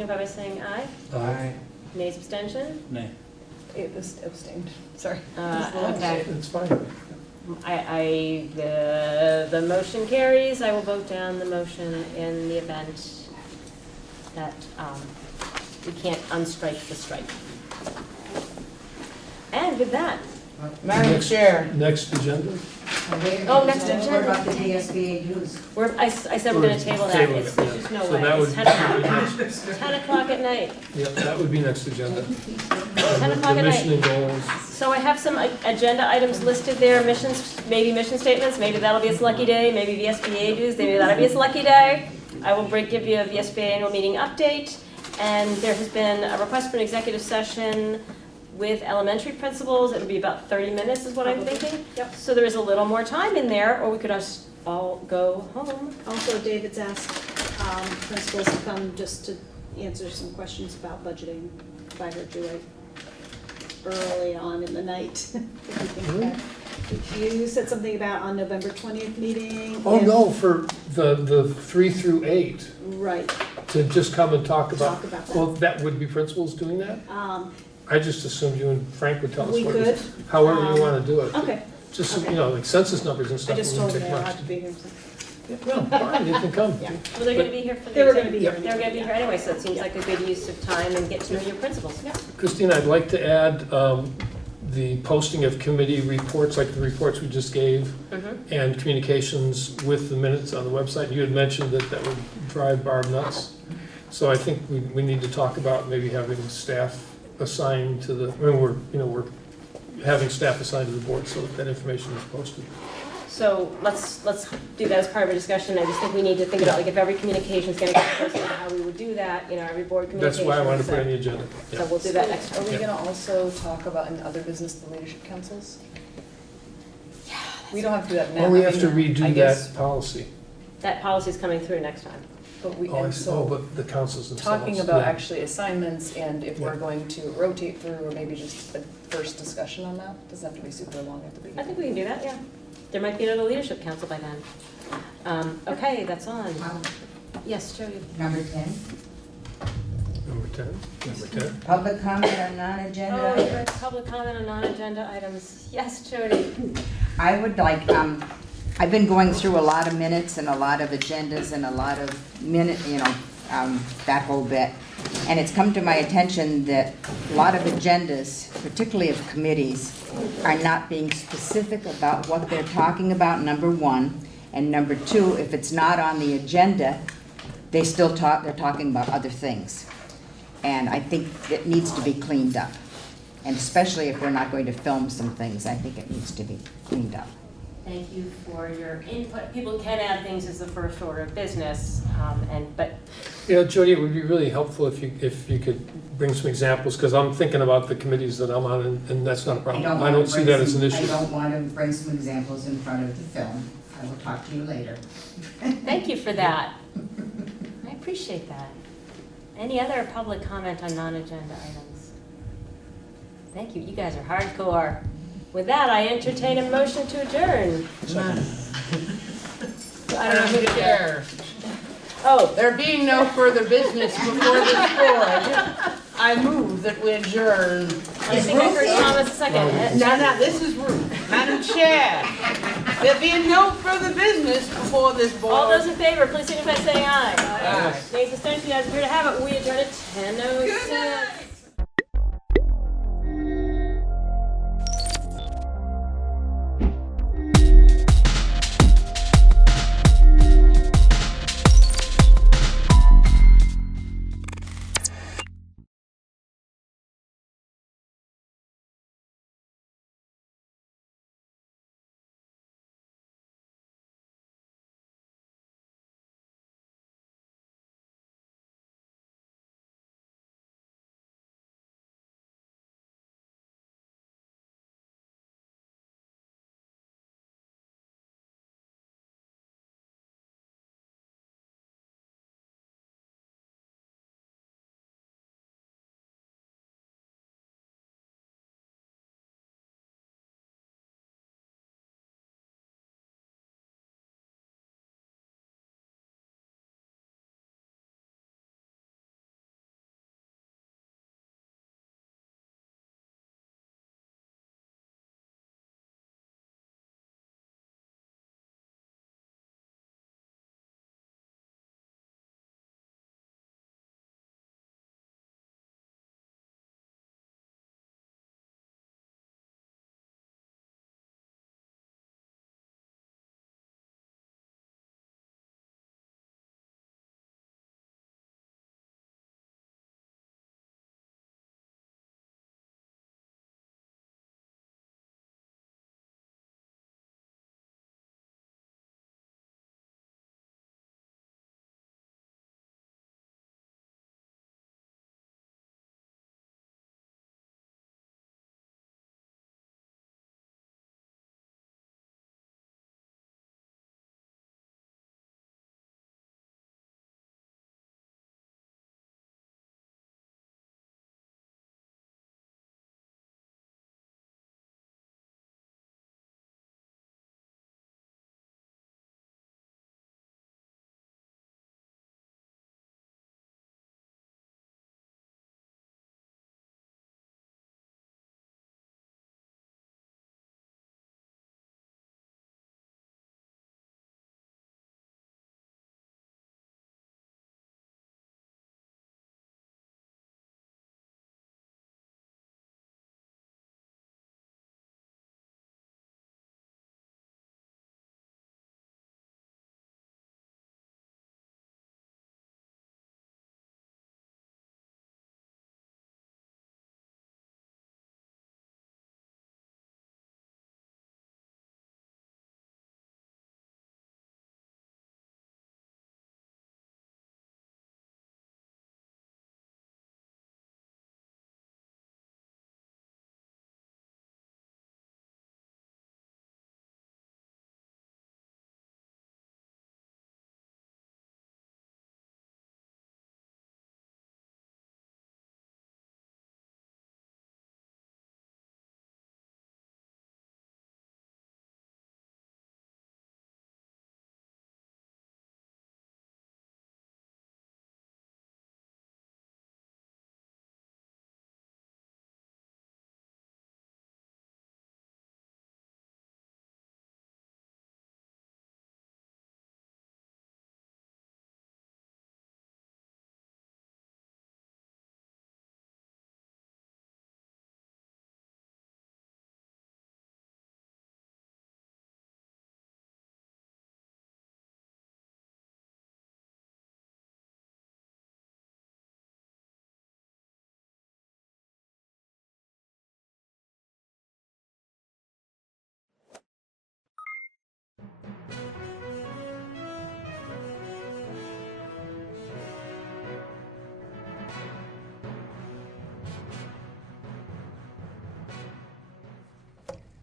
Signify by saying aye. Aye. Nays, abstention? Nay. It was abstained, sorry. Okay. It's fine. The motion carries. I will vote down the motion in the event that we can't unstrike the strike. And with that, Madam Chair. Next agenda? Oh, next agenda. What about the DSBA dues? I said we're going to table that. Table It's, it, there's yeah. just no So way. that It's would 10 o'clock. be next- 10 o'clock at night. Yeah, that would be next agenda. 10 o'clock The at mission night. and goals. So I have some agenda items listed there, missions, maybe mission statements, maybe that'll be its lucky day, maybe VSBA dues, maybe that'll be its lucky day. I will give you a VSBA annual meeting update, and there has been a request for an executive session with elementary principals. It would be about 30 minutes is what I'm thinking. Yep. So there is a little more time in there, or we could just all go home. Also, David's asked principals to come just to answer some questions about budgeting, if I heard you right, early on in the night. You said something about on November 20th meeting. Oh, if- no, for the 3 through 8, Right, to just come and talk about. talk about Well, that. that would be principals doing that? I just assumed you and Frank would tell us We what it was. could. However you want to do it. Okay, Just, okay. you know, like census numbers and I stuff. just wouldn't told you take I much. had to be here. Well, fine, you can come. Yeah. Well, they're gonna be here for the They were gonna be executive. here. They're gonna be here anyway, so it seems like a good use of time and get to know your principals. Christine, I'd like to add the posting of committee reports, like the reports we just gave, Mhm. and communications with the minutes on the website. You had mentioned that that would drive Barb nuts. So I think we need to talk about maybe having staff assigned to the, I mean, we're having staff assigned to the board so that that information is posted. So let's do that as part of a discussion. I just think we need to think about, like, if every communication is going to get posted, how we would do that, you know, every board That's communication. why I wanted to put it on the agenda. So Yeah. we'll do that next. Are we Yeah. gonna also talk about in other business the leadership councils? We don't have to do that now. Well, we I have to mean, I redo guess, that policy. That policy is coming through next time. But we, Oh, I and see. so, But the councils themselves. talking about yeah. actually assignments and if we're Yeah. going to rotate through, or maybe just a first discussion on that, doesn't have to be super long at the I beginning. think we can do that, yeah. There might be another leadership council by then. Okay, that's on. Yes, Jody. Number 10, Number 10, number 10. public comment on Oh, non-agenda we items. heard public comment on non-agenda items. Yes, Jody. I would like, I've been going through a lot of minutes and a lot of agendas and a lot of that whole bit. And it's come to my attention that a lot of agendas, particularly of committees, are not being specific about what they're talking about, number one. And number two, if it's not on the agenda, they're talking about other things. And I think it needs to be cleaned up. And especially if we're not going to film some things, I think it needs to be cleaned up. Thank you for your input. People can add things as the first order of business, but Yeah, Jody, it would be really helpful if you could bring some examples, because I'm thinking about the committees that I'm on, and that's not a problem. I wanna don't see bring that as some- an issue. I don't want to bring some examples in front of the film. I will talk to you later. thank you for that. I appreciate that. Any other public comment on non-agenda items? Thank you. You guys are hardcore. With that, I entertain a motion to adjourn. I don't know who to Chair, Oh, there being no further business before this board, I move that we adjourn. I think I heard Thomas a second. No, this is Ruth. Madam Chair, there being no further business before this board. All those in favor, please signify by saying aye. Aye. Nays, abstentions, the ayes appear to have it. We adjourn at 10:06.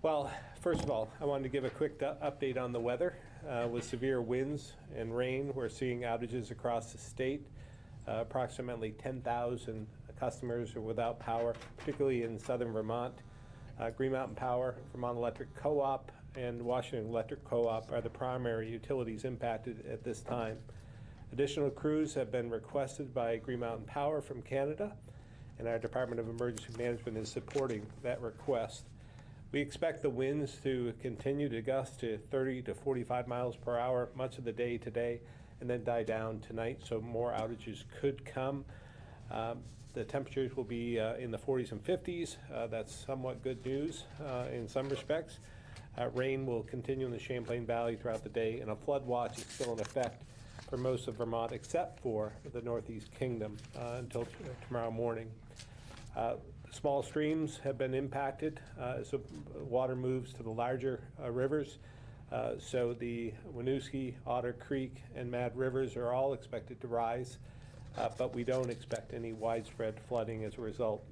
Well, first of all, I wanted to give a quick update on the weather. With severe winds and rain, we're seeing outages across the state. Approximately 10,000 customers are without power, particularly in southern Vermont. Green Mountain Power, Vermont Electric Co-op, and Washington Electric Co-op are the primary utilities impacted at this time. Additional crews have been requested by Green Mountain Power from Canada, and our Department of Emergency Management is supporting that request. We expect the winds to continue to gust to 30 to 45 miles per hour much of the day today, and then die down tonight, so more outages could come. The temperatures will be in the 40s and 50s. That's somewhat good news in some respects. Rain will continue in the Champlain Valley throughout the day, and a flood watch is still in effect for most of Vermont except for the Northeast Kingdom until tomorrow morning. Small streams have been impacted as the water moves to the larger rivers. So the Winooski, Otter Creek, and Mad Rivers are all expected to rise, but we don't expect any widespread flooding as a result.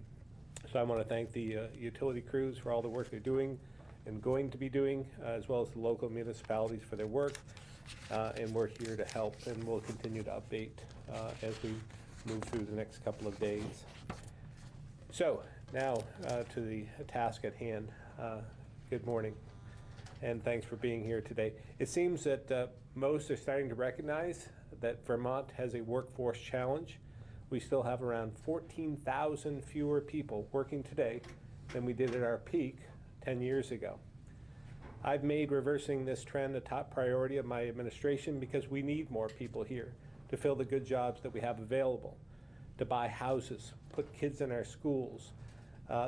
So I want to thank the utility crews for all the work they're doing and going to be doing, as well as the local municipalities for their work. And we're here to help, and we'll continue to update as we move through the next couple of days. So now to the task at hand. Good morning, and thanks for being here today. It seems that most are starting to recognize that Vermont has a workforce challenge. We still have around 14,000 fewer people working today than we did at our peak 10 years ago. I've made reversing this trend a top priority of my administration because we need more people here to fill the good jobs that we have available, to buy houses, put kids in our schools.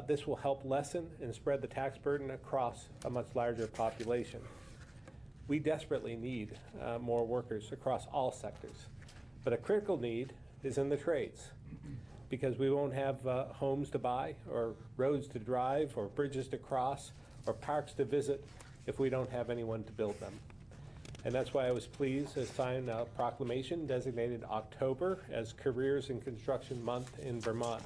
This will help lessen and spread the tax burden across a much larger population. We desperately need more workers across all sectors, but a critical need is in the trades, because we won't have homes to buy or roads to drive or bridges to cross or parks to visit if we don't have anyone to build them. And that's why I was pleased to sign a proclamation designated October as Careers in Construction Month in Vermont.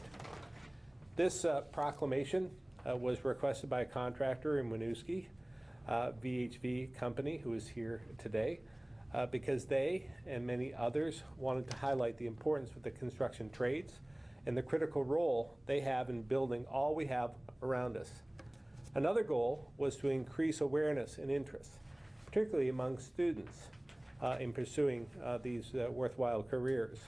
This proclamation was requested by a contractor in Winooski, VHV Company, who is here today, because they and many others wanted to highlight the importance of the construction trades and the critical role they have in building all we have around us. Another goal was to increase awareness and interest, particularly among students, in pursuing these worthwhile careers.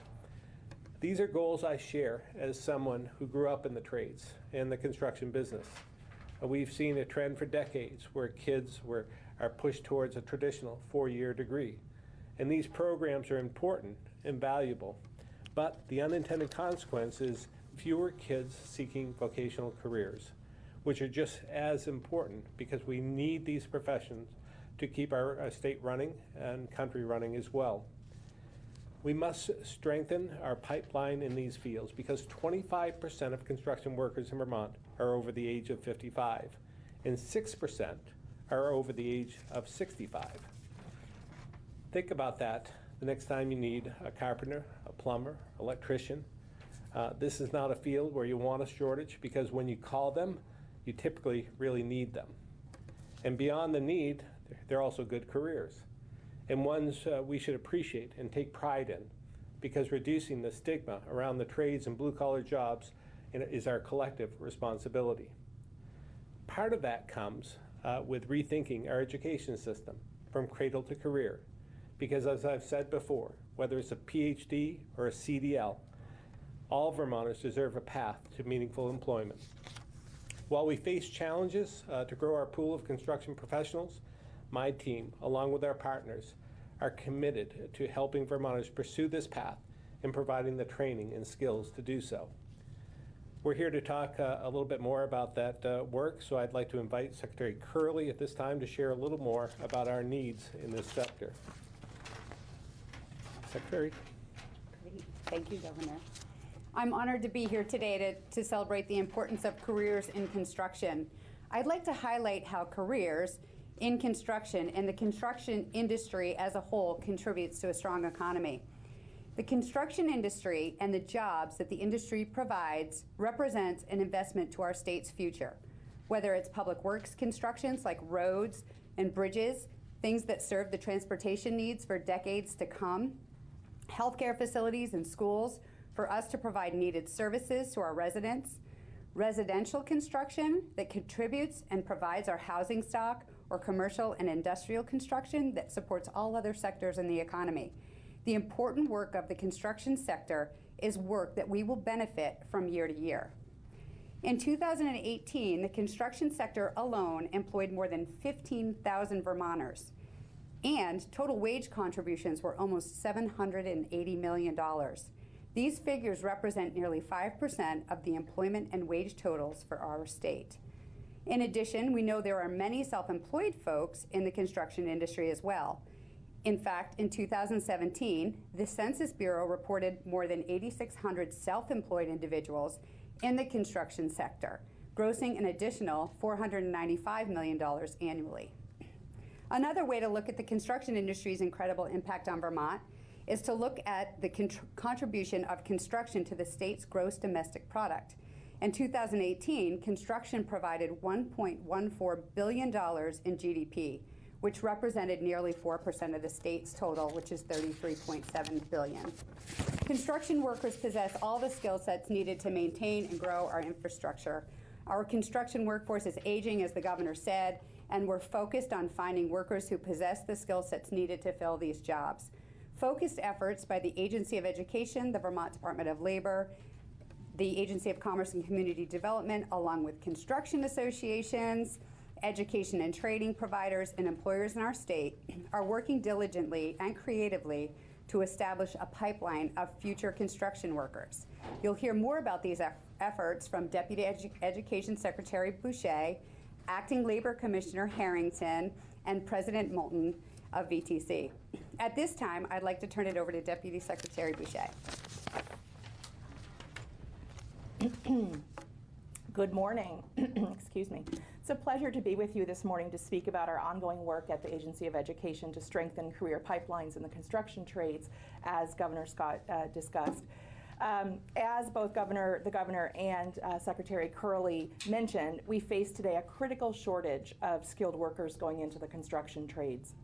These are goals I share as someone who grew up in the trades and the construction business. We've seen a trend for decades where kids are pushed towards a traditional four-year degree. And these programs are important and valuable, but the unintended consequence is fewer kids seeking vocational careers, which are just as important because we need these professions to keep our state running and country running as well. We must strengthen our pipeline in these fields because 25% of construction workers in Vermont are over the age of 55, and 6% are over the age of 65. Think about that the next time you need a carpenter, a plumber, electrician. This is not a field where you want a shortage because when you call them, you typically really need them. And beyond the need, they're also good careers, and ones we should appreciate and take pride in, because reducing the stigma around the trades and blue-collar jobs is our collective responsibility. Part of that comes with rethinking our education system from cradle to career, because as I've said before, whether it's a PhD or a CDL, all Vermonters deserve a path to meaningful employment. While we face challenges to grow our pool of construction professionals, my team, along with our partners, are committed to helping Vermonters pursue this path and providing the training and skills to do so. We're here to talk a little bit more about that work, so I'd like to invite Secretary Curley at this time to share a little more about our needs in this sector. Secretary. Great. Thank you, Governor. I'm honored to be here today to celebrate the importance of careers in construction. I'd like to highlight how careers in construction and the construction industry as a whole contributes to a strong economy. The construction industry and the jobs that the industry provides represents an investment to our state's future. whether it's public works constructions like roads and bridges, things that serve the transportation needs for decades to come, healthcare facilities and schools for us to provide needed services to our residents, residential construction that contributes and provides our housing stock, or commercial and industrial construction that supports all other sectors in the economy. The important work of the construction sector is work that we will benefit from year to year. In 2018, the construction sector alone employed more than 15,000 Vermonters, and total wage contributions were almost $780 million. These figures represent nearly 5% of the employment and wage totals for our state. In addition, we know there are many self-employed folks in the construction industry as well. In fact, in 2017, the Census Bureau reported more than 8,600 self-employed individuals in the construction sector, grossing an additional $495 million annually. Another way to look at the construction industry's incredible impact on Vermont is to look at the contribution of construction to the state's gross domestic product. In 2018, construction provided $1.14 billion in GDP, which represented nearly 4% of the state's total, which is $33.7 billion. Construction workers possess all the skill sets needed to maintain and grow our infrastructure. Our construction workforce is aging, as the governor said, and we're focused on finding workers who possess the skill sets needed to fill these jobs. Focused efforts by the Agency of Education, the Vermont Department of Labor, the Agency of Commerce and Community Development, along with construction associations, education and training providers, and employers in our state, are working diligently and creatively to establish a pipeline of future construction workers. You'll hear more about these efforts from Deputy Education Secretary Boucher, Acting Labor Commissioner Harrington, and President Moulton of VTC. At this time, I'd like to turn it over to Deputy Secretary Boucher. Good morning. Excuse me. It's a pleasure to be with you this morning to speak about our ongoing work at the Agency of Education to strengthen career pipelines in the construction trades, as Governor Scott discussed. As both the governor and Secretary Curley mentioned, we face today a critical shortage of skilled workers going into the construction trades.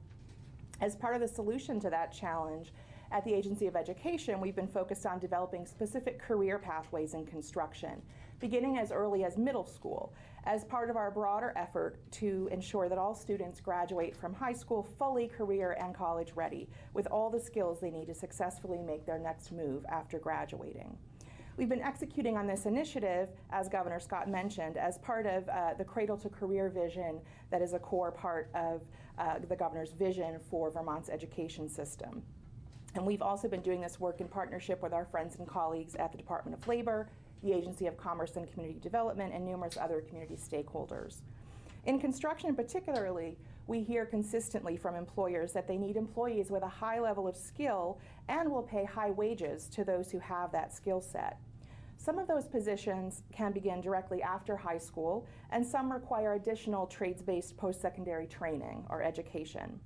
As part of the solution to that challenge, at the Agency of Education, we've been focused on developing specific career pathways in construction, beginning as early as middle school, as part of our broader effort to ensure that all students graduate from high school fully career and college ready, with all the skills they need to successfully make their next move after graduating. We've been executing on this initiative, as Governor Scott mentioned, as part of the Cradle to Career vision that is a core part of the governor's vision for Vermont's education system. And we've also been doing this work in partnership with our friends and colleagues at the Department of Labor, the Agency of Commerce and Community Development, and numerous other community stakeholders. In construction particularly, we hear consistently from employers that they need employees with a high level of skill and will pay high wages to those who have that skill set. Some of those positions can begin directly after high school, and some require additional trades-based post-secondary training or education.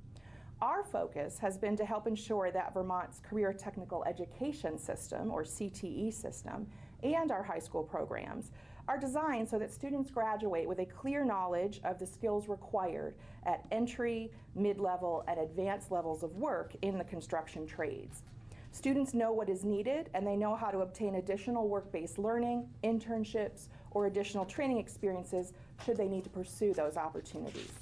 Our focus has been to help ensure that Vermont's Career Technical Education System, or CTE system, and our high school programs are designed so that students graduate with a clear knowledge of the skills required at entry, mid-level, and advanced levels of work in the construction trades. Students know what is needed, and they know how to obtain additional work-based learning, internships, or additional training experiences should they need to pursue those opportunities.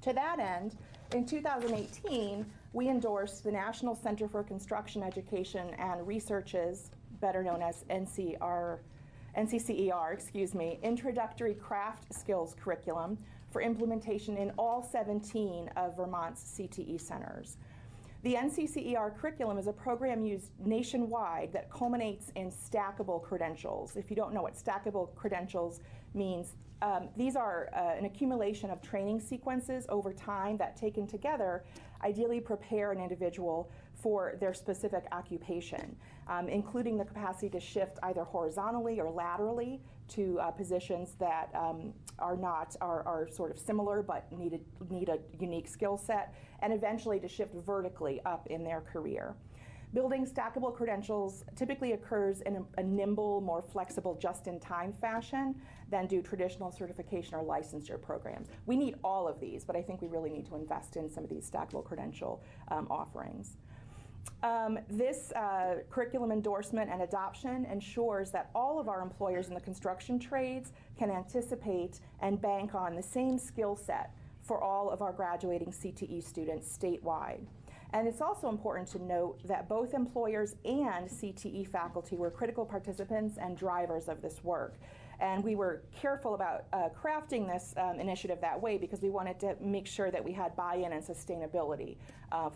To that end, in 2018, we endorsed the National Center for Construction Education and Research's, better known as NCCER, Introductory Craft Skills Curriculum for implementation in all 17 of Vermont's CTE centers. The NCCER curriculum is a program used nationwide that culminates in stackable credentials. If you don't know what stackable credentials means, these are an accumulation of training sequences over time that, taken together, ideally prepare an individual for their specific occupation, including the capacity to shift either horizontally or laterally to positions that are sort of similar but need a unique skill set, and eventually to shift vertically up in their career. Building stackable credentials typically occurs in a nimble, more flexible, just-in-time fashion than do traditional certification or licensure programs. We need all of these, but I think we really need to invest in some of these stackable credential offerings. This curriculum endorsement and adoption ensures that all of our employers in the construction trades can anticipate and bank on the same skill set for all of our graduating CTE students statewide. And it's also important to note that both employers and CTE faculty were critical participants and drivers of this work. And we were careful about crafting this initiative that way because we wanted to make sure that we had buy-in and sustainability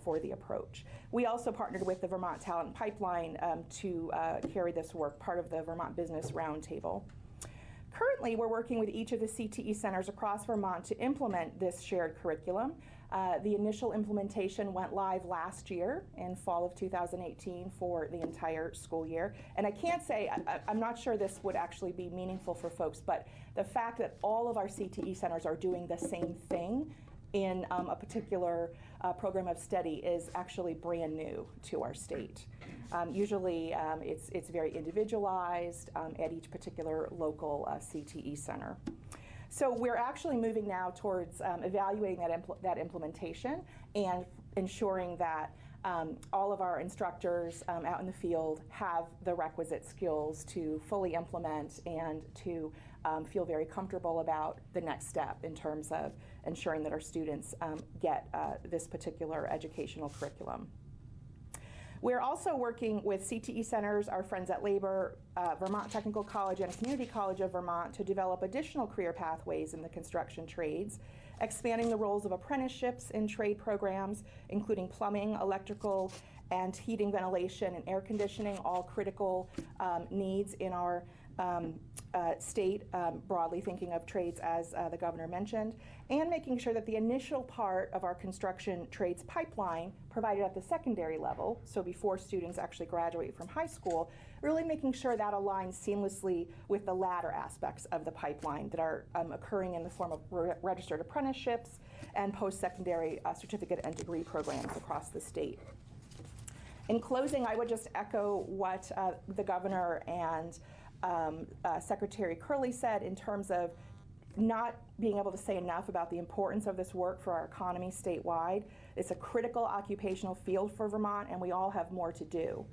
for the approach. We also partnered with the Vermont Talent Pipeline to carry this work, part of the Vermont Business Roundtable. Currently, we're working with each of the CTE centers across Vermont to implement this shared curriculum. The initial implementation went live last year in fall of 2018 for the entire school year. And I can't say, I'm not sure this would actually be meaningful for folks, but the fact that all of our CTE centers are doing the same thing in a particular program of study is actually brand new to our state. Usually it's very individualized at each particular local CTE center. So we're actually moving now towards evaluating that implementation and ensuring that all of our instructors out in the field have the requisite skills to fully implement and to feel very comfortable about the next step in terms of ensuring that our students get this particular educational curriculum. We're also working with CTE centers, our friends at Labor, Vermont Technical College, and Community College of Vermont to develop additional career pathways in the construction trades, expanding the roles of apprenticeships in trade programs, including plumbing, electrical, and heating, ventilation, and air conditioning, all critical needs in our state, broadly thinking of trades as the governor mentioned, and making sure that the initial part of our construction trades pipeline provided at the secondary level, so before students actually graduate from high school, really making sure that aligns seamlessly with the latter aspects of the pipeline that are occurring in the form of registered apprenticeships and post-secondary certificate and degree programs across the state. In closing, I would just echo what the governor and Secretary Curley said in terms of not being able to say enough about the importance of this work for our economy statewide. It's a critical occupational field for Vermont, and we all have more to do.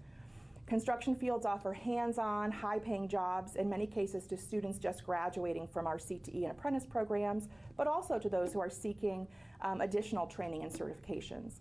Construction fields offer hands-on, high-paying jobs, in many cases to students just graduating from our CTE and apprentice programs, but also to those who are seeking additional training and certifications.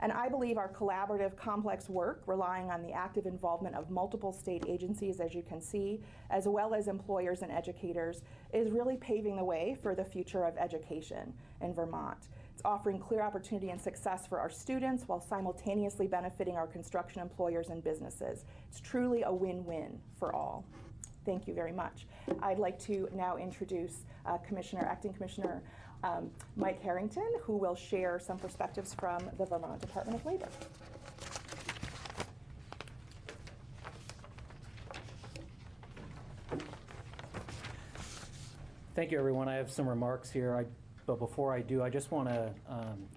And I believe our collaborative, complex work, relying on the active involvement of multiple state agencies, as you can see, as well as employers and educators, is really paving the way for the future of education in Vermont. It's offering clear opportunity and success for our students while simultaneously benefiting our construction employers and businesses. It's truly a win-win for all. Thank you very much. I'd like to now introduce Acting Commissioner Mike Harrington, who will share some perspectives from the Vermont Department of Labor. Thank you, everyone. I have some remarks here. But before I do, I just want to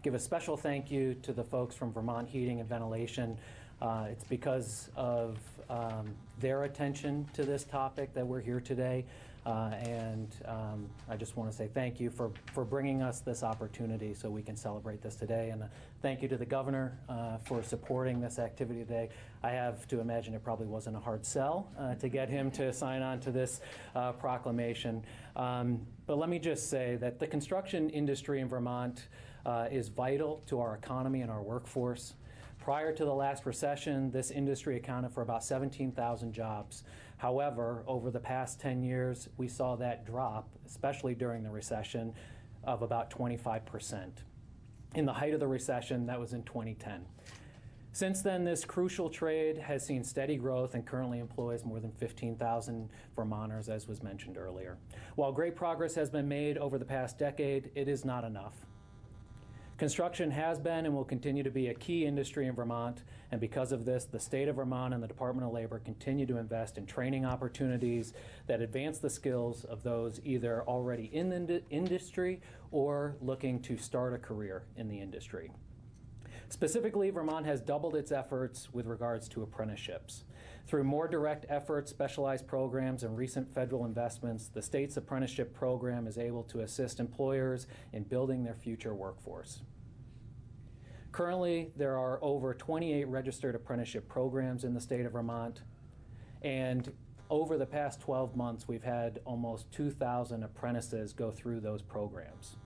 give a special thank you to the folks from Vermont Heating and Ventilation. It's because of their attention to this topic that we're here today. And I just want to say thank you for bringing us this opportunity so we can celebrate this today. And thank you to the governor for supporting this activity today. I have to imagine it probably wasn't a hard sell to get him to sign on to this proclamation. But let me just say that the construction industry in Vermont is vital to our economy and our workforce. Prior to the last recession, this industry accounted for about 17,000 jobs. However, over the past 10 years, we saw that drop, especially during the recession, of about 25%. In the height of the recession, that was in 2010. Since then, this crucial trade has seen steady growth and currently employs more than 15,000 Vermonters, as was mentioned earlier. While great progress has been made over the past decade, it is not enough. Construction has been and will continue to be a key industry in Vermont, and because of this, the state of Vermont and the Department of Labor continue to invest in training opportunities that advance the skills of those either already in the industry or looking to start a career in the industry. Specifically, Vermont has doubled its efforts with regards to apprenticeships. Through more direct efforts, specialized programs, and recent federal investments, the state's apprenticeship program is able to assist employers in building their future workforce. Currently, there are over 28 registered apprenticeship programs in the state of Vermont, and over the past 12 months, we've had almost 2,000 apprentices go through those programs.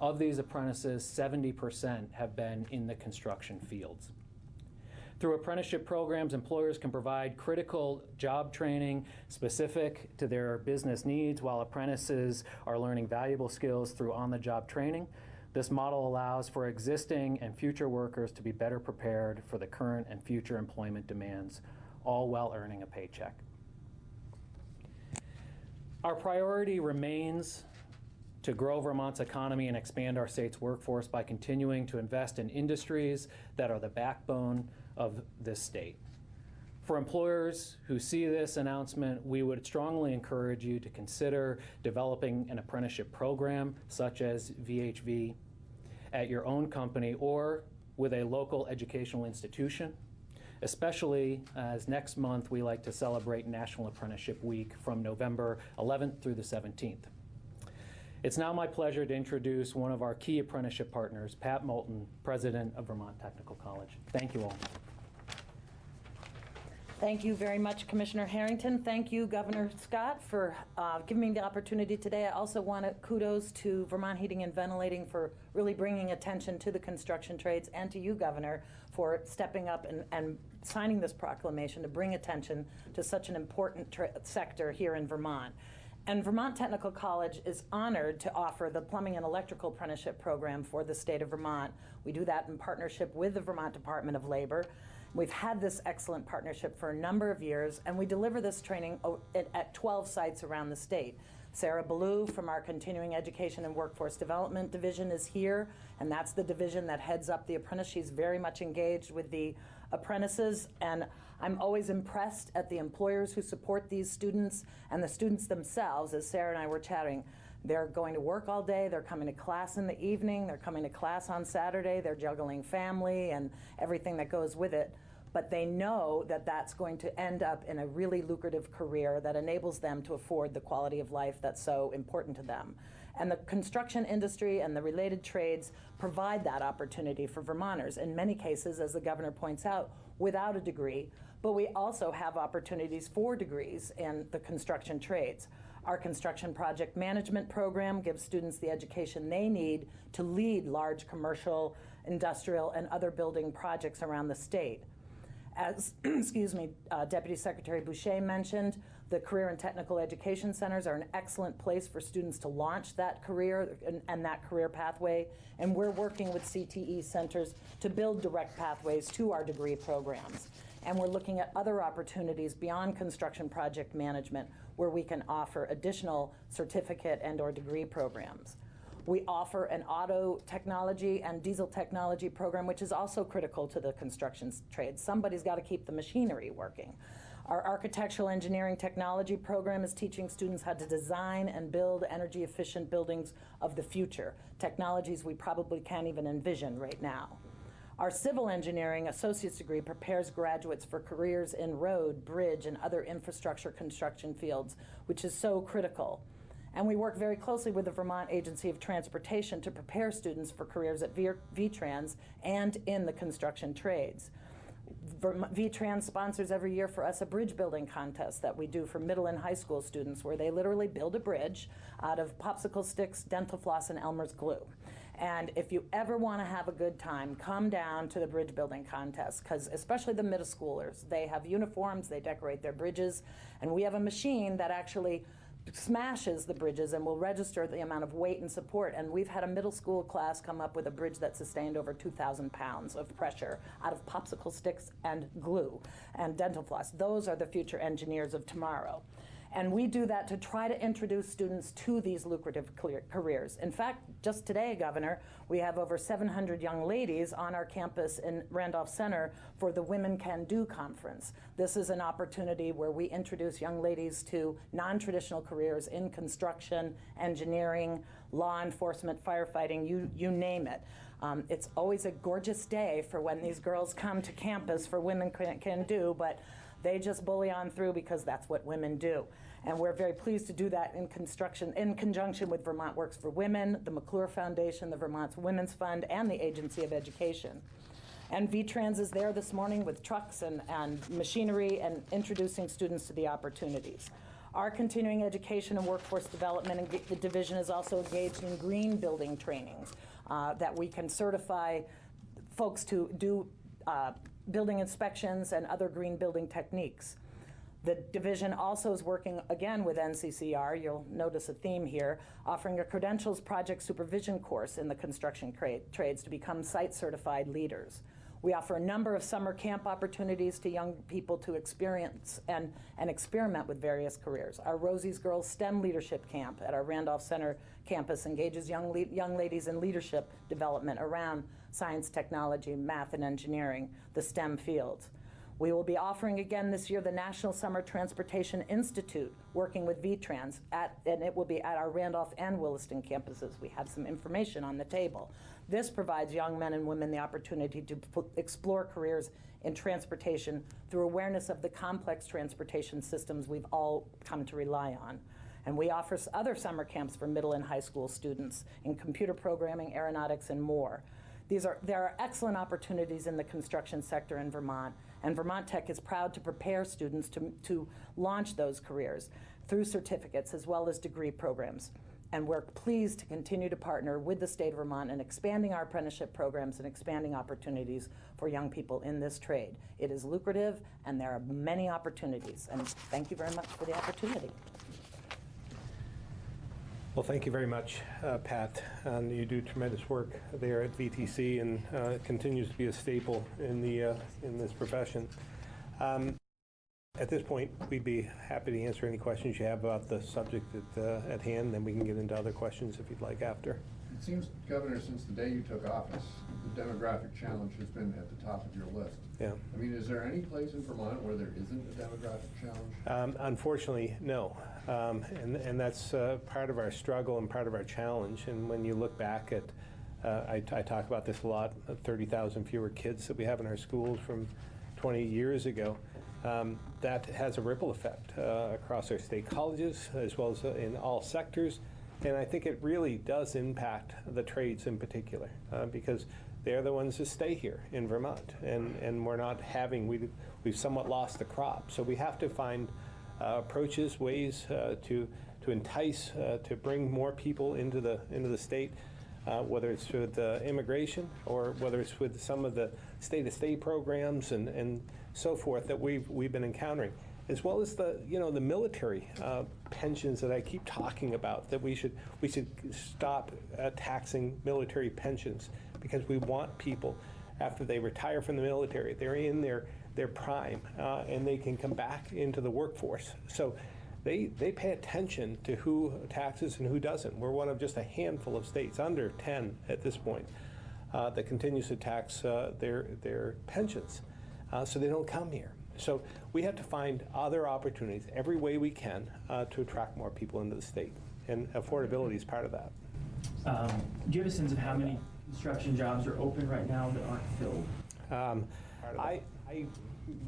Of these apprentices, 70% have been in the construction fields. Through apprenticeship programs, employers can provide critical job training specific to their business needs, while apprentices are learning valuable skills through on-the-job training. This model allows for existing and future workers to be better prepared for the current and future employment demands, all while earning a paycheck. Our priority remains to grow Vermont's economy and expand our state's workforce by continuing to invest in industries that are the backbone of this state. For employers who see this announcement, we would strongly encourage you to consider developing an apprenticeship program such as VHV at your own company or with a local educational institution, especially as next month we like to celebrate National Apprenticeship Week from November 11th through the 17th. It's now my pleasure to introduce one of our key apprenticeship partners, Pat Moulton, President of Vermont Technical College. Thank you all. Thank you very much, Commissioner Harrington. Thank you, Governor Scott, for giving me the opportunity today. I also want to kudos to Vermont Heating and Ventilating for really bringing attention to the construction trades, and to you, Governor, for stepping up and signing this proclamation to bring attention to such an important sector here in Vermont. And Vermont Technical College is honored to offer the Plumbing and Electrical Apprenticeship Program for the state of Vermont. We do that in partnership with the Vermont Department of Labor. We've had this excellent partnership for a number of years, and we deliver this training at 12 sites around the state. Sarah Ballou from our Continuing Education and Workforce Development Division is here, and that's the division that heads up the apprentice. She's very much engaged with the apprentices, and I'm always impressed at the employers who support these students and the students themselves. As Sarah and I were chatting, they're going to work all day, they're coming to class in the evening, they're coming to class on Saturday, they're juggling family and everything that goes with it. But they know that that's going to end up in a really lucrative career that enables them to afford the quality of life that's so important to them. And the construction industry and the related trades provide that opportunity for Vermonters, in many cases, as the governor points out, without a degree. But we also have opportunities for degrees in the construction trades. Our construction project management program gives students the education they need to lead large commercial, industrial, and other building projects around the state. As excuse me, Deputy Secretary Boucher mentioned, the Career and Technical Education Centers are an excellent place for students to launch that career and that career pathway, and we're working with CTE centers to build direct pathways to our degree programs. And we're looking at other opportunities beyond construction project management where we can offer additional certificate and/or degree programs. We offer an auto technology and diesel technology program, which is also critical to the construction trade. Somebody's got to keep the machinery working. Our architectural engineering technology program is teaching students how to design and build energy efficient buildings of the future, technologies we probably can't even envision right now. Our civil engineering associate's degree prepares graduates for careers in road, bridge, and other infrastructure construction fields, which is so critical. And we work very closely with the Vermont Agency of Transportation to prepare students for careers at VTrans and in the construction trades. VTrans sponsors every year for us a bridge building contest that we do for middle and high school students, where they literally build a bridge out of popsicle sticks, dental floss, and Elmer's glue. And if you ever want to have a good time, come down to the bridge building contest, because especially the middle schoolers, they have uniforms, they decorate their bridges, and we have a machine that actually smashes the bridges and will register the amount of weight and support. And we've had a middle school class come up with a bridge that sustained over 2,000 pounds of pressure out of popsicle sticks and glue and dental floss. Those are the future engineers of tomorrow. And we do that to try to introduce students to these lucrative careers. In fact, just today, Governor, we have over 700 young ladies on our campus in Randolph Center for the Women Can Do conference. This is an opportunity where we introduce young ladies to non-traditional careers in construction, engineering, law enforcement, firefighting, you name it. It's always a gorgeous day for when these girls come to campus for Women Can Do, but they just bully on through because that's what women do. And we're very pleased to do that in construction, in conjunction with Vermont Works for Women, the McClure Foundation, the Vermont Women's Fund, and the Agency of Education. And VTrans is there this morning with trucks and machinery and introducing students to the opportunities. Our continuing education and workforce development division is also engaged in green building trainings that we can certify folks to do building inspections and other green building techniques. The division also is working again with NCCR, you'll notice a theme here, offering a credentials project supervision course in the construction trades to become site certified leaders. We offer a number of summer camp opportunities to young people to experience and experiment with various careers. Our Rosie's Girls STEM Leadership Camp at our Randolph Center campus engages young ladies in leadership development around science, technology, math, and engineering, the STEM fields. We will be offering again this year the National Summer Transportation Institute, working with VTrans, and it will be at our Randolph and Williston campuses. We have some information on the table. This provides young men and women the opportunity to explore careers in transportation through awareness of the complex transportation systems we've all come to rely on. And we offer other summer camps for middle and high school students in computer programming, aeronautics, and more. There are excellent opportunities in the construction sector in Vermont, and Vermont Tech is proud to prepare students to launch those careers through certificates as well as degree programs. And we're pleased to continue to partner with the state of Vermont in expanding our apprenticeship programs and expanding opportunities for young people in this trade. It is lucrative, and there are many opportunities, and thank you very much for the opportunity. Well, thank you very much, Pat. You do tremendous work there at VTC, and it continues to be a staple in this profession. At this point, we'd be happy to answer any questions you have about the subject at hand, then we can get into other questions if you'd like after. It seems, Governor, since the day you took office, the demographic challenge has been at the top of your list. Yeah. I mean, is there any place in Vermont where there isn't a demographic challenge? Unfortunately, no. And that's part of our struggle and part of our challenge. And when you look back at, I talk about this a lot, 30,000 fewer kids that we have in our schools from 20 years ago. That has a ripple effect across our state colleges as well as in all sectors. And I think it really does impact the trades in particular because they're the ones that stay here in Vermont. And we're not having, we've somewhat lost the crop. So we have to find approaches, ways to entice, to bring more people into the state, whether it's with immigration or whether it's with some of the state-to-state programs and so forth that we've been encountering, as well as the military pensions that I keep talking about. That we should stop taxing military pensions because we want people after they retire from the military, they're in their prime and they can come back into the workforce. So they pay attention to who taxes and who doesn't. We're one of just a handful of states, under 10 at this point, that continues to tax their pensions. So they don't come here. So we have to find other opportunities every way we can to attract more people into the state, and affordability is part of that. Do you have a sense of how many construction jobs are open right now that aren't filled?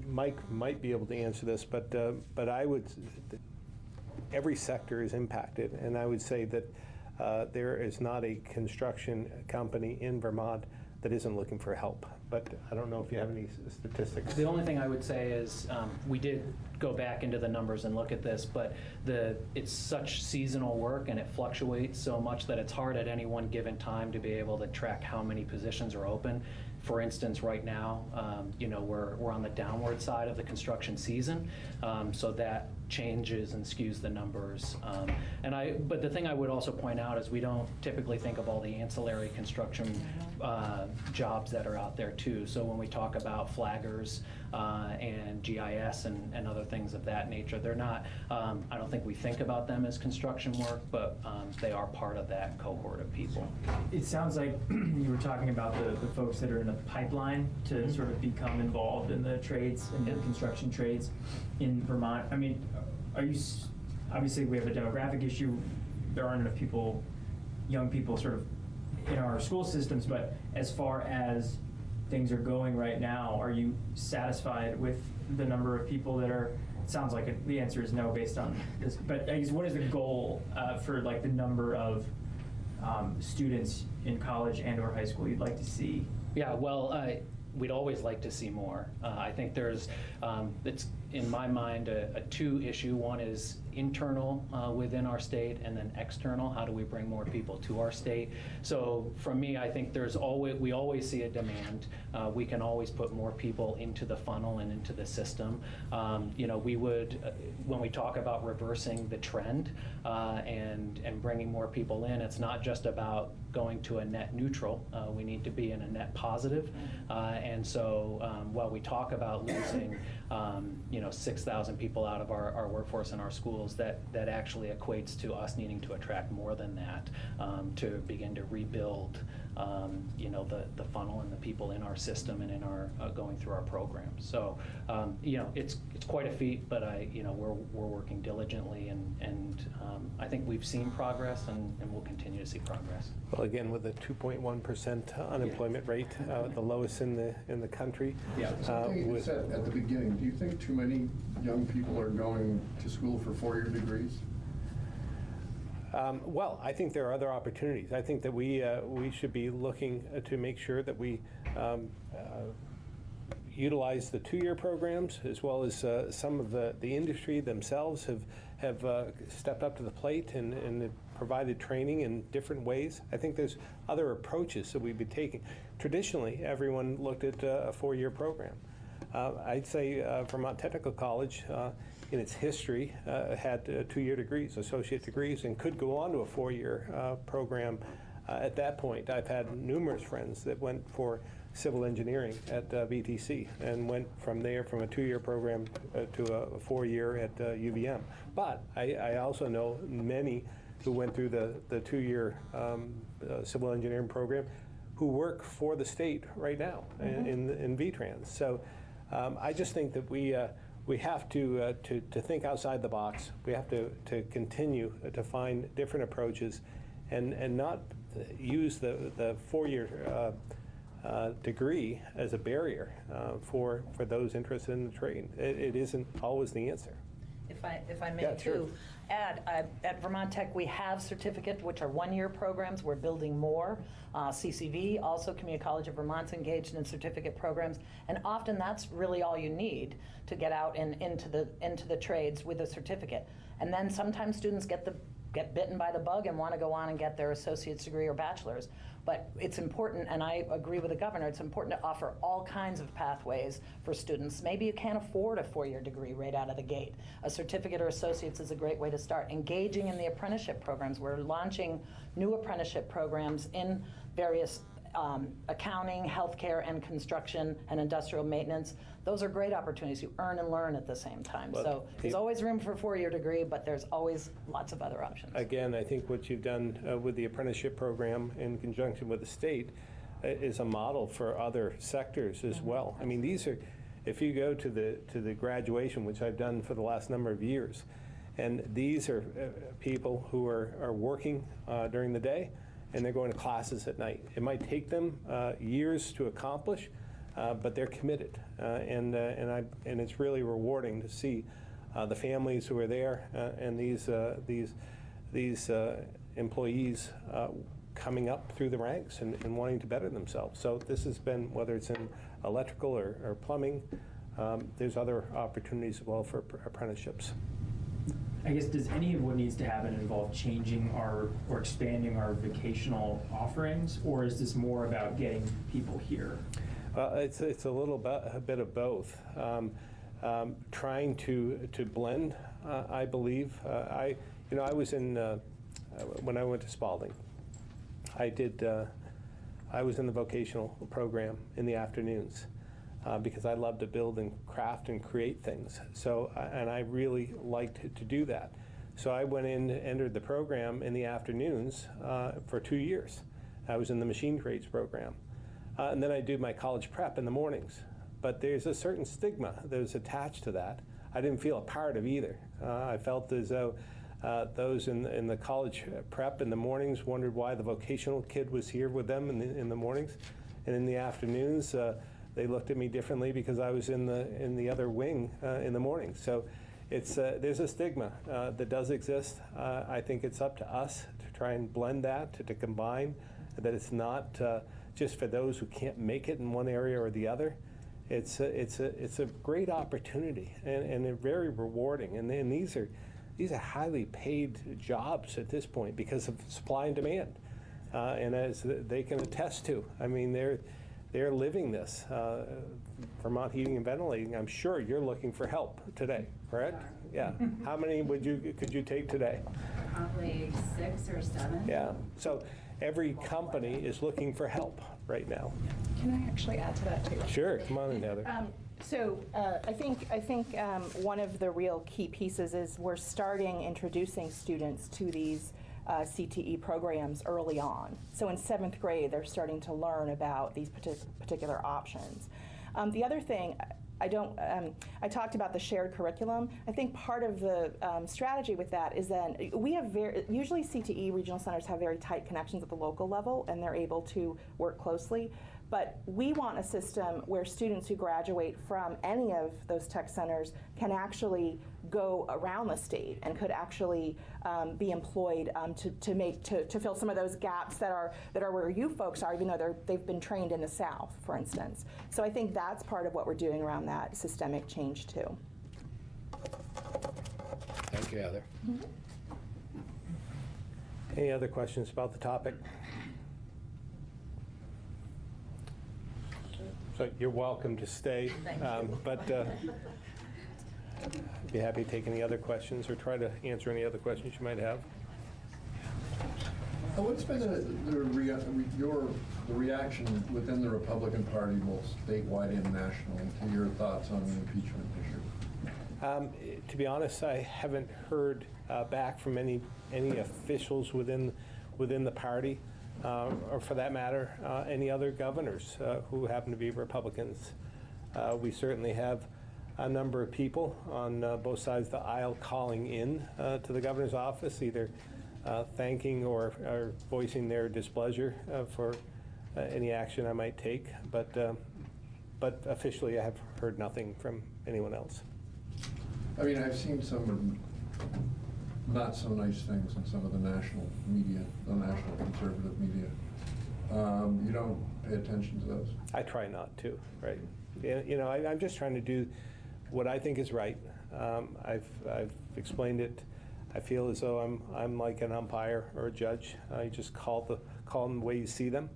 Mike might be able to answer this, but I would. Every sector is impacted, and I would say that there is not a construction company in Vermont that isn't looking for help. But I don't know if you have any statistics. The only thing I would say is we did go back into the numbers and look at this, but it's such seasonal work and it fluctuates so much that it's hard at any one given time to be able to track how many positions are open. For instance, right now, we're on the downward side of the construction season, so that changes and skews the numbers. But the thing I would also point out is we don't typically think of all the ancillary construction jobs that are out there too. So when we talk about flaggers and GIS and other things of that nature, they're not, I don't think we think about them as construction work, but they are part of that cohort of people. It sounds like you were talking about the folks that are in the pipeline to sort of become involved in the trades and the construction trades in Vermont. I mean, obviously we have a demographic issue. There aren't enough people, young people sort of in our school systems, but as far as things are going right now, are you satisfied with the number of people that are, it sounds like the answer is no based on this, but I guess what is the goal for like the number of students in college and or high school you'd like to see? Yeah, well, we'd always like to see more. I think there's, it's in my mind a two issue. One is internal within our state, and then external. How do we bring more people to our state? So for me, I think there's always, we always see a demand. We can always put more people into the funnel and into the system. You know, we would, when we talk about reversing the trend and bringing more people in, it's not just about going to a net neutral. We need to be in a net positive. And so while we talk about losing, you know, 6,000 people out of our workforce in our schools, that actually equates to us needing to attract more than that to begin to rebuild, you know, the funnel and the people in our system and in our going through our programs. So, you know, it's quite a feat, but you know, we're working diligently, and I think we've seen progress, and we'll continue to see progress. Well, again, with a 2.1% unemployment rate, the lowest in the country. Yeah. Something you said at the beginning, do you think too many young people are going to school for four-year degrees? Well, I think there are other opportunities. I think that we should be looking to make sure that we utilize the two-year programs, as well as some of the industry themselves have stepped up to the plate and provided training in different ways. I think there's other approaches that we've been taking. Traditionally, everyone looked at a four-year program. I'd say Vermont Technical College, in its history, had two-year degrees, associate degrees, and could go on to a four-year program at that point. I've had numerous friends that went for civil engineering at VTC and went from there from a two-year program to a four-year at UVM. But I also know many who went through the two-year civil engineering program who work for the state right now in VTrans. So I just think that we have to think outside the box. We have to continue to find different approaches and not use the four-year degree as a barrier for those interested in the trade. It isn't always the answer. If I may Yeah, sure. too, add, at Vermont Tech we have certificate, which are one-year programs. We're building more. CCV, also Community College of Vermont's engaged in certificate programs, and often that's really all you need to get out and into the trades with a certificate. And then sometimes students get bitten by the bug and want to go on and get their associate's degree or bachelor's. But it's important, and I agree with the governor, it's important to offer all kinds of pathways for students. Maybe you can't afford a four-year degree right out of the gate. A certificate or associate's is a great way to start. Engaging in the apprenticeship programs. We're launching new apprenticeship programs in various accounting, healthcare, and construction and industrial maintenance. Those are great opportunities. You earn and learn at the same time. Well, so there's always room for a four-year degree, but there's always lots of other options. Again, I think what you've done with the apprenticeship program in conjunction with the state is a model for other sectors as well. I mean, these are, if you go to the graduation, which I've done for the last number of years, and these are people who are working during the day, and they're going to classes at night. It might take them years to accomplish, but they're committed, and it's really rewarding to see the families who are there and these employees coming up through the ranks and wanting to better themselves. So this has been, whether it's in electrical or plumbing, there's other opportunities as well for apprenticeships. I guess, does any of what needs to happen involve changing or expanding our vocational offerings, or is this more about getting people here? It's a bit of both. Trying to blend, I believe. I was in when I went to Spalding. I did I was in the vocational program in the afternoons because I love to build and craft and create things. So, and I really liked to do that. So I went in, entered the program in the afternoons for 2 years. I was in the machine trades program. And then I did my college prep in the mornings. But there's a certain stigma that was attached to that. I didn't feel a part of either. I felt as though those in the college prep in the mornings wondered why the vocational kid was here with them in the mornings. And in the afternoons, they looked at me differently because I was in the other wing in the morning. So it's there's a stigma that does exist. I think it's up to us to try and blend that, to combine, that it's not just for those who can't make it in one area or the other. It's a great opportunity and very rewarding. And these are highly paid jobs at this point because of supply and demand. And as they can attest to, I mean, they're living this. Vermont Heating and Ventilating, I'm sure you're looking for help today, correct? Yeah. How many could you take today? Probably 6 or 7. Yeah. So every company is looking for help right now. Can I actually add to that too? Sure. Come on in, Heather. I think one of the real key pieces is we're starting introducing students to these CTE programs early on. So in 7th grade, they're starting to learn about these particular options. The other thing, I talked about the shared curriculum. I think part of the strategy with that is that we have usually CTE regional centers have very tight connections at the local level, and they're able to work closely. But we want a system where students who graduate from any of those tech centers can actually go around the state and could actually be employed to fill some of those gaps that are where you folks are, even though they've been trained in the South, for instance. So I think that's part of what we're doing around that systemic change too. Thank you, Heather. Any other questions about the topic? So you're welcome to stay, but I'd be happy to take any other questions or try to answer any other questions you might have. What's been the reaction within the Republican Party, both statewide and nationally, to your thoughts on the impeachment issue? To be honest, I haven't heard back from any officials within the party. Or for that matter, any other governors who happen to be Republicans. We certainly have a number of people on both sides of the aisle calling in to the governor's office, either thanking or voicing their displeasure for any action I might take. But officially, I have heard nothing from anyone else. I mean, I've seen some not so nice things in some of the national media, the national conservative media. You don't pay attention to those? I try not to, right? You know, I'm just trying to do what I think is right. I've explained it. I feel as though I'm like an umpire or a judge. You just call them the way you see them,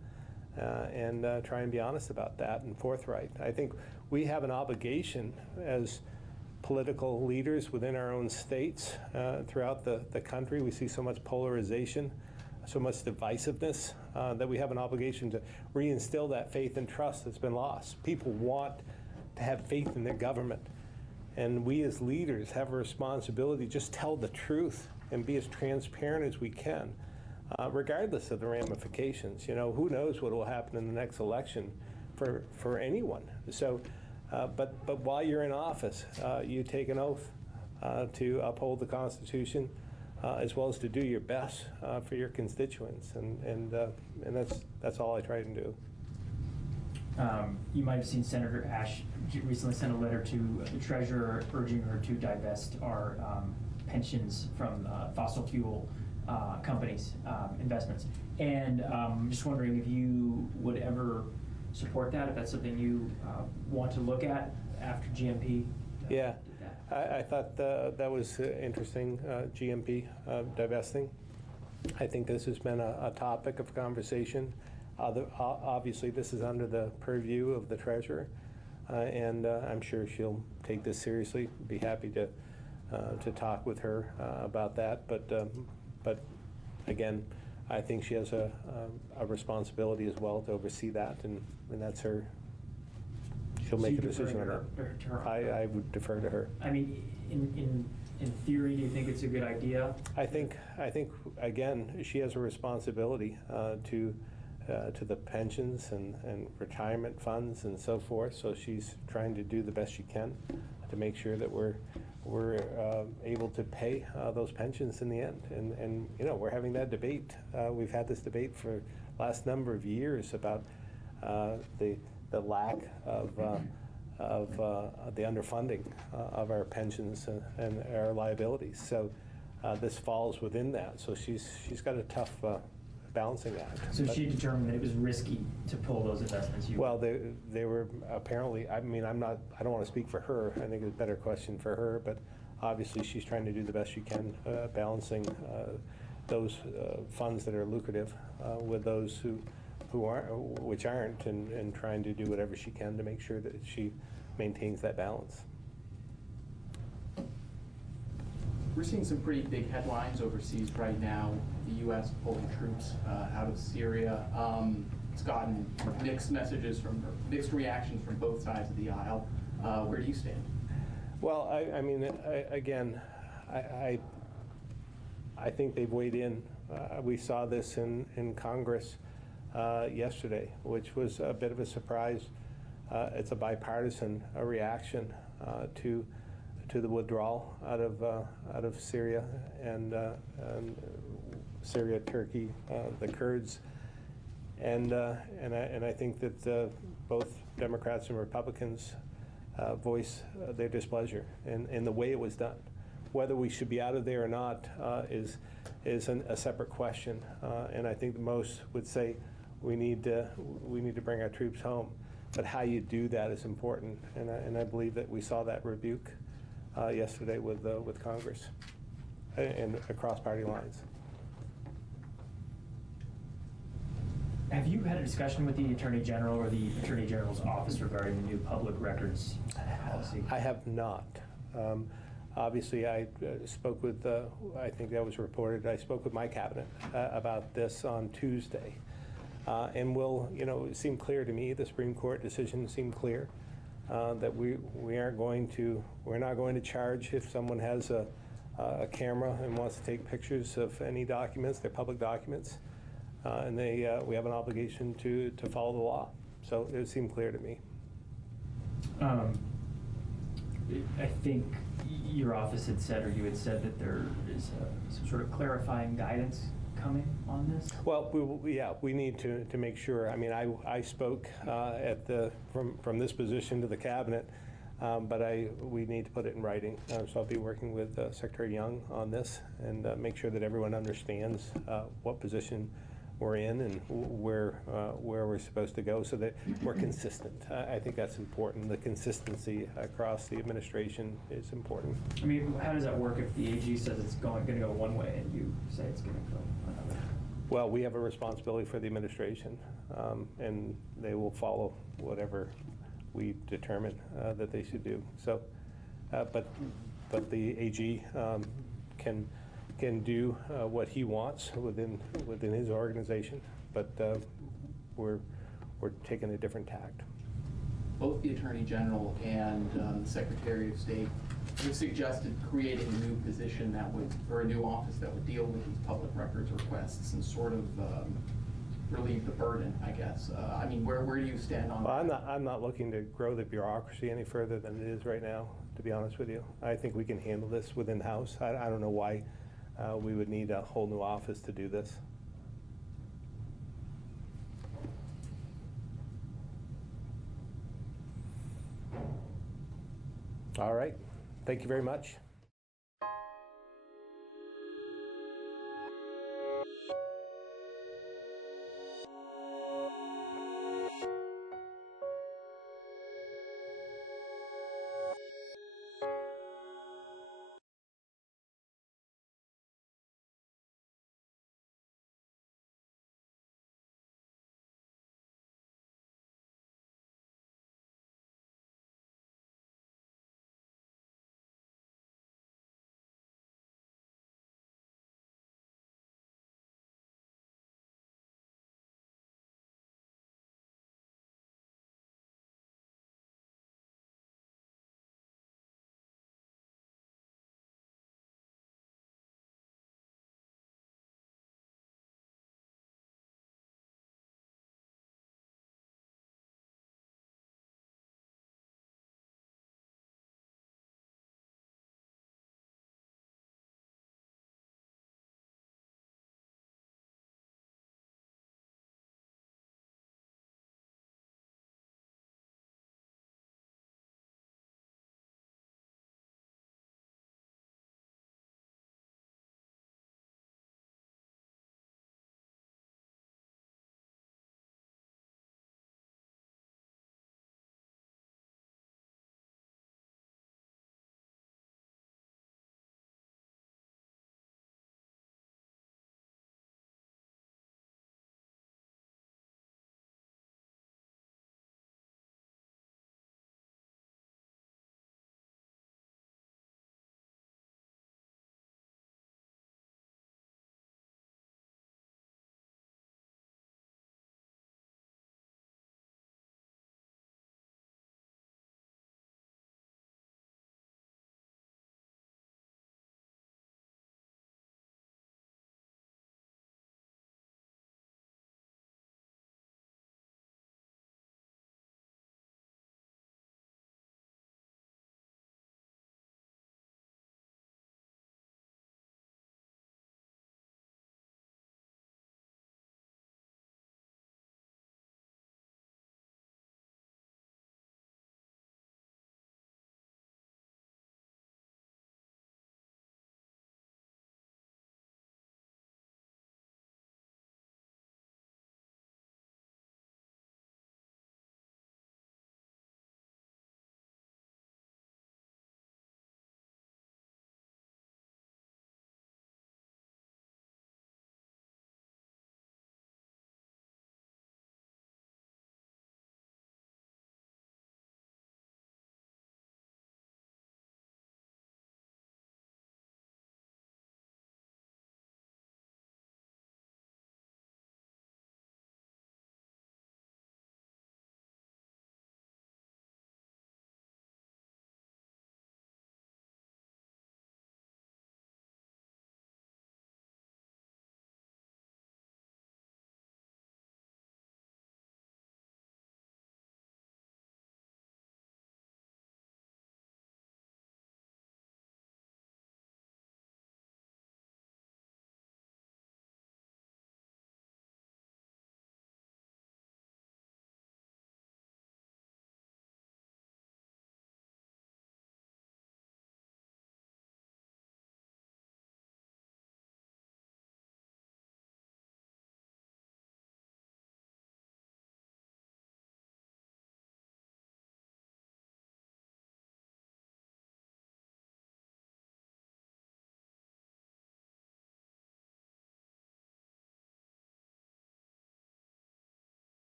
and try and be honest about that and forthright. I think we have an obligation as political leaders within our own states throughout the country. We see so much polarization, so much divisiveness, that we have an obligation to reinstill that faith and trust that's been lost. People want to have faith in their government. And we as leaders have a responsibility to just tell the truth and be as transparent as we can, regardless of the ramifications. You know, who knows what will happen in the next election for anyone. So, but while you're in office, you take an oath to uphold the Constitution, as well as to do your best for your constituents, and that's all I try to do. You might have seen Senator Ash recently sent a letter to the treasurer urging her to divest our pensions from fossil fuel companies' investments. And just wondering if you would ever support that, if that's something you want to look at after GMP. Yeah, I thought that was interesting, GMP divesting. I think this has been a topic of conversation. Obviously, this is under the purview of the treasurer, and I'm sure she'll take this seriously. Be happy to talk with her about that. But again, I think she has a responsibility as well to oversee that, and that's her. She'll make a decision on that. I would defer to her. I mean, in theory, do you think it's a good idea? I think again, she has a responsibility to the pensions and retirement funds and so forth. So she's trying to do the best she can to make sure that we're able to pay those pensions in the end. And you know, we're having that debate. We've had this debate for the last number of years about the lack of the underfunding of our pensions and our liabilities. So this falls within that. So she's got a tough balancing act. So she determined that it was risky to pull those investments. Well, they were apparently. I mean, I don't want to speak for her. I think it's a better question for her. But obviously, she's trying to do the best she can, balancing those funds that are lucrative with those who aren't, which aren't, and trying to do whatever she can to make sure that she maintains that balance. We're seeing some pretty big headlines overseas right now. The U.S. pulling troops out of Syria. It's gotten mixed reactions from both sides of the aisle. Where do you stand? Well, I mean, again, I think they've weighed in. We saw this in Congress yesterday, which was a bit of a surprise. It's a bipartisan reaction to the withdrawal out of Syria and Syria, Turkey, the Kurds, and I think that both Democrats and Republicans voice their displeasure in the way it was done. Whether we should be out of there or not is a separate question, and I think most would say we need to bring our troops home. But how you do that is important, and I believe that we saw that rebuke yesterday with Congress and across party lines. Have you had a discussion with the Attorney General or the Attorney General's office regarding the new public records policy? I have not. Obviously, I spoke with, I think that was reported, I spoke with my cabinet about this on Tuesday. And it seemed clear to me, the Supreme Court decision seemed clear, that we're not going to charge if someone has a camera and wants to take pictures of any documents, they're public documents, and we have an obligation to follow the law. So it seemed clear to me. I think your office had said, or you had said, that there is some sort of clarifying guidance coming on this? Well, we need to make sure. I mean, I spoke from this position to the cabinet, but we need to put it in writing. So I'll be working with Secretary Young on this and make sure that everyone understands what position we're in and where we're supposed to go, so that we're consistent. I think that's important. The consistency across the administration is important. I mean, how does that work if the AG says it's going to go one way and you say it's going to go another? Well, we have a responsibility for the administration, and they will follow whatever we determine that they should do. So, but the AG can do what he wants within his organization, but we're taking a different tact. Both the Attorney General and the Secretary of State have suggested creating a new position or a new office that would deal with these public records requests and sort of relieve the burden, I guess. I mean, where do you stand on that? Well, I'm not looking to grow the bureaucracy any further than it is right now, to be honest with you. I think we can handle this within house. I don't know why we would need a whole new office to do this. All right. Thank you very much.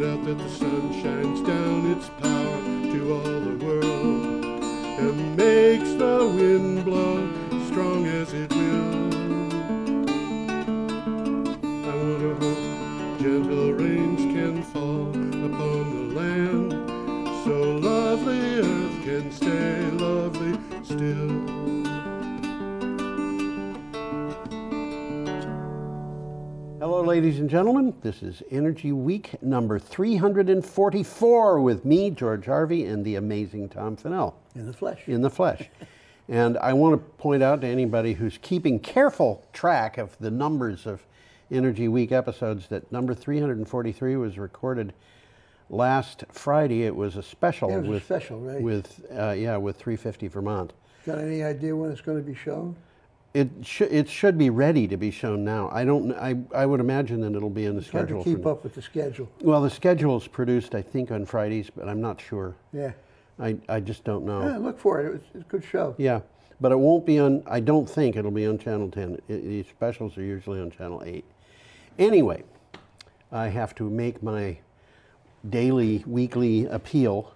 it out that the sun shines down its power to all the world and makes the wind blow strong as it will. I want to hope gentle rains can fall upon the land, so lovely earth can stay lovely still. Hello, ladies and gentlemen. This is Energy Week number 344 with me, George Harvey, and the amazing Tom Fennell. In the flesh. In the flesh. And I want to point out to anybody who's keeping careful track of the numbers of Energy Week episodes that number 343 was recorded last Friday. It was a special. Yeah, it was with a special, right? With 350 Vermont. Got any idea when it's going to be shown? It should be ready to be shown now. I would imagine that it'll be in the It's hard schedule. to keep up with the schedule. Well, the schedule is produced, I think, on Fridays, but I'm not sure. Yeah. I just don't know. Yeah, look for it. It's a good show. Yeah, but it won't be on, I don't think it'll be on Channel 10. These specials are usually on Channel 8. Anyway, I have to make my daily, weekly appeal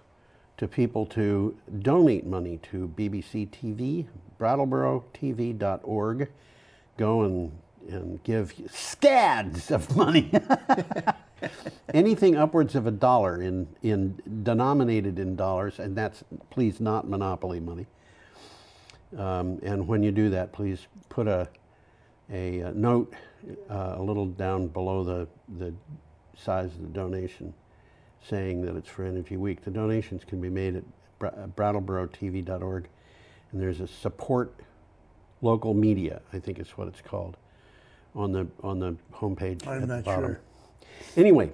to people to donate money to BBC TV, BrattleboroTV.org. Go and give scads of money. Anything upwards of $1 in denominated in dollars, and that's please not Monopoly money. And when you do that, please put a note a little down below the size of the donation, saying that it's for Energy Week. The donations can be made at BrattleboroTV.org, and there's a support local media, I think is what it's called, on the homepage I'm at the not bottom. sure. Anyway,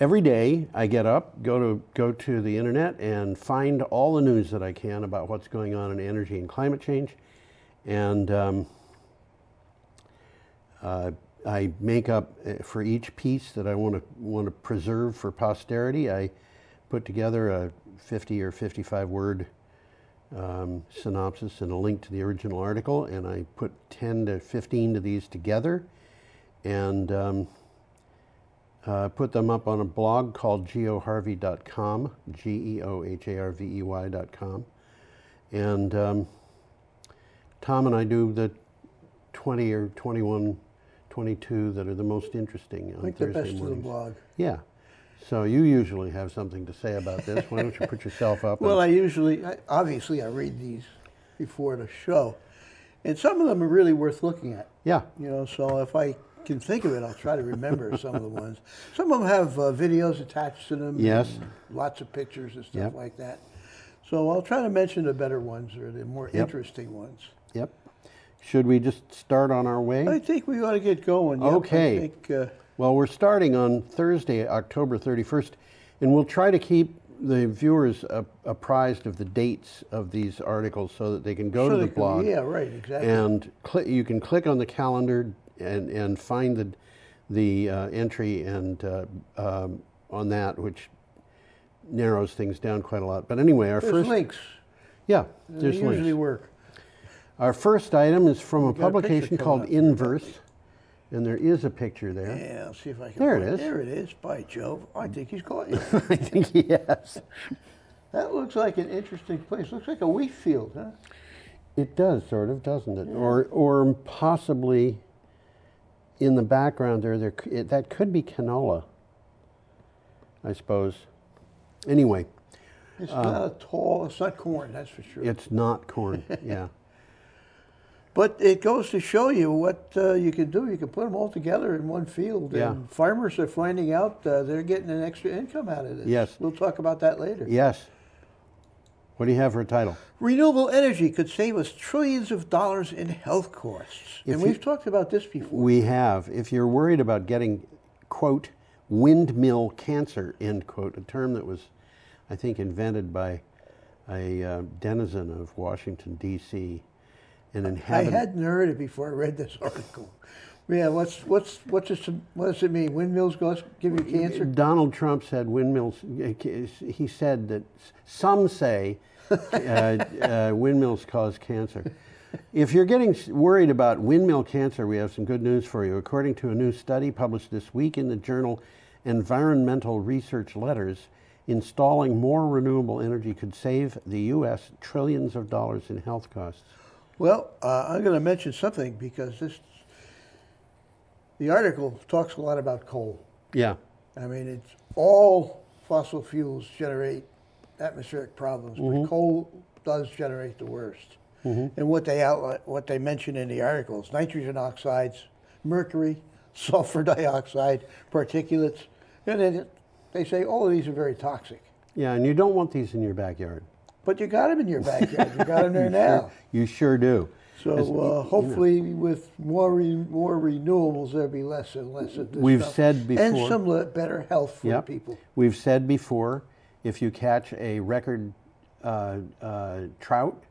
every day I get up, go to the internet, and find all the news that I can about what's going on in energy and climate change, and I make up for each piece that I want to preserve for posterity. I put together a 50 or 55 word synopsis and a link to the original article, and I put 10 to 15 of these together and put them up on a blog called geoharvey.com, geoharvey.com, and Tom and I do the 20 or 21, 22 that are the most interesting on Like Thursday the best mornings. of the blog. Yeah. So you usually have something to say about this. Why don't you put yourself up? Well, obviously I read these before the show, and some of them are really worth looking at. Yeah. You know, so if I can think of it, I'll try to remember some of the ones. Some of them have videos attached to them. Yes. And lots of pictures and stuff Yep. like that. So I'll try to mention the better ones or the more Yep. interesting ones. Yep. Should we just start on our way? I think we ought to get going. Yep, Okay. I think, Well, we're starting on Thursday, October 31st, and we'll try to keep the viewers apprised of the dates of these articles so that they can go to the blog. Yeah, right, exactly. And you can click on the calendar and find the entry and on that, which narrows things down quite a lot. But anyway, there's links. Yeah, They there's links. usually work. Our first item is from a We've got a picture publication coming called up. Inverse, and there is a picture there. Yeah, I'll see if I can. There it find is. There it is. By Jove, I think he's caught you. I think he has. That looks like an interesting place. Looks like a wheat field, huh? It does, sort of, doesn't it? Or possibly in the background that could be canola, I suppose. Anyway. It's not it's not corn, that's for sure. It's not corn, yeah. But it goes to show you what you can do. You can put them all together in one field. Yeah. And farmers are finding out they're getting an extra income out of this. Yes. We'll talk about that later. Yes. What do you have for a title? Renewable energy could save us trillions of dollars in health costs. And we've talked about this before. We have. If you're worried about getting, quote, windmill cancer, end quote, a term that was, I think, invented by a denizen of Washington, D.C., an inhabitant. I hadn't heard it before I read this article. Yeah, what does it mean? Windmills give you cancer? Donald Trump said windmills. He said that some say windmills cause cancer. If you're getting worried about windmill cancer, we have some good news for you. According to a new study published this week in the journal environmental research letters, installing more renewable energy could save the U.S. trillions of dollars in health costs. Well, I'm going to mention something because the article talks a lot about coal. Yeah. I mean, it's all fossil fuels generate atmospheric problems, but coal does generate the worst. And what they mention in the article is nitrogen oxides, mercury, sulfur dioxide, particulates, and then they say all of these are very toxic. Yeah, and you don't want these in your backyard. But you got them in your backyard. You got them there now. You sure do. So hopefully, with more renewables, there'll be less and less of this We've stuff. said before, and some better health for people. We've said before, if you catch a record trout,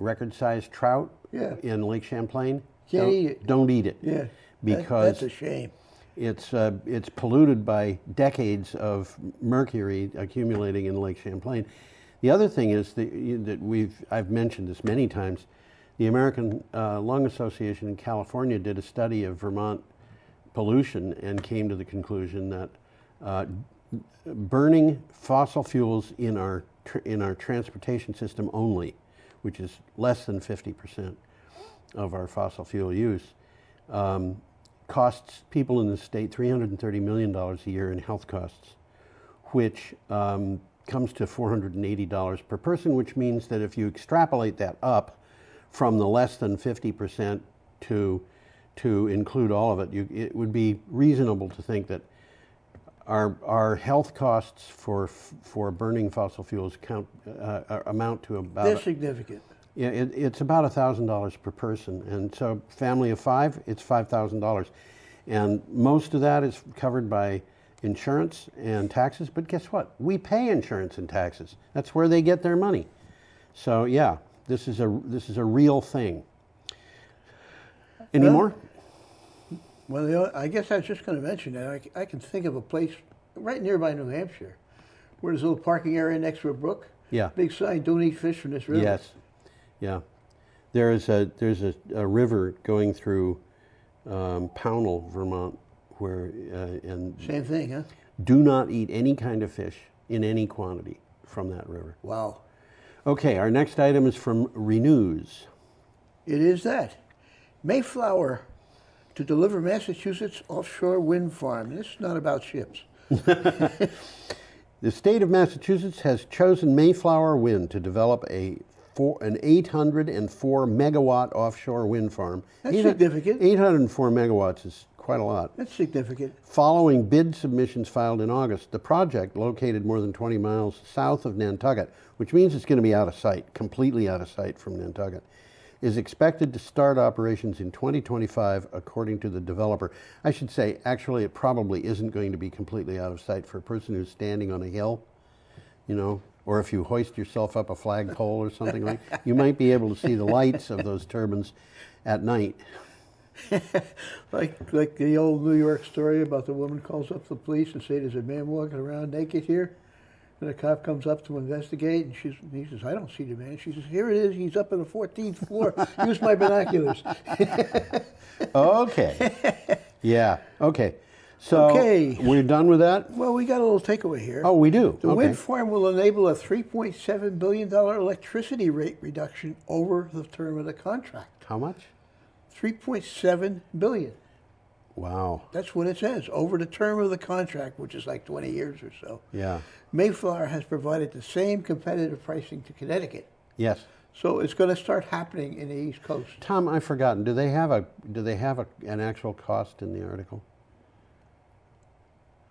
record-sized trout in Lake Champlain, Can't eat it. Don't eat it. Yeah, because that's a shame. It's polluted by decades of mercury accumulating in Lake Champlain. The other thing is that I've mentioned this many times. The American Lung Association in California did a study of Vermont pollution and came to the conclusion that burning fossil fuels in our transportation system only, which is less than 50% of our fossil fuel use, costs people in the state $330 million a year in health costs, which comes to $480 per person, which means that if you extrapolate that up from the less than 50% to include all of it, it would be reasonable to think that our health costs for burning fossil fuels amount to about... They're significant. Yeah, it's about $1,000 per person, and so family of 5, it's $5,000, and most of that is covered by insurance and taxes. But guess what? We pay insurance and taxes. That's where they get their money. So yeah, this is a real thing. Any more? Well, I guess I was just going to mention that I can think of a place right nearby New Hampshire where there's a little parking area next to a brook. Yeah. Big sign: "Don't eat fish from this river." Yes. Yeah. There's a river going through Pownell, Vermont, where and same thing, huh? Do not eat any kind of fish in any quantity from that river. Wow. Okay, our next item is from Renews. It is that Mayflower to deliver Massachusetts offshore wind farm. This is not about ships. The state of Massachusetts has chosen Mayflower Wind to develop an 804 megawatt offshore wind farm. That's significant. 804 megawatts is quite a lot. That's significant. Following bid submissions filed in August, the project, located more than 20 miles south of Nantucket, which means it's going to be out of sight, completely out of sight from Nantucket, is expected to start operations in 2025, according to the developer. I should say, actually, it probably isn't going to be completely out of sight for a person who's standing on a hill, you know, or if you hoist yourself up a flagpole or something like that, you might be able to see the lights of those turbines at night. like the old New York story about the woman calls up the police and says, "There's a man walking around naked here." And the cop comes up to investigate, and he says, "I don't see the man." She says, "Here it is. He's up on the 14th floor. Use my binoculars." Okay. Yeah. Okay. So we're done with that? Well, we got a little takeaway here. Oh, we do? The wind farm will enable a $3.7 billion electricity rate reduction over the term of the contract. How much? $3.7 billion. Wow. That's what it says, over the term of the contract, which is like 20 years or so. Yeah. Mayflower has provided the same competitive pricing to Connecticut. Yes. So it's going to start happening in the East Coast. Tom, I've forgotten. Do they have an actual cost in the article?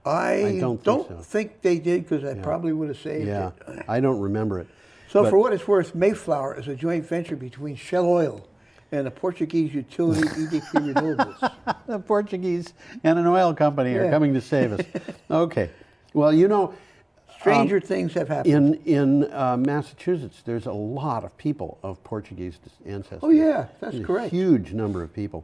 I don't think they did, because I probably would have saved it. I don't remember it. So for what it's worth, Mayflower is a joint venture between Shell Oil and the Portuguese utility EDP Renewables. The Portuguese and an oil company are coming to save us. Okay. Well, you know, stranger things have happened. In Massachusetts, there's a lot of people of Portuguese ancestry. Oh yeah, that's correct. A huge number of people.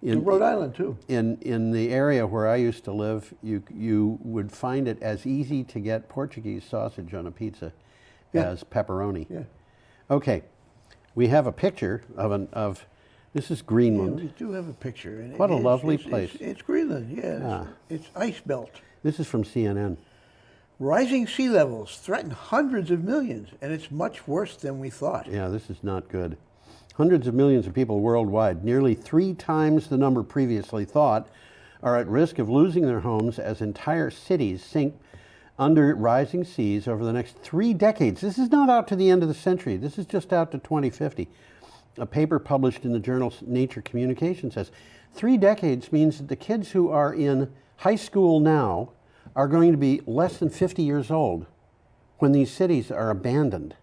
In Rhode Island too. In the area where I used to live, you would find it as easy to get Portuguese sausage on a pizza as pepperoni. Yeah. Okay. We have a picture of this is Greenland. Yeah, we do have a picture. And what a lovely place. It's Greenland, yeah. It's ice belt. This is from CNN. Rising sea levels threaten hundreds of millions, and it's much worse than we thought. Yeah, this is not good. Hundreds of millions of people worldwide, nearly 3 times the number previously thought, are at risk of losing their homes as entire cities sink under rising seas over the next 3 decades. This is not out to the end of the century. This is just out to 2050. A paper published in the journal Nature Communications says 3 decades means that the kids who are in high school now are going to be less than 50 years old when these cities are abandoned.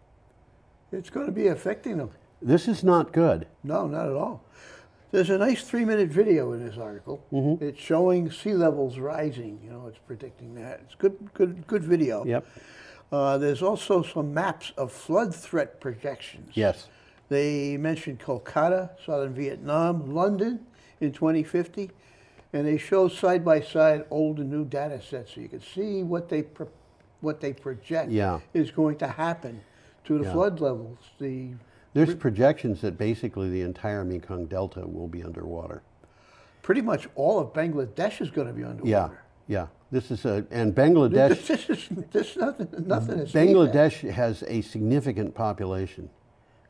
It's going to be affecting them. This is not good. No, not at all. There's a nice 3-minute video in this article. It's showing sea levels rising. You know, it's predicting that. It's good video. Yep. There's also some maps of flood threat projections. Yes. They mentioned Kolkata, southern Vietnam, London in 2050, and they show side by side old and new data sets, so you can see what they project is going to happen to the flood levels. There's projections that basically the entire Mekong Delta will be underwater. Pretty much all of Bangladesh is going to be underwater. Yeah, yeah. This is and Bangladesh. This nothing is. Bangladesh has a significant population.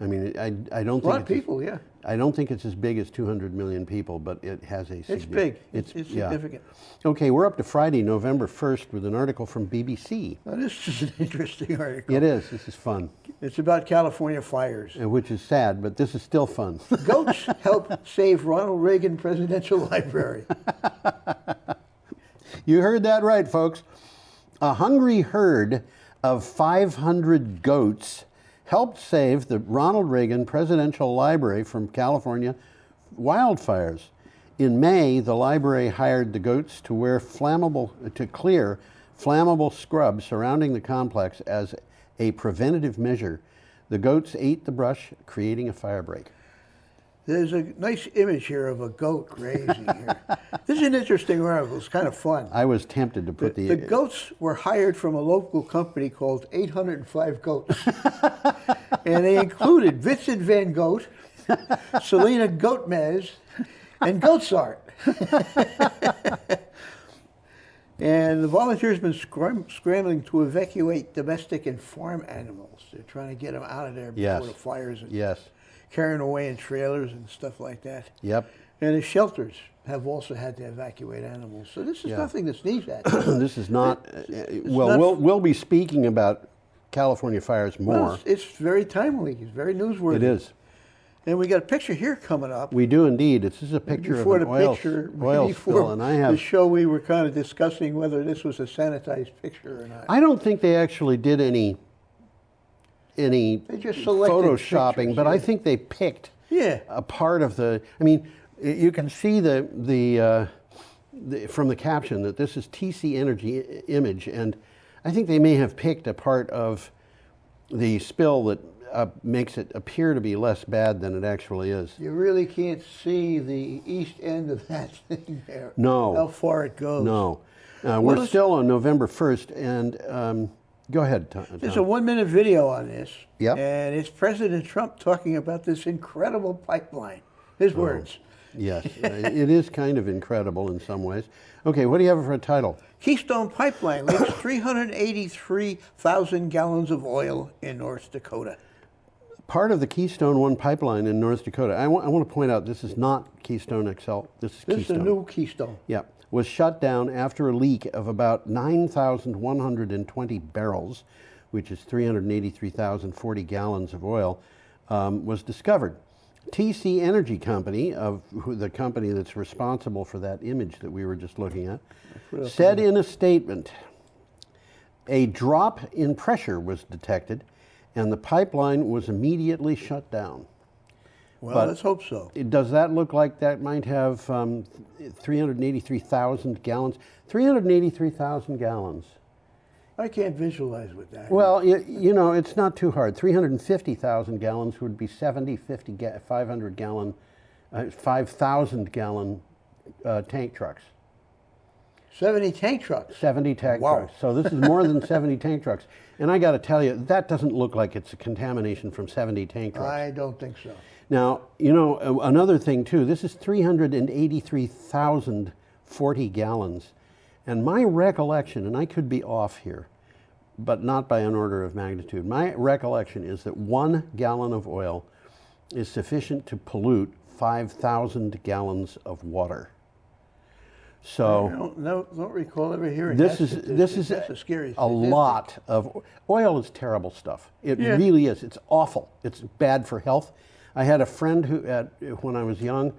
I mean, I don't think a lot of people. Yeah. I don't think it's as big as 200 million people, but it has a. It's big. It's significant. Okay, we're up to Friday, November 1st, with an article from BBC. Now, this is an interesting article. It is. This is fun. It's about California fires. Which is sad, but this is still fun. Goats help save Ronald Reagan Presidential Library. You heard that right, folks. A hungry herd of 500 goats helped save the Ronald Reagan Presidential Library from California wildfires. In May, the library hired the goats to clear flammable scrub surrounding the complex as a preventative measure. The goats ate the brush, creating a firebreak. There's a nice image here of a goat grazing here. This is an interesting article. It's kind of fun. I was tempted to put the goats were hired from a local company called 805 Goats. And they included Vincent Van Gogh, Selena Gomez, and Goatsart. And the volunteers have been scrambling to evacuate domestic and farm animals. They're trying to get them out of there before the fires. Carrying away in trailers and stuff like that. Yep. And the shelters have also had to evacuate animals. So this is nothing to sneeze at. This is not, we'll be speaking about California fires more. Well, it's very timely. It's very newsworthy. It is. And we got a picture here coming up. We do indeed. This is a picture of an oil spill, and I have the show we were kind of discussing whether this was a sanitized picture or not. I don't think they actually did any they just selected photoshopping, pictures, but I think they picked a part of the. I mean, you can see from the caption that this is TC Energy image, and I think they may have picked a part of the spill that makes it appear to be less bad than it actually is. You really can't see the east end of that thing there. No. How far it goes. No. We're still on November 1st, and go ahead, Tom. There's a 1-minute video on this. Yep. And it's President Trump talking about this incredible pipeline. His words. Yes, it is kind of incredible in some ways. Okay, what do you have for a title? Keystone Pipeline leaks 383,000 gallons of oil in North Dakota. Part of the Keystone 1 pipeline in North Dakota, I want to point out this is not Keystone XL, this is Keystone. This is the new Keystone. Yeah, was shut down after a leak of about 9,120 barrels, which is 383,040 gallons of oil, was discovered. TC Energy Company, the company that's responsible for that image that we were just looking at, said in a statement, a drop in pressure was detected and the pipeline was immediately shut down. Well, let's hope so. Does that look like that might have 383,000 gallons? 383,000 gallons. I can't visualize with that. Well, you know, it's not too hard. 350,000 gallons would be 500 gallon, 5,000 gallon tank trucks. 70 tank trucks? 70 tank trucks. So this is more than 70 tank trucks. And I got to tell you, that doesn't look like it's a contamination from 70 tank trucks. I don't think so. Now, you know, another thing too, this is 383,040 gallons. And my recollection, and I could be off here, but not by an order of magnitude, my recollection is that 1 gallon of oil is sufficient to pollute 5,000 gallons of water. So I don't recall ever hearing this that is statistic. this is That's a scary a statistic. lot of oil is terrible stuff. It Yeah. really is. It's awful. It's bad for health. I had a friend who, when I was young,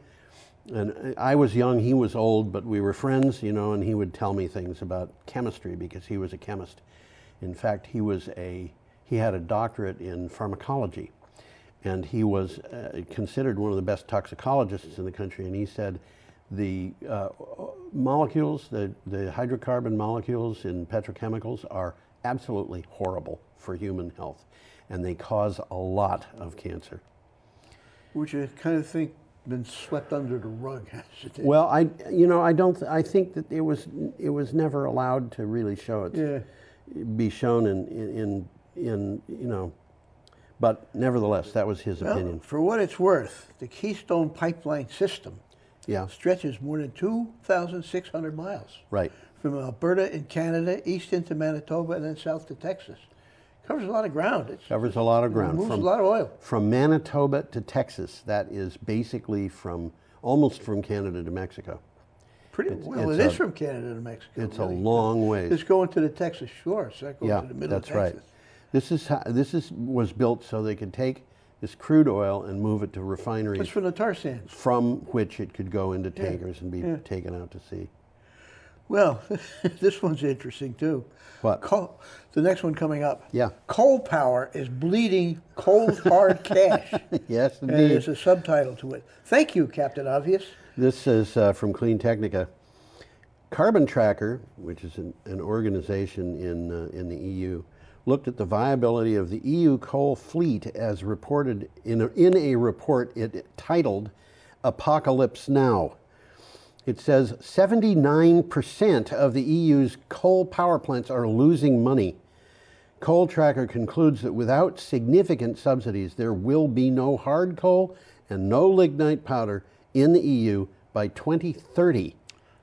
and I was young, he was old, but we were friends, you know, and he would tell me things about chemistry because he was a chemist. In fact, he had a doctorate in pharmacology, and he was considered one of the best toxicologists in the country. And he said the molecules, the hydrocarbon molecules in petrochemicals are absolutely horrible for human health, and they cause a lot of cancer. Which I kind of think been swept under the rug. Well, I think that it was never allowed to really show be shown in but nevertheless, that was his opinion. For what it's worth, the Keystone Pipeline system stretches more than 2,600 miles. Right. From Alberta in Canada, east into Manitoba, and then south to Texas. Covers a lot of ground. Covers a lot of ground. Moves a lot of oil. From Manitoba to Texas, that is basically almost from Canada to Mexico. It is from Canada to Mexico. It's really a long ways. It's going to the Texas shore, so that goes to the middle of Texas. Right. This was built so they could take this crude oil and move it to refineries. It's from the tar sands. From which it could go into tankers and be taken out to sea. Well, this one's interesting too. What? The next one coming up. Yeah. Coal power is bleeding cold hard cash. Yes, indeed. And there's a subtitle to it. Thank you, Captain Obvious. This is from Clean Technica. Carbon Tracker, which is an organization in the EU, looked at the viability of the EU coal fleet as reported in a report it titled Apocalypse Now. It says 79% of the EU's coal power plants are losing money. Coal Tracker concludes that without significant subsidies, there will be no hard coal and no lignite powder in the EU by 2030.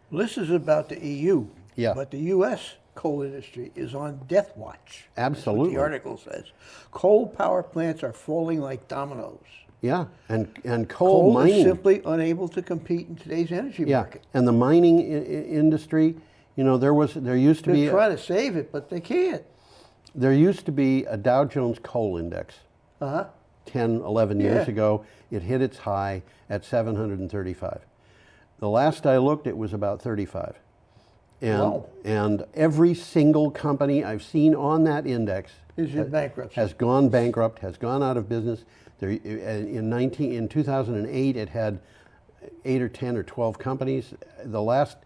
This is about the EU. Yeah. But the U.S. coal industry is on death watch. Absolutely. That's what the article says. Coal power plants are falling like dominoes. Yeah, and coal mining is simply unable to compete in today's energy market. And the mining industry, there used to be They're trying to save it, but they can't. There used to be a Dow Jones coal index. 10, 11 years ago, it hit its high at 735. The last I looked, it was about 35. And every single company I've seen on that index has gone bankrupt, has gone out of business. In 2008, it had 8 or 10 or 12 companies. The last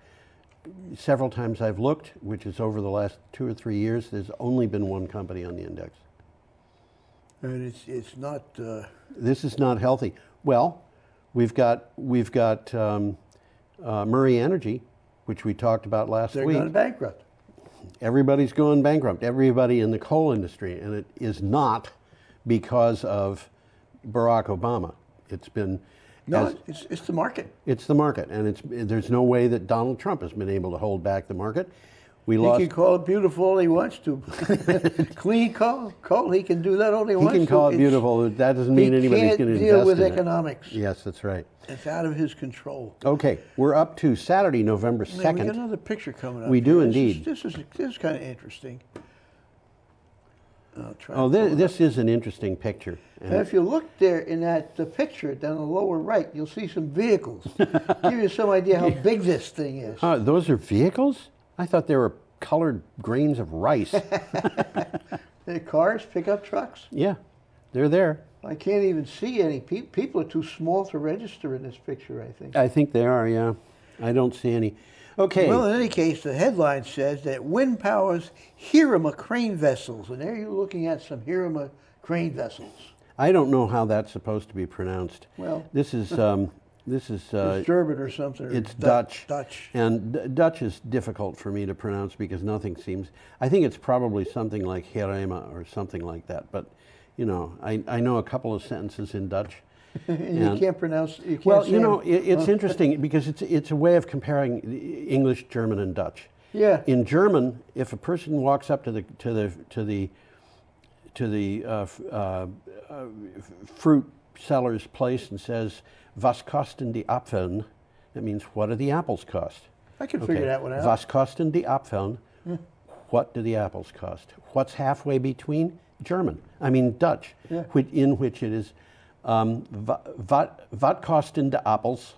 several times I've looked, which is over the last 2 or 3 years, there's only been one company on the index. And it's not. This is not healthy. Well, we've got Murray Energy, which we talked about last week. They're going bankrupt. Everybody's going bankrupt. Everybody in the coal industry, and it is not because of Barack Obama. It's been it's the market. It's the market, and there's no way that Donald Trump has been able to hold back the market. He can call it beautiful all he wants to. Clean coal, he can do that all he wants to. He can call it beautiful. That doesn't mean anybody's going to invest in it. He can't deal with economics. Yes, that's right. It's out of his control. Okay, we're up to Saturday, November 2nd. We got another picture coming up. We do indeed. This is kind of interesting. This is an interesting picture. And if you look there in the picture down the lower right, you'll see some vehicles. Give you some idea how big this thing is. Those are vehicles? I thought they were colored grains of rice. They're cars, pickup trucks? Yeah, they're there. I can't even see any people. People are too small to register in this picture, I think. I think they are, yeah. I don't see any. Okay. Well, in any case, the headline says that wind powers Hirama crane vessels. And there you're looking at some Hirama crane vessels. I don't know how that's supposed to be pronounced. Well, this is it's German or something. Or it's Dutch. Dutch. And Dutch is difficult for me to pronounce because nothing seems. I think it's probably something like Hirama or something like that. But I know a couple of sentences in Dutch. And you can't pronounce. It's interesting because it's a way of comparing English, German, and Dutch. Yeah. In German, if a person walks up to the fruit seller's place and says, "Was kosten die Apfeln?" that means, "What do the apples cost?" I can figure that one out. Was kosten die Apfeln? What do the apples cost? What's halfway between? German. I mean Dutch, Yeah. in which it is wat kosten de appels?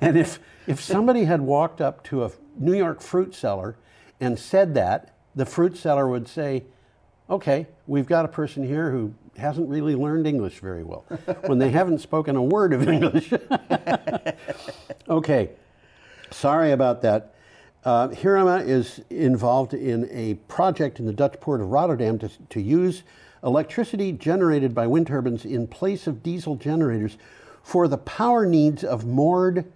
And if somebody had walked up to a New York fruit seller and said that, the fruit seller would say, "Okay, we've got a person here who hasn't really learned English very well," when they haven't spoken a word of English. Okay, sorry about that. Hirama is involved in a project in the Dutch port of Rotterdam to use electricity generated by wind turbines in place of diesel generators for the power needs of moored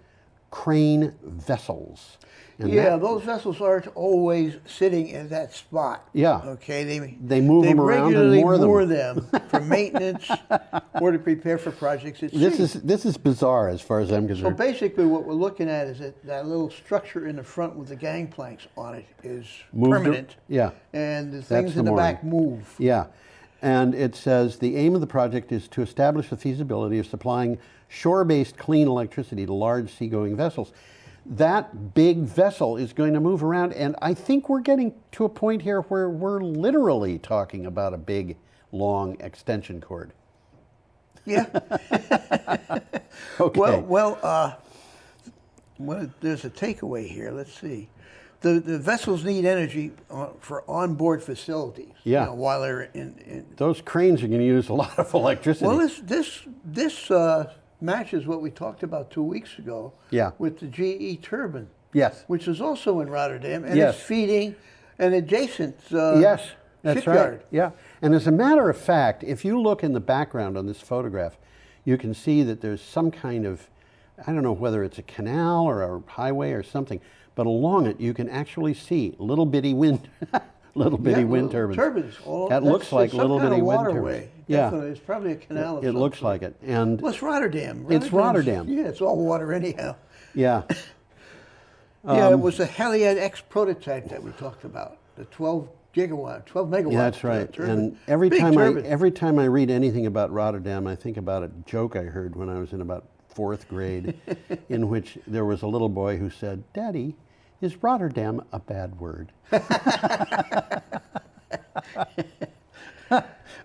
crane vessels. And yeah, those vessels aren't always sitting in that spot. Yeah. Okay, they move them around and moor them for maintenance or to prepare for projects at sea. This is bizarre as far as I'm So concerned. basically what we're looking at is that little structure in the front with the gangplanks on it is Moved permanent. Yeah. And the That's things in the mooring. back move. Yeah. And it says the aim of the project is to establish the feasibility of supplying shore-based clean electricity to large seagoing vessels. That big vessel is going to move around, and I think we're getting to a point here where we're literally talking about a big, long extension cord. Yeah. Okay. Well, there's a takeaway here. Let's see. The vessels need energy for onboard facilities. Yeah. You know, while they're in. Those cranes are going to use a lot of electricity. Well, this matches what we talked about 2 weeks ago. Yeah. With the GE turbine. Yes. Which is also in Rotterdam, and Yes. it's feeding an adjacent Yes, that's shipyard. right. Yeah. And as a matter of fact, if you look in the background on this photograph, you can see that there's some kind of, I don't know whether it's a canal or a highway or something, but along it you can actually see little bitty wind wind turbines. That looks like little bitty wind turbines. Yeah. Definitely. It's probably a canal. It looks like it. And well, it's Rotterdam. It's Rotterdam. Yeah, it's all water anyhow. Yeah. Yeah, it was the Haliade X prototype that we talked about, the 12 megawatt. Yeah, that's right. turbine. And every Big turbine. time I read anything about Rotterdam, I think about a joke I heard when I was in about 4th grade, in which there was a little boy who said, "Daddy, is Rotterdam a bad word?"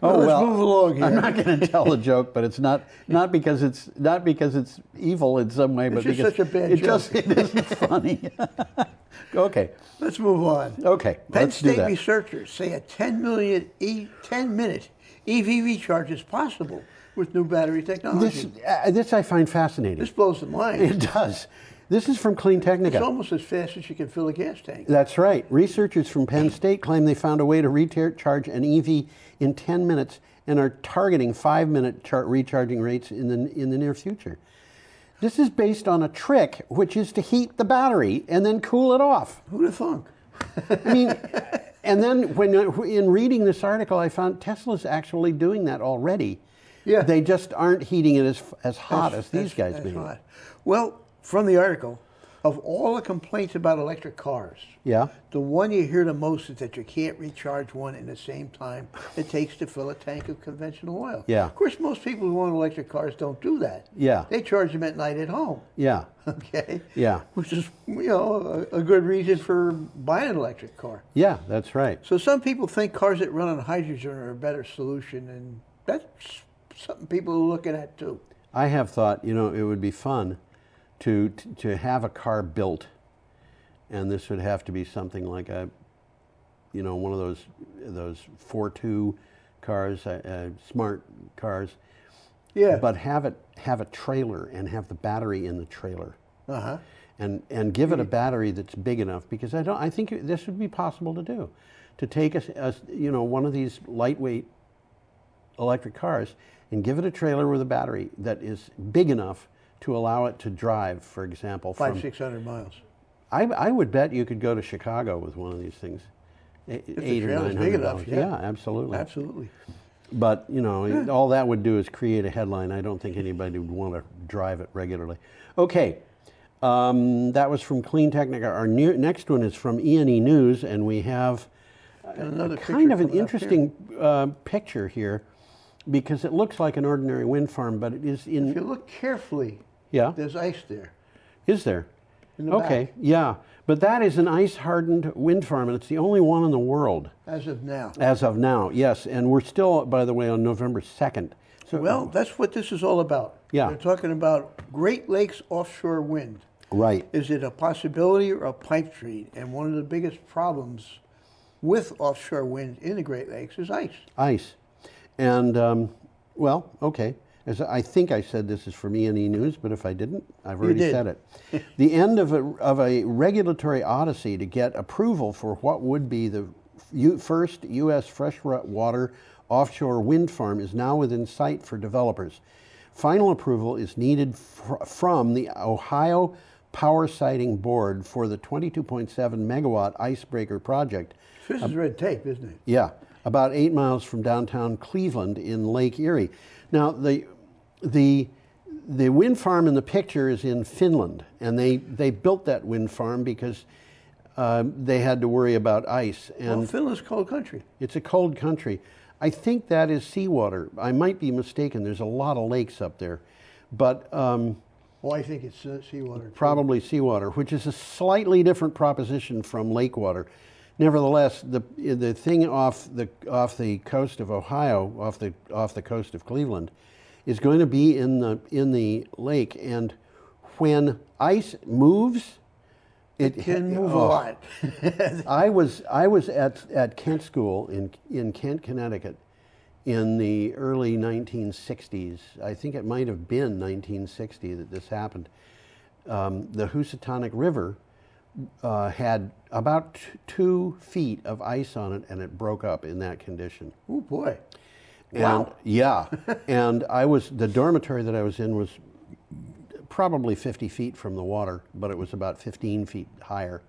Well, let's move along here. I'm not going to tell the joke, but it's not because it's evil in some way, It's but just because such a bad it joke. it isn't funny. Okay. Let's move on. Okay. Penn Let's do State that. researchers say a 10-minute EV recharge is possible with new battery technology. This I find fascinating. This blows the mind. It does. This is from Clean Technica. It's almost as fast as you can fill a gas tank. That's right. Researchers from Penn State claim they found a way to recharge an EV in 10 minutes and are targeting 5-minute recharging rates in the near future. This is based on a trick, which is to heat the battery and then cool it off. Who'd have thunk? I mean, and then in reading this article, I found Tesla's actually doing that already. Yeah. They just aren't heating it as hot as these guys That's made it. right. Well, from the article, of all the complaints about electric cars, Yeah. the one you hear the most is that you can't recharge one in the same time it takes to fill a tank of conventional oil. Yeah. Of course, most people who own electric cars don't do that. Yeah. They charge them at night at home. Yeah. Okay. Yeah. Which is, a good reason for buying an electric car. Yeah, that's right. So some people think cars that run on hydrogen are a better solution, and that's something people are looking at too. I have thought, it would be fun to have a car built, and this would have to be something like one of those 4.2 cars, smart cars. Yeah. But have a trailer and have the battery in the trailer. Uh-huh. And give it a battery that's big enough, because I think this would be possible to do, to take one of these lightweight electric cars and give it a trailer with a battery that is big enough to allow it to drive, for example, from 500-600 miles. I would bet you could go to Chicago with one of these things. If the 800 or trailer's big 900 enough, dollars. yeah. Absolutely. Absolutely. But, all that would do is create a headline. I don't think anybody would want to drive it regularly. Okay. That was from Clean Technica. Our next one is from E&E News, and we have Another kind of an picture interesting picture here, because it looks like an ordinary wind farm, but it is in... If you look carefully, Yeah? there's ice there. Is there? In the Okay, back. yeah. But that is an ice-hardened wind farm, and it's the only one in the world. As of now. As of now, yes. And we're still, by the way, on November 2nd. So, Well, that's what this is all about. Yeah. They're talking about Great Lakes offshore wind. Right. Is it a possibility or a pipe dream? And one of the biggest problems with offshore wind in the Great Lakes is ice. Ice. And, well, okay. As I think I said this is from E&E News, but if I didn't, I've already did. said it. The end of a regulatory odyssey to get approval for what would be the first U.S. freshwater offshore wind farm is now within sight for developers. Final approval is needed from the Ohio Power Siting Board for the 22.7 megawatt icebreaker project. This is red tape, isn't it? Yeah, about 8 miles from downtown Cleveland in Lake Erie. Now, the wind farm in the picture is in Finland, and they built that wind farm because they had to worry about ice. And Well, Finland's cold country. it's a cold country. I think that is seawater. I might be mistaken. There's a lot of lakes up there, but Well, I think it's seawater. too. probably seawater, which is a slightly different proposition from lake water. Nevertheless, the thing off the coast of Ohio, off the coast of Cleveland, is going to be in the lake, and when ice moves, It can move a lot. I was at Kent School in Kent, Connecticut, in the early 1960s. I think it might have been 1960 that this happened. The Housatonic River had about 2 feet of ice on it, and it broke up in that condition. Oh boy! And, Wow. Yeah, and the dormitory that I was in was probably 50 feet from the water, but it was about 15 feet higher.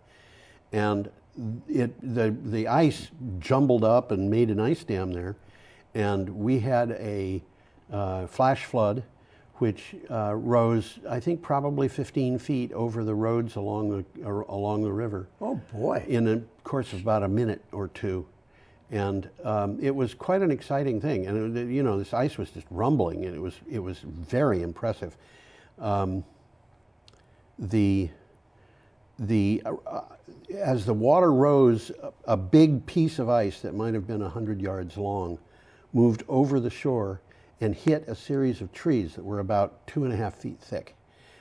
And the ice jumbled up and made an ice dam there, and we had a flash flood which rose, I think, probably 15 feet over the roads along the river. Oh boy! In a course of about a minute or two. And it was quite an exciting thing. And this ice was just rumbling, and it was very impressive. As the water rose, a big piece of ice that might have been 100 yards long moved over the shore and hit a series of trees that were about 2.5 feet thick,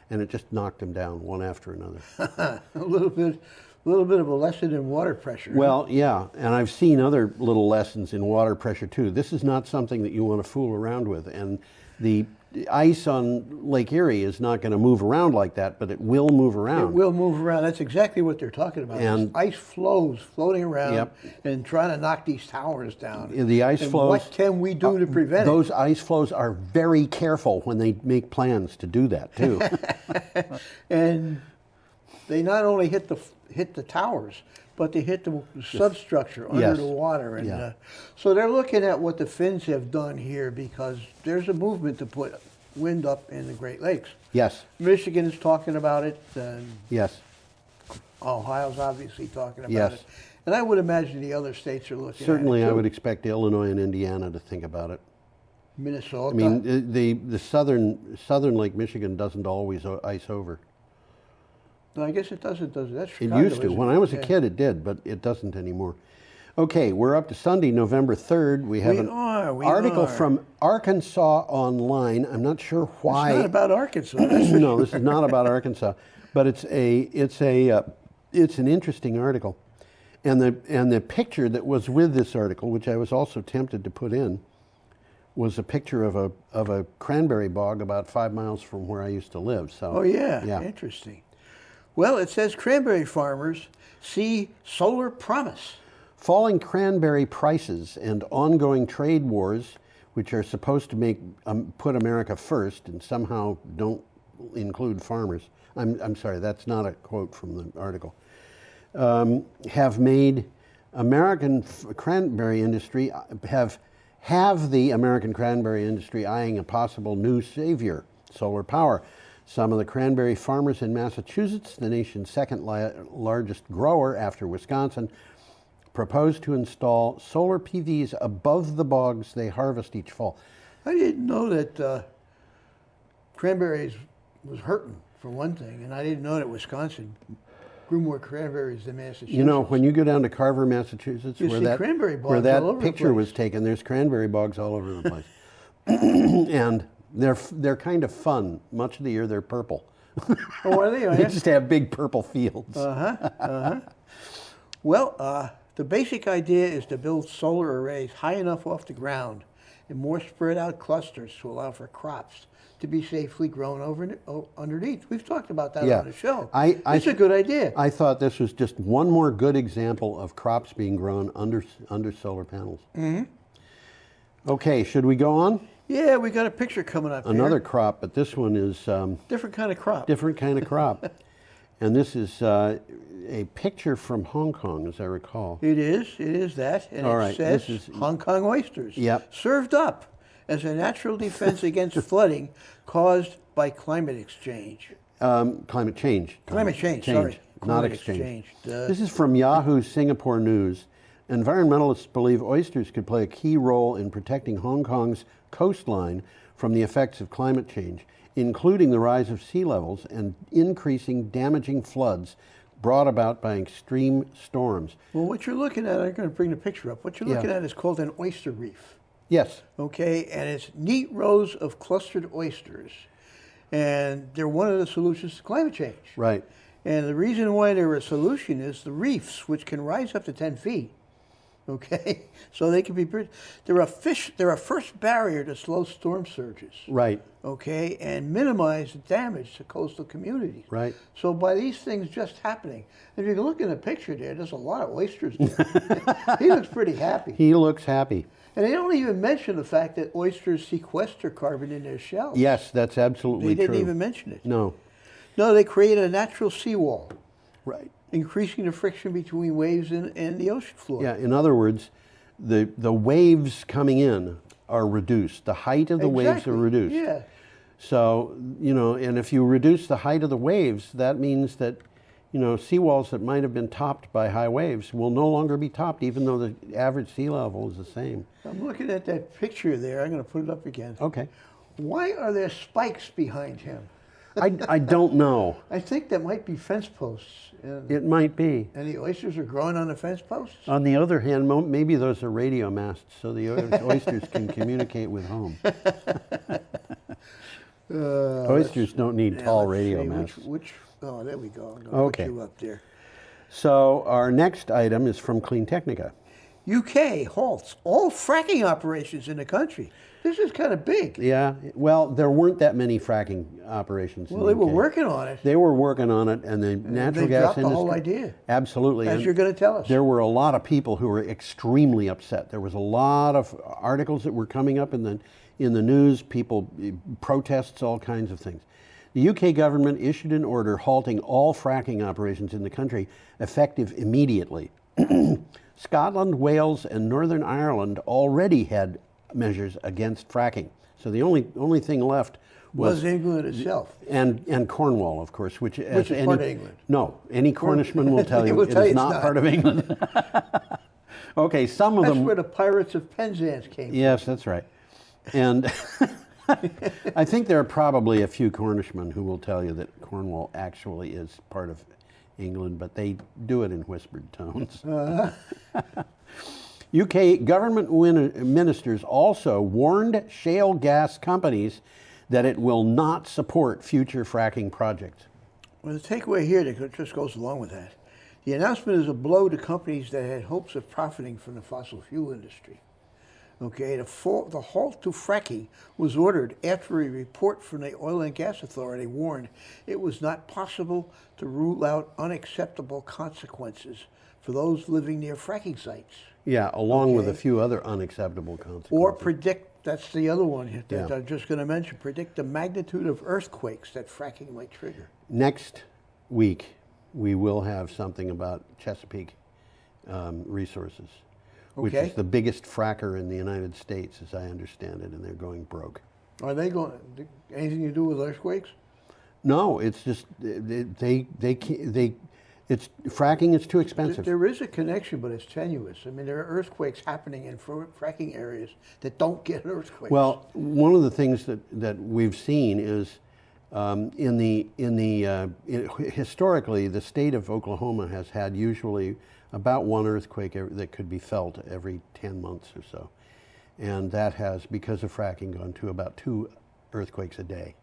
and it just knocked them down one after another. A little bit of a lesson in water pressure. Well, yeah, and I've seen other little lessons in water pressure too. This is not something that you want to fool around with, and the ice on Lake Erie is not going to move around like that, but it will move around. It will move around. That's exactly what they're talking about. And- This ice flows floating around Yep. and trying to knock these towers down. The ice And flows. what can we do to prevent Those ice flows are very careful when they make plans to do that too. it? And they not only hit the towers, but they hit the substructure under Yes. the water. And Yeah. so they're looking at what the Finns have done here, because there's a movement to put wind up in the Great Lakes. Yes, Michigan is talking about it, and yes, Ohio's obviously talking about Yes. it. And I would imagine the other states are looking certainly at it I too. would expect Illinois and Indiana to think about it. Minnesota. I mean, the southern Lake Michigan doesn't always ice over. No, I guess it doesn't, does it? That's It Chicago, used to. isn't When it? I was a Yeah. kid, it did, but it doesn't anymore. Okay, we're up to Sunday, November 3rd. We have We an are. article from Arkansas Online. I'm not sure why. It's not about Arkansas. That's for No, sure. this is not about Arkansas, but it's an interesting article, and the picture that was with this article, which I was also tempted to put in, was a picture of a cranberry bog about 5 miles from where I used to live. So. Oh, yeah. Yeah. Interesting. Well, it says cranberry farmers see solar promise. Falling cranberry prices and ongoing trade wars, which are supposed to put America first and somehow don't include farmers. I'm sorry, that's not a quote from the article. Have made American cranberry industry have the American cranberry industry eyeing a possible new savior, solar power. Some of the cranberry farmers in Massachusetts, the nation's second largest grower after Wisconsin, propose to install solar PVs above the bogs they harvest each fall. I didn't know that cranberries was hurting, for one thing, and I didn't know that Wisconsin grew more cranberries than Massachusetts. You know, when you go down to Carver, Massachusetts, You where see that, cranberry bogs where that all over the picture place. was taken, there's cranberry bogs all over the place. And they're kind of fun. Much of the year they're purple. Oh, are they? Oh, They yeah? just have big purple fields. Well, the basic idea is to build solar arrays high enough off the ground in more spread out clusters to allow for crops to be safely grown underneath. We've talked about that on the show. It's a good idea. I thought this was just one more good example of crops being grown under solar panels. Mm-hmm. Okay, should we go on? Yeah, we got a picture coming up Another here. crop, but this one is Different kind of crop. different kind of crop. And this is a picture from Hong Kong, as I recall. It is that, and All it right, says this is- Hong Kong oysters. Yep. Served up as a natural defense against flooding caused by climate exchange. Climate change. Climate change, sorry. Not Climate exchange. exchange. This is from Yahoo Singapore News. Environmentalists believe oysters could play a key role in protecting Hong Kong's coastline from the effects of climate change, including the rise of sea levels and increasing damaging floods brought about by extreme storms. Well, what you're looking at, I'm going to bring the picture up. What you're looking at is called an oyster reef. Yes. Okay, and it's neat rows of clustered oysters. And they're one of the solutions to climate change. Right. And the reason why they're a solution is the reefs, which can rise up to 10 feet. Okay, so they can be, they're a first barrier to slow storm surges. Right. Okay, and minimize the damage to coastal communities. Right. So by these things just happening, if you can look in the picture there's a lot of oysters there. He looks pretty happy. He looks happy. And they don't even mention the fact that oysters sequester carbon in their shells. Yes, that's absolutely They true. didn't even mention it. No. No, they create a natural seawall. Right. Increasing the friction between waves and the ocean floor. Yeah, in other words, the waves coming in are reduced. The height of the waves are reduced. Yeah. So, you know, and if you reduce the height of the waves, that means that, you know, seawalls that might have been topped by high waves will no longer be topped, even though the average sea level is the same. I'm looking at that picture there. I'm going to put it up again. Okay. Why are there spikes behind him? I don't know. I think that might be fence posts. It might be. And the oysters are growing on the fence posts? On the other hand, maybe those are radio masts, so the oysters can communicate with home. Oysters don't need tall radio masts. Oh, there we go. I'm going to Okay. put you up there. So our next item is from Clean Technica. UK halts all fracking operations in the country. This is kind of big. Yeah, well, there weren't that many fracking operations. Well, in they the were UK. working on it. They were working on it, and the natural they gas dropped industry. the whole idea. Absolutely. As and you're going to tell us. There were a lot of people who were extremely upset. There was a lot of articles that were coming up in the news, people, protests, all kinds of things. The UK government issued an order halting all fracking operations in the country, effective immediately. Scotland, Wales, and Northern Ireland already had measures against fracking. So the only thing left was England itself. And Cornwall, of course, which is part of England. No, any Cornishman will tell you will it tell is you not it's part of England. Okay, some of That's them. where the Pirates of Penzance came from. Yes, that's right. And I think there are probably a few Cornishmen who will tell you that Cornwall actually is part of England, but they do it in whispered tones. UK government ministers also warned shale gas companies that it will not support future fracking projects. Well, the takeaway here that just goes along with that. The announcement is a blow to companies that had hopes of profiting from the fossil fuel industry. Okay, the halt to fracking was ordered after a report from the Oil and Gas Authority warned it was not possible to rule out unacceptable consequences for those living near fracking sites. Yeah, along with a few other unacceptable consequences. Or predict, that's the other one that Yeah. I'm just going to mention, predict the magnitude of earthquakes that fracking might trigger. Next week, we will have something about Chesapeake Resources, which Okay. is the biggest fracker in the United States, as I understand it, and they're going broke. Are they going, anything to do with earthquakes? No, it's just, it's fracking is too expensive. There is a connection, but it's tenuous. I mean, there are earthquakes happening in fracking areas that don't get earthquakes. Well, one of the things that we've seen is historically, the state of Oklahoma has had usually about one earthquake that could be felt every 10 months or so. And that has, because of fracking, gone to about 2 earthquakes a day.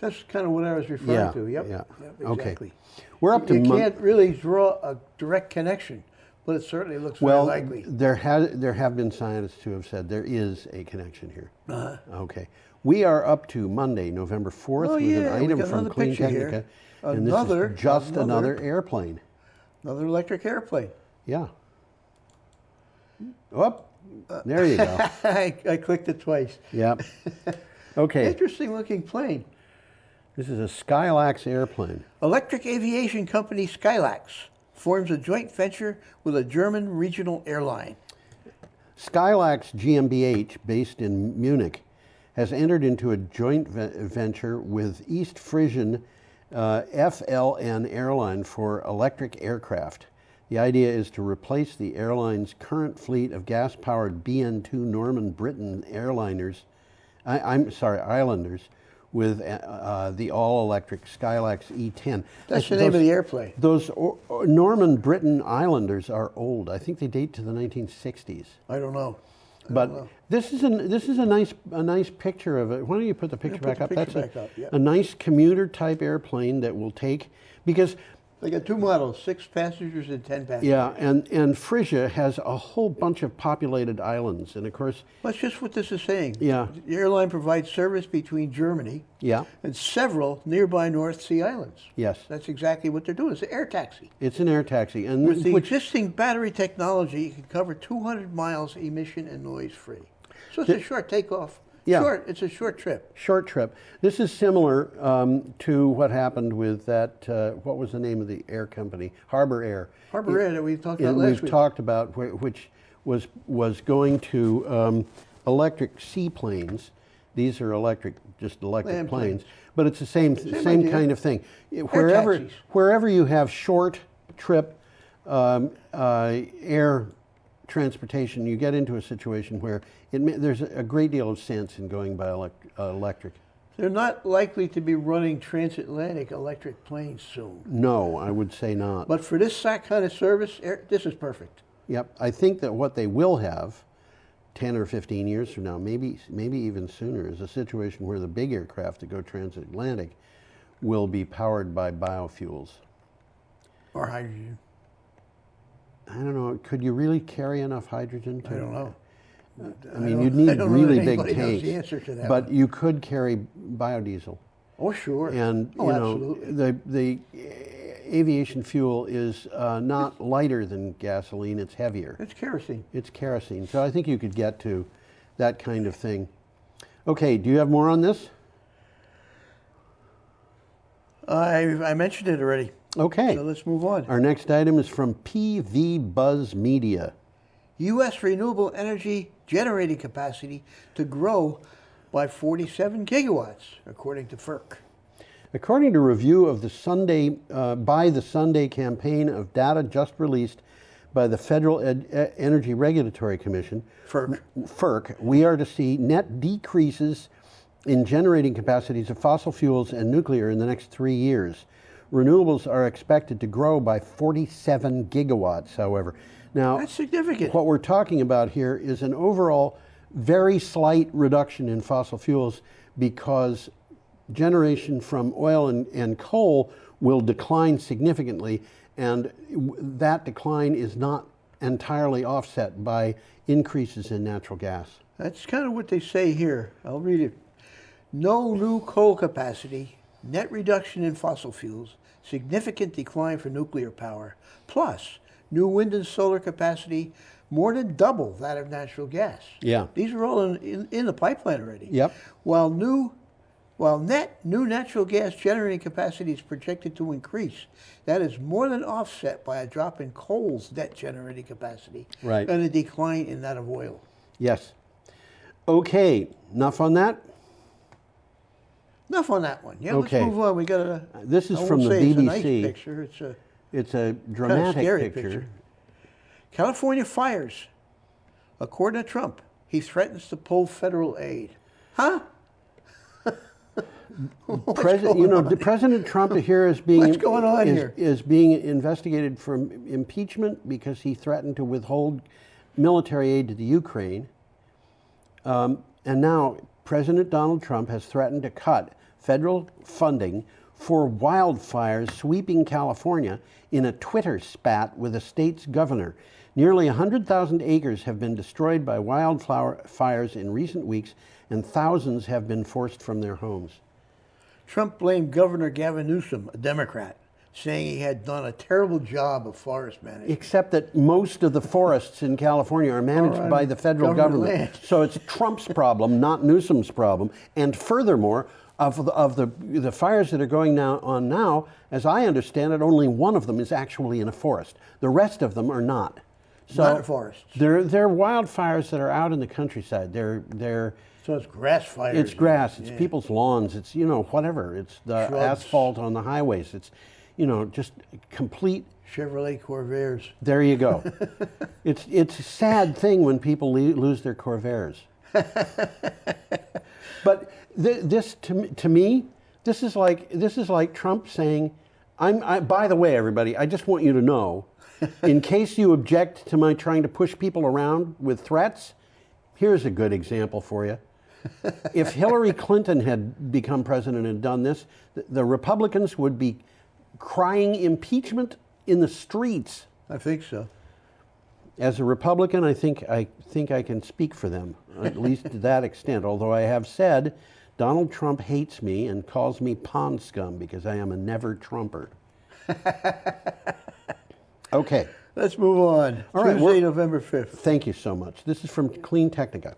That's kind of what I was referring to. Yep. Yeah. Yep, Okay. exactly. We're up to You can't really draw a direct connection, but it certainly looks very likely. There have been scientists who have said there is a connection here. Uh-huh. Okay. We are up to Monday, November 4th, with an item from Clean Technica. And this is just another airplane. Another electric airplane. Yeah. Oh, there you go. I clicked it twice. Yep. Okay. Interesting looking plane. This is a Skylax airplane. Electric aviation company Skylax forms a joint venture with a German regional airline. Skylax GmbH, based in Munich, has entered into a joint venture with East Frisian FLN airline for electric aircraft. The idea is to replace the airline's current fleet of gas-powered BN2 Norman Britain airliners, Islanders, with the all-electric Skylax E10. That's the name of the airplane. Those Norman Britain Islanders are old. I think they date to the 1960s. I don't know. But this is a nice picture of it. Why don't you put the picture back up? That's a nice commuter type airplane that will take, because they got 2 models, 6 passengers and 10 passengers. Yeah, and Frisia has a whole bunch of populated islands, and of course. That's just what this is saying. Yeah. The airline provides service between Germany. Yeah. And several nearby North Sea islands. Yes. That's exactly what they're doing. It's an air taxi. It's an air taxi, and with the existing battery technology, you can cover 200 miles emission and noise free. So it's a short takeoff. Yeah. It's a short trip. Short trip. This is similar to what happened with that, what was the name of the air company? Harbor Air. Harbor Air that we talked about last week. We've talked about, which was going to electric seaplanes. These are just electric planes. But it's the same kind of thing. Wherever you have short trip air transportation, you get into a situation where there's a great deal of sense in going by electric. They're not likely to be running transatlantic electric planes soon. No, I would say not. But for this kind of service, this is perfect. Yep. I think that what they will have 10 or 15 years from now, maybe even sooner, is a situation where the big aircraft that go transatlantic will be powered by biofuels. Or hydrogen. I don't know. Could you really carry enough hydrogen? I don't know. I mean, you'd need really big tanks. Knows the answer to that but one. you could carry biodiesel. Oh, sure. And absolutely. the aviation fuel is not lighter than gasoline; it's heavier. It's kerosene. It's kerosene. So I think you could get to that kind of thing. Okay. Do you have more on this? I mentioned it already. Okay. So let's move on. Our next item is from PV Buzz Media. U.S. renewable energy generating capacity to grow by 47 gigawatts, according to FERC. According to review of the Sunday by the Sunday campaign of data just released by the Federal Energy Regulatory Commission, FERC, we are to see net decreases in generating capacities of fossil fuels and nuclear in the next 3 years. Renewables are expected to grow by 47 gigawatts, however. Now, that's significant. What we're talking about here is an overall very slight reduction in fossil fuels, because generation from oil and coal will decline significantly, and that decline is not entirely offset by increases in natural gas. That's kind of what they say here. I'll read it. No new coal capacity, net reduction in fossil fuels, significant decline for nuclear power, plus new wind and solar capacity more than double that of natural gas. Yeah. These are all in the pipeline already. Yep. While net new natural gas generating capacity is projected to increase, that is more than offset by a drop in coal's net generating capacity. Right. And a decline in that of oil. Yes. Okay, enough on that? Enough on that one. Yeah, Okay. let's move on. We got a. This is I from won't the say it's a BBC. nice picture. It's a Kinda dramatic scary picture. California fires. According to Trump, he threatens to pull federal aid. Huh? President Trump here is being What's going on here? is being investigated for impeachment because he threatened to withhold military aid to the Ukraine, and now President Donald Trump has threatened to cut federal funding for wildfires sweeping California in a Twitter spat with the state's governor. Nearly 100,000 acres have been destroyed by wildfires in recent weeks, and thousands have been forced from their homes. Trump blamed Governor Gavin Newsom, a Democrat, saying he had done a terrible job of forest management. Except that most of the forests in California are managed by the federal government. land. So it's Trump's problem, not Newsom's problem. And furthermore, of the fires that are going on now, as I understand it, only one of them is actually in a forest. The rest of them are not. So Not forests. They're wildfires that are out in the countryside. So it's grass fires. It's grass. It's Yeah. people's lawns. It's whatever. It's the Shrubs. asphalt on the highways. It's just complete. Chevrolet Corvairs. There you go. It's a sad thing when people lose their Corvairs. But this to me, this is like Trump saying, by the way, everybody, I just want you to know, in case you object to my trying to push people around with threats, here's a good example for you. If Hillary Clinton had become president and done this, the Republicans would be crying impeachment in the streets. I think so. As a Republican, I think I can speak for them, at least to that extent. Although I have said, Donald Trump hates me and calls me pond scum because I am a never Trumper. Okay. Let's move on. All right, Tuesday, November 5th. Thank you so much. This is from Clean Technica.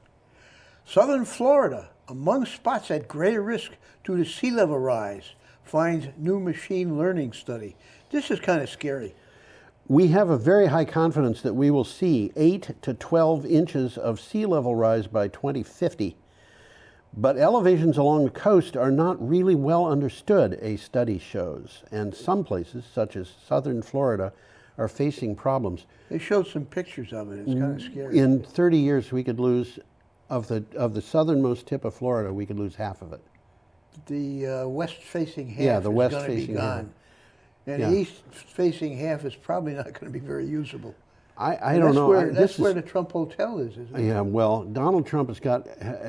Southern Florida, among spots at greater risk due to sea level rise, finds new machine learning study. This is kind of scary. We have a very high confidence that we will see 8 to 12 inches of sea level rise by 2050. But elevations along the coast are not really well understood, a study shows. And some places, such as southern Florida, are facing problems. They showed some pictures of it. It's kind of scary. In 30 years, we could lose, of the southernmost tip of Florida, we could lose half of it. The west-facing half Yeah, the is going to be west-facing half. gone. And Yeah. the east-facing half is probably not going to be very usable. I don't know. That's where the Trump Hotel is, isn't it? Yeah, well, Donald Trump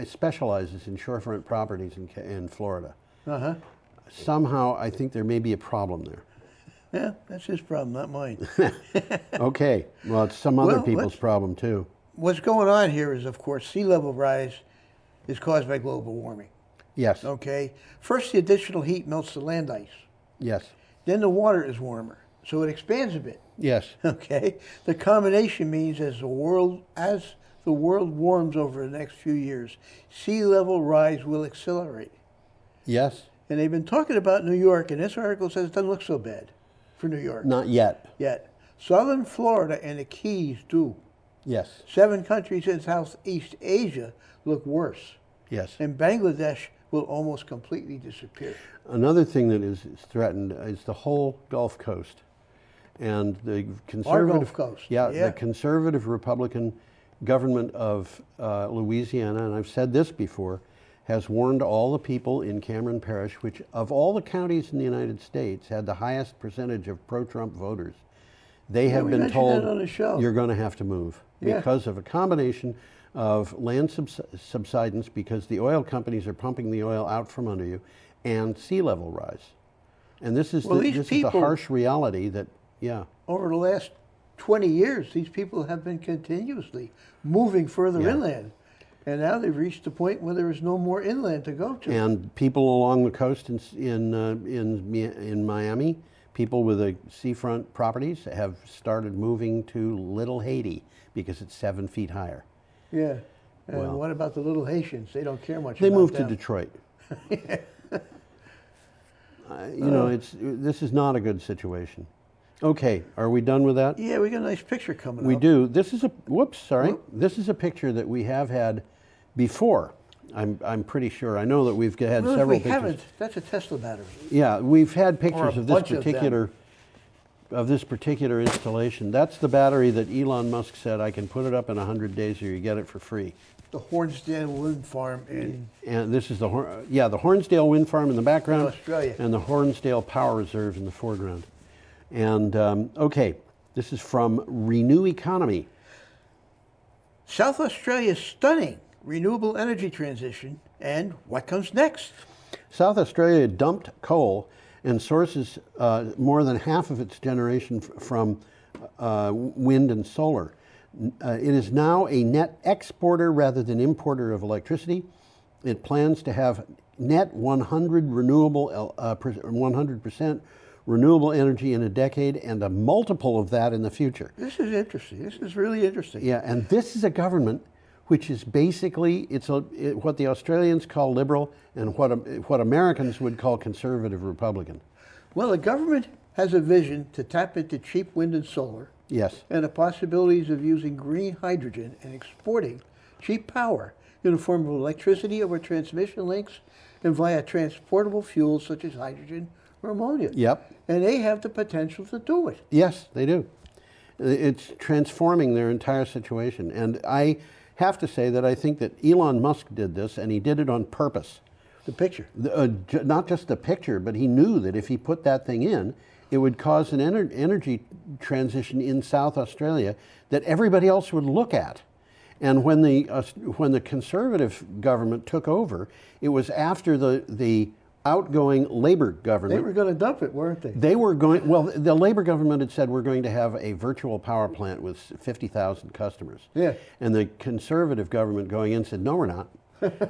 specializes in shorefront properties in Florida. Uh-huh. Somehow, I think there may be a problem there. Yeah, that's his problem, not mine. Okay, well, it's some other people's problem too. What's going on here is, of course, sea level rise is caused by global warming. Yes. Okay? First, the additional heat melts the land ice. Yes. Then the water is warmer, so it expands a bit. Yes. Okay? The combination means as the world warms over the next few years, sea level rise will accelerate. Yes. And they've been talking about New York, and this article says it doesn't look so bad for New York. Not yet. Yet. Southern Florida and the Keys do. Yes. 7 countries in Southeast Asia look worse. Yes. And Bangladesh will almost completely disappear. Another thing that is threatened is the whole Gulf Coast. And the conservative Gulf Coast. Yeah, Yeah. the conservative Republican government of Louisiana, and I've said this before, has warned all the people in Cameron Parish, which of all the counties in the United States had the highest percentage of pro-Trump voters. They have been told that on the show. you're going to have to move Yeah. because of a combination of land subsidence, because the oil companies are pumping the oil out from under you, and sea level rise. And this is the harsh reality that, yeah. Over the last 20 years, these people have been continuously moving further inland. And now they've reached the point where there is no more inland to go to. And people along the coast in Miami, people with the seafront properties have started moving to Little Haiti because it's 7 feet higher. Yeah. And Well, what about the little Haitians? They don't care much They about moved them. to Detroit. This is not a good situation. Okay, are we done with that? Yeah, we got a nice picture coming up. We do. This is a, whoops, sorry. This is a picture that we have had before. I'm pretty sure. I know that we've had Well, if several we pictures. haven't, that's a Tesla battery. Yeah, we've had Or pictures a of this bunch of them. particular installation. That's the battery that Elon Musk said, I can put it up in 100 days or you get it for free. The Hornsdale Wind Farm in And this is the Hornsdale Wind Farm in the background, Australia. and the Hornsdale Power Reserve in the foreground. And okay, this is from Renew Economy. South Australia's stunning renewable energy transition, and what comes next? South Australia dumped coal and sources more than half of its generation from wind and solar. It is now a net exporter rather than importer of electricity. It plans to have net 100% renewable energy in a decade and a multiple of that in the future. This is interesting. This is really interesting. Yeah, and this is a government which is basically, what the Australians call liberal and what Americans would call conservative Republican. Well, the government has a vision to tap into cheap wind and solar. Yes. And the possibilities of using green hydrogen and exporting cheap power in the form of electricity over transmission links and via transportable fuels such as hydrogen or ammonia. Yep. And they have the potential to do it. Yes, they do. It's transforming their entire situation. And I have to say that I think that Elon Musk did this, and he did it on purpose. The picture. Not just the picture, but he knew that if he put that thing in, it would cause an energy transition in South Australia that everybody else would look at. And when the conservative government took over, it was after the outgoing Labor government. They were going to dump it, weren't they? They were going, well, the Labor government had said we're going to have a virtual power plant with 50,000 customers. Yeah. And And the conservative government going in said, no, we're not.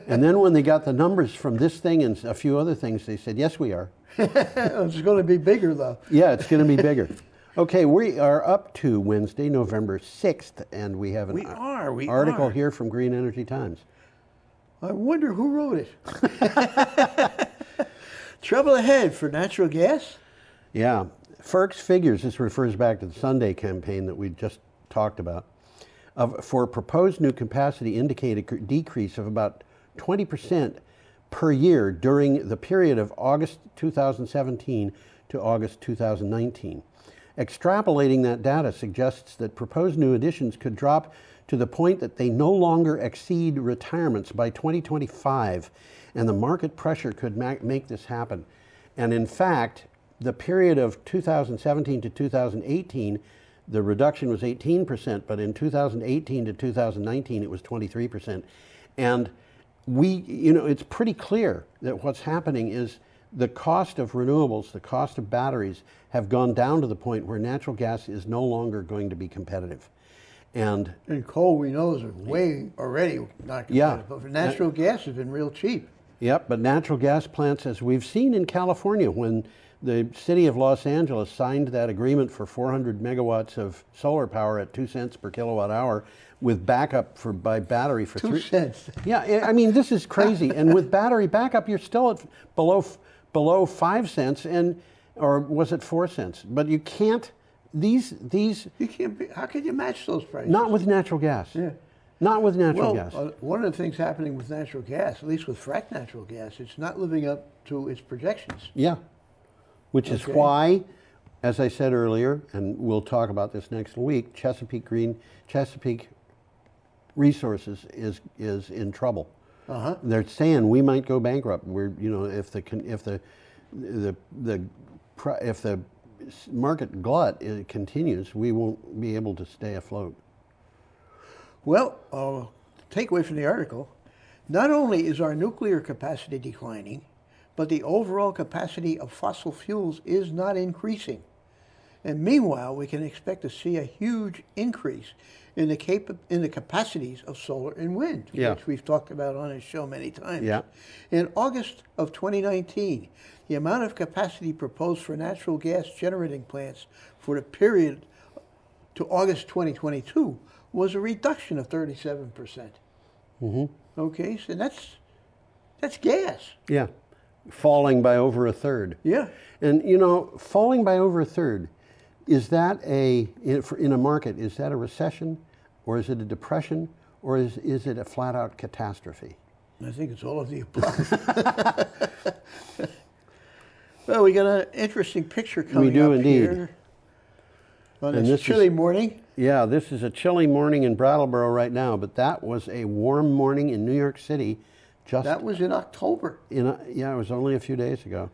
And then when they got the numbers from this thing and a few other things, they said, yes, we are. It's going to be bigger, though. Yeah, it's going to be bigger. Okay, we are up to Wednesday, November 6th, and we have an article here from Green Energy Times. I wonder who wrote it. Trouble ahead for natural gas? Yeah. FERC's figures, this refers back to the Sunday campaign that we just talked about, for proposed new capacity indicate a decrease of about 20% per year during the period of August 2017 to August 2019. Extrapolating that data suggests that proposed new additions could drop to the point that they no longer exceed retirements by 2025, and the market pressure could make this happen. And in fact, the period of 2017 to 2018, the reduction was 18%, but in 2018 to 2019, it was 23%. And it's pretty clear that what's happening is the cost of renewables, the cost of batteries have gone down to the point where natural gas is no longer going to be competitive. And coal, we know, is way already not competitive. Yeah. But for natural gas has been real cheap. Yep, but natural gas plants, as we've seen in California, when the city of Los Angeles signed that agreement for 400 megawatts of solar power at 2 cents per kilowatt hour with backup by battery for 2 cents. Yeah, I mean, this is crazy. And with battery backup, you're still at below 5 cents, or was it 4 cents? But you can't, these. You can't be, how can you match those prices? Not with natural gas. Yeah. Not with natural gas. One of the things happening with natural gas, at least with frac natural gas, it's not living up to its projections. Yeah, which is why, as I said earlier, and we'll talk about this next week, Chesapeake Resources is in trouble. They're saying we might go bankrupt. If the market glut continues, we won't be able to stay afloat. Well, takeaway from the article, not only is our nuclear capacity declining, but the overall capacity of fossil fuels is not increasing. And meanwhile, we can expect to see a huge increase in the capacities of solar and wind, which we've talked about on this show many times. Yeah. In August of 2019, the amount of capacity proposed for natural gas generating plants for the period to August 2022 was a reduction of 37%. Mm-hmm. Okay, so that's gas. Yeah, falling by over a third. Yeah. And falling by over a third, is that in a market, is that a recession, or is it a depression, or is it a flat out catastrophe? I think it's all of the above. Well, we got an interesting picture coming do up indeed. here on And this this chilly is- morning. Yeah, this is a chilly morning in Brattleboro right now, but that was a warm morning in New York City. That was in October. Yeah, it was only a few days ago.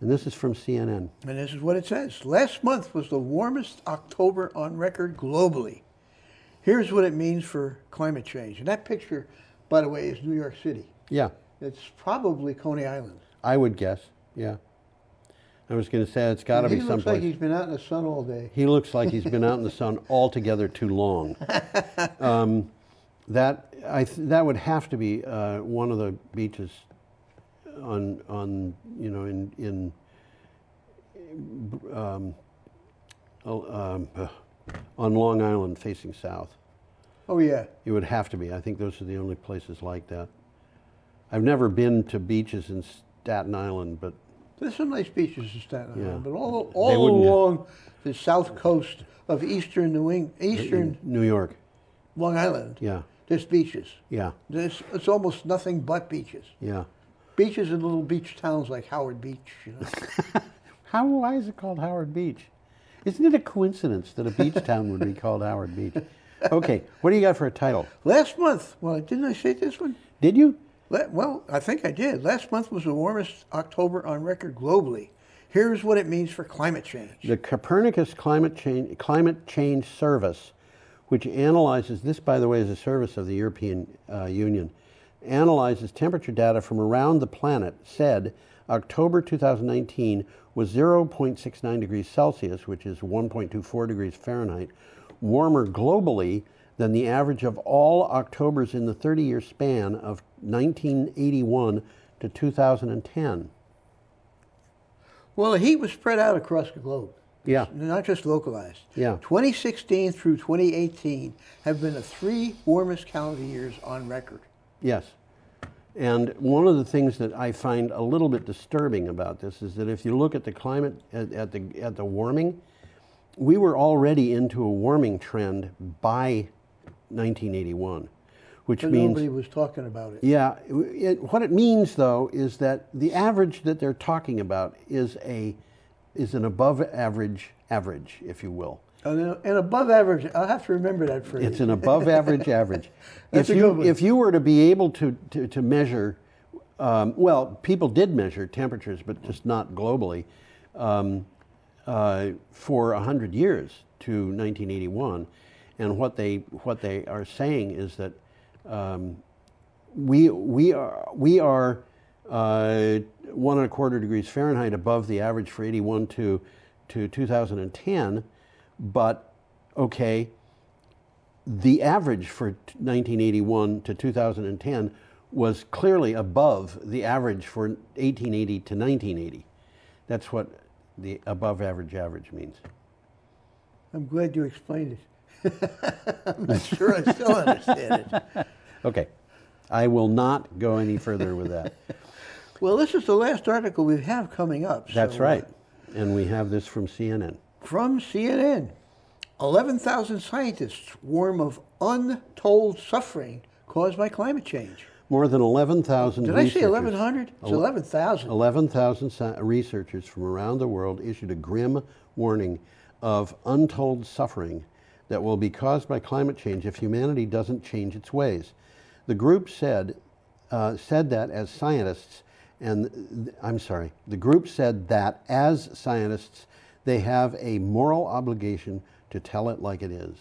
And this is from CNN. And this is what it says. Last month was the warmest October on record globally. Here's what it means for climate change. And that picture, by the way, is New York City. Yeah, It's probably Coney Island. I would guess. Yeah. I was going to say it's got to be He looks someplace. like he's been out in the sun all day. He looks like he's been out in the sun altogether too long. That would have to be one of the beaches on Long Island facing south. Oh yeah. It would have to be. I think those are the only places like that. I've never been to beaches in Staten Island, but There's some nice beaches in Staten Island, Yeah. but all wouldn't- along the south coast of eastern New York. Long Island, Yeah, there's beaches. yeah, It's almost nothing but beaches. yeah. Beaches in little beach towns like Howard Beach. You know? Why is it called Howard Beach? Isn't it a coincidence that a beach town would be called Howard Beach? Okay, what do you got for a title? Last month, well, didn't I say this one? Did you? Well, I think I did. Last month was the warmest October on record globally. Here's what it means for climate change. The Copernicus Climate Change Service, which analyzes, this by the way is a service of the European Union, analyzes temperature data from around the planet, said October 2019 was 0.69 degrees Celsius, which is 1.24 degrees Fahrenheit, warmer globally than the average of all Octobers in the 30-year span of 1981 to 2010. Well, the heat was spread out across the globe. Yeah. Not just localized. Yeah. 2016 through 2018 have been the 3 warmest calendar years on record. Yes. And one of the things that I find a little bit disturbing about this is that if you look at the climate, at the warming, we were already into a warming trend by 1981, which But means nobody was talking about it. yeah. What it means though is that the average that they're talking about is an above average, if you will. And above average, I'll have to remember that phrase. It's an above average average. That's a good one. If you were to be able to measure, well, people did measure temperatures, but just not globally, for 100 years to 1981, and what they are saying is that we are 1.25 degrees Fahrenheit above the average for 81 to 2010. But, okay, the average for 1981 to 2010 was clearly above the average for 1880 to 1980. That's what the above average means. I'm glad you explained it. I'm not sure I still understand it. Okay, I will not go any further with that. Well, this is the last article we have coming up. That's so, right. And we have this from CNN. From CNN, 11,000 scientists warn of untold suffering caused by climate change. More than 11,000 Did I say 1,100? It's 11,000. 11,000 researchers from around the world issued a grim warning of untold suffering that will be caused by climate change if humanity doesn't change its ways. The group said that as scientists, the group said that as scientists, they have a moral obligation to tell it like it is.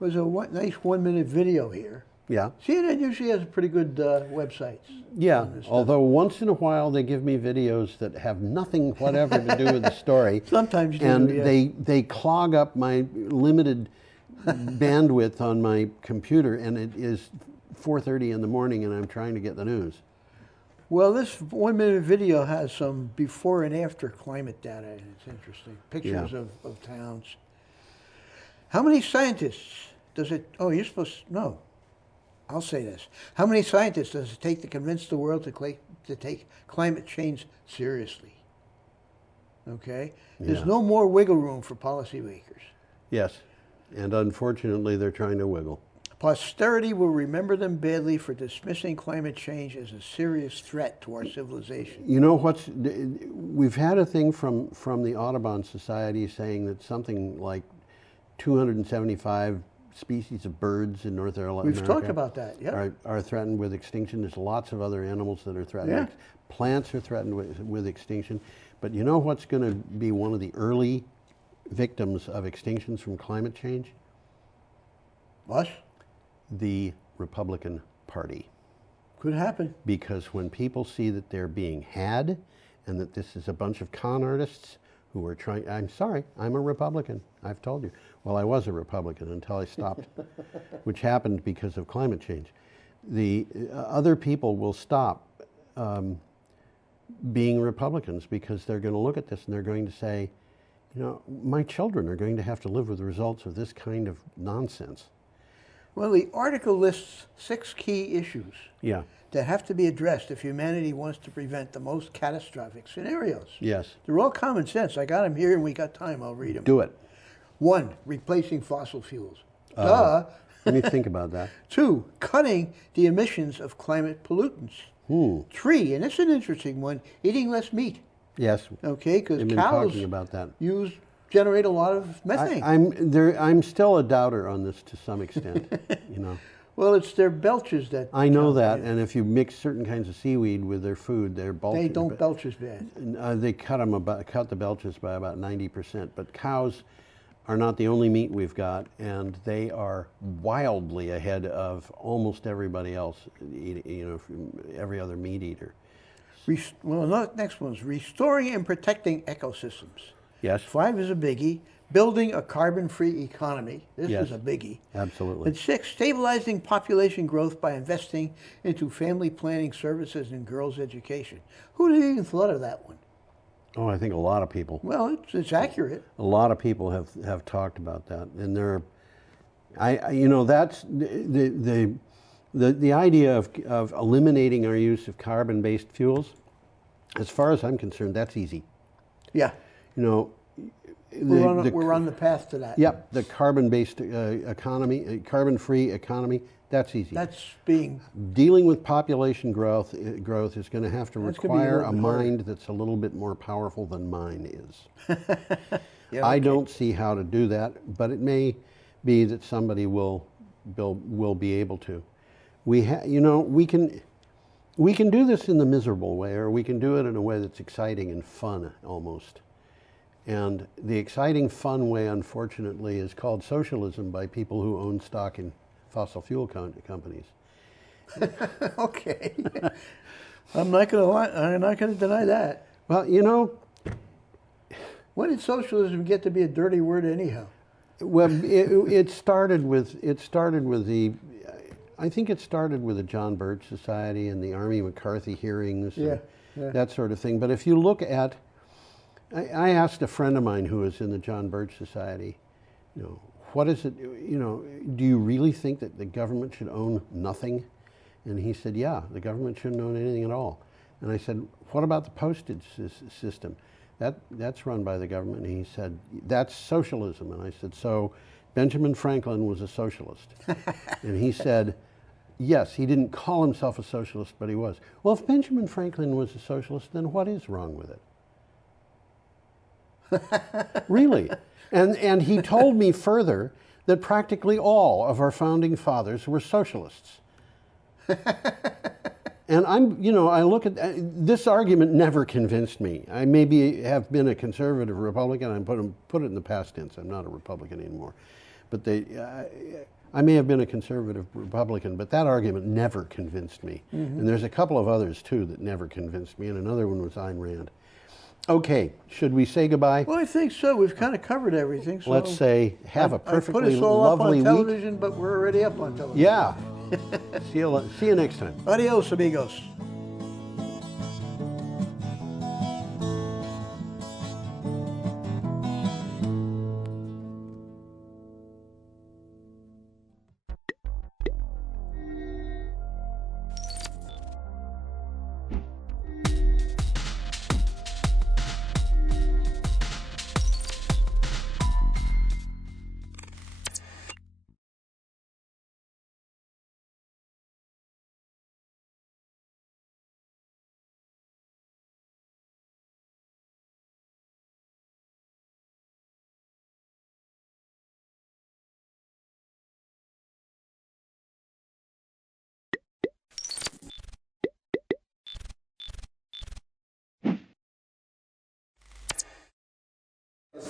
There's a nice 1-minute video here. Yeah. CNN usually has pretty good websites. Yeah, although once in a while they give me videos that have nothing whatever to do with the story. Sometimes they and do, yeah. they clog up my limited bandwidth on my computer, and it is 4:30 in the morning and I'm trying to get the news. Well, this 1-minute video has some before and after climate data, and it's interesting. Pictures of towns. How many scientists does it, oh, you're supposed to, no. I'll say this. How many scientists does it take to convince the world to take climate change seriously? Okay? There's no more wiggle room for policymakers. Yes, and unfortunately they're trying to wiggle. Posterity will remember them badly for dismissing climate change as a serious threat to our civilization. You know we've had a thing from the Audubon Society saying that something like 275 species of birds in North America. We've talked about that, yeah. Are threatened with extinction. There's lots of other animals that are threatened. Yeah. Plants are threatened with extinction. But you know what's going to be one of the early victims of extinctions from climate change? Us? The Republican Party. Could happen. Because when people see that they're being had and that this is a bunch of con artists who are trying, I'm sorry, I'm a Republican, I've told you. Well, I was a Republican until I stopped, which happened because of climate change. The other people will stop being Republicans because they're going to look at this and they're going to say, you know, my children are going to have to live with the results of this kind of nonsense. Well, the article lists 6 key issues Yeah. that have to be addressed if humanity wants to prevent the most catastrophic scenarios. Yes. They're all common sense. I got them here and we got time. I'll read them. Do it. 1, replacing fossil fuels. Duh. Let me think about that. 2, cutting the emissions of climate pollutants. 3, and this is an interesting one, eating less meat. Yes. Okay, because We've been cows talking about that. generate a lot of methane. I'm still a doubter on this to some extent, you know. Well, it's their belches that... I know that, and if you mix certain kinds of seaweed with their food, they're belches. They don't belch as bad. They cut the belches by about 90%, but cows are not the only meat we've got, and they are wildly ahead of almost everybody else, you know, every other meat eater. Well, the next one is restoring and protecting ecosystems. Yes. 5 is a biggie. Building a carbon-free economy. This Yes. is a biggie. Absolutely. And 6, stabilizing population growth by investing into family planning services and girls' education. Who would have even thought of that one? Oh, I think a lot of people. Well, it's accurate. A lot of people have talked about that, and you know, that's the idea of eliminating our use of carbon-based fuels. As far as I'm concerned, that's easy. Yeah. You know, we're on the path to that. Yep, the carbon-based economy, carbon-free economy. That's easy. That's being... Dealing with population growth is going to have to require a mind that's a little bit more powerful than mine is. Yeah, I okay. don't see how to do that, but it may be that somebody will be able to. You know, we can do this in the miserable way, or we can do it in a way that's exciting and fun almost. And the exciting, fun way, unfortunately, is called socialism by people who own stock in fossil fuel companies. Okay. I'm not going to deny that. Well, you know, when did socialism get to be a dirty word anyhow? Well, it started with the. I think it started with the John Birch Society and the Army McCarthy hearings, and that sort of thing. But if you look at, I asked a friend of mine who was in the John Birch Society, you know, what is it, you know, do you really think that the government should own nothing? And he said, yeah, the government shouldn't own anything at all. And I said, what about the postage system? That's run by the government. And he said, that's socialism. And I said, so Benjamin Franklin was a socialist. And he said, yes, he didn't call himself a socialist, but he was. Well, if Benjamin Franklin was a socialist, then what is wrong with it? Really? And he told me further that practically all of our founding fathers were socialists. And I look at this argument never convinced me. I maybe have been a conservative Republican. I put it in the past tense. I'm not a Republican anymore. But I may have been a conservative Republican, but that argument never convinced me. Mm-hmm. And there's a couple of others too that never convinced me, and another one was Ayn Rand. Okay, should we say goodbye? Well, I think so. We've kind of covered everything. So let's say have a perfectly I put us all lovely up on week. television, but we're already up on television. Yeah. See you next time. Adios, amigos.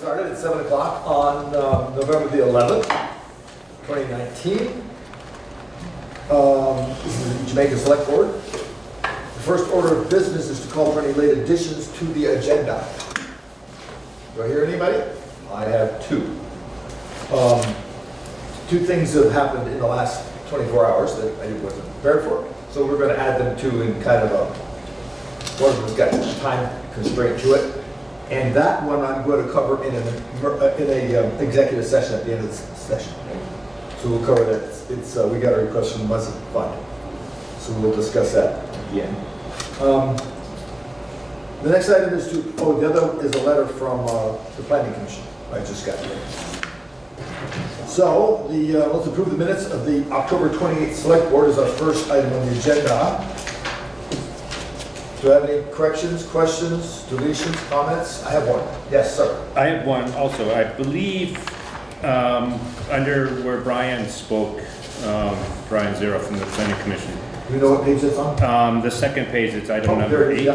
started at 7 o'clock on November the 11th, 2019. This is the Jamaica Select Board. The first order of business is to call for any late additions to the agenda. Do I hear anybody? I have two. Two things have happened in the last 24 hours that I wasn't prepared for. So we're going to add them to in kind of a, one of them's got a time constraint to it. And that one I'm going to cover in a executive session at the end of the session. So we'll cover that. It's we got a request from the Muslim Fund. So we'll discuss that again. The next item is to, oh, the other is a letter from the Planning Commission. I just got here. So let's approve the minutes of the October 28th Select Board as our first item on the agenda. Do I have any corrections, questions, deletions, comments? I have one. Yes, sir. I have one also. I believe under where Brian spoke, Brian Zero from the Planning Commission. Do you know what page that's on? The second page, it's item number 8,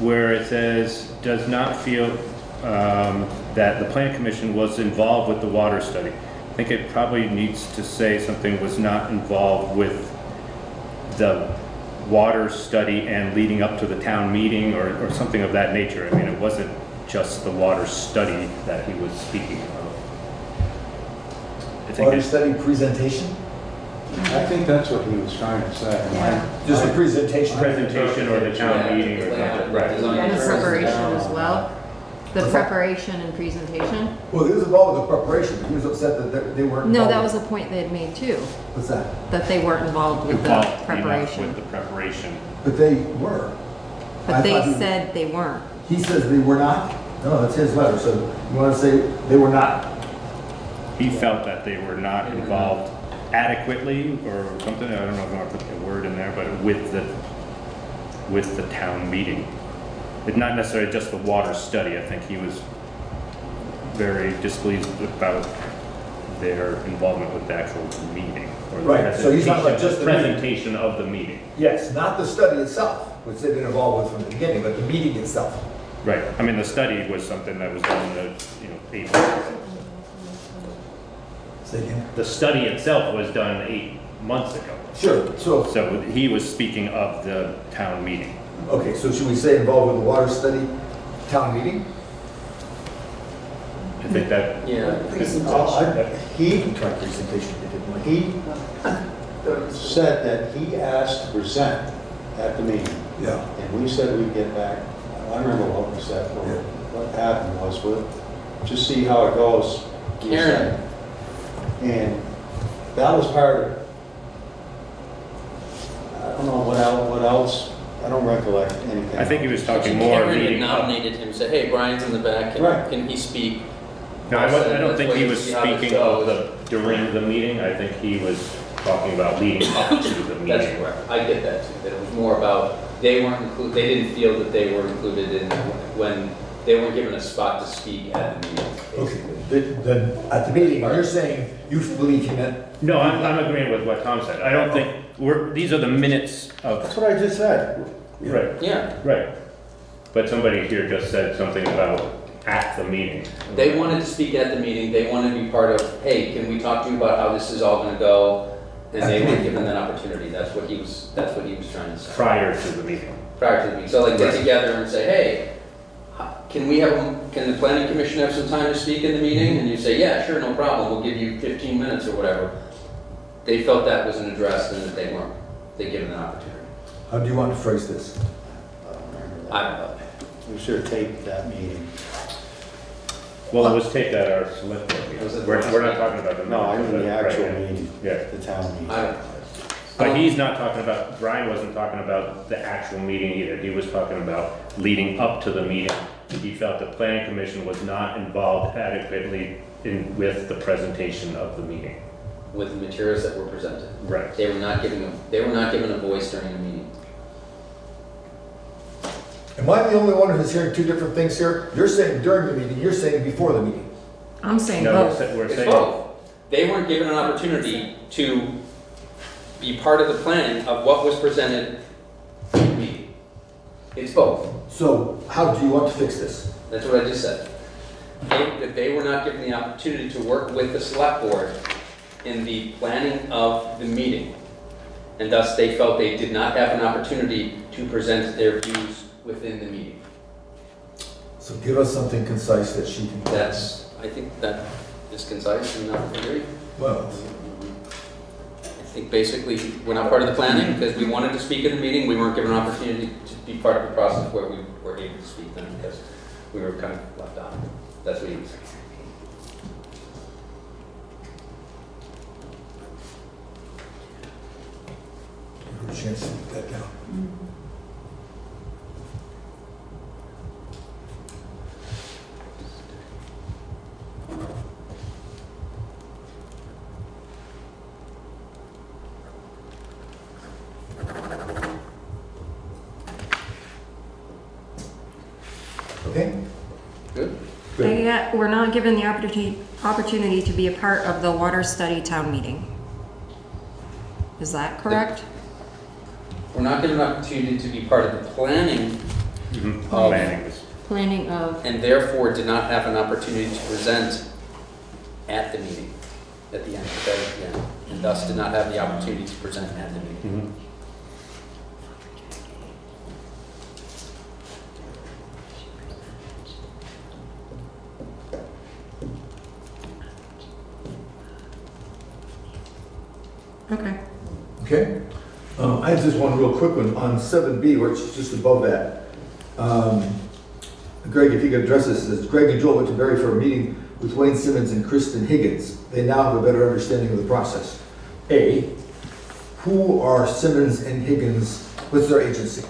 where it says, does not feel that the Planning Commission was involved with the water study. I think it probably needs to say something was not involved with the water study and leading up to the town meeting or something of that nature. I mean, it wasn't just the water study that he was speaking of. Water study presentation? I think that's what he was trying to say. Yeah. Just a presentation. Presentation or the town meeting or something. Right. And the preparation as well? The preparation and presentation? Well, he was involved with the preparation. He was upset that they weren't No, involved. that was a point they had made too. What's that? That they weren't involved with the preparation. With the preparation. But they were. But they said they weren't. He says they were not? No, that's his letter. So you want to say they were not? He felt that they were not involved adequately or something. I don't know if I want to put the word in there, but with the town meeting. It's not necessarily just the water study. I think he was very displeased about their involvement with the actual meeting. Or Right, so he's talking about just the presentation of the meeting. Yes, not the study itself, which they've been involved with from the beginning, but the meeting itself. Right. I mean, the study was something that was done in the 8 months. Say again? The study itself was done 8 months ago. Sure. So he was speaking of the town meeting. Okay, so should we say involved with the water study town meeting? I think that. Yeah. He tried presentation. He said that he asked to present at the meeting. Yeah. And we said we'd get back. I remember what we said. What happened was we'll just see how it goes. Karen. And that was part of it. I don't know what else. I don't recollect anything. I think he was talking more Karen had leading up. nominated him, said, hey, Brian's in the back, can he speak? No, I don't Let's think wait he and was see how this speaking of goes. during the meeting. I think he was talking about leading up to the meeting. That's correct. I get that too. That it was more about they weren't included. They didn't feel that they were included in when they weren't given a spot to speak at the meeting. Okay. Then at the meeting, you're saying you believe he meant? No, I'm agreeing with what Tom said. I don't think these are the minutes of. That's what I just said. Right. Yeah. Right. But somebody here just said something about at the meeting. They wanted to speak at the meeting. They wanted to be part of, hey, can we talk to you about how this is all going to go? And they weren't given that opportunity. That's what he was trying to say. Prior to the meeting. Prior to the meeting. So like get together and say, hey, can the planning commission have some time to speak in the meeting? And you say, yeah, sure, no problem. We'll give you 15 minutes or whatever. They felt that wasn't addressed and that they weren't given an opportunity. How do you want to phrase this? We should have taped that meeting. Well, it was taped at our select board meeting. We're not talking about the. No, I mean the actual right. meeting. Yeah. The town meeting. But he's not talking about, Brian wasn't talking about the actual meeting either. He was talking about leading up to the meeting. He felt the planning commission was not involved adequately with the presentation of the meeting. With the materials that were presented. Right. They were not given a voice during the meeting. Am I the only one who's hearing two different things here? You're saying during the meeting, you're saying before the meeting. I'm saying No, both. we're It's saying both. They weren't given an opportunity to be part of the planning of what was presented in the meeting. It's both. So how do you want to fix this? That's what I just said. that they were not given the opportunity to work with the select board in the planning of the meeting. And thus they felt they did not have an opportunity to present their views within the meeting. So give us something concise that she can. I think that is concise and not agree. Well, I think basically we're not part of the planning because we wanted to speak in the meeting. We weren't given an opportunity to be part of the process where we were able to speak then because we were kind of left out. That's what he was saying. give her a chance to get that down. Okay? Good. We're not given the opportunity to be a part of the water study town meeting. Is that correct? We're not given an opportunity to be part of the planning Planning of, and therefore did not have an opportunity to present at the meeting, at the end, and thus did not have the opportunity to present at the meeting. okay. Okay? I have just one real quick one on 7B, which is just above that. Greg, if you could address this, it says, Greg and Joel went to Barry for a meeting with Wayne Simmons and Kristen Higgins. They now have a better understanding of the process. A, who are Simmons and Higgins? What's their agency?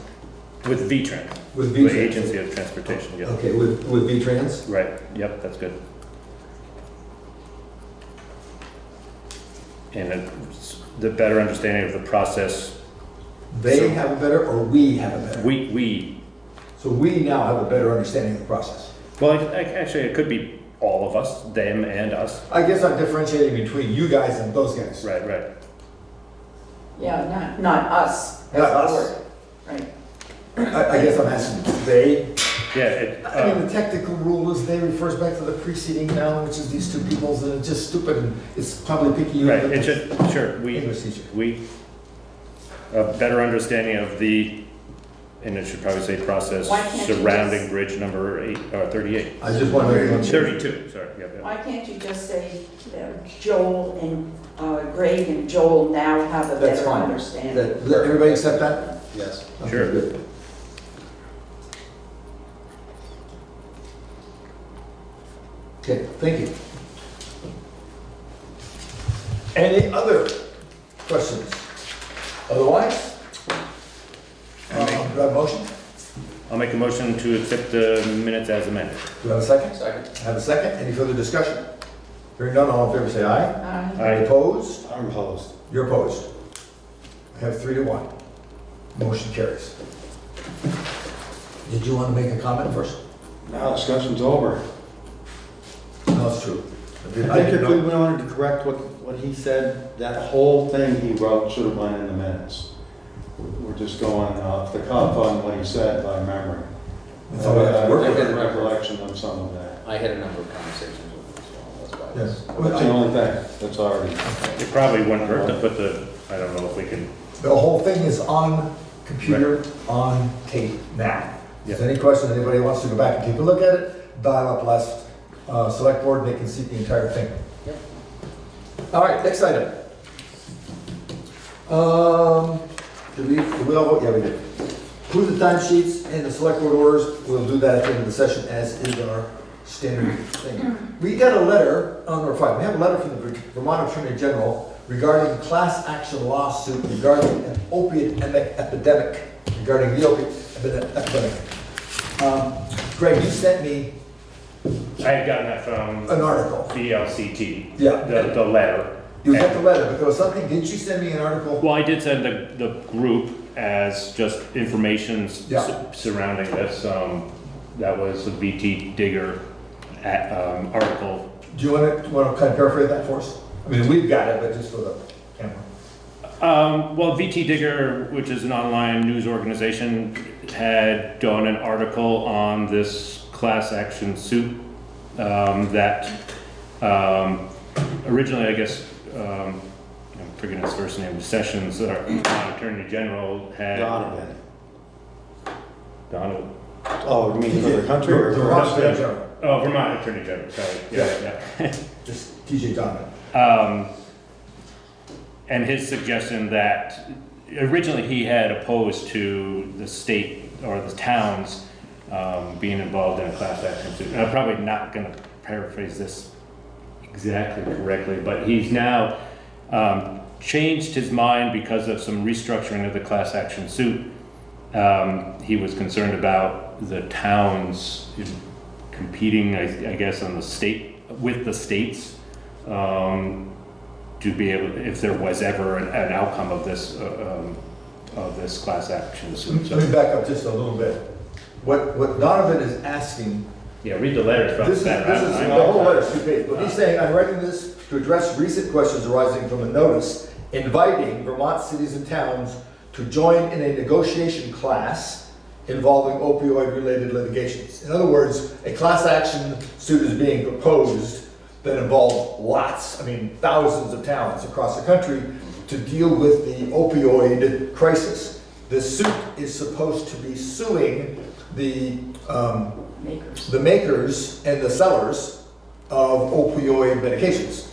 With VTrans. With VTrans. The Agency of Transportation, yeah. Okay, with VTrans? Right, yep, that's good. And the better understanding of the process. They have a better, or we have a better? We. So we now have a better understanding of the process. Well, actually, it could be all of us, them and us. I guess I'm differentiating between you guys and those guys. Right. Yeah, not us. Not us. Right. I guess I'm asking they. Yeah. I mean, the technical rule is they refers back to the preceding noun, which is these two peoples, and it's just stupid, and it's probably picking you Right, up. it should, sure, we, a better understanding of the, and it should probably say process Why can't you surrounding just- bridge number 38. I just want to. 32, sorry, yeah. Why can't you just say Joel and Greg and Joel now have a That's better fine. understanding? Let everybody accept that? Yes. Okay, Sure. good. Okay, thank you. Any other questions? Otherwise? Do I have a motion? I'll make a motion to accept the minutes as amended. Do I have a second? Second. I have a second. Any further discussion? Hearing none, all in favor say aye. Aye. Aye. Opposed? I'm opposed. You're opposed. I have 3-1. Motion carries. Did you want to make a comment first? Now discussion's over. No, it's true. I think if we wanted to correct what he said, that whole thing he wrote should have went in the minutes. We're just going off the cuff on what he said by memory. That's all we have to work I with. have a recollection of some of that. I had a number of conversations with him as well, that's why. Yes. That's the only thing, that's already. It probably wouldn't hurt to put the, I don't know if we can, The whole thing is on computer, on tape now. If there's any question, anybody wants to go back and take a look at it, dial up last select board, they can see the entire thing. Yep. All right, next item. Did we all vote? Yeah, we did. Approve the timesheets and the select board orders. We'll do that at the end of the session, as is our standard thing. We got a letter on number 5. We have a letter from the Vermont Attorney General regarding class action lawsuit regarding an opiate epidemic, regarding the opiate epidemic. Greg, you sent me I had gotten that from an article. VLCT. Yeah. The letter. You got the letter, but there was something, didn't you send me an article? Well, I did send the group as just information Yeah. surrounding this. That was a VT Digger article. Do you want to kind of paraphrase that for us? I mean, we've got it, but just for the camera. Well, VT Digger, which is an online news organization, had done an article on this class action suit that originally, I guess, I'm forgetting his first name, Sessions, Attorney General had. Donovan. Donovan. Oh, you mean for the country or? Vermont Attorney General. Oh, Vermont Attorney General, sorry. Yeah. Just TJ Donovan. And his suggestion that originally he had opposed to the state or the towns being involved in a class action suit. And I'm probably not going to paraphrase this exactly correctly, but he's now changed his mind because of some restructuring of the class action suit. He was concerned about the towns competing, I guess, on the state with the states to be able, if there was ever an outcome of this class action suit. Let me back up just a little bit. What Donovan is asking. Yeah, read the letter. This is the whole letter, 2 pages. But he's saying, I'm writing this to address recent questions arising from a notice inviting Vermont cities and towns to join in a negotiation class involving opioid-related litigations. In other words, a class action suit is being proposed that involves lots, I mean thousands of towns across the country to deal with the opioid crisis. This suit is supposed to be suing the makers and the sellers of opioid medications,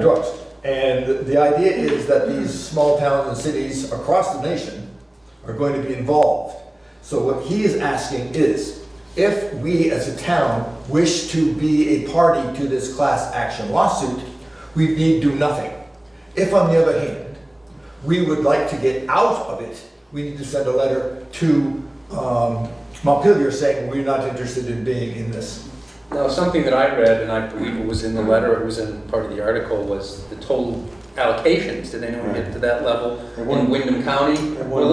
drugs. And the idea is that these small towns and cities across the nation are going to be involved. So what he is asking is, if we as a town wish to be a party to this class action lawsuit, we need do nothing. If on the other hand, we would like to get out of it, we need to send a letter to Montpelier saying we're not interested in being in this. Now, something that I read, and I believe it was in the letter, it was in part of the article, was the total allocations. Did anyone get to that level in Windham County? We're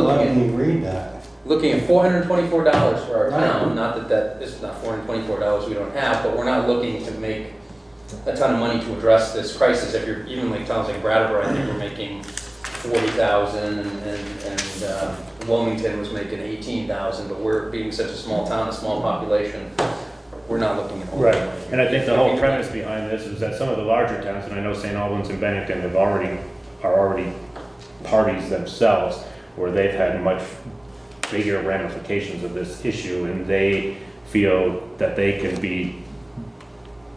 looking at $424 for our town. Not that this is not $424 we don't have, but we're not looking to make a ton of money to address this crisis. If you're even like towns like Brattleboro, I think we're making $40,000, and Wilmington was making $18,000. But we're being such a small town, a small population, we're not looking at right. And I think the whole premise behind this is that some of the larger towns, and I know St. Albans and Bennington are already parties themselves, where they've had much bigger ramifications of this issue, and they feel that they can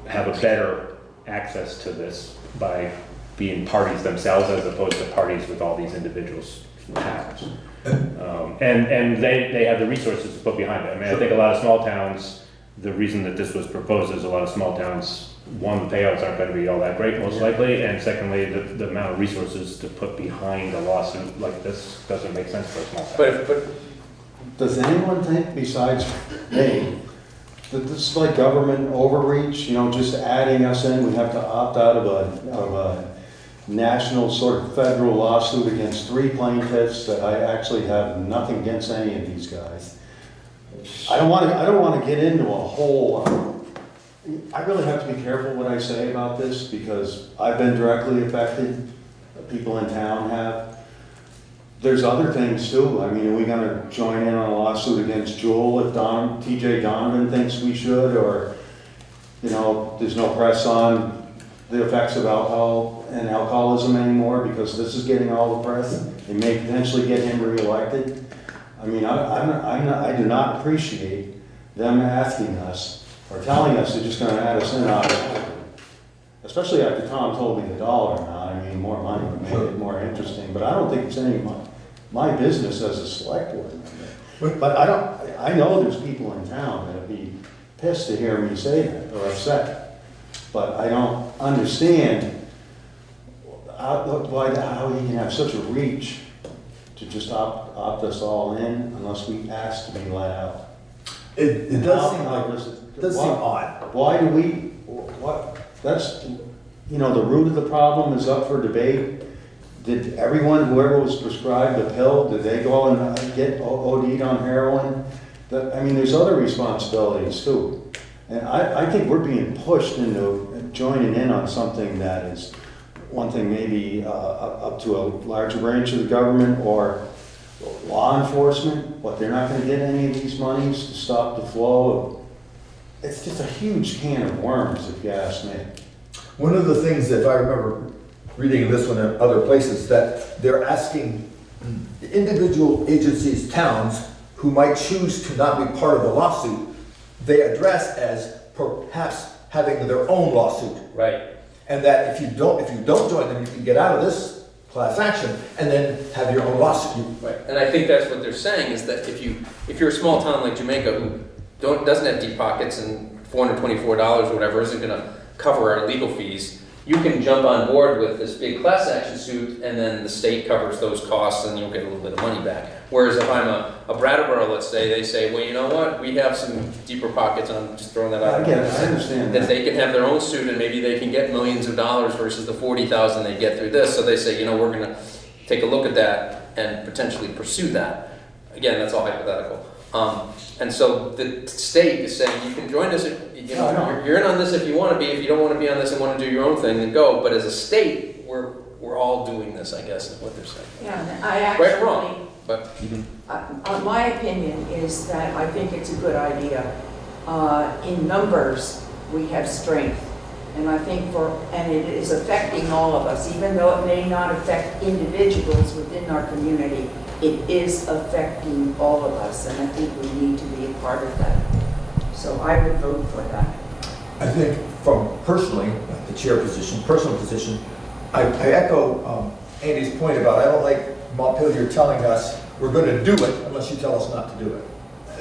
have a better access to this by being parties themselves as opposed to parties with all these individual towns. And they have the resources to put behind it. I mean, I think a lot of small towns, the reason that this was proposed is a lot of small towns, one, the payouts aren't going to be all that great, most likely, and secondly, the amount of resources to put behind a lawsuit like this doesn't make sense for a small town. But does anyone think, besides me, that this is like government overreach? You know, just adding us in, we have to opt out of a national sort of federal lawsuit against 3 plaintiffs that I actually have nothing against any of these guys. I don't want to get into a whole. I really have to be careful what I say about this because I've been directly affected. People in town have. There's other things too. I mean, are we going to join in on a lawsuit against Jewel if TJ Donovan thinks we should, or you know, there's no press on the effects of alcohol and alcoholism anymore because this is getting all the press. It may potentially get him reelected. I mean, I do not appreciate them asking us or telling us they're just going to add us in automatically. Especially after Tom told me the dollar amount. I mean, more money would make it more interesting. But I don't think it's any of my business as a select board member. But I know there's people in town that would be pissed to hear me say that or upset. But I don't understand how he can have such a reach to just opt us all in unless we ask to be let out. It does seem odd. Why do we, that's, you know, the root of the problem is up for debate. Did everyone, whoever was prescribed a pill, did they go and get OD'd on heroin? I mean, there's other responsibilities too. And I think we're being pushed into joining in on something that is one thing maybe up to a larger branch of the government or law enforcement, but they're not going to get any of these monies to stop the flow it's just a huge can of worms, if you ask me. One of the things that I remember reading this one in other places, that they're asking individual agencies, towns, who might choose to not be part of the lawsuit, they address as perhaps having their own lawsuit. Right. And that if you don't join them, you can get out of this class action and then have your own lawsuit. Right. And I think that's what they're saying, is that if you're a small town like Jamaica who doesn't have deep pockets and $424 or whatever isn't going to cover our legal fees, you can jump on board with this big class action suit, and then the state covers those costs, and you'll get a little bit of money back. Whereas if I'm a Brattleboro, let's say, they say, well, you know what, we have some deeper pockets. I'm just throwing that out. I get it. I understand that they can have their own suit, and maybe they can get millions of dollars versus the $40,000 they get through this. So they say, you know, we're going to take a look at that and potentially pursue that. Again, that's all hypothetical. And so the state is saying, you can join us, you're in on this if you want to be. If you don't want to be on this and want to do your own thing, then go. But as a state, we're all doing this, I guess, is what they're saying. Yeah, I actually, right or wrong, but my opinion is that I think it's a good idea. In numbers, we have strength. And I think and it is affecting all of us, even though it may not affect individuals within our community, it is affecting all of us, and I think we need to be a part of that. So I would vote for that. I think from personally, the chair position, personal position, I echo Andy's point about I don't like Montpelier telling us we're going to do it unless you tell us not to do it.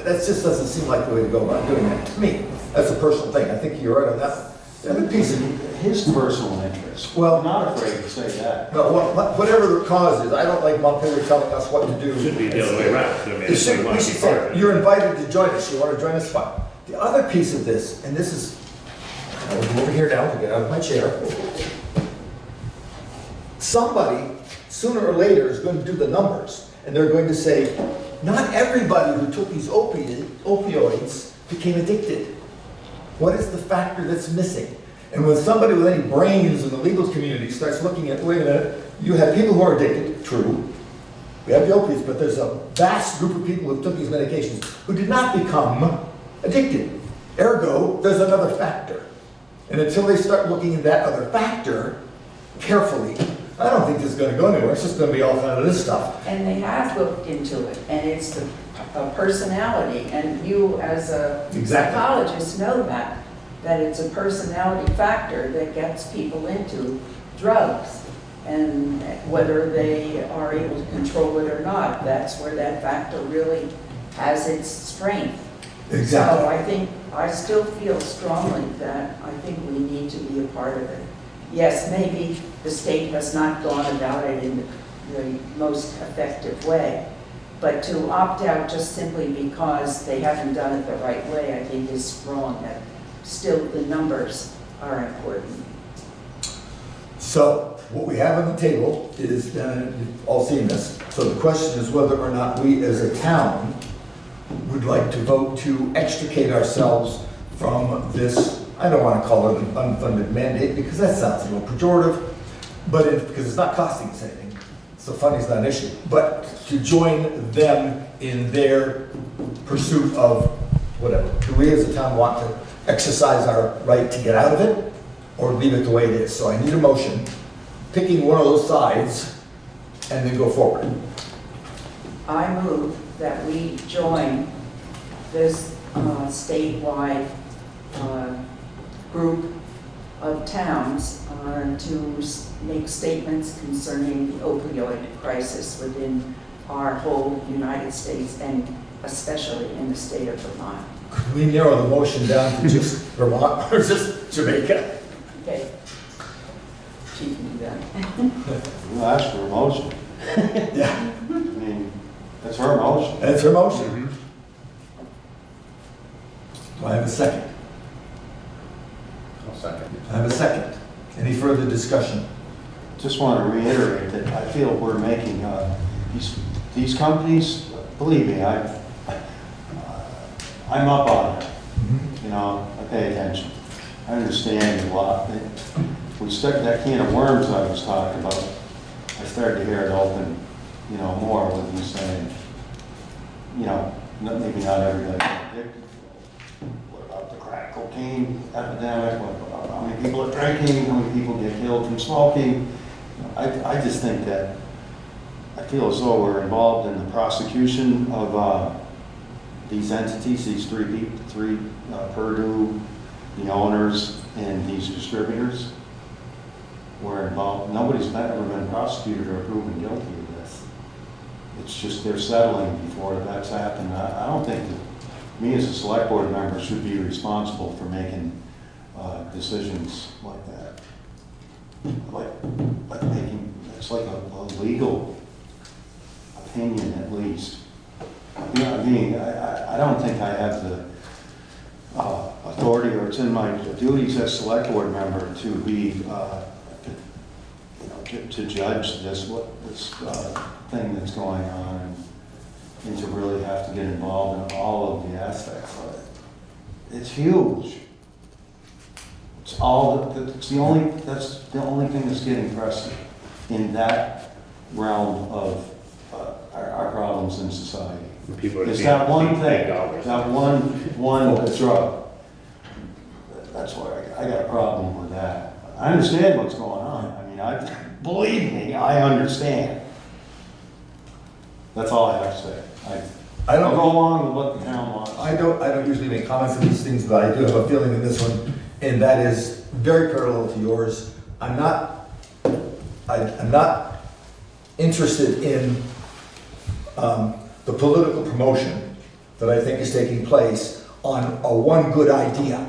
That just doesn't seem like the way to go about doing it to me. That's a personal thing. I think you're right on that. The other piece of his personal interest. Well, I'm not afraid to say that. No, whatever the cause is, I don't like Montpelier telling us what to do. It should be the other way around. We should say, you're invited to join us. You want to join us? Fine. The other piece of this, and this is, I will go over here now to get out of my chair. Somebody, sooner or later, is going to do the numbers, and they're going to say, not everybody who took these opioids became addicted. What is the factor that's missing? And when somebody with any brains in the legal community starts looking at, wait a minute, you have people who are addicted, true. We have the opiates, but there's a vast group of people who took these medications who did not become addicted. Ergo, there's another factor. And until they start looking at that other factor carefully, I don't think this is going to go anywhere. It's just going to be all kind of this stuff. And they have looked into it, and it's the personality, and you as a psychologist know that it's a personality factor that gets people into drugs, and whether they are able to control it or not, that's where that factor really has its strength. Exactly. So I still feel strongly that I think we need to be a part of it. Yes, maybe the state has not gone about it in the most effective way, but to opt out just simply because they haven't done it the right way, I think is wrong. That still the numbers are important. So what we have on the table is, you've all seen this, so the question is whether or not we as a town would like to vote to extricate ourselves from this, I don't want to call it an unfunded mandate because that sounds a little pejorative, but because it's not costing us anything, so funding's not an issue, but to join them in their pursuit of whatever. Do we as a town want to exercise our right to get out of it or leave it the way it is? So I need a motion, picking one of those sides, and then go forward. I move that we join this statewide group of towns to make statements concerning the opioid crisis within our whole United States and especially in the state of Vermont. Could we narrow the motion down to just Vermont or just Jamaica? Okay. She can do that. We'll ask for a motion. Yeah. I mean, that's her motion. That's her motion. Do I have a second? I'll second. I have a second. Any further discussion? Just want to reiterate that I feel we're making, these companies, believe me, I'm up on it. You know, I pay attention. I understand a lot. We stuck that can of worms I was talking about. I started to hear it open, you know, more with you saying, you know, maybe not everybody addicted. What about the crack cocaine epidemic, how many people are drinking, how many people get killed from smoking. I just think that, I feel as though we're involved in the prosecution of these entities, these three Purdue, the owners, and these distributors. We're involved. Nobody's ever been prosecuted or proven guilty of this. It's just they're settling before that's happened. I don't think that me as a select board member should be responsible for making decisions like that. Like making, it's like a legal opinion at least. I mean, I don't think I have the authority, or it's in my duties as select board member to be, to judge this thing that's going on, and to really have to get involved in all of the aspects of it. It's huge. It's that's the only thing that's getting pressed in that realm of our problems in society. It's that one thing, that one drug. That's why I got a problem with that. I understand what's going on. I mean, believe me, I understand. That's all I have to say. I'll go along with what the town wants. I don't usually make comments on these things, but I do have a feeling in this one, and that is very parallel to yours. I'm not interested in the political promotion that I think is taking place on a one good idea.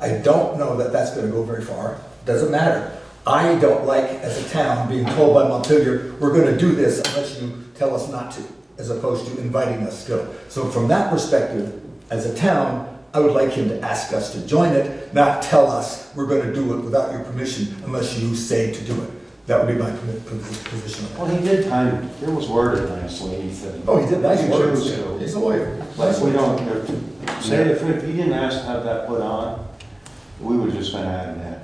I don't know that that's going to go very far. Doesn't matter. I don't like, as a town, being told by Montpelier, we're going to do this unless you tell us not to, as opposed to inviting us to go. So from that perspective, as a town, I would like him to ask us to join it, not tell us we're going to do it without your permission unless you say to do it. That would be my position. Well, he did it was worded nicely. He said, oh, he did nice words. To. He's a lawyer. Like we don't, say if he didn't ask to have that put on, we would have just been adding that.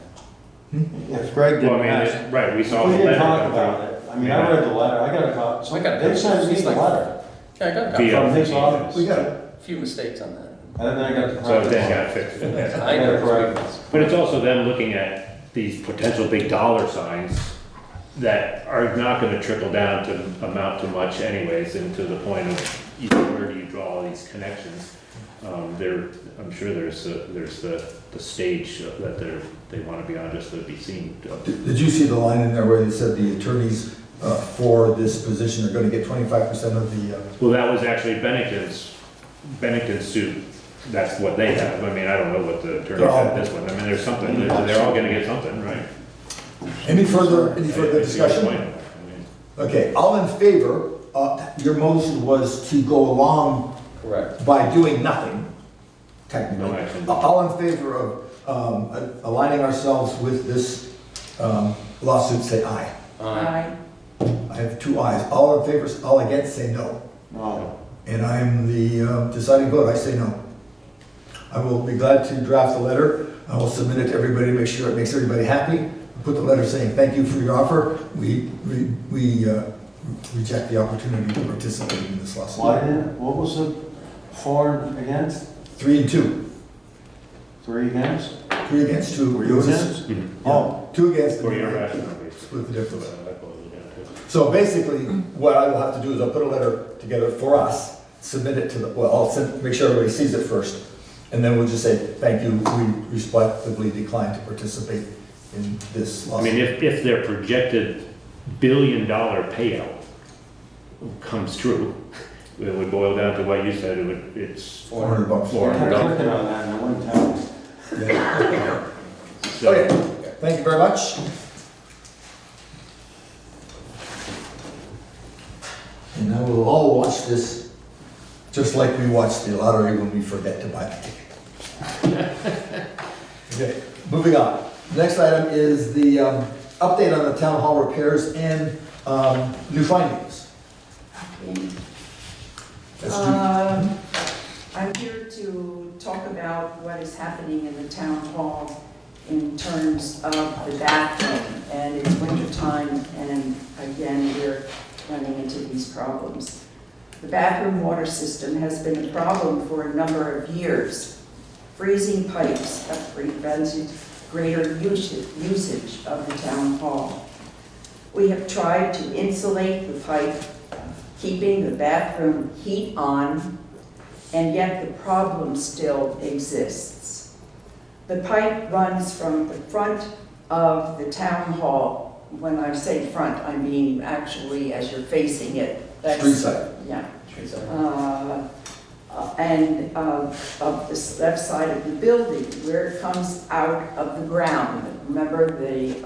If Greg didn't ask, right, we saw we the didn't letter. talk about it. I mean, I read the letter, I got a copy. So they sent me the letter. Yeah, I got a copy. From his office. We got a few mistakes on that. And then I got the So then got fixed. I got it correct. But it's also them looking at these potential big dollar signs that are not going to trickle down to amount to much anyways, and to the point of where do you draw all these connections. I'm sure there's the stage that they want to be on just to be seen. Did you see the line in there where they said the attorneys for this position are going to get 25% of the... Well, that was actually Bennington's suit. That's what they have. I mean, I don't know what the attorney said this one. I mean, there's something. They're all going to get something, right? Any further discussion? Okay, all in favor, your motion was to go along by doing nothing, technically. No, all in favor of aligning ourselves with this lawsuit, say aye. Aye. I have two ayes. All in favor, all against, say no. No. And I'm the deciding vote, I say no. I will be glad to draft a letter. I will submit it to everybody to make sure it makes everybody happy. Put the letter saying thank you for your offer. We reject the opportunity to participate in this lawsuit. What was the for against? 3 and 2. 3 against? 3 against 2. Were you against? Yeah. Oh, 2 against. Or your rational. Split the difference. So basically, what I will have to do is I'll put a letter together for us, submit it to the, well, I'll make sure everybody sees it first, and then we'll just say, thank you, we respectively decline to participate in this lawsuit. I mean, if their projected $1 billion payout comes true, it would boil down to what you said. It's $400. $400 on that, and I wouldn't tell you. So, okay, thank you very much. And now we'll all watch this just like we watch the lottery when we forget to buy the ticket. Okay, moving on. Next item is the update on the town hall repairs and new findings. I'm here to talk about what is happening in the town hall in terms of the bathroom. And it's winter time, and again, we're running into these problems. The bathroom water system has been a problem for a number of years. freezing pipes have prevented greater usage of the town hall. We have tried to insulate the pipe, keeping the bathroom heat on, and yet the problem still exists. The pipe runs from the front of the town hall. When I say front, I mean actually as you're facing it. Street side. Yeah. Street side. And of the left side of the building, where it comes out of the ground. Remember, the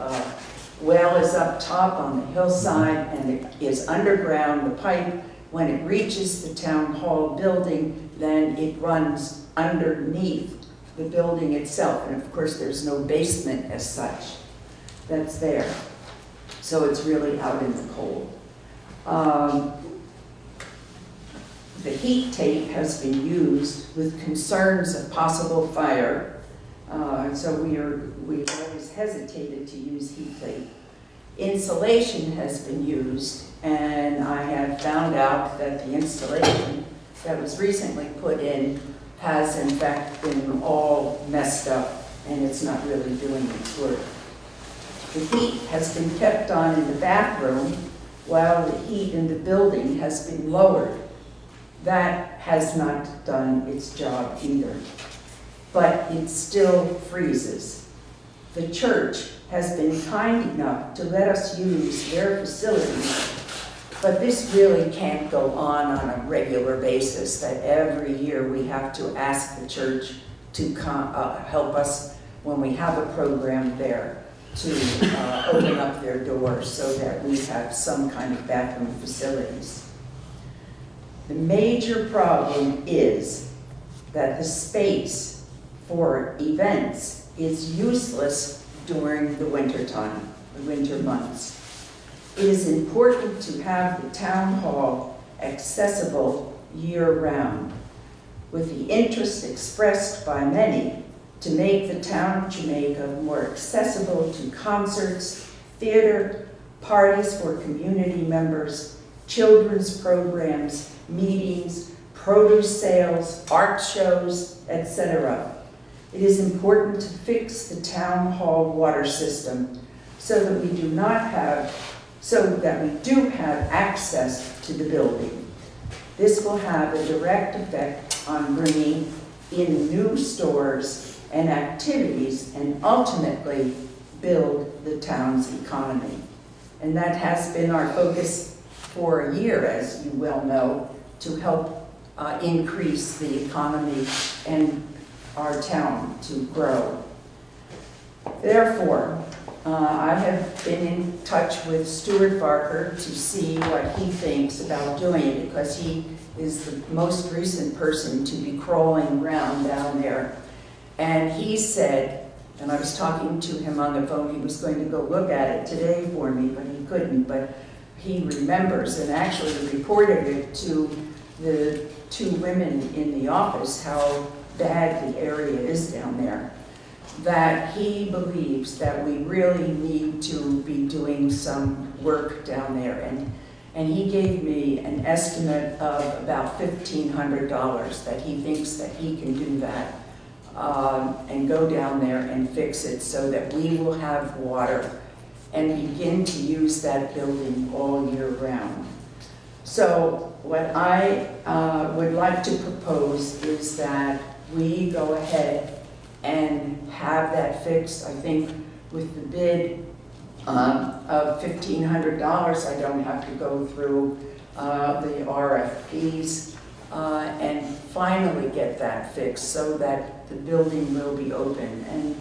well is up top on the hillside and it is underground. The pipe, when it reaches the town hall building, then it runs underneath the building itself. And of course, there's no basement as such that's there. So it's really out in the cold. The heat tape has been used with concerns of possible fire. So we've always hesitated to use heat tape. Insulation has been used, and I have found out that the installation that was recently put in has in fact been all messed up, and it's not really doing its work. The heat has been kept on in the bathroom while the heat in the building has been lowered. That has not done its job either, but it still freezes. The church has been kind enough to let us use their facilities, but this really can't go on a regular basis, that every year we have to ask the church to help us when we have a program there to open up their doors so that we have some kind of bathroom facilities. The major problem is that the space for events is useless during the winter time, the winter months. It is important to have the town hall accessible year-round, with the interest expressed by many to make the town of Jamaica more accessible to concerts, theater, parties for community members, children's programs, meetings, produce sales, art shows, etc. It is important to fix the town hall water system so that we do have access to the building. This will have a direct effect on bringing in new stores and activities and ultimately build the town's economy. And that has been our focus for a year, as you well know, to help increase the economy and our town to grow. Therefore, I have been in touch with Stuart Barker to see what he thinks about doing it, because he is the most recent person to be crawling around down there. And he said, and I was talking to him on the phone, he was going to go look at it today for me, but he couldn't. But he remembers and actually reported it to the two women in the office how bad the area is down there, that he believes that we really need to be doing some work down there. And he gave me an estimate of about $1,500, that he thinks that he can do that and go down there and fix it so that we will have water and begin to use that building all year round. So what I would like to propose is that we go ahead and have that fixed. I think with the bid of $1,500, I don't have to go through the RFPs and finally get that fixed so that the building will be open. And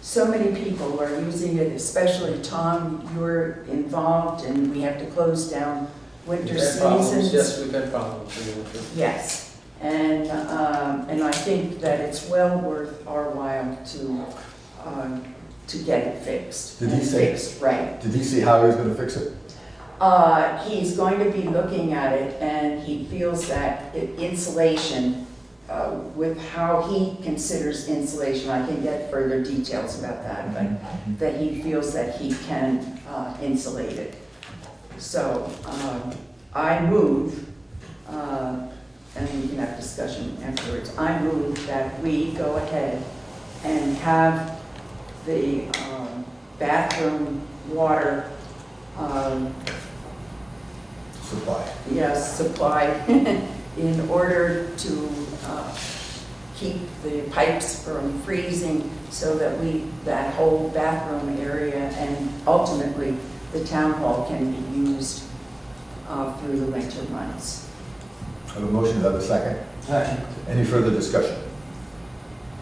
so many people are using it, especially Tom, you're involved, and we have to close down winter seasons. Yes, we've had problems in the winter. Yes, and I think that it's well worth our while to get it fixed. Did he say? Fixed, right. Did he say how he was going to fix it? He's going to be looking at it, and he feels that insulation, with how he considers insulation, I can get further details about that, but that he feels that he can insulate it. So I move and we can have discussion afterwards. I move that we go ahead and have the bathroom water Supply. yes, supply in order to keep the pipes from freezing so that that whole bathroom area and ultimately the town hall can be used through the winter months. I have a motion, do I have a second? Second. Any further discussion?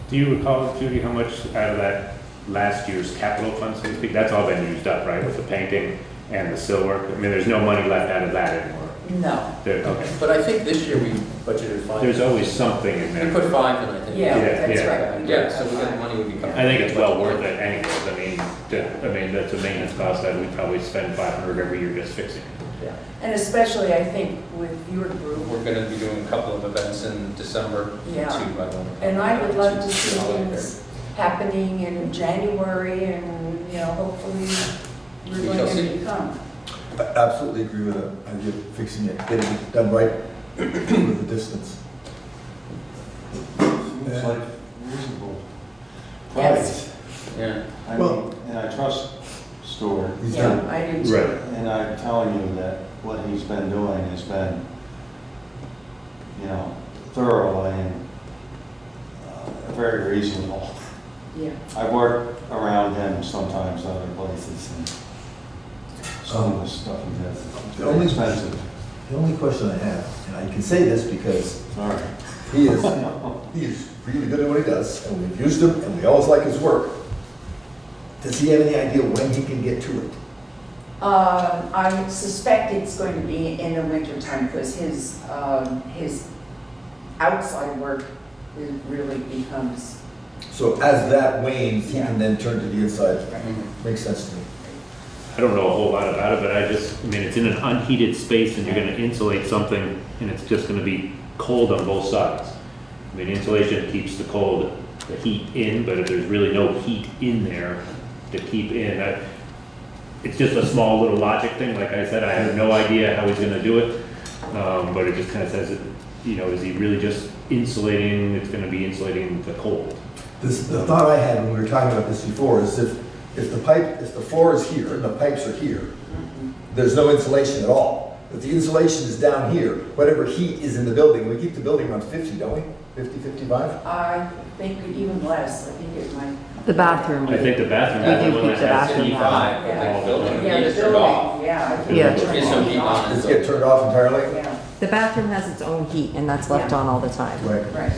Do you recall, Judy, how much out of that last year's capital fund, so to speak, that's all been used up, right, with the painting and the silver? I mean, there's no money left out of that anymore. No. Okay. But I think this year we budgeted 5. There's always something in there. We put 5 in, I think. Yeah, that's yeah. right. Yeah, so we got the money would be coming. I think it's well worth it anyways. I mean, that's a maintenance cost that we probably spend $500 every year just fixing it. Yeah. And especially, I think, with your group. We're gonna be doing a couple of events in December, Yeah. too, I don't know. And I would love to see Two things happening in January and, hopefully We we're shall going see. to become. I absolutely agree with the idea of fixing it, getting it done right with the distance. Seems like reasonable Yes. price. Yeah. I Well- mean, and I trust Stuart. Yeah, I do too. Right. And I'm telling you that what he's been doing has been, thorough and very reasonable. Yeah. I've worked around him sometimes other places, and some of the stuff he does is The very only- expensive. The only question I have, and I can say this because Sorry. he is really good at what he does, and we've used him, and we always like his work. Does he have any idea when he can get to it? I suspect it's going to be in the winter time because his outside work really becomes. So as that wanes, he Yeah. can then turn to the inside. Makes sense to me. I don't know a whole lot about it, but I mean, it's in an unheated space and you're gonna insulate something and it's just gonna be cold on both sides. I mean, insulation keeps the heat in, but if there's really no heat in there to keep in, it's just a small little logic thing. Like I said, I have no idea how he's gonna do it, but it just kinda says, is he really just insulating, it's gonna be insulating the cold? The thought I had when we were talking about this before is if the floor is here and the pipes are here, there's no insulation at all. If the insulation is down here, whatever heat is in the building, we keep the building around 50, don't we? 50, 55? I think even less. I think it might. The bathroom. I think the bathroom is the one that has 55. Yeah. all the time. Yeah, the building, yeah. I think Yeah. it's There's some heat on it. Does it get turned off entirely? Yeah, The bathroom has its own heat, and that's left Yeah. on all the time. Right. right.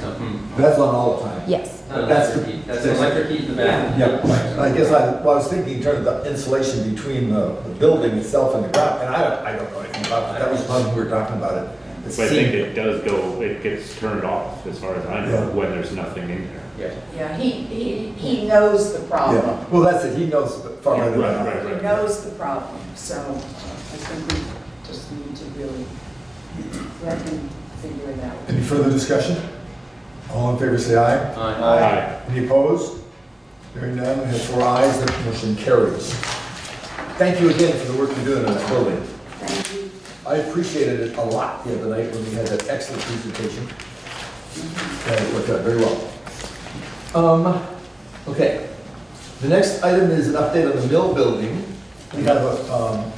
That's on all the time. Yes. Not That's electric heat, that's electric heat in the bathroom. Yeah, I guess I was thinking in terms of the insulation between the building itself and the ground, and I don't know anything about it. That was fun, we were talking about it. So I think it does go, it gets turned off as far as I know, Yeah. when there's nothing in there. Yeah, he knows the problem. Yeah, well, that's it, he knows far better than I. Right. He knows the problem, so I think we just need to really let him figure it out. Any further discussion? All in favor, say aye. Aye. Any opposed? Hearing none, we have 4 ayes, that motion carries. Thank you again for the work you're doing in that building. Thank you. I appreciated it a lot the other night when we had that excellent presentation. And it worked out very well. Okay. The next item is an update on the mill building. We have a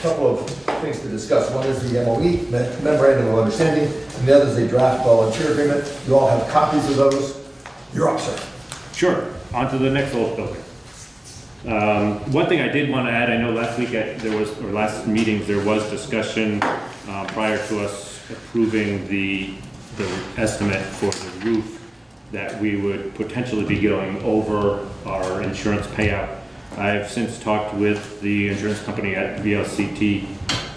couple of things to discuss. One is the MOE, Memorandum of Understanding, and the other is a draft volunteer agreement. You all have copies of those. You're up, sir. Sure, on to the next old building. One thing I did want to add, I know last week last meetings, there was discussion prior to us approving the estimate for the roof that we would potentially be going over our insurance payout. I've since talked with the insurance company at VLCT,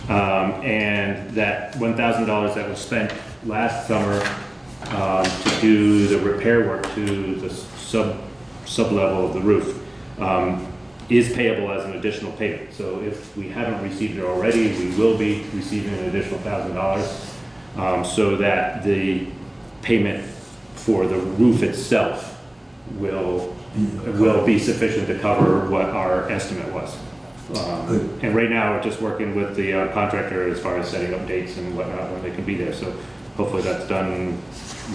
and that $1,000 that was spent last summer to do the repair work to the sub-level of the roof is payable as an additional payment. So if we haven't received it already, we will be receiving an additional $1,000 so that the payment for the roof itself will be sufficient to cover what our estimate was. And right now, we're just working with the contractor as far as setting up dates and whatnot when they can be there. So hopefully that's done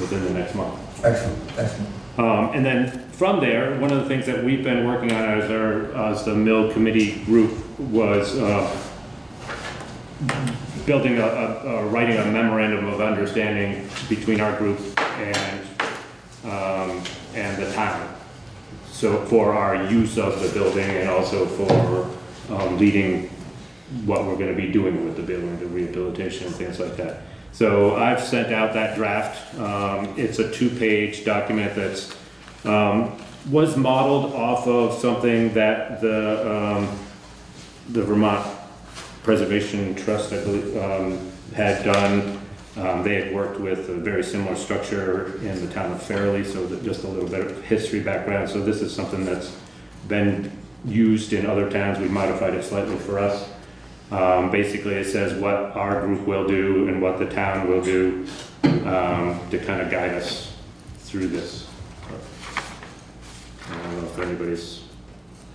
within the next month. Excellent, excellent. And then from there, one of the things that we've been working on as the mill committee group was building writing a memorandum of understanding between our group and the town. So for our use of the building and also for leading what we're going to be doing with the building, the rehabilitation and things like that. So I've sent out that draft. It's a 2-page document that's was modeled off of something that the Vermont Preservation Trust, I believe, had done. They had worked with a very similar structure in the town of Fairleigh, so that just a little bit of history background. So this is something that's been used in other towns. We modified it slightly for us. Basically, it says what our group will do and what the town will do to kind of guide us through this. I don't know if anybody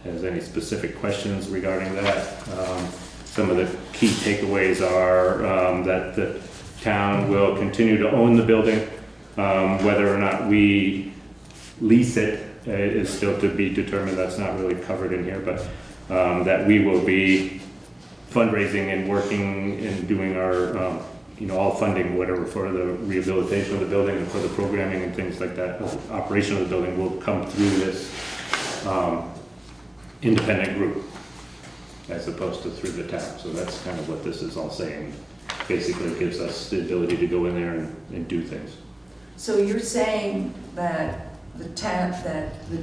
has any specific questions regarding that. Some of the key takeaways are that the town will continue to own the building. Whether or not we lease it is still to be determined. That's not really covered in here, but that we will be fundraising and working and doing our, all funding, whatever, for the rehabilitation of the building and for the programming and things like that. The operation of the building will come through this independent group as opposed to through the town. So that's kind of what this is all saying. Basically, it gives us the ability to go in there and do things. So you're saying that the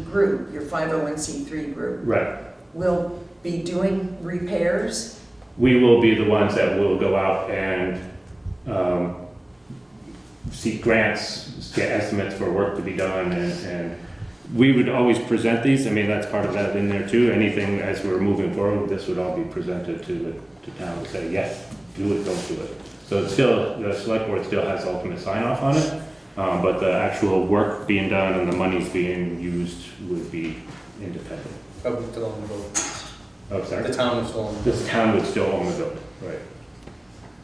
group, your 501c3 group, right, will be doing repairs? We will be the ones that will go out and seek grants, get estimates for work to be done, and we would always present these. I mean, that's part of that in there too. Anything as we're moving forward, this would all be presented to town to say, yes, do it, don't do it. So it's still, the select board still has ultimate sign off on it, but the actual work being done and the monies being used would be independent. But we still own the building. Oh, sorry? The town would still own the building. This town would still own the building, right.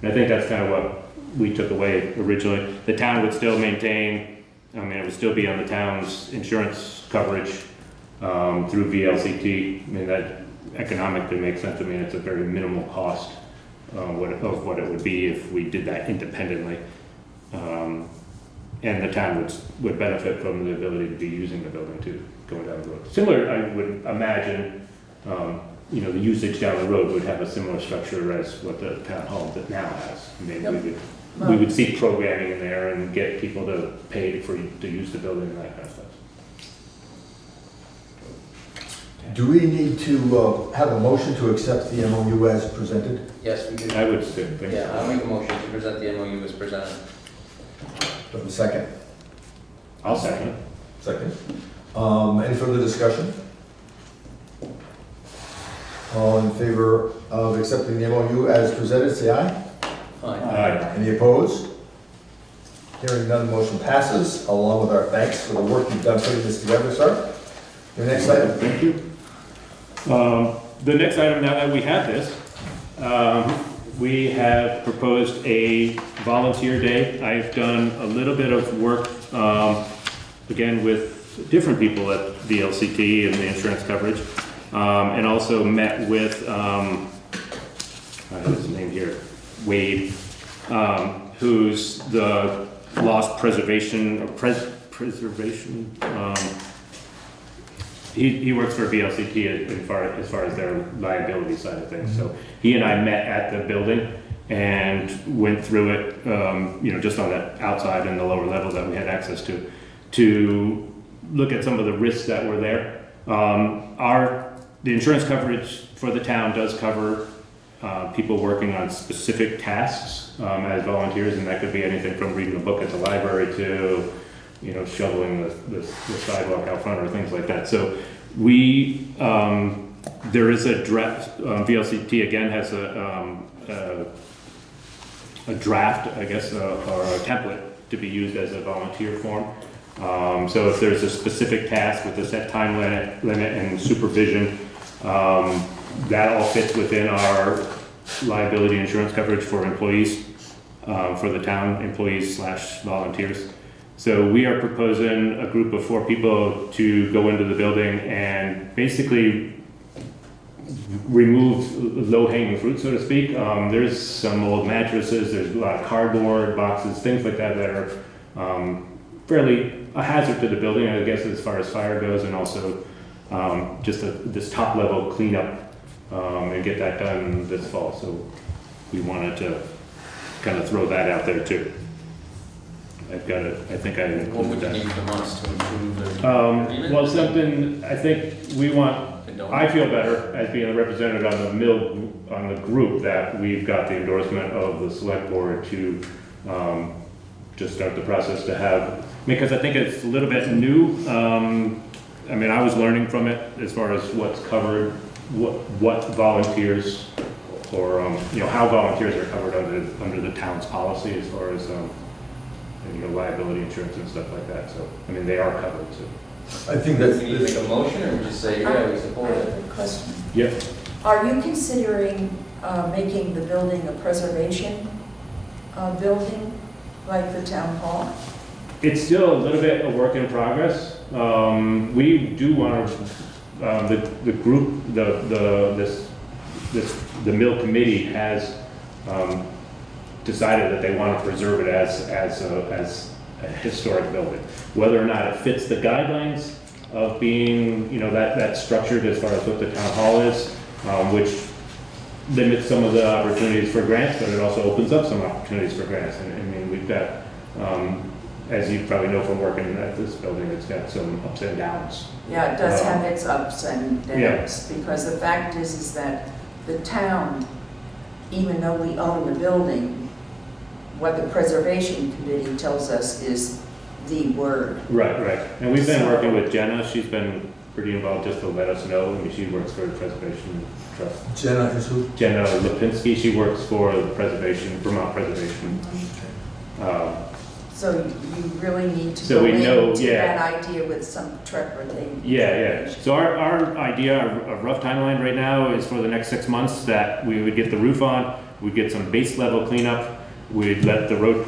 And I think that's kind of what we took away originally. The town would still maintain, I mean, it would still be on the town's insurance coverage through VLCT. I mean, that economically makes sense. I mean, it's a very minimal cost of what it would be if we did that independently. And the town would benefit from the ability to be using the building too, going down the road. Similar, I would imagine, the usage down the road would have a similar structure as what the town hall that now has. Maybe we would see programming in there and get people to pay to use the building and that kind of stuff. Do we need to have a motion to accept the MOU as presented? Yes, we do. I would think so. Yeah, I'll make a motion to present the MOU as presented. Do I have a second? I'll second it. Second. Any further discussion? All in favor of accepting the MOU as presented, say aye. Aye. Any opposed? Hearing none, motion passes, along with our thanks for the work you've done putting this together, sir. Your next item. Thank you. The next item, now that we have this, we have proposed a volunteer day. I've done a little bit of work, again, with different people at the LCT and the insurance coverage, and also met with, I have his name here, Wade, who's the loss preservation, preservation, he works for VLCT as far as their liability side of things. So he and I met at the building and went through it, just on that outside and the lower level that we had access to look at some of the risks that were there. The insurance coverage for the town does cover people working on specific tasks as volunteers, and that could be anything from reading a book at the library to shoveling the sidewalk out front or things like that. So there is a draft, VLCT again has a draft, I guess, or a template to be used as a volunteer form. So if there's a specific task with a set time limit and supervision, that all fits within our liability insurance coverage for employees. for the town employees / volunteers. So we are proposing a group of 4 people to go into the building and basically remove low-hanging fruit, so to speak. There's some old mattresses, there's a lot of cardboard boxes, things like that that are fairly a hazard to the building, I guess, as far as fire goes, and also just this top-level cleanup and get that done this fall. So we wanted to kind of throw that out there too. I've got it. I think I included that. What would you need from us to improve the agreement? Well, something I think we want. I feel better as being a representative on the group that we've got the endorsement of the select board to just start the process to have, because I think it's a little bit new. I mean, I was learning from it as far as what's covered, what volunteers, or how volunteers are covered under the town's policy as far as liability insurance and stuff like that. So I mean, they are covered. So I think that's. We need to make a motion, or we just say, yeah, we support I have it? a question. Yep. Are you considering making the building a preservation building like the town hall? It's still a little bit a work in progress. We do want to, the group, the mill committee has decided that they want to preserve it as a historic building. Whether or not it fits the guidelines of being, that structured as far as what the town hall is, which limits some of the opportunities for grants, but it also opens up some opportunities for grants. And I mean, we've got, as you probably know from working at this building, it's got some ups and downs. Yeah, it does have its ups and downs, because the fact is that the town, even though we own the building, what the preservation committee tells us is the word. Right. And we've been working with Jenna. She's been pretty involved just to let us know. I mean, she works for the Preservation Trust. Jenna is who? Jenna Lipinski. She works for the Vermont Preservation. So you really need to So go we know, into yeah. that idea with some trepidation. Yeah. So our idea, a rough timeline right now is for the next 6 months that we would get the roof on, we'd get some base level cleanup, we'd let the road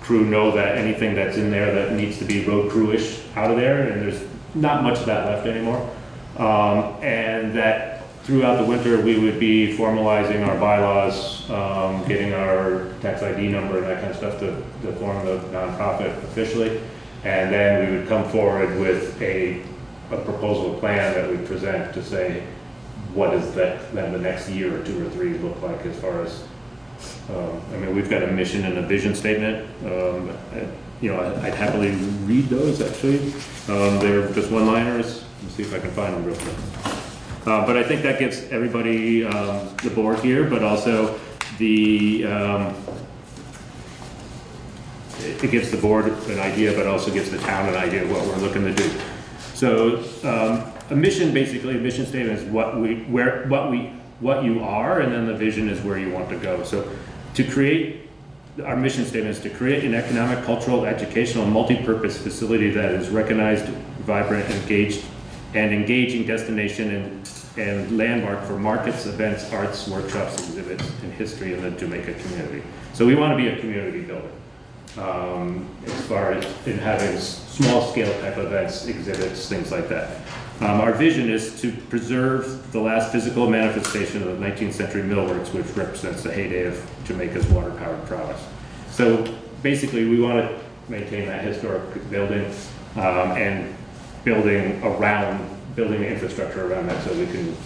crew know that anything that's in there that needs to be road crew-ish out of there, and there's not much of that left anymore. And that throughout the winter we would be formalizing our bylaws, getting our tax ID number and that kind of stuff to form the nonprofit officially. And then we would come forward with a proposal plan that we present to say, what does that then the next year or 2 or 3 look like as far as, I mean, we've got a mission and a vision statement. I'd happily read those actually. They're just one-liners. Let's see if I can find them real quick. But I think that gives everybody, the board here, but also it gives the board an idea, but also gives the town an idea of what we're looking to do. So a mission, basically, a mission statement is what you are, and then the vision is where you want to go. So to create, our mission statement is to create an economic, cultural, educational, multi-purpose facility that is recognized, vibrant, engaging destination and landmark for markets, events, arts, workshops, exhibits, and history in the Jamaica community. So we want to be a community builder as far as in having small scale type events, exhibits, things like that. Our vision is to preserve the last physical manifestation of the 19th century millworks, which represents the heyday of Jamaica's water-powered prowess. So basically, we want to maintain that historic building and building infrastructure around that so we can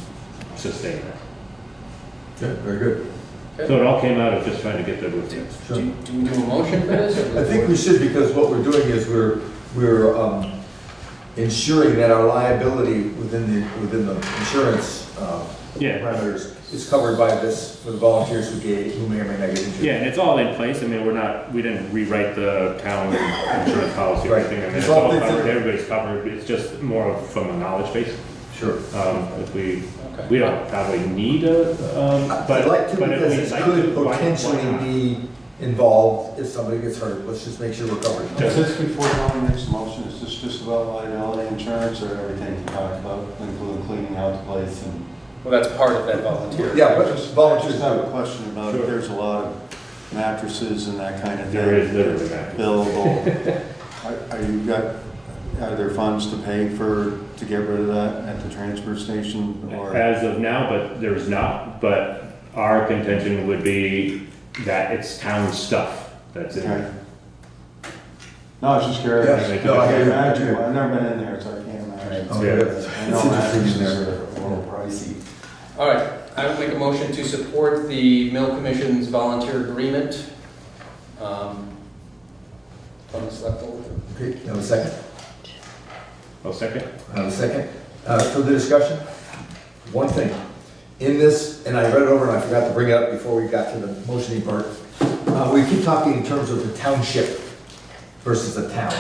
sustain that. Okay, very good. So it all came out of just trying to get the roof in. Do we do a motion for this? Or I think we should, because what we're doing is we're ensuring that our liability within the insurance parameters is covered by this for the volunteers who may or may not get injured. Yeah, and it's all in place. I mean, we didn't rewrite the town insurance policy or anything. I mean, it's all covered. Everybody's covered. It's just more of from a knowledge base. Sure. If we don't probably need but I'd like to, but because if it we'd could like to, potentially be involved if somebody gets hurt. Let's just make sure we're covered. Is this before Tony makes a motion, is this just about liability insurance or everything you talked about, including cleaning out the place and? Well, that's part of that volunteer. Yeah, but just volunteers. I just have a question about Sure. There's a lot of mattresses and that kind of thing. There is literally mattresses. Billable. Are there funds to pay to get rid of that at the transfer station or? As of now, but there's not, but our contention would be that it's town stuff that's in there. No, I was just curious. Yes. No, I I can't hear you. imagine. I've never been in there, so I can't imagine. Okay. I know mattresses are a little pricey. All right, I will make a motion to support the Mill Commission's volunteer agreement. From the select board. Okay, now a second. I'll second. A second. Further discussion? One thing. In this, and I read it over and I forgot to bring it up before we got to the motioning part. We keep talking in terms of the township versus the town.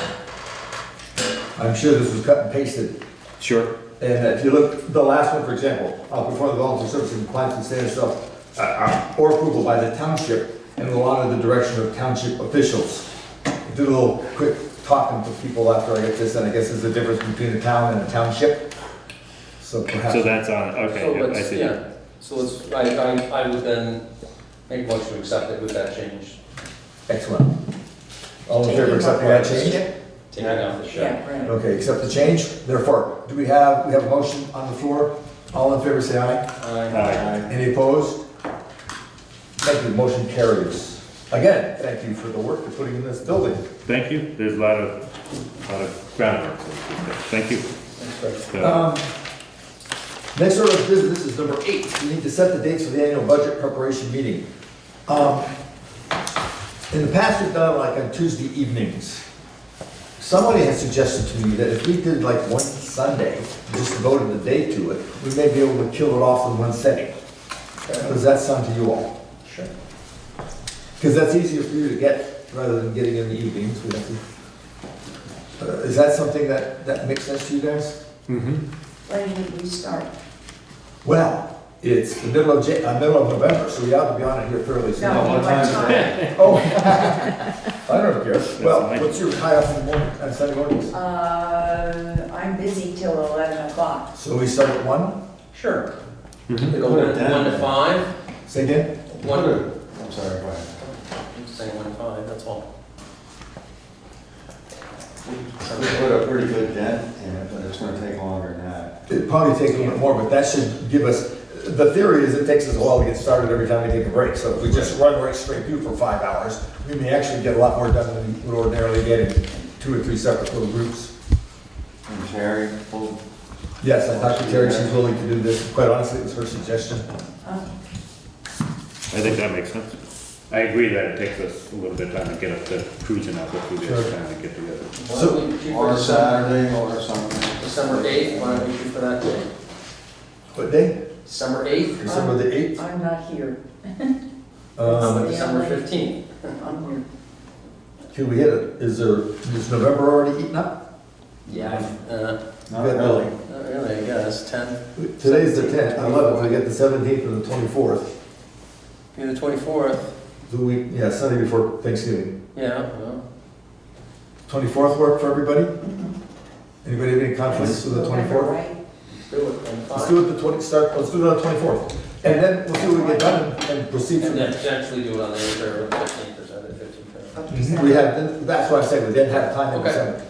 I'm sure this was cut and pasted. Sure. And if you look, the last one, for example, before the volunteer service and compliance and standard stuff, or approval by the township and will honor the direction of township officials. Do a little quick talking to people after I get this, and I guess there's a difference between a town and a township. So perhaps. So that's on, okay, So yeah, I let's, see. yeah, so let's, I would then make a motion to accept it with that change. Excellent. All in favor of accepting that change? Taking off the shed. Yeah, right. Okay, accept the change. Therefore, we have a motion on the floor? All in favor, say aye. Aye. Any opposed? Thank you, motion carries. Again, thank you for the work you're putting in this building. Thank you. There's a lot of groundwork. Thank you. So, Next order of business is number 8. We need to set the dates for the annual budget preparation meeting. In the past, we've done it like on Tuesday evenings. Somebody has suggested to me that if we did like one Sunday, just devoted the day to it, we may be able to kill it off in one setting. Does that sound to you all? Sure. Because that's easier for you to get rather than getting in the evenings. We have to, is that something that makes sense to you guys? mm-hmm. When did we start? Well, it's the middle of November, so we ought to be on it here fairly soon. No, what time? Oh, I don't care. Well, what's your tie up in the morning, on Sunday mornings? I'm busy till 11 o'clock. So we start at 1? Sure. Mm-hmm. They go 1 to 5. Say again? 1 to, I'm sorry, go ahead. I'm saying 1 to 5, that's all. We put a pretty good dent in it, but it's gonna take longer than that. It'd probably take a little bit more, but that should give us, the theory is it takes us a while to get started every time we take a break. So if we just run right straight through for 5 hours, we may actually get a lot more done than we would ordinarily get in 2 or 3 separate little groups. And Terry, Yes, I talked to Terry, she's willing to do this. Quite honestly, it was her suggestion. I think that makes sense. I agree that it takes us a little bit of time to get up to cruising up if we get time to get together. or Saturday or something. December 8th, why don't we shoot for that day? What day? December 8th? December the 8th? I'm not here. December 15th. I'm here. Can we hit it? Is November already eaten up? Yeah. Not really. Not really, I guess, 10. Today's the 10th, 11th, we get the 17th and the 24th. Maybe the 24th. The week, yeah, Sunday before Thanksgiving. Yeah, well. 24th work for everybody? Anybody have any conflicts with the 24th? Do it, Let's do it the 20, let's do it on the 24th. And then we'll see what we get done and proceed from And there. then potentially do it on the 8th or 15th or 15th. We have, that's what I said, we didn't have time in Okay. December.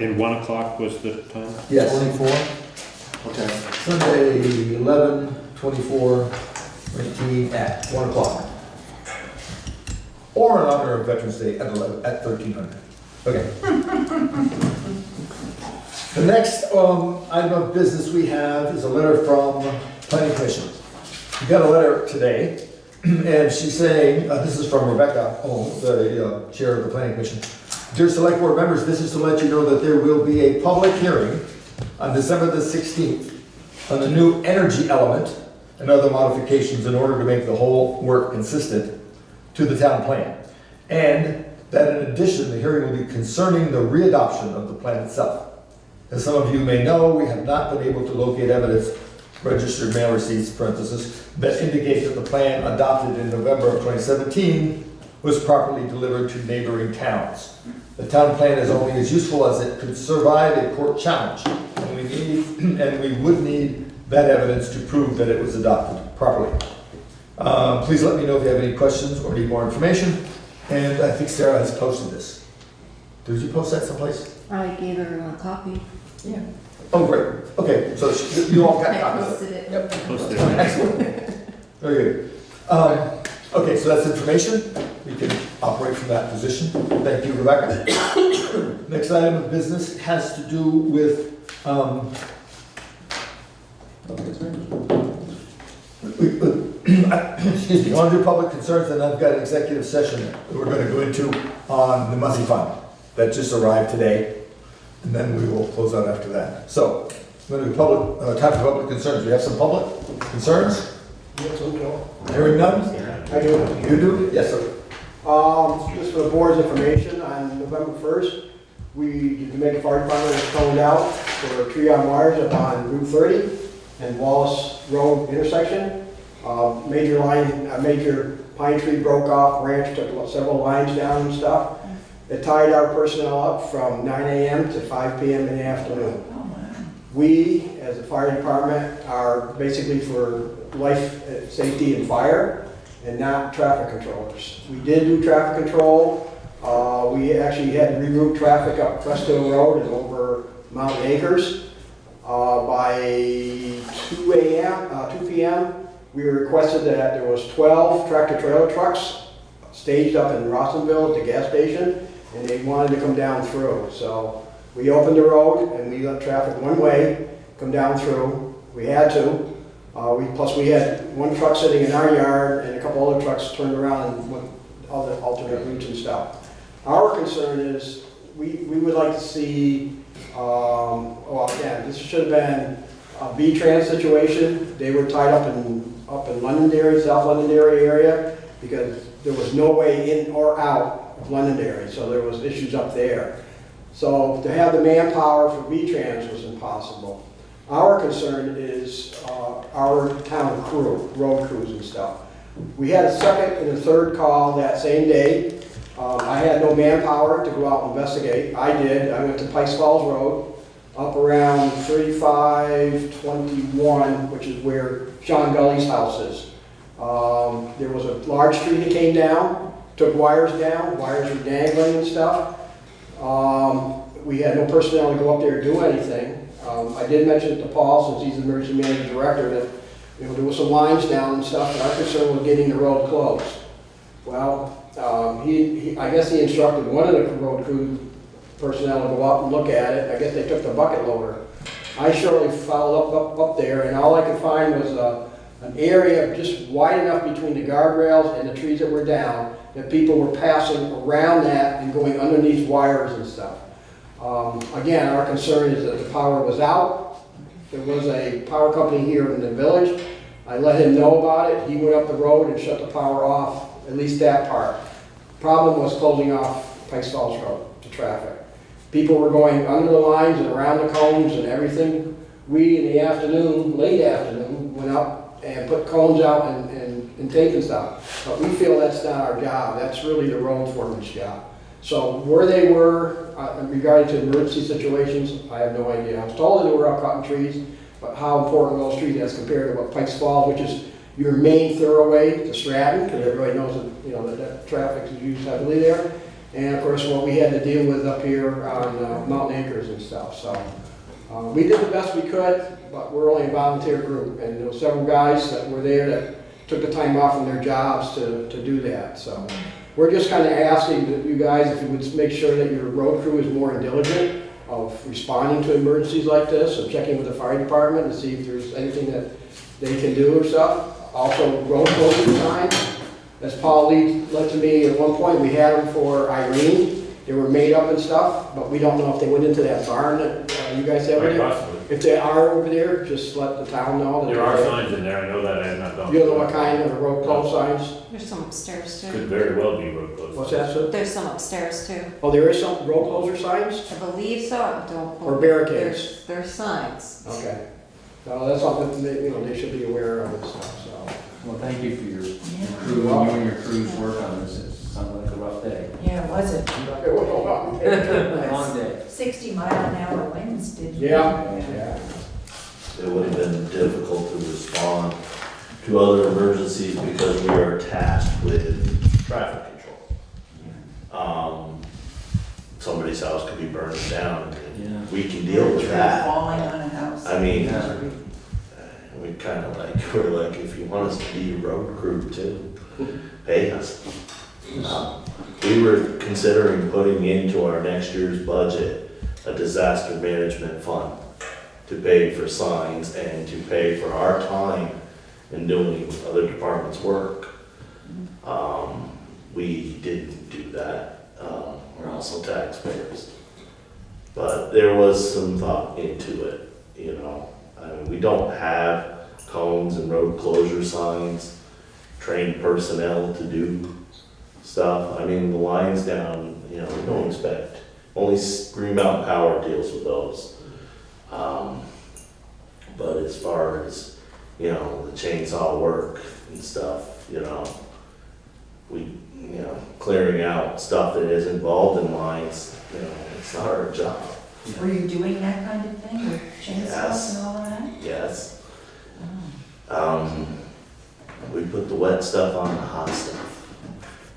And 1 o'clock was the time? Yes. 24? Okay. Sunday, 11, 24, 19, at 1 o'clock. Or in honor of Veterans Day at 1300. Okay. The next item of business we have is a letter from Planning Commission. We got a letter today, and she's saying, this is from Rebecca Holmes, the chair of the Planning Commission. Dear Select Board members, this is to let you know that there will be a public hearing on December the 16th on the new energy element and other modifications in order to make the whole work consistent to the town plan. And that in addition, the hearing will be concerning the readoption of the plan itself. As some of you may know, we have not been able to locate evidence, registered mail receipts, parentheses, that indicate that the plan adopted in November of 2017 was properly delivered to neighboring towns. The town plan is only as useful as it could survive a court challenge, and we would need that evidence to prove that it was adopted properly. Please let me know if you have any questions or need more information. And I think Sarah has posted this. Did you post that someplace? I gave everyone a copy. Yeah. Oh, great. Okay, so you all got I copies of posted it? it. Yep. Posted it. Excellent. Very good. Okay, so that's information. We can operate from that position. Thank you, Rebecca. Next item of business has to do with, excuse me, I want to do public concerns, and I've got an executive session that we're going to go into on the money fund that just arrived today, and then we will close out after that. So, I'm going to do public, time for public concerns. We have some public concerns? Yes, okay. Hearing none? I do. You do? Yes, sir. Just for the board's information, on November 1st, the Jamaica Fire Department was toned out for tree on wires up on Route 30 and Wallace Road intersection. Major pine tree broke off, branch took several lines down and stuff. It tied our personnel up from 9 a.m. to 5 p.m. in the afternoon. We, as a fire department, are basically for life, safety, and fire, and not traffic controllers. We did do traffic control. We actually had to reroute traffic up Crest Hill Road and over Mountain Acres. By 2 p.m., we requested that there was 12 tractor-trailer trucks staged up in Rossonville at the gas station, and they wanted to come down through. So we opened the road and we let traffic one way come down through. We had to. Plus we had one truck sitting in our yard and a couple other trucks turned around and went other alternate routes and stuff. Our concern is we would like to see, well, again, this should have been a V-Trans situation. They were tied up in Londonderry, South Londonderry area, because there was no way in or out of Londonderry, so there was issues up there. So to have the manpower for V-Trans was impossible. Our concern is our town crew, road crews and stuff. We had a second and a third call that same day. I had no manpower to go out and investigate. I did. I went to Pikes Falls Road, up around 3521, which is where Sean Gully's house is. There was a large tree that came down, took wires down, wires were dangling and stuff. We had no personnel to go up there and do anything. I did mention it to Paul, since he's the emergency management director, that there was some lines down and stuff, and our concern was getting the road closed. Well, I guess he instructed one of the road crew personnel to go out and look at it. I guess they took the bucket loader. I shortly followed up there, and all I could find was an area just wide enough between the guardrails and the trees that were down that people were passing around that and going underneath wires and stuff. Again, our concern is that the power was out. There was a power company here in the village. I let him know about it. He went up the road and shut the power off, at least that part. Problem was closing off Pikes Falls Road to traffic. People were going under the lines and around the cones and everything. We, in the afternoon, late afternoon, went up and put cones out and tape and stuff. But we feel that's not our job. That's really the road foreman's job. So where they were regarding to emergency situations, I have no idea. I was told that they were out cutting trees, but how important those trees as compared to what Pikes Falls, which is your main thoroughway to Stratton, because everybody knows that that traffic is used heavily there. And of course, what we had to deal with up here on Mountain Acres and stuff. So we did the best we could, but we're only a volunteer group, and there were several guys that were there that took the time off from their jobs to do that. So we're just kind of asking that you guys, if you would make sure that your road crew is more diligent of responding to emergencies like this, and checking with the fire department to see if there's anything that they can do or stuff. Also, road closing signs. As Paul Lee led to me at one point, we had them for Irene. They were made up and stuff, but we don't know if they went into that barn that you guys have in there. If they are over there, just let the town know. That there are signs in there, I know that, I have not done. You don't know what kind of road close signs? There's some upstairs too. Could very well be road closed. What's that, sir? There's some upstairs too. Oh, there is some road closer signs? I believe so. I don't. Or barricades? There's signs. Okay. No, that's something that, they should be aware of and stuff, so. Well, thank you for your crew, you and your crew's work on this. It sounded like a rough day. Yeah, was it? It was a long day. Long day. 60-mile-an-hour winds, did you? Yeah. It would have been difficult to respond to other emergencies because we are tasked with traffic control. Somebody's house could be burning down, and we can deal with that. Falling on a house. I mean, we kind of like, we're like, if you want us to be a road crew too, pay us. We were considering putting into our next year's budget a disaster management fund to pay for signs and to pay for our time in doing other departments' work. We didn't do that. We're also taxpayers. But there was some thought into it, you know. I mean, we don't have cones and road closure signs, trained personnel to do stuff. I mean, the lines down, you know, we don't expect. Only Green Mountain Power deals with those. But as far as, you know, the chainsaw work and stuff, you know, clearing out stuff that is involved in lines, you know, it's not our job. Were you doing that kind of thing with chainsaws Yes. and all of that? Yes. We put the wet stuff on the hot stuff.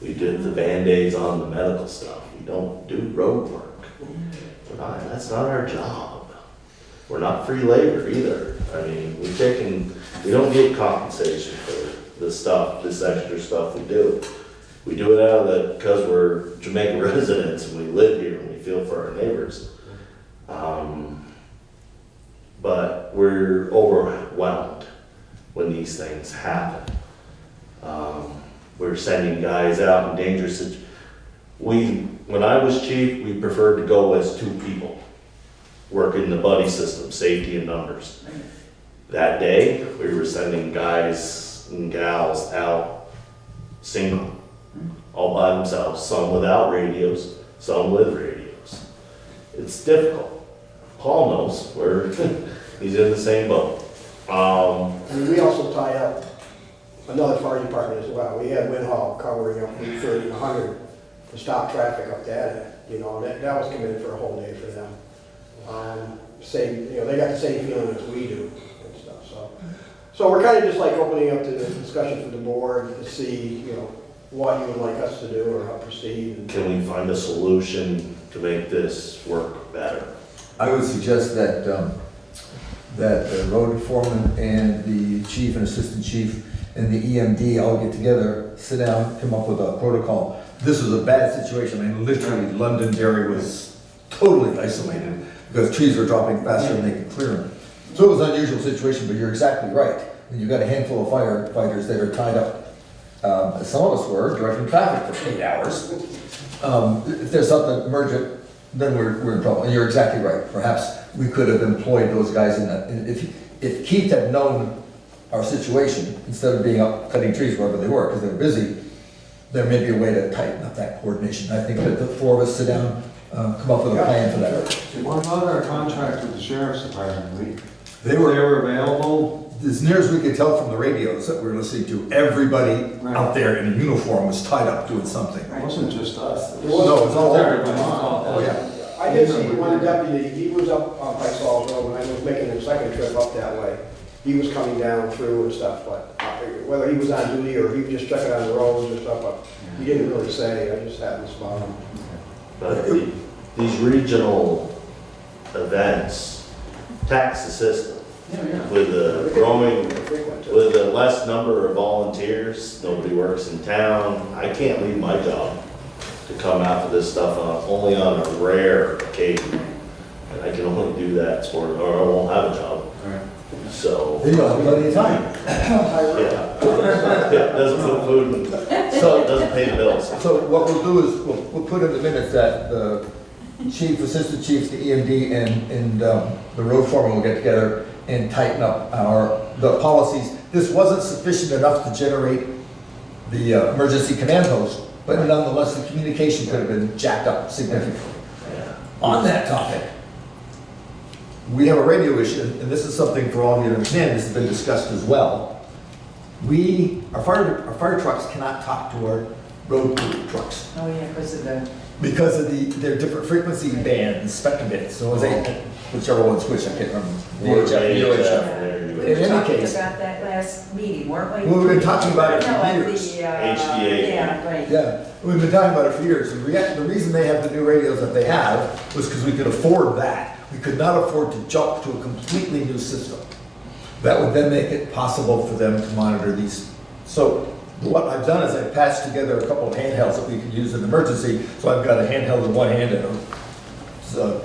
We did the Band-Aids on the medical stuff. We don't do road work. That's not our job. We're not free labor either. I mean, we don't get compensation for this stuff, this extra stuff we do. We do it out of the, because we're Jamaica residents and we live here and we feel for our neighbors. But we're overwhelmed when these things happen. We're sending guys out in dangerous situations. When I was chief, we preferred to go as 2 people, working the buddy system, safety in numbers. That day, we were sending guys and gals out single, all by themselves, some without radios, some with radios. It's difficult. Paul knows, he's in the same boat. I mean, we also tie up another fire department as well. We had Winhall covering up Route 30 and 100 to stop traffic up that, you know, that was committed for a whole day for them. They got the same feeling as we do and stuff, so we're kind of just like opening up to the discussion for the board to see, you know, what you would like us to do or how to proceed. Can we find a solution to make this work better? I would suggest that the road foreman and the chief and assistant chief and the EMD all get together, sit down, come up with a protocol. This was a bad situation. I mean, literally, Londonderry was totally isolated because trees were dropping faster than they could clear them. So it was an unusual situation, but you're exactly right. When you've got a handful of firefighters that are tied up, as some of us were, directing traffic for 8 hours. If there's something emergent, then we're in trouble. And you're exactly right. Perhaps we could have employed those guys in that. If Keith had known our situation, instead of being up cutting trees wherever they were, because they were busy, there may be a way to tighten up that coordination. I think that the 4 of us sit down, come up with a plan for that. What about our contract with the sheriff's department? They were available. As near as we could tell from the radios that we were listening to, everybody out there in a uniform was tied up doing something. It wasn't just us. No, it was all over. Oh, yeah. I did see one deputy, he was up on Pikes Falls Road when I was making a second trip up that way. He was coming down through and stuff, but whether he was on duty or he was just checking on the roads or stuff, but he didn't really say. I just happened to spot him. But these regional events tax the system. With the growing, with the less number of volunteers, nobody works in town. I can't leave my job to come after this stuff only on a rare occasion. And I can only do that or I won't have a job. So. Then you'll have plenty of time. Yeah, doesn't put food in, so it doesn't pay the bills. So what we'll do is we'll put in the minutes that the chief, assistant chiefs, the EMD, and the road foreman will get together and tighten up the policies. This wasn't sufficient enough to generate the emergency command post, but nonetheless the communication could have been jacked up significantly. On that topic, we have a radio issue, and this is something for all of you to understand. This has been discussed as well. Our fire trucks cannot talk to our road crew trucks. Oh, yeah, Because of their different frequency bands, spectrum bands. So it was whichever one's which, I can't remember. VHF, in We were any talking case, about that last meeting, weren't we? we've been talking about it No, for at years. the, HDA. Yeah, right. Yeah, we've been talking about it for years. The reason they have the new radios that they have was because we could afford that. We could not afford to jump to a completely new system. That would then make it possible for them to monitor these. So what I've done is I've patched together a couple of handhelds that we could use in emergency. So I've got a handheld in one hand and a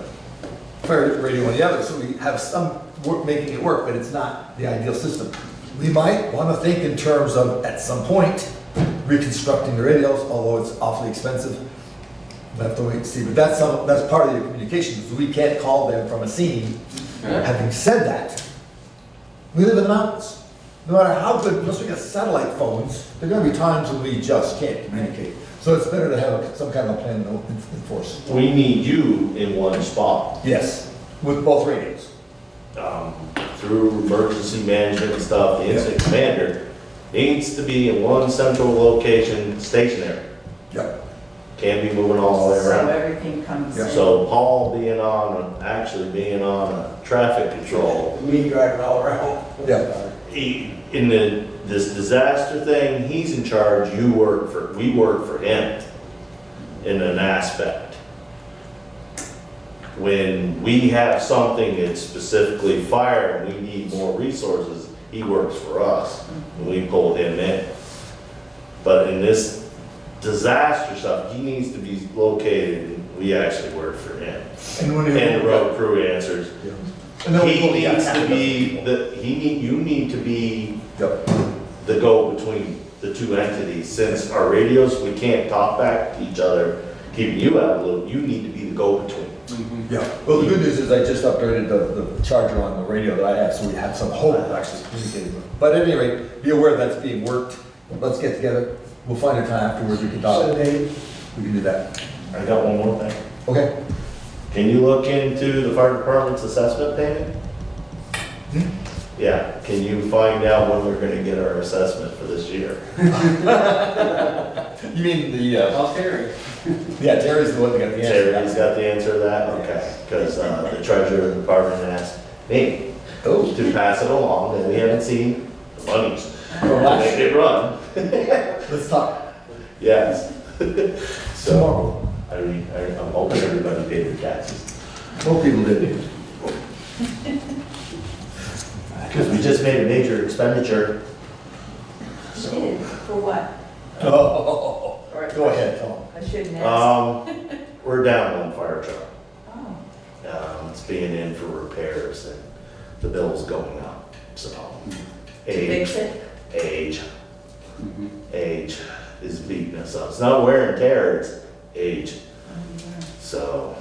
fire radio in the other. So we have some work making it work, but it's not the ideal system. We might want to think in terms of, at some point, reconstructing the radios, although it's awfully expensive. We'll have to wait and see, but that's part of your communications. We can't call them from a scene. Having said that, we live in the mountains. No matter how good, unless we got satellite phones, there are going to be times when we just can't communicate. So it's better to have some kind of a plan in force. We need you in one spot. Yes, with both radios. Through emergency management and stuff, the incident commander needs to be in one central location, stationary. Yep. Can't be moving all the way So around. everything comes in. So Paul being on traffic control. Me driving all around. Yeah. In this disaster thing, he's in charge, we work for him in an aspect. When we have something that's specifically fire and we need more resources, he works for us and we pull him in. But in this disaster stuff, he needs to be located, and we actually work for him. And the road crew answers. He needs to be, you need to be the go-between the two entities. Since our radios, we can't talk back to each other, keeping you out of the loop, you need to be the go-between. Yeah. Well, the good news is I just upgraded the charger on the radio that I have, so we have some hope of actually communicating with. But at any rate, be aware that's being worked. Let's get together. We'll find a time afterwards we can talk. We can do that. I got one more thing. Okay. Can you look into the fire department's assessment payment? Yeah, can you find out when we're gonna get our assessment for this year? You mean the, Well, Terry. yeah, Terry's the one that got the answer. Terry's got the answer to that? Okay, because the treasurer of the department asked me to pass it along, and we haven't seen the monies to make it run. Let's talk. Yes. So, I'm hoping everybody paid their taxes. Most people did. Because we just made a major expenditure. Did, for what? Oh, go ahead, Tom. I shouldn't ask. We're down one fire truck. Oh. It's being in for repairs and the bill's going up, so. Fix it? Age is beating us up. It's not wear and tear, it's age. So,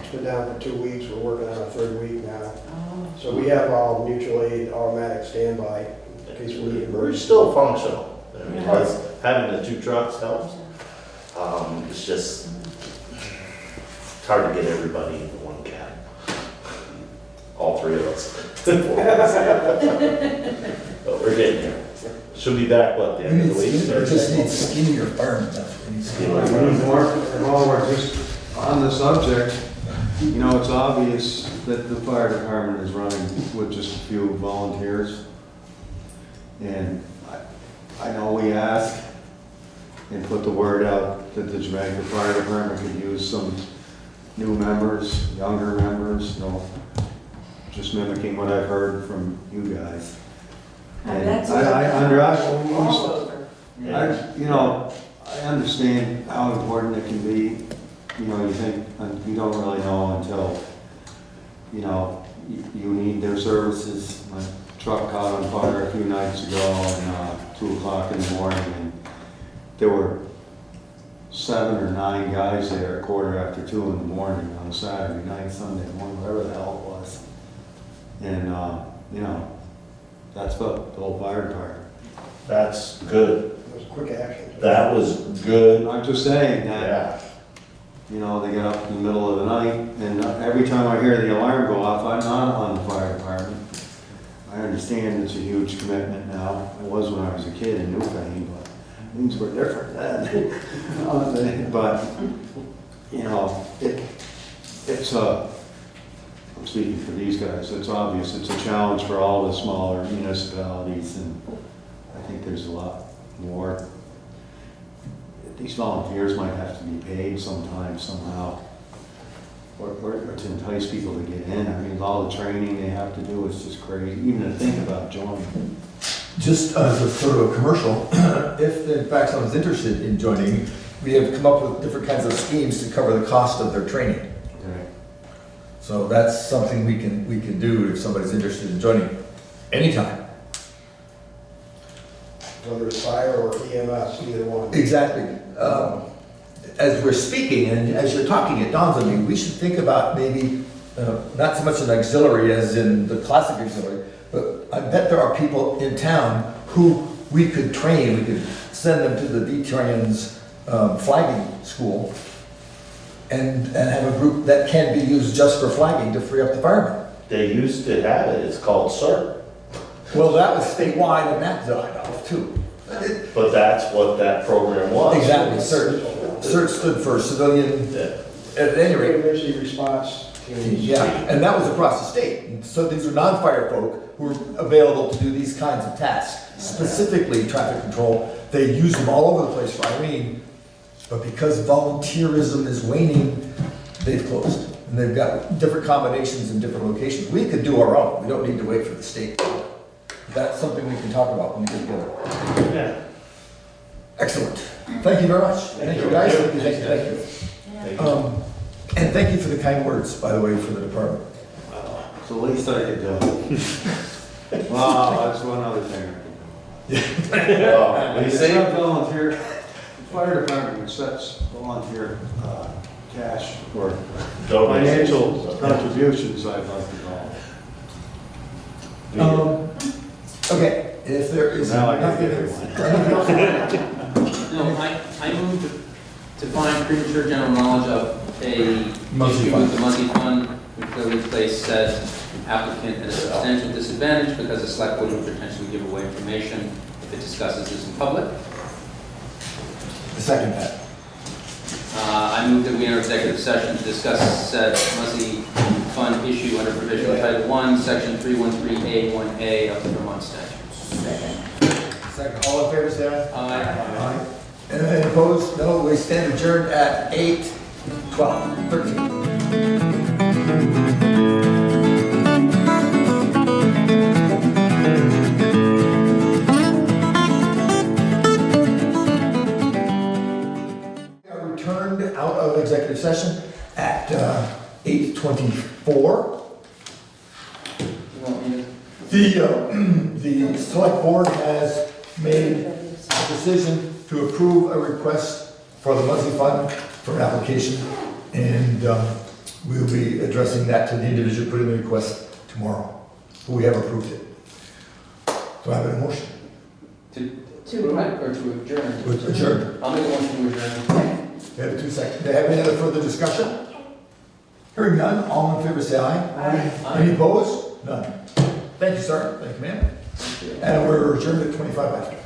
It's been down for 2 weeks, we're working on our 3rd week now. Oh. So we have all mutual aid automatic standby in case we need we're emergency. still functional. I mean, because having the 2 trucks helps. It's just, it's hard to get everybody into one cab. All 3 of us. 4 of us. But we're getting there. She'll be back, what, the end of the week? We just need skinnier firemen. That's what we need. While we're just on the subject, you know, it's obvious that the fire department is running with just a few volunteers. And I know we ask and put the word out that the Jamaica Fire Department could use some new members, younger members, you know, just mimicking what I've heard from you guys. And That's you know, I understand how important it can be. You know, you think, you don't really know until, you know, you need their services. My truck caught on fire a few nights ago and 2 o'clock in the morning, and there were 7 or 9 guys there at 2:15 in the morning on a Saturday night, Sunday morning, whatever the hell it was. And, you know, that's the whole fire department. That's good. It was quick action. That was good. I'm just saying that, you know, they get up in the middle of the night, and every time I hear the alarm go off, I'm not on the fire department. I understand it's a huge commitment now. It was when I was a kid in Newfane, but things were different then. But, you know, it's a speaking for these guys, it's obvious, it's a challenge for all the smaller municipalities, and I think there's a lot more. These volunteers might have to be paid sometime, somehow, or to entice people to get in. I mean, all the training they have to do is just crazy, even to think about joining. Just as a sort of a commercial, if in fact someone's interested in joining, we have come up with different kinds of schemes to cover the cost of their training. Okay. So that's something we can do if somebody's interested in joining anytime. Whether it's fire or EMS, either one. Exactly. As we're speaking and as you're talking, it dawns on me, we should think about maybe not so much an auxiliary as in the classic auxiliary, but I bet there are people in town who we could train. We could send them to the veterans flagging school and have a group that can be used just for flagging to free up the firemen. They used to have it, it's called CERT. Well, that was statewide and that died off too. But that's what that program was. Exactly, CERT. CERT stood for civilian, at any rate. Emergency response teams. Yeah, and that was across the state. And so these are non-fire folk who are available to do these kinds of tasks, specifically traffic control. They use them all over the place for Irene, but because volunteerism is waning, they've closed. And they've got different combinations in different locations. We could do our own. We don't need to wait for the state. That's something we can talk about when we get together. Yeah. Excellent. Thank you very much. Thank you, guys. Thank you. Thank you. And thank you for the kind words, by the way, for the department. It's the least I could do. Wow, that's one other thing I could do. What do you say? Volunteer, the fire department accepts volunteer cash or financial contributions, I'd like to call. Okay, if there is Now I can nothing get else. No, I move to find premature general knowledge of a Monthly issue fund. with the monthly fund, would clearly place said applicant at a substantial disadvantage because the select board would potentially give away information if it discusses this in public. The second that. I move that we enter executive session to discuss said Muzzy Fund issue under provision of Title 1, Section 313A1A of the Vermont statutes. Second. All in favor, say aye. Aye. Aye. And opposed? No. We stand adjourned at 8:12, 13. We are returned out of executive session at 8:24. The select board has made a decision to approve a request for the Muzzy Fund for an application, and we'll be addressing that to the individual who put in the request tomorrow. We have approved it. Do I have a motion? To adjourn? To adjourn. I'll make a motion to adjourn. We have 2 seconds. Do you have any other further discussion? Hearing none, all in favor say aye. Aye. Any opposed? None. Thank you, sir. Thank you, ma'am. And we're adjourned at 25 after.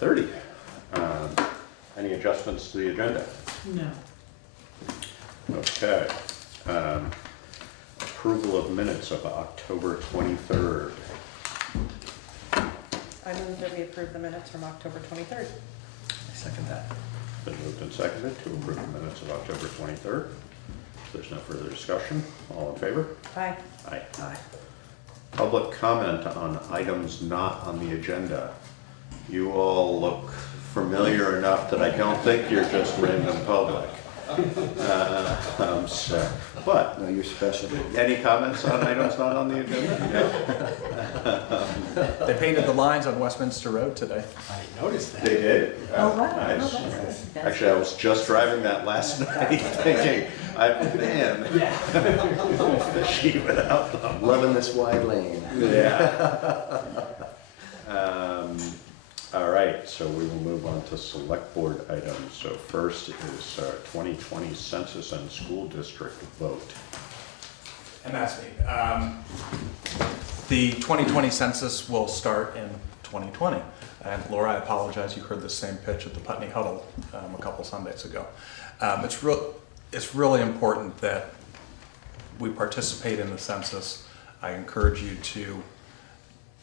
5:30. Any adjustments to the agenda? No. Okay. Approval of minutes of October 23rd. I move that we approve the minutes from October 23rd. I second that. Been moved and seconded to approve the minutes of October 23rd. If there's no further discussion, all in favor? Aye. Aye. Public comment on items not on the agenda. You all look familiar enough that I don't think you're just random public. But No, you're special. any comments on items not on the agenda? They painted the lines on Westminster Road today. I noticed that. They did. Oh, wow. Nice. Oh, that's good. Actually, I was just driving that last night thinking, man, fishy without them. Loving this wide lane. Yeah. All right, so we will move on to select board items. So first is 2020 census and school district vote. And that's me. The 2020 census will start in 2020. And Laura, I apologize, you heard the same pitch at the Putney Huddle a couple Sundays ago. It's really important that we participate in the census. I encourage you to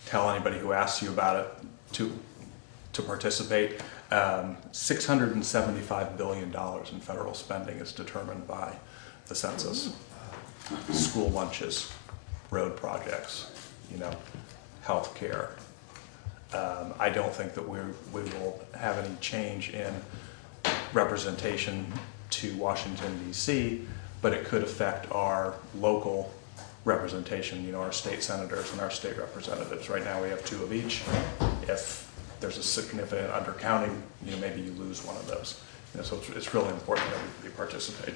tell anybody who asks you about it to participate. $675 billion in federal spending is determined by the census. School lunches, road projects, health care. I don't think that we will have any change in representation to Washington, D.C., but it could affect our local representation, our state senators and our state representatives. Right now we have 2 of each. If there's a significant undercounting, maybe you lose one of those. So it's really important that we participate.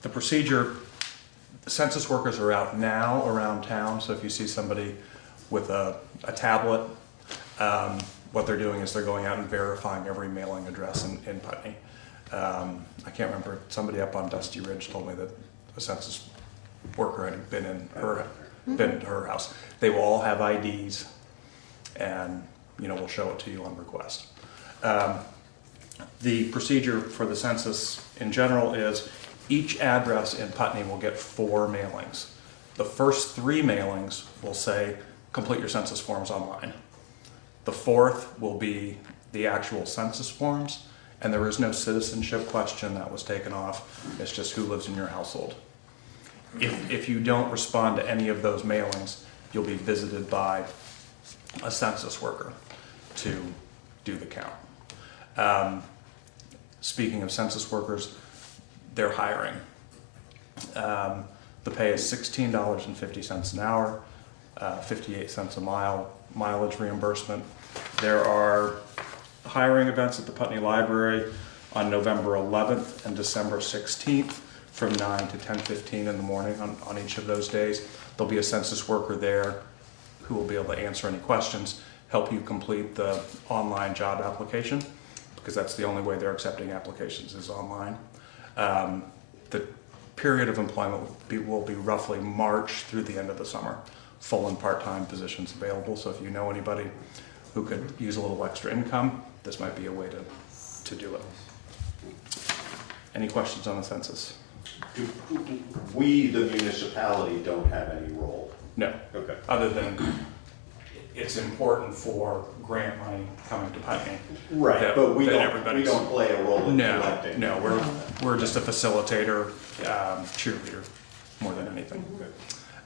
The procedure, the census workers are out now around town, so if you see somebody with a tablet, what they're doing is they're going out and verifying every mailing address in Putney. I can't remember, somebody up on Dusty Ridge told me that a census worker had been to her house. They will all have IDs, and we'll show it to you on request. The procedure for the census in general is each address in Putney will get 4 mailings. The first 3 mailings will say, complete your census forms online. The 4th will be the actual census forms, and there is no citizenship question that was taken off. It's just who lives in your household. If you don't respond to any of those mailings, you'll be visited by a census worker to do the count. Speaking of census workers, they're hiring. The pay is $16.50 an hour, 58 cents a mile, mileage reimbursement. There are hiring events at the Putney Library on November 11th and December 16th from 9 to 10:15 in the morning on each of those days. There'll be a census worker there who will be able to answer any questions, help you complete the online job application, because that's the only way they're accepting applications is online. The period of employment will be roughly March through the end of the summer. Full and part-time positions available, so if you know anybody who could use a little extra income, this might be a way to do it. Any questions on the census? We, the municipality, don't have any role. No. Okay. Other than it's important for grant money coming to Putney. Right, but we don't play a role in No, collecting. no, we're just a facilitator, cheerleader, more than anything.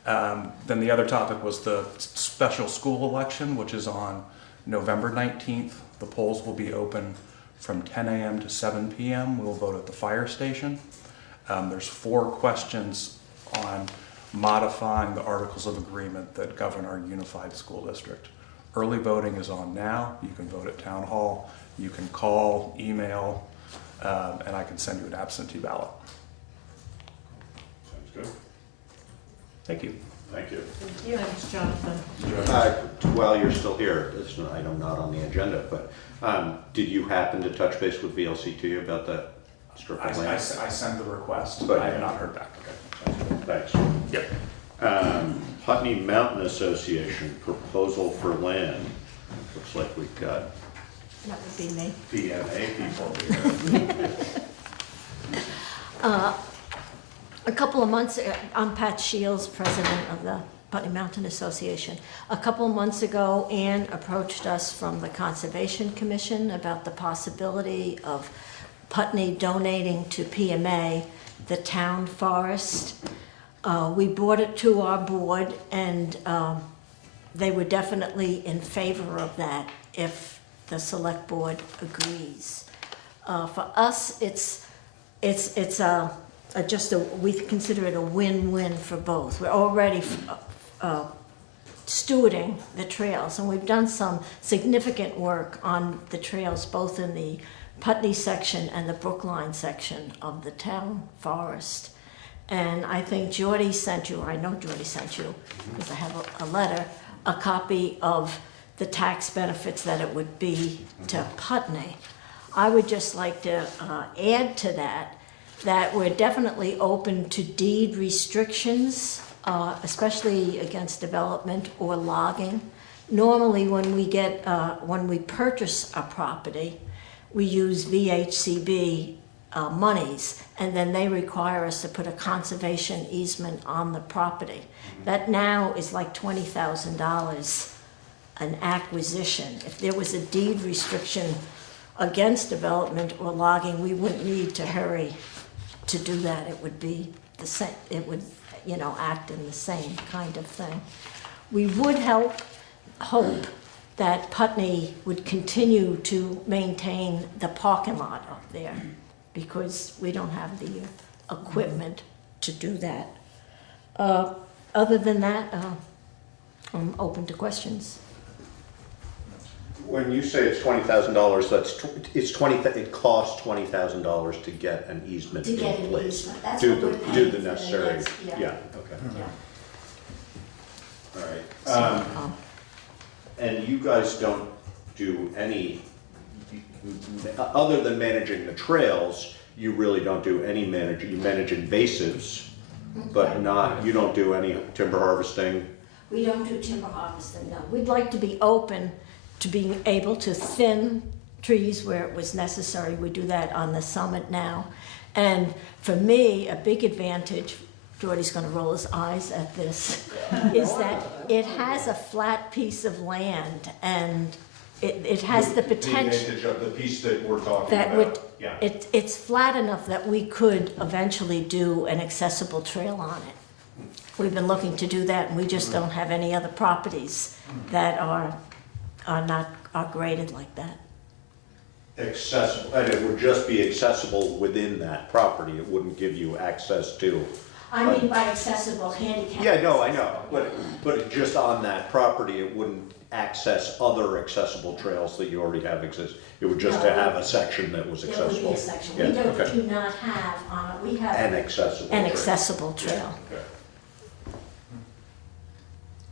Then the other topic was the special school election, which is on November 19th. The polls will be open from 10 a.m. to 7 p.m. We'll vote at the fire station. There's 4 questions on modifying the Articles of Agreement that govern our unified school district. Early voting is on now. You can vote at Town Hall. You can call, email, and I can send you an absentee ballot. Sounds good. Thank you. Thank you. Thank you. Thanks, Jonathan. While you're still here, it's an item not on the agenda, but did you happen to touch base with VLCT about that strip of land? I sent the request, But I have not heard back. Thanks. Yep. Putney Mountain Association, proposal for land. Looks like we've got That would be me. PMA people here. A couple of months, I'm Pat Shields, president of the Putney Mountain Association. A couple of months ago, Ann approached us from the Conservation Commission about the possibility of Putney donating to PMA the town forest. We brought it to our board, and they were definitely in favor of that if the select board agrees. For us, we consider it a win-win for both. We're already stewarding the trails, and we've done some significant work on the trails, both in the Putney section and the Brookline section of the town forest. And I think Geordie sent you, or I know Geordie sent you, because I have a letter, a copy of the tax benefits that it would be to Putney. I would just like to add to that we're definitely open to deed restrictions, especially against development or logging. Normally, when we purchase a property, we use VHCB monies, and then they require us to put a conservation easement on the property. That now is like $20,000 an acquisition. If there was a deed restriction against development or logging, we wouldn't need to hurry to do that. It would be the same, it would, act in the same kind of thing. We would hope that Putney would continue to maintain the parking lot up there, because we don't have the equipment to do that. Other than that, I'm open to questions. When you say it's $20,000, it costs $20,000 to get an easement in place. Do the necessary. Yeah. Okay. All right. And you guys don't do any, other than managing the trails, you really don't do any managing. You manage invasives, but you don't do any timber harvesting. We don't do timber harvesting, no. We'd like to be open to being able to thin trees where it was necessary. We do that on the summit now. And for me, a big advantage, Geordie's gonna roll his eyes at this, is that it has a flat piece of land, and it has the potential. The advantage of the piece that we're talking about. It's flat enough that we could eventually do an accessible trail on it. We've been looking to do that, and we just don't have any other properties that are graded like that. Accessible, and it would just be accessible within that property. It wouldn't give you access to. I mean by accessible, handicap. Yeah, no, I know, but just on that property, it wouldn't access other accessible trails that you already have exist. It would just have a section that was accessible. It would be a section. Yeah, We do not have, we have an accessible trail. Yeah, okay.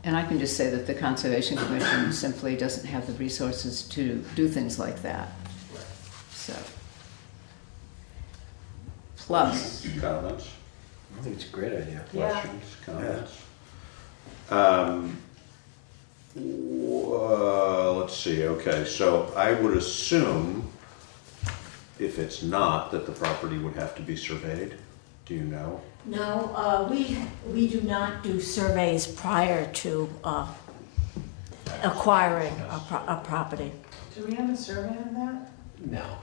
And I can just say that the Conservation Commission simply doesn't have the resources to do things like that. So. Plus. Comments? I think it's a great idea. Questions, comments? Let's see, okay, so I would assume, if it's not, that the property would have to be surveyed. Do you know? No, we do not do surveys prior to acquiring a property. Do we have a survey on that? No.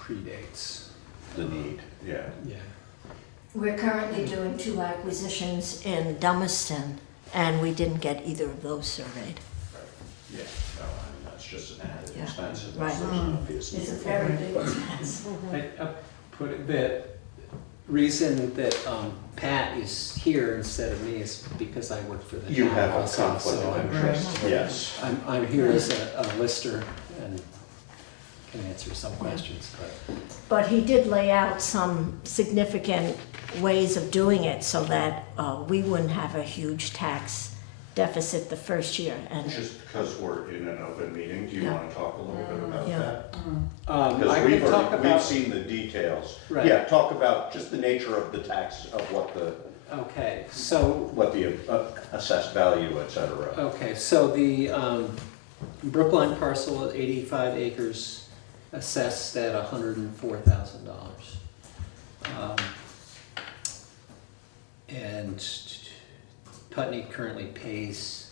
Predates the need, yeah. We're currently doing 2 acquisitions in Dummerston, and we didn't get either of those surveyed. Yeah, no, I mean, that's just an added expense. Right. It's a very big expense. I put it that reason that Pat is here instead of me is because I work for the You town have a also, conflict so of interest, yes. I'm here as a lister and can answer some questions, But he did lay out some significant ways of doing it so that we wouldn't have a huge tax deficit the first year. And just because we're in an open meeting, do you want to talk a little bit about that? Because we've seen the details. Right. Yeah, talk about just the nature of the tax, of what the Okay, so, what the assessed value, et cetera. okay, so the Brookline parcel at 85 acres assessed at $104,000. And Putney currently pays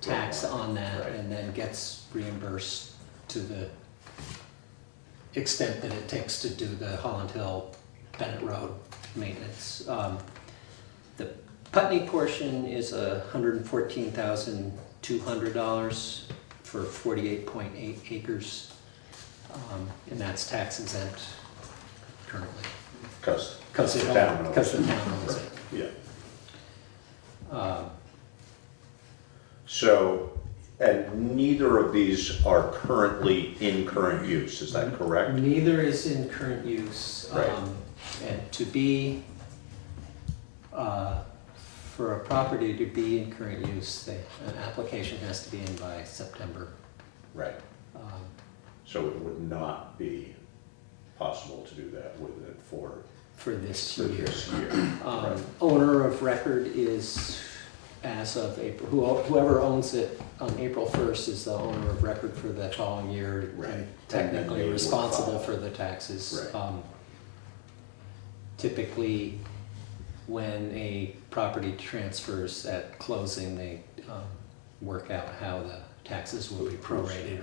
tax on that Right. and then gets reimbursed to the extent that it takes to do the Holland Hill Bennett Road maintenance. The Putney portion is $114,200 for 48.8 acres, and that's tax exempt currently. Because Because the the town town owns it. Yeah. Uh, So, and neither of these are currently in current use, is that correct? Neither is in current use. Right. And to be, for a property to be in current use, an application has to be in by September. Right. So it would not be possible to do that with it for this for year. this year. Right. Owner of record is, as of April, whoever owns it on April 1st is the owner of record for the following year. Right. And And technically then they responsible will for the taxes. Right. Typically, when a property transfers at closing, they work out how the taxes will be prorated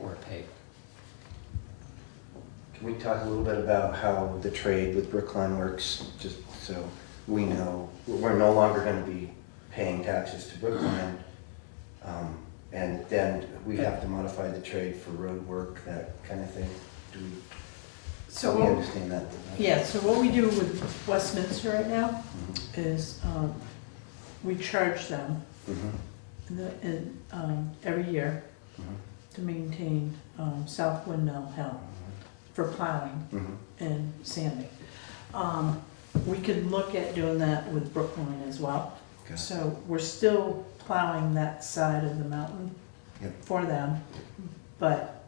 or paid. Can we talk a little bit about how the trade with Brookline works, just so we know? We're no longer going to be paying taxes to Brookline, and then we have to modify the trade for road work, that kind of thing. Do we understand that? Yeah, so what we do with Westminster right now is we charge them every year to maintain South Windmill Hill for plowing and sanding. We could look at doing that with Brookline as well. Okay. So we're still plowing that side of the mountain for them, but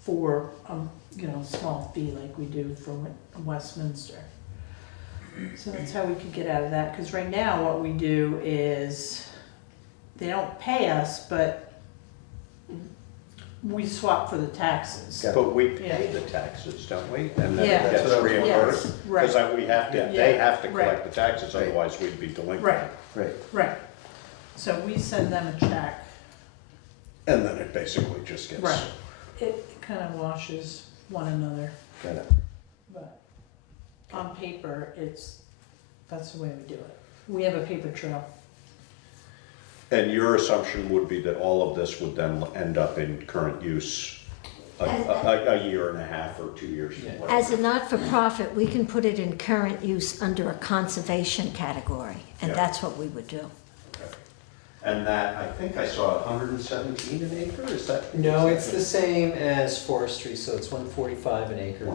for a small fee like we do for Westminster. So that's how we could get out of that, because right now what we do is they don't pay us, but we swap for the taxes. But we pay the taxes, don't we? And then Yeah. it gets That's what I was- reimbursed? Yes, right. Because we have to, Yeah. they have to Right. collect the taxes, otherwise we'd be delinquent. Right. Right. So we send them a check. And then it basically just gets. Right. It kind of washes one another. Got it. But on paper, that's the way we do it. We have a paper trail. And your assumption would be that all of this would then end up in current use a year and a half or 2 years? As a not-for-profit, we can put it in current use under a conservation category, and Yeah. that's what we would do. And that, I think I saw 117 an acre, is that? No, it's the same as forestry, so it's 145 an acre.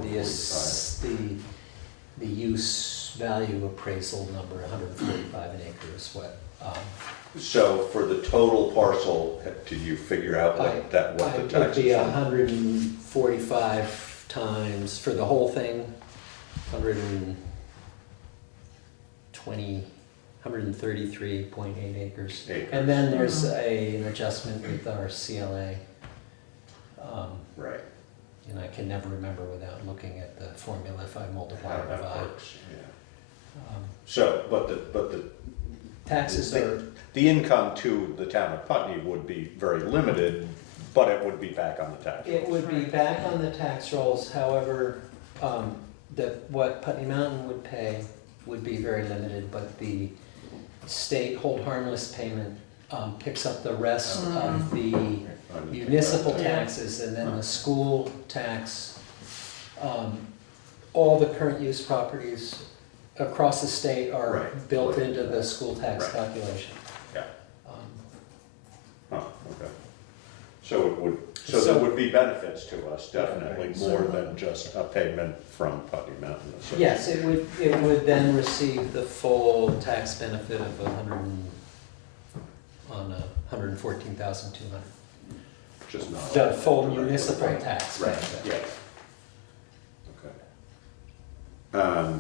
The use value appraisal number, 145 an acre is what. So for the total parcel, did you figure out what the taxes are? It'd be 145 times, for the whole thing, 133.8 acres. And then there's an adjustment with our CLA. Right. And I can never remember without looking at the formula if I multiply or divide. So, but the taxes are. The income to the town of Putney would be very limited, but it would be back on the tax rolls. It would be back on the tax rolls, however, what Putney Mountain would pay would be very limited, but the state hold harmless payment picks up the rest of the municipal taxes, and then the school tax, all the current use properties across the state are built into the school tax calculation. Yeah. Okay. So it would, so there would be benefits to us, definitely, more than just a payment from Putney Mountain. Yes, it would then receive the full tax benefit of 114,200. Just not. The full municipal tax benefit. Yeah. Okay.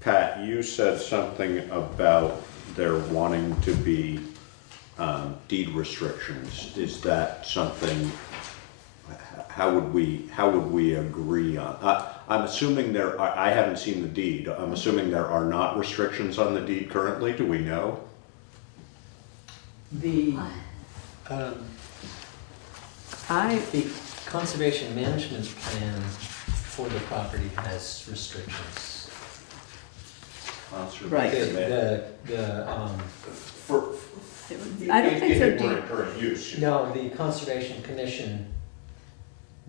Pat, you you said something about there wanting to be deed restrictions. Is that something, how would we agree on? I'm assuming there are, I haven't seen the deed. I'm assuming there are not restrictions on the deed currently. Do we know? The conservation management plan for the property has restrictions. Right. For, I don't think they're deed. Current use. No, the Conservation Commission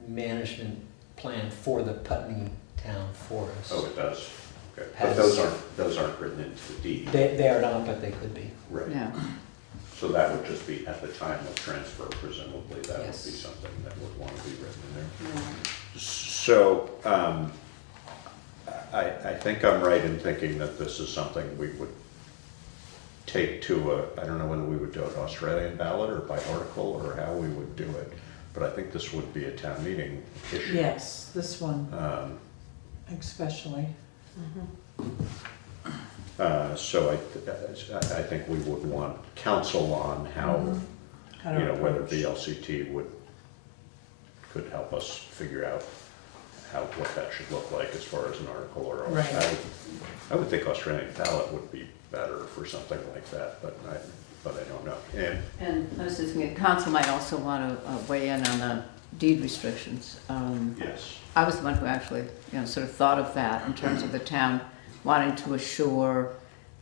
management plan for the Putney Town Forest. Oh, it does. Okay. Has- But those aren't written into the deed. They are not, but they could be. Right. Yeah. So that would just be at the time of transfer, presumably, that Yes. would be something that would want to be written in there. So, I think I'm right in thinking that this is something we would take to I don't know whether we would do an Australian ballot or by article or how we would do it, but I think this would be a town meeting issue. Yes, this one especially. So I think we would want counsel on how, How to whether approach. VLCT could help us figure out what that should look like as far as an article or. Right. I would think Australian ballot would be better for something like that, but I don't know. And I was just thinking, council might also want to weigh in on the deed restrictions. Yes. I was the one who actually, sort of thought of that in terms of the town wanting to assure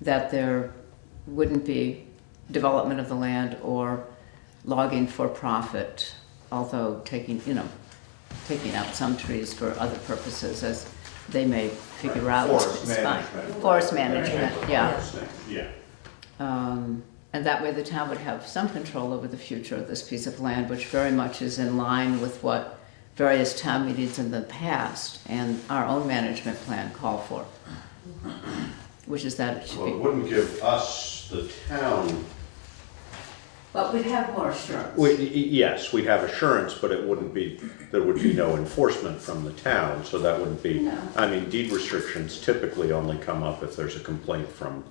that there wouldn't be development of the land or logging for profit, although taking out some trees for other purposes as they may figure out. Forest It's fine. management. Forest management, yeah. Yeah. And that way the town would have some control over the future of this piece of land, which very much is in line with what various town meetings in the past and our own management plan call for, which is that it should Well, it be. wouldn't give us, the town. But we'd have more assurance. Yes, we'd have assurance, but there would be no enforcement from the town, so that wouldn't be. No. I mean, deed restrictions typically only come up if there's a complaint from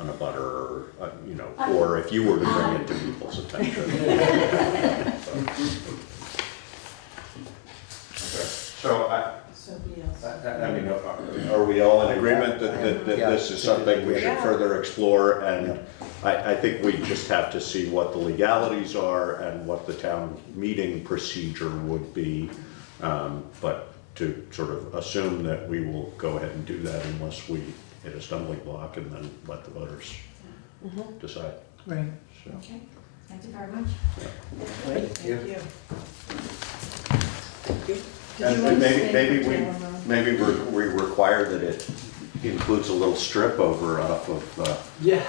an abutter or, or if you were to bring it to people's attention. So I mean, are we all in agreement that this is something we should further explore? And I think we just have to see what the legalities are and what the town meeting procedure would be. But to sort of assume that we will go ahead and do that unless we hit a stumbling block and then let the voters decide. Right. So. Okay, thank you very much. Thank you. And maybe we require that it includes a little strip over off of. Yeah.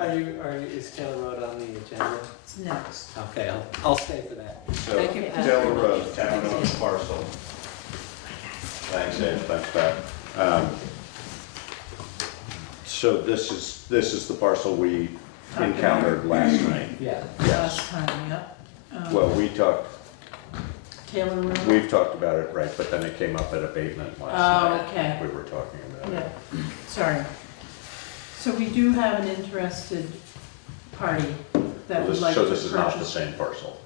Is Taylor Road on the agenda? It's next. Okay, I'll stay for that. So, Thank you, Pat. Taylor Road, town-owned parcel. Thanks, Ed, thanks, Pat. So this is the parcel we encountered last night. Yeah. Last time, yeah. Well, Taylor Road? we've talked about it, right, but then it came up at abatement last night. Oh, okay. We were talking about it. Yeah, sorry. So we do have an interested party that would like to So purchase. this is not the same parcel?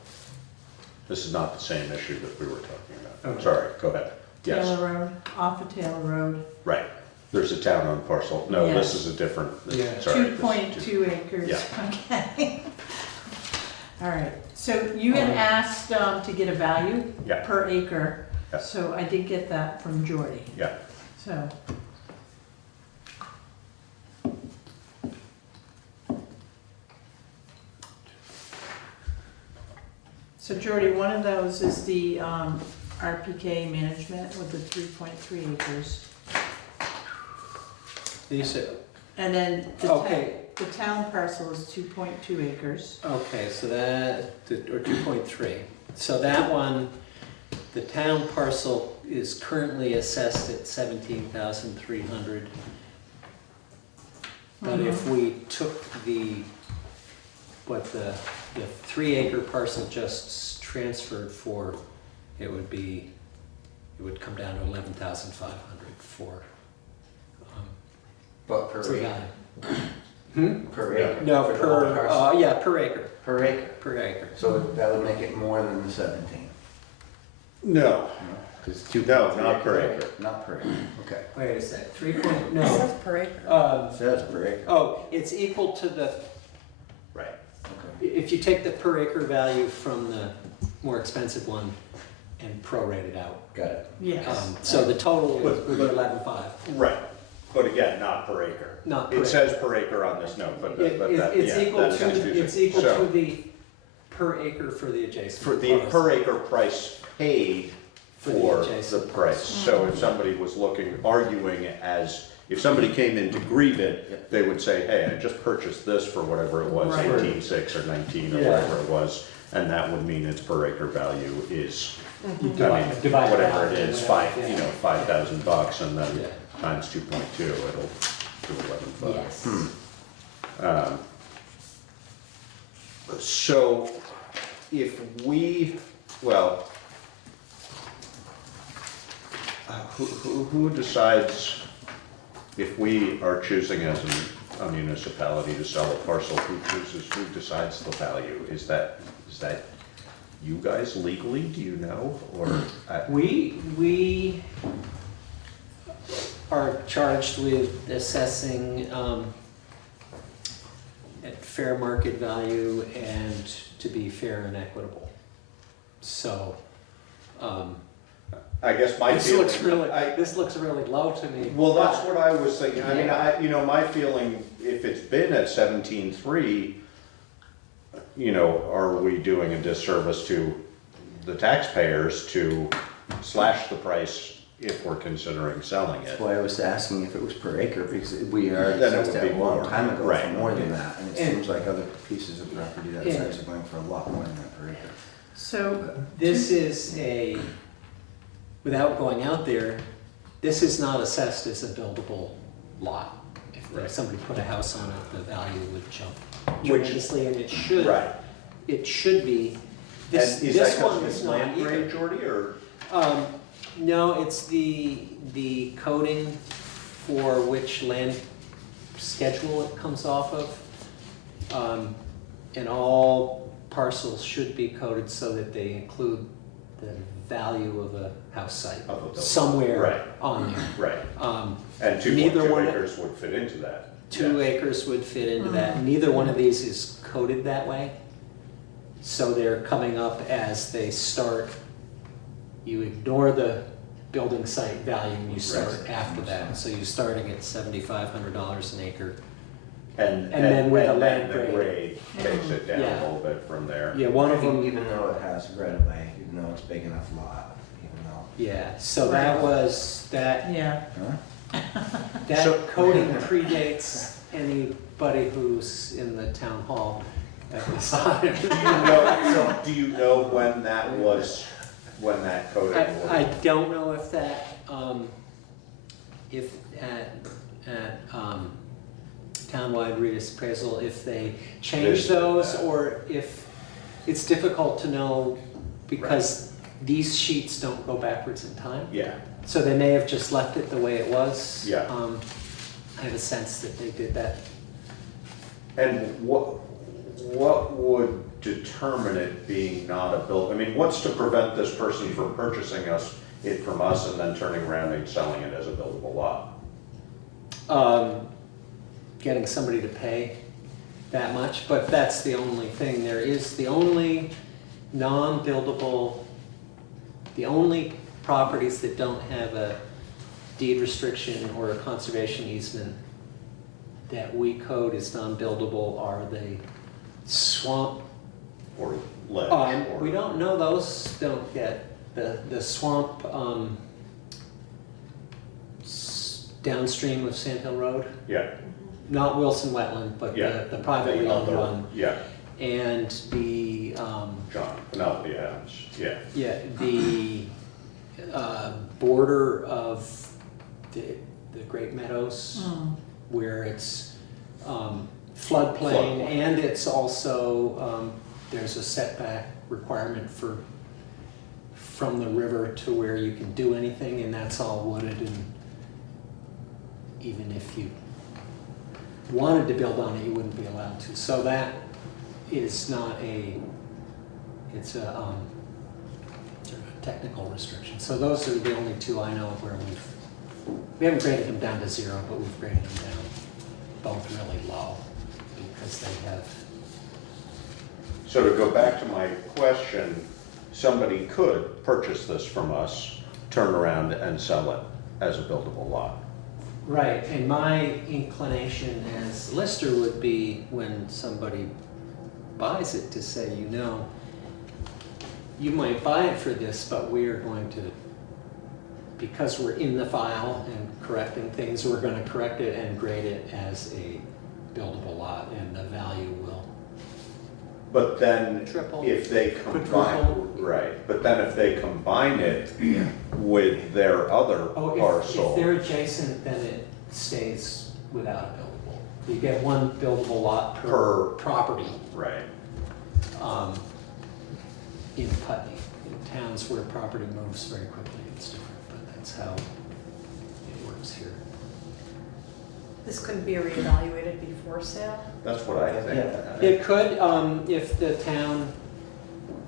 This is not the same issue that we were talking about? Okay. Sorry, go ahead. Yes, Taylor Road, off of Taylor Road. right. There's a town-owned parcel. No, this Yes. is a different, Yeah. sorry. 2.2 acres, Yeah. okay. All right, so you had asked to get a value Yeah. per acre. Yeah. So I did get that from Jordy. Yeah. So. So Jordy, one of those is the RPK management with the 3.3 acres. These are, And then Okay. the town parcel is 2.2 acres. okay, so or 2.3. So that one, the town parcel is currently assessed at 17,300. But if we took the 3-acre parcel just transferred for, it would come down to 11,500 for But per for acre. value. Per acre? No, For the whole per, parcel? yeah, per acre, Per acre? per acre. So that would make it more than the 17? No, Because 2. no, not per acre. Not per acre, okay. Wait a sec, 3 point, It no. says per acre. It says per acre. Oh, it's equal to the, Right. Okay. if you take the per acre value from the more expensive one and prorate it out. Got it. Yes. So the total would be 11.5. Right, but again, not per acre. Not per It acre. says per acre on this note, but It- that, It's yeah, equal that's to, confusing. it's equal So, to the per acre for the adjacent. for the parcel. per acre price paid For the for adjacent the price. So if somebody was arguing if somebody came in to grieve it, they would say, hey, I just purchased this for whatever it was, Right. 18.6 or 19 or Yeah. whatever it was, and that would mean its per acre value is, You I mean, divide it whatever out it is, whatever, yeah. $5,000, and then Yeah. times 2.2, it'll do 11.5. Yes. So if we, well, who decides if we are choosing as a municipality to sell a parcel, who decides the value? Is that you guys legally, do you know, or? We are charged with assessing at fair market value and to be fair and equitable. So, I guess my this feeling. looks really low to me. Well, that's what I was thinking. I mean, Yeah. my feeling, if it's been at 17.3, are we doing a disservice to the taxpayers to slash the price if we're considering selling it? That's why I was asking if it was per acre, because we are Then it assessed would that be a long more. time ago for Right. more than that. And it And- seems like other pieces of property that and- size are going for a lot more than that per acre. So, This is without going out there, this is not assessed as a buildable lot. If somebody put a house on it, the value would jump tremendously, and it should. Right. It should be. And This, is this that one because is it's not land either. grade, Jordy, or? No, it's the coding for which land schedule it comes off of. And all parcels should be coded so that they include the value of a house site Of a building. somewhere Right. on there. Right. And neither 2.2 one- acres would fit into that. 2 acres would fit into that. Neither one of these is coded that way. So they're coming up as they start. You ignore the building site value and you start after that. So you're starting at $7,500 an acre. And then with a and land then the grade. takes it down Yeah. a little bit from there. Yeah, one of them, Even though it has right of way, even though it's big enough lot, even though. yeah, so that was, that yeah, That So- coding predates anybody who's in the town hall at this time. Do you know when that was, when that coding was? I don't know if that, if at townwide reappraisal, if they change Visited those, that. or if, it's difficult to know because these sheets don't go backwards in time. Yeah, So they may have just left it the way it was. Yeah. I have a sense that they did that. and what would determine it being not a I mean, what's to prevent this person from purchasing it from us and then turning around and selling it as a buildable lot? Getting somebody to pay that much, but that's the only thing. There is the only non-buildable, the only properties that don't have a deed restriction or a conservation easement that we code as non-buildable are the swamp. Or ledge? Or- We don't know, those don't get, the swamp downstream of Sand Hill Road, Yeah, not Wilson Wetland, but yeah. the privately owned other- one. Yeah, And the, yeah. the border of the Great Meadows, where it's floodplain, and it's also, there's a setback requirement from the river to where you can do anything, and that's all wooded, and even if you wanted to build on it, you wouldn't be allowed to. So that is not it's a sort of a technical restriction. So those are the only two I know of where we haven't graded them down to 0, but we've graded them down both really low because they have. So to go back to my question, somebody could purchase this from us, turn around and sell it as a buildable lot. Right, and my inclination as lister would be when somebody buys it to say, you know, you might buy it for this, but we are going to, because we're in the file and correcting things, we're going to correct it and grade it as a buildable lot, and the value will. But then Triple. if they combine, Quadruple. right, but then if they combine it with their other parcel. If they're adjacent, then it stays without a buildable. You get one buildable lot per property. Right. In Putney. In towns where property moves very quickly, it's different, but that's how it works here. This couldn't be reevaluated before sale? That's what I think. It could, if the town,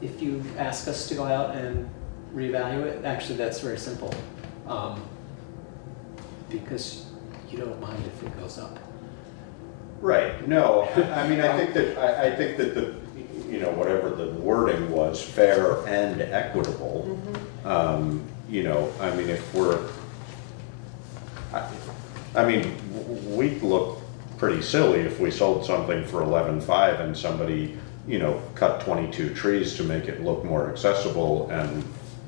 if you ask us to go out and reevaluate, actually that's very simple. Because you don't mind if it goes up. Right, no, I mean, I think that the, you know, whatever the wording was, fair and equitable. You know, I mean, if we're, I mean, we'd look pretty silly if we sold something for 11.5 and somebody, you know, cut 22 trees to make it look more accessible and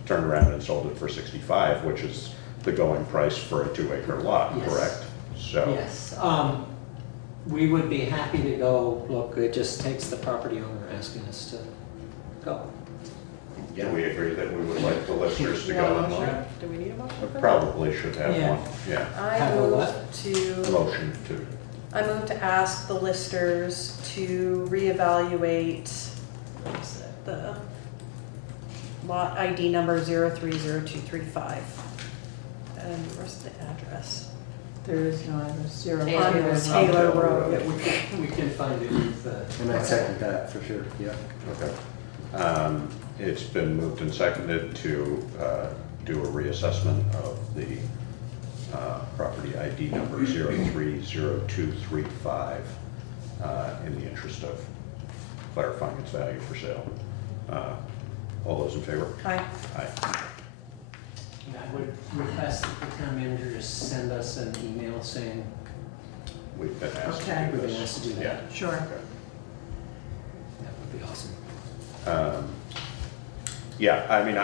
turned around and sold it for 65, which is the going price for a 2-acre lot, Yes. correct? So. Yes, we would be happy to go, look, it just takes the property owner asking us to go. Do we agree that we would like the listeners to go and look? Do we need a motion for that? Probably should have Yeah. one, yeah. I Have a move what? to, Motion to, I move to ask the listers to reevaluate, what is it, the lot ID number 030235. And where's the address? There is no other 0. Taylor Road. Yeah, we can find it with the. And I second that for sure, yeah. okay. It's been moved and seconded to do a reassessment of the property ID number 030235 in the interest of clarifying its value for sale. All those in favor? Aye. Aye. And I would request that the town manager just send us an email saying We've been asked to Okay. do we've this. been asked to do that. Yeah. Sure. Okay. That would be awesome. Yeah, I mean,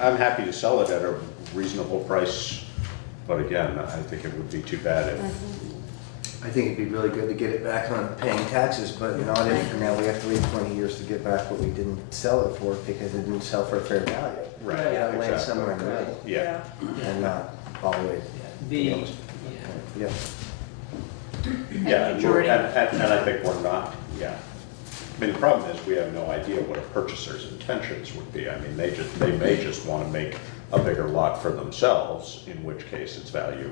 I'm happy to sell it at a reasonable price, but again, I think it would be too bad if, I think it'd be really good to get it back on paying taxes, but not if now we have to wait 20 years to get back what we didn't sell it for because it didn't sell for a fair value. right, It gotta land exactly. somewhere in the middle Yeah, and not all the way. The, Yeah. yeah, and majority. I think we're not, yeah. I mean, the problem is we have no idea what a purchaser's intentions would be. I mean, they may just want to make a bigger lot for themselves, in which case its value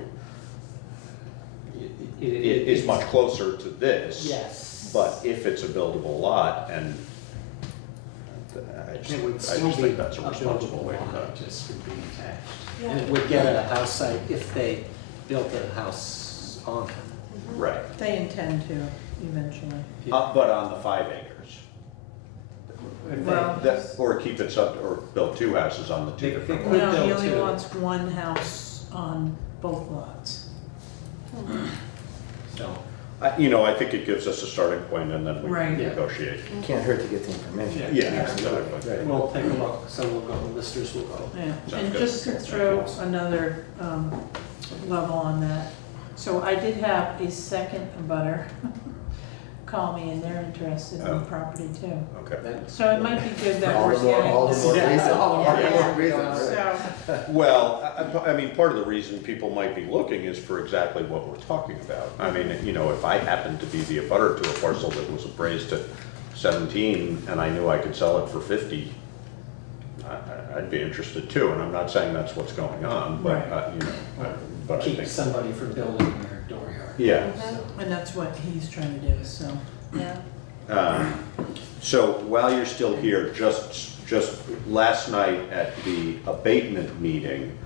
is much closer to this. Yes. But if it's a buildable lot, and I just It would I still just be think that's a a responsible buildable way to lot, go. it just would be attached. And it would get a house site if they built a house on it. Right. They intend to eventually. But on the 5 acres. If Well, Or keep it sub, or build 2 houses on the 2 They- different they lots. could No, he build only two. wants one house on both lots. So, You know, I think it gives us a starting point and then we Right. can Yeah. negotiate. Can't hurt to get the information. Yeah, exactly. we'll take a look, so we'll go, the listers will go. Yeah, Sounds and good. just to throw another level on that. So I did have a second abutter call me and they're interested in the Oh. property too. Okay. So it might be good that All we're the more- getting all the this. more reason. all the more Yeah. reason, So, Well, I mean, part of the reason people might be looking is for exactly what we're talking about. I mean, you know, if I happened to be the abutter to a parcel that was appraised at 17 and I knew I could sell it for 50, I'd be interested too. And I'm not saying that's what's going on, but, Right. you know, but I Keep think. somebody from building their dooryard. Yeah. And that's what he's trying to do, so. Yeah. So while you're still here, just last night at the abatement meeting,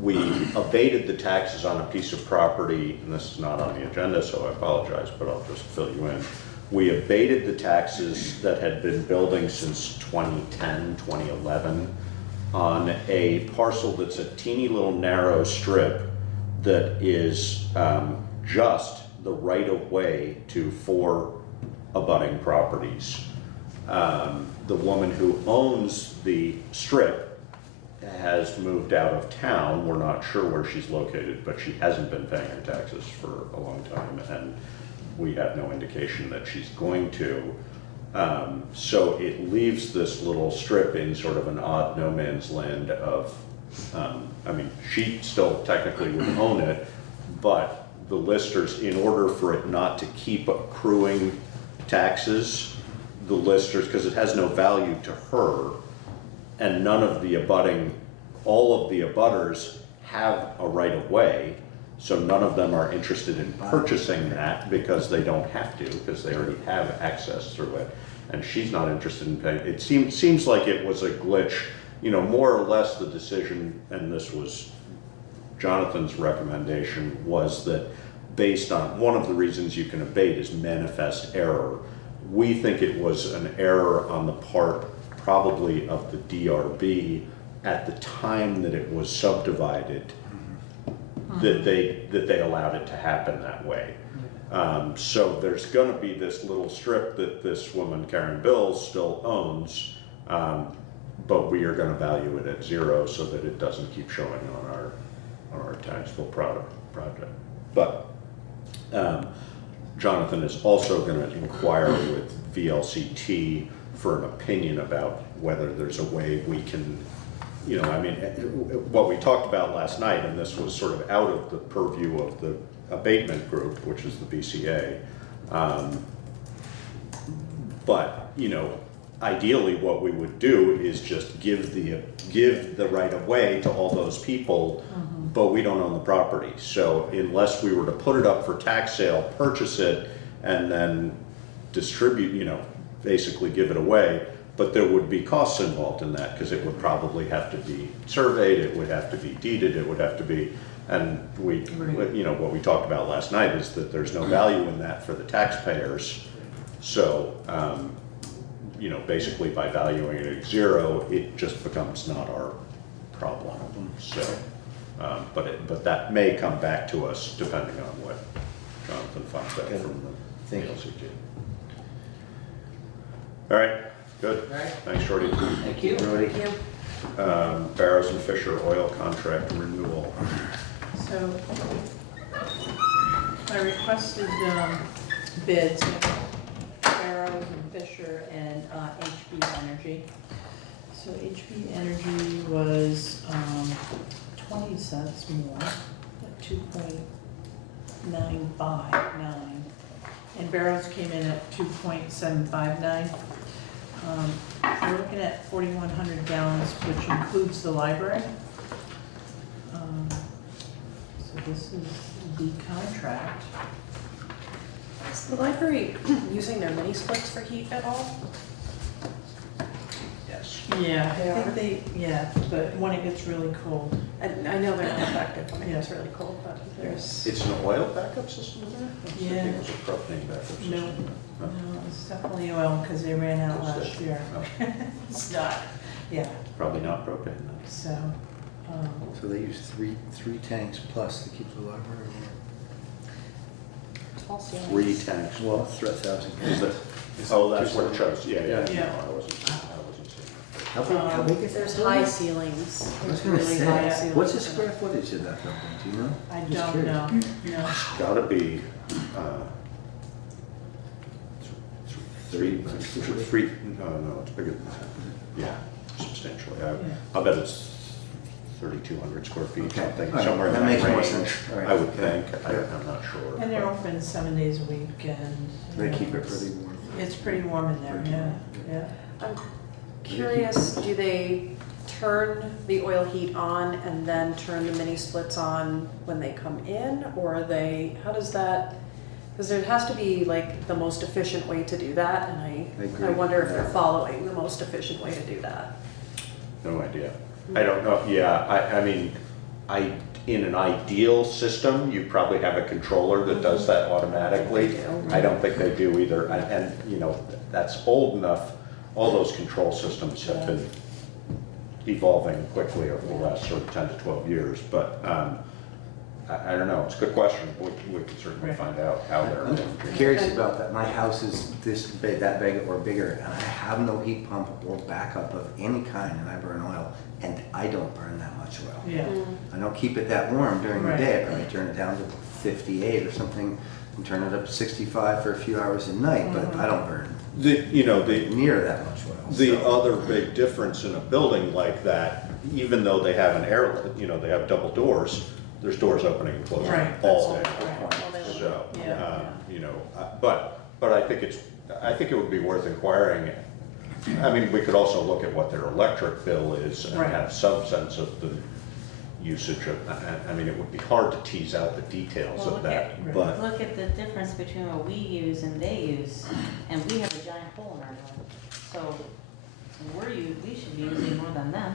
we abated the taxes on a piece of property, and this is not on the agenda, so I apologize, but I'll just fill you in. We abated the taxes that had been building since 2010, 2011 on a parcel that's a teeny little narrow strip that is just the right of way to 4 abutting properties. The woman who owns the strip has moved out of town. We're not sure where she's located, but she hasn't been paying her taxes for a long time, and we have no indication that she's going to. So it leaves this little strip in sort of an odd no man's land of, I mean, she still technically would own it, but the listers, in order for it not to keep accruing taxes, the listers, because it has no value to her, and none of the abutting, all of the abutters have a right of way, so none of them are interested in purchasing that because they don't have to, because they already have access through it, and she's not interested in paying. It seems like it was a glitch, you know, more or less the decision, and this was Jonathan's recommendation, was that based on, one of the reasons you can abate is manifest error. We think it was an error on the part probably of the DRB at the time that it was subdivided, that they allowed it to happen that way. So there's going to be this little strip that this woman, Karen Bills, still owns, but we are going to value it at 0 so that it doesn't keep showing on our taxable project. But Jonathan is also going to inquire with VLCT for an opinion about whether there's a way we can, you know, I mean, what we talked about last night, and this was sort of out of the purview of the abatement group, which is the BCA, but, you know, ideally what we would do is just give the right of way to all those people, but we don't own the property. So unless we were to put it up for tax sale, purchase it, and then distribute, you know, basically give it away, but there would be costs involved in that, because it would probably have to be surveyed, it would have to be deeded, it would have to be, and we, you know, what we talked about last night is that there's no value in that for the taxpayers. So, you know, basically by valuing it at 0, it just becomes not our problem. So, but that may come back to us depending on what Jonathan finds out from the VLCT. All right, good. All right. Thanks, Shorty. Thank you. Shorty. Barrows and Fisher oil contract renewal. So I requested bids with Barrows and Fisher and HB Energy. So HB Energy was 20 cents more at 2.959, and Barrows came in at 2.759. We're looking at 4,100 gallons, which includes the library. So this is the contract. Is the library using their mini splits for heat at all? Yes. Yeah, They I are? think yeah, but when it gets really cold. And I know they're not effective when it gets really cold, but there's. It's an oil backup system in there? I was Yeah. thinking it was a propane backup system. No, it's definitely oil because they ran out last year. It's not, yeah, Probably not propane then. so, So they use three tanks plus to keep the library Tall ceilings. 3 tanks. warm. Well, 3,000. Is that, oh, that's what it shows, yeah. Yeah. No, I wasn't seeing How big is There's that high building? ceilings. I was There's gonna really say, high ceilings. what's the square footage of that building, do you know? I Just don't curious. know, no. that. Gotta be, three, no, it's bigger than that. Yeah, substantially. I bet it's 3,200 square feet, Okay. something, All right. somewhere in That that makes more range. sense. All right. I would Okay. think, I'm not sure. And they're but- open 7 days a week and. They keep it pretty warm. It's pretty warm in there, yeah, yeah. I'm curious, do they turn the oil heat on and then turn the mini splits on when they come in, or are they, how does that, because there has to be like the most efficient way to do that, and I wonder if they're following the most efficient way to do that. No idea. I don't know, yeah, I mean, in an ideal system, you probably have a controller that does that automatically. I don't think they do either, and you know, that's old enough, all those control systems have been evolving quickly over the last sort of 10 to 12 years, but I don't know, it's a good question. We can certainly find out how they're. I'm curious about that. My house is this big, that big or bigger, and I have no heat pump or backup of any kind, and I burn oil, and I don't burn that much oil. Yeah. I don't keep it that warm during Right. the day. I probably turn it down to 58 or something, and turn it up to 65 for a few hours at night, but I don't burn near that much oil. The other big difference in a building like that, even though they have they have double doors, there's doors opening and closing all day. So, but I think it would be worth inquiring. I mean, we could also look at what their electric bill is and have some sense of the usage of, I mean, it would be hard to tease out the details of that, but. Look at the difference between what we use and they use, and we have a giant hole in our road. So we should be using more than them.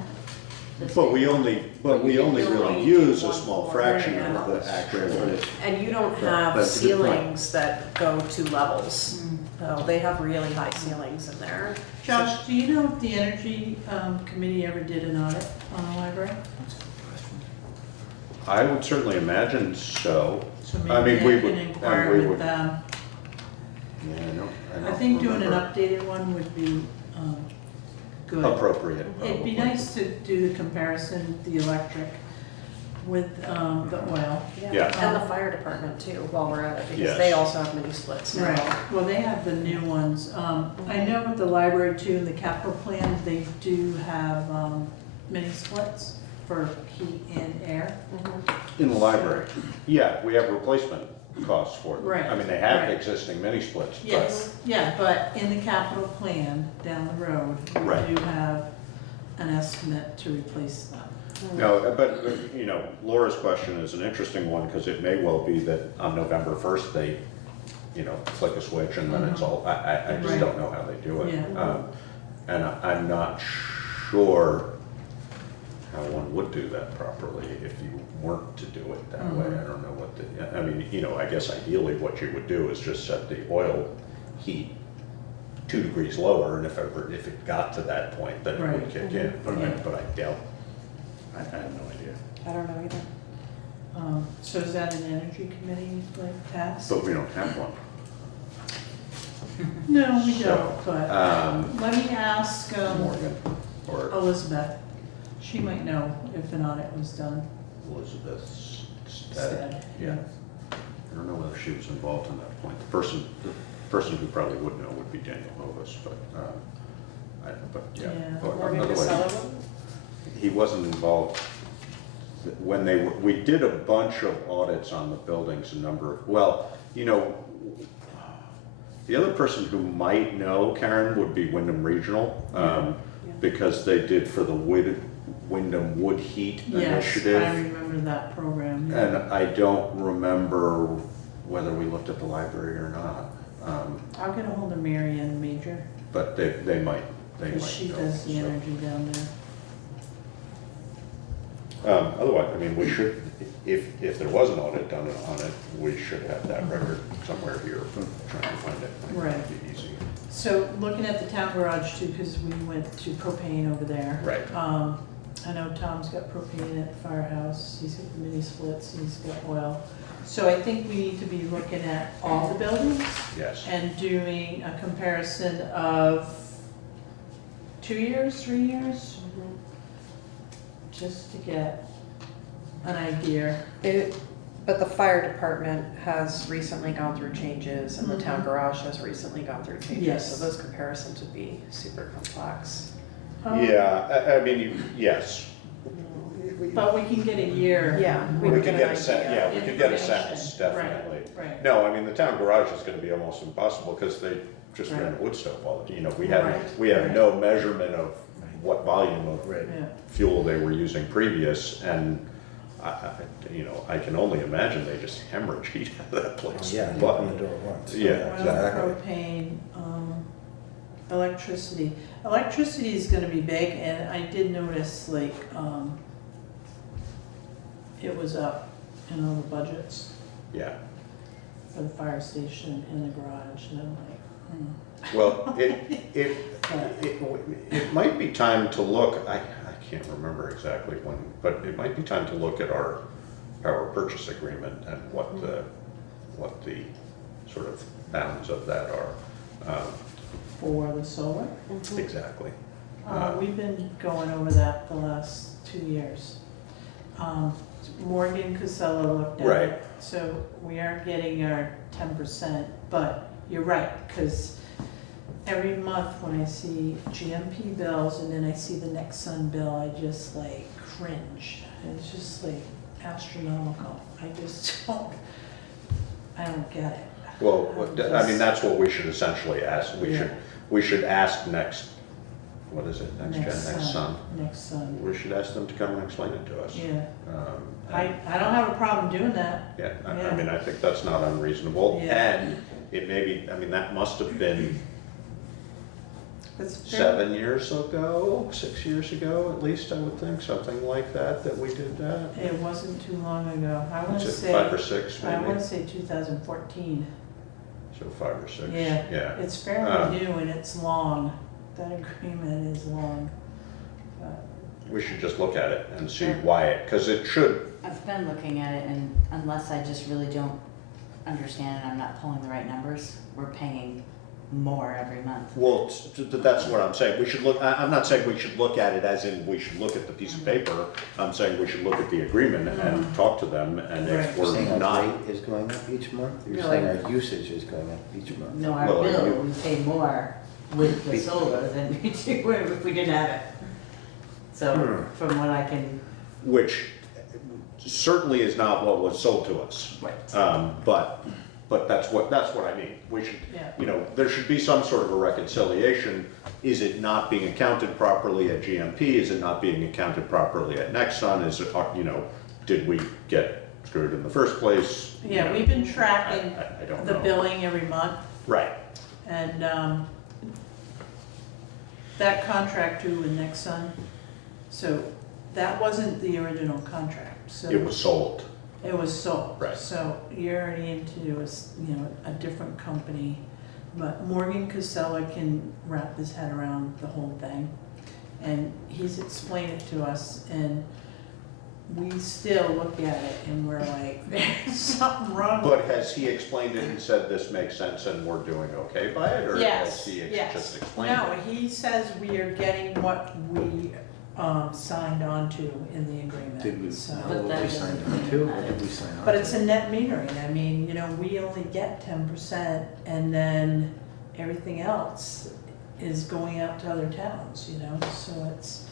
But we only really use a small fraction of the actual. And you don't have ceilings that go to levels. No, they have really high ceilings in there. Josh, do you know if the Energy Committee ever did an audit on the library? I would certainly imagine so. So I maybe mean, I can inquire with them. Yeah, I know. I think doing an updated one would be good. Appropriate, It'd be probably. nice to do the comparison, the electric with the oil. Yeah. And the fire department too, while we're at it, because Yes. they also have mini splits now. Right, well, they have the new ones. I know with the library too, in the capital plan, they do have mini splits for heat and air. In the library, yeah, we have replacement costs for them. Right, I mean, they have right. existing mini splits, but. Yes, yeah, but in the capital plan down the road, Right. we do have an estimate to replace them. No, but, Laura's question is an interesting one, because it may well be that on November 1st, they, flick a switch and then it's all, I just Right. don't know how they do it. Yeah. And I'm not sure how one would do that properly if you weren't to do it that way. I don't know what I mean, I guess ideally what you would do is just set the oil heat 2 degrees lower, and if it got to that point, then it would Right. kick in, but Yeah. I doubt, I have no idea. I don't know either. So is that an energy committee like task? But we don't have one. No, we So, don't, but let me ask Morgan or Elizabeth. She might know if an audit was done. Elizabeth Stead, yeah. I don't know whether she was involved in that point. The person who probably would know would be Daniel Hovis, but yeah. But Morgan otherwise, Casella? he wasn't involved when we did a bunch of audits on the buildings, the other person who might know, Karen, would be Wyndham Regional, because they did for the Wyndham Wood Heat Initiative. Yes, I remember that program. Yeah. And I don't remember whether we looked at the library or not. I'll get a hold of Mary Ann Major, But they might because she know, does the so. energy down there. Otherwise, I mean, we should, if there was an audit done on it, we should have that record somewhere here. Trying to find it. Right. It'd be easy. So looking at the town garage too, because we went to propane over there. Right. I know Tom's got propane at the firehouse, he's got the mini splits, he's got oil. So I think we need to be looking at all the buildings. Yes. And doing a comparison of 2 years, 3 years? Just to get an idea. But the fire department has recently gone through changes, and the town garage has recently gone through changes. Yes. So those comparisons would be super complex. Yeah, I mean, yes. But we can get a year. Yeah. We could get a sense, idea. we could get a Information. sense, definitely. Right. No, I mean, the town garage is gonna be almost impossible, because they just ran a wood stove all the, we have no measurement of what volume of Yeah. fuel they were using previous, and I can only imagine they just hemorrhage heat out of that place. Yeah, But- open the door once. Yeah, Oil, exactly. propane, electricity. Electricity is gonna be big, and I did notice, like, it was up in all the budgets Yeah. for the fire station and the garage, and I'm like, Well, it might be time to look, I can't remember exactly when, but it might be time to look at our power purchase agreement and what the sort of bounds of that are. for the solar. Exactly. We've been going over that the last 2 years. Morgan Casella looked at Right. it, so we aren't getting our 10%, but you're right, because every month when I see GMP bills and then I see the next Sun bill, I just like cringe. It's just like astronomical. I don't get it. Well, I mean, that's what we should essentially ask. Yeah. We should ask next, what is it, next Sun? Next Sun. We should ask them to come and explain it to us. Yeah. And- I don't have a problem doing that. Yeah, I Yeah. mean, I think that's not unreasonable, Yeah. and it may be, I mean, that must have been It's 7 years ago, 6 years ago, at least, I would think, something like that, that we did that. It wasn't too long ago. I want Was to it say. 5 or 6 I maybe? want to say 2014. So 5 or 6. Yeah. Yeah. It's fairly new and it's long. That agreement is long. But We should just look at it and see Sure. why it, because it should, I've been looking at it, and unless I just really don't understand and I'm not pulling the right numbers, we're paying more every month. well, that's what I'm saying. We should look, I'm not saying we should look at it as in we should look at the piece of paper. I'm saying we should look at the agreement and talk to them, and if Right. You're we're saying our not. rate is going up each month? You're No, saying like- our usage is going up each month? No, our Well, bill, you- we pay more with the solar than we do if we didn't have it. So, from what I can, Which certainly is not what was sold to us. Right. But that's what I mean. We should, Yeah. there should be some sort of a reconciliation. Is it not being accounted properly at GMP? Is it not being accounted properly at Nexsun? Is it, did we get screwed in the first place? yeah, we've been tracking I don't the know. billing every month. Right. And that contract too with Nexsun, so that wasn't the original contract, so. It was sold. It was sold. Right. So you're already into a different company, but Morgan Casella can wrap his head around the whole thing. And he's explained it to us, and we still look at it and we're like, there's something wrong with But it. has he explained it and said this makes sense and we're doing okay by it? Or Yes, has he yes. just explained No, it? he says we are getting what we signed on to in the agreement. Did we So- know But what that we signed doesn't on to, matter. or did we sign on to? But it's a net metering. I mean, we only get 10%, and then everything else is going out to other towns, so it's,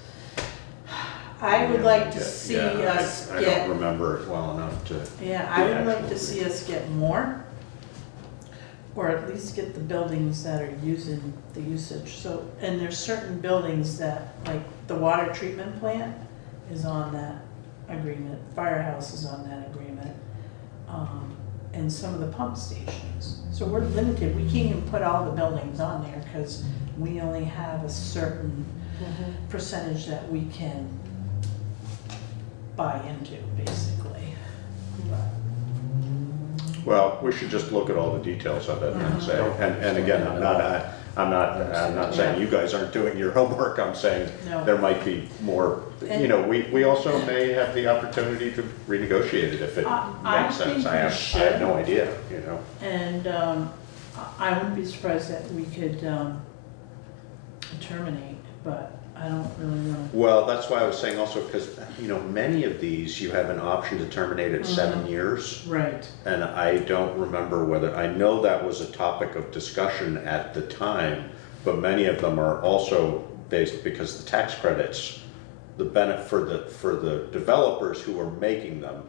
I would like to see us I get, don't remember it well enough to. yeah, I the would like actual to see us get more, or at least get the buildings that are using the usage. So, and there's certain buildings that, like the water treatment plant is on that agreement, firehouse is on that agreement, and some of the pump stations. So we're limited, we can't even put all the buildings on there, because we only have a certain percentage that we can buy into, basically. Well, we should just look at all the details of it and say, and again, I'm not saying you guys aren't doing your homework, I'm saying No. there might be more, we also may have the opportunity to renegotiate it if it I makes sense. think I we have should. no idea, And I wouldn't be surprised that we could terminate, but I don't really know. Well, that's why I was saying also, because, many of these, you have an option to terminate at 7 years. Right. And I don't remember whether, I know that was a topic of discussion at the time, but many of them are also based, because the tax credits, the benefit for the developers who are making them,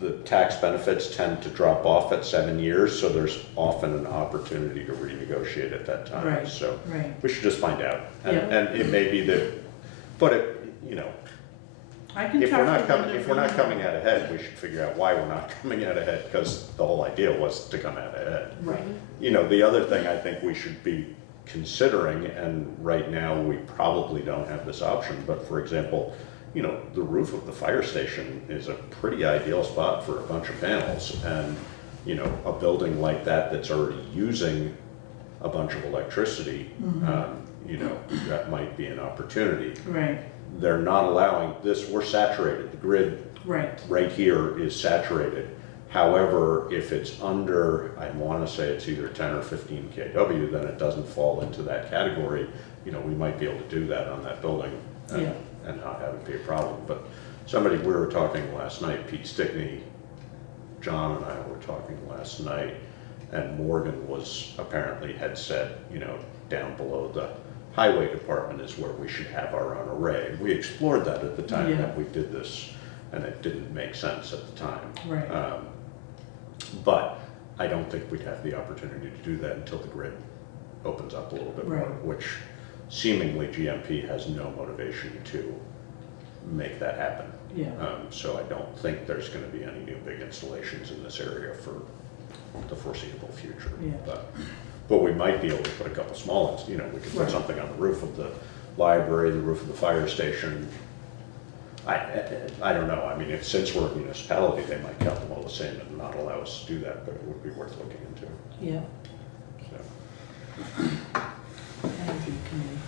the tax benefits tend to drop off at 7 years, so there's often an opportunity to renegotiate at that time. Right, So right. we should just find out. And, Yeah. and it may be that But it, you know, I can if talk we're not to Linda coming, if we're not Reno. coming out ahead, we should figure out why we're not coming out ahead, because the whole idea was to come out ahead. Right. You know, the other thing I think we should be considering, and right now we probably don't have this option, but for example, you know, the roof of the fire station is a pretty ideal spot for a bunch of panels, and you know, a building like that that's already using a bunch of electricity, you know, that might be an opportunity. Right. They're not allowing this, we're saturated, the grid Right. here is saturated. However, if it's under, I want to say it's either 10 or 15 kW, then it doesn't fall into that category. You know, we might be able to do that on that building and, and not have it be a problem. But somebody, we were talking last night, Pete Stickney, John and I were talking last night, and Morgan was apparently had said, you know, down below the highway department is where we should have our own array. We explored that at the time that we did this, and it didn't make sense at the time. Right. But I don't think we'd have the opportunity to do that until the grid opens up a little bit more, which seemingly GMP has no motivation to make that happen. Yeah. So I don't think there's going to be any new big installations in this area for the foreseeable future. Yeah. But we might be able to put a couple small ones, you know, we could put something on the roof of the library, the roof of the fire station. I don't know, I mean, since we're a municipality, they might count them all the same and not allow us to do that, but it would be worth looking into. Yeah. So. Energy committee.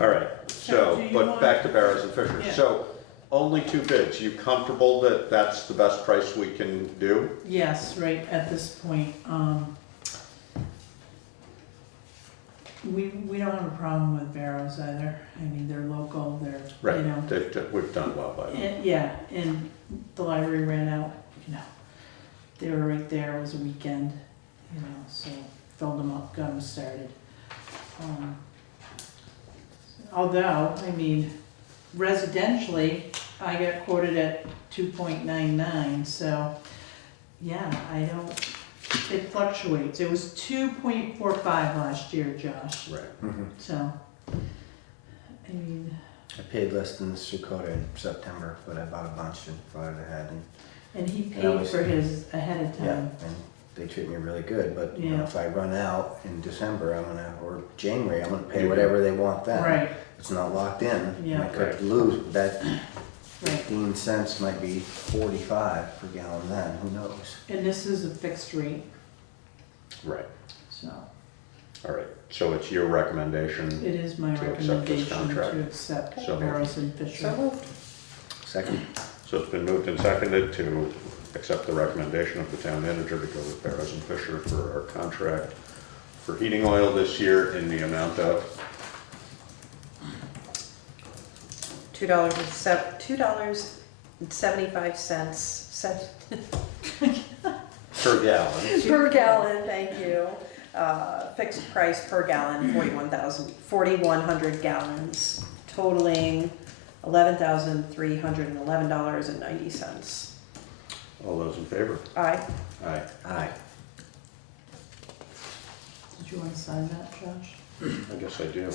All right, so, do you but want- back to Barrows and Fisher. Yeah. So, only 2 bids. You comfortable that that's the best price we can do? Yes, right, at this point, we don't have a problem with Barrows either. I mean, they're local, they're, you know. Right, we've done well by them. And, yeah, and the library ran out, you know, they were right there, it was a weekend, you know, so filled them up, got them started. Although, I mean, residentially, I got quoted at 2.99, so, yeah, I don't, it fluctuates. It was 2.45 last year, Josh. Right. So, I mean, I paid less than Dakota in September, but I bought a bunch and bought it ahead. and he And I paid was- for his ahead of Yeah, time. and they treat me really good, but you know, Yeah. if I run out in December, or January, I'm gonna pay whatever they want then. Right. It's not locked in. Yeah. I could lose, that 15 cents might be 45 per gallon then, who knows? And this is a fixed rate, Right. so All right, so it's your recommendation it is my to accept this recommendation contract? to accept So moved. Barrows and Fisher. So moved. Second. So it's been moved and seconded to accept the recommendation of the town manager to go with Barrows and Fisher for our contract for heating oil this year in the amount of $2.75 per gallon. per gallon, thank you. Fixed price per gallon, 4,100 gallons, totaling $11,311.90. All those in favor? Aye. Aye. Aye. Did you want to sign that, Josh? I guess I do.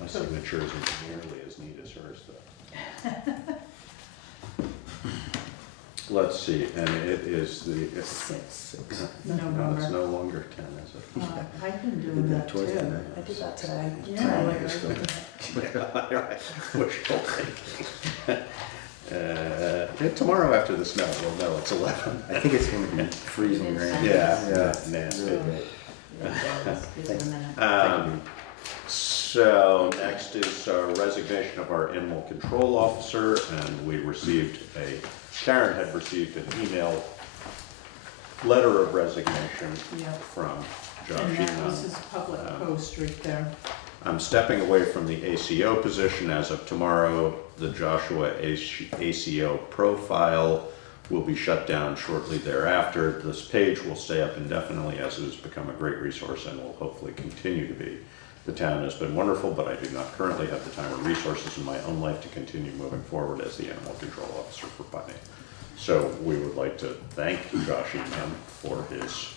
My signature isn't nearly as neat as hers, though. Let's see, and it is the... Six. No, November. it's no longer 10, is it? I've been doing that too. I did that today. Yeah. Wishful thinking. Tomorrow after the snow, we'll know it's 11. I think it's gonna be freezing rain. Yeah, nasty. So next is our resignation of our animal control officer, and we received Karen had received an email letter of resignation from Josh. And that was his public post right there. I'm stepping away from the ACO position as of tomorrow. The Joshua ACO profile will be shut down shortly thereafter. This page will stay up indefinitely as it has become a great resource and will hopefully continue to be. The town has been wonderful, but I do not currently have the time or resources in my own life to continue moving forward as the animal control officer for Putney. So we would like to thank Josh Eaton for his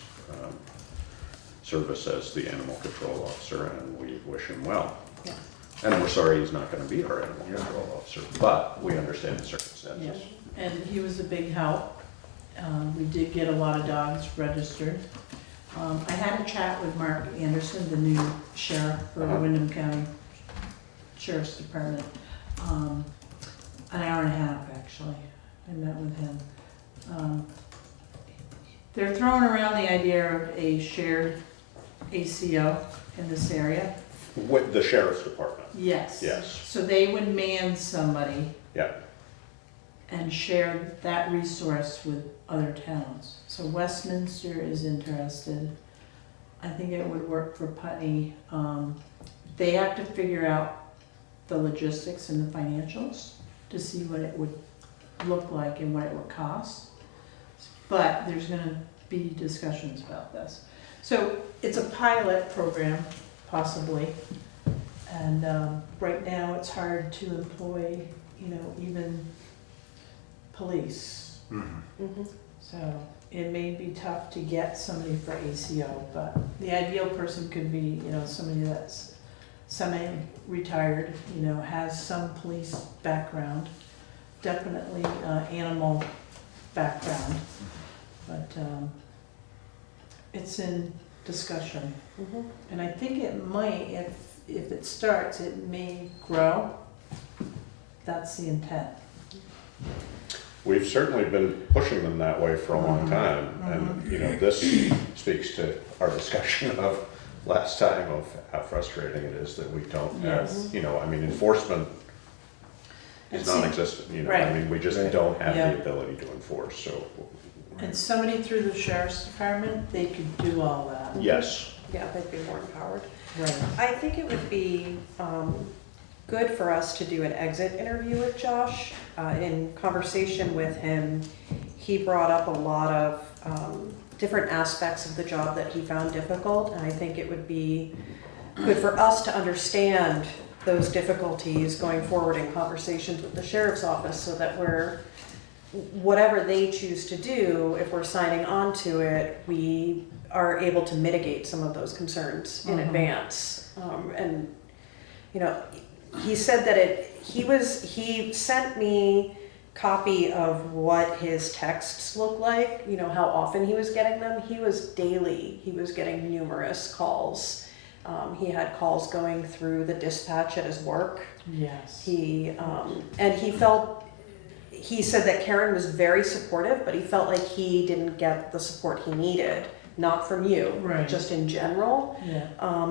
service as the animal control officer, and we wish him well. Yeah. And we're sorry he's not going to be our animal control officer, but we understand the circumstances. Yeah. And he was a big help. We did get a lot of dogs registered. I had a chat with Mark Anderson, the new sheriff for the Windham County Sheriff's Department. An hour and a half, actually. I met with him. They're throwing around the idea of a shared ACO in this area. With the sheriff's department? Yes. Yes. So they would man somebody. Yeah. And share that resource with other towns. So Westminster is interested. I think it would work for Putney. They have to figure out the logistics and the financials to see what it would look like and what it would cost. But there's gonna be discussions about this. So it's a pilot program, possibly. And right now it's hard to employ, even police. So it may be tough to get somebody for ACO, but the ideal person could be, somebody that's semi-retired, has some police background, definitely animal background, but it's in discussion. And I think it might, if it starts, it may grow. That's the intent. We've certainly been pushing them that way for a long time, and this speaks to our discussion of last time of how frustrating it is that we don't have, enforcement is non-existent, Right. we just don't have the ability to enforce, so. And somebody through the sheriff's department, they could do all that. Yes. Yeah, they'd be more empowered. Right. I think it would be good for us to do an exit interview with Josh. In conversation with him, he brought up a lot of different aspects of the job that he found difficult, and I think it would be good for us to understand those difficulties going forward in conversations with the sheriff's office, so that whatever they choose to do, if we're signing on to it, we are able to mitigate some of those concerns in advance. He said that he sent me copy of what his texts look like, how often he was getting them. He was getting numerous calls. He had calls going through the dispatch at his work. Yes. He said that Karen was very supportive, but he felt like he didn't get the support he needed, not from you, right. Just in general. Yeah.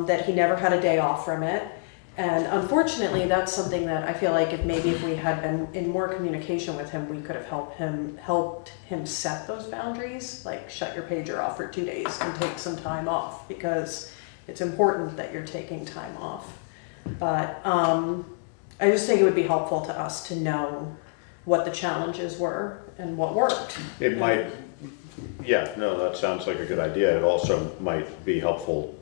That he never had a day off from it. And unfortunately, that's something that I feel like if we had been in more communication with him, we could have helped him set those boundaries, like shut your pager off for 2 days and take some time off, because it's important that you're taking time off. But I just think it would be helpful to us to know what the challenges were and what worked. It might, that sounds like a good idea. It also might be helpful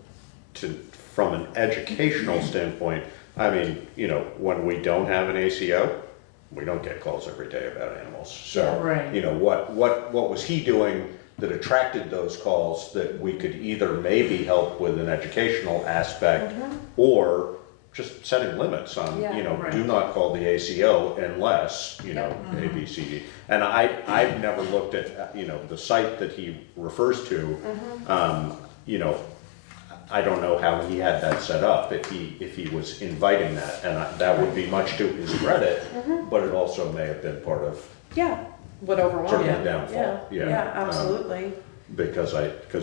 from an educational standpoint. When we don't have an ACO, we don't get calls every day about animals. So, what was he doing that attracted those calls that we could either maybe help with an educational aspect or just setting limits on, do not call the ACO unless, A, B, C, D. And I've never looked at, the site that he refers to, I don't know how he had that set up, if he was inviting that, and that would be much to his credit, but it also may have been part of what overwhelmed sort of him. the downfall. Yeah, absolutely. Because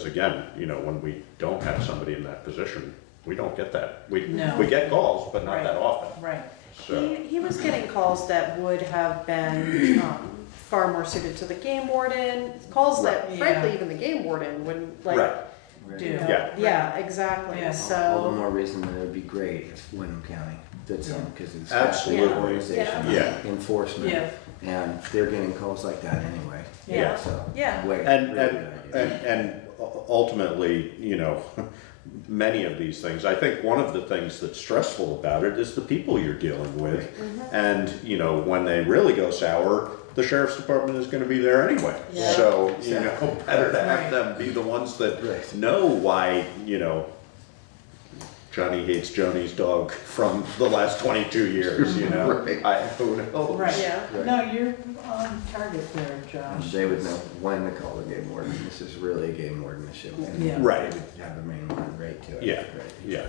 again, when we don't have somebody in that position, we don't get that. We get calls, but not that often. Right. So. He was getting calls that would have been far more suited to the game warden, calls that frankly even the game warden wouldn't do. Yeah, exactly. Yeah. So all the more reason that it would be great if Windham County did something, because it's absolutely organization, enforcement, and they're getting calls like that anyway. So and ultimately, many of these things. I think one of the things that's stressful about it is the people you're dealing with. And, you know, when they really go sour, the sheriff's department is going to be there anyway. Yeah. So, you know, better to have them be the ones that know why, you know, Johnny hates Joni's dog from the last 22 years, you know. Who knows? Right, yeah. No, you're on target there, Josh. They would know when to call the game warden. This is really a game warden issue. And Yeah. Right. They would have a main line right to it. Yeah, Right. yeah.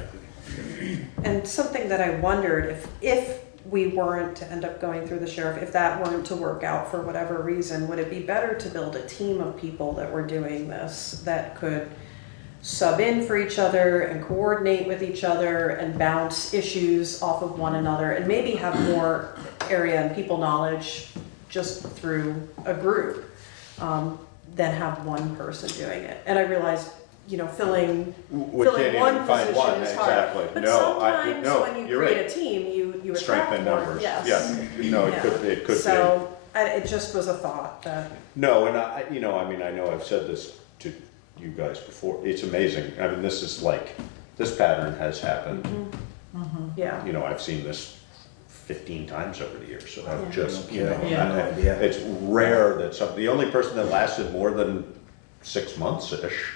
And something that I wondered, if we weren't to end up going through the sheriff, if that weren't to work out for whatever reason, would it be better to build a team of people that were doing this, that could sub in for each other and coordinate with each other and bounce issues off of one another, and maybe have more area and people knowledge just through a group, than have one person doing it? And I realize, you know, filling We can't one even find position one, is hard. exactly. But No, sometimes no, when you you're create right. a team, you Strength attract in more. numbers. Yes. Yeah, no, it Yeah. could be. So it just was a thought that. No, and I, you know, I mean, I know I've said this to you guys before. It's amazing. I mean, this is like, this pattern has happened. Yeah. You know, I've seen this 15 times over the years. So I've Yeah. just, you know, Yeah. it's rare that the only person that lasted more than 6 months-ish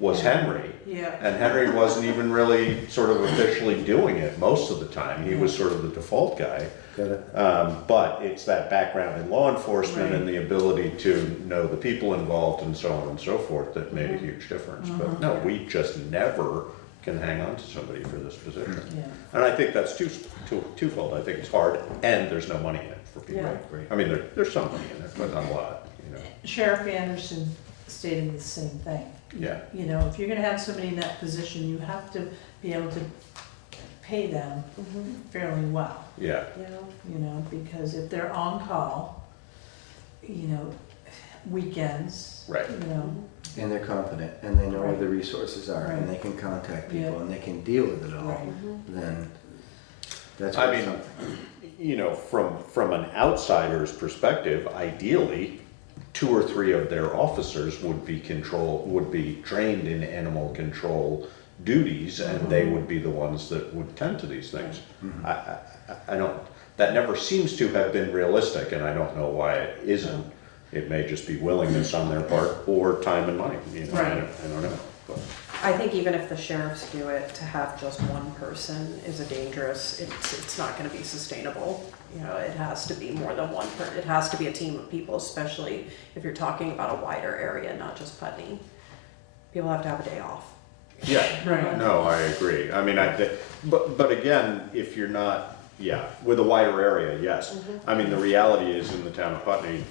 was Henry. Yeah. And Henry wasn't even really sort of officially doing it most of the time. He was sort of the default guy. Got it. But it's that background in law enforcement Right. and the ability to know the people involved and so on and so forth that made a huge difference. But no, we just never can hang on to somebody for this position. Yeah. And I think that's twofold. I think it's hard and there's no money in it for people. Yeah. I mean, there's some money in it, but not a lot, you know. Sheriff Anderson stated the same thing. Yeah. You know, if you're gonna have somebody in that position, you have to be able to pay them fairly well, Yeah. you know, because if they're on call, you know, weekends, Right. you know, And they're confident, and they know where Right. the resources are, and Right. they can contact people, Yeah. and they can deal with it all, Right. then that's I worth mean, something. you know, from an outsider's perspective, ideally, 2 or 3 of their officers would be trained in animal control duties, and they would be the ones that would tend to these things. I don't, that never seems to have been realistic, and I don't know why it isn't. It may just be willingness on their part or time and money, you know, I don't know. But I think even if the sheriffs do it, to have just one person is a dangerous, it's not gonna be sustainable. You know, it has to be more than one it has to be a team of people, especially if you're talking about a wider area, not just Putney. People have to have a day off. yeah, Right. no, I agree. I mean, but again, if you're not, with a wider area, yes. I mean, the reality is in the town of Putney,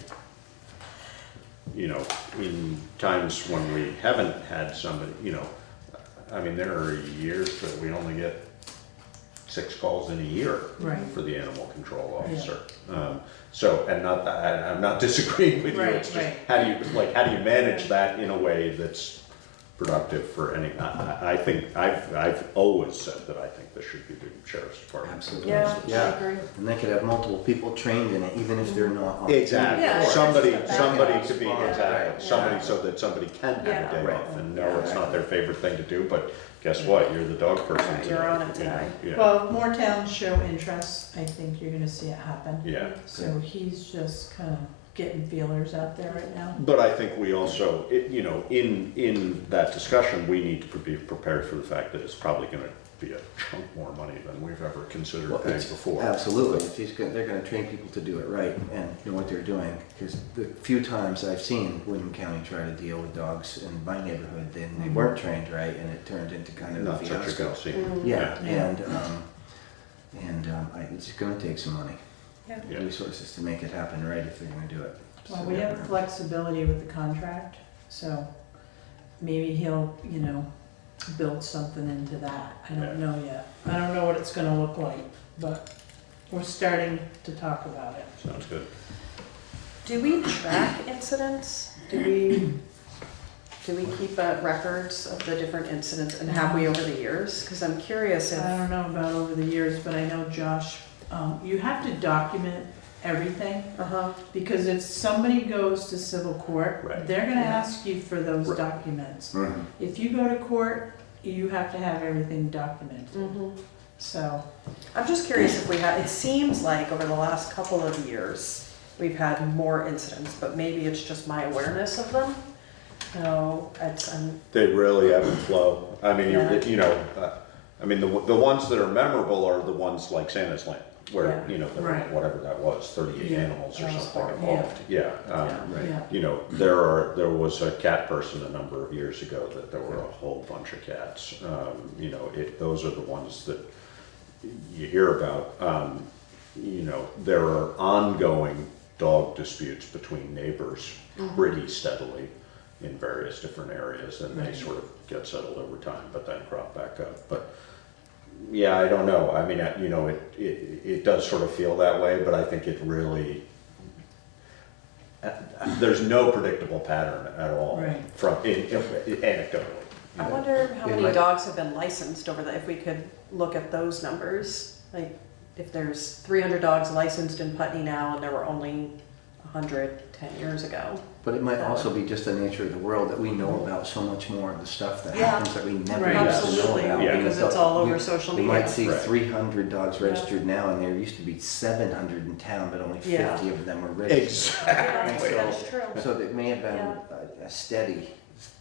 you know, in times when we haven't had somebody, you know, I mean, there are years that we only get 6 calls in a year Right. for the animal control officer. So, and I'm not disagreeing with you, Right, it's just, right. how do you manage that in a way that's productive for any, I think, I've always said that I think this should be the sheriff's department. Absolutely. Yeah, I Yeah, agree. and they could have multiple people trained in it, even if they're not on. Exactly, Yeah, somebody it's just a to backup. be, Yeah. exactly, somebody so that somebody can have a Yeah. day Right. off, and no, it's not their favorite thing to do, but guess what, you're the dog person Yeah, today. you're on it you know? today. Yeah, well, if more towns show interest, I think you're gonna see it happen. yeah. So he's just kind of getting feelers out there right now. But I think we also, you know, in that discussion, we need to be prepared for the fact that it's probably gonna be a chunk more money than we've ever considered Well, paying it's- before. Absolutely, if they're gonna train people to do it right and know what they're doing, because the few times I've seen William County try to deal with dogs in my neighborhood, then they weren't trained right, and it turned into kind of a Not such a fiasco. good scene. Yeah, Yeah. and it's gonna take some money, Yeah. resources to make it happen right if they're gonna do it. Well, we have flexibility with the contract, so maybe he'll, you know, build something into that. I don't know yet. I don't know what it's gonna look like, but we're starting to talk about it. Sounds good. Do we track incidents? Do we keep records of the different incidents, and have we over the years? Because I'm curious if. I don't know about over the years, but I know Josh, you have to document everything, because if somebody goes to civil court, Right. they're gonna Yeah. ask you for those Right. documents. Mhm. If you go to court you have to have everything documented. So, I'm just curious if we had, it seems like over the last couple of years, we've had more incidents, but maybe it's just my awareness of them. No, They really ebb and flow. I mean, Yeah. I mean, the ones that are memorable are the ones like Santa's Land, where, Yeah. there were, Right. whatever that was, 38 Yeah. animals or That was something horrible. involved. Yeah. Yeah. There was a cat person a number of years ago that there were a whole bunch of cats. Those are the ones that you hear about. There are ongoing dog disputes between neighbors pretty steadily in various different areas, and they sort of get settled over time, but then crop back up. But yeah, I don't know. I mean, it does sort of feel that way, but I think it really, there's no predictable pattern at all from anecdotally. I wonder how It many might- dogs have been licensed over if we could look at those numbers. Like, if there's 300 dogs licensed in Putney now and there were only 100 10 years ago. But it might also be just the nature of the world that we know about so much more of the stuff that Yeah. happens that we never Right. used to know Absolutely, about. yeah. because it's all over We- social We media. might see Right. 300 dogs Yeah. registered now, and there used to be 700 in town, but only 50 Yeah. of them were registered. Exactly. Yeah, that's true. So there may have been a steady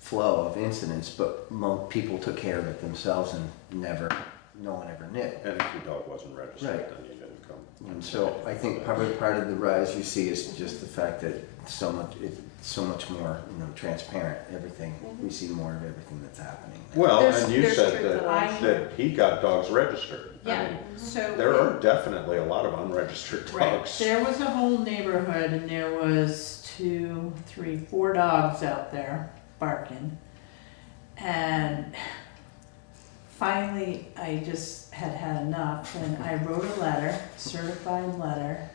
flow of incidents, but people took care of it themselves and no one ever knew. And if your dog wasn't registered, Right. then you didn't come. And so I think probably part of the rise you see is just the fact that it's so much more, transparent, everything. We see more of everything that's happening. Well, There's- and you there's said truth to that. that he got dogs registered. I Yeah, mean, so. there are definitely a lot of unregistered Right, dogs. there was a whole neighborhood and there was 2, 3, 4 dogs out there barking. And finally, I just had enough and I wrote a letter, certified letter,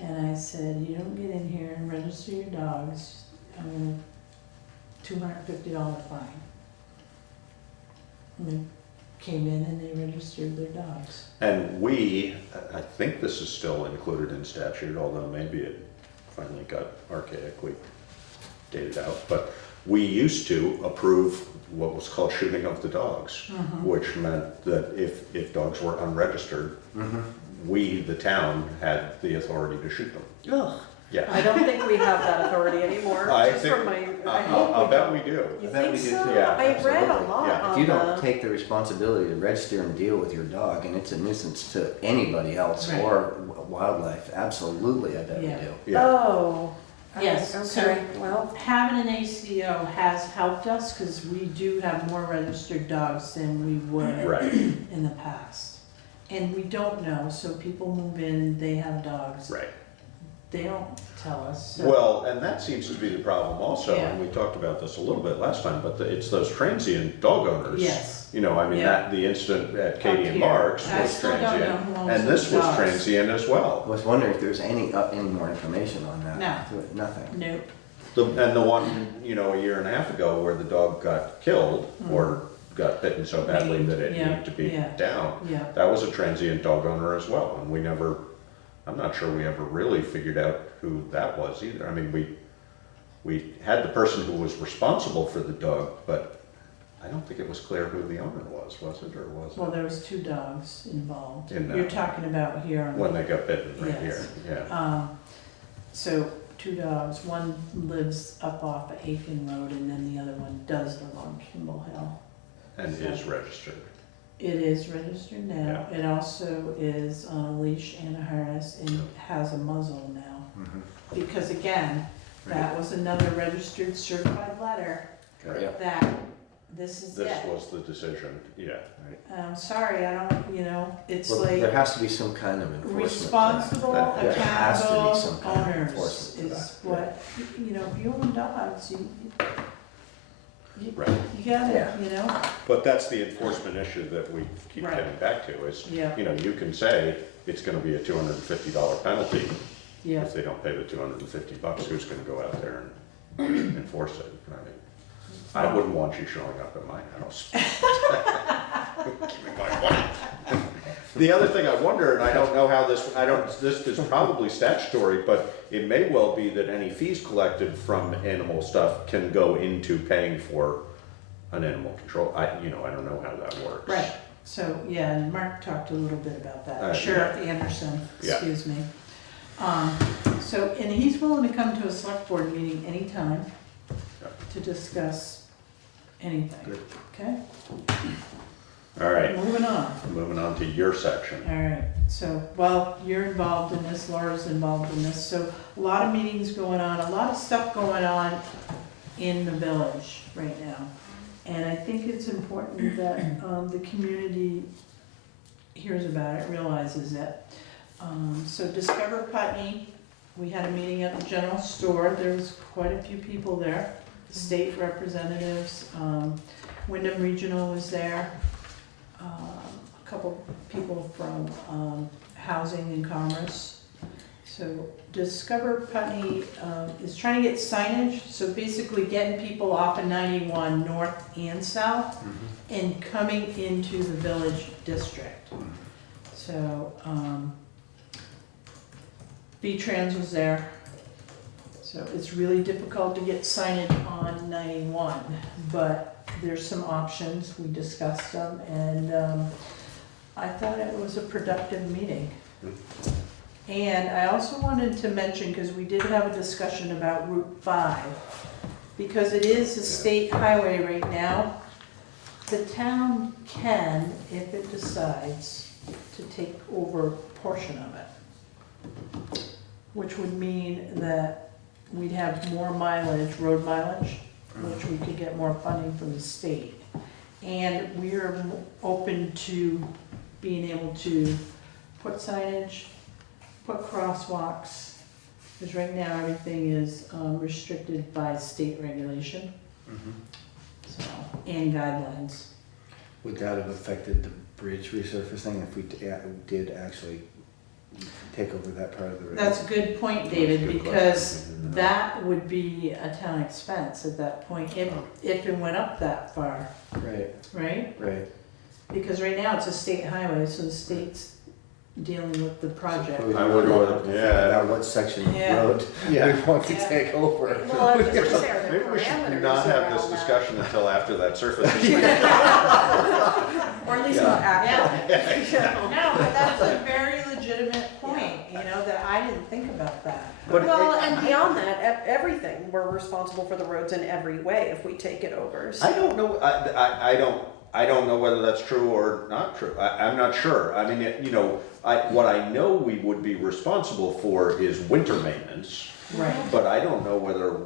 and I said, you don't get in here and register your dogs, I'm gonna $250 fine. And they came in and they registered their dogs. And I think this is still included in statute, although maybe it finally got archaically dated out, but we used to approve what was called shooting of the dogs, which meant that if dogs were unregistered, we, the town, had the authority to shoot them. Ugh. Yeah. I don't think we have that authority anymore. I just think- from my, I hope I'll we bet don't. we do. You I bet think we do so? too. Yeah, I read a absolutely. lot Yeah. on If you don't the. take the responsibility to register and deal with your dog, and it's a nuisance to anybody else Right. or wildlife, absolutely, I bet we Yeah. do. Yeah. Oh. Yes, Okay, so well, having an ACO has helped us because we do have more registered dogs than we would Right. in the past. And we don't know, so people move in, they have dogs. Right. They don't tell us, so. Well, and that seems to be the problem also, Yeah. and we talked about this a little bit last time, but it's those transient dog owners. Yes. That the incident at Katie and here. Mark's I was still don't know transient, who owns and this those was dogs. transient as well. I was wondering if there's any more information on that. No. Nothing. Nope. And the one, a year and a half ago where the dog got killed or got bitten so badly that it Yeah, needed to be yeah. down, Yeah. that was a transient dog owner as well, and I'm not sure we ever really figured out who that was either. I mean, we had the person who was responsible for the dog, but I don't think it was clear who the owner was it, or was it? Well, there was 2 dogs involved. In that You're one. talking about here on. When they got bitten right Yes. here, yeah. So 2 dogs, one lives up off of Aiken Road and then the other one does live on Kimball Hill. And is registered. It is registered now. It also is on a leash and a harness and has a muzzle now. Because again, that was another registered certified letter Right. that this is This it. was the decision, yeah. I'm sorry, I don't, it's Well, like there has to be some kind of enforcement. responsible, to that. There has to be accountable some kind of owners enforcement to is that. what, if you own dogs, you Right. gotta, But that's the enforcement issue that we keep Right. getting back to is, Yeah. you can say it's gonna be a $250 penalty. Yeah. If they don't pay the $250, who's gonna go out there and enforce it? I wouldn't want you showing up at my house. Give me my money. The other thing I wonder, and I don't know how this is probably statutory, but it may well be that any fees collected from animal stuff can go into paying for an animal control, I don't know how that works. Right, so, yeah, and Mark talked a little bit about that, Yeah. Sheriff Anderson, Yeah. excuse me. So, and he's willing to come to a select board meeting anytime to discuss anything, Good. okay? All right, Moving on. moving on to your section. All right, so, well, you're involved in this, Laura's involved in this, so a lot of meetings going on, a lot of stuff going on in the village right now. And I think it's important that the community hears about it, realizes it. So Discover Putney, we had a meeting at the general store, there was quite a few people there, state representatives, Wyndham Regional was there, a couple people from Housing and Commerce. So Discover Putney is trying to get signage, so basically getting people off of 91 north and south and coming into the village district. So V-Trans was there. So it's really difficult to get signage on 91, but there's some options, we discussed them, and I thought it was a productive meeting. And I also wanted to mention, because we did have a discussion about Route 5, because it is a state highway right now, the town can, if it decides, to take over a portion of it. Which would mean that we'd have more mileage, road mileage, which we could get more funding from the state. And we're open to being able to put signage, put crosswalks, because right now everything is restricted by state regulation, so, and guidelines. Would that have affected the bridge resurfacing if we did actually take over that part of the road? That's a good point, David, because that would be a town expense at that point, if it went up that far, Right, right? right. Because right now it's a state highway, so the state's dealing with the project. We I don't wonder know what- yeah. about what section of Yeah. road we want to Yeah. take over. Well, I was just gonna say, are there Maybe we should parameters not have this around that? discussion until after that surface. Or at least Yeah. not active. No, but that's a very legitimate point, you know, that I didn't think about that. Well, and beyond that, everything, we're responsible for the roads in every way if we take it over. I don't know, I don't know whether that's true or not true. I'm not sure. I mean, what I know we would be responsible for is winter maintenance. Right. But I don't know whether,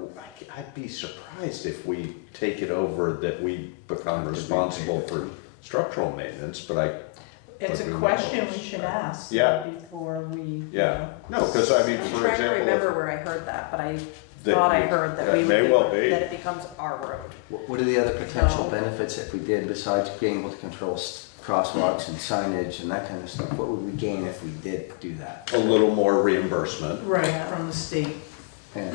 I'd be surprised if we take it over that we become responsible for structural maintenance, but It's a who question knows? we should ask Yeah. before we. Yeah, no, because I mean, I'm for trying to example. remember if- where I heard that, but I That thought I we- heard that that we may would, well be. that it becomes our road. What are the other potential No. benefits if we did, besides being able to control crosswalks and signage and that kind of stuff? What would we gain if we did do that? A little more reimbursement. Right, from the state. And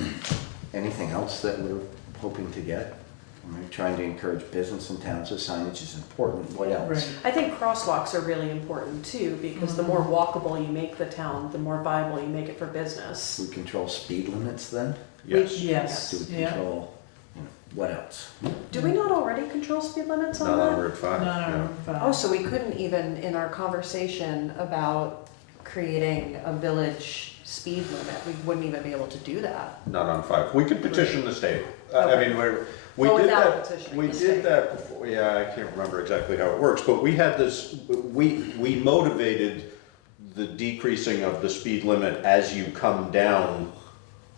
anything else that we're hoping to get? We're trying to encourage business in towns, so signage is important. What else? Right. I think crosswalks are really important too, because the more walkable you make the town, the more viable you make it for business. We control speed limits then? Yes. Yes, Do we yeah. control, what else? Do we not already control speed limits on Not that? on Route 5. Not on no. Route 5. Oh, so we couldn't even, in our conversation about creating a village speed limit, we wouldn't even be able to do that. Not on 5. We could petition the state. I Okay. mean, we Oh, did without that. petitioning We the did state. that before. Yeah, I can't remember exactly how it works, but we had this. We motivated the decreasing of the speed limit as you come down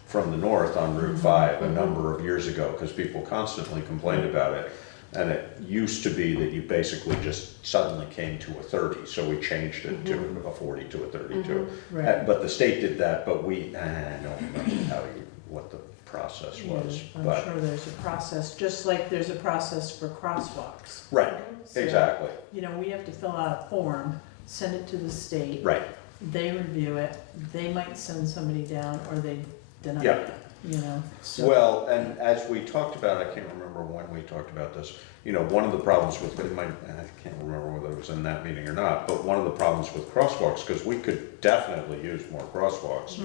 from the north on Route 5 a number of years ago, because people constantly complained about it. And it used to be that you basically just suddenly came to a 30, so we changed it to a 40 to a 32. Right. But the state did that, but I don't remember what the process was. I'm But sure there's a process, just like there's a process for crosswalks. right, So, exactly, You know, we have to fill out a form, send it to the state. right. They review it, they might send somebody down, or they deny Yeah. it, you know, so. Well, and as we talked about, I can't remember when we talked about this, you know, one of the problems with, I can't remember whether it was in that meeting or not, but one of the problems with crosswalks, because we could definitely use more crosswalks.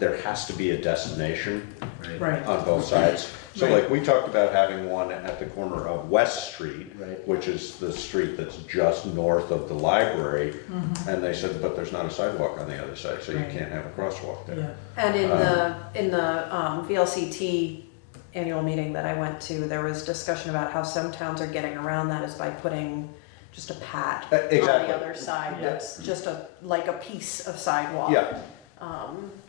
There has to be a destination Right. on both sides. So Right. like we talked about having one at the corner of West Street, Right. which is the street that's just north of the library. And they said, but there's not a sidewalk on the other side, so you Right. can't have a crosswalk there. Yeah. And in the VLCT annual meeting that I went to, there was discussion about how some towns are getting around that is by putting just a pad on Exactly. the other side. That's just like a piece of sidewalk. Yeah.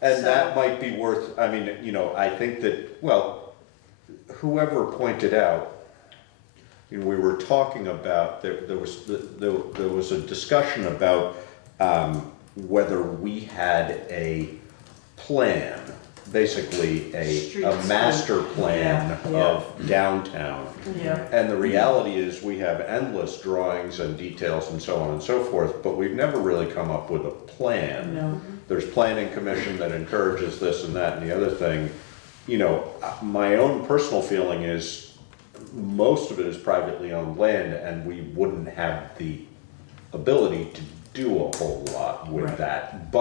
And So- that might be worth, I mean, you know, I think that, well, whoever pointed out, you know, we were talking about, there was a discussion about whether we had a plan, basically a master plan of downtown. Yeah. And the reality is we have endless drawings and details and so on and so forth, but we've never really come up with a plan. No. There's planning commission that encourages this and that and the other thing. You know, my own personal feeling is most of it is privately owned land and we wouldn't have the ability to do a whole lot with Right. that.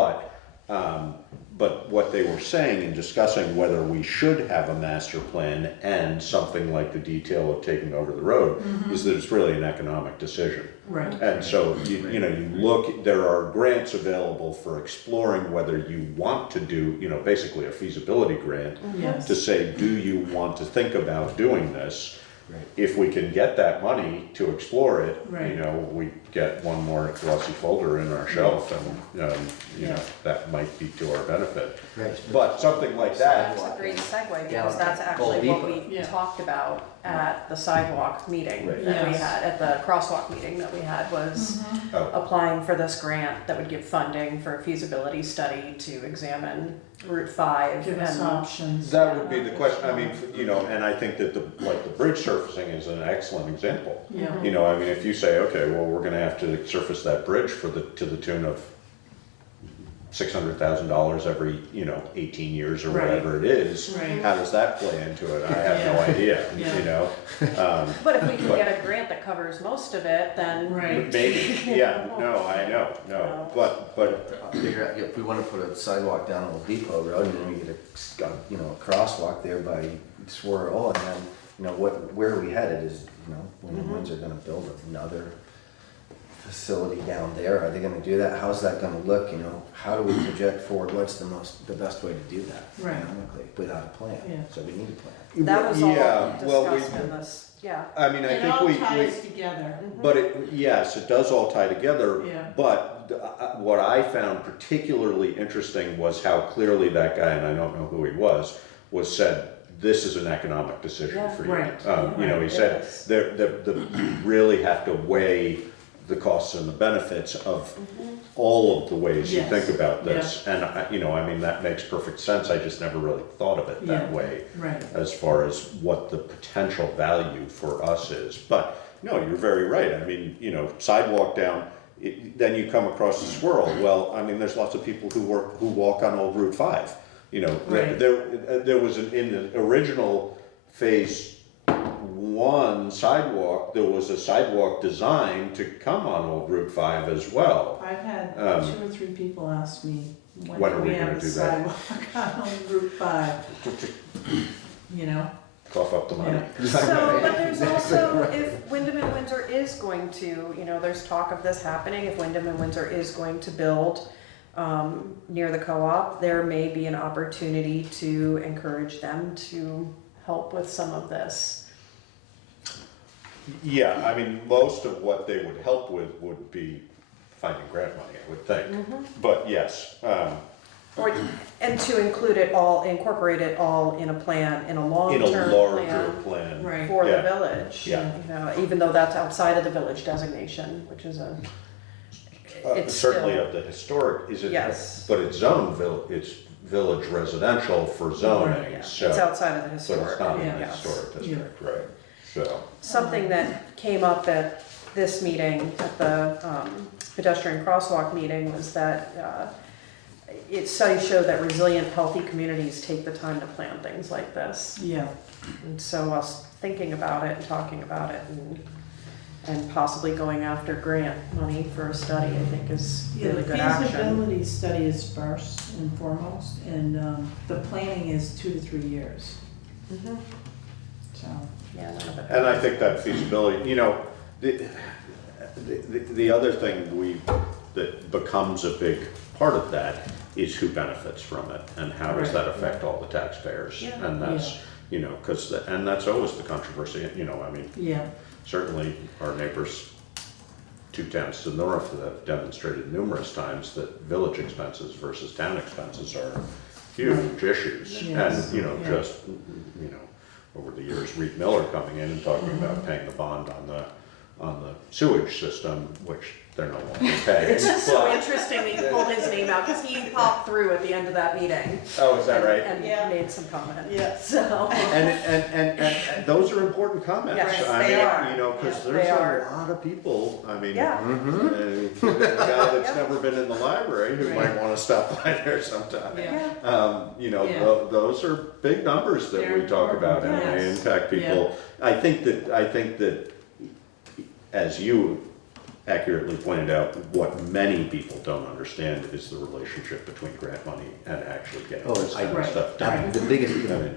But what they were saying in discussing whether we should have a master plan and something like the detail of taking over the road is that it's really an economic decision. Right. And so, you know, you look, there are grants available for exploring whether you want to do, you know, basically a feasibility grant Yes. to say, do you want to think about doing this? Right. If we can get that money to explore it, Right. you know, we get one more glossy folder in our shelf and, you know, that might be to our benefit. Right. But something like that, That's a great segue, Yeah. because that's actually Gold what Depot. we Yeah. talked about at the sidewalk meeting Right. that we Yes. had, at the crosswalk meeting that we had, was Oh. applying for this grant that would give funding for a feasibility study to examine Route 5. Give us and- options. that would be the question. I mean, you know, and I think that the bridge surfacing is an excellent example. Yeah. You know, I mean, if you say, okay, well, we're gonna have to surface that bridge to the tune of $600,000 every, you know, 18 years or Right. whatever it is, Right. how does that play into it? I have no idea, Yeah. you know? But if we can But- get a grant that covers most of it, then. Right. Maybe, yeah, no, I know, no, but, Figure out, if we wanna put a sidewalk down Old Depot Road and then we get you know, a crosswalk there by Swirl, and then, you know, where are we headed is, you know, when Winds are gonna build another facility down there, are they gonna do that? How's that gonna look, you know? How do we project forward? What's the best way to do that Right. economically without a plan? Yeah. So we need a plan. That was all Yeah, well, discussed in this, yeah. I mean, I It think all we. ties together. But yes, it does all tie together. Yeah. But what I found particularly interesting was how clearly that guy, and I don't know who he was said, this is an economic decision Yeah. for you. Right. You know, he Right. said, Yes. you really have to weigh the costs and the benefits of all of the ways you Yes. think about this. And, you know, I mean, that makes perfect sense. I just never really thought of it that Yeah. way Right. as far as what the potential value for us is. But, no, you're very right. I mean, you know, sidewalk down, then you come across the Swirl. Well, I mean, there's lots of people who walk on Old Route 5. You know, Right. there was in the original phase 1 sidewalk, there was a sidewalk designed to come on Old Route 5 as well. I've had 2 or 3 people ask me, When when are do we we gonna have a do that? sidewalk on Route 5? You know? Cough up the money. So, but there's also, if Wyndham and Windsor is going to, you know, there's talk of this happening, if Wyndham and Windsor is going to build near the co-op, there may be an opportunity to encourage them to help with some of this. Yeah, I mean, most of what they would help with would be finding grant money, I would think. But yes, And to include it all, incorporate it all in a plan, in a in long-term a larger plan plan. Right. for the Yeah. village. Yeah. You know, even though that's outside of the village designation, which is it's Certainly still- of the historic, is it? Yes. But it's zoned, it's village residential for zoning, Yeah, so. it's outside of the But historic. it's not in the yes. historic district, right, so. Something that came up at this meeting, at the pedestrian crosswalk meeting, was that studies show that resilient, healthy communities take the time to plan things like this. Yeah. And so us thinking about it and talking about it and possibly going after grant money for a study, I think is really good The action. feasibility study is first and foremost, and the planning is 2 to 3 years. Mhm. So. Yeah, none of it. And I think that feasibility, you know, the other thing that becomes a big part of that is who benefits from it and how does that affect all the taxpayers? Yeah. And that's, you know, and that's always the controversy, you know, I mean, Yeah. certainly our neighbors 2 towns to the north have demonstrated numerous times that village expenses versus town expenses are huge issues. Yes. And, you know, Yeah. just, you know, over the years, Reed Miller coming in and talking about paying the bond on the sewage system, which they're no longer paying. It's just so But- interesting that you pulled his name out, because he popped through at the end of that meeting. Oh, is that right? And made some comment. Yeah. So. And those are important comments. Yes, I they mean, are. you know, because Yeah, there's they are. a lot of people, I mean, Yeah. a guy that's never been in the library who might want to stop by there sometime. Yeah. You know, Yeah. those are big numbers that They're we talk about and important, they yes. impact people. I think that, as you accurately pointed out, what many people don't understand is the relationship between grant money and actually getting this kind of stuff done. The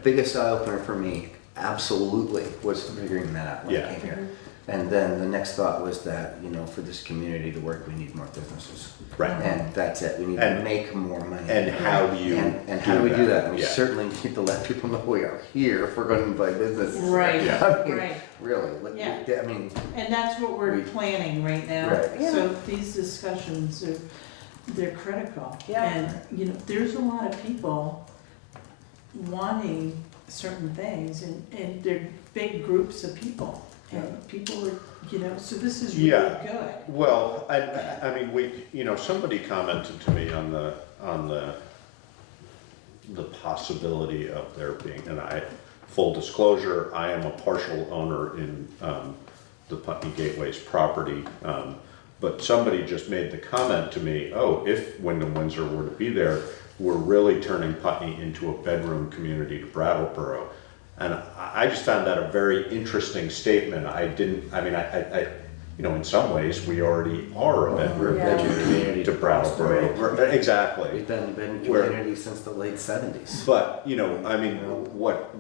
biggest eye opener for me, absolutely, was figuring that out when I came here. And then the next thought was that, you know, for this community to work, we need more businesses. Right. And that's it, we need to make more money. And how do you And how do we do that? And we Yeah. certainly need to let people know we are here if we're going to buy businesses. Right, I mean, right. really, Yeah. I mean. And that's what we're planning right now. Right. Yeah. So these discussions they're critical. Yeah. And, you know, there's a lot of people wanting certain things and they're big groups of people. And people are, you know, so this is really good. Well, I mean, you know, somebody commented to me on the possibility of there being, and full disclosure, I am a partial owner in the Putney Gateway's property, but somebody just made the comment to me, oh, if Wyndham Windsor were to be there, we're really turning Putney into a bedroom community to Brattleboro. And I just found that a very interesting statement. I you know, in some ways, we already are a bedroom community to Brattleboro. Exactly. We've been a community since the late 70s. But, you know, I mean, what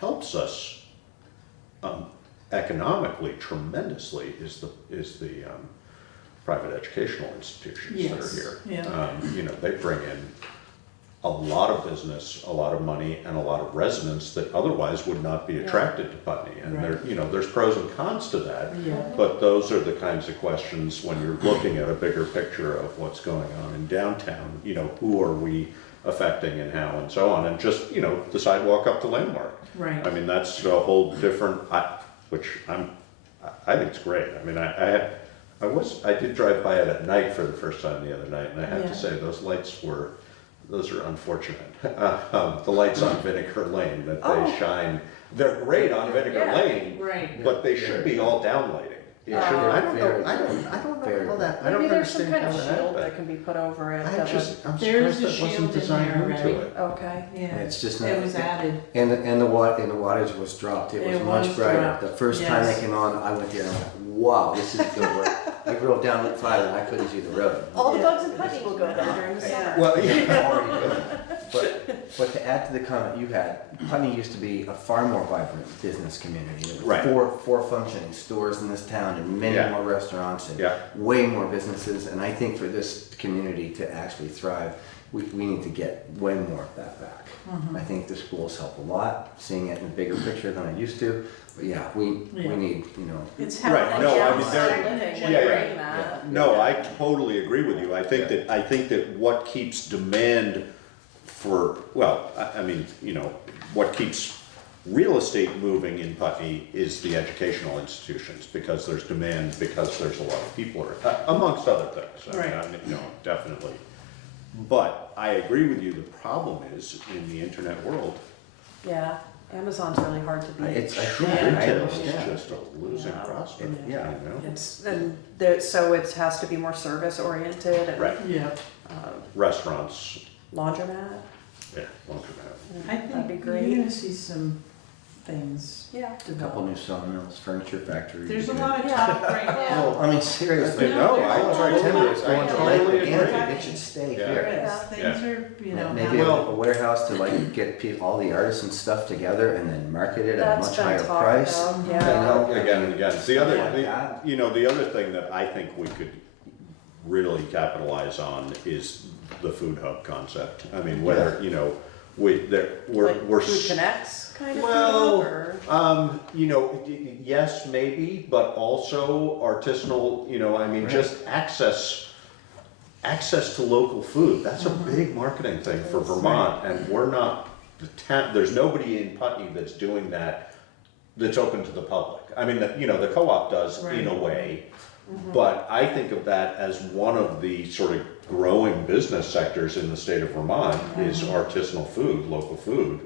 helps us economically tremendously is the private educational institutions that are here. Yeah. You know, they bring in a lot of business, a lot of money, and a lot of residents that otherwise would not be attracted to Putney. And there, you know, there's pros and cons to that. Yeah. But those are the kinds of questions when you're looking at a bigger picture of what's going on in downtown. You know, who are we affecting and how and so on, and just, you know, the sidewalk up to Landmark. Right. I mean, that's a whole different. I think it's great. I mean, I did drive by it at night for the first time the other night, and I have to say those are unfortunate. The lights on Vinegar Lane that they shine, they're great on Vinegar Lane, Right. but they should be all downlighting. I don't know how that. I don't Maybe there's some understand kind how of that shield happened. that can be put over it. I'm surprised There's a that shield wasn't in designed there into already. it. Okay. Yeah. It's just not. It was added. And the wattage was dropped. It was It much was brighter. dropped. The first time Yes. they came on, I went there and I went, wow, this is good work. I drove down Route 5 and I couldn't see the road. All the bugs in Putney will go there during the summer. Well, but to add to the comment you had, Putney used to be a far more vibrant business community. There were four functioning stores in this town and many more restaurants and way more businesses. And I think for this community to actually thrive, we need to get way more of that back. I think the schools help a lot, seeing it in a bigger picture than I used to. But we need, you know. It's Right, no, I mean, living. No, I totally agree with you. I think that what keeps demand for, well, I mean, you know, what keeps real estate moving in Putney is the educational institutions, because there's demand, because there's a lot of people, amongst other things. I mean, you know, definitely. But I agree with you, the problem is, in the internet world, Yeah, Amazon's really hard to beat. it's retail is just a losing prospect. Yeah. You know? So it has to be more service oriented and. Right. Yeah. restaurants, laundromat. yeah, laundromat. I That'd be think great. you're gonna see some things Yeah. A couple new sawmills, furniture factories. There's a yeah. lot of talk right now. Well, I mean, seriously, No, I all of our timber is going to Lake totally Organic, agree. it should stay Yeah. here. Yes, things are, you know. Maybe a warehouse to like get all the artisan stuff together and then market it at a That's much been higher talked price. about, You yeah. know, Again and again. The other, Something like that. you know, the other thing that I think we could really capitalize on is the food hub concept. I mean, whether, you know, we're Like Food Connects kind of well, food, or? you know, yes, maybe, but also artisanal, you know, I mean, Right. just access to local food. That's a big marketing thing for Vermont, and we're not, there's nobody in Putney that's doing that, that's open to the public. I mean, you know, the co-op does in a way, but I think of that as one of the sort of growing business sectors in the state of Vermont is artisanal food, local food.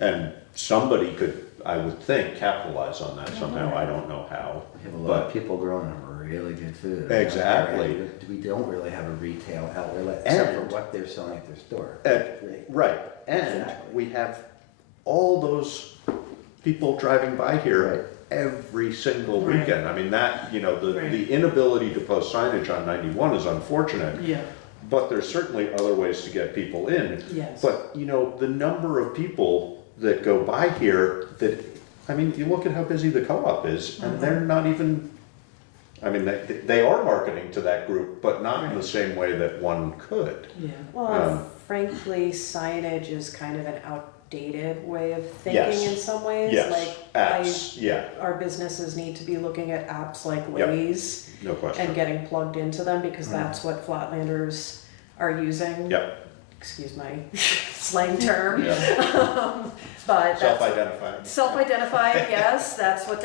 And somebody could, I would think, capitalize on that somehow. I don't know how. We have a lot of people growing really good food. Exactly. And we don't really have a retail outlet except for what they're selling at their store. Right, and we have all those people driving by here every single weekend. I mean, that, you know, the inability to post signage on 91 is unfortunate. Yeah. But there's certainly other ways to get people in. Yes. But, you know, the number of people that go by here that, I mean, you look at how busy the co-op is, and they're not even, I mean, they are marketing to that group, but not in the same way that one could. Yeah. Well, frankly, signage is kind of an outdated way of thinking in some ways. Yes, Like, apps, our businesses need to be looking at apps like Yep. Waze No question. and getting plugged into them, because that's what Flatlanders are using. Yep. Excuse my slang term. Yeah. But that's Self-identified. self-identified, yes, that's what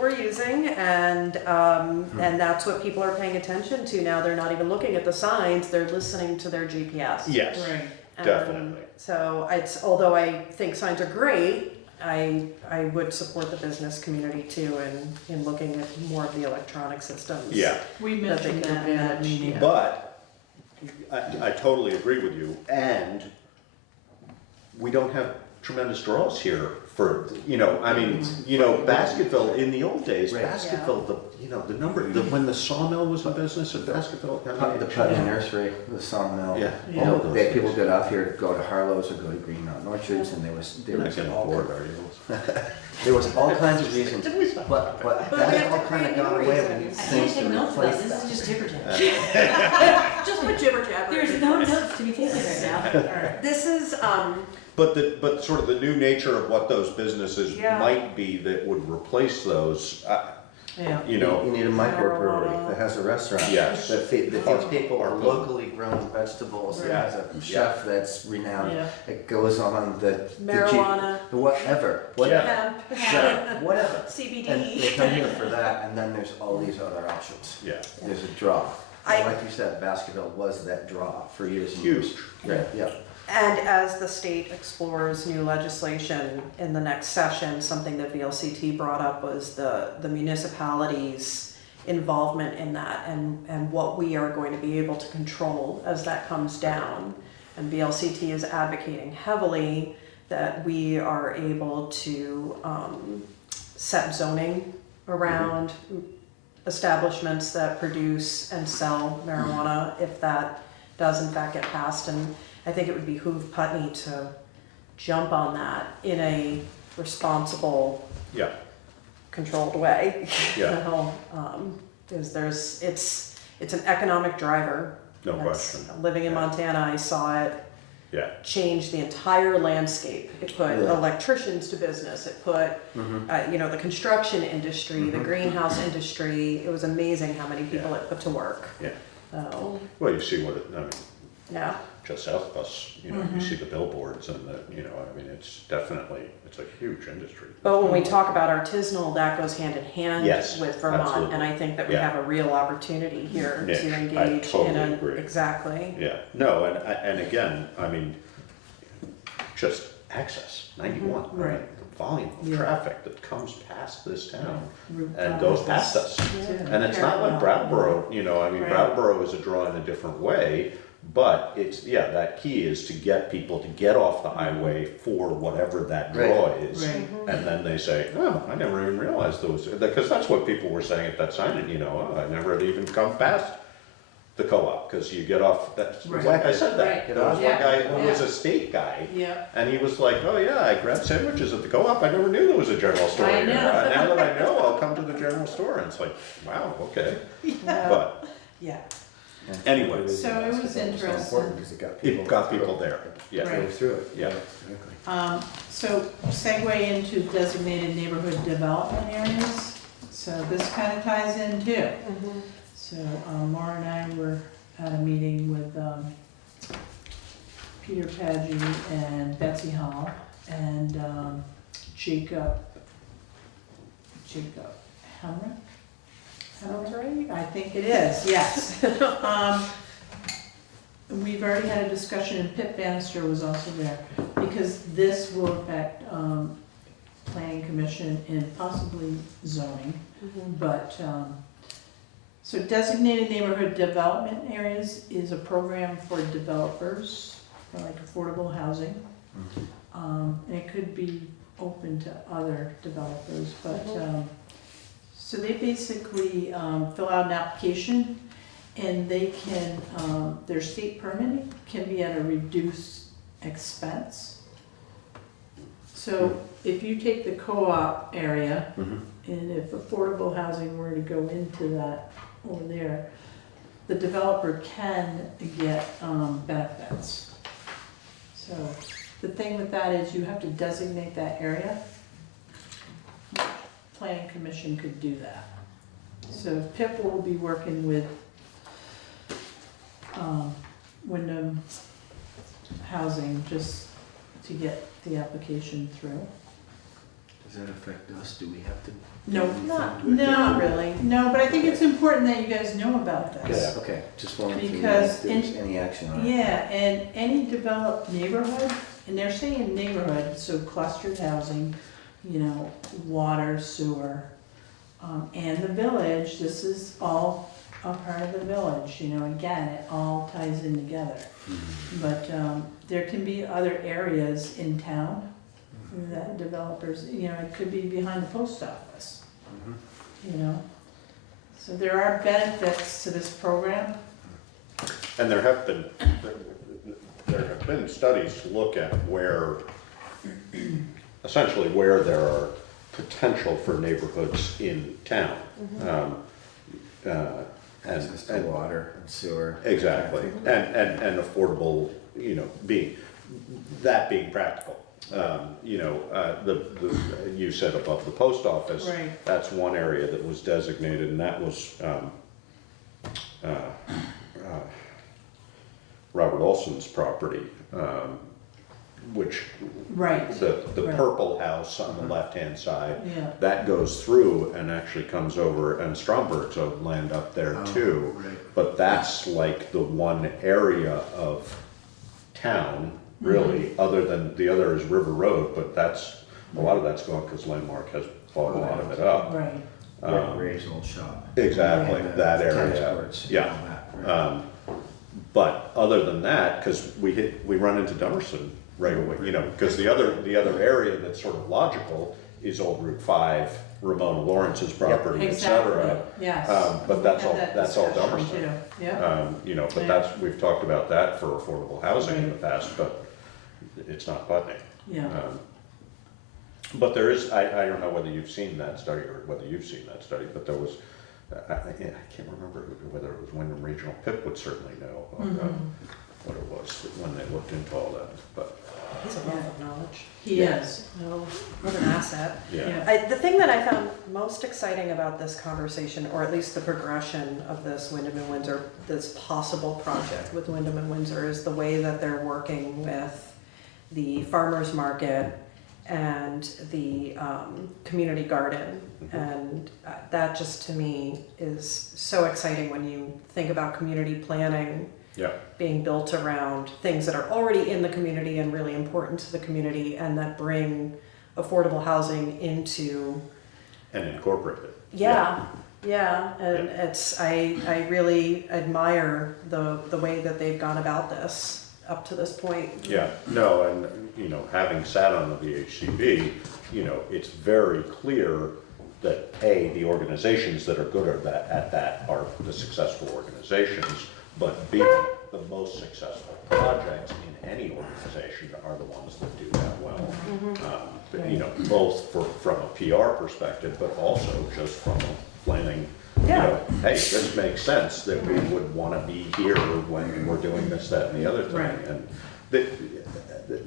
we're using, and that's what people are paying attention to now. They're not even looking at the signs, they're listening to their GPS. Yes, definitely. So although I think signs are great, I would support the business community too in looking at more of the electronic systems. Yeah. We that they mentioned can that in that manage. meeting. But I totally agree with you, and we don't have tremendous draws here for, you know, I mean, you know, Basketville, in the old days, Basketville, the number, when the sawmill was in business in Basketville. I mean, The Putney Nursery, the sawmill. Yeah. You know, people get off here to go to Harlow's or go to Green Mountain Orchards, and there was there was all kinds of reasons. But that all kind of got away when things to replace that. This is just jibber jabber. Just put jibber jabber. There's no notes to be taken right now. This is, But sort of the new nature of what those businesses might be that would replace those, you know. You need a microbrewery that has a restaurant. Yes. That feeds people locally grown vegetables, that has a chef that's renowned. Yeah. It goes on the Marijuana. whatever. hemp, Sure, whatever. CBD. And they come here for that, and then there's all these other options. Yeah. There's a draw. And like you said, Baskerville was that draw for years and years. Huge. Right, yeah. And as the state explores new legislation in the next session, something that VLCT brought up was the municipalities' involvement in that, and what we are going to be able to control as that comes down. And VLCT is advocating heavily that we are able to set zoning around establishments that produce and sell marijuana, if that does in fact get passed. And I think it would behoove Putney to jump on that in a responsible, controlled way. Yeah. You know, because it's an economic driver. No question. Living in Montana, I saw it Yeah. change the entire landscape. It put Yeah. electricians to business. It put, you know, the construction industry, the greenhouse industry. It was amazing how many people it put to work. Yeah. So, Well, you see what I mean, yeah. just south of us, you know, you see the billboards and the, you know, I mean, it's a huge industry. But when we talk about artisanal, that goes hand in hand Yes, with Vermont, absolutely. and I think that we Yeah. have a real opportunity here Niche, to I engage totally in agree. exactly. Yeah, no, and again, I mean, just access, 91, right? The volume of traffic that comes past this town and goes past us. And it's not like Brattleboro, you know, I mean, Right. Brattleboro is a draw in a different way, But it's, yeah, that key is to get people to get off the highway for whatever that draw is. Right. And then they say, oh, I never even realized those, because that's what people were saying at that sign, you know, oh, I never had even come past the co-op, because you get off, that's, Right. like I said that. Right. There was one Yeah. guy who was Yeah. a state guy, Yeah. and he was like, oh yeah, I grabbed sandwiches at the co-op, I never knew there was a general store I here. know. Now that I know, I'll come to the general store, and it's like, wow, okay. But Yeah. anyway. So it was interesting. Because it got It got people there, yeah. Right. Go through it. Yeah. Exactly. So segue into designated neighborhood development areas. So this kind of ties in too. So Maura and I were at a meeting with Peter Paggi and Betsy Hall and Jacob Hammer? Sounds right. I think it is, yes. We've already had a discussion, and Pip Bannister was also there, because this will affect planning commission and possibly zoning. But, so designated neighborhood development areas is a program for developers, for like affordable housing. And it could be open to other developers, but, so they basically fill out an application, and they can, their state permitting can be at a reduced expense. So if you take the co-op area, and if affordable housing were to go into that over there, the developer can get benefits. So the thing with that is you have to designate that area. Planning commission could do that. So Pip will be working with Wyndham Housing just to get the application through. Does that affect us? Do we have to? No, do anything not to it? really. No, but I think it's important that you guys know about this. Okay, just wanted to know Because if there's any action on it. Yeah, and any developed neighborhood, and they're saying neighborhood, so clustered housing, you know, water, sewer, and the village, this is all a part of the village, you know, again, it all ties in together. But there can be other areas in town that developers, you know, it could be behind the post office, you know. So there are benefits to this program. And there have been studies to look at where, essentially where there are potential for neighborhoods in town. Access to water and sewer. Exactly, and affordable, you know, being practical. You know, you said above the post office. Right. That's one area that was designated, and that was Robert Olson's property, which Right. the Right. purple house on the left-hand side, Yeah. that goes through and actually comes over, and Stromberg's own land up there too. But that's like the one area of town, really, other than, the other is River Road, but that's, a lot of that's gone because Landmark has bought a lot of it up. Right. Ray's old shop. Exactly, And, that tennis area, courts and yeah. all that, right. But other than that, because we run into Dummerston right away, you know, because the other area that's sort of logical is Old Route 5, Ramona Lawrence's property, et cetera. Exactly, yes. But We that's had all, that that's all discussion Dummerston. too. Yeah. You know, but Yeah. that's, we've talked about that for affordable housing in the past, but it's not Putney. Yeah. But there is, I don't know whether you've seen that study or whether you've seen that study, but there was, I can't remember whether it was Wyndham Regional. Pip would certainly know what it was when they looked into all that, but. He's a wealth of knowledge. He is. No, what an asset. Yeah. The thing that I found most exciting about this conversation, or at least the progression of this Wyndham and Windsor, this possible project with Wyndham and Windsor, is the way that they're working with the farmers market and the community garden. And that just to me is so exciting when you think about community planning being built around things that are already in the community and really important to the community, and that bring affordable housing into And incorporate it. Yeah, Yeah, and I really admire the way that they've gone about this up to this point. Yeah, no, and, you know, having sat on the VHCB, you know, it's very clear that A, the organizations that are good at that are the successful organizations, but B, the most successful projects in any organization are the ones that do that well. You know, both from a PR perspective, but also just from a planning, you know, hey, this makes sense that we would want to be here when we're doing this, that, and the other thing. Right. And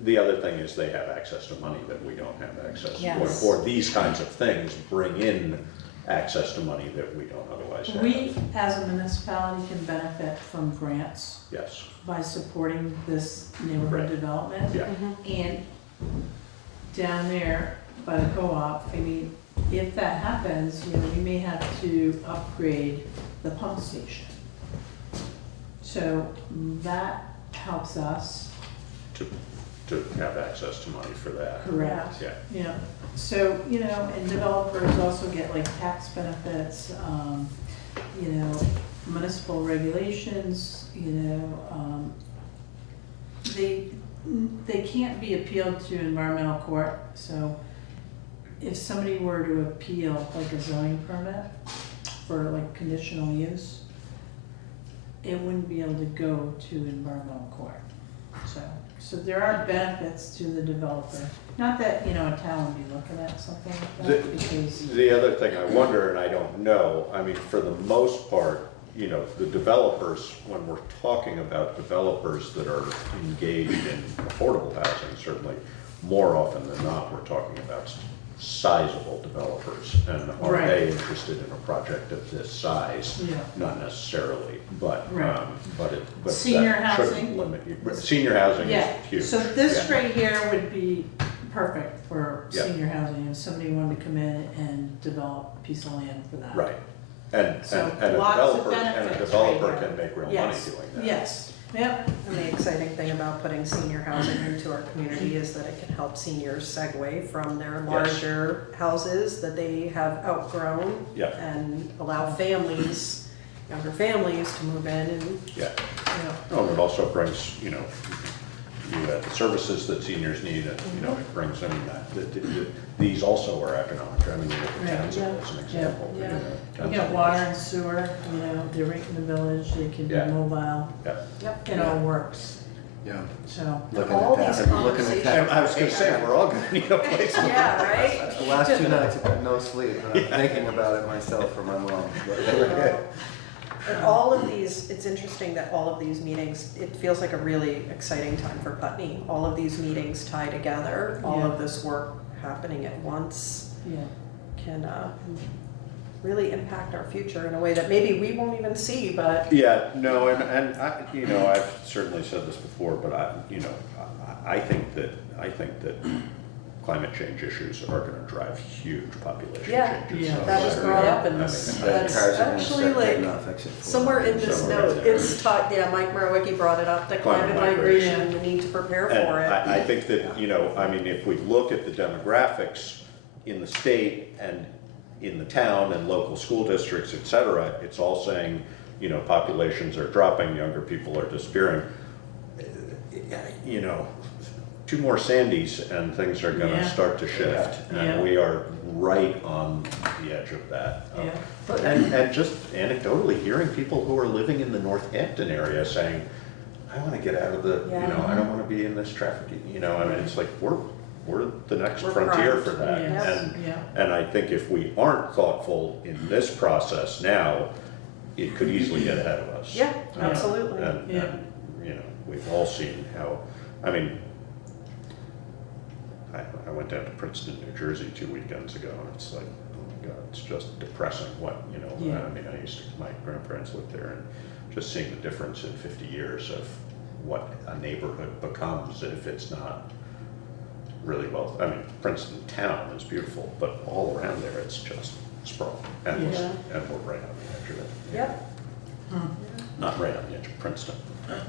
the other thing is they have access to money that we don't have access to. Yes. Or these kinds of things bring in access to money that we don't otherwise have. We, as a municipality, can benefit from grants. Yes. By supporting this neighborhood Right. development. Yeah. And down there by the co-op, I mean, if that happens, you know, we may have to upgrade the pump station. So that helps us. To have access to money for that. Correct. Yeah. Yeah, so, you know, and developers also get like tax benefits, you know, municipal regulations, you know, they can't be appealed to environmental court, so if somebody were to appeal like a zoning permit for like conditional use, it wouldn't be able to go to environmental court, so there are benefits to the developer. Not that, you know, a town would be looking at something like that, because. The other thing I wonder, and I don't know, I mean, for the most part, you know, the developers, when we're talking about developers that are engaged in affordable housing, certainly more often than not, we're talking about sizable developers. And are Right. they interested in a project of this size? Yeah. Not necessarily, but, Right. but Senior that shouldn't housing? limit you. Senior housing is huge. So this Yeah. right here would be perfect for Yeah. senior housing, if somebody wanted to come in and develop a piece of land for that. Right. And So a lots of developer, benefits can right here. make real money Yes. doing that. Yes, yep. And the exciting thing about putting senior housing into our community is that it can help seniors segue from their larger houses that they have outgrown Yeah. and allow families, younger families to move in and, Yeah. you know. Oh, and it also brings, you know, the services that seniors need, and, you know, it brings, I mean, these also are economic. I mean, you look at Townsend as an example. Yeah, you know, you Townsend got water and sewer, you know, they're right in the village, they can be Yeah. mobile. Yeah. Yep, it all works, Yeah. so. Looking All at these that, looking at conversations- that. I was gonna say, we're all gonna need a place. to Yeah, right? The last 2 nights I've had no sleep, and I'm thinking about it myself for my mom. And all of these, it's interesting that all of these meetings, it feels like a really exciting time for Putney. All of these meetings tie together, all of this work happening at once Yeah. can really impact our future in a way that maybe we won't even see, but. Yeah, no, and I, you know, I've certainly said this before, but I think that climate change issues are gonna drive huge population Yeah, changes. that was brought up in this, that's actually like, somewhere in this note, it's taught, yeah, Mike Marwicki brought it up, the climate migration, the need to prepare for it. I think that, you know, I mean, if we look at the demographics in the state and in the town and local school districts, et cetera, it's all saying, you know, populations are dropping, younger people are disappearing. You know, 2 more Sandys and things are gonna start to shift. And we are right on the edge of that. And just anecdotally hearing people who are living in the Northampton area saying, I wanna get out of the, you know, I don't wanna be in this traffic, you know, I mean, it's like, we're the next frontier for that. And I think if we aren't thoughtful in this process now, it could easily get ahead of us. Yeah, absolutely. And, you know, we've all seen how, I mean, I went down to Princeton, New Jersey 2 weekends ago, and it's like, oh my God, it's just depressing what, you know, I mean, my grandparents lived there, and just seeing the difference in 50 years of what a neighborhood becomes if it's not really well, I mean, Princeton town is beautiful, but all around there, it's just sprawl, endless, and we're right on the edge of it. Yep. Not right on the edge of Princeton.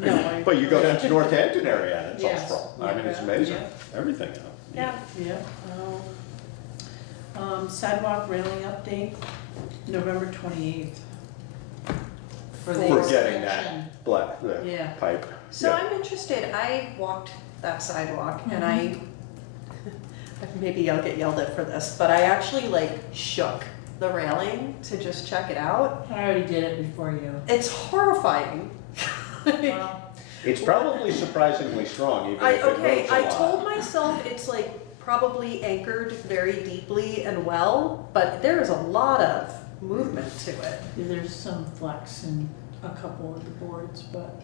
No, But you go down to Northampton area and it's all Yes. sprawl. I mean, it's amazing. Yeah. Everything out. Yeah. Yeah. Sidewalk railing update, November 28th. For getting that black, the Yeah. pipe. So Yeah. I'm interested, I walked that sidewalk and I, maybe I'll get yelled at for this, but I actually like shook the railing to just check it out. I already did it before you. It's horrifying. It's probably surprisingly strong, even if it moves a I lot. told myself it's like probably anchored very deeply and well, but there is a lot of movement to it. There's some flex in a couple of the boards, but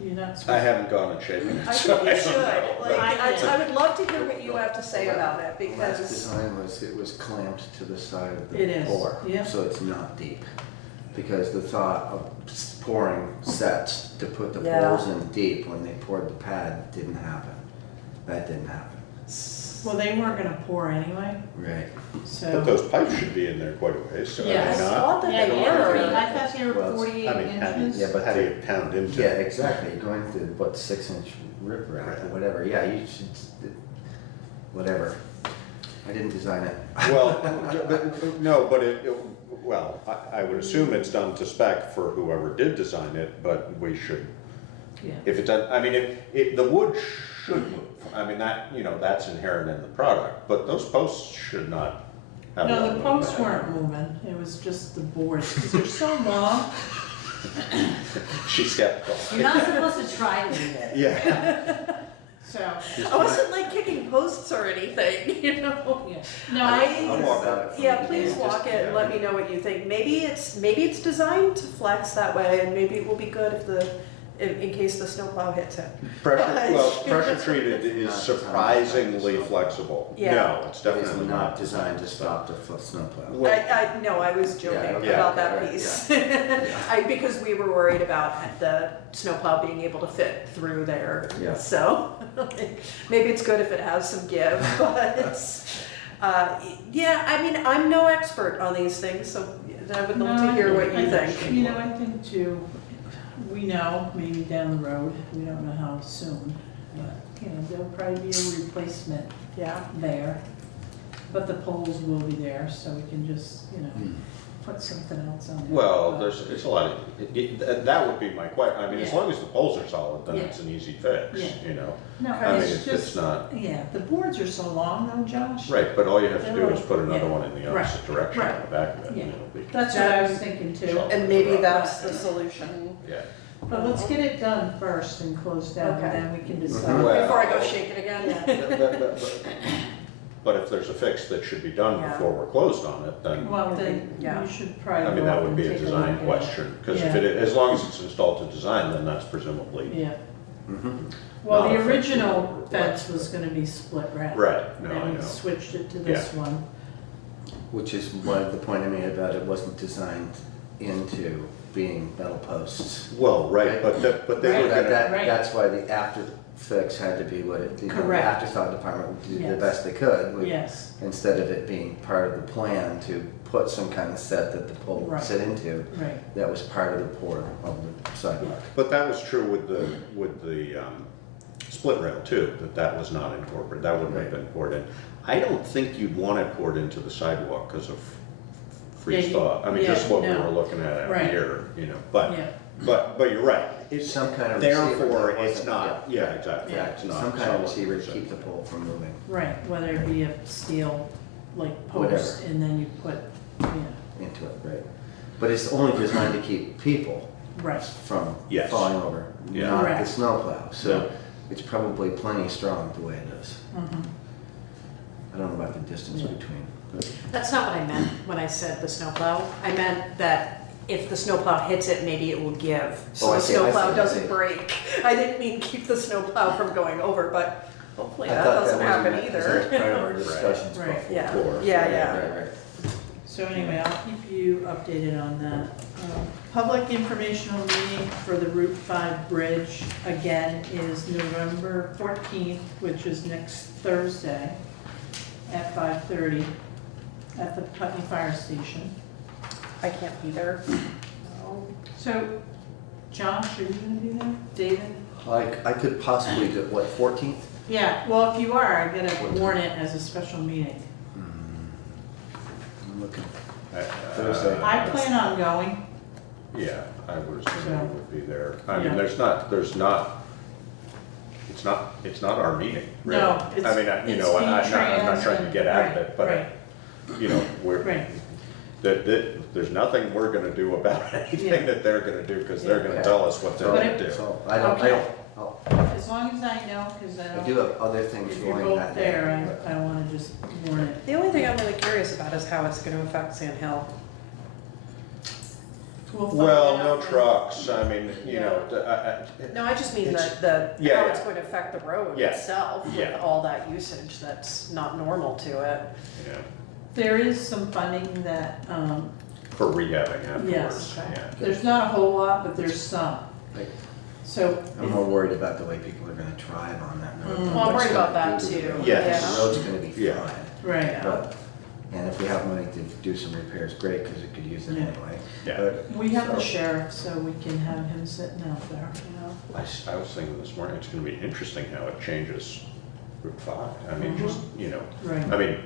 you're not supposed to. I haven't gone and shaken it. I so think you should. don't know. Like, I would love to hear what you have to say about it The last because design was, it was clamped to the side of the It is, pour. yeah. So it's not deep. Because the thought of pouring sets to put the Yeah. poles in deep when they poured the pad didn't happen. That didn't happen. Well, they weren't gonna pour anyway, Right. so. But those pipes should be in there quite a ways, so Yeah, are I they not? thought that Yeah, they yeah, were. I thought they were Well, 48 I mean, inches. Yeah, but how do you pound into Yeah, it? exactly. You're going through what 6-inch riprap or whatever. Yeah, you should. Whatever. I didn't design it. Well, no, but well, I would assume it's done to spec for whoever did design it, but we should, Yeah. if it does, I mean, the wood should move. I mean, that, that's inherent in the product, but those posts should not have. a lot No, of the posts movement. weren't moving, it was just the boards, because they're so long. She's skeptical. You're not supposed to try to do it. Yeah. So. I wasn't like kicking posts or anything, you know? Yeah. No, I'll walk on it. Yeah, please walk it and let me know what you think. Maybe it's designed to flex that way, and maybe it will be good in case the snowplow hits it. Pressure treated is surprisingly flexible. Yeah. No, it's It's definitely not designed to stop the snowplow. No, I was joking Yeah, about okay, that right, piece. Because we were worried about the snowplow being able to fit through there. Yeah. So maybe it's good if it has some give, but yeah, I mean, I'm no expert on these things, so I would love to hear what you think. I think too, we know, maybe down the road, we don't know how soon, but, there'll probably be a replacement there. But the poles will be there, so we can just, put something else on it. Well, it's a lot of, that would be my question. I mean, as Yeah. long as the poles are solid, then Yeah. it's an easy fix, Yeah. No, I mean, it's it's just, not, yeah, the boards are so long though, Josh. right, but all you have to do They're is put another yeah. one in the Right, opposite direction on right. the back of it. Yeah. and it'll be- That's what I was thinking too. And maybe that's the solution. Yeah. But let's get it done first and closed down, Okay. and then we can decide. Well- Before I go shake it again. But if there's a fix that should be done Yeah. before we're closed on it, then, Well, then Yeah. you should probably I mean, go that up would and be a take design look at it. question. Because if Yeah. as long as it's installed to design, then that's presumably, Yeah, Mhm. well, Not the a fix. original fence was gonna be split rack. right, no, I Then we know. switched it to this one. Which is why the point I made about it wasn't designed into being metal posts. Well, right, but they were Right. gonna, Right. That's why the after fix had to be what it, the Correct. afterthought department did the Yes. best they could. with- Yes, Instead of it being part of the plan to put some kind of set that the pole would Right. sit into, right. that was part of the pour of the sidewalk. but that was true with the split rail too, that was not incorporated, that wouldn't have been poured in. I don't think you'd want it poured into the sidewalk because of freeze Yeah, thaw. I mean, yeah, just what we no. were looking at out Right. here, but, Yeah, but you're right. It's Some kind of receiver therefore, that it's wasn't- not, yeah, exactly, Yeah. it's not. Some kind of solid receiver to percent. keep the pole from moving. right, whether it be a steel, like post, and then you put, Into it, right? But it's only designed to keep people right. from Yes. falling over, Yeah. not the Correct. snowplow. So No. it's probably plenty strong the way it is. Mhm. I don't know about the distance Yeah. between. But That's not what I meant when I said the snowplow. I meant that if the snowplow hits it, maybe it will give. So Oh, I the see, I snowplow see, I doesn't see. break. I didn't mean keep the snowplow from going over, but hopefully I that thought doesn't wasn't happen meant- 'cause either. that was part of our discussions Right. before. Yeah, Before. yeah, yeah. Right, right. So anyway, I'll keep you updated on that. Public informational meeting for the Route 5 Bridge, again, is November 14th, which is next Thursday at 5:30 at the Putney Fire Station. I can't be there. No. So, Josh, are you gonna be there? David? I could possibly do, 14th? Yeah, well, if you are, I'm gonna warn it as a special meeting. looking? Thursday. I plan on going. Yeah, I would assume So- you would be there. I Yeah. mean, it's not our meeting, really. No, I it's- mean, you it's know, I'm not V-Trans trying to and- get out of right, it, but, right. you know, Right. there's nothing we're gonna do about anything Yeah. that they're gonna do, because they're Yeah. gonna tell us what they're But gonna it- do. So Okay. I'll- As long as I know, because I do have other things if you're going both that there, day. I want to just warn it. The only thing I'm really curious about is how it's gonna affect Sand Hill. We'll find Well, out no when- trucks, I mean, you know, No, I just mean It's- how yeah, it's yeah. going to affect the road Yeah. itself Yeah. with all that usage that's not normal to it. yeah, There is some funding that, for rehabbing afterwards, Yes. yeah. there's not a whole lot, but there's some. Like, So, I'm more worried about the way people are gonna drive on that road. than Well, I'm what's worried about gonna that do to the too. road. Yes. The road's gonna be Yeah. fine. right, But, and if we have money to do some repairs, great, because it could use it Yeah. anyway. Yeah. But- we have the so- sheriff, so we can have him sitting out there, you know. I was thinking this morning, it's gonna be interesting how it changes Route 5. I mean, Mhm. just, you know, Right. I mean,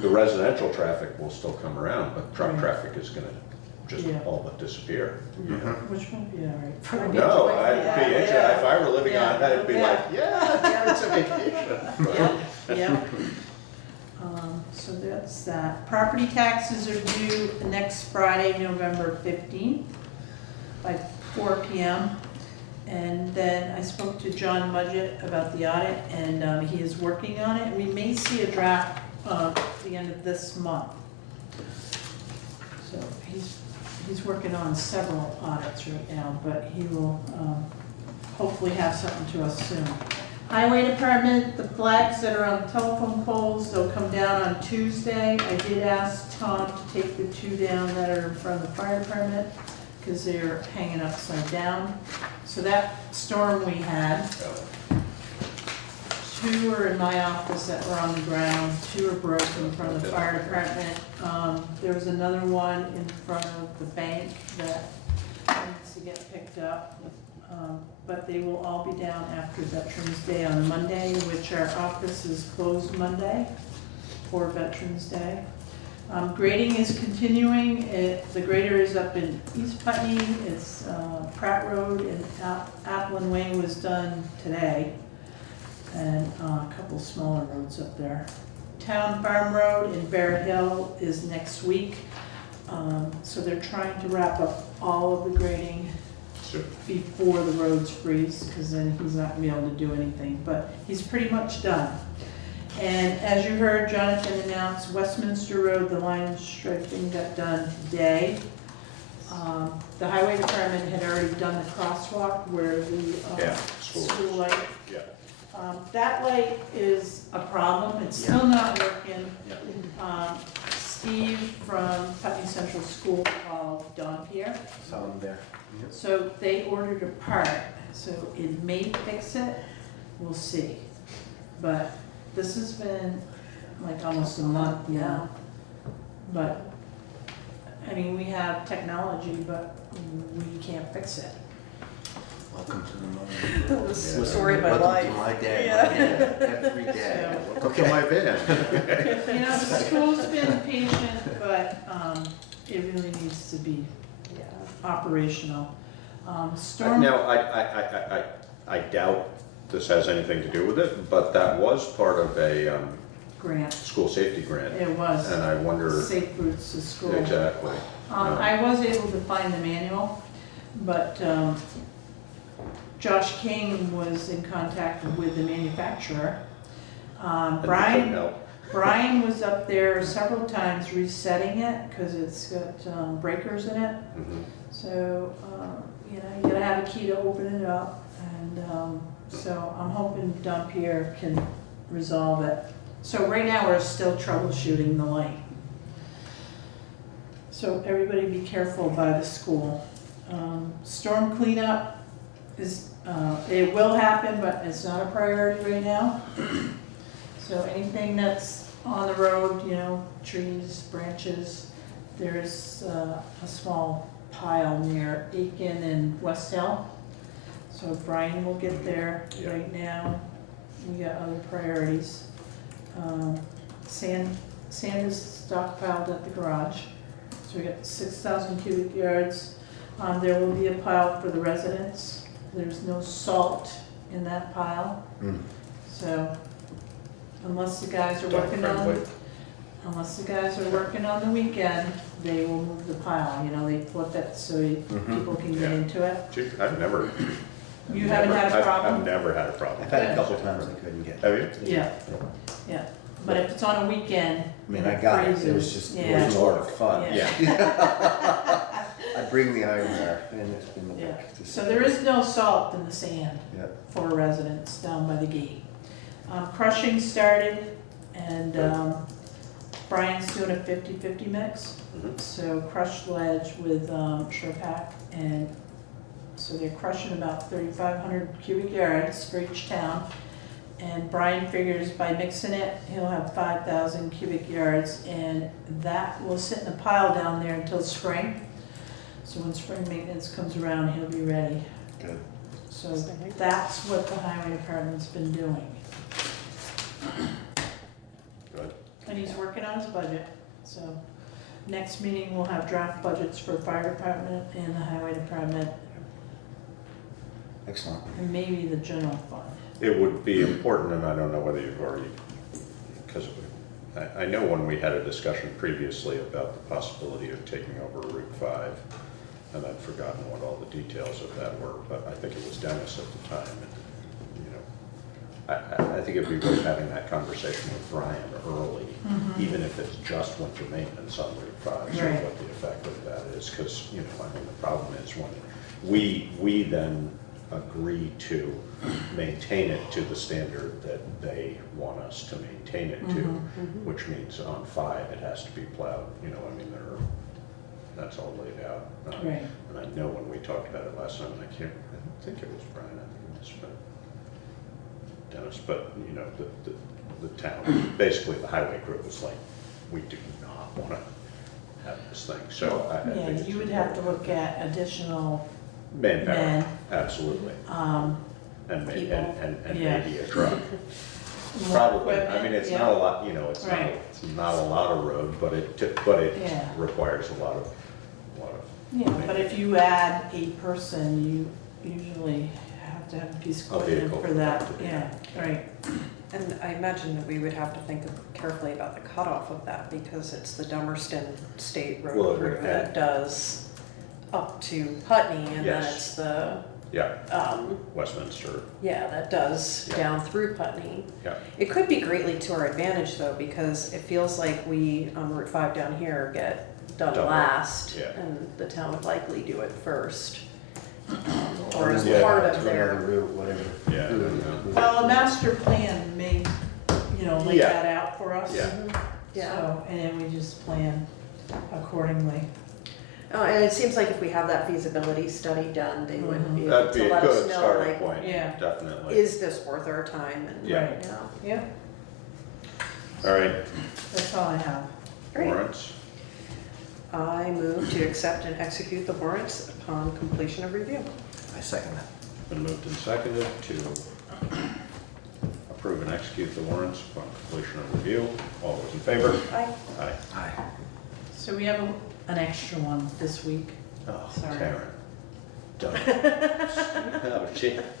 the residential traffic will still come around, but truck Right. traffic is gonna just Yeah. all but disappear, you know? Which won't be all right. Probably No, enjoy I'd that. be interested, if I were living Yeah. on that, it'd be Yeah. like, yeah, it's a vacation. Yep. So that's that. Property taxes are due next Friday, November 15th by 4 PM. And then I spoke to John Mudgett about the audit, and he is working on it. We may see a draft at the end of this month. So he's working on several audits right now, but he will hopefully have something to us soon. Highway Department, the flags that are on the telephone poles, they'll come down on Tuesday. I did ask Tom to take the two down that are in front of the fire department, because they're hanging upside down. So that storm we had, two are in my office that were on the ground, two are broken from the fire department. There was another one in front of the bank that needs to get picked up. But they will all be down after Veterans Day on Monday, which our office is closed Monday for Veterans Day. Grading is continuing. The grader is up in East Putney. It's Pratt Road and Applin Way was done today. And a couple smaller roads up there. Town Farm Road in Bear Hill is next week. So they're trying to wrap up all of the grading before the roads freeze, because then he's not gonna be able to do anything, but he's pretty much done. And as you heard, Jonathan announced Westminster Road, the line striping got done today. The highway department had already done the crosswalk where the school light. Yeah. That light is a problem, it's still not working. Steve from Putney Central School called Don Pierre. Saw them there. So they ordered a part, so it may fix it, we'll see. But this has been like almost a month now. But, I mean, we have technology, but we can't fix it. Welcome to the moment. The story of my Welcome life. to my day, Yeah. every day. Welcome to my van. You know, the school's been patient, but it really needs to be operational. Storm. Now, I doubt this has anything to do with it, but that was part of a Grant. school safety grant. It was. And I wonder. Safe routes to school. Exactly. I was able to find the manual, but Josh King was in contact with the manufacturer. Brian was up there several times resetting it, because it's got breakers in it. Mhm. So, you know, you gotta have a key to open it up, and so I'm hoping Don Pierre can resolve it. So right now, we're still troubleshooting the light. So everybody be careful by the school. Storm cleanup is, it will happen, but it's not a priority right now. So anything that's on the road, you know, trees, branches, there's a small pile near Aiken and West Hill. So Brian will get there. Right now, we got other priorities. Sand sand is stockpiled at the garage, so we got 6,000 cubic yards. There will be a pile for the residents. There's no salt in that pile, so unless the guys are working on, the weekend, they will move the pile, you know, they put that so people can get into it. Gee, I've never. You haven't had a problem? I've never had a problem. I've had a couple times I couldn't get. Have you? Yeah, yeah, but if it's on a weekend, I mean, and I got it, it was freezes, just, yeah. it was a lot of fun. Yeah. I bring the ironware and it's been the Yeah, back. so there is no salt in the sand Yeah. for residents down by the gate. Crushing started, and Brian's doing a 50-50 mix. So crushed ledge with Sure-Pack, and so they're crushing about 3,500 cubic yards for each town. And Brian figures by mixing it, he'll have 5,000 cubic yards, and that will sit in a pile down there until spring. So when spring maintenance comes around, he'll be ready. Good. So that's what the highway department's been doing. Good. And he's working on his budget, so next meeting we'll have draft budgets for fire department and the highway department, Excellent. and maybe the general fund. It would be important, and I don't know whether you've already, because I know when we had a discussion previously about the possibility of taking over Route 5, and I'd forgotten what all the details of that were, but I think it was Dennis at the time. And, you know, I think it'd be worth having that conversation with Brian early, even if it's just winter maintenance on Route 5, so Right. what the effect of that is, because, you know, I mean, the problem is when we then agree to maintain it to the standard that they want us to maintain it to, which means on 5 it has to be plowed, you know, I mean, that's all laid out. Right. And I know when we talked about it last time, and I don't think it was Brian, I think it was Dennis, but, you know, the town, basically the highway crew was like, we do not want to have this thing, so I think Yeah, it's you would have to important. look at additional Manpower, men, absolutely. And people, yeah. maybe a truck. more Probably, I equipment, mean, it's yeah. not a lot, you know, it's Right. not a lot of road, but it Yeah. requires a lot of. Yeah, but if you add a person, you usually have to have a piece of A equipment vehicle for that, to do yeah, right. And I imagine that we would have to think carefully about the cutoff of that, because it's the Dummerston State Well, Road it crew would that add- does up to Putney, and then Yes. it's the, Yeah, Westminster, that does Yeah. down through Putney. yeah. It could be greatly to our advantage though, because it feels like we on Route 5 down here get done Double, last, yeah. and the town would likely do it first. Or Or as yeah, part to of their. another route, whatever. Yeah, I don't know. Well, a master plan may, you know, lay Yeah. that out for us. Yeah. Yeah. So, and then we just plan accordingly. And it seems like if we have that feasibility study done, they would be able That'd to be a let us good know, starting like, point, Yeah. definitely. is this worth our time? And, Yeah. Right. you know. Yeah, All right, that's all I have. Great. warrants, I move to accept and execute the warrants upon completion of review. I second that. been moved and seconded to approve and execute the warrants upon completion of review. All those in favor? Aye. Aye. Aye. So we have an extra one this week. Oh, Sorry. Karen. Done.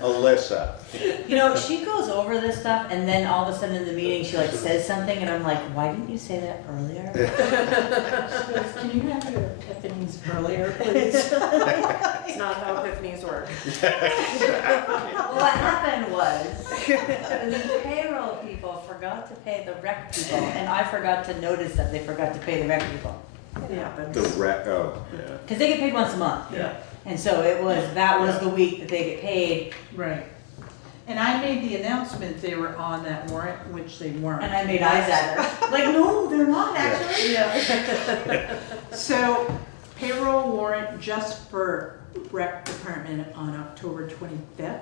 Oh, Alyssa. You know, she goes over this stuff and then all of a sudden in the meeting, she like says something and I'm like, why didn't you say that earlier? She goes, can you have your epiphanies earlier, please? It's not how epiphanies work. Well, what happened was, the payroll people forgot to pay the rec people, and I forgot to notice that they forgot to pay the rec people. It happens. The oh, yeah. Because they get paid once a month. Yeah. And so that was the week that they get paid, Right. And I made the announcement they were on that warrant, which they weren't. and I made eyes at her. Like, no, they're not actually. Yeah. So payroll warrant just for rec department on October 25th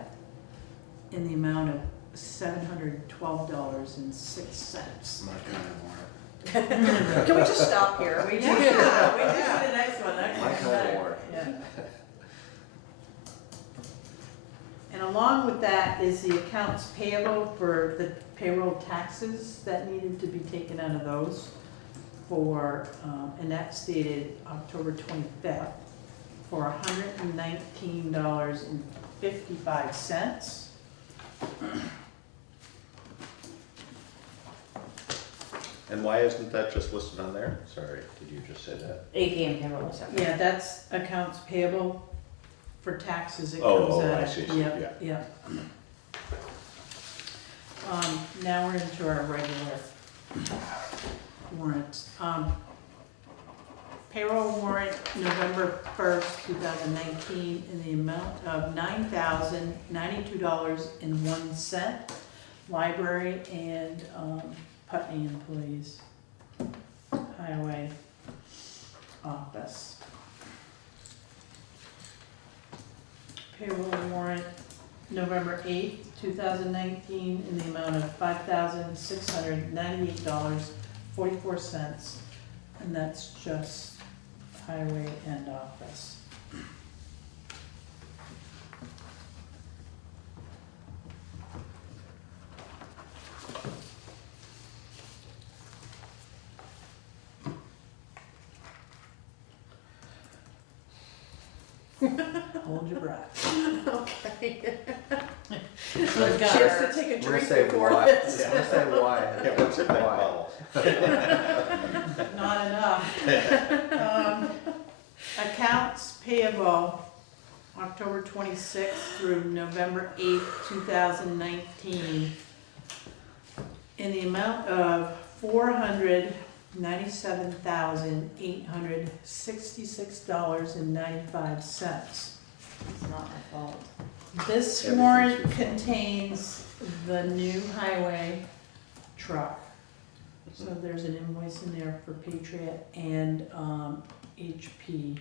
in the amount of $712.06. My kind of warrant. Can we just stop here? We just do the next one. Next My one's kind of better. warrant. Yeah. And along with that is the accounts payable for the payroll taxes that needed to be taken out of those. for, and that's dated October 25th, for $119.55. And why isn't that just listed on there? Sorry, did you just say that? APM payroll is separate. Yeah, that's accounts payable for taxes it Oh, comes oh, out I of. see, Yep, yeah. yep. Now we're into our regular warrants. Payroll warrant, November 1st, 2019, in the amount of $9,092.01. Library and Putney employees. Highway office. Payroll warrant, November 8th, 2019, in the amount of $5,698.44, and that's just highway and office. Hold your breath. Okay. Just to take a drink before this. I'm gonna say why. Yeah, what's in that bottle? Not enough. Accounts payable, October 26th through November 8th, 2019, in the amount of $497,866.95. It's not my fault. This warrant contains the new highway truck. So there's an invoice in there for Patriot and HP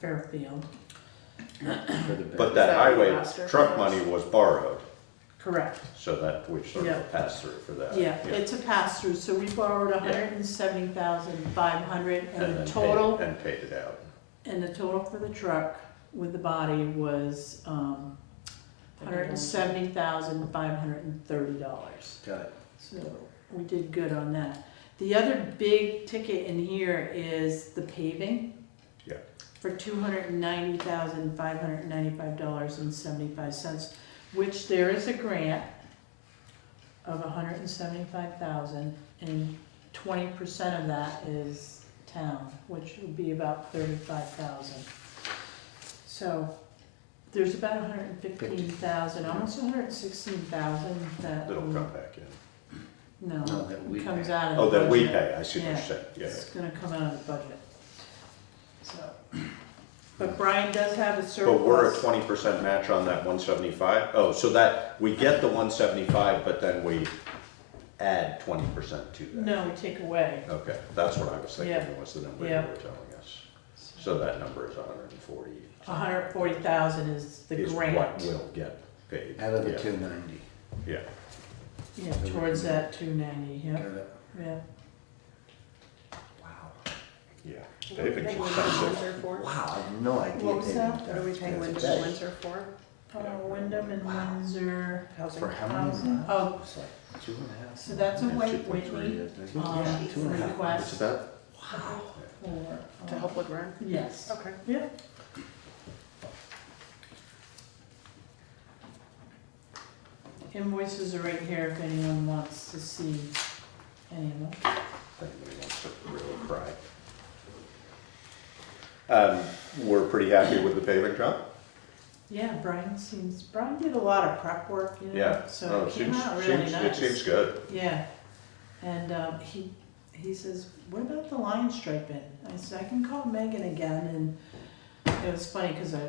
Fairfield. But that highway truck money was borrowed, Correct. so that we sort Yeah. of pass through for that. Yeah, it's a pass-through, so we borrowed $170,500 and the then total, and paid it out. and the total for the truck with the body was $170,530. Got it. So we did good on that. The other big ticket in here is the paving. Yeah. For $290,595.75, which there is a grant of $175,000, and 20% of that is town, which would be about $35,000. So there's about $115,000, almost $116,000 that That'll come back in. no, No, that we comes pay. out of the Oh, budget. that we pay, I see what Yeah. you're saying, yeah. It's gonna come out of the budget. So, but Brian does have a But surplus. we're a 20% match on that 175? Oh, so that, we get the 175, but then we add 20% to that? No, we take away. Okay, that's what I was thinking, Yeah. was the number you Yeah. were telling us. So that number is 140. 140,000 is the Is grant. what will get paid. Out of the Yeah. 290. Yeah. Yeah, towards that 290, Got yeah, it. yeah. Wow. Yeah. What are we Paving's paying Wyndham and expensive. Windsor for? Wow, I have no idea. What was that? What are we paying Wyndham Today. and Windsor for? Wyndham and Windsor Housing. For how many Housing. miles? Oh, It's like 2.5. so that's a Yeah, White 2.3, Whitney, I think. um, Yeah, 2.5. request. It's about, for, To help with rent? Yes. Okay. Yeah. Invoices are right here if anyone wants to see any of them. If anybody wants to really cry. We're pretty happy with the paving job? Yeah, Brian did a lot of prep work, you know, Yeah. so Oh, it came out really It nice. seems good. Yeah, and he says, what about the line striping? I said, I can call Megan again, and it was funny because I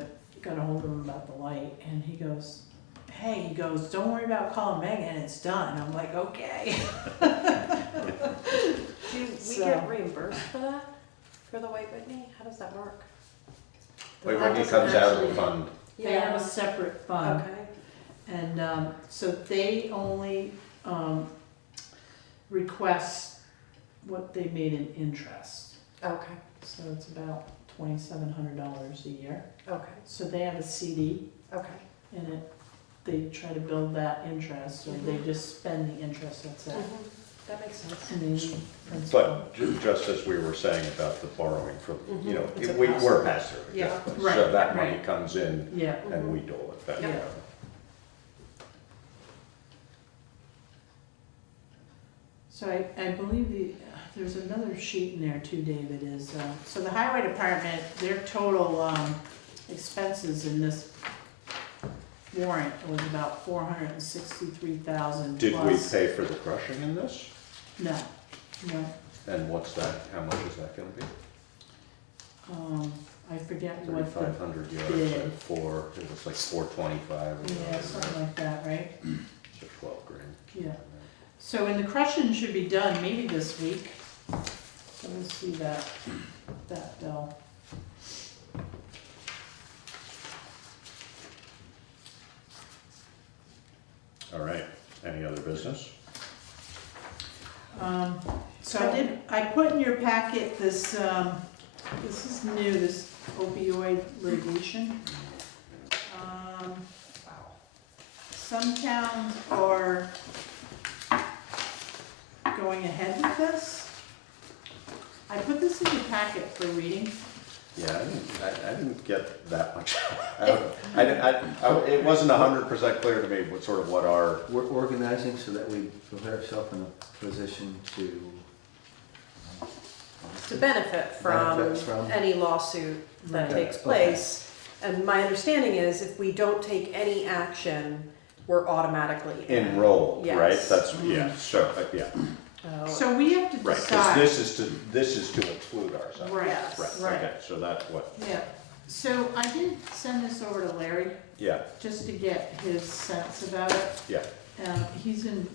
got a hold of him about the light, and he goes, hey, don't worry about calling Megan, it's done. I'm like, okay. Do we So- get reimbursed for that? For the White Whitney? How does that work? Wait, when it comes out of the fund, They have a separate fund. Okay. And so they only request what they made in interest. Okay. So it's about $2,700 a year. Okay. So they have a CD Okay. in it. They try to build that interest, or they just spend the interest, that's it. That makes sense. in the principal. But just as we were saying about the borrowing from, you know, It's a we're pass-through. pass-through, Yeah. exactly. Right, So that money right. comes in Yeah. and we dole it back Yeah. out. So I believe there's another sheet in there too, David, is, so the highway department, their total, expenses in this warrant was about 463,000 Did we plus. pay for the crushing in this? No, no, And what's that, how much is that gonna be? I forget what the 3,500 yards bid. at four, it was like 425 or Yeah, whatever. something like that, right? So 12 grand. Yeah. So, and the crushing should be done maybe this week. So let's see that bill. All right, any other business? So I put in your packet this, this is new, this opioid litigation. Some towns are going ahead with this. I put this in your packet for reading. Yeah, I didn't get that much. It wasn't 100% clear to me what sort of what our, We're organizing so that we put ourselves in a position to, To benefit Benefit from- any lawsuit that Right. takes place. And my understanding is if we don't take any action, we're automatically enrolled, right? Yes. That's, yeah, so, yeah, So we have to right, because decide. this is to exclude ourselves. Right, Right, okay, so that's what, Yeah, so I did send this over to Larry, yeah, just to get his sense about it. yeah. He's in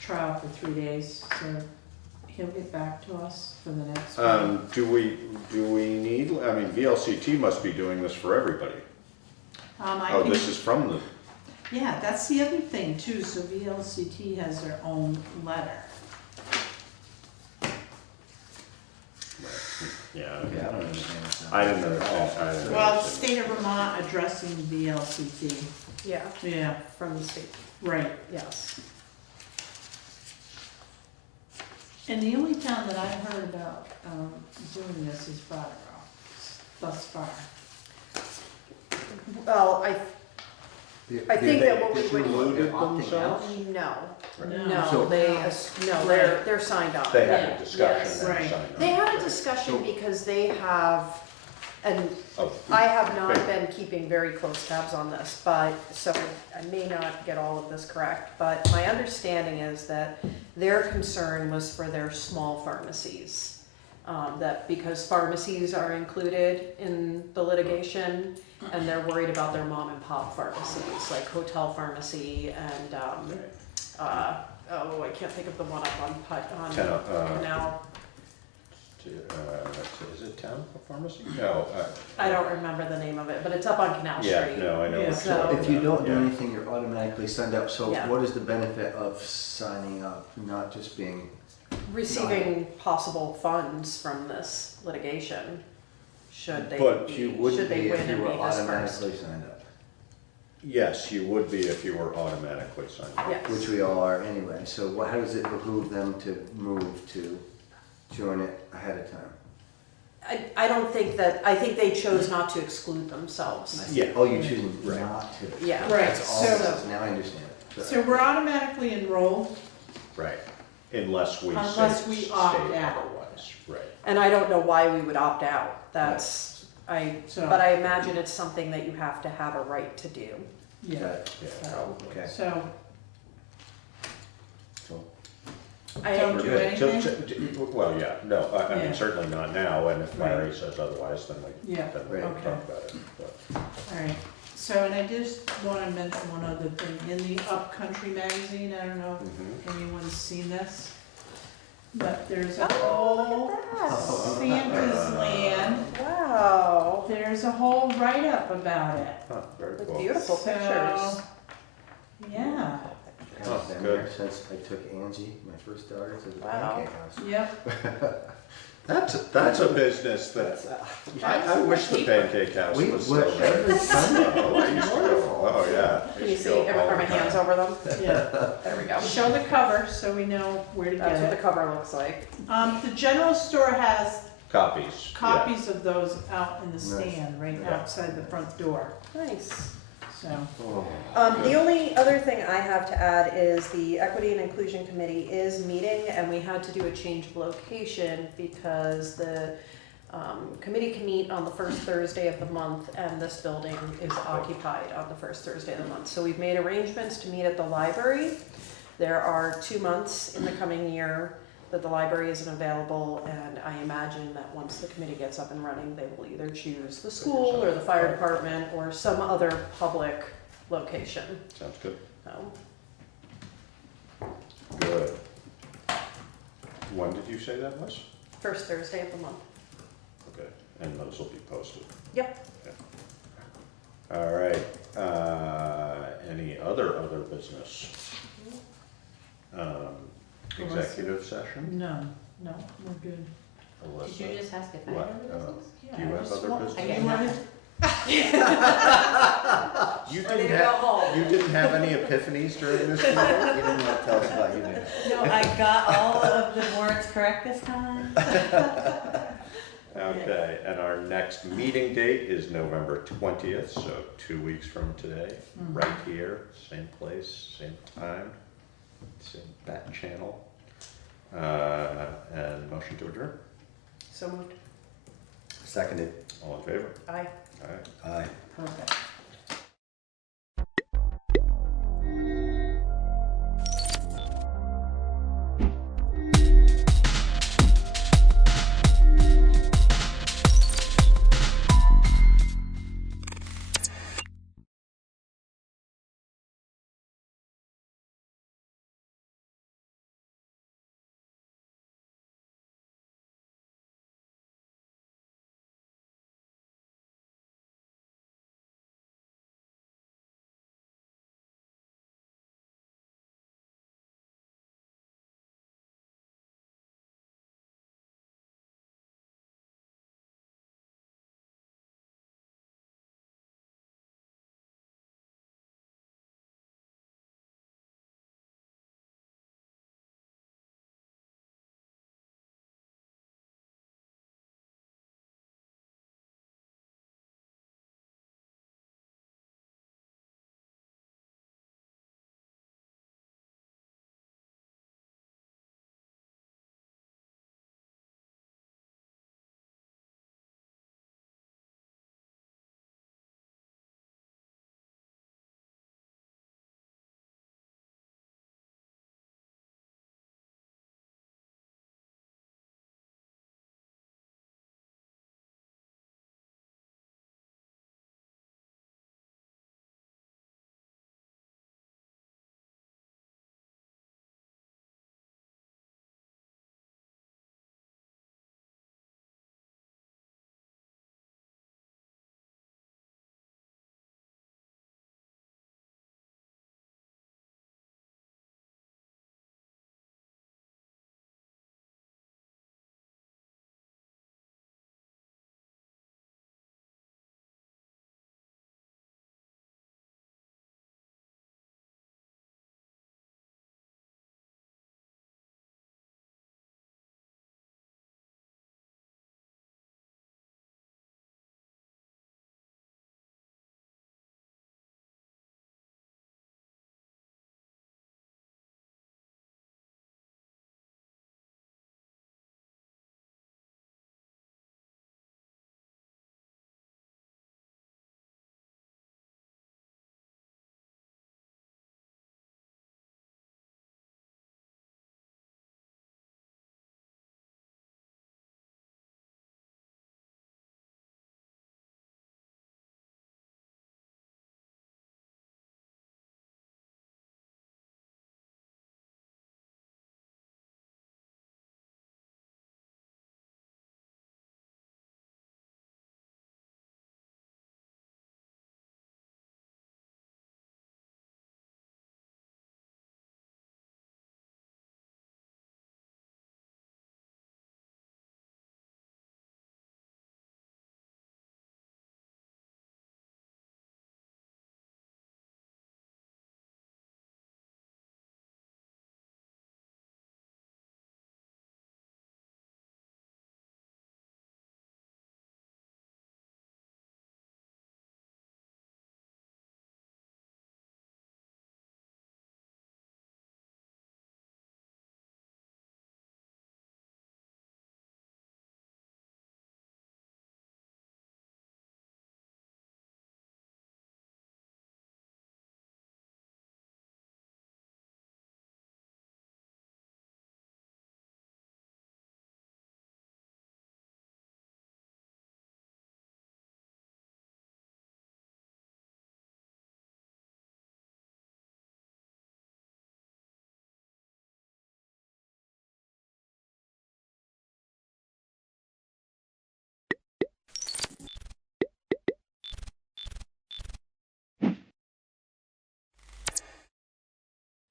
trial for 3 days, so he'll get back to us for the next one. Do we need, I mean, VLCT must be doing this for everybody. I Oh, can- this is from the, Yeah, that's the other thing too, so VLCT has their own letter. yeah, I don't understand. I didn't understand. Well, the state of Vermont addressing VLCT. Yeah, Yeah, from the state, right. yes. And the only town that I've heard about doing this is Brattleboro, thus far. Well, I think that what we would. Excluded opting out? themselves? No, No. no, So- no, they're signed on. They had Yeah. a discussion Yes. and Right. signed on. They had a Right. discussion because they have, and Oh, I have not Great. been keeping very close tabs on this, but, so I may not get all of this correct, but my understanding is that their concern was for their small pharmacies. That because pharmacies are included in the litigation, and they're worried about their mom and pop pharmacies, like Hotel Pharmacy and, oh, I can't think of the one up on Canal. Is it Town Pharmacy? No. I don't remember the name of it, but it's up on Canal Street. Yeah, no, I know. Yeah. which So- one. If you don't do Yeah. anything, you're automatically signed up, so Yeah. what is the benefit of signing up, not just being? Receiving possible funds from this litigation, should they, But you should wouldn't they be win if you and were be dispersed. automatically signed up, Yes, you would be if you were automatically signed up. Yes. which we all are anyway, so how does it behoove them to move to join it ahead of time? I don't think that, I think they chose not to exclude themselves. Yeah. Oh, you're choosing Right. not to? Yeah. Right, That's all so- it is. Now I understand it. So we're automatically enrolled, Right. Unless we Unless we opt state out. otherwise. Right. And I don't know why we would opt out, that's, so. but I imagine it's something that you have to have a right to do. Yeah, Yeah, So, probably. Okay. so So, I don't we're do good. So- anything? Well, yeah, no, I Yeah. mean, certainly not now, and if Right. Larry says otherwise, then we Yeah, can okay. talk about it. But- Alright, so, and I just wanna mention one other thing, in the Upcountry magazine, I don't know Mhm. if anyone's seen this, but there's a whole Santa's Land, Wow, there's a whole write-up about it. Huh, very with cool. beautiful So, pictures. Yeah, Oh, I've been good. there since I took Angie, my first daughter, to the Wow. pancake house. yep, That's a business that, I wish the Pancake House We was work still there. every Sunday. Oh, I used to go, oh, yeah. I Can you used to see, go all are my the hands time. over them? Yeah. There we go. Show the cover so we know where to That's what get the it. cover looks like. The general store has Copies, yeah. copies of those out in the Nice. stand, right Yeah. outside the front door, Nice. so. The only other thing I have to add is the Equity and Inclusion Committee is meeting, and we had to do a change of location because the committee can meet on the first Thursday of the month, and this building is occupied on the first Thursday of the month. So we've made arrangements to meet at the library. There are 2 months in the coming year that the library isn't available, and I imagine that once the committee gets up and running, they will either choose the school or the fire department or some other public location. Sounds good. So, Good. When did you say that was? first Thursday of the month. Okay, and those will be posted. Yep. All right, any other business? Executive session? No, we're good. Alyssa? Did you just ask if I What, had other business? do you Yeah, I have just other want- business? I You got wanted- nothing. You Ready didn't to go have, home. you didn't have any epiphanies during this meeting? You didn't want to tell us about you, did you? No, I got all of the words correct this time. Okay, and our next meeting date is November 20th, so 2 weeks from today, right here, same place, same time, same bat channel. And motion to adjourn. So moved. Seconded. All in favor? Aye. Aye. Aye. Perfect.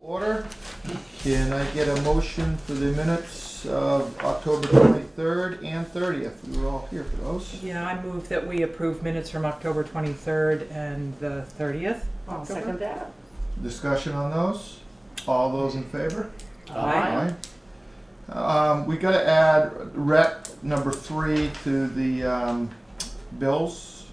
Order. Can I get a motion for the minutes of October 23rd and 30th? We were all here for those. Yeah, I move that we approve minutes from October 23rd and the 30th. I'll second that. Discussion on those? All those in favor? Aye. We gotta add rep number 3 to the bills.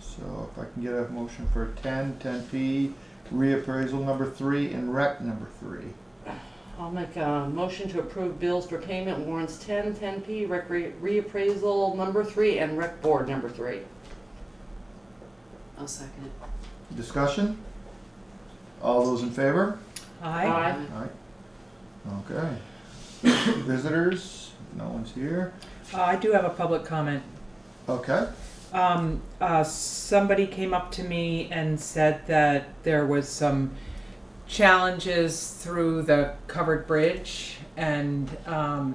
So if I can get a motion for 10P, reappraisal number 3, and rec number 3. I'll make a motion to approve bills for payment warrants 10P, reappraisal number 3, and rec board number 3. I'll second it. Discussion? All those in favor? Aye. Aye. Okay. Visitors? No one's here. I do have a public comment. Okay. Somebody came up to me and said that there was some challenges through the covered bridge, and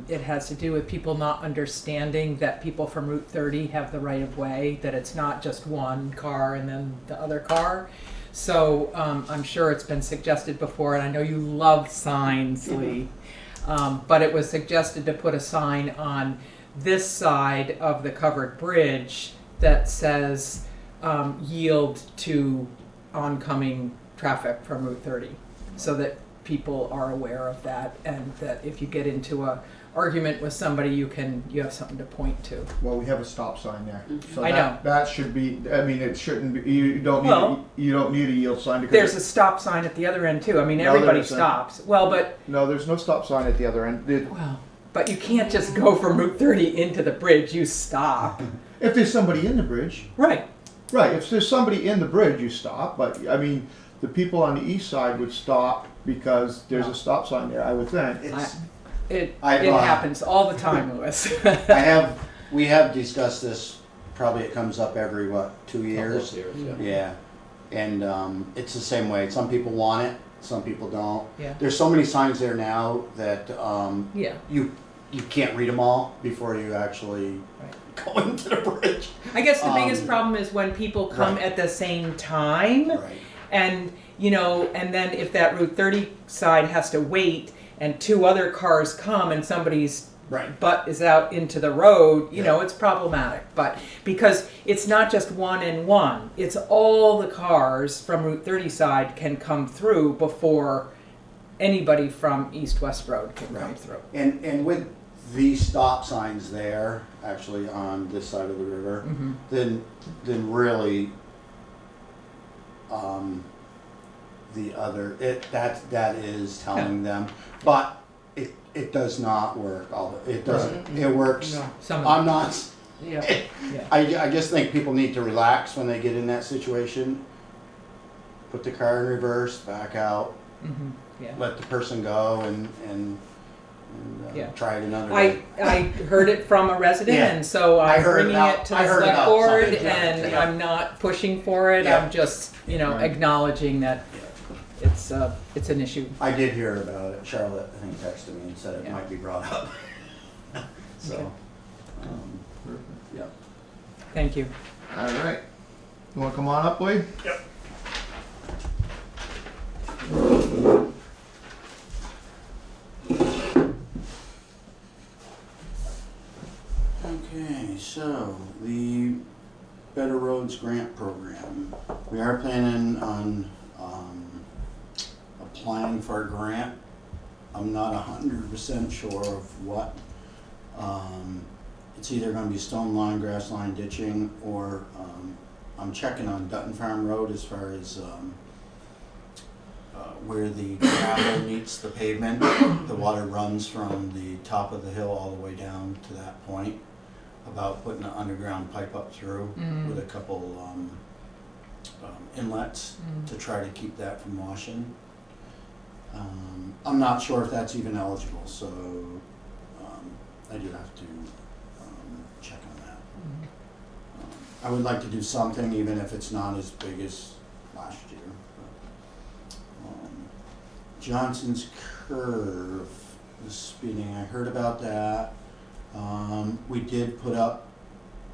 it has to do with people not understanding that people from Route 30 have the right of way, that it's not just one car and then the other car. So I'm sure it's been suggested before, and I know you love signs, Lee, but it was suggested to put a sign on this side of the covered bridge that says yield to oncoming traffic from Route 30, so that people are aware of that, and that if you get into a argument with somebody, you have something to point to. Well, we have a stop sign there. So I know. That should be, I mean, it shouldn't be, you don't need a yield sign. Because There's a stop sign at the other end too. I mean, No, everybody there isn't. stops. Well, but No, there's no stop sign at the other end. but you can't just go from Route 30 into the bridge. You stop. If there's somebody in the bridge. Right. Right, if there's somebody in the bridge, you stop, but, I mean, the people on the east side would stop because there's a stop sign there, I would think. It I've, happens all the time, Louis. We have discussed this, probably it comes up every, 2 years? Couple of years, Yeah. And it's the same way. Some people want it, some people don't. Yeah. There's so many signs there now that Yeah. you can't read them all before you actually go into the bridge. I guess the biggest problem is when people come at the same time, and and then if that Route 30 side has to wait, and 2 other cars come, and somebody's butt is out into the road, it's problematic. But because it's not just 1 and 1, it's all the cars from Route 30 side can come through before anybody from East-West Road can come through. And with these stop signs there, actually on this side of the river, then really the other that is telling them, but it does not work. It doesn't. It works. No, I'm not. Yeah. I just think people need to relax when they get in that situation. Put the car in reverse, back out, Yeah. let the person go, and try it another day. I heard it from a resident, and so I'm bringing it to the select board, and I'm not pushing for it. I'm just, acknowledging that it's an issue. I did hear about it. Charlotte, I think, texted me and said it might be brought up. So, yeah. Thank you. All right. You want to come on up, Wade? Yep. Okay, so the Better Roads Grant Program. We are planning on applying for a grant. I'm not 100% sure of what. It's either going to be stone line, grass line, ditching, or I'm checking on Dutton Farm Road as far as where the gravel meets the pavement. The water runs from the top of the hill all the way down to that point. About putting an underground pipe up through with a couple inlets to try to keep that from washing. I'm not sure if that's even eligible, so I do have to check on that. I would like to do something, even if it's not as big as last year. But, Johnson's Curve, the speeding, I heard about that. We did put up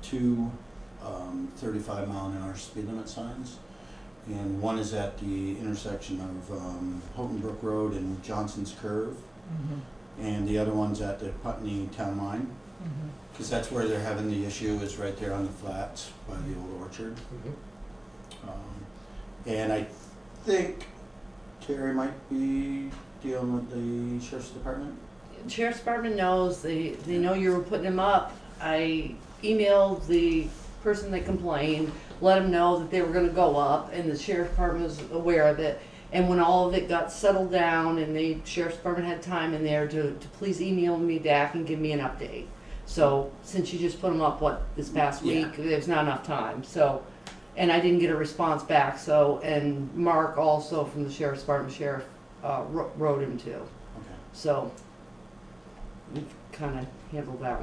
2 35-mile-an-hour speed limit signs, and one is at the intersection of Houghton Brook Road and Johnson's Curve, and the other one's at the Putney Town Line, because that's where they're having the issue, is right there on the flats by the old orchard. And I think Terry might be dealing with the Sheriff's Department. Sheriff's Department knows, they know you were putting them up. I emailed the person that complained, let them know that they were gonna go up, and the Sheriff's Department was aware of it. And when all of it got settled down and the Sheriff's Department had time in there to please email me back and give me an update. So, since you just put them up, this past week, there's not enough time, so. And I didn't get a response back, so, and Mark also from the Sheriff's Department, wrote him too. Okay. So, we've kind of handled that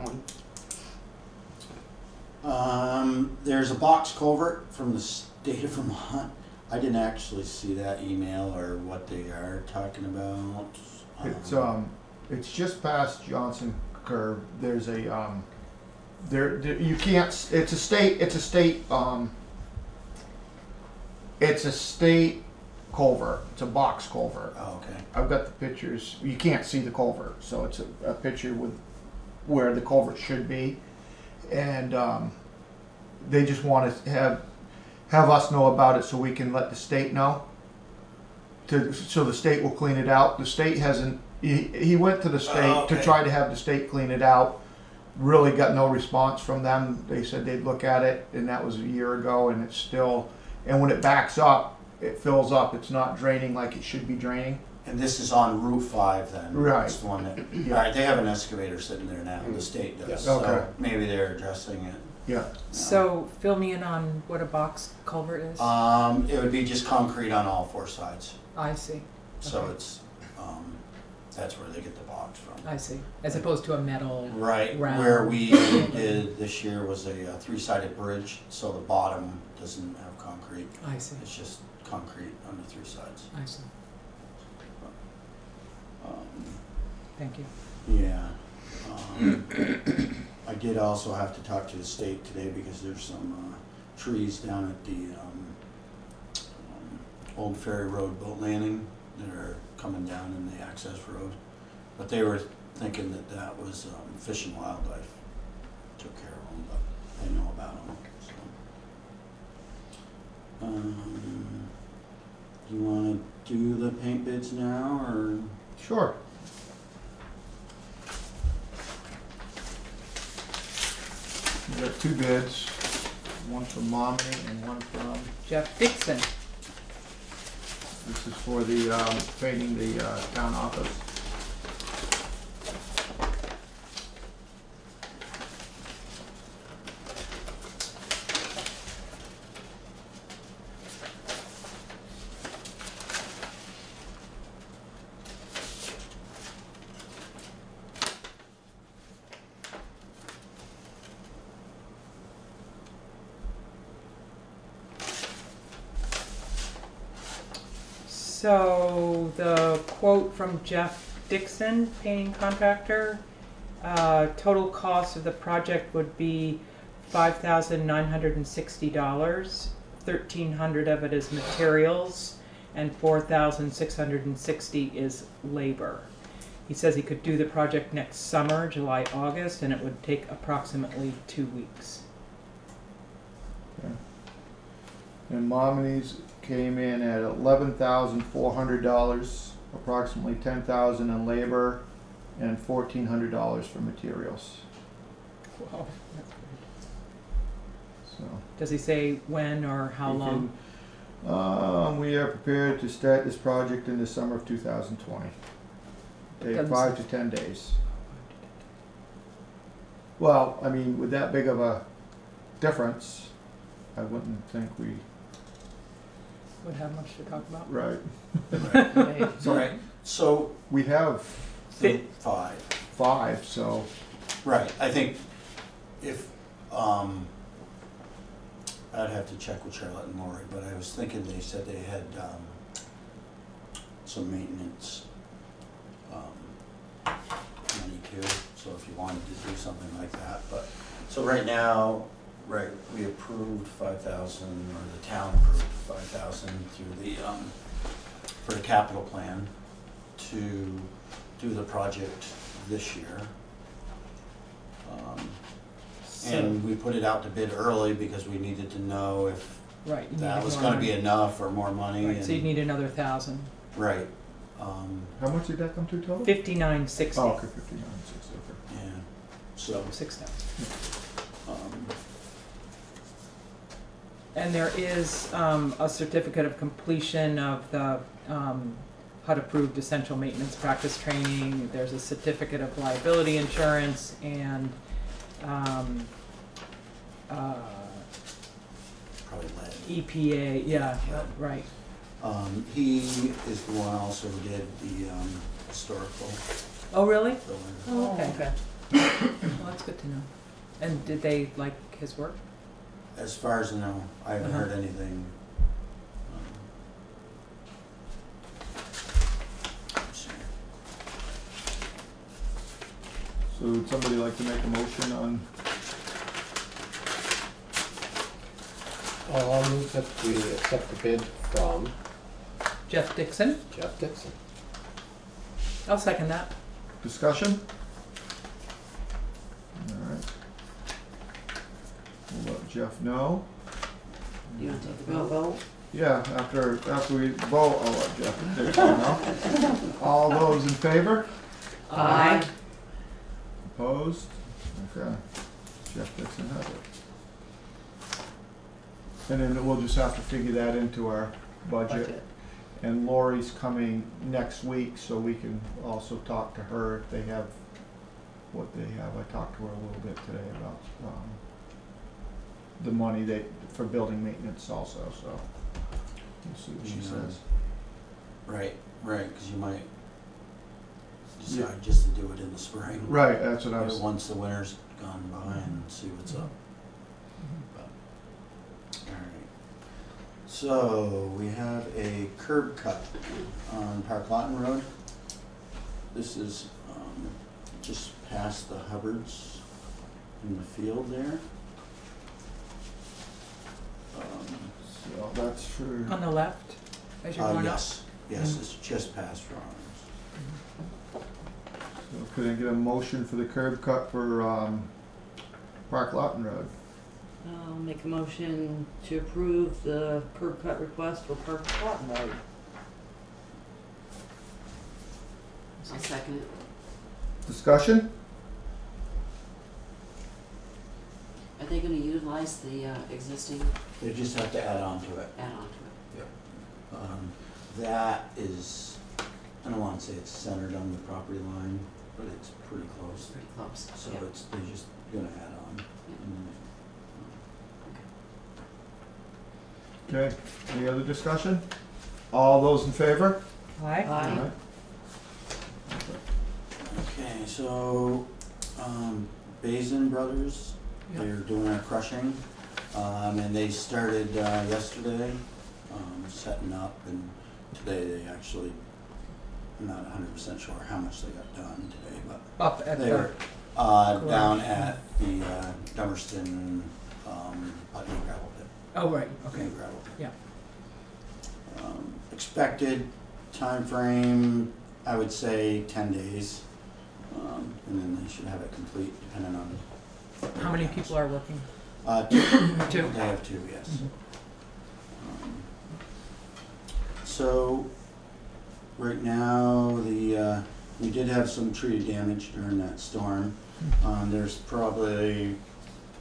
one. There's a box culvert from the state of Vermont. I didn't actually see that email or what they are talking about. It's just past Johnson Curve. There's a you can't. It's a state culvert. It's a box culvert. Oh, okay. I've got the pictures. You can't see the culvert, so it's a picture with where the culvert should be, and they just want to have us know about it so we can let the state know. So the state will clean it out. The state hasn't. He went to the state to try to have the state clean it out. Really got no response from them. They said they'd look at it, and that was a year ago, and it's still. And when it backs up, it fills up. It's not draining like it should be draining. And this is on Route 5 then? Right. It's the one that, right, they have an excavator sitting there now, the state does, so maybe they're addressing it. Yeah. So fill me in on what a box culvert is. It would be just concrete on all four sides. I see. So Okay. it's, that's where they get the box from. I see. As opposed to a metal Right, round. where we did this year was a three-sided bridge, so the bottom doesn't have concrete. I see. It's just concrete on the three sides. I see. Thank you. Yeah. I did also have to talk to the state today because there's some trees down at the Old Ferry Road boat landing that are coming down in the access road. But they were thinking that that was Fish and Wildlife took care of them, but they know about them. So. Do you want to do the paint bids now, or? Sure. We got two bids, one from Mommy and one from Jeff Dixon. This is for the painting the town office. So the quote from Jeff Dixon, painting contractor, total cost of the project would be $5,960. $1,300 of it is materials, and $4,660 is labor. He says he could do the project next summer, July, August, and it would take approximately 2 weeks. Okay. And Mommy's came in at $11,400, approximately $10,000 in labor, and $1,400 for materials. Wow, that's great. So. Does he say when or how long? We are prepared to start this project in the summer of 2020. Take 5 to 10 days. Well, I mean, with that big of a difference, I wouldn't think we Would have much to talk about. Right. Right. So we have five. Five. So. Right. I think if I'd have to check with Charlotte and Lori, but I was thinking they said they had some maintenance money too. So if you wanted to do something like that, so right now, right, we approved 5,000, or the town approved 5,000 through the, for the capital plan to do the project this year. And we put it out to bid early because we needed to know if Right. you that needed was more gonna money. be enough or more money. Right, so and- you'd need another 1,000. Right. How much did that come to total? 5960. Oh, okay, 59.60, okay. Yeah, so. 6,000. Um, And there is a certificate of completion of the HUD-approved essential maintenance practice training. There's a certificate of liability insurance and Probably lead. EPA, yeah, right. He is the one also who did the historical Oh, really? building. Oh, okay. Well, that's good to know. And did they like his work? As far as I know, I haven't Uh-huh. heard anything. Let's see. So would somebody like to make a motion on, I'll move that we accept the bid from Jeff Dixon? Jeff Dixon. I'll second that. discussion? All right. We'll let Jeff know. You want to take the vote? Yeah, after we vote, I'll let Jeff Dixon know. All those in favor? Aye. Opposed? Okay. Jeff Dixon has it. And then we'll just have to figure that into our budget. And Lori's coming next week, so we can also talk to her if they have what they have. I talked to her a little bit today about the money for building maintenance also, so we'll see what she says. Right, because you might decide just to do it in the spring. Right, that's what I was. Once the winter's gone by and see what's up. But, all right. So we have a curb cut on Park Lawton Road. This is just past the Hubbards in the field there. So that's for. On the left, as you're going up? Yes, it's just past Rollins. So could I get a motion for the curb cut for Park Lawton Road? I'll make a motion to approve the curb cut request for Park Lawton Road. I'll second it. Discussion? Are they gonna utilize the existing, They just have to add on to it. add on to it? That is, I don't want to say it's centered on the property line, but it's pretty close. Pretty close, So yeah. they're just gonna add on. Okay, any other discussion? All those in favor? Aye. Aye. Okay, so, Basin Brothers, they're doing our crushing, and they started, yesterday, setting up, and today they actually, I'm not 100% sure how much they got done today, but Up at they the were, down at the, Dummerston, Putney gravel pit. Oh, right, okay. Putney gravel pit. Yeah. Expected time frame, I would say 10 days, and then they should have it complete depending on. How many people are working? Two. Two. They have two, yes. So, right now, we did have some tree damage during that storm. There's probably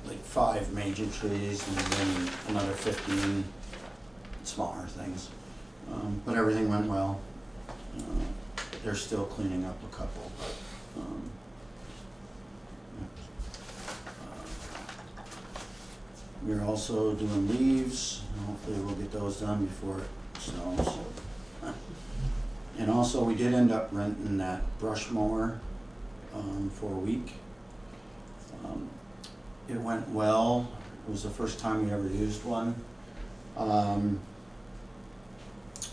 like 5 major trees and then another 15 smaller things. But everything went well. They're still cleaning up a couple. We're also doing leaves. Hopefully we'll get those done before it snows. And also we did end up renting that brush mower for a week. It went well. It was the first time we ever used one.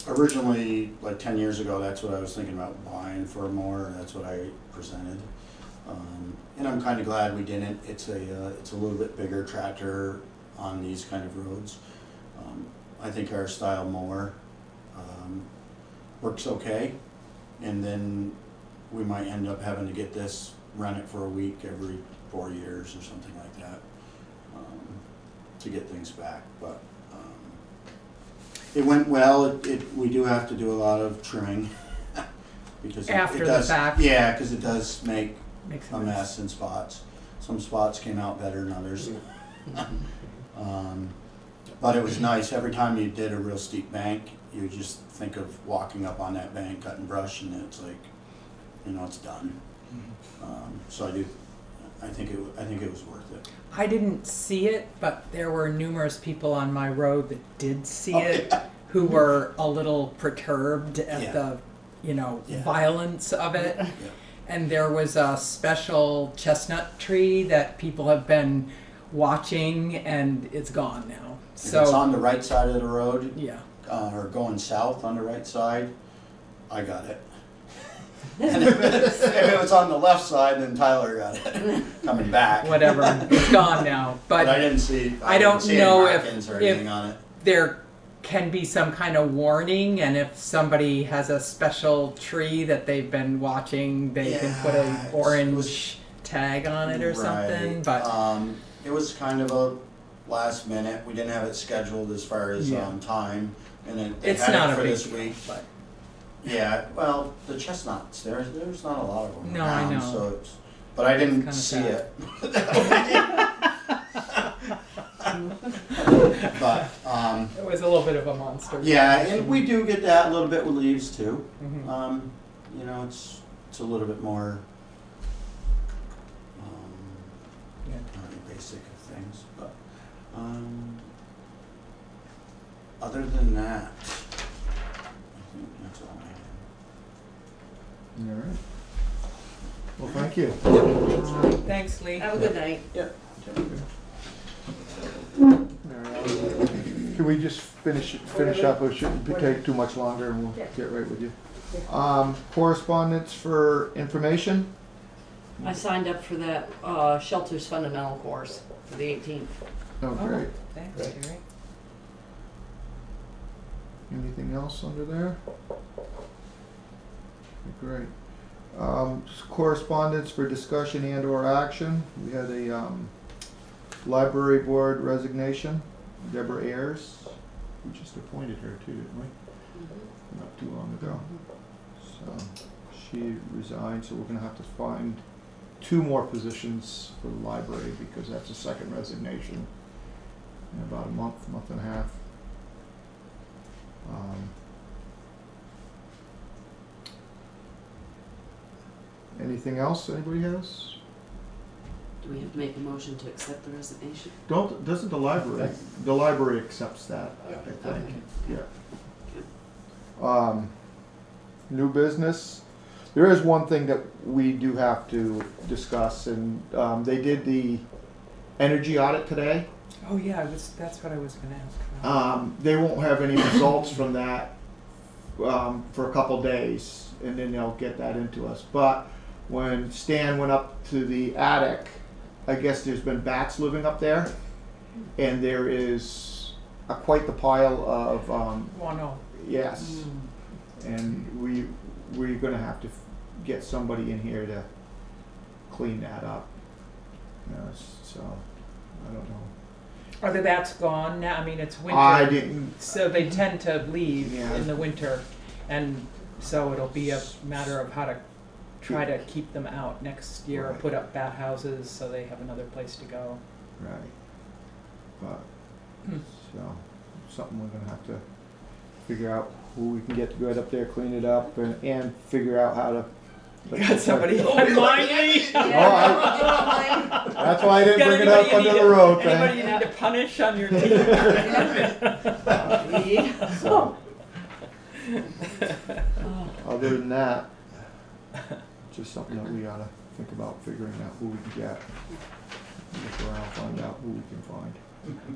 Originally, like 10 years ago, that's what I was thinking about buying for a mower. That's what I presented. And I'm kind of glad we didn't. It's a little bit bigger tractor on these kind of roads. I think our style mower works okay, and then we might end up having to get this, run it for a week every 4 years or something like that, to get things back. But it went well. We do have to do a lot of trimming because After it does, the fact. yeah, because it does make Makes a mess in spots. Some spots came out better than others. But it was nice. Every time you did a real steep bank, you just think of walking up on that bank, cutting brush, and it's like, you know, it's done. So I think it was worth it. I didn't see it, but there were numerous people on my road that did see it, who were a little perturbed at the, you know, violence of it. And there was a special chestnut tree that people have been watching, and it's gone now. So If it's on the right side of the road, yeah, or going south on the right side, I got it. And if it was on the left side, then Tyler got it coming back. whatever, it's gone now. But I didn't see. I don't know any markings or anything on it. there can be some kind of warning, and if somebody has a special tree that they've been watching, they can put an orange tag on it or something. But it was kind of a last minute. We didn't have it scheduled as far as time, and then it's had not it a for big this deal, week. but Yeah, well, the chestnuts, there's not a lot of them No, I around, know. so it's, but I didn't kinda see sad. it. But, it was a little bit of a monster. yeah, and we do get that a little bit with leaves too. Mhm. You know, it's a little bit more, basic of things, but, other than that, I think that's all I have. All right. Well, thank you. Thanks, Lee. Have a good night. Yeah. Can we just finish up? It shouldn't take too much longer, and we'll get right with you. Correspondence for information? I signed up for that Shelters Fundamental course for the 18th. Oh, great. Thanks, Jerry. Anything else under there? Great. Correspondence for discussion and or action. We had a library board resignation, Deborah Ayers. We just appointed her too, didn't we? Not too long ago. So she resigned, so we're gonna have to find 2 more positions for the library because that's a second resignation in about a month and a half. Anything else anybody has? Do we have to make a motion to accept the resignation? Doesn't the library accepts that, I think, yeah. New business, there is one thing that we do have to discuss, and they did the energy audit today. Oh yeah, that's what I was going to ask about. They won't have any results from that for a couple days, and then they'll get that into us. But when Stan went up to the attic, I guess there's been bats living up there, and there is quite the pile of Guano. yes, and we're gonna have to get somebody in here to clean that up. So I don't know. Are the bats gone now? I mean, it's winter. I didn't. So they tend to leave Yeah. in the winter, and so it'll be a matter of how to try to keep them out next year, or Right. put up bat houses so they have another place to go. Right. But so something we're gonna have to figure out who we can get to go up there, clean it up, and figure out how to. Got somebody on mind me. That's why I didn't bring it up under the road thing. Anybody you need to punish on your team? So, other than that, just something that we oughta think about figuring out who we can get. Look around, find out who we can find.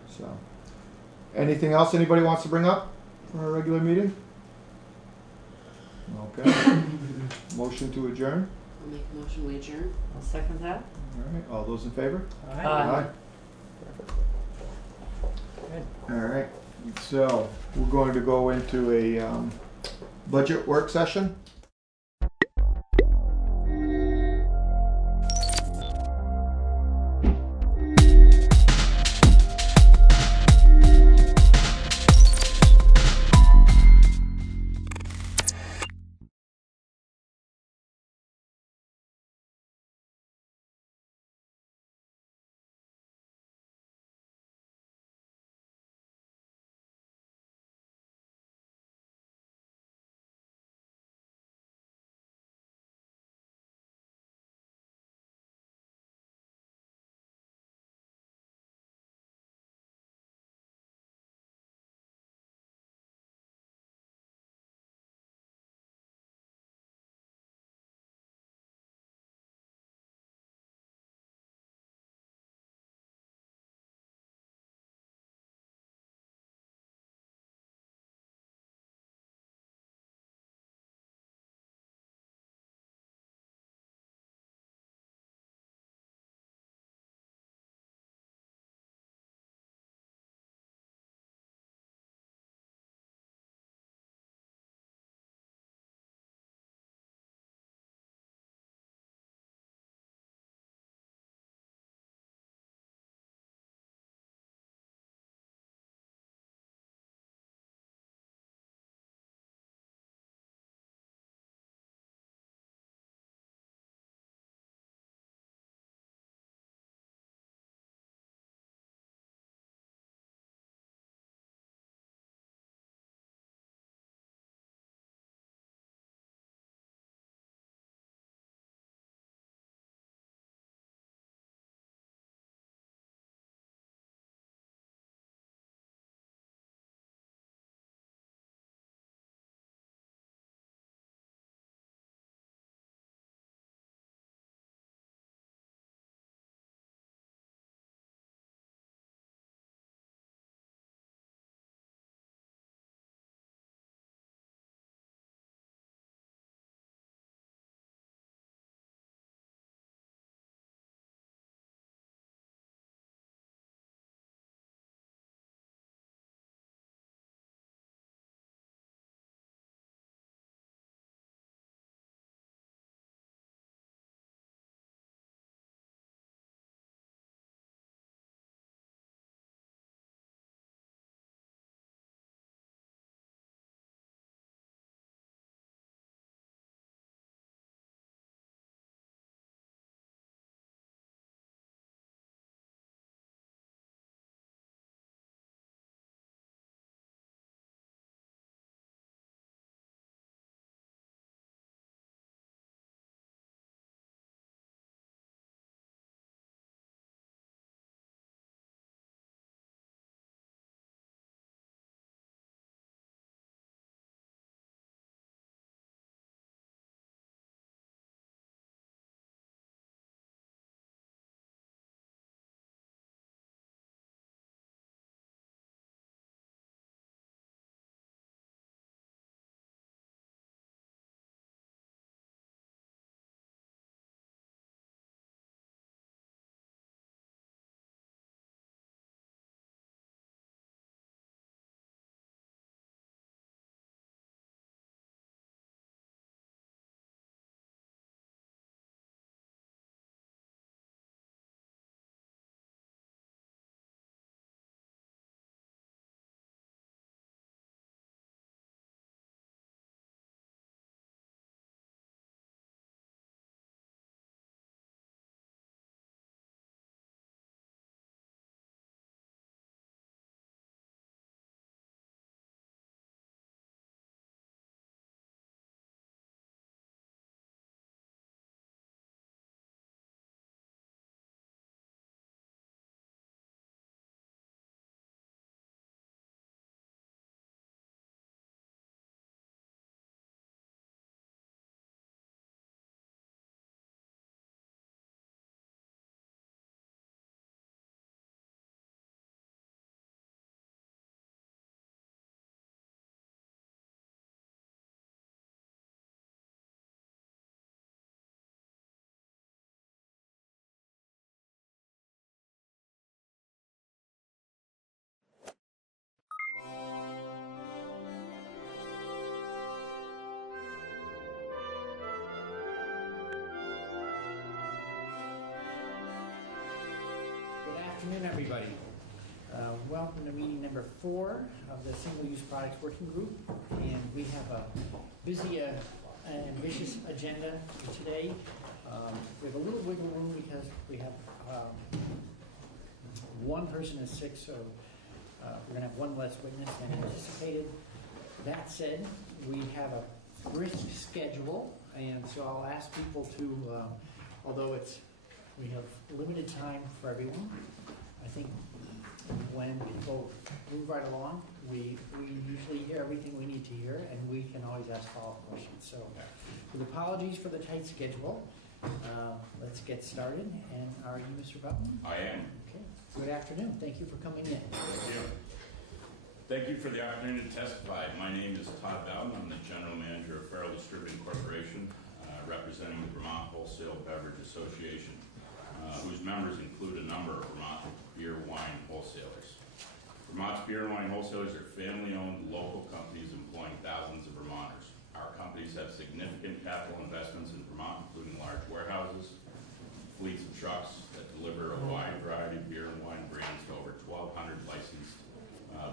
So, anything else anybody wants to bring up for our regular meeting? Okay. Motion to adjourn. I'll make a motion, we adjourn. I'll second that. All right. All those in favor? Aye. Aye. Good. All right. So, we're going to go into a budget work session. afternoon, everybody. Welcome to meeting number 4 of the Single-Use Products Working Group. And we have a busy and ambitious agenda for today. We have a little wiggle room because we have one person is sick, so we're going to have one less witness than anticipated. That said, we have a brisk schedule, and so I'll ask people to, although we have limited time for everyone, I think when people move right along, we usually hear everything we need to hear, and we can always ask follow-up questions. So with apologies for the tight schedule, let's get started. And are you Mr. Button? I am. Okay. Good afternoon. Thank you for coming in. Thank you. Thank you for the opportunity to testify. My name is Todd Bowden. I'm the General Manager of Farrell Distributing Corporation, representing the Vermont Wholesale Beverage Association, whose members include a number of Vermont beer wine wholesalers. Vermont's beer and wine wholesalers are family-owned local companies employing thousands of Vermonters. Our companies have significant capital investments in Vermont, including large warehouses, fleets of trucks that deliver a wide variety of beer and wine brands to over 1,200 licensed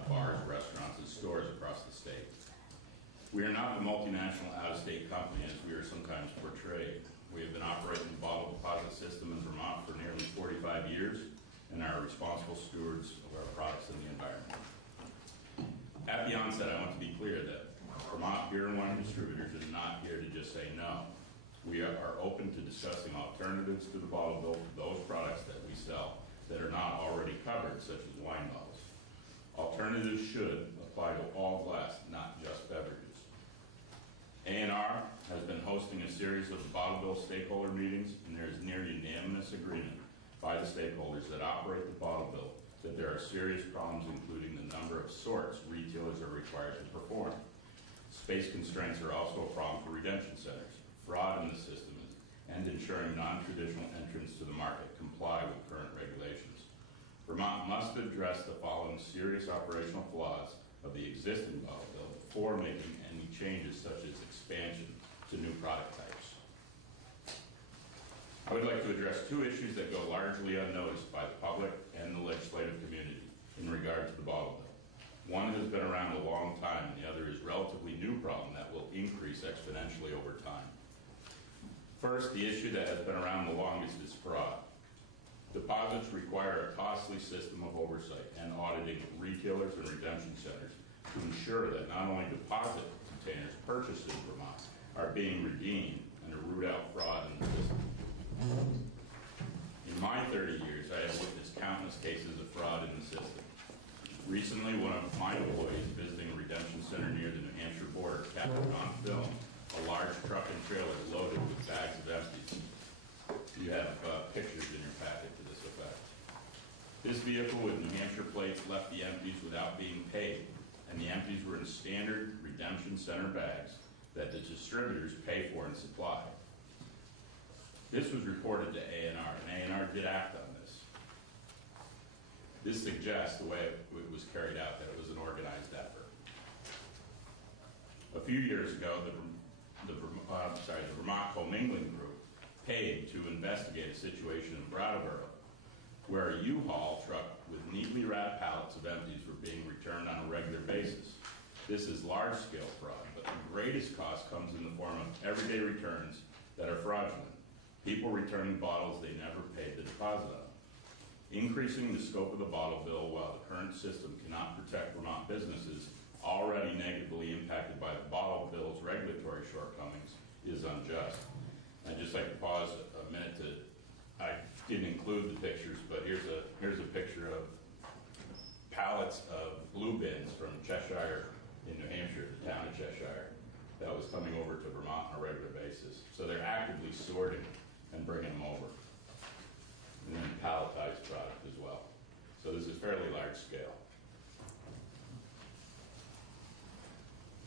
bars, restaurants, and stores across the state. We are not the multinational out-of-state company as we are sometimes portrayed. We have been operating the bottle deposit system in Vermont for nearly 45 years and are responsible stewards of our products and the environment. At the onset, I want to be clear that Vermont beer and wine distributors are not here to just say no. We are open to discussing alternatives to the bottle bill for those products that we sell that are not already covered, such as wine bottles. Alternatives should apply to all glass, not just beverages. A&R has been hosting a series of bottle bill stakeholder meetings, and there is near unanimous agreement by the stakeholders that operate the bottle bill that there are serious problems, including the number of sorts retailers are required to perform. Space constraints are also a problem for redemption centers, fraud in the system, and ensuring non-traditional entrants to the market comply with current regulations. Vermont must address the following serious operational flaws of the existing bottle bill before making any changes such as expansion to new product types. I would like to address 2 issues that go largely unnoticed by the public and the legislative community in regard to the bottle bill. One has been around a long time, and the other is a relatively new problem that will increase exponentially over time. First, the issue that has been around the longest is fraud. Deposits require a costly system of oversight and auditing retailers and redemption centers to ensure that not only deposit containers purchased in Vermont are being redeemed and to root out fraud in the system. In my 30 years, I have witnessed countless cases of fraud in the system. Recently, one of my employees visiting a redemption center near the New Hampshire border captured on film a large truck and trailer loaded with bags of empties. You have pictures in your packet to this effect. This vehicle with New Hampshire plates left the empties without being paid, and the empties were in standard redemption center bags that the distributors pay for and supply. This was reported to A&R, and A&R did act on this. This suggests the way it was carried out that it was an organized effort. A few years ago, the Vermont Commingling Group paid to investigate a situation in Brattleboro where a U-Haul truck with neatly wrapped pallets of empties were being returned on a regular basis. This is large-scale fraud, but the greatest cost comes in the form of everyday returns that are fraudulent. People returning bottles they never paid the deposit on. Increasing the scope of the bottle bill while the current system cannot protect Vermont businesses already negatively impacted by the bottle bill's regulatory shortcomings is unjust. I'd just like to pause a minute to, I didn't include the pictures, but here's a picture of pallets of blue bins from Cheshire in New Hampshire, the town of Cheshire, that was coming over to Vermont on a regular basis. So they're actively sorting and bringing them over. And then palletized product as well. So this is fairly large scale.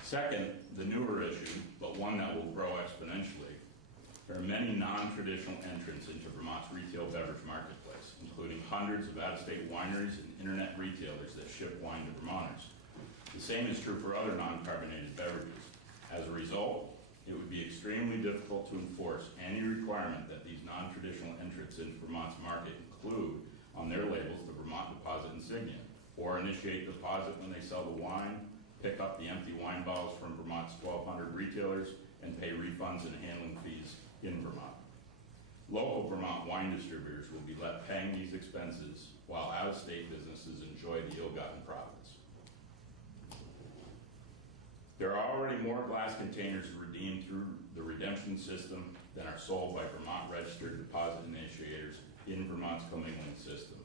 Second, the newer issue, but one that will grow exponentially, there are many non-traditional entrants into Vermont's retail beverage marketplace, including hundreds of out-of-state wineries and internet retailers that ship wine to Vermonters. The same is true for other non-carbonated beverages. As a result, it would be extremely difficult to enforce any requirement that these non-traditional entrants into Vermont's market include on their labels the Vermont deposit insignia, or initiate deposit when they sell the wine, pick up the empty wine bottles from Vermont's 1,200 retailers, and pay refunds and handling fees in Vermont. Local Vermont wine distributors will be left paying these expenses while out-of-state businesses enjoy the ill-gotten profits. There are already more glass containers redeemed through the redemption system than are sold by Vermont registered deposit initiators in Vermont's commingling system.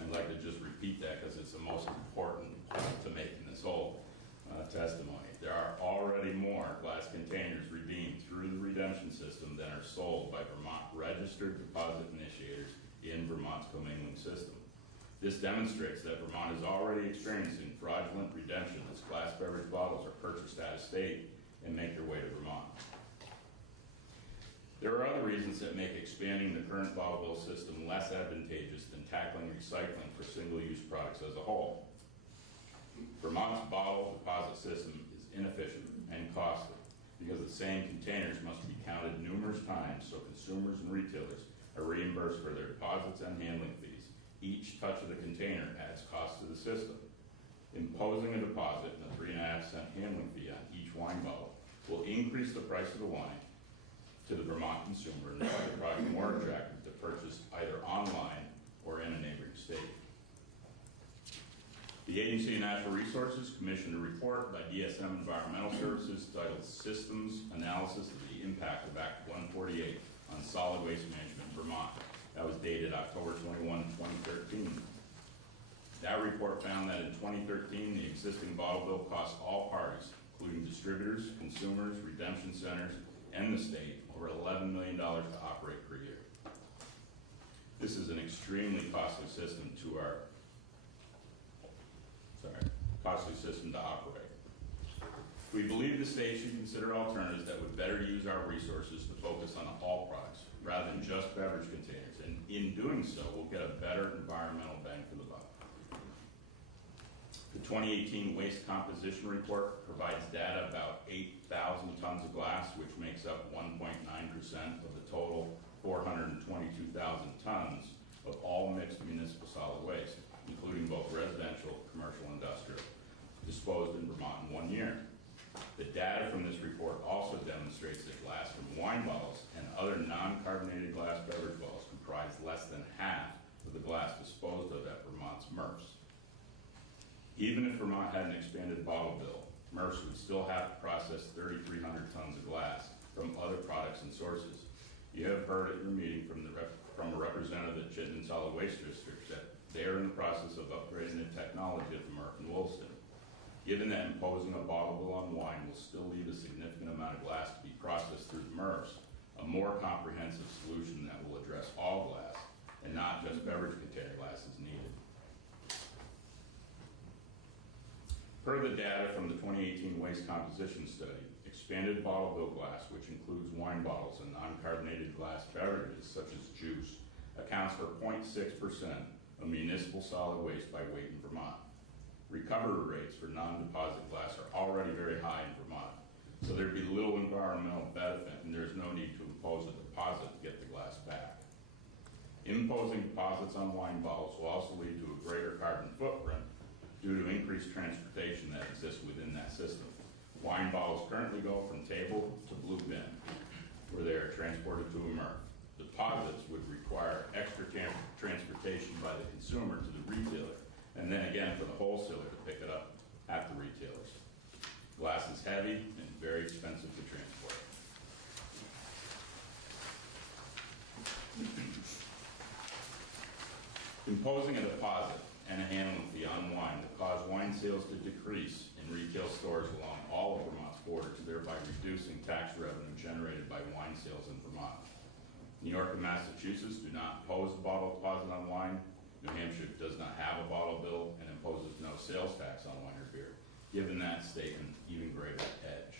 I'd like to just repeat that because it's the most important point to make in this whole testimony. There are already more glass containers redeemed through the redemption system than are sold by Vermont registered deposit initiators in Vermont's commingling system. This demonstrates that Vermont is already experiencing fraudulent redemption as glass beverage bottles are purchased out of state and make their way to Vermont. There are other reasons that make expanding the current bottle bill system less advantageous than tackling recycling for single-use products as a whole. Vermont's bottle deposit system is inefficient and costly because the same containers must be counted numerous times so consumers and retailers are reimbursed for their deposits and handling fees. Each touch of the container adds cost to the system. Imposing a deposit and a 3.5-cent handling fee on each wine bottle will increase the price of the wine to the Vermont consumer and make the product more attractive to purchase either online or in a neighboring state. The Agency of Natural Resources commissioned a report by DSM Environmental Services titled Systems Analysis of the Impact of Act 148 on Solid Waste Management in Vermont. That was dated October 21, 2013. That report found that in 2013, the existing bottle bill cost all parties, including distributors, consumers, redemption centers, and the state, over $11 million to operate per year. This is an extremely costly system to operate. We believe the state should consider alternatives that would better use our resources to focus on all products rather than just beverage containers, and in doing so, we'll get a better environmental bang for the buck. The 2018 Waste Composition Report provides data about 8,000 tons of glass, which makes up 1.9% of the total 422,000 tons of all mixed municipal solid waste, including both residential, commercial, and industrial, disposed in Vermont in 1 year. The data from this report also demonstrates that glass from wine bottles and other non-carbonated glass beverage bottles comprise less than half of the glass disposed of at Vermont's MRFs. Even if Vermont had an expanded bottle bill, MRFs would still have to process 3,300 tons of glass from other products and sources. You have heard at your meeting from a representative at Chittenden Solid Waste District that they are in the process of upgrading the technology at the MRF in Williston. Given that imposing a bottle bill on wine will still leave a significant amount of glass to be processed through the MRFs, a more comprehensive solution that will address all glass and not just beverage container glass is needed. Per the data from the 2018 Waste Composition Study, expanded bottle bill glass, which includes wine bottles and non-carbonated glass beverages such as juice, accounts for 0.6% of municipal solid waste by weight in Vermont. Recovery rates for non-deposit glass are already very high in Vermont, so there'd be little environmental benefit and there's no need to impose a deposit to get the glass back. Imposing deposits on wine bottles will also lead to a greater carbon footprint due to increased transportation that exists within that system. Wine bottles currently go from table to blue bin, where they are transported to a MRF. Deposits would require extra transportation by the consumer to the retailer, and then again for the wholesaler to pick it up at the retailers. Glass is heavy and very expensive to transport. Imposing a deposit and a handling fee on wine will cause wine sales to decrease in retail stores along all of Vermont's borders, thereby reducing tax revenue generated by wine sales in Vermont. New York and Massachusetts do not impose a bottle deposit on wine. New Hampshire does not have a bottle bill and imposes no sales tax on wine or beer, giving that state an even greater edge.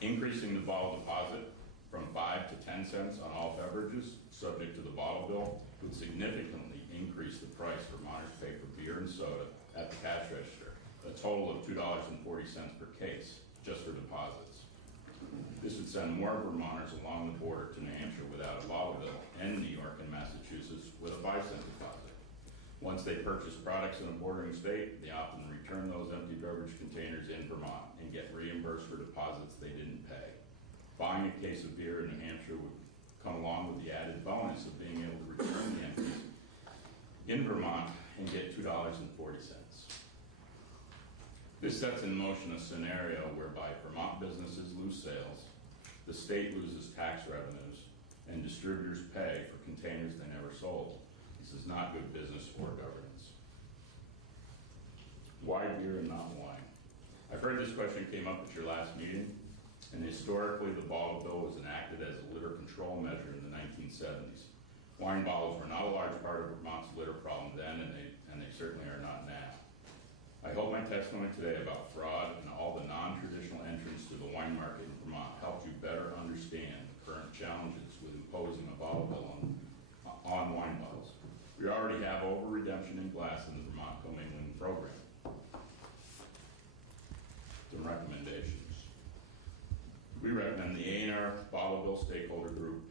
Increasing the bottle deposit from 5 to 10 cents on all beverages, subject to the bottle bill, would significantly increase the price Vermonters pay for beer and soda at the cash register, a total of $2.40 per case, just for deposits. This would send more Vermonters along the border to New Hampshire without a bottle bill and New York and Massachusetts with a 5-cent deposit. Once they purchase products in a bordering state, they often return those empty beverage containers in Vermont and get reimbursed for deposits they didn't pay. Buying a case of beer in New Hampshire would come along with the added bonus of being able to return the empties in Vermont and get $2.40. This sets in motion a scenario whereby Vermont businesses lose sales, the state loses tax revenues, and distributors pay for containers they never sold. This is not good business or governance. Why beer and not wine? I've heard this question came up at your last meeting, and historically the bottle bill was enacted as a litter control measure in the 1970s. Wine bottles were not a large part of Vermont's litter problem then, and they certainly are not now. I hope my testimony today about fraud and all the non-traditional entrants to the wine market in Vermont helped you better understand the current challenges with imposing a bottle bill on wine bottles. We already have over-redemption in glass in the Vermont commingling program. Some recommendations. We recommend the A&R Bottle Bill Stakeholder Group,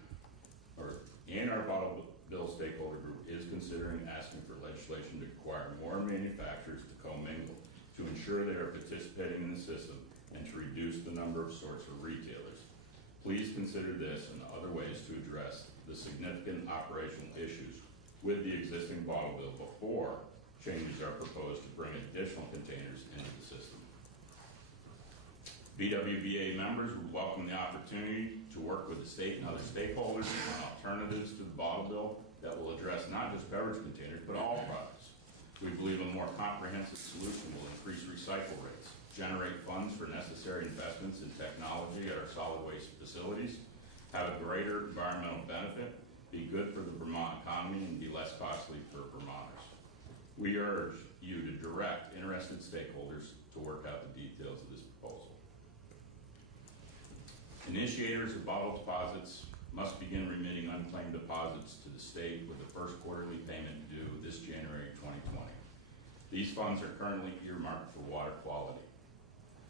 or the A&R Bottle Bill Stakeholder Group is considering asking for legislation to require more manufacturers to commingle to ensure they are participating in the system and to reduce the number of sorts for retailers. Please consider this and other ways to address the significant operational issues with the existing bottle bill before changes are proposed to bring additional containers into the system. BWBA members would welcome the opportunity to work with the state and other stakeholders on alternatives to the bottle bill that will address not just beverage containers, but all products. We believe a more comprehensive solution will increase recycle rates, generate funds for necessary investments in technology at our solid waste facilities, have a greater environmental benefit, be good for the Vermont economy, and be less costly for Vermonters. We urge you to direct interested stakeholders to work out the details of this proposal. Initiators of bottle deposits must begin remitting unclaimed deposits to the state with the first quarterly payment due this January 2020. These funds are currently earmarked for water quality.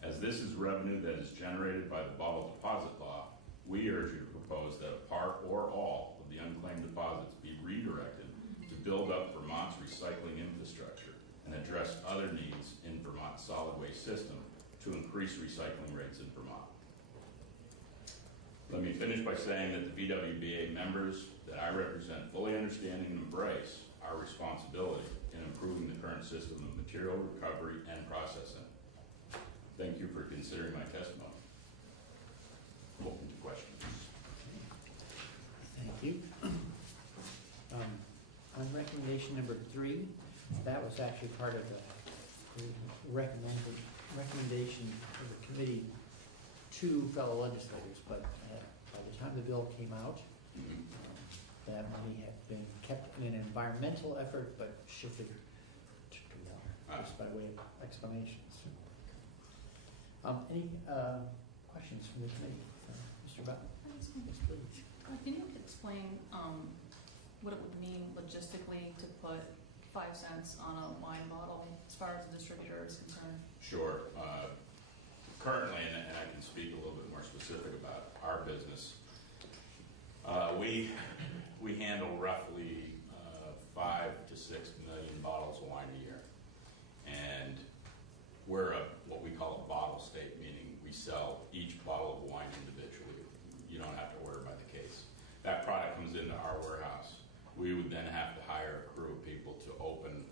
As this is revenue that is generated by the bottle deposit law, we urge you to propose that a part or all of the unclaimed deposits be redirected to build up Vermont's recycling infrastructure and address other needs in Vermont's solid waste system to increase recycling rates in Vermont. Let me finish by saying that the VWBA members that I represent fully understand and embrace our responsibility in improving the current system of material recovery and processing. Thank you for considering my testimony. Open to questions. Thank you. On recommendation number 3, that was actually part of the recommendation of the committee to fellow legislators, but by the time the bill came out, that money had been kept in an environmental effort, but shifted to water, just by way of explanations. Any questions from the committee? Mr. Bratt? Yes, please. Can you explain what it would mean logistically to put 5 cents on a wine bottle as far as the distributor is concerned? Sure. Currently, and I can speak a little bit more specific about our business, we handle roughly 5 to 6 million bottles of wine a year. And we're what we call a bottle state, meaning we sell each bottle of wine individually. You don't have to order by the case. That product comes into our warehouse. We would then have to hire a crew of people to open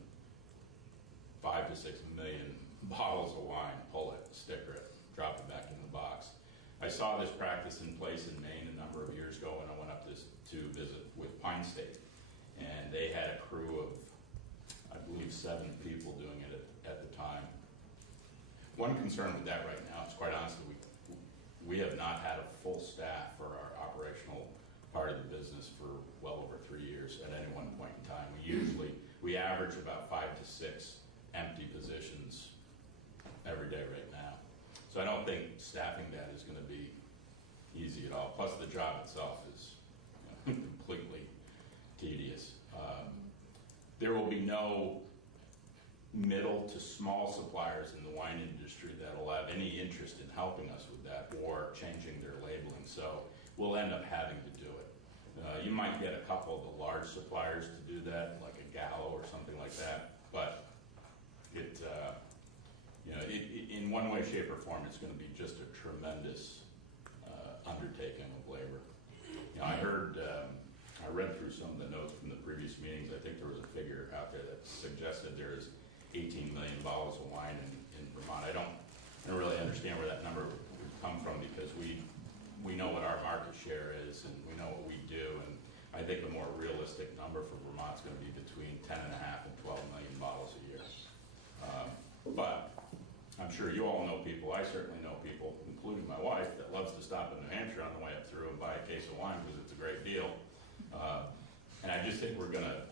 5 to 6 million bottles of wine, pull it, sticker it, drop it back in the box. I saw this practice in place in Maine a number of years ago when I went up to visit with Pine State. And they had a crew of, I believe, 7 people doing it at the time. One concern with that right now is, quite honestly, we have not had a full staff for our operational part of the business for well over 3 years at any one point in time. We average about 5 to 6 empty positions every day right now. So I don't think staffing that is going to be easy at all. Plus the job itself is completely tedious. There will be no middle to small suppliers in the wine industry that will have any interest in helping us with that or changing their labeling. So we'll end up having to do it. You might get a couple of the large suppliers to do that, like a Gallo or something like that, but it, in one way, shape, or form, it's going to be just a tremendous undertaking of labor. I read through some of the notes from the previous meetings. I think there was a figure out there that suggested there is 18 million bottles of wine in Vermont. I don't really understand where that number would come from, because we know what our market share is and we know what we do, and I think a more realistic number for Vermont is going to be between 10.5 and 12 million bottles a year. But I'm sure you all know people, I certainly know people, including my wife, that loves to stop in New Hampshire on the way up through and buy a case of wine because it's a great deal. And I just think we're gonna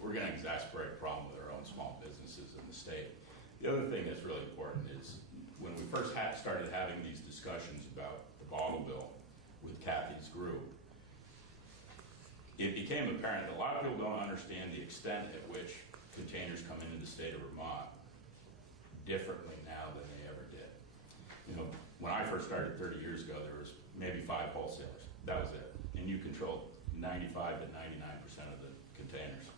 exacerbate a problem with our own small businesses in the state. The other thing that's really important is when we first started having these discussions about the bottle bill with Kathy's group, it became apparent that a lot of people don't understand the extent at which containers come into the state of Vermont differently now than they ever did. When I first started 30 years ago, there was maybe 5 wholesalers. That was it. And you controlled 95 to 99% of the containers.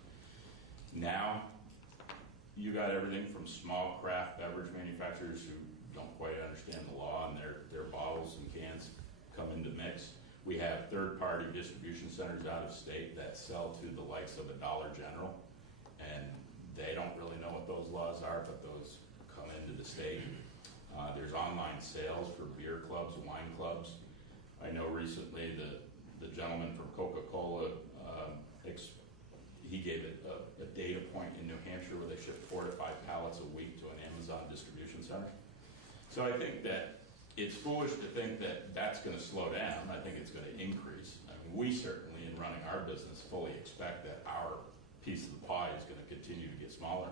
Now, you got everything from small craft beverage manufacturers who don't quite understand the law, and their bottles and cans come into mix. We have third-party distribution centers out of state that sell to the likes of a Dollar General, and they don't really know what those laws are, but those come into the state. There's online sales for beer clubs, wine clubs. I know recently the gentleman from Coca-Cola, he gave it a data point in New Hampshire where they ship 4 to 5 pallets a week to an Amazon distribution center. So I think that it's foolish to think that that's going to slow down. I think it's going to increase. I mean, we certainly, in running our business, fully expect that our piece of the pie is going to continue to get smaller.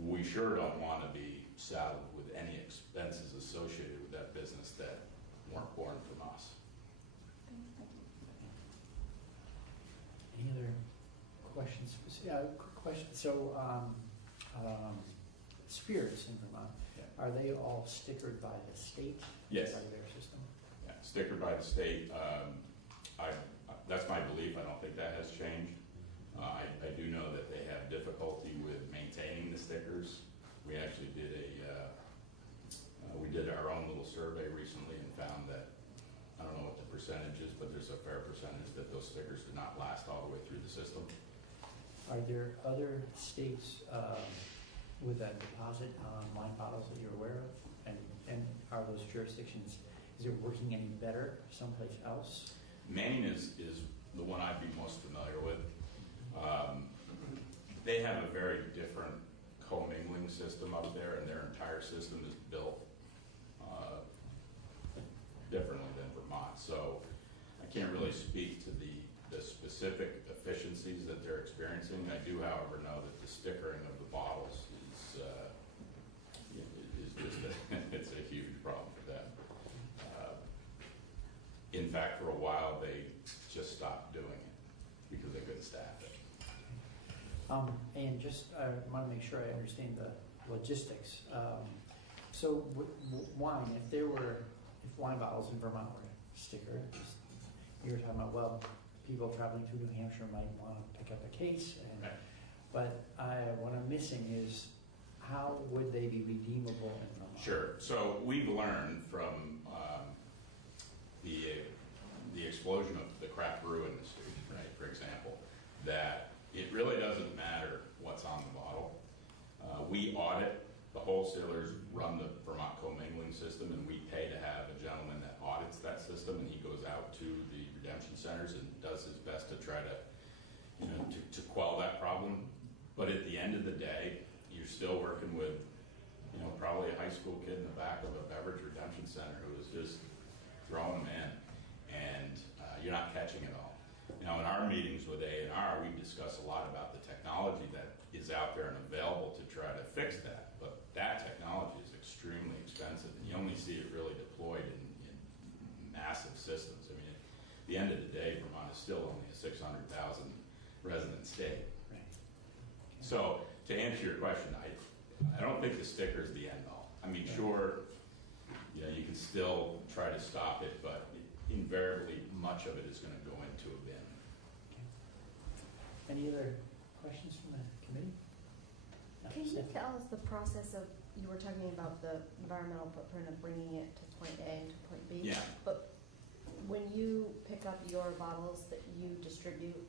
We sure don't want to be saddled with any expenses associated with that business that weren't born from us. Any other questions? Yeah, quick question. So, spirits in Vermont, are they all stickered by the state? Yes. Part of their system? Yeah, stickered by the state. That's my belief. I don't think that has changed. I do know that they have difficulty with maintaining the stickers. We actually did our own little survey recently and found that, I don't know what the percentage is, but there's a fair percentage that those stickers do not last all the way through the system. Are there other states with a deposit on wine bottles that you're aware of? And are those jurisdictions, is it working any better someplace else? Maine is the one I'd be most familiar with. They have a very different commingling system up there, and their entire system is built differently than Vermont. So I can't really speak to the specific efficiencies that they're experiencing. I do, however, know that the stickering of the bottles is just it's a huge problem for them. In fact, for a while, they just stopped doing it because they couldn't staff it. And just, I want to make sure I understand the logistics. So wine, if wine bottles in Vermont were stickered, you were talking about, well, people traveling through New Hampshire might want to pick up a case. But what I'm missing is, how would they be redeemable in Vermont? Sure. So we've learned from the explosion of the craft brew industry, right, for example, that it really doesn't matter what's on the bottle. We audit, the wholesalers run the Vermont commingling system, and we pay to have a gentleman that audits that system, and he goes out to the redemption centers and does his best to try to quell that problem. But at the end of the day, you're still working with, probably a high school kid in the back of a beverage redemption center who is just throwing them in, and you're not catching it all. In our meetings with A&R, we discuss a lot about the technology that is out there and available to try to fix that. But that technology is extremely expensive, and you only see it really deployed in massive systems. I mean, at the end of the day, Vermont is still only a 600,000 resident state. Right. So to answer your question, I don't think the sticker is the end all. I mean, sure, you can still try to stop it, but invariably much of it is going to go into a bin. Any other questions from the committee? No, Can you Stephanie? tell us the process of, you were talking about the environmental footprint of bringing it to point A and to point B? Yeah. But when you pick up your bottles that you distribute,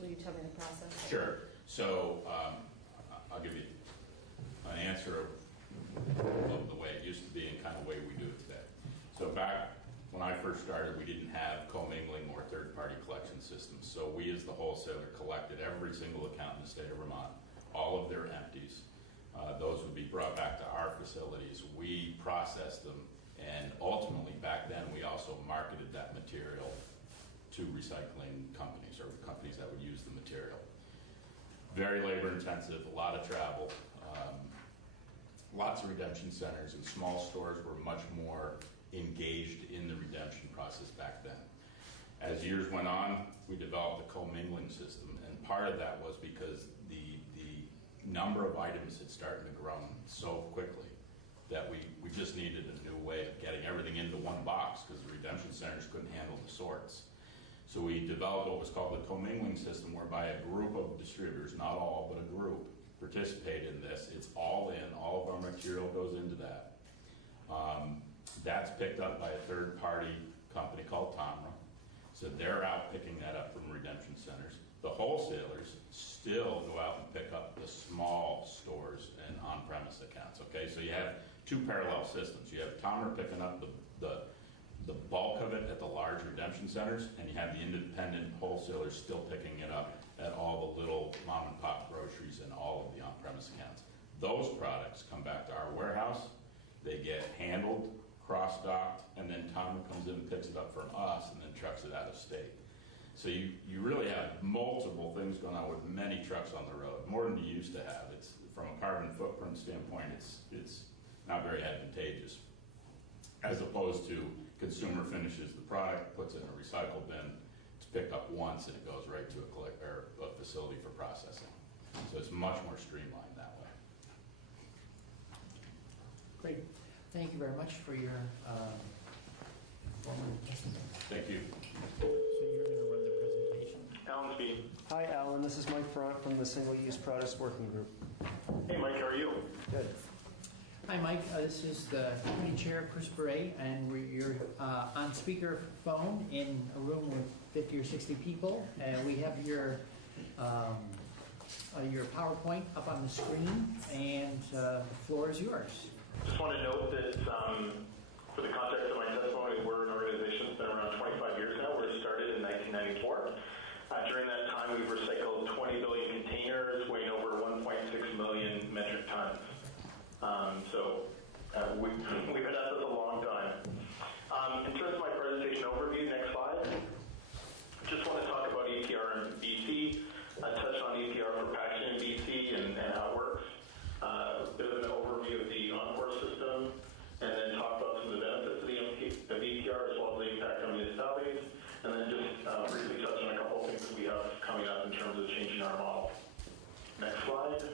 will you tell me the process? Sure. So I'll give you an answer of the way it used to be and kind of the way we do it today. So back when I first started, we didn't have commingling or third-party collection systems. So we as the wholesaler collected every single account in the state of Vermont, all of their empties. Those would be brought back to our facilities. We processed them, and ultimately back then we also marketed that material to recycling companies or companies that would use the material. Very labor intensive, a lot of travel, lots of redemption centers, and small stores were much more engaged in the redemption process back then. As years went on, we developed a commingling system, and part of that was because the number of items had started to grow so quickly that we just needed a new way of getting everything into one box because the redemption centers couldn't handle the sorts. So we developed what was called the commingling system, whereby a group of distributors, not all, but a group, participate in this. It's all in, all of our material goes into that. That's picked up by a third-party company called Tomra. So they're out picking that up from redemption centers. The wholesalers still go out and pick up the small stores and on-premise accounts, okay? So you have two parallel systems. You have Tomra picking up the bulk of it at the large redemption centers, and you have the independent wholesalers still picking it up at all the little mom and pop groceries and all of the on-premise accounts. Those products come back to our warehouse, they get handled, cross-docked, and then Tomra comes in and picks it up from us and then trucks it out of state. So you really have multiple things going on with many trucks on the road, more than you used to have. It's from a carbon footprint standpoint, it's not very advantageous. As opposed to consumer finishes the product, puts it in a recycle bin, it's picked up once and it goes right to a facility for processing. So it's much more streamlined that way. Great. Thank you very much for your formal testimony. Thank you. So you're going to run the presentation. Alan speaking. Hi, Alan. This is Mike Bratt from the Single Use Products Working Group. Hey, Mike. How are you? Good. Hi, Mike. This is the committee chair, Chris Bray, and you're on speakerphone in a room with 50 or 60 people. We have your PowerPoint up on the screen, and the floor is yours. Just want to note that for the context of my testimony, we're an organization that's been around 25 years now. We started in 1994. During that time, we've recycled 20 billion containers, weighing over 1.6 million metric tons. We've been at this a long time. In terms of my presentation overview, next slide. Just want to talk about EPR in BC, touch on EPR for packaging in BC and how it works. A bit of an overview of the Encore system, and then talk about some of the benefits of EPR as well as the impact on municipalities, and then just briefly touch on a couple of things that we have coming up in terms of changing our model. Next slide.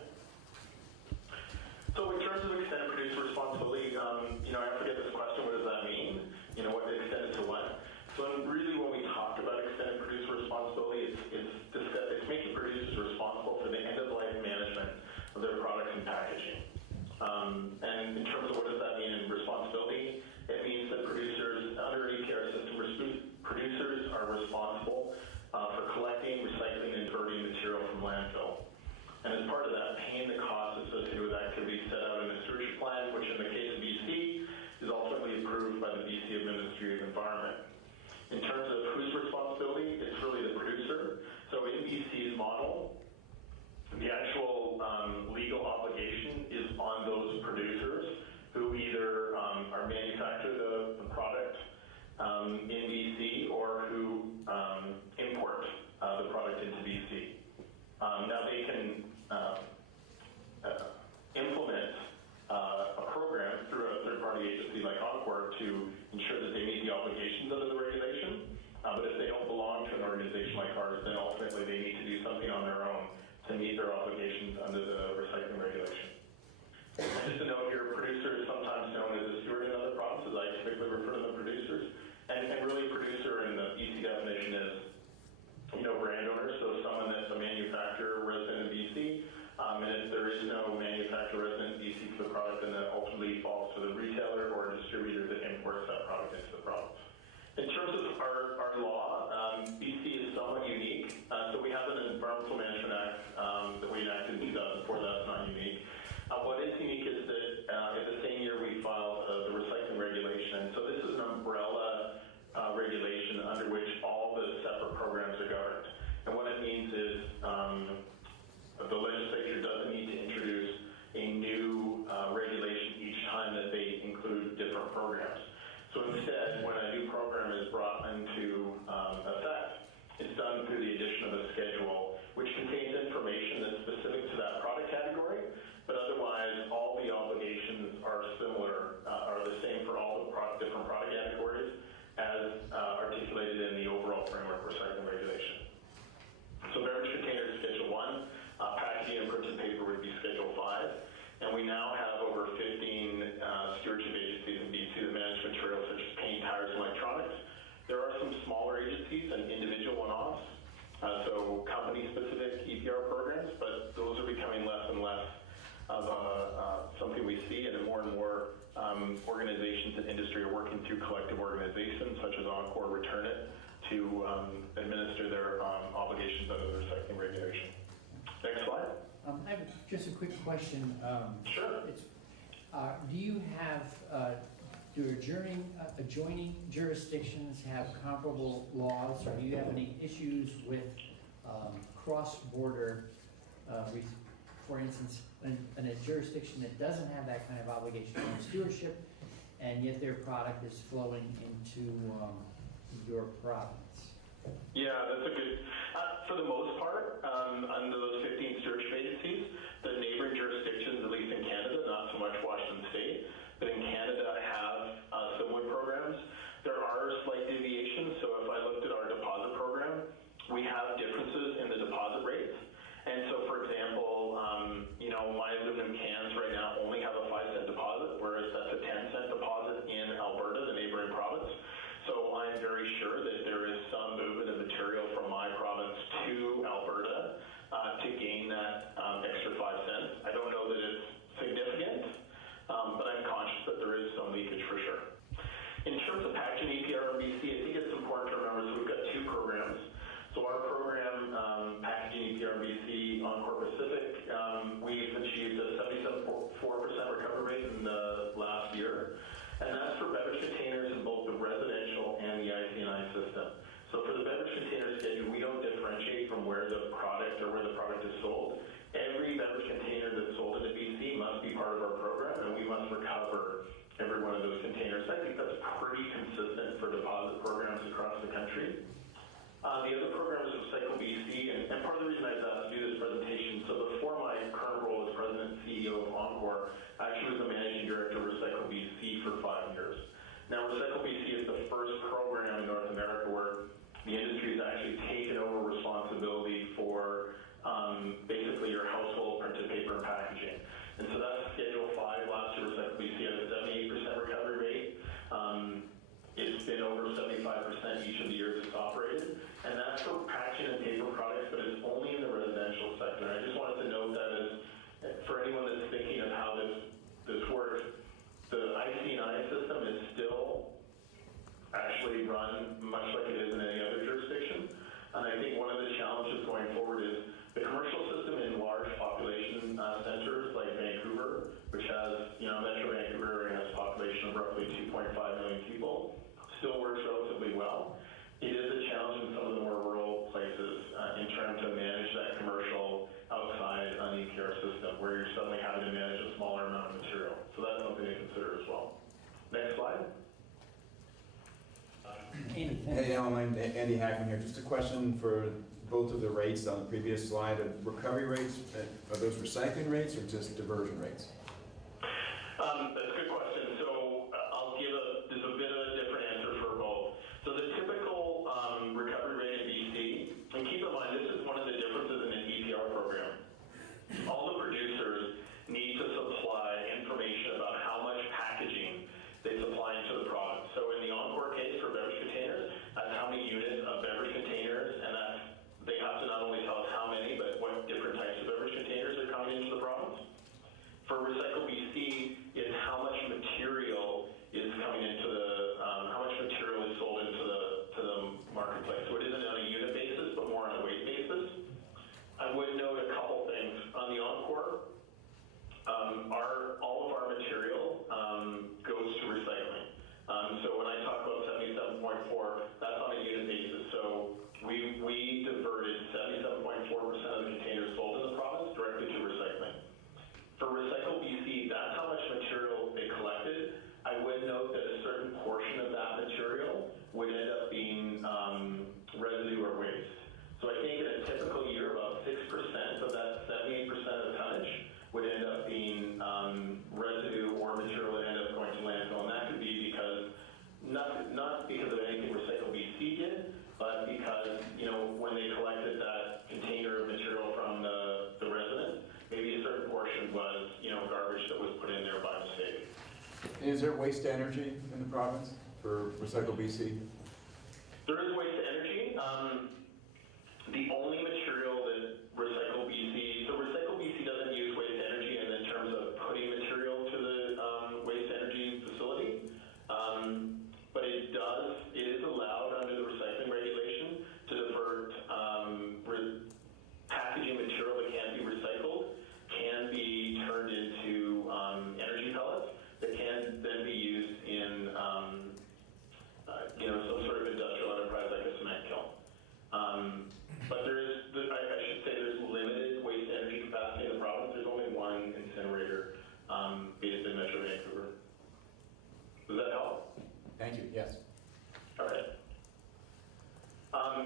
So in terms of extended producer responsibility, I often get this question, what does that mean? What extended to what? So really when we talk about extended producer responsibility, it's making producers responsible for the end-of-life management of their products and packaging. And in terms of what does that mean in responsibility, it means that producers, under an EPR system, producers are responsible for collecting, recycling, and diverting material from landfill. And as part of that, paying the costs associated with activities set out in the stewardship plan, which in the case of BC is ultimately approved by the BC Ministry of Environment. In terms of whose responsibility, it's really the producer. So in BC's model, the actual legal obligation is on those producers who either are manufacture the product in BC or who import the product into BC. Now they can implement a program through a third-party agency like Encore to ensure that they meet the obligations under the regulation. But if they don't belong to an organization like ours, then ultimately they need to do something on their own to meet their obligations under the recycling regulation. And just a note here, producer is sometimes known as a steward in other provinces. I typically refer to them producers. And really producer in the BC definition is, brand owner, so someone that Environmental Management Act that we enacted in 2004. That's not unique. What is unique is that in the same year we filed the recycling regulation. And so this is an umbrella regulation under which all the separate programs are governed. And what it means is the legislature doesn't need to introduce a new regulation each time that they include different programs. So instead, when a new program is brought into effect, it's done through the addition of a schedule, which contains information that's specific to that product category, but otherwise all the obligations are similar, are the same for all the different product categories as articulated in the overall framework recycling regulation. So beverage containers Schedule 1, packaging and printed paper would be Schedule 5, and we now have over 15 stewardship agencies in BC that manage materials such as paint, tires, and electronics. There are some smaller agencies and individual one-offs, so company-specific EPR programs, but those are becoming less and less of something we see, and more organizations and industry are working through collective organizations such as Encore Return It to administer their obligations under the recycling regulation. Next slide. I have just a quick question. Sure. Do you have, do adjoining jurisdictions have comparable laws, or do you have any issues with cross-border, for instance, in a jurisdiction that doesn't have that kind of obligation on stewardship, and yet their product is flowing into your province? Yeah, that's a good, for the most part, under those 15 stewardship agencies, the neighboring jurisdictions, at least in Canada, not so much Washington State, but in Canada have similar programs. There are slight deviations, so if I looked at our deposit program, we have differences in the deposit rates. And so, for example, my aluminum cans right now only have a 5-cent deposit, whereas that's a 10-cent deposit in Alberta, the neighboring province. So I'm very sure that there is some movement of material from my province to Alberta to gain that extra 5 cents. I don't know that it's significant, but I'm conscious that there is some leakage for sure. In terms of packaging EPR in BC, I think it's important to remember, so we've got two programs. So our program, Packaging EPR BC, Encore Pacific, we've achieved a 77.4% recovery rate in the last year. And that's for beverage containers in both the residential and the IC&I system. So for the beverage container schedule, we don't differentiate from where the product is sold. Every beverage container that's sold into BC must be part of our program, and we must recover every one of those containers. I think that's pretty consistent for deposit programs across the country. The other program is Recycle BC, and part of the reason I was asked to do this presentation, so before my current role as President and CEO of Encore, I actually was the Managing Director of Recycle BC for 5 years. Now, Recycle BC is the first program in North America where the industry has actually taken over responsibility for basically your household printed paper and packaging. And so that's Schedule 5. Last year, Recycle BC had a 78% recovery rate. It's been over 75% each of the years it's operated, and that's for packaging and paper products, but it's only in the residential sector. And I just wanted to note that as, for anyone that's thinking of how this works, the IC&I system is still actually run much like it is in any other jurisdiction. And I think one of the challenges going forward is the commercial system in large population centers like Vancouver, which has, Metro Vancouver area has a population of roughly 2.5 million people, still works relatively well. It is a challenge in some of the more rural places in terms of manage that commercial outside an EPR system where you're suddenly having to manage a smaller amount of material. So that's something to consider as well. Next slide. Hey, Alan, I'm Andy Hackman here. Just a question for both of the rates on the previous slide. Recovery rates, are those recycling rates or just diversion rates? That's a good question. So I'll give there's a bit of a different answer for both. So the typical recovery rate in BC, and keep in mind this is one of the differences in an EPR program. All the producers need to supply information about how much packaging they supply into the province. So in the Encore case for beverage containers, that's how many units of beverage containers, and they have to not only tell us how many, but what different types of beverage containers are coming into the province. For For Recycle BC, that's how much material they collected. I would note that a certain portion of that material would end up being residue or waste. So I think in a typical year, about 6% of that 78% of the tonnage would end up being residue or material that ended up going to landfill. And that could be because, not because of anything Recycle BC did, but because, when they collected that container of material from the resident, maybe a certain portion was, garbage that was put in there by mistake. Is there waste to energy in the province for Recycle BC? There is waste to energy. The only material that Recycle BC, so Recycle BC doesn't use waste to energy in terms of putting material to the waste to energy facility, but it is allowed under the recycling regulation to divert packaging material that can't be recycled, can be turned into energy pellets that can then be used in some sort of industrial enterprise like a cement kiln. But I should say there's limited waste energy capacity in the province. There's only one incinerator based in Metro Vancouver. Does that help? Thank you, yes. All right.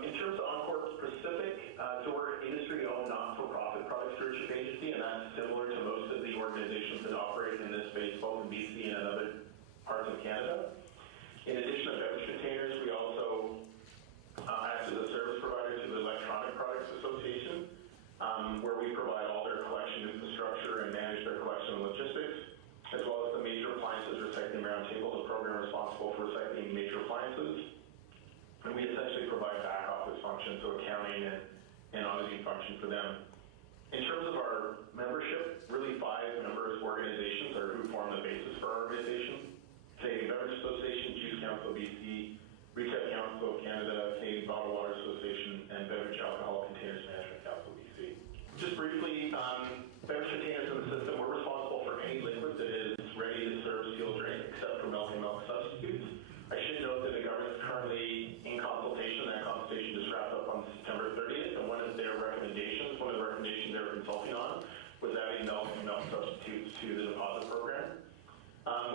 In terms of Encore Pacific, so we're an industry-owned, not-for-profit product stewardship agency, and that's similar to most of the organizations that operate in this space, both in BC and in other parts of Canada. In addition to beverage containers, we also act as a service provider to the Electronic Products Association, where we provide all their collection infrastructure and manage their collection and logistics, as well as the Major Appliances Recycling Roundtable, the program responsible for recycling major appliances. And we essentially provide back office functions, so accounting and auditing function for them. In terms of our membership, really 5 members organizations are who form the basis for our organization. Canadian Beverage Association, Juice Council BC, Retail Council of Canada, Canadian Bottled Water Association, and Beverage Alcohol Containers Management Council BC. Just briefly, beverage containers in the system, we're responsible for any liquid that is ready to serve sealed drink, except for milk and milk substitutes. I should note that the government is currently in consultation. That consultation just wrapped up on September 30th, and one of the recommendations they were consulting on was adding milk and milk substitutes to the deposit program.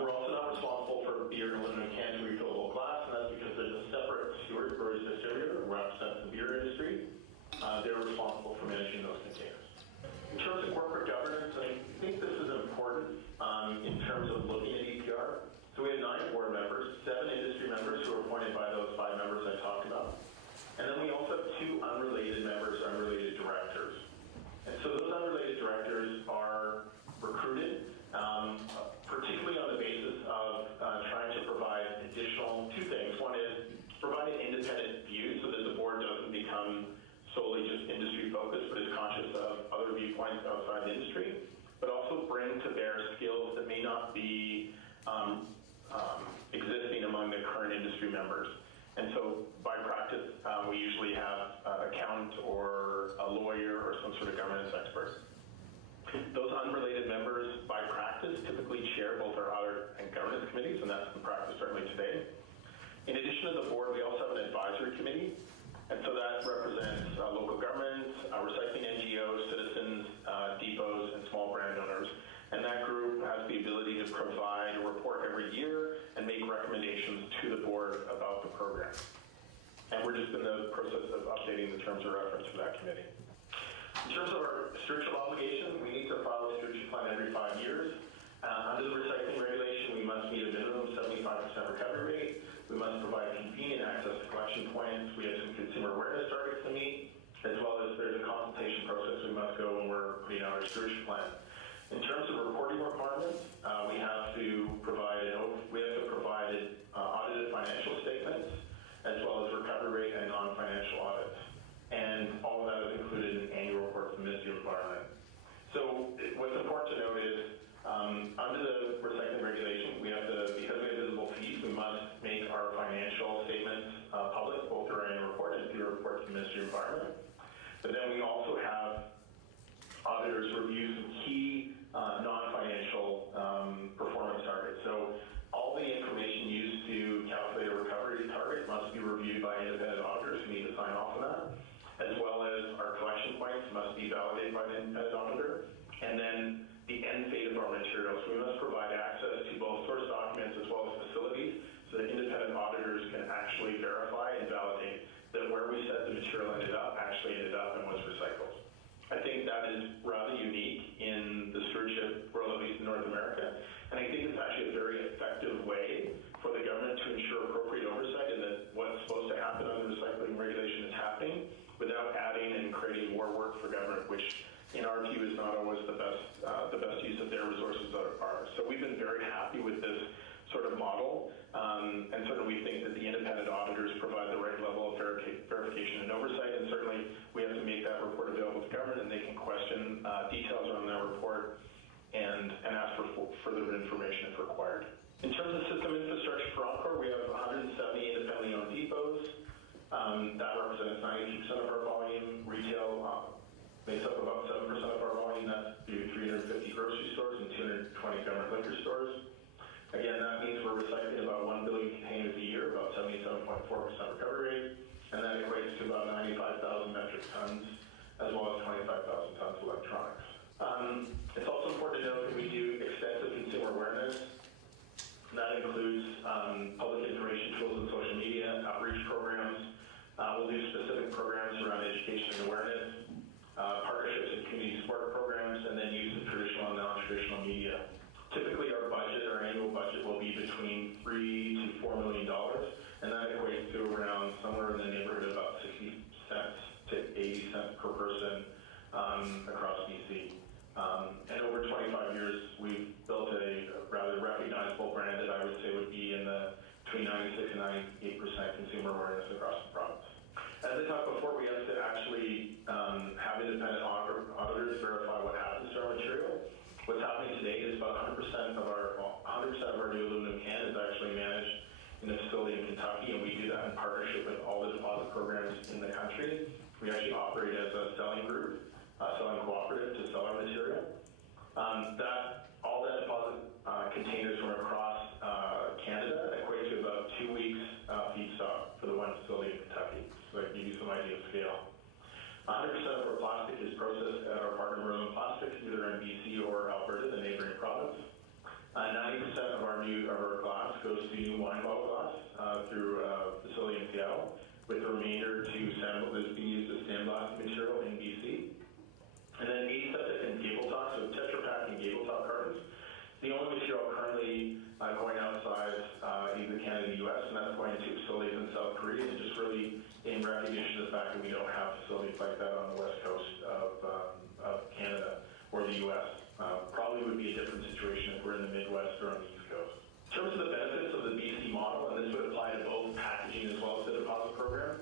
We're also not responsible for beer and aluminum cans refillable glass, and that's because there's a separate steward brewery distributor who represents the beer industry. They're responsible for managing those containers. In terms of corporate governance, I think this is important in terms of looking at EPR. So we have 9 board members, 7 industry members who are appointed by those 5 members I talked about. And then we also have 2 unrelated members, unrelated directors. And so those unrelated directors are recruited, particularly on the basis of trying to provide additional 2 things. One is provide an independent view so that the board doesn't become solely just industry focused, but is conscious of other viewpoints outside the industry, but also bring to bear skills that may not be existing among the current industry members. And so by practice, we usually have an accountant or a lawyer or some sort of governance expert. Those unrelated members, by practice, typically chair both our audit and governance committees, and that's the practice certainly today. In addition to the board, we also have an advisory committee, and so that represents local governments, recycling NGOs, citizens, depots, and small brand owners. And that group has the ability to provide a report every year and make recommendations to the board about the program. And we're just in the process of updating the terms of reference for that committee. In terms of our stewardship obligation, we need to file a stewardship plan every 5 years. Under the recycling regulation, we must meet a minimum 75% recovery rate. We must provide convenient access to collection points. We have some consumer awareness targets to meet, as well as there's a consultation process we must go when we're putting out our stewardship plan. In terms of reporting requirements, we have to provide audited financial statements, as well as recovery rate and non-financial audits. And all of that is included in annual report from the Ministry of Environment. So what's important to note is, under the recycling regulation, because we have visible fees, we must make our financial statements public, both through our annual report and through our report to the Ministry of Environment. But then we also have auditors review some key non-financial performance targets. So all the information used to calculate a recovery target must be reviewed by independent auditors who need to sign off on that, as well as our collection points must be validated by an independent auditor. And then the end fate of our materials. We must provide access to both source documents as well as facilities so that independent auditors can actually verify and validate that where we said the material actually ended up and was recycled. I think that is rather unique in the stewardship world, at least in North America, and I think it's actually a very effective way for the government to ensure appropriate oversight and that what's supposed to happen under recycling regulation is happening without adding and creating more work for government, which in our view is not always the best use of their resources are. So we've been very happy with this sort of model, and certainly we think that the independent auditors provide the right level of verification and oversight, and certainly we have to make that report available to government, and they can question details around that report and ask for further information if required. In terms of system infrastructure for Encore, we have 170 independently owned depots. That represents 92% of our volume. Retail makes up about 7% of our volume. That's through 350 grocery stores and 220 government liquor stores. Again, that means we're recycling about 1 billion containers a year, about 77.4% recovery rate, and that equates to about 95,000 metric tons, as well as 25,000 tons of electronics. It's also important to note that we do extensive consumer awareness. That includes public information tools and social media, outreach programs. We'll do specific programs around education and awareness, partnerships and community support programs, and then use of traditional and non-traditional media. Typically, our annual budget will be between $3 to $4 million, and that equates to around somewhere in the neighborhood of about 60 cents to 80 cents per person across BC. And over 25 years, we've built a rather recognizable brand that I would say would be in the between 96 and 98% consumer awareness across the province. As I talked before, we have to actually have independent auditors verify what happens to our material. What's happening today is about 100% of our new aluminum can is actually managed in a facility in Kentucky, and we do that in partnership with all the deposit programs in the country. We actually operate as a selling group, selling cooperative to sell our material. All that deposit containers from across Canada equate to about 2 weeks feedstock for the one facility in Kentucky, so that gives you some idea of scale. 100% of our plastic is processed at our partner Marine Plastics, either in BC or Alberta, the neighboring province. 90% of our glass goes to new wine bottle glass through a facility in Seattle, with the remainder to is being used as sandblasting material in BC. And then aseptic and gable top, so Tetra Pak and gable top cartons. The only material currently going outside either Canada and US, and that's going to facilities in South Korea, and just really in recognition of the fact that we don't have facilities like that on the west coast of Canada or the US. Probably would be a different situation if we're in the Midwest or on the East Coast. In terms of the benefits of the BC model, and this would apply to both packaging as well as the deposit program,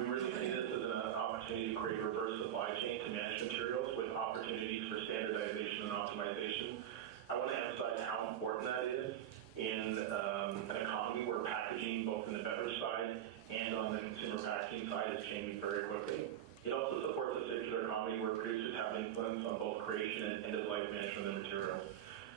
we really see this as an opportunity to create a reverse supply chain to manage materials with opportunities for standardization and optimization. I want to emphasize how important that is in an economy where packaging, both in the beverage side and on the consumer packaging side, is changing very quickly. It also supports a circular economy where producers have influence on both creation and end-of-life management of the materials.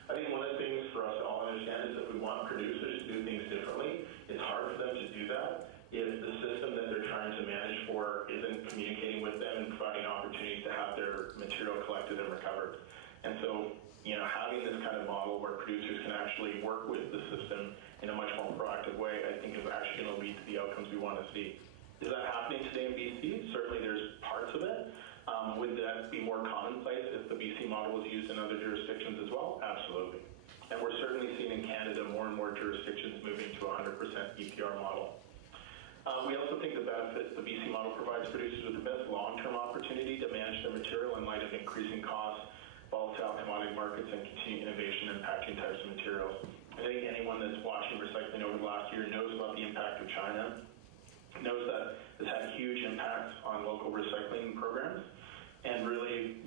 I think one of the things for us to all understand is if we want producers to do things differently, it's hard for them to do that if the system that they're trying to manage for isn't communicating with them and providing opportunities to have their material collected and recovered. And so, having this kind of model where producers can actually work with the system in a much more proactive way, I think is actually going to lead to the outcomes we want to see. Is that happening today in BC? Certainly there's parts of it. Would that be more commonplace if the BC model was used in other jurisdictions as well? Absolutely. And we're certainly seeing in Canada more and more jurisdictions moving to a 100% EPR model. We also think the benefits the BC model provides producers with the best long-term opportunity to manage their material in light of increasing costs, volatile commodity markets, and continued innovation in packaging types of materials. I think anyone that's watching recycling over the last year knows about the impact of China, knows that it's had huge impacts on local recycling programs, and really,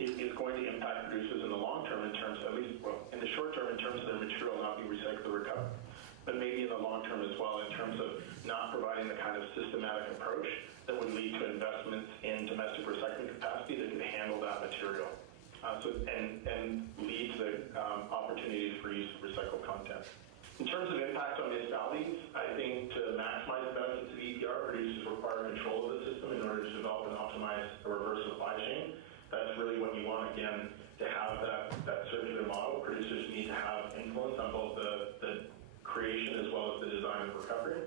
it's going to impact producers in the long term in terms, at least, well, in the short term in terms of their material not being recycled or recovered, but maybe in the long term as well in terms of not providing the kind of systematic approach that would lead to investments in domestic recycling capacity that could handle that material. And lead to opportunities for use of recycled content. In terms of impact on municipalities, I think to maximize the benefits of EPR, producers require control of the system in order to develop and optimize a reverse supply chain. That's really what you want, again, to have that model, producers need to have influence on both the creation as well as the design of recovery.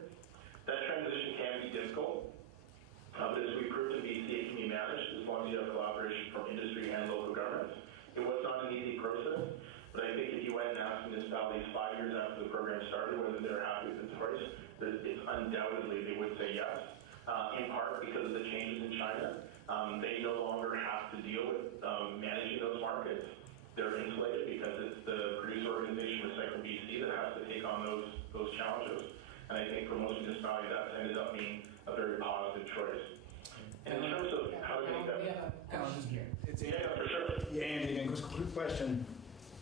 That transition can be difficult, but as we proved in BC, it can be managed as long as you have collaboration from industry and local governments. It was not an easy process, but I think if you went and asked municipalities 5 years after the program started whether they're happy with the choice, it's undoubtedly they would say yes, in part because of the changes in China. They no longer have to deal with managing those markets. They're insulated because it's the producer organization, Recycle BC, that has to take on those challenges. And I think for most municipalities, that's ended up being a very positive choice. And in terms of how to make that... We have a question here. Yeah, for sure. Yeah, Andy, again, quick question.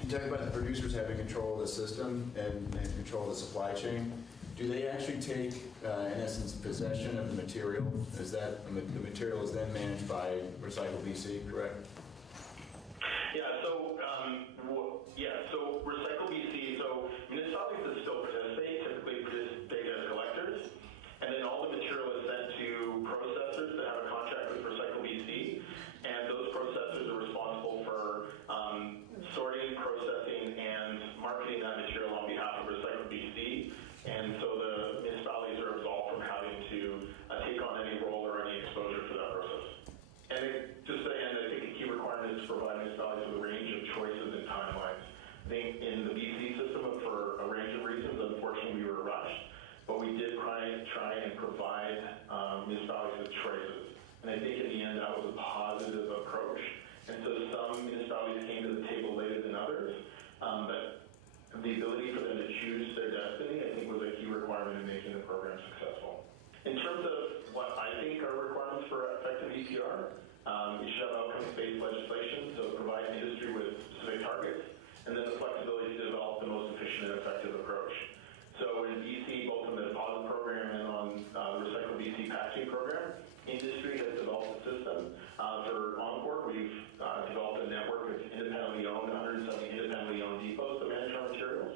You talk about the producers having control of the system and control of the supply chain. Do they actually take, in essence, possession of the material? Is that the material is then managed by Recycle BC, correct? Yeah, so Recycle BC, so municipalities that still participate typically participate as collectors, and then all the material is sent to processors that have a contract with Recycle BC, and those processors are responsible for sorting, processing, and marketing that material on behalf of Recycle BC, and so the municipalities are absolved from having to take on any role or any exposure for that process. And I think a key requirement is to provide municipalities with a range of choices and timelines. I think in the BC system, for a range of reasons, unfortunately we were rushed, but we did try and provide municipalities with choices. And I think in the end that was a positive approach. And so some municipalities came to the table later than others, but the ability for them to choose their destiny, I think, was a key requirement in making the program successful. In terms of what I think are requirements for effective EPR, you should have outcomes-based legislation, so provide industry with specific targets, and then the flexibility to develop the most efficient and effective approach. So in BC, both on the deposit program and on the Recycle BC packaging program, industry has developed a system. For Onboard, we've developed a network of independently owned, 170 independently owned depots that manage our materials.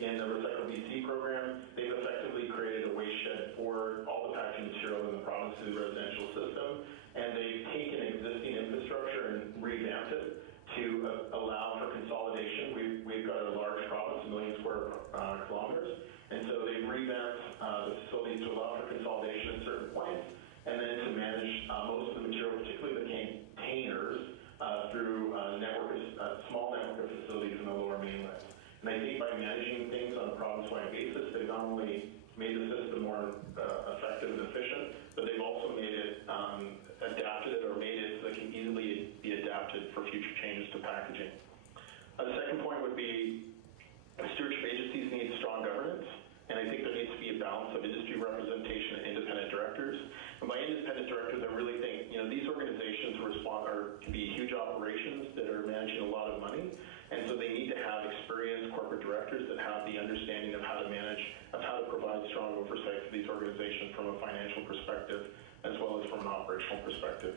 In the Recycle BC program, they've effectively created a waste shed for all the packaging material in the province through the residential system, and they've taken existing infrastructure and revamped it to allow for consolidation. We've got a large province, 1 million square kilometers, and so they've revamped the facilities to allow for consolidation at certain points, and then to manage most of the material, particularly the containers, through small network of facilities in the lower mainland. And I think by managing things on a province-wide basis, they've not only made the system more effective and efficient, but they've also made it adapted it or made it so it can easily be adapted for future changes to packaging. The second point would be stewardship agencies need strong governance, and I think there needs to be a balance of industry representation and independent directors. And by independent directors, I really think these organizations can be huge operations that are managing a lot of money, and so they need to have experienced corporate directors that have the understanding of how to manage, of how to provide strong oversight to these organizations from a financial perspective as well as from an operational perspective.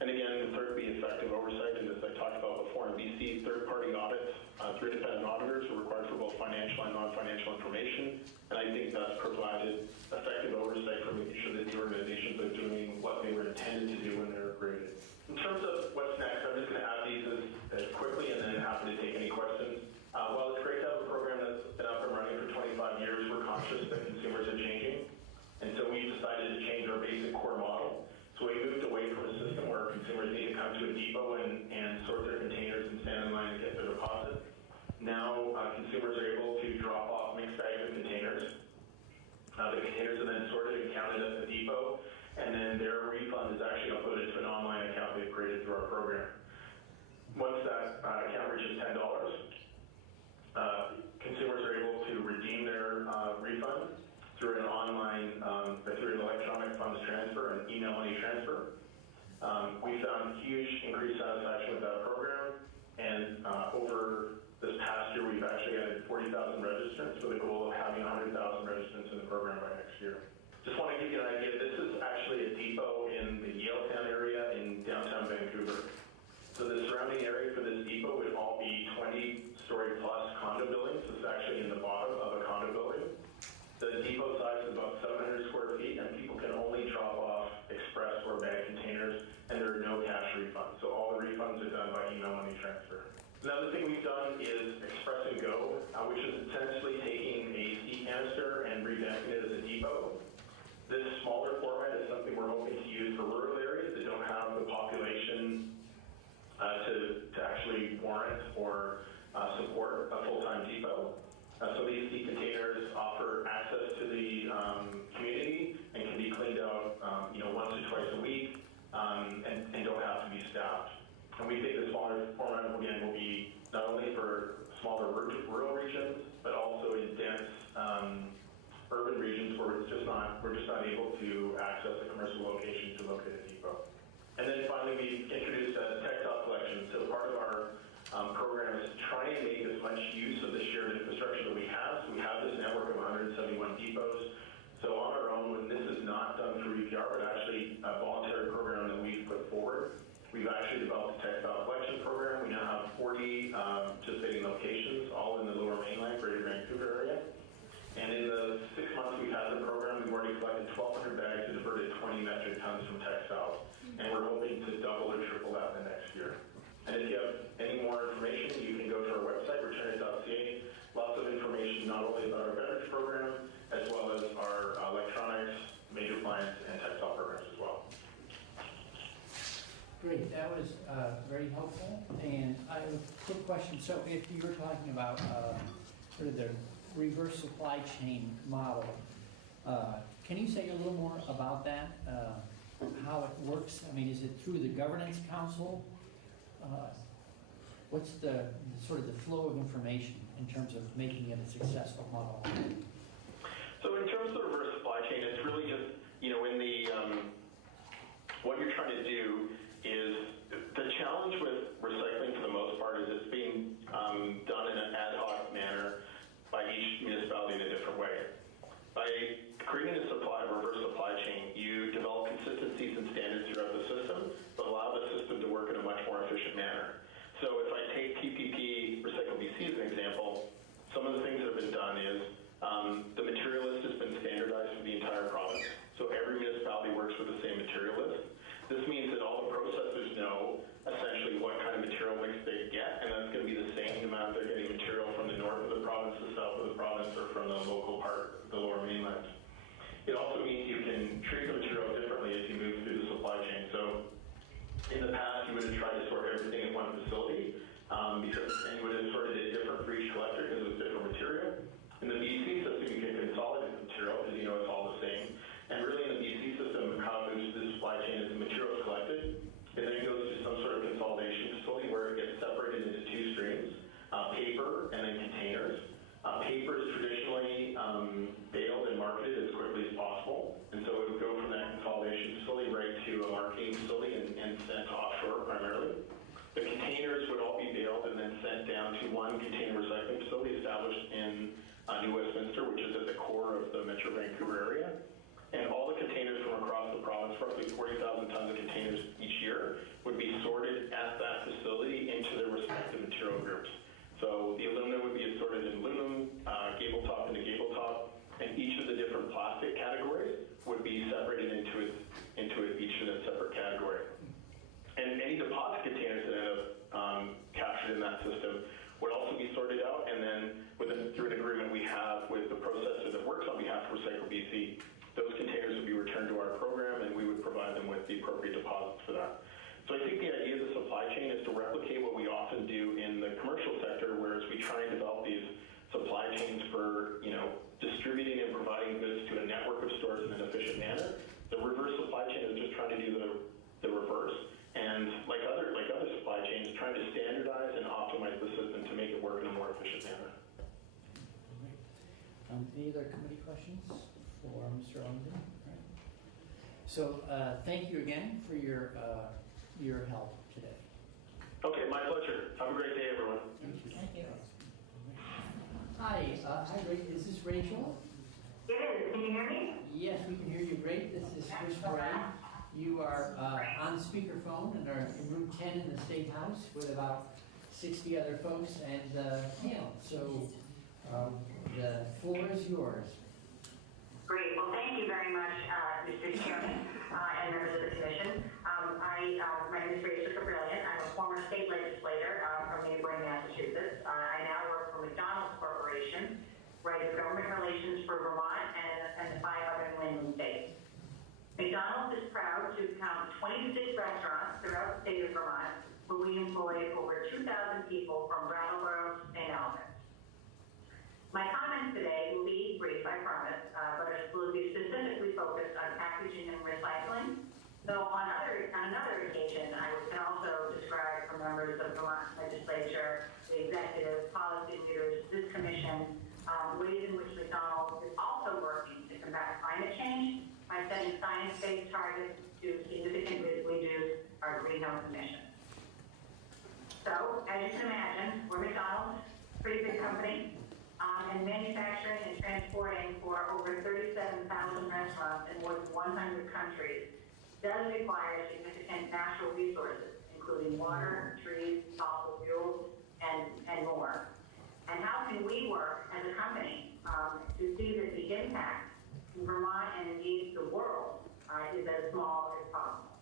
And again, the third would be effective oversight, and as I talked about before in BC, third-party audits through independent auditors are required for both financial and non-financial information, and I think that's provided effective oversight for making sure that the organizations are doing what they were intended to do when they were created. In terms of what's next, I'm just going to add these as quickly and then happy to take any questions. While it's great to have a program that's been up and running for 25 years, we're conscious that consumers are changing, and so we decided to change our basic core model. So we moved away from a system where consumers need to come to a depot and sort their containers and stand in line and get their deposit. Now consumers are able to drop off mixed bags of containers. The containers are then sorted and counted at the depot, and then their refund is actually uploaded to an online account they've created through our program. Once that account reaches $10, consumers are able to redeem their refund through an online, through an electronic funds transfer and email money transfer. We found huge increased satisfaction with that program, and over this past year, we've actually added 40,000 registrants with a goal of having 100,000 registrants in the program by next year. Just want to give you an idea, this is actually a depot in the Yaletown area in downtown Vancouver. So the surrounding area for this depot would all be 20-story plus condo buildings. It's actually in the bottom of a condo building. The depot size is about 700 square feet, and people can only drop off express or bag containers, and there are no cash refunds. So all the refunds are done by email money transfer. Another thing we've done is Express and Go, which is essentially taking a sea canister and revamping it as a depot. This smaller format is something we're hoping to use for rural areas that don't have the population to actually warrant or support a full-time depot. So these sea containers offer access to the community and can be cleaned out, once or twice a week, and don't have to be staffed. And we think the smaller format, again, will be not only for smaller rural regions, but also in dense urban regions where we're just not able to access a commercial location to locate a depot. And then finally, we introduced a textile collection. So part of our program is to try and make as much use of the shared infrastructure that we have. So we have this network of 171 depots. So on our own, when this is not done through EPR, but actually a voluntary program that we've put forward, we've actually developed a textile collection program. We now have 40 participating locations, all in the Lower Mainland, Greater Vancouver area. And in the 6 months we've had the program, we've already collected 1,200 bags and diverted 20 metric tons from textiles. And we're hoping to double or triple that in the next year. And if you have any more information, you can go to our website, returnit.ca. Lots of information not only about our beverage program, as well as our electronics, major appliance, and textile programs as well. Great, that was very helpful. And I have a quick question. So if you were talking about sort of the reverse supply chain model, can you say a little more about that? How it works? I mean, is it through the governance council? What's the sort of the flow of information in terms of making it a successful model? So in terms of the reverse supply chain, it's really just, in the, what you're trying to do is, the challenge with recycling for the most part is it's being done in an ad hoc manner by each municipality in a different way. By creating a reverse supply chain, you develop consistencies and standards throughout the system, but allow the system to work in a much more efficient manner. So if I take PPP Recycle BC as an example, some of the things that have been done is the material list has been standardized for the entire province. So every municipality works with the same material list. This means that all the processors know essentially what kind of material mix they get, and that's going to be the same amount they're getting material from the north of the province, the south of the province, or from the local part, the Lower Mainland. It also means you can treat the material differently as you move through the supply chain. So in the past, you would have tried to sort everything in one facility, and you would have sorted it different for each collector because it was different material. In the BC system, you can consolidate the material because it's all the same. And really in the BC system, how it moves through the supply chain is the material is collected. It then goes to some sort of consolidation facility where it gets separated into two streams, paper and then containers. Paper is traditionally baled and marketed as quickly as possible. And so it would go from that consolidation facility right to a marketing facility and sent offshore primarily. The containers would all be baled and then sent down to one container recycling facility established in New Westminster, which is at the core of the Metro Vancouver area. And all the containers from across the province, roughly 40,000 tons of containers each year, would be sorted at that facility into their respective material groups. So the aluminum would be assorted in aluminum, gable top into gable top, and each of the different plastic categories would be separated into each in a separate category. And any deposit containers that end up captured in that system would also be sorted out, and then through an agreement we have with the processor that works on behalf of Recycle BC, those containers would be returned to our program, and we would provide them with the appropriate deposits for that. So I think the idea of the supply chain is to replicate what we often do in the commercial sector, whereas we try and develop these supply chains for distributing and providing goods to a network of stores in an efficient manner. The reverse supply chain is just trying to do the reverse, and like other supply chains, trying to standardize and optimize the system to make it work in a more efficient manner. Any other committee questions for Mr. Ellington? All right. So thank you again for your help today. Okay, my pleasure. Have a great day, everyone. Thank you. Thank you. Hi, is this Rachel? It is. Can you hear me? Yes, we can hear you great. This is Chris Bratt. You are on speakerphone and are in room 10 in the State House with about 60 other folks and panel. So the floor is yours. Great. Well, thank you very much, Mr. Chairman and members of the Commission. My name is Rachel Brilliant. I'm a former state legislator from neighboring writer of government relations for Vermont and the 5 other New England states. McDonald's is proud to count 26 restaurants throughout the state of Vermont, where we employ over 2,000 people from Brattleboro to St. Albans. My comments today will be brief, I promise, but will be specifically focused on packaging and recycling. Though on another occasion, I can also describe for members of the Vermont legislature, the executive, policy leaders, this commission, ways in which McDonald's is also working to combat climate change by setting science-based targets to significantly reduce our greenhouse emissions. So, as you can imagine, we're McDonald's, pretty big company, and manufacturing and transporting for over 37,000 restaurants in more than 100 countries does require significant natural resources, including water, trees, fossil fuels, and more. And how can we work as a company to see that the impact in Vermont and indeed the world is as small as possible?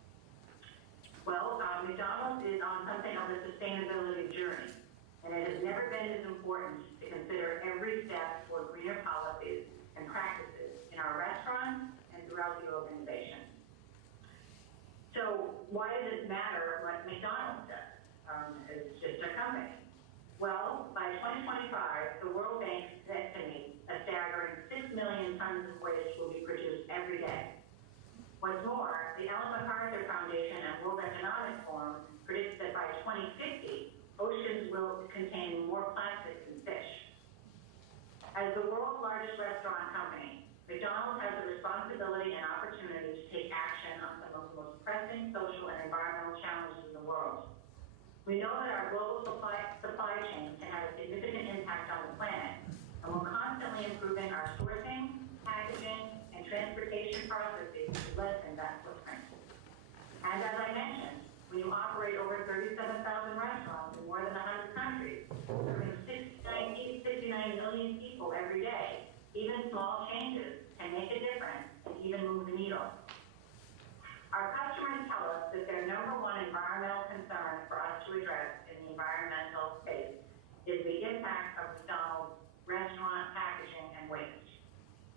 Well, McDonald's is on something of a sustainability journey, and it has never been as important to consider every step toward greener policies and practices in our restaurants and throughout the organization. So why does it matter what McDonald's does? It's just a company. Well, by 2025, the World Bank estimates a staggering 6 million tons of waste will be produced every day. What's more, the Ellen MacArthur Foundation and World Economic Forum predicts that by 2050, oceans will contain more plastic than fish. As the world's largest restaurant company, McDonald's has the responsibility and opportunity to take action on some of the most pressing social and environmental challenges in the world. We know that our global supply chain can have a significant impact on the planet, and we're constantly improving our sourcing, packaging, and transportation processes to lessen that footprint. And as I mentioned, when you operate over 37,000 restaurants in more than 100 countries, serving 69 million people every day, even small changes can make a difference and even move the needle. Our customers tell us that their number one environmental concern for us to address in the environmental space is the impact of McDonald's restaurant packaging and waste.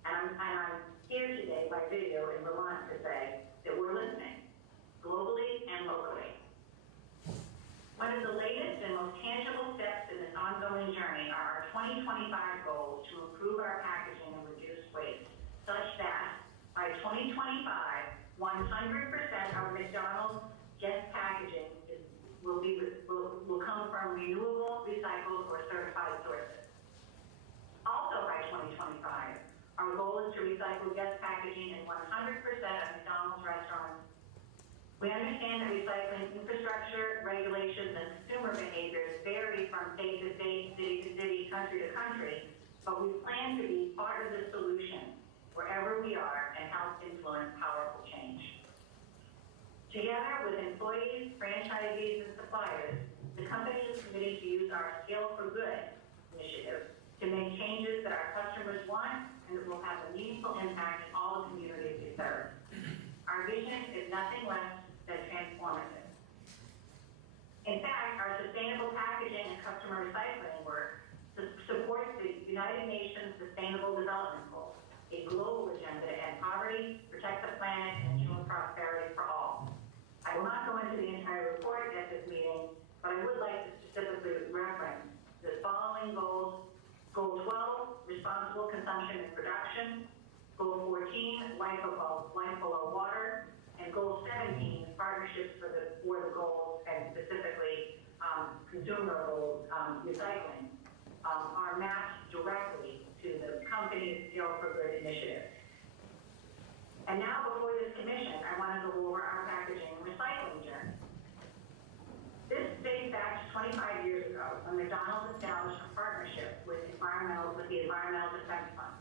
And I'm here today by video in Vermont to say that we're listening, globally and locally. One of the latest and most tangible steps in this ongoing journey are our 2025 goals to improve our packaging and reduce waste, such that by 2025, 100% of McDonald's guest packaging will come from renewable, recycled, or certified sources. Also by 2025, our goal is to recycle guest packaging in 100% of McDonald's restaurants. We understand that recycling infrastructure, regulations, and consumer behaviors vary from state to state, city to city, country to country, but we plan to be part of the solution wherever we are and help influence powerful change. Together with employees, franchisees, and suppliers, the company is committed to use our Scale for Good initiative to make changes that our customers want and that will have a meaningful impact in all the communities we serve. Our vision is nothing less than transformative. In fact, our sustainable packaging and customer recycling work supports the United Nations Sustainable Development Goals, a global agenda to end poverty, protect the planet, and ensure prosperity for all. I will not go into the entire report at this meeting, but I would like to specifically reference the following goals. Goal 12, responsible consumption and production. Goal 14, life below water. And Goal 17, partnerships for the goals, and specifically consumer goals, recycling, are mapped directly to the company's Scale for Good initiative. And now before this commission, I want to go over our packaging and recycling journey. This dates back to 25 years ago when McDonald's established a partnership with the Environmental Defense Fund.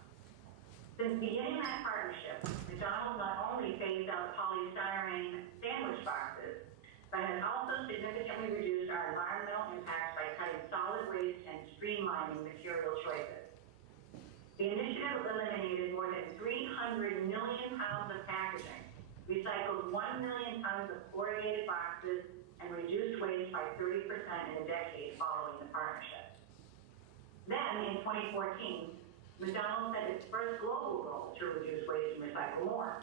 Since beginning that partnership, McDonald's not only phased out polystyrene sandwich boxes, but has also significantly reduced our environmental impacts by cutting solid waste and streamlining material choices. The initiative eliminated more than 300 million pounds of packaging, recycled 1 million tons of corrugated boxes, and reduced waste by 30% in a decade following the partnership. Then, in 2014, McDonald's set its first global goal to reduce waste and recycle more.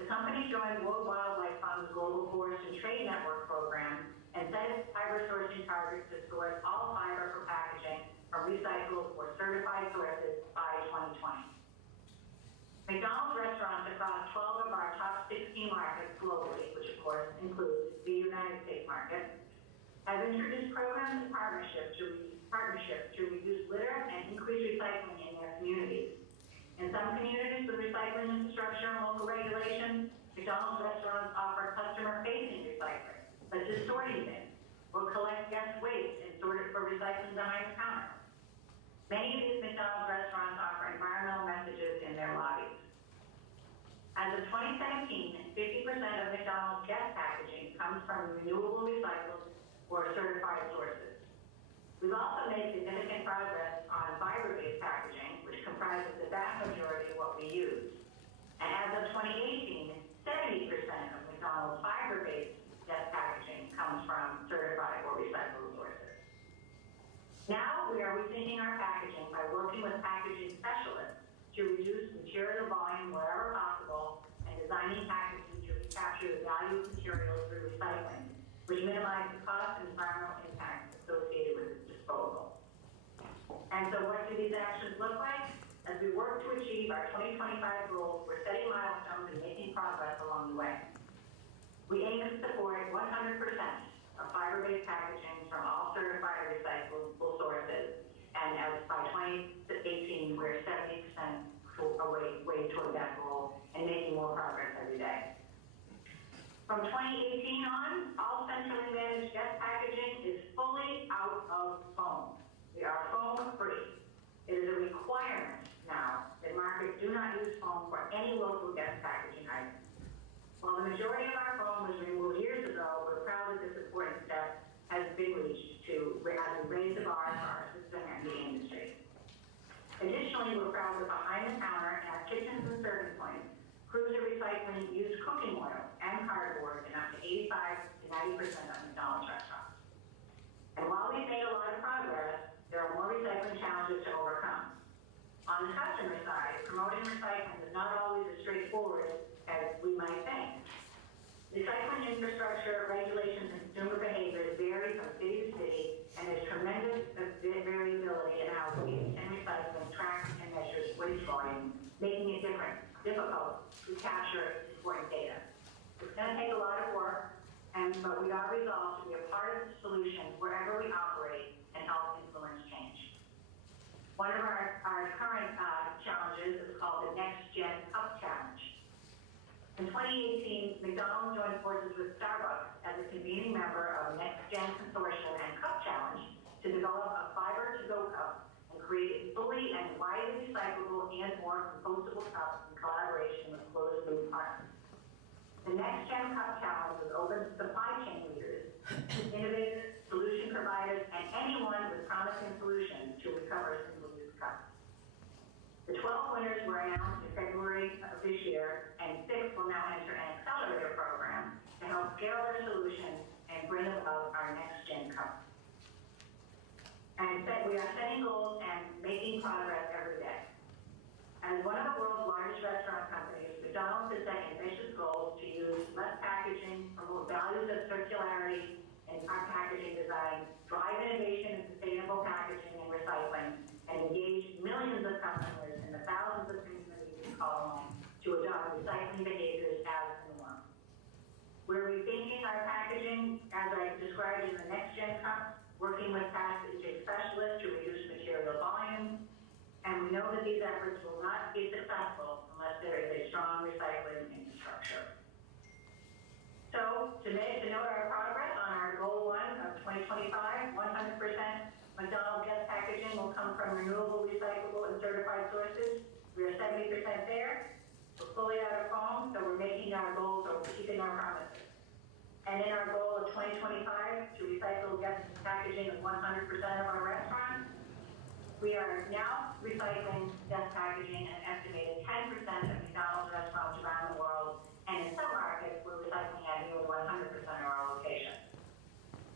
The company joined World Wildlife Fund's Global Forest and Trade Network program and set its fiber sourcing targets to source all fiber for packaging from recycled or certified sources by 2020. McDonald's restaurants across 12 of our top 16 markets globally, which of course includes the United States market, have introduced programs and partnerships to reduce litter and increase recycling in their communities. In some communities with recycling infrastructure and local regulations, McDonald's restaurants offer customer-facing recycling, such as sorting bins, or collect guest waste and sort it for recycling behind the counter. Many of these McDonald's restaurants offer environmental messages in their lobbies. As of 2017, 50% of McDonald's guest packaging comes from renewable, recycled, or certified sources. We've also made significant progress on fiber-based packaging, which comprises the vast majority of what we use. And as of 2018, 70% of McDonald's fiber-based guest packaging comes from certified or recycled sources. Now we are rethinking our packaging by working with packaging specialists to reduce material volume wherever possible and designing packaging to capture the value of materials through recycling, which minimizes the cost and environmental impact associated with its disposal. And so what do these actions look like? As we work to achieve our 2025 goals, we're setting milestones and making progress along the way. We aim to support 100% of fiber-based packaging from all certified or recyclable sources, and as by 2018, we're 70% way toward that goal and making more progress every day. From 2018 on, all centrally managed guest packaging is fully out of foam. We are foam free. It is a requirement now that markets do not use foam for any local guest packaging item. While the majority of our foam was removed years ago, we're proud that this important step has been reached as we raise the bar for our system and the industry. Additionally, we're proud that behind the counter at kitchens and serving points, crews are recycling used cooking oil and cardboard in up to 85 to 90% of McDonald's restaurants. And while we've made a lot of progress, there are more recycling challenges to overcome. On the customer side, promoting recycling is not always as straightforward as we might think. Recycling infrastructure, regulations, and consumer behaviors vary from city to city, and there's tremendous variability in how waste and recycling tracks and measures waste volume, making it difficult to capture important data. It's going to take a lot of work, but we are resolved to be a part of the solution wherever we operate and help influence change. One of our current challenges is called the Next Gen Cup Challenge. In 2018, McDonald's joined forces with Starbucks as a convening member of Next Gen Consortium and Cup Challenge to develop a fiber-to-go cup and create fully and widely recyclable and more compostable cups in collaboration with closed-loop partners. The Next Gen Cup Challenge is open to supply chain leaders, innovators, solution providers, and anyone with promising solutions to recover single-use cups. The 12 winners were announced in February of this year, and 6 will now enter an accelerator program to help scale their solutions and bring about our Next Gen Cup. And we are setting goals and making progress every day. As one of the world's largest restaurant companies, McDonald's has set ambitious goals to use less packaging, promote values of circularity in our packaging design, drive innovation in sustainable packaging and recycling, and engage millions of customers in the thousands of communities we call home to adopt recycling behaviors as the norm. We're rethinking our packaging, as I described in the Next Gen Cup, working with packaging specialists to reduce material volume, and we know that these efforts will not be successful unless there is a strong recycling infrastructure. So, to note our progress on our goal 1 of 2025, 100% McDonald's guest packaging will come from renewable, recyclable, and certified sources. We are 70% there. We're fully out of foam, so we're making our goals, or we're keeping our promises. And in our goal of 2025 to recycle guest packaging of 100% of our restaurants, we are now recycling guest packaging in an estimated 10% of McDonald's restaurants around the world, and in some markets, we're recycling at nearly 100% of our locations.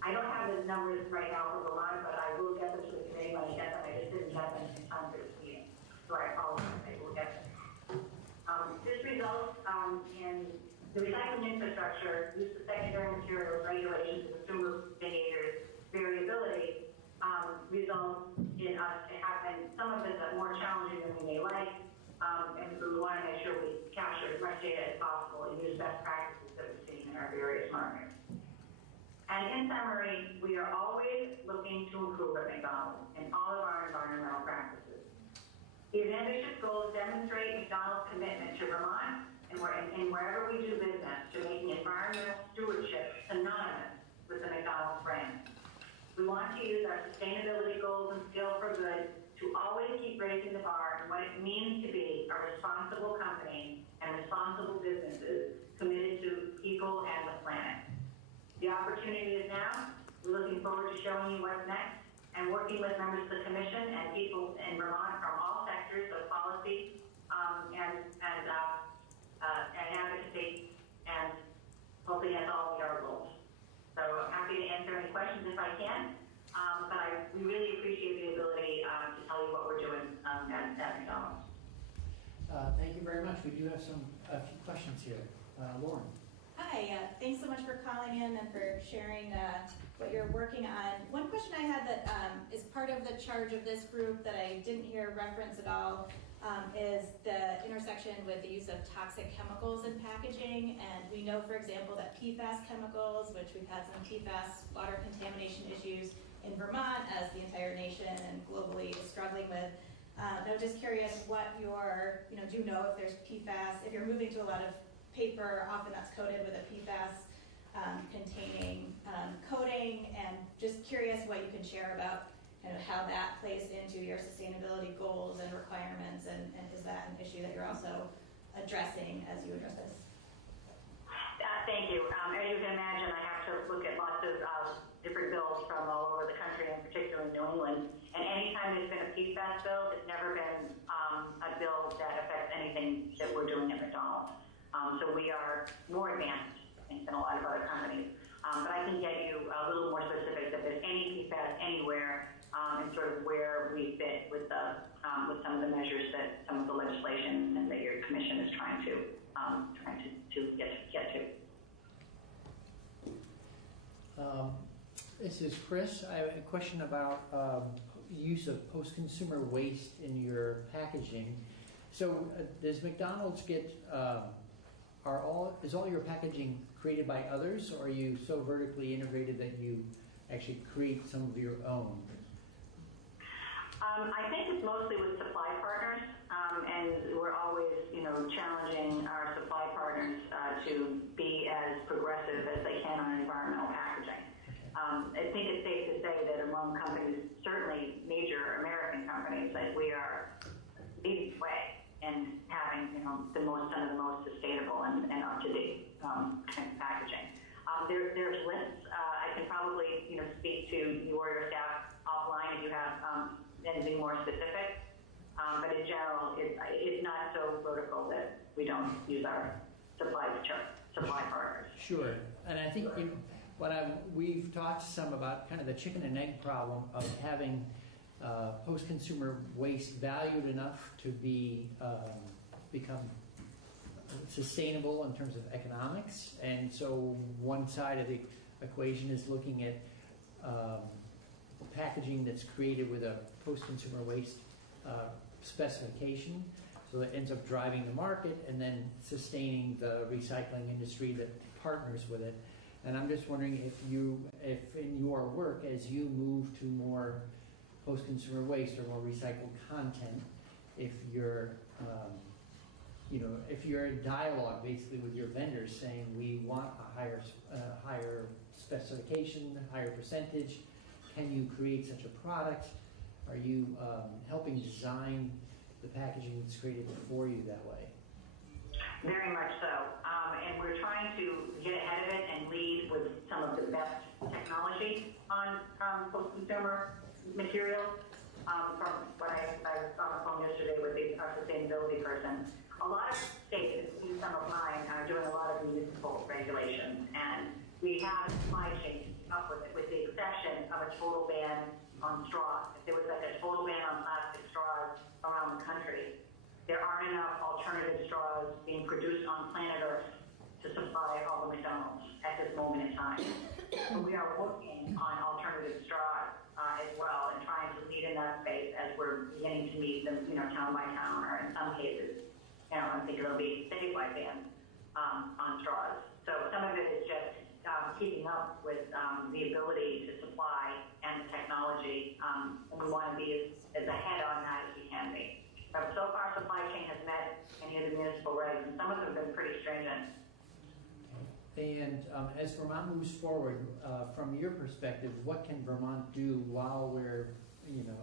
I don't have the numbers right now for Vermont, but I will get them to the committee when I get them. I just didn't get them in time for this meeting. so I apologize, I will get there. This results in the recycling infrastructure, use of secondary materials, regulations, consumer behaviors, variability, results in us having some of this more challenging than we may like, and we want to make sure we capture as much data as possible and use best practices that we've seen in our various markets. And in summary, we are always looking to improve at McDonald's in all of our environmental practices. These ambitious goals demonstrate McDonald's commitment to Vermont and wherever we do business to making environmental stewardship synonymous with the McDonald's brand. We want to use our sustainability goals and skill for good to always keep raising the bar on what it means to be a responsible company and responsible businesses committed to people and the planet. The opportunity is now. We're looking forward to showing you what's next and working with members of the Commission and people in Vermont from all sectors of policy and advocacy, and hopefully that's all meet our goals. So I'm happy to answer any questions if I can, but we really appreciate the ability to tell you what we're doing at McDonald's. Thank you very much. We do have a few questions here. Lauren. Hi, thanks so much for calling in and for sharing what you're working on. One question I had that is part of the charge of this group that I didn't hear reference at all is the intersection with the use of toxic chemicals in packaging. And we know, for example, that PFAS chemicals, which we've had some PFAS water contamination issues in Vermont as the entire nation and globally is struggling with. I was just curious what your, do you know if there's PFAS, if you're moving to a lot of paper, often that's coated with a PFAS containing coating, and just curious what you can share about kind of how that plays into your sustainability goals and requirements, and is that an issue that you're also addressing as you address this? Thank you. As you can imagine, I have to look at lots of different bills from all over the country, and particularly New England. And anytime there's been a PFAS bill, it's never been a bill that affects anything that we're doing at McDonald's. So we are more advanced, I think, than a lot of other companies. But I can get you a little more specific if there's any PFAS anywhere, and sort of where we fit with some of the measures that some of the legislation and that your commission is trying to get to. This is Chris. I have a question about use of post-consumer waste in your packaging. So does McDonald's get, is all your packaging created by others, or are you so vertically integrated that you actually create some of your own? I think it's mostly with supply partners, and we're always, challenging our supply partners to be as progressive as they can on environmental packaging. I think it's safe to say that among companies, certainly major American companies, like we are leading the way in having, some of the most sustainable and up-to-date packaging. There's lists. I can probably, speak to you or your staff offline if you have anything more specific. But in general, it's not so vertical that we don't use our supply partners. Sure. And I think we've talked some about kind of the chicken and egg problem of having post-consumer waste valued enough to become sustainable in terms of economics. And so one side of the equation is looking at packaging that's created with a post-consumer waste specification, so that ends up driving the market and then sustaining the recycling industry that partners with it. And I'm just wondering if in your work, as you move to more post-consumer waste or more recycled content, if you're if you're in dialogue basically with your vendors saying we want a higher specification, higher percentage, can you create such a product? Are you helping design the packaging that's created for you that way? Very much so. And we're trying to get ahead of it and lead with some of the best technology on post-consumer materials. From what I was on the phone yesterday with our sustainability person, a lot of states, including some of mine, are doing a lot of municipal regulations, and we have supply chain to keep up with it, with the exception of a total ban on straws. If there was like a total ban on plastic straws around the country, being produced on planet Earth to supply all the McDonald's at this moment in time. So we are working on alternative straws as well, and trying to lead in that space as we're beginning to meet them, town by town, or in some cases, I think it'll be statewide bans on straws. So some of it is just keeping up with the ability to supply and the technology, and we want to be as ahead on that as we can be. But so far, supply chain has met any of the municipal regs, and some of them have been pretty stringent. And as Vermont moves forward, from your perspective, what can Vermont do while we're,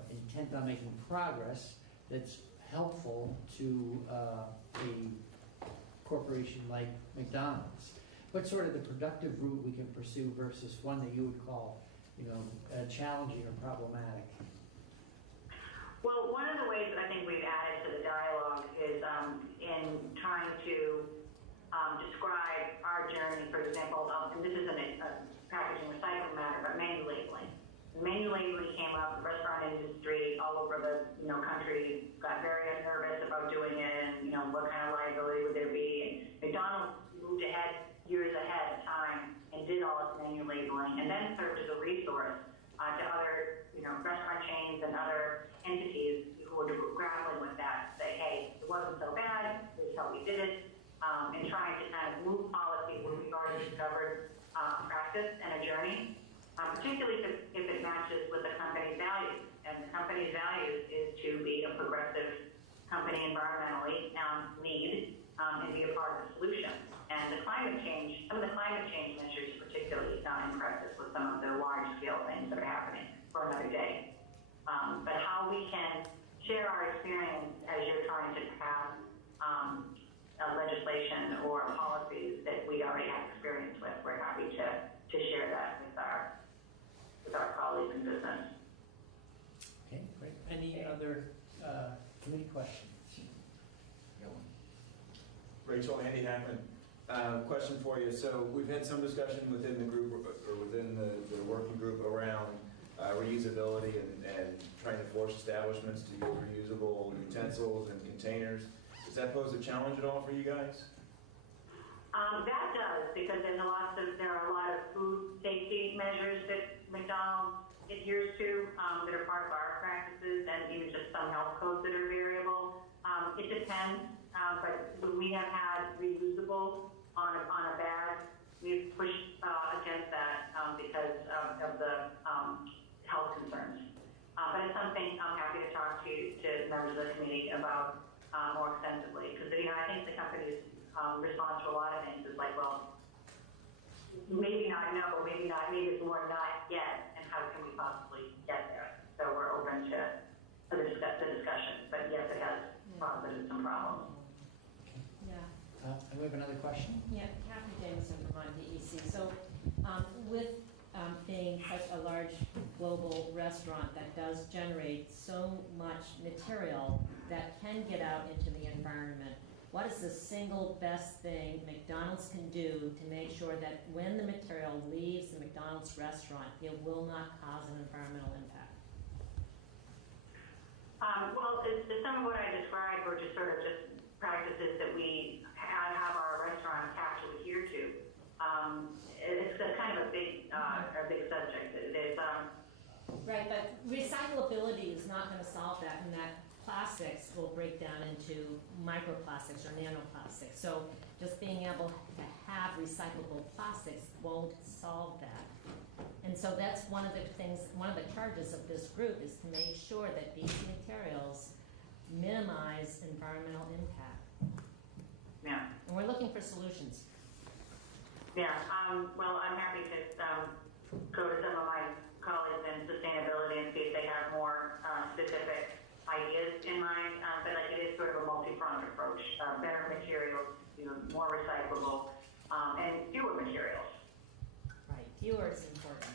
intent on making progress that's helpful to a corporation like McDonald's? What's sort of the productive route we can pursue versus one that you would call, challenging or problematic? Well, one of the ways that I think we've added to the dialogue is in trying to describe our journey, for example, and this isn't a packaging recycling matter, but menu labeling. Menu labeling came up, the restaurant industry all over the country got very nervous about doing it, and what kind of liability would there be. And McDonald's moved ahead, years ahead of time, and did all its menu labeling, and then served as a resource to other restaurant chains and other entities who were grappling with that, say, hey, it wasn't so bad, this is how we did it, and trying to kind of move policy where we've already discovered practice and a journey, particularly if it matches with the company's values. And the company's values is to be a progressive company environmentally, lead, and be a part of the solution. And the climate change, some of the climate change measures particularly impressive with some of the large-scale things that are happening for another day. But how we can share our experience as you're trying to pass legislation or policies that we already have experience with, we're happy to share that with our colleagues in business. Okay, great. Any other committee questions? Rachel, Andy Hackman. Question for you. So we've had some discussion within the group or within the working group around reusability and trying to force establishments to use reusable utensils and containers. Does that pose a challenge at all for you guys? That does, because there are a lot of food safety measures that McDonald's adheres to that are part of our practices, and even just some health codes that are variable. It depends, but we have had reusable on a bag. We've pushed against that because of the health concerns. But it's something I'm happy to talk to members of the committee about more extensively, because I think the company's response to a lot of things is like, well, maybe not no, maybe not, maybe it's more not yet, and how can we possibly get there? So we're open to the discussion, but yes, it has posed some problems. Yeah. And we have another question? Yeah, Kathy Jameson from DEC. So with being such a large global restaurant that does generate so much material that can get out into the environment, what is the single best thing McDonald's can do to make sure that when the material leaves the McDonald's restaurant, it will not cause an environmental impact? Well, some of what I described were just sort of just practices that we have our restaurants have to adhere to. It's kind of a big subject. Right, but recyclability is not going to solve that, and that plastics will break down into microplastics or nanoplastics. So just being able to have recyclable plastics won't solve that. And so that's one of the things, one of the charges of this group is to make sure that these materials minimize environmental impact. Yeah. And we're looking for solutions. Yeah, well, I'm happy to go to some of my colleagues in sustainability and see if they have more specific ideas in mind, but it is sort of a multi-pronged approach. Better materials, more recyclable, and fewer materials. Right, fewer is important.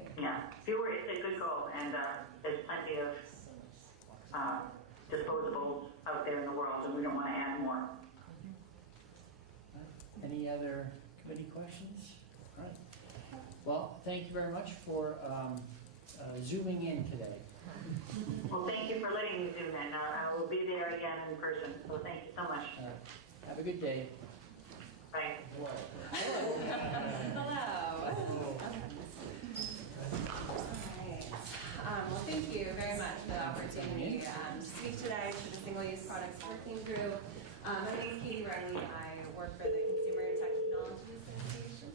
Okay. Yeah, fewer is a good goal, and there's plenty of disposables out there in the world, and we don't want to add more. Any other committee questions? All right. Well, thank you very much for zooming in today. Well, thank you for letting me zoom in. I will be there again in person, so thank you so much. Have a good day. Bye. Hello. Well, thank you very much for the opportunity to speak today to the Single-Use Products Working Group. My name is Katie Riley. I work for the Consumer Technology Association.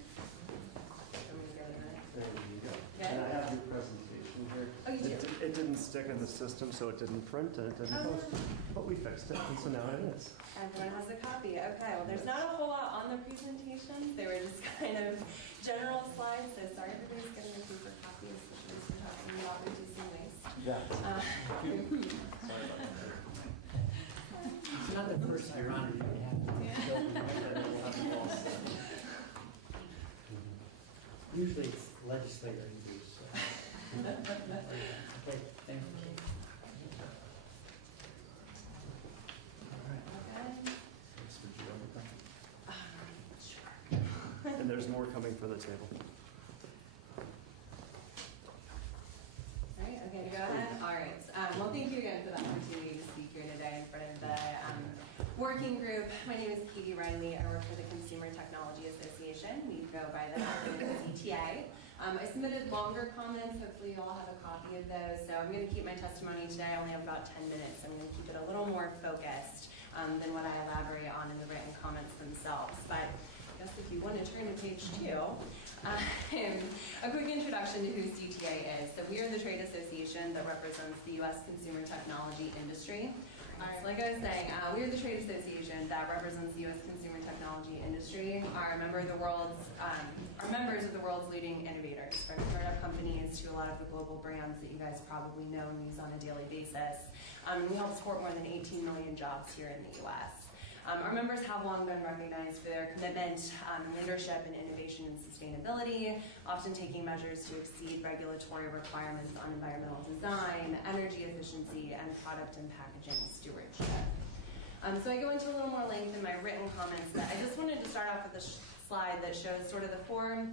There you go. Yeah. And I have your presentation here. Oh, you do? It didn't stick in the system, so it didn't print and it didn't post. But we fixed it, and so now it is. Everyone has a copy. Okay, well, there's not a whole lot on the presentation. They were just kind of general slides, so sorry everybody's getting a paper copy, especially if you're talking about reducing waste. Sorry about that. It's not the first ironic you have. Usually it's legislator reviews. So. Okay, thank you. And there's more coming for the table. All right, okay, to go ahead? All right. Well, thank you again for the opportunity to speak here today in front of the working group. My name is Katie Riley. I work for the Consumer Technology Association. We go by the acronym CTA. I submitted longer comments. Hopefully you all have a copy of those. So I'm going to keep my testimony today. I only have about 10 minutes. I'm going to keep it a little more focused than what I elaborate on in the written comments themselves. But I guess if you want to turn to page 2, a quick introduction to who CTA is. So we are the trade association that represents the U.S. consumer technology industry. Like I was saying, we are the trade association that represents the U.S. consumer technology industry. Are members of the world's leading innovators, from startup companies to a lot of the global brands that you guys probably know and use on a daily basis. We help support more than 18 million jobs here in the U.S. Our members have long been recognized for their commitment, leadership, and innovation and sustainability, often taking measures to exceed regulatory requirements on environmental design, energy efficiency, and product and packaging stewardship. So I go into a little more length in my written comments, but I just wanted to start off with a slide that shows sort of the 4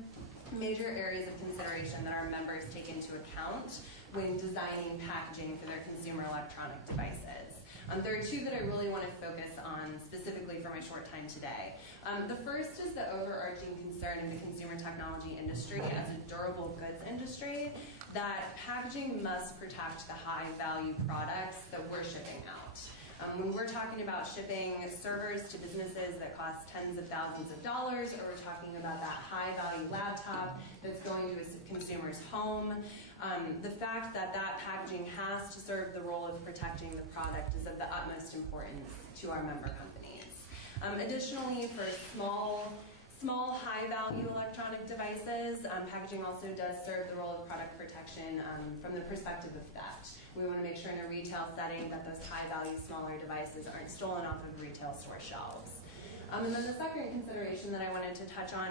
major areas of consideration that our members take into account when designing packaging for their consumer electronic devices. There are 2 that I really want to focus on specifically for my short time today. The first is the overarching concern in the consumer technology industry as a durable goods industry that packaging must protect the high-value products that we're shipping out. When we're talking about shipping servers to businesses that cost tens of thousands of dollars, or we're talking about that high-value laptop that's going to a consumer's home, the fact that that packaging has to serve the role of protecting the product is of the utmost importance to our member companies. Additionally, for small high-value electronic devices, packaging also does serve the role of product protection from the perspective of theft. We want to make sure in a retail setting that those high-value, smaller devices aren't stolen off of retail store shelves. And then the second consideration that I wanted to touch on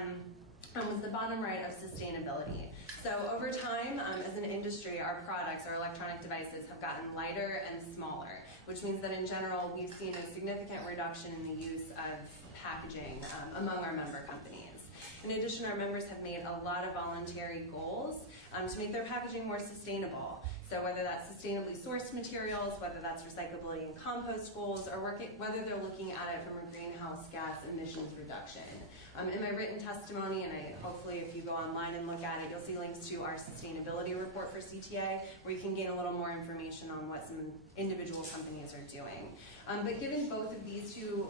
was the bottom right of sustainability. So over time, as an industry, our products, our electronic devices have gotten lighter and smaller, which means that in general, we've seen a significant reduction in the use of packaging among our member companies. In addition, our members have made a lot of voluntary goals to make their packaging more sustainable. So whether that's sustainably sourced materials, whether that's recyclability and compost goals, or whether they're looking at it from a greenhouse gas emissions reduction. In my written testimony, and hopefully if you go online and look at it, you'll see links to our sustainability report for CTA, where you can gain a little more information on what some individual companies are doing. But given both of these 2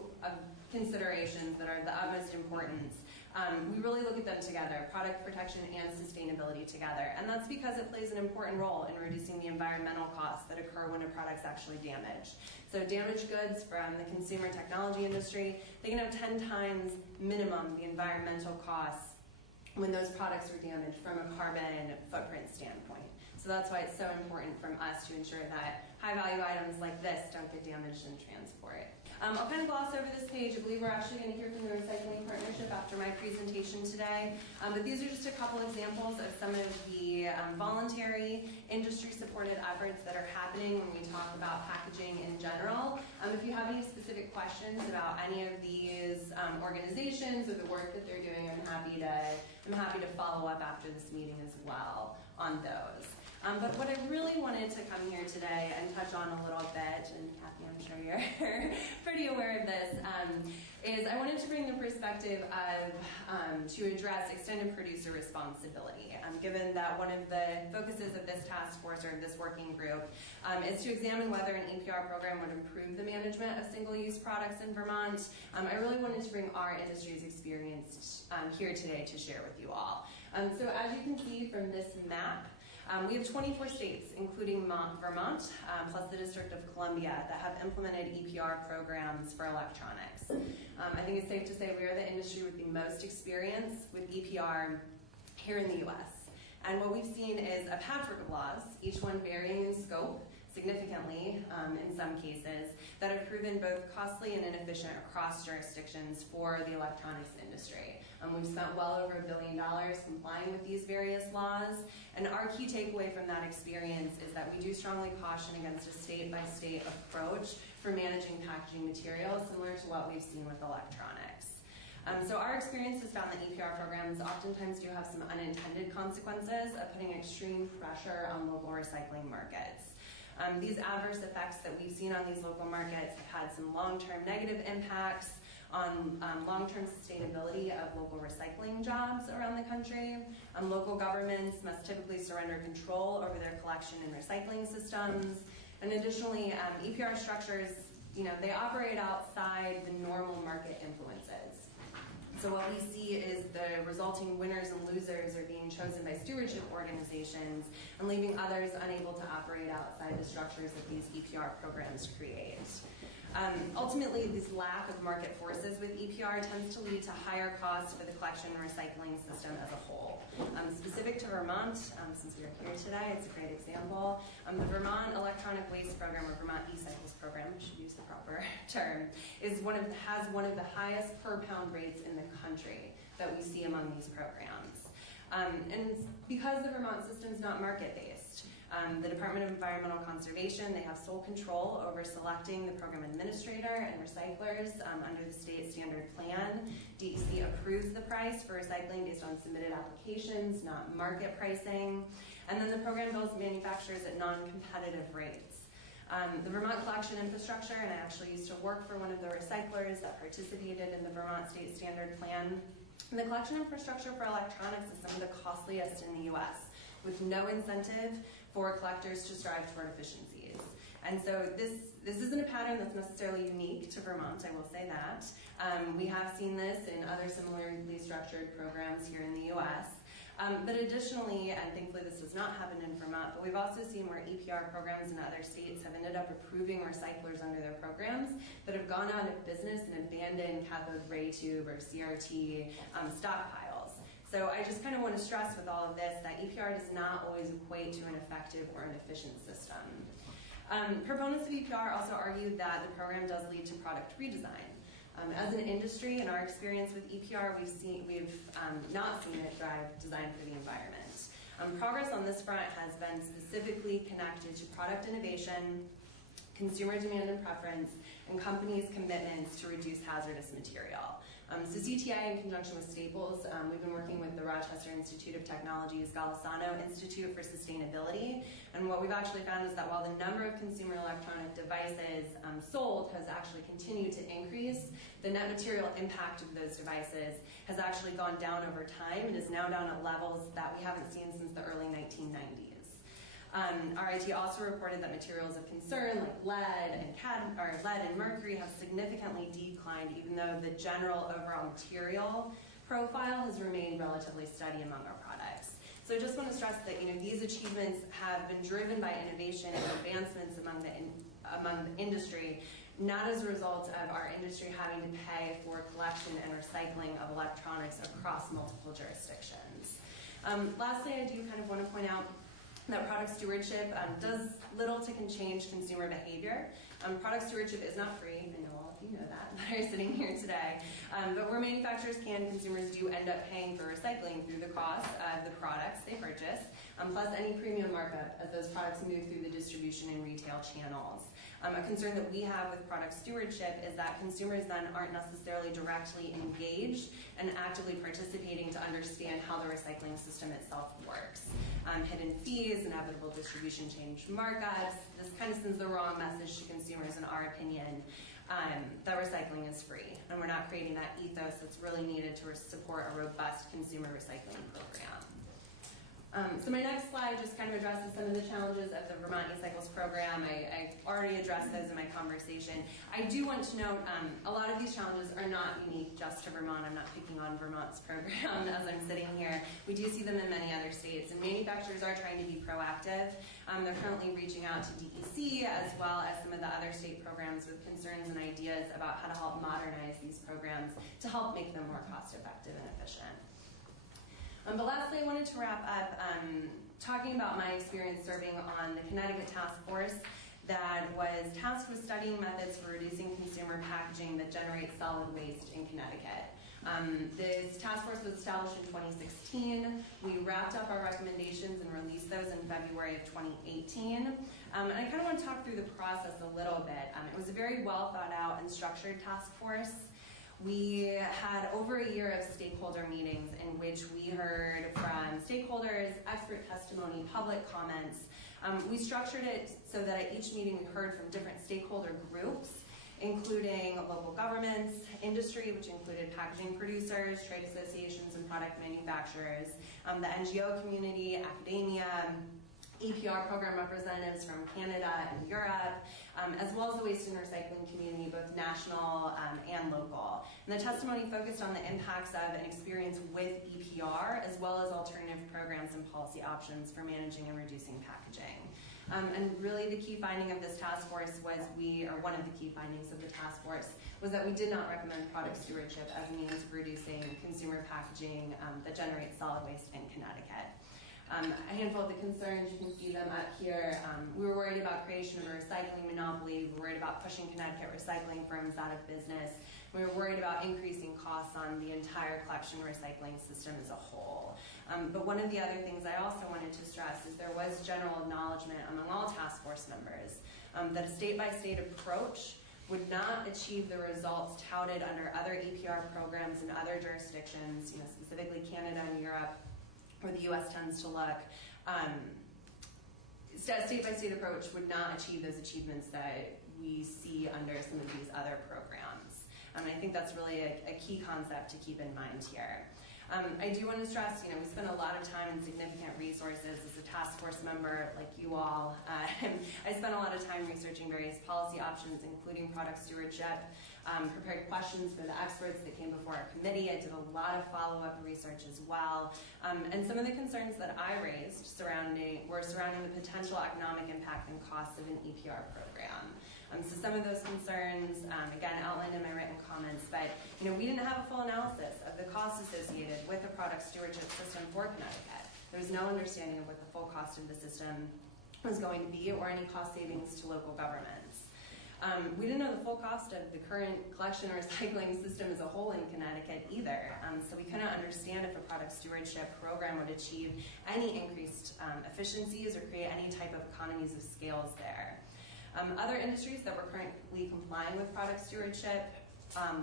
considerations that are of the utmost importance, we really look at them together, product protection and sustainability together. And that's because it plays an important role in reducing the environmental costs that occur when a product's actually damaged. So damaged goods from the consumer technology industry, they can have 10 times minimum the environmental costs when those products are damaged from a carbon footprint standpoint. So that's why it's so important from us to ensure that high-value items like this don't get damaged in transport. I'll kind of gloss over this page. I believe we're actually going to hear from the Recycling Partnership after my presentation today. But these are just a couple examples of some of the voluntary industry-supported efforts that are happening when we talk about packaging in general. If you have any specific questions about any of these organizations or the work that they're doing, I'm happy to follow up after this meeting as well on those. But what I really wanted to come here today and touch on a little bit, and Kathy, I'm sure you're pretty aware of this, is I wanted to bring the perspective of, to address extended producer responsibility, given that one of the focuses of this task force or this working group is to examine whether an EPR program would improve the management of single-use products in Vermont. I really wanted to bring our industry's experience here today to share with you all. So as you can see from this map, we have 24 states, including Vermont, plus the District of Columbia, that have implemented EPR programs for electronics. I think it's safe to say we are the industry with the most experience with EPR here in the U.S. And what we've seen is a patchwork of laws, each one varying in scope significantly in some cases, that have proven both costly and inefficient across jurisdictions for the electronics industry. We've spent well over $1 billion complying with these various laws, and our key takeaway from that experience is that we do strongly caution against a state-by-state approach for managing packaging materials, similar to what we've seen with electronics. So our experience has found that EPR programs oftentimes do have some unintended consequences of putting extreme pressure on local recycling markets. These adverse effects that we've seen on these local markets have had some long-term negative impacts on long-term sustainability of local recycling jobs around the country. Local governments must typically surrender control over their collection and recycling systems. And additionally, EPR structures, they operate outside the normal market influences. So what we see is the resulting winners and losers are being chosen by stewardship organizations and leaving others unable to operate outside the structures that these EPR programs create. Ultimately, this lack of market forces with EPR tends to lead to higher costs for the collection and recycling system as a whole. Specific to Vermont, since we are here today, it's a great example. The Vermont Electronic Waste Program, or Vermont E-Cycles Program, we should use the proper term, has one of the highest per pound rates in the country that we see among these programs. And because the Vermont system is not market-based, the Department of Environmental Conservation, they have sole control over selecting the program administrator and recyclers under the state standard plan. DEC approves the price for recycling based on submitted applications, not market pricing. And then the program bills manufacturers at non-competitive rates. The Vermont collection infrastructure, and I actually used to work for one of the recyclers that participated in the Vermont State Standard Plan. And the collection infrastructure for electronics is some of the costliest in the U.S., with no incentive for collectors to strive toward efficiencies. And so this isn't a pattern that's necessarily unique to Vermont, I will say that. We have seen this in other similarly structured programs here in the U.S. But additionally, and thankfully this does not happen in Vermont, but we've also seen where EPR programs in other states have ended up approving recyclers under their programs that have gone out of business and abandoned cathode ray tube or CRT stockpiles. So I just kind of want to stress with all of this that EPR does not always equate to an effective or an efficient system. Proponents of EPR also argue that the program does lead to product redesign. As an industry, in our experience with EPR, we've not seen it drive design for the environment. Progress on this front has been specifically connected to product innovation, consumer demand and preference, and companies' commitments to reduce hazardous material. So CTI, in conjunction with Staples, we've been working with the Rochester Institute of Technology's Golisano Institute for Sustainability, and what we've actually found is that while the number of consumer electronic devices sold has actually continued to increase, the net material impact of those devices has actually gone down over time and is now down at levels that we haven't seen since the early 1990s. RIT also reported that materials of concern like lead and mercury have significantly declined, even though the general overall material profile has remained relatively steady among our products. So I just want to stress that these achievements have been driven by innovation and advancements among the industry, not as a result of our industry having to pay for collection and recycling of electronics across multiple jurisdictions. Lastly, I do kind of want to point out that product stewardship does little to change consumer behavior. Product stewardship is not free. I know all of you know that are sitting here today. But where manufacturers can, consumers do end up paying for recycling through the cost of the products they purchase, plus any premium markup as those products move through the distribution and retail channels. A concern that we have with product stewardship is that consumers then aren't necessarily directly engaged and actively participating to understand how the recycling system itself works. Hidden fees, inevitable distribution change markups, this kind of sends the wrong message to consumers, in our opinion, that recycling is free, and we're not creating that ethos that's really needed to support a robust consumer recycling program. So my next slide just kind of addresses some of the challenges of the Vermont e-Cycles program. I already addressed those in my conversation. I do want to note a lot of these challenges are not unique just to Vermont. I'm not picking on Vermont's program as I'm sitting here. We do see them in many other states, and manufacturers are trying to be proactive. They're currently reaching out to DEC as well as some of the other state programs with concerns and ideas about how to help modernize these programs to help make them more cost effective and efficient. But lastly, I wanted to wrap up talking about my experience serving on the Connecticut Task Force that was tasked with studying methods for reducing consumer packaging that generates solid waste in Connecticut. This task force was established in 2016. We wrapped up our recommendations and released those in February of 2018. And I kind of want to talk through the process a little bit. It was a very well thought out and structured task force. We had over a year of stakeholder meetings in which we heard from stakeholders, expert testimony, public comments. We structured it so that at each meeting we heard from different stakeholder groups, including local governments, industry, which included packaging producers, trade associations, and product manufacturers, the NGO community, academia, EPR program representatives from Canada and Europe, as well as the waste and recycling community, both national and local. And the testimony focused on the impacts of an experience with EPR, as well as alternative programs and policy options for managing and reducing packaging. And really the key finding of this task force was one of the key findings of the task force was that we did not recommend product stewardship as a means of reducing consumer packaging that generates solid waste in Connecticut. A handful of the concerns, you can see them up here. We were worried about creation of a recycling monopoly. We were worried about pushing Connecticut recycling firms out of business. We were worried about increasing costs on the entire collection recycling system as a whole. But one of the other things I also wanted to stress is there was general acknowledgement among all task force members that a state-by-state approach would not achieve the results touted under other EPR programs in other jurisdictions, specifically Canada and Europe, where the U.S. tends to look. State-by-state approach would not achieve those achievements that we see under some of these other programs. I think that's really a key concept to keep in mind here. I do want to stress, we spend a lot of time and significant resources as a task force member like you all. I spent a lot of time researching various policy options, including product stewardship, prepared questions for the experts that came before our committee. I did a lot of follow-up research as well. And some of the concerns that I raised were surrounding the potential economic impact and costs of an EPR program. So some of those concerns, again, outlined in my written comments, but we didn't have a full analysis of the costs associated with the product stewardship system for Connecticut. There was no understanding of what the full cost of the system was going to be or any cost savings to local governments. We didn't know the full cost of the current collection and recycling system as a whole in Connecticut either, so we couldn't understand if a product stewardship program would achieve any increased efficiencies or create any type of economies of scales there. Other industries that were currently complying with product stewardship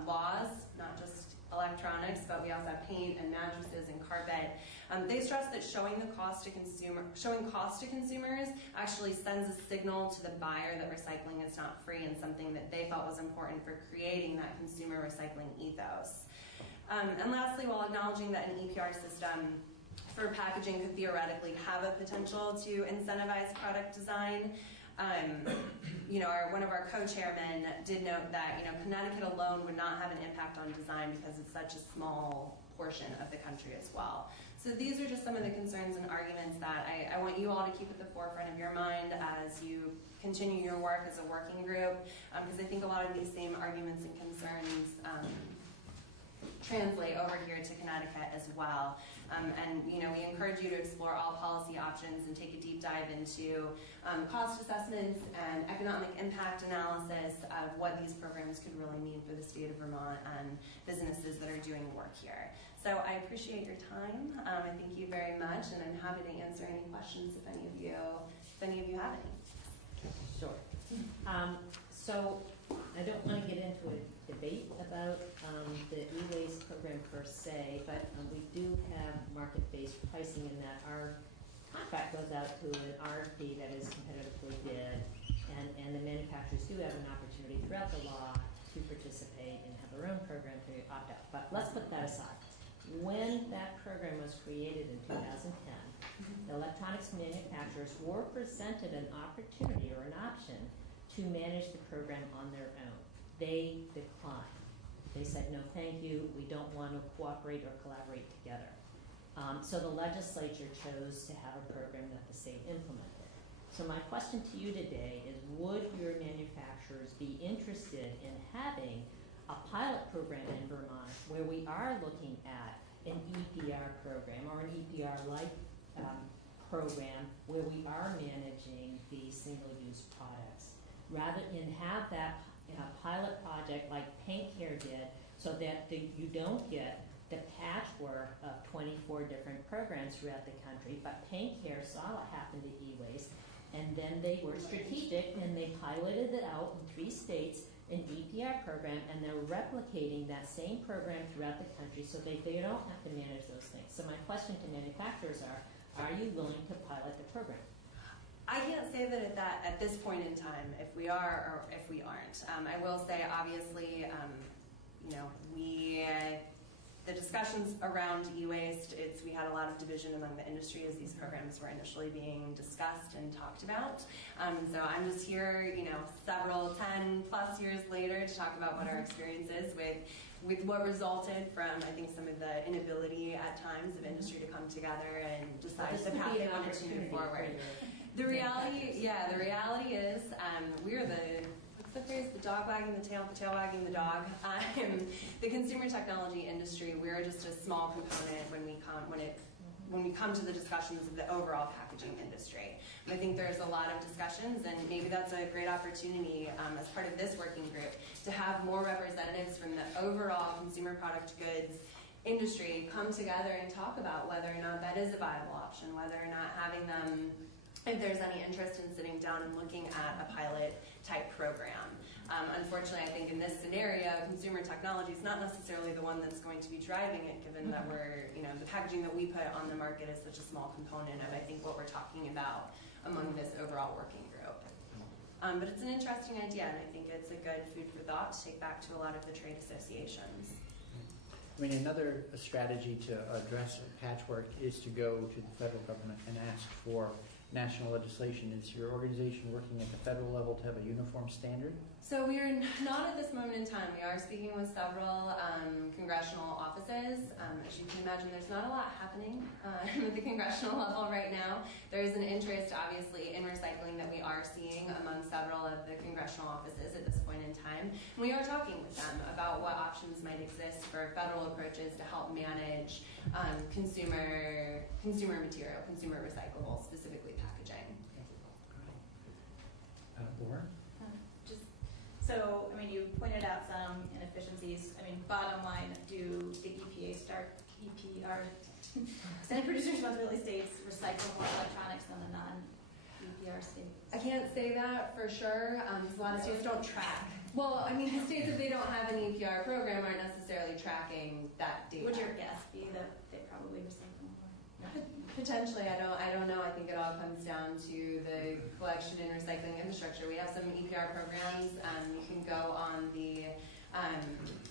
laws, not just electronics, but we also have paint and mattresses and carpet. They stress that showing cost to consumers actually sends a signal to the buyer that recycling is not free and something that they felt was important for creating that consumer recycling ethos. And lastly, while acknowledging that an EPR system for packaging could theoretically have a potential to incentivize product design, one of our co-chairmen did note that Connecticut alone would not have an impact on design because it's such a small portion of the country as well. So these are just some of the concerns and arguments that I want you all to keep at the forefront of your mind as you continue your work as a working group, because I think a lot of these same arguments and concerns translate over here to Connecticut as well. And we encourage you to explore all policy options and take a deep dive into cost assessments and economic impact analysis of what these programs could really mean for the state of Vermont and businesses that are doing work here. So I appreciate your time. I thank you very much, and I'm happy to answer any questions if any of you have any. Sure. So I don't want to get into a debate about the e-waste program per se, but we do have market-based pricing in that our contract goes out to an RFP that is competitively bid, and the manufacturers do have an opportunity throughout the law to participate and have their own program to opt out. But let's put that aside. When that program was created in 2010, the electronics manufacturers were presented an opportunity or an option to manage the program on their own. They declined. They said, no, thank you. We don't want to cooperate or collaborate together. So the legislature chose to have a program that the state implemented. So my question to you today is, would your manufacturers be interested in having a pilot program in Vermont where we are looking at an EPR program or an EPR-like program where we are managing the single-use products, rather than have that pilot project like Paint Care did, so that you don't get the patchwork of 24 different programs throughout the country. But Paint Care saw what happened to e-waste, and then they were strategic and they piloted it out in 3 states, an EPR program, and they're replicating that same program throughout the country so they don't have to manage those things. So my question to manufacturers are you willing to pilot the program? I can't say that at this point in time, if we are or if we aren't. I will say, obviously, the discussions around e-waste, we had a lot of division among the industry as these programs were initially being discussed and talked about. So I'm just here, several 10 plus years later to talk about what our experience is with what resulted from, I think, some of the inability at times of industry to come together and decide the path they wanted to move forward. The reality is, we're what's the phrase? The dog wagging the tail wagging the dog. The consumer technology industry, we're just a small component when we come to the discussions of the overall packaging industry. And I think there's a lot of discussions, and maybe that's a great opportunity as part of this working group to have more representatives from the overall consumer product goods industry come together and talk about whether or not that is a viable option, whether or not having them, if there's any interest in sitting down and looking at a pilot type program. Unfortunately, I think in this scenario, consumer technology is not necessarily the one that's going to be driving it, given that the packaging that we put on the market is such a small component of, I think, what we're talking about among this overall working group. But it's an interesting idea, and I think it's a good food for thought to take back to a lot of the trade associations. I mean, another strategy to address patchwork is to go to the federal government and ask for national legislation. Is your organization working at the federal level to have a uniform standard? So we are not at this moment in time. We are speaking with several congressional offices. As you can imagine, there's not a lot happening at the congressional level right now. There is an interest, obviously, in recycling that we are seeing among several of the congressional offices at this point in time. And we are talking with them about what options might exist for federal approaches to help manage consumer material, consumer recyclables, specifically packaging. Lauren? So, I mean, you pointed out some inefficiencies. I mean, bottom line, do the EPR extended producer responsibility states recycle more electronics than the non-EPR states? I can't say that for sure, because a lot of states don't track. Well, I mean, the states, if they don't have an EPR program, aren't necessarily tracking that data. Would your guess be that they probably recycle more? Potentially, I don't know. I think it all comes down to the collection and recycling infrastructure. We have some EPR programs. You can go on the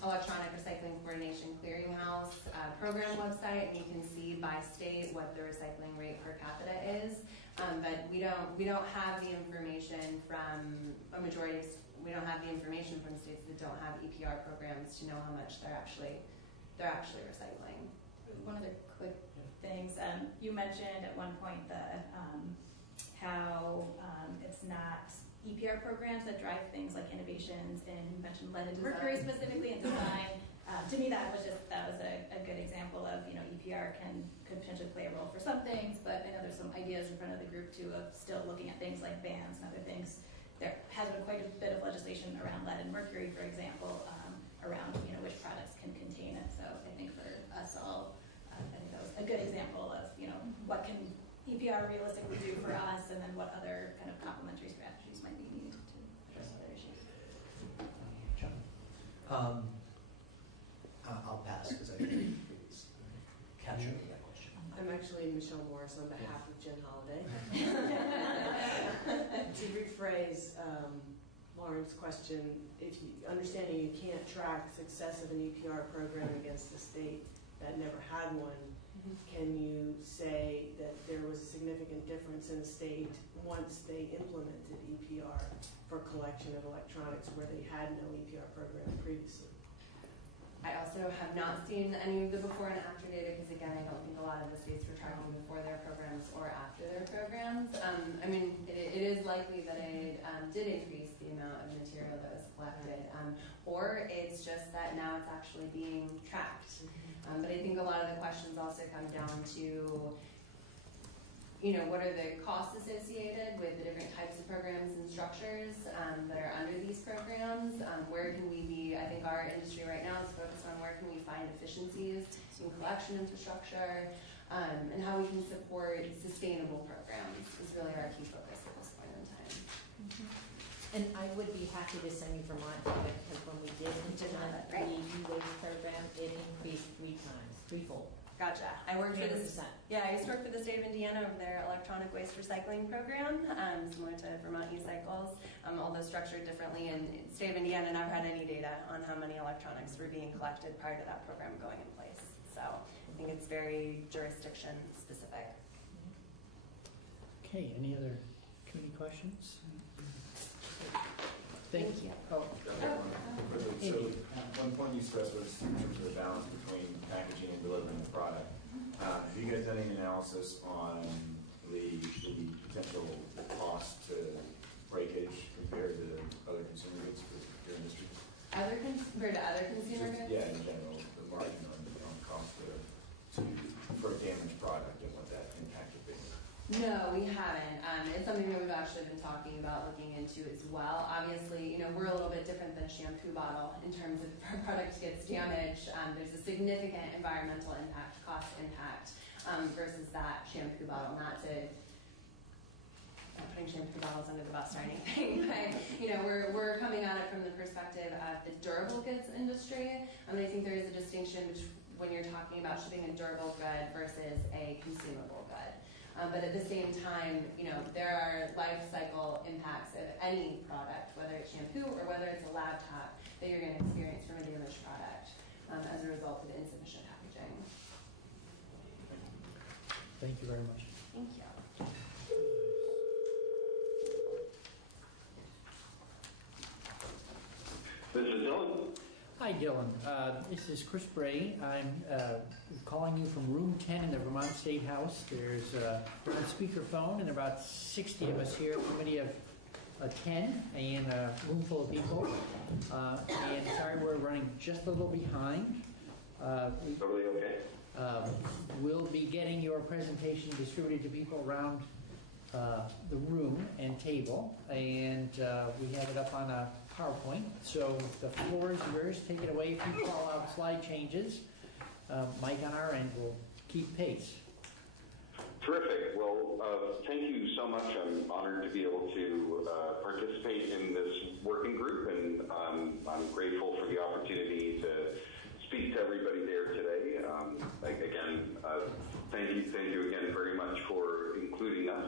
Electronic Recycling Coordination Clearinghouse program website, and you can see by state what the recycling rate per capita is. But we don't have the information from a majority. We don't have the information from states that don't have EPR programs to know how much they're actually recycling. One of the quick things, you mentioned at one point how it's not EPR programs that drive things like innovations, and you mentioned lead and mercury specifically in design. To me, that was a good example of EPR could potentially play a role for some things, but I know there's some ideas in front of the group too of still looking at things like bans and other things. There has been quite a bit of legislation around lead and mercury, for example, around which products can contain it. So I think for us all, I think that was a good example of, what can EPR realistically do for us, and then what other kind of complementary strategies might be needed to address other issues. I'll pass because I think it's capturing that question. I'm actually Michelle Morris on behalf of Jen Holiday. To rephrase Lauren's question, if you, understanding you can't track success of an EPR program against a state that never had one, can you say that there was a significant difference in a state once they implemented EPR for collection of electronics where they had no EPR program previously? I also have not seen any of the before and after data because, again, I don't think a lot of the states were tracking before their programs or after their programs. I mean, it is likely that it did increase the amount of material that was collected, or it's just that now it's actually being tracked. But I think a lot of the questions also come down to, what are the costs associated with the different types of programs and structures that are under these programs? Where can we be? I think our industry right now is focused on where can we find efficiencies in collection infrastructure, and how we can support sustainable programs is really our key focus at this point in time. And I would be happy to send you Vermont data, because when we did implement the e-waste program, it increased threefold. Gotcha. I worked for this. 300%. Yeah, I used to work for the state of Indiana over their electronic waste recycling program, similar to Vermont e-cycles, although structured differently. And the state of Indiana never had any data on how many electronics were being collected prior to that program going in place. So I think it's very jurisdiction specific. Okay, any other committee questions? Thank you. Oh. So one point you stressed was in terms of the balance between packaging and delivering the product. Have you guys done any analysis on the potential cost to breakage compared to other consumer goods for your industry? Compared to other consumer goods? Yeah, in general, the margin on cost for a damaged product and what that impact would be. No, we haven't. It's something that we've actually been talking about looking into as well. Obviously, we're a little bit different than a shampoo bottle in terms of if our product gets damaged. There's a significant environmental impact, cost impact, versus that shampoo bottle. Not putting shampoo bottles under the bus or anything, but we're coming at it from the perspective of the durable goods industry. I think there is a distinction when you're talking about shipping a durable good versus a consumable good. But at the same time, there are life cycle impacts of any product, whether it's shampoo or whether it's a laptop, that you're going to experience from a damaged product as a result of insufficient packaging. Thank you very much. Thank you. This is Dylan. Hi, Dylan. This is Chris Bray. I'm calling you from room 10 in the Vermont State House. There's we're on speakerphone and about 60 of us here, a committee of 10 and a room full of people. And sorry, we're running just a little behind. Totally okay. We'll be getting your presentation distributed to people around the room and table, and we have it up on a PowerPoint. So the floor is yours. Take it away. If you call out slide changes, Mike on our end will keep pace. Terrific. Well, thank you so much. I'm honored to be able to participate in this working group, and I'm grateful for the opportunity to speak to everybody there today. Again, thank you again very much for including us.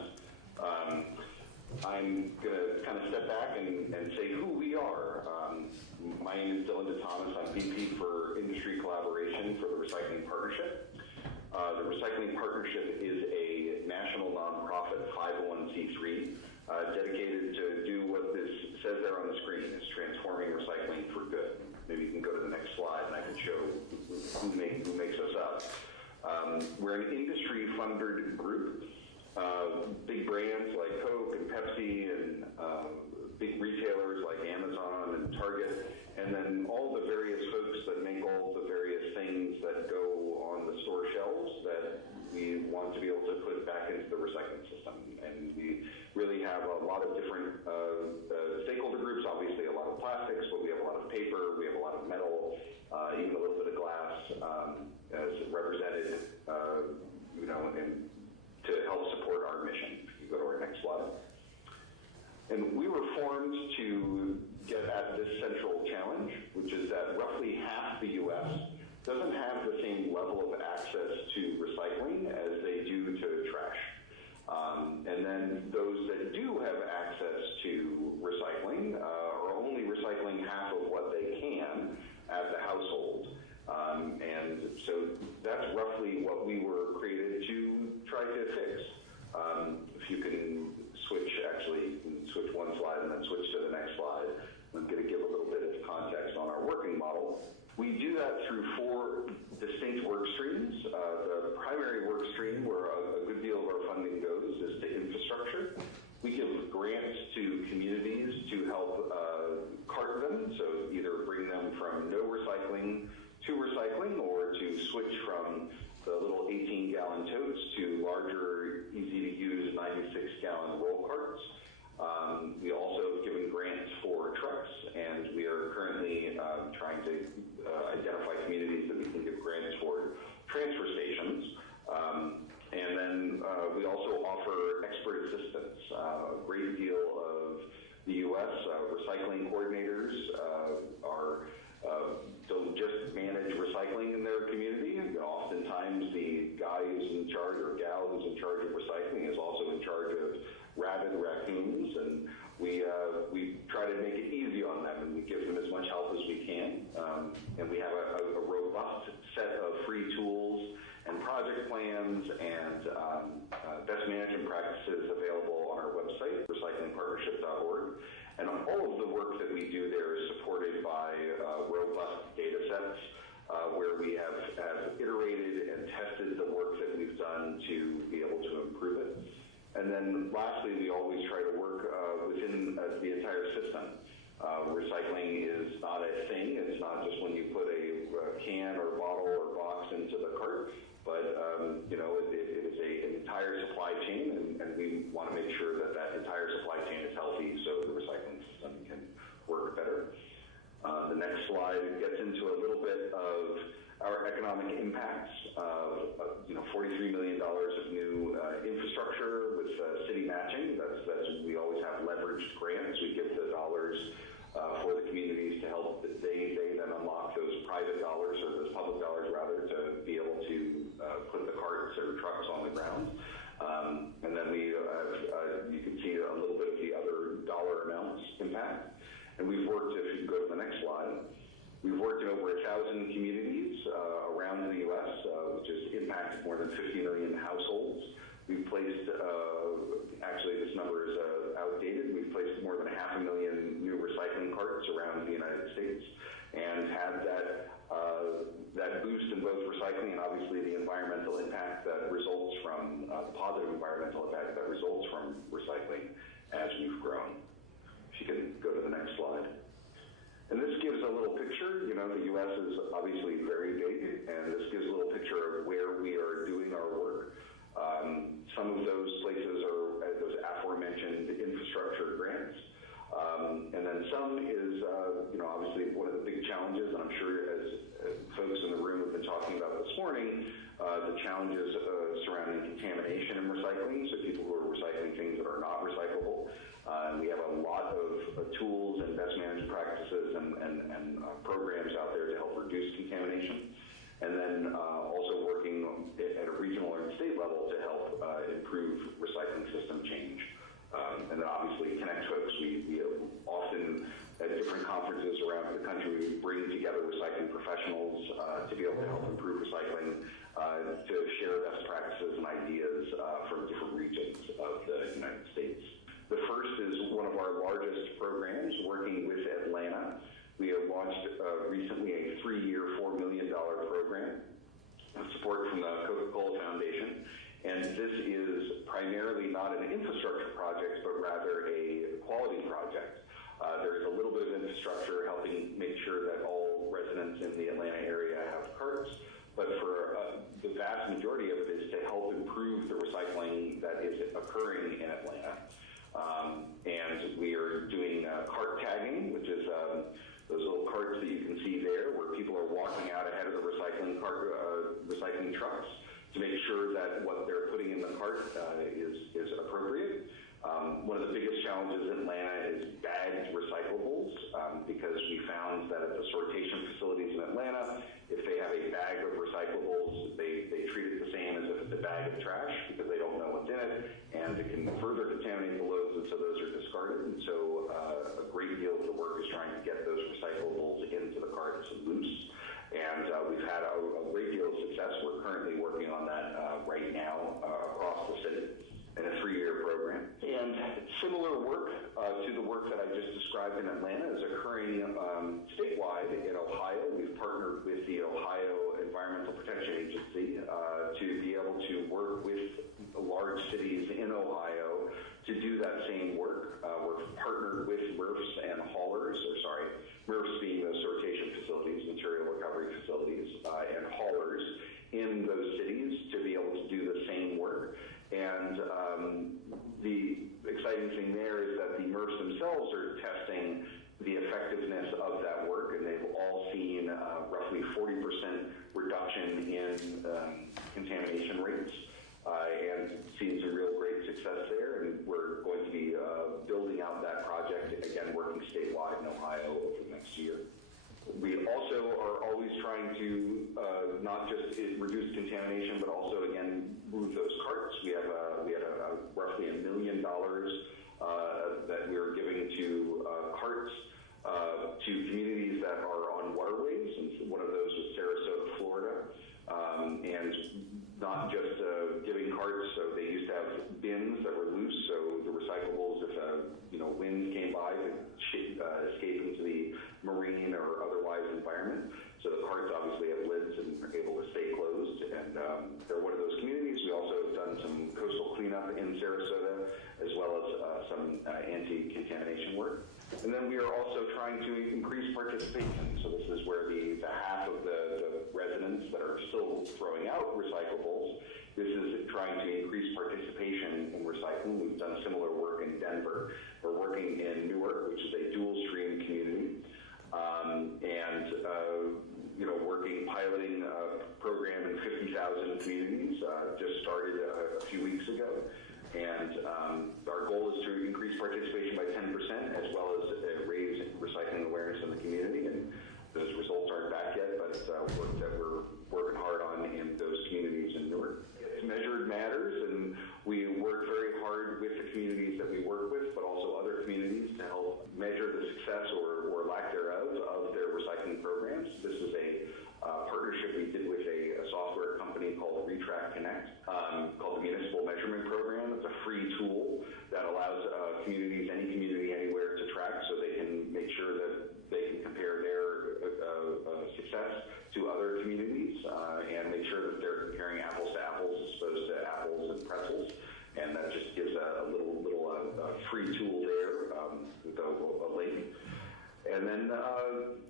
I'm going to kind of step back and say who we are. My name is Dylan Thomas. I'm VP for Industry Collaboration for the Recycling Partnership. The Recycling Partnership is a national nonprofit 501c3 dedicated to do what this says there on the screen, is transforming recycling for good. Maybe you can go to the next slide and I can show who makes us up. We're an industry-funded group. Big brands like Coke and Pepsi and big retailers like Amazon and Target, and then all the various folks that make all the various things that go on the store shelves that we want to be able to put back into the recycling system. And we really have a lot of different stakeholder groups, obviously a lot of plastics, but we have a lot of paper, we have a lot of metal, even a little bit of glass, as represented, and to help support our mission. If you go to our next slide. And we were formed to get at this central challenge, which is that roughly half the U.S. doesn't have the same level of access to recycling as they do to trash. And then those that do have access to recycling are only recycling half of what they can at the household. And so that's roughly what we were created to try to fix. If you can switch one slide and then switch to the next slide, I'm going to give a little bit of context on our working model. We do that through 4 distinct work streams. The primary work stream, where a good deal of our funding goes, is to infrastructure. We give grants to communities to help cart them, so either bring them from no recycling to recycling, or to switch from the little 18-gallon totes to larger, easy-to-use 96-gallon roll carts. We also have given grants for trucks, and we are currently trying to identify communities that we can give grants for transfer stations. And then we also offer expert assistance. A great deal of the U.S. Recycling coordinators don't just manage recycling in their community. Oftentimes the guy who's in charge or gal who's in charge of recycling is also in charge of rabid raccoons, and we try to make it easy on them, and we give them as much help as we can. And we have a robust set of free tools and project plans and best management practices available on our website, recyclingpartnership.org. And all of the work that we do there is supported by robust data sets where we have iterated and tested the work that we've done to be able to improve it. And then lastly, we always try to work within the entire system. Recycling is not a thing. It's not just when you put a can or bottle or box into the cart, but it is an entire supply chain, and we want to make sure that that entire supply chain is healthy so the recycling system can work better. The next slide gets into a little bit of our economic impacts of $43 million of new infrastructure with city matching. That's we always have leveraged grants. We give the dollars for the communities to help. They then unlock those private dollars, or those public dollars rather, to be able to put the carts or trucks on the ground. And then you can see a little bit of the other dollar amounts impact. And we've worked, if you can go to the next slide, we've worked in over 1,000 communities around the U.S., which has impacted more than 50 million households. We've placed, actually this number is outdated, we've placed more than 500,000 new recycling carts around the United States, and had that boost in both recycling and obviously the environmental impact that results from, the positive environmental impact that results from recycling as we've grown. If you can go to the next slide. And this gives a little picture. The U.S. is obviously very big, and this gives a little picture of where we are doing our work. Some of those places are those aforementioned infrastructure grants. And then some is, obviously one of the big challenges, and I'm sure as folks in the room have been talking about this morning, the challenges surrounding contamination and recycling, so people who are recycling things that are not recyclable. We have a lot of tools and best management practices and programs out there to help reduce contamination. And then also working at a regional or state level to help improve recycling system change. And then obviously connect folks. We often, at different conferences around the country, we bring together recycling professionals to be able to help improve recycling, to share best practices and ideas from different regions of the United States. The first is one of our largest programs, working with Atlanta. We have launched recently a 3-year, $4 million program of support from the Coca-Cola Foundation. And this is primarily not an infrastructure project, but rather a quality project. There is a little bit of infrastructure helping make sure that all residents in the Atlanta area have carts, but for the vast majority of it is to help improve the recycling that is occurring in Atlanta. And we are doing cart tagging, which is those little carts that you can see there, where people are walking out ahead of the recycling trucks to make sure that what they're putting in the cart is appropriate. One of the biggest challenges in Atlanta is bagged recyclables, because we found that at the sortation facilities in Atlanta, if they have a bag of recyclables, they treat it the same as if it's a bag of trash, because they don't know what's in it, and it can further contaminate the loads, and so those are discarded. And so a great deal of the work is trying to get those recyclables into the carts loose. And we've had a great deal of success. We're currently working on that right now across the city in a 3-year program. And similar work to the work that I just described in Atlanta is occurring statewide in Ohio. We've partnered with the Ohio Environmental Protection Agency to be able to work with large cities in Ohio to do that same work. We're partnered with MRFs and haulers, MRFs being those sortation facilities, material recovery facilities, and haulers in those cities to be able to do the same work. And the exciting thing there is that the MRFs themselves are testing the effectiveness of that work, and they've all seen roughly 40% reduction in contamination rates, and seen some real great success there. And we're going to be building out that project, again, working statewide in Ohio over the next year. We also are always trying to not just reduce contamination, but also, again, move those carts. We had roughly $1 million that we were giving to carts to communities that are on waterways, and one of those was Sarasota, Florida. And not just giving carts, so they used to have bins that were loose, so the recyclables, if wind came by, could escape into the marine or otherwise environment. So the carts obviously have lids and are able to stay closed, and they're one of those communities. We also have done some coastal cleanup in Sarasota, as well as some anti-contamination work. And then we are also trying to increase participation. So this is where the half of the residents that are still throwing out recyclables, this is trying to increase participation in recycling. We've done similar work in Denver. We're working in Newark, which is a dual stream community, piloting a program in 50,000 communities, just started a few weeks ago. And our goal is to increase participation by 10%, as well as raise recycling awareness in the community. And those results aren't back yet, but it's work that we're working hard on in those communities in Newark. Measured matters, and we work very hard with the communities that we work with, but also other communities to help measure the success or lack thereof of their recycling programs. This is a partnership we did with a software company called Retract Connect, called the Municipal Measurement Program. It's a free tool that allows communities, any community anywhere, to track, so they can make sure that they can compare their success to other communities and make sure that they're comparing apples to apples as opposed to apples and pretzels. And that just gives a little free tool there with a link. And then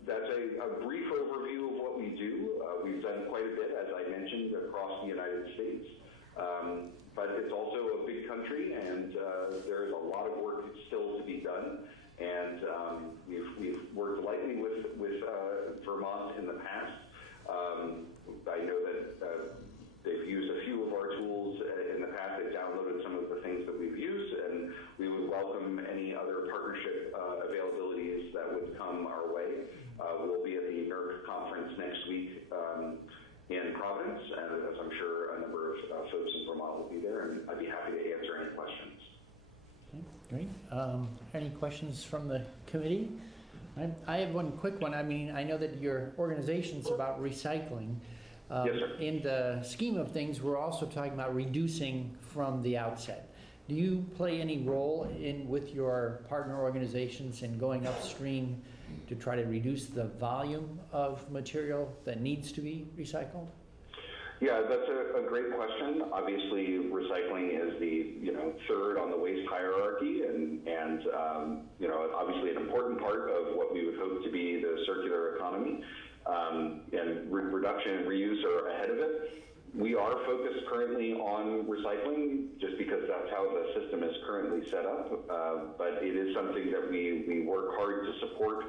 that's a brief overview of what we do. We've done quite a bit, as I mentioned, across the United States. But it's also a big country, and there is a lot of work still to be done. And we've worked lightly with Vermont in the past. I know that they've used a few of our tools in the past. They've downloaded some of the things that we've used, and we would welcome any other partnership availabilities that would come our way. We'll be at the NERC conference next week in Providence, and as I'm sure a number of folks in Vermont will be there, and I'd be happy to answer any questions. Okay, great. Any questions from the committee? I have one quick one. I mean, I know that your organization's about recycling. Yes, sir. In the scheme of things, we're also talking about reducing from the outset. Do you play any role with your partner organizations in going upstream to try to reduce the volume of material that needs to be recycled? Yeah, that's a great question. Obviously, recycling is the third on the waste hierarchy, and obviously an important part of what we would hope to be the circular economy. And reduction and reuse are ahead of it. We are focused currently on recycling, just just because that's how the system is currently set up. But it is something that we work hard to support,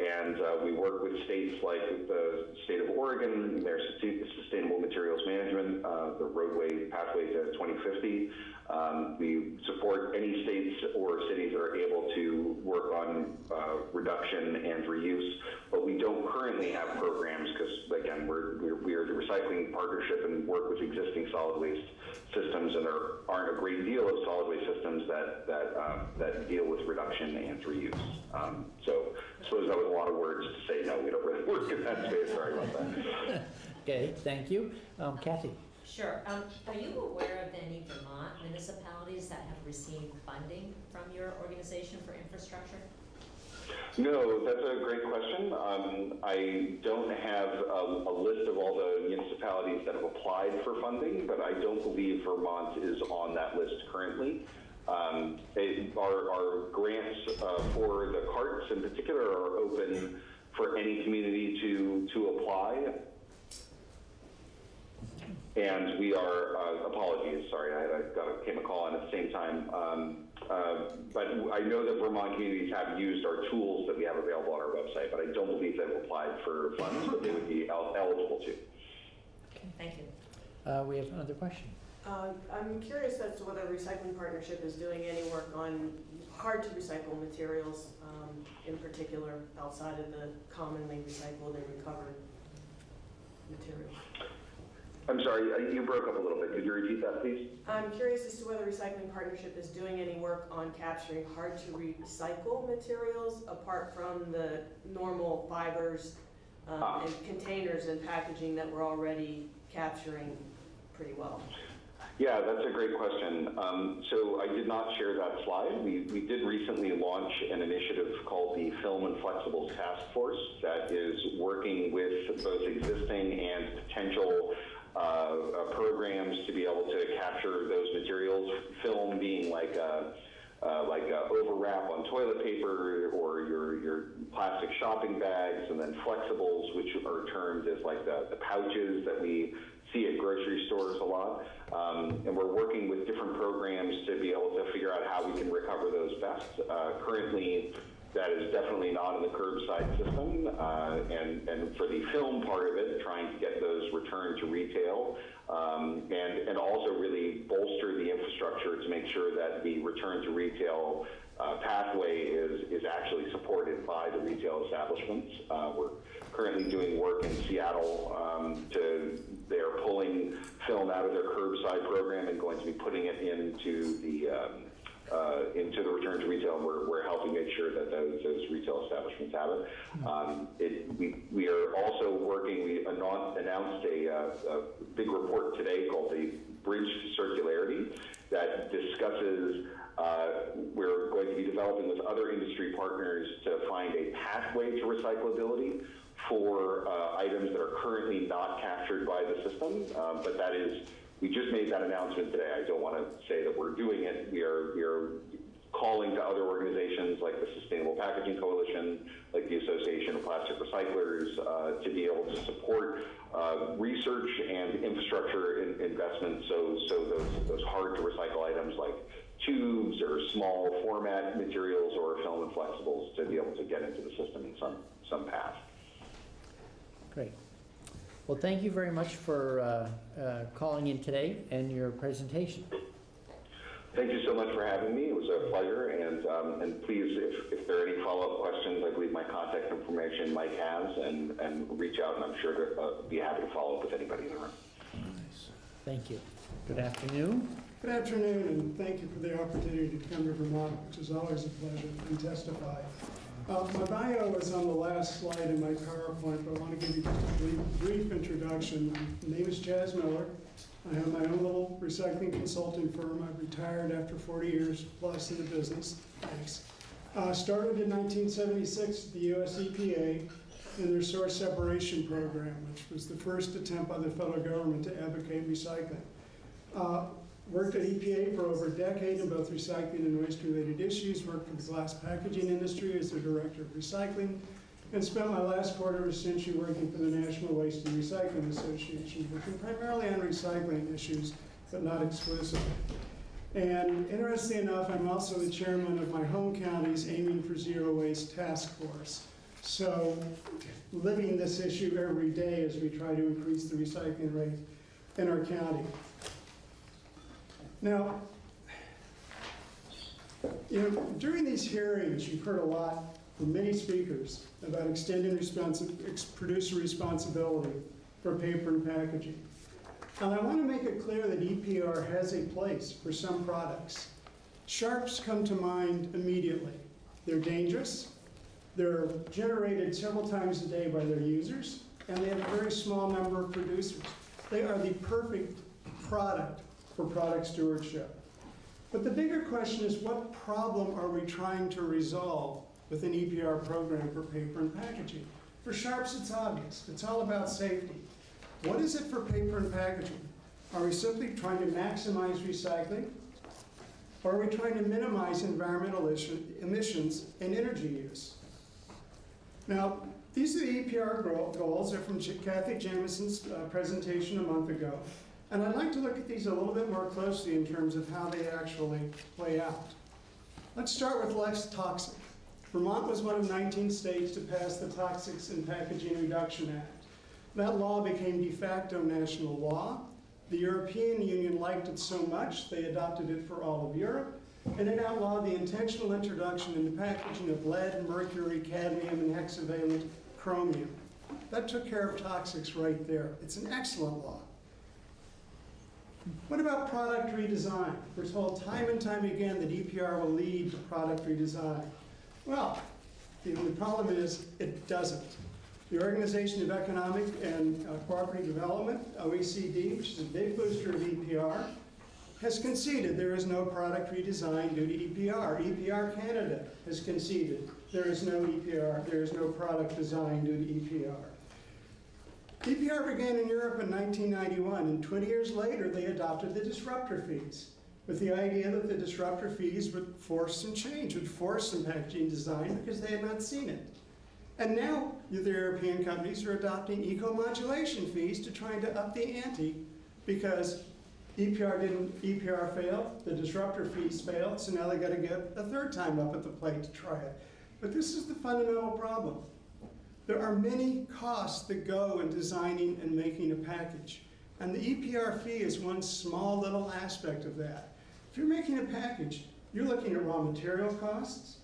and we work with states like the state of Oregon, their Sustainable Materials Management, the Roadway Pathway to 2050. We support any states or cities that are able to work on reduction and reuse, but we don't currently have programs because, again, we are the recycling partnership and work with existing solid waste systems, and there aren't a great deal of solid waste systems that deal with reduction and reuse. So I suppose that was a lot of words to say, no, we don't really work in that space. Sorry about that. Okay, thank you. Kathy? Sure. Are you aware of any Vermont municipalities that have received funding from your organization for infrastructure? No, that's a great question. I don't have a list of all the municipalities that have applied for funding, but I don't believe Vermont is on that list currently. Our grants for the carts in particular are open for any community to apply. And we are, apologies, sorry, came a call on at the same time. But I know that Vermont communities have used our tools that we have available on our website, but I don't believe they've applied for funds, but they would be eligible to. Okay, thank you. We have another question. I'm curious as to whether Recycling Partnership is doing any work on hard to recycle materials, in particular, outside of the commonly recycled and recovered materials. I'm sorry, you broke up a little bit. Could you repeat that, please? I'm curious as to whether Recycling Partnership is doing any work on capturing hard to recycle materials apart from the normal fibers and containers and packaging that we're already capturing pretty well. Yeah, that's a great question. So I did not share that slide. We did recently launch an initiative called the Film and Flexibles Task Force that is working with both existing and potential programs to be able to capture those materials. Film being like a overwrap on toilet paper or your plastic shopping bags, and then flexibles, which are termed as like the pouches that we see at grocery stores a lot. And we're working with different programs to be able to figure out how we can recover those best. Currently, that is definitely not in the curbside system, and for the film part of it, trying to get those returned to retail, and also really bolster the infrastructure to make sure that the return to retail pathway is actually supported by the retail establishments. We're currently doing work in Seattle. They're pulling film out of their curbside program and going to be putting it into the return to retail, and we're helping make sure that those retail establishments have it. We are also working, we announced a big report today called the Bridge to Circularity that discusses, we're going to be developing with other industry partners to find a pathway to recyclability for items that are currently not captured by the system, but that is, we just made that announcement today. I don't want to say that we're doing it. We are calling to other organizations like the Sustainable Packaging Coalition, like the Association of Plastic Recyclers, to be able to support research and infrastructure investments, so those hard to recycle items like tubes or small format materials or film and flexibles to be able to get into the system in some path. Great. Well, thank you very much for calling in today and your presentation. Thank you so much for having me. It was a pleasure, and please, if there are any follow-up questions, I believe my contact information Mike has, and reach out, and I'm sure to be happy to follow up with anybody in the room. Thank you. Good afternoon. Good afternoon, and thank you for the opportunity to come to Vermont, which is always a pleasure, and testify. My bio is on the last slide in my PowerPoint, but I want to give you just a brief introduction. My name is Chaz Miller. I have my own little recycling consulting firm. I retired after 40 years plus in the business. Thanks. Started in 1976 at the US EPA in their source separation program, which was the first attempt by the federal government to advocate recycling. Worked at EPA for over a decade in both recycling and waste-related issues, worked for the glass packaging industry as their director of recycling, and spent my last quarter of a century working for the National Waste and Recycling Association, working primarily on recycling issues, but not exclusively. And interestingly enough, I'm also the chairman of my home county's Aiming for Zero Waste Task Force. So living this issue every day as we try to increase the recycling rate in our county. Now, during these hearings, you've heard a lot from many speakers about extending producer responsibility for paper and packaging. And I want to make it clear that EPR has a place for some products. Sharps come to mind immediately. They're dangerous, they're generated several times a day by their users, and they have a very small number of producers. They are the perfect product for product stewardship. But the bigger question is, what problem are we trying to resolve with an EPR program for paper and packaging? For Sharps, it's obvious. It's all about safety. What is it for paper and packaging? Are we simply trying to maximize recycling? Or are we trying to minimize environmental emissions and energy use? Now, these are the EPR goals. They're from Kathy Jamison's presentation a month ago. And I'd like to look at these a little bit more closely in terms of how they actually play out. Let's start with less toxic. Vermont was one of 19 states to pass the Toxics in Packaging Reduction Act. That law became de facto national law. The European Union liked it so much, they adopted it for all of Europe, and it outlawed the intentional introduction into packaging of lead, mercury, cadmium, and hexavalent chromium. That took care of toxics right there. It's an excellent law. What about product redesign? We're told time and time again that EPR will lead to product redesign. Well, the only problem is it doesn't. The Organization of Economic and Cooperative Development, OECD, which is a big booster of EPR, has conceded there is no product redesign due to EPR. EPR Canada has conceded there is no EPR, there is no product design due to EPR. EPR began in Europe in 1991, and 20 years later they adopted the disruptor fees, with the idea that the disruptor fees would force some change, would force some packaging design because they had not seen it. And now the European companies are adopting eco-modulation fees to try to up the ante because EPR failed, the disruptor fees failed, so now they got to get a third time up at the plate to try it. But this is the fundamental problem. There are many costs that go in designing and making a package. And the EPR fee is one small little aspect of that. If you're making a package, you're looking at raw material costs,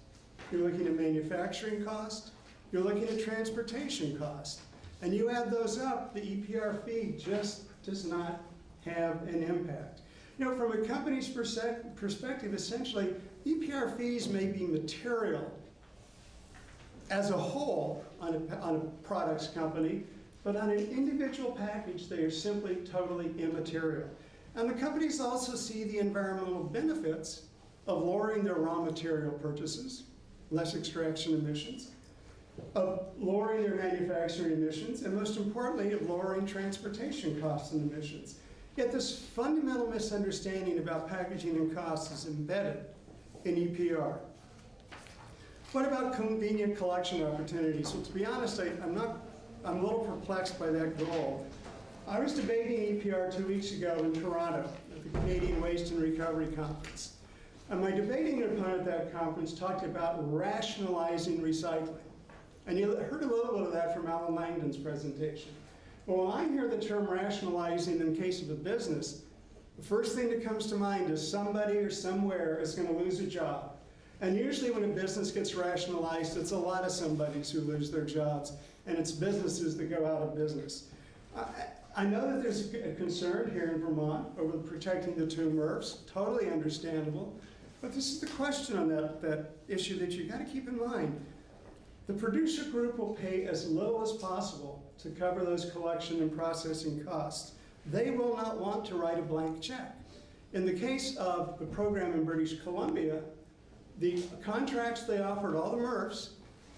you're looking at manufacturing costs, you're looking at transportation costs. And you add those up, the EPR fee just does not have an impact. From a company's perspective, essentially, EPR fees may be material as a whole on a products company, but on an individual package, they are simply totally immaterial. And the companies also see the environmental benefits of lowering their raw material purchases, less extraction emissions, of lowering their manufacturing emissions, and most importantly, of lowering transportation costs and emissions. Yet this fundamental misunderstanding about packaging and costs is embedded in EPR. What about convenient collection opportunities? Well, to be honest, I'm a little perplexed by that goal. I was debating EPR 2 weeks ago in Toronto at the Canadian Waste and Recovery Conference. And my debating opponent at that conference talked about rationalizing recycling. And you heard a little bit of that from Alan Langdon's presentation. Well, when I hear the term rationalizing in case of a business, the first thing that comes to mind is somebody or somewhere is going to lose a job. And usually when a business gets rationalized, it's a lot of somebodies who lose their jobs, and it's businesses that go out of business. I know that there's a concern here in Vermont over protecting the two MRFs, totally understandable, but this is the question on that issue that you've got to keep in mind. The producer group will pay as little as possible to cover those collection and processing costs. They will not want to write a blank check. In the case of the program in British Columbia, the contracts they offered all the MRFs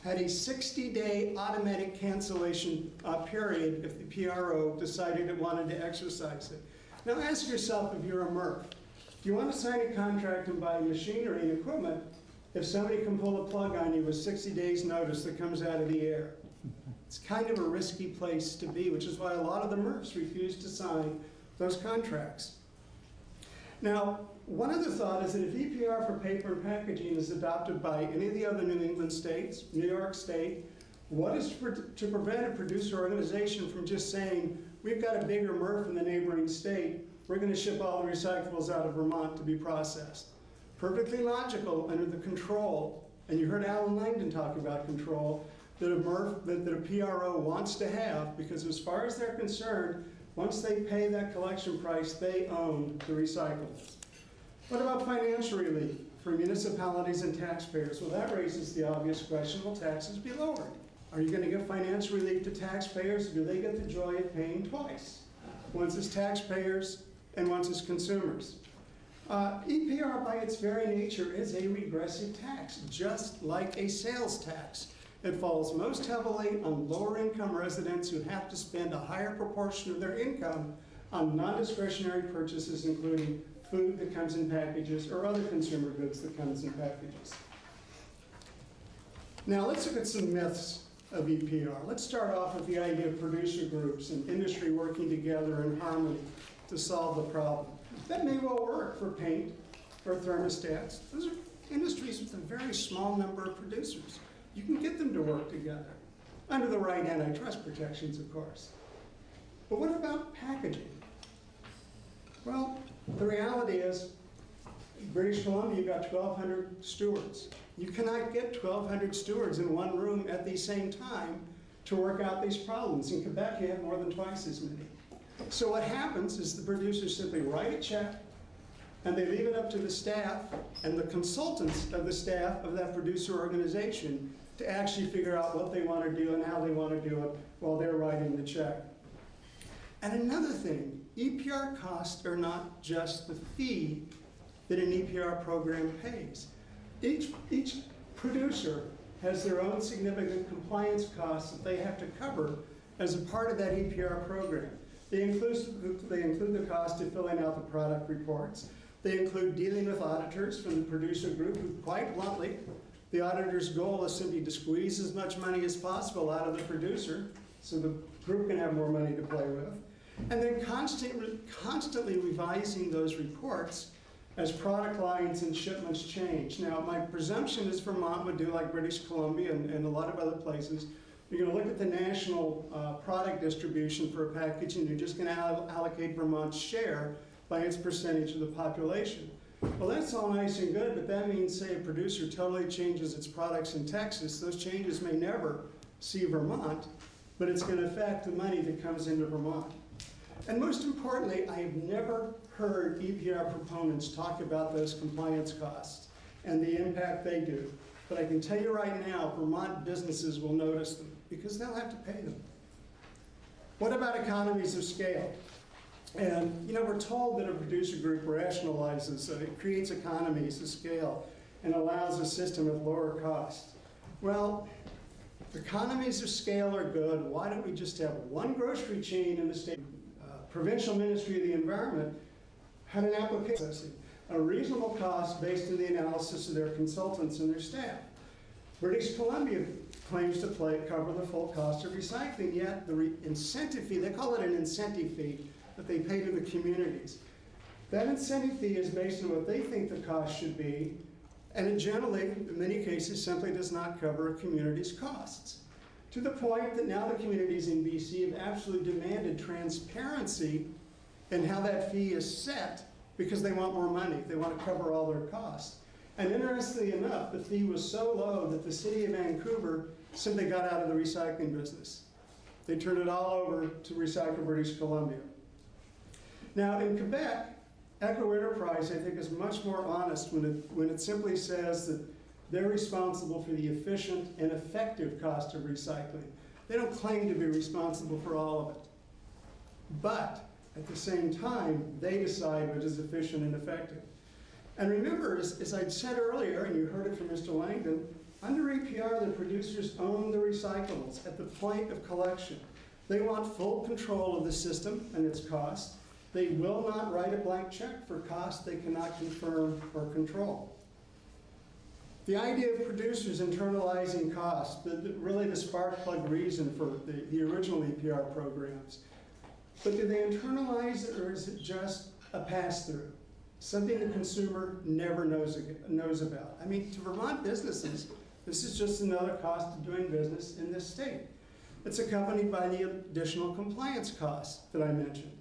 had a 60-day automatic cancellation period if the PRO decided it wanted to exercise it. Now ask yourself, if you're a MRF, do you want to sign a contract and buy machinery and equipment if somebody can pull a plug on you with 60 days notice that comes out of the air? It's kind of a risky place to be, which is why a lot of the MRFs refuse to sign those contracts. Now, one other thought is that if EPR for paper and packaging is adopted by any of the other New England states, New York State, what is to prevent a producer organization from just saying, we've got a bigger MRF in the neighboring state, we're going to ship all the recyclables out of Vermont to be processed? Perfectly logical under the control, and you heard Alan Langdon talk about control, that a MRF, that a PRO wants to have, because as far as they're concerned, once they pay that collection price, they own the recyclables. What about financial relief for municipalities and taxpayers? Well, that raises the obvious question, will taxes be lowered? Are you going to give financial relief to taxpayers, or do they get the joy of paying twice? Once as taxpayers and once as consumers. EPR by its very nature is a regressive tax, just like a sales tax. It falls most heavily on lower income residents who have to spend a higher proportion of their income on non-discretionary purchases, including food that comes in packages or other consumer goods that comes in packages. Now let's look at some myths of EPR. Let's start off with the idea of producer groups and industry working together in harmony to solve the problem. That may well work for paint or thermostats. Those are industries with a very small number of producers. You can get them to work together, under the right antitrust protections, of course. But what about packaging? Well, the reality is, in British Columbia, you've got 1,200 stewards. You cannot get 1,200 stewards in one room at the same time to work out these problems. In Quebec, you have more than twice as many. So what happens is the producers simply write a check, and they leave it up to the staff and the consultants of the staff of that producer organization to actually figure out what they want to do and how they want to do it while they're writing the check. And another thing, EPR costs are not just the fee that an EPR program pays. Each producer has their own significant compliance costs that they have to cover as a part of that EPR program. They include the cost of filling out the product reports. They include dealing with auditors from the producer group who, quite bluntly, the auditor's goal is simply to squeeze as much money as possible out of the producer so the group can have more money to play with. And then constantly revising those reports as product lines and shipments change. Now, my presumption is Vermont would do like British Columbia and a lot of other places. You're going to look at the national product distribution for a package, and you're just going to allocate Vermont's share by its percentage of the population. Well, that's all nice and good, but that means, say, a producer totally changes its products in Texas. Those changes may never see Vermont, but it's going to affect the money that comes into Vermont. And most importantly, I have never heard EPR proponents talk about those compliance costs and the impact they do. But I can tell you right now, Vermont businesses will notice them because they'll have to pay them. What about economies of scale? And you know, we're told that a producer group rationalizes, it creates economies of scale and allows a system of lower cost. Well, economies of scale are good. Why don't we just have one grocery chain in the state? Provincial Ministry of the Environment had an application, a reasonable cost based on the analysis of their consultants and their staff. British Columbia claims to cover the full cost of recycling, yet the incentive fee, they call it an incentive fee, that they pay to the communities. That incentive fee is based on what they think the cost should be, and it generally, in many cases, simply does not cover a community's costs. To the point that now the communities in BC have absolutely demanded transparency in how that fee is set because they want more money. They want to cover all their costs. And interestingly enough, the fee was so low that the city of Vancouver simply got out of the recycling business. They turned it all over to Recycle British Columbia. Now in Quebec, Eco Enterprise, I think, is much more honest when it simply says that they're responsible for the efficient and effective cost of recycling. They don't claim to be responsible for all of it. But at the same time, they decide what is efficient and effective. And remember, as I said earlier, and you heard it from Mr. Langdon, under EPR, the producers own the recyclables at the point of collection. They want full control of the system and its cost. They will not write a blank check for costs they cannot confirm or control. The idea of producers internalizing costs, really the spark plug reason for the original EPR programs. But do they internalize it, or is it just a pass-through? something the consumer never knows about. I mean, to Vermont businesses, this is just another cost of doing business in this state. It's accompanied by the additional compliance costs that I mentioned.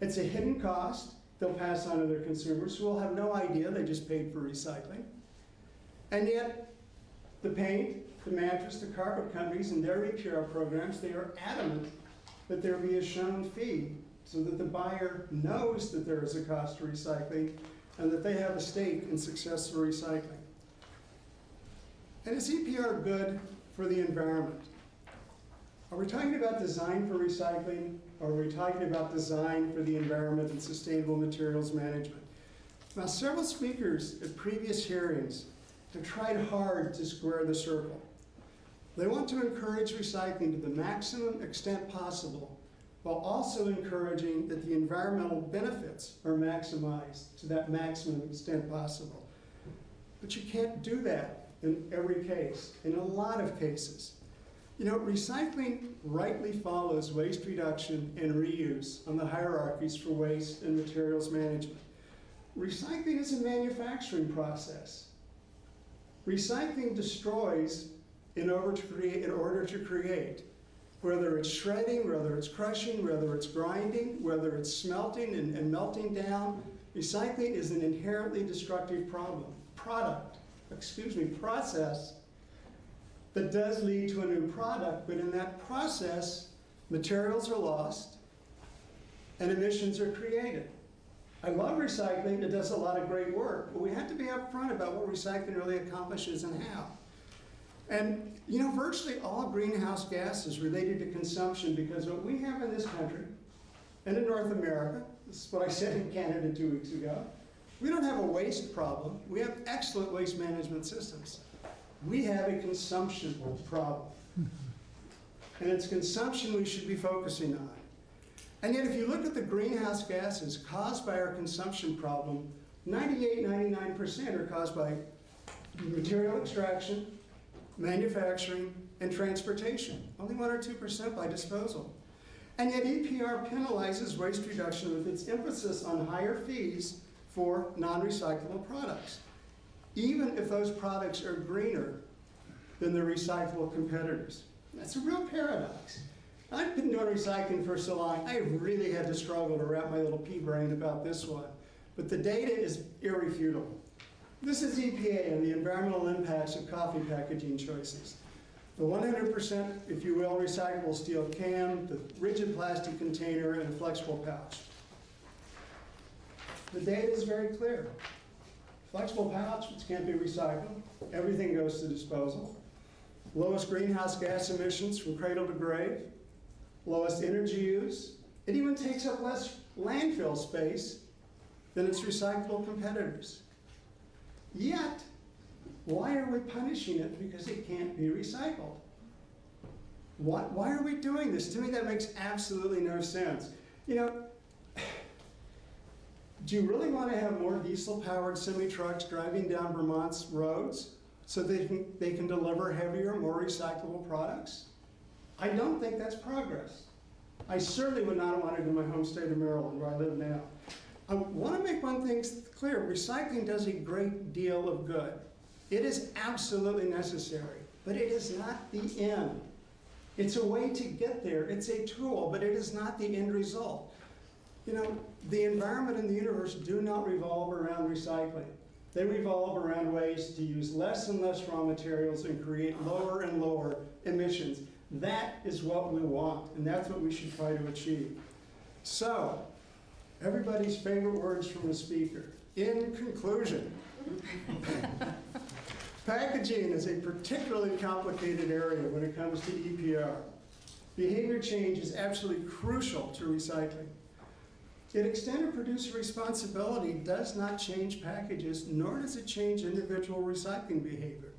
It's a hidden cost they'll pass on to their consumers who will have no idea they just paid for recycling. And yet, the paint, the mattress, the carpet companies and their EPR programs, they are adamant that there be a shown fee so that the buyer knows that there is a cost to recycling and that they have a stake in successful recycling. And is EPR good for the environment? Are we talking about design for recycling, or are we talking about design for the environment and sustainable materials management? Now, several speakers at previous hearings have tried hard to square the circle. They want to encourage recycling to the maximum extent possible, while also encouraging that the environmental benefits are maximized to that maximum extent possible. But you can't do that in every case, in a lot of cases. You know, recycling rightly follows waste reduction and reuse on the hierarchies for waste and materials management. Recycling is a manufacturing process. Recycling destroys in order to create. Whether it's shredding, whether it's crushing, whether it's grinding, whether it's smelting and melting down, recycling is an inherently destructive process that does lead to a new product, but in that process, materials are lost and emissions are created. I love recycling, it does a lot of great work, but we have to be upfront about what recycling really accomplishes and how. And you know, virtually all greenhouse gases related to consumption, because what we have in this country and in North America, this is what I said in Canada 2 weeks ago, we don't have a waste problem, we have excellent waste management systems. We have a consumption problem. And it's consumption we should be focusing on. And yet if you look at the greenhouse gases caused by our consumption problem, 99% are caused by material extraction, manufacturing, and transportation. Only 1 or 2% by disposal. And yet EPR penalizes waste reduction with its emphasis on higher fees for non-recyclable products, even if those products are greener than the recyclable competitors. That's a real paradox. I've been doing recycling for so long, I really had to struggle to wrap my little pea brain about this one. But the data is irrefutable. This is EPA and the environmental impacts of coffee packaging choices. The 100%, if you will, recyclable steel can, the rigid plastic container, and a flexible pouch. The data is very clear. Flexible pouch, which can't be recycled, everything goes to disposal. Lowest greenhouse gas emissions from cradle to grave, lowest energy use. It even takes up less landfill space than its recyclable competitors. Yet, why are we punishing it because it can't be recycled? Why are we doing this? To me, that makes absolutely no sense. You know, do you really want to have more diesel-powered semi-trucks driving down Vermont's roads so they can deliver heavier, more recyclable products? I don't think that's progress. I certainly would not want it in my home state of Maryland, where I live now. I want to make one thing clear. Recycling does a great deal of good. It is absolutely necessary, but it is not the end. It's a way to get there. It's a tool, but it is not the end result. You know, the environment and the universe do not revolve around recycling. They revolve around ways to use less and less raw materials and create lower and lower emissions. That is what we want, and that's what we should try to achieve. So, everybody's favorite words from the speaker. In conclusion, packaging is a particularly complicated area when it comes to EPR. Behavior change is absolutely crucial to recycling. Yet extended producer responsibility does not change packages, nor does it change individual recycling behavior.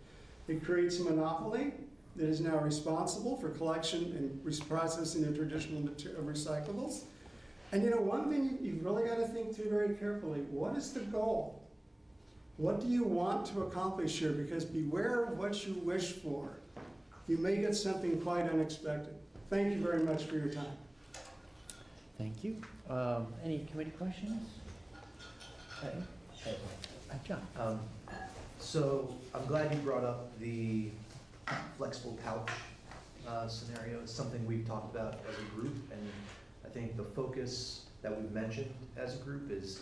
It creates a monopoly that is now responsible for collection and processing of traditional recyclables. And you know, one thing you've really got to think through very carefully, what is the goal? What do you want to accomplish here? Because beware of what you wish for. You may get something quite unexpected. Thank you very much for your time. Thank you. Any committee questions? Hey, John. So I'm glad you brought up the flexible pouch scenario. It's something we've talked about as a group, and I think the focus that we've mentioned as a group is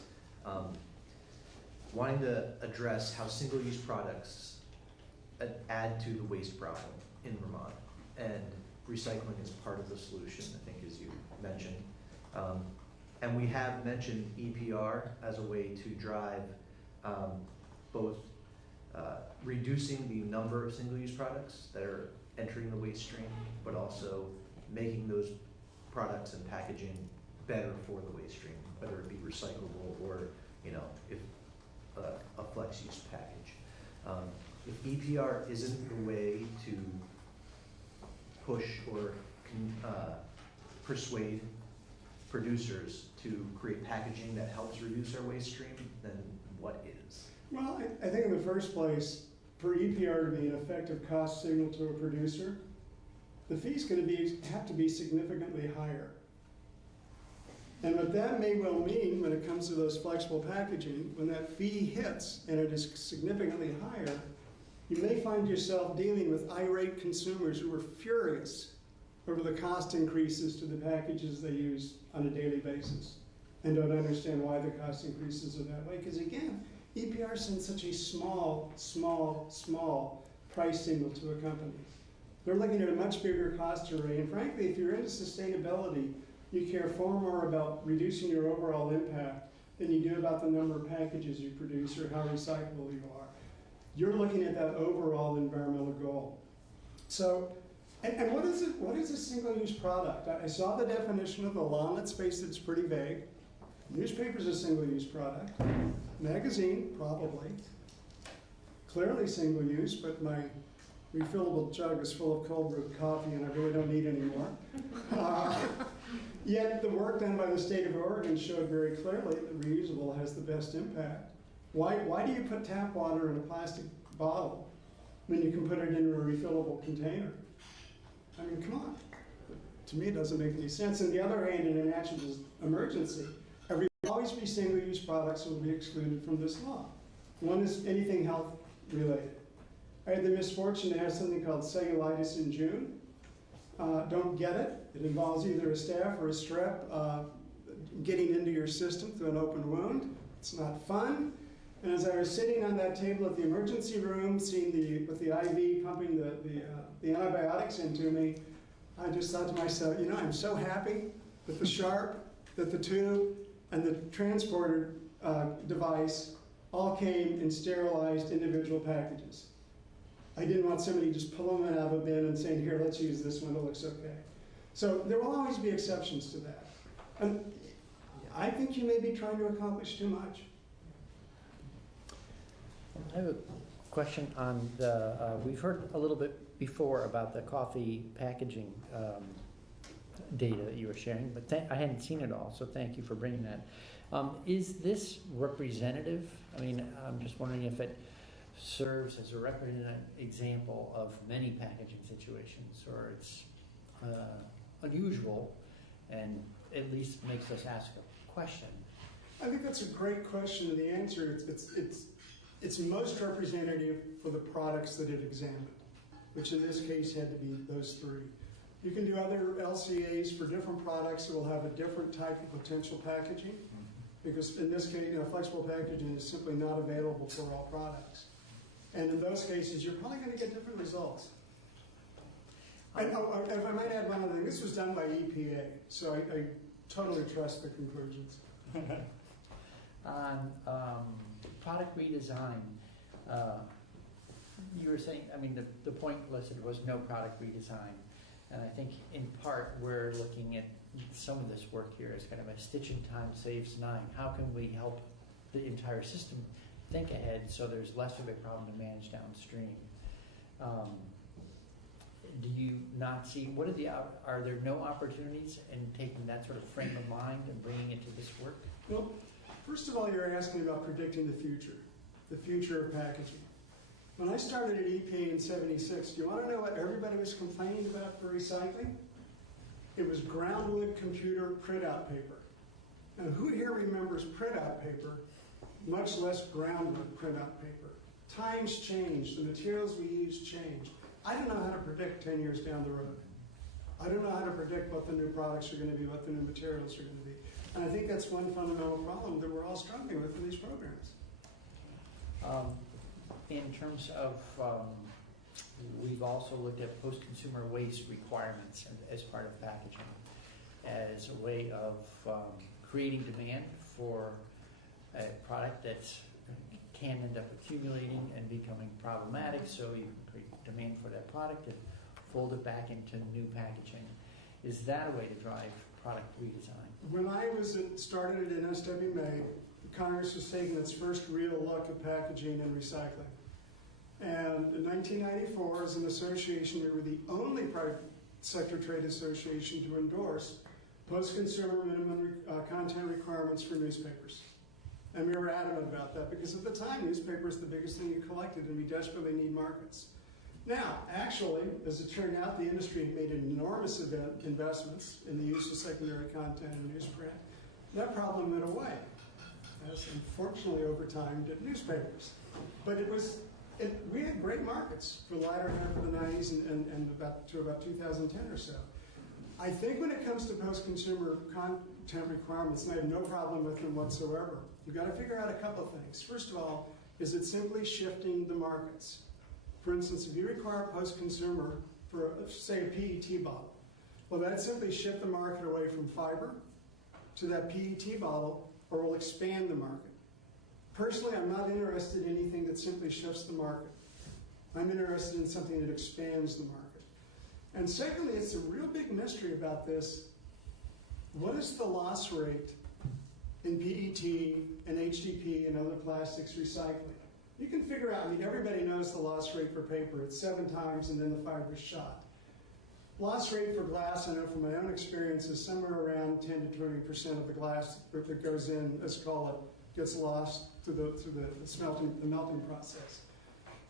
wanting to address how single-use products add to the waste problem in Vermont. And recycling is part of the solution, I think, as you mentioned. And we have mentioned EPR as a way to drive both reducing the number of single-use products that are entering the waste stream, but also making those products and packaging better for the waste stream, whether it be recyclable or, you know, if a flex-use package. If EPR isn't the way to push or persuade producers to create packaging that helps reduce our waste stream, then what is? Well, I think in the first place, for EPR to be an effective cost signal to a producer, the fee's going to have to be significantly higher. And what that may well mean when it comes to those flexible packaging, when that fee hits and it is significantly higher, you may find yourself dealing with irate consumers who are furious over the cost increases to the packages they use on a daily basis and don't understand why the cost increases are that way. Because again, EPR sends such a small price signal to a company. They're looking at a much bigger cost array. And frankly, if you're into sustainability, you care far more about reducing your overall impact than you do about the number of packages you produce or how recyclable you are. You're looking at that overall environmental goal. So, and what is it? What is a single-use product? I saw the definition of the law, and let's face it, it's pretty vague. Newspaper's a single-use product. Magazine, probably. Clearly single-use, but my refillable jug is full of cold brewed coffee, and I really don't need any more. Yet the work done by the state of Oregon showed very clearly that reusable has the best impact. Why do you put tap water in a plastic bottle when you can put it in a refillable container? I mean, come on. To me, it doesn't make any sense. On the other hand, in a natural emergency, there will always be single-use products that will be excluded from this law. One is anything health related. I had the misfortune to have something called cellulitis in June. Don't get it. It involves either a staph or a strep getting into your system through an open wound. It's not fun. And as I was sitting on that table at the emergency room, seeing with the IV pumping the antibiotics into me, I just thought to myself, you know, I'm so happy that the sharp, that the tube, and the transporter device all came in sterilized individual packages. I didn't want somebody just pulling them out of a bin and saying, here, let's use this one, it looks okay. So there will always be exceptions to that. And I think you may be trying to accomplish too much. I have a question on the, we've heard a little bit before about the coffee packaging data that you were sharing, but I hadn't seen it all, so thank you for bringing that. Is this representative? I mean, I'm just wondering if it serves as a representative example of many packaging situations, or it's unusual and at least makes us ask a question. I think that's a great question, and the answer it's most representative for the products that it examined, which in this case had to be those three. You can do other LCAs for different products that will have a different type of potential packaging, because in this case, you know, flexible packaging is simply not available for all products. And in those cases, you're probably going to get different results. And if I might add one other thing, this was done by EPA, so I totally trust the conclusions. On product redesign, you were saying, I mean, the point listed was no product redesign. And I think in part we're looking at some of this work here as kind of a stitch in time saves nine. How can we help the entire system think ahead so there's less of a problem to manage downstream? Do you not see, what are there no opportunities in taking that sort of frame of mind and bringing it to this work? Well, first of all, you're asking about predicting the future of packaging. When I started at EPA in '76, do you want to know what everybody was complaining about for recycling? It was groundwood computer printout paper. Now, who here remembers printout paper much less groundwork printout paper. Times change, the materials we use change. I don't know how to predict 10 years down the road. I don't know how to predict what the new products are going to be, what the new materials are going to be. And I think that's one fundamental problem that we're all struggling with in these programs. In terms of, we've also looked at post-consumer waste requirements as part of packaging as a way of creating demand for a product that can end up accumulating and becoming problematic, so you can create demand for that product and fold it back into new packaging. Is that a way to drive product redesign? When I started in SWMA, Congress was taking its first real look at packaging and recycling. And in 1994, as an association, we were the only private sector trade association to endorse post-consumer minimum content requirements for newspapers. And we were adamant about that because at the time, newspaper is the biggest thing you collected and we desperately need markets. Now, actually, as it turned out, the industry had made enormous investments in the use of secondary content in newsprint. That problem went away, as unfortunately over time did newspapers. But we had great markets for latter half of the 90s and about 2010 or so. I think when it comes to post-consumer content requirements, and I have no problem with them whatsoever, you've got to figure out a couple of things. First of all, is it simply shifting the markets? For instance, if you require post-consumer for, say, a PET bottle, well, that simply shift the market away from fiber to that PET bottle, or will expand the market. Personally, I'm not interested in anything that simply shifts the market. I'm interested in something that expands the market. And secondly, it's a real big mystery about this. What is the loss rate in PET and HDP and other plastics recycling? You can figure out, I mean, everybody knows the loss rate for paper. It's 7 times and then the fiber's shot. Loss rate for glass, I know from my own experience, is somewhere around 10 to 20% of the glass that goes in, let's call it, gets lost through the melting process.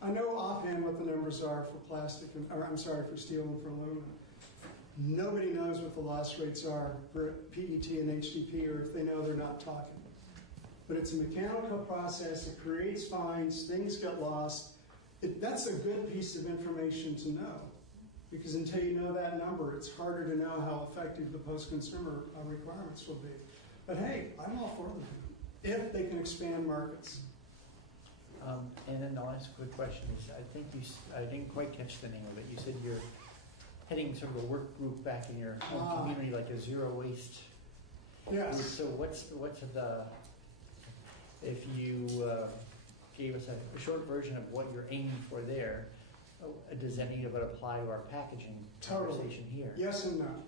I know offhand what the numbers are for plastic, for steel and for aluminum. Nobody knows what the loss rates are for PET and HDP, or if they know, they're not talking. But it's a mechanical process, it creates fines, things get lost. That's a good piece of information to know, because until you know that number, it's harder to know how effective the post-consumer requirements will be. But hey, I'm all for them, if they can expand markets. And then the last quick question is, I didn't quite catch the name of it. You said you're heading sort of a work group back in your home community, like a zero waste. Yes. So what's the, if you gave us a short version of what you're aiming for there, does any of it apply to our packaging conversation here? Yes and no.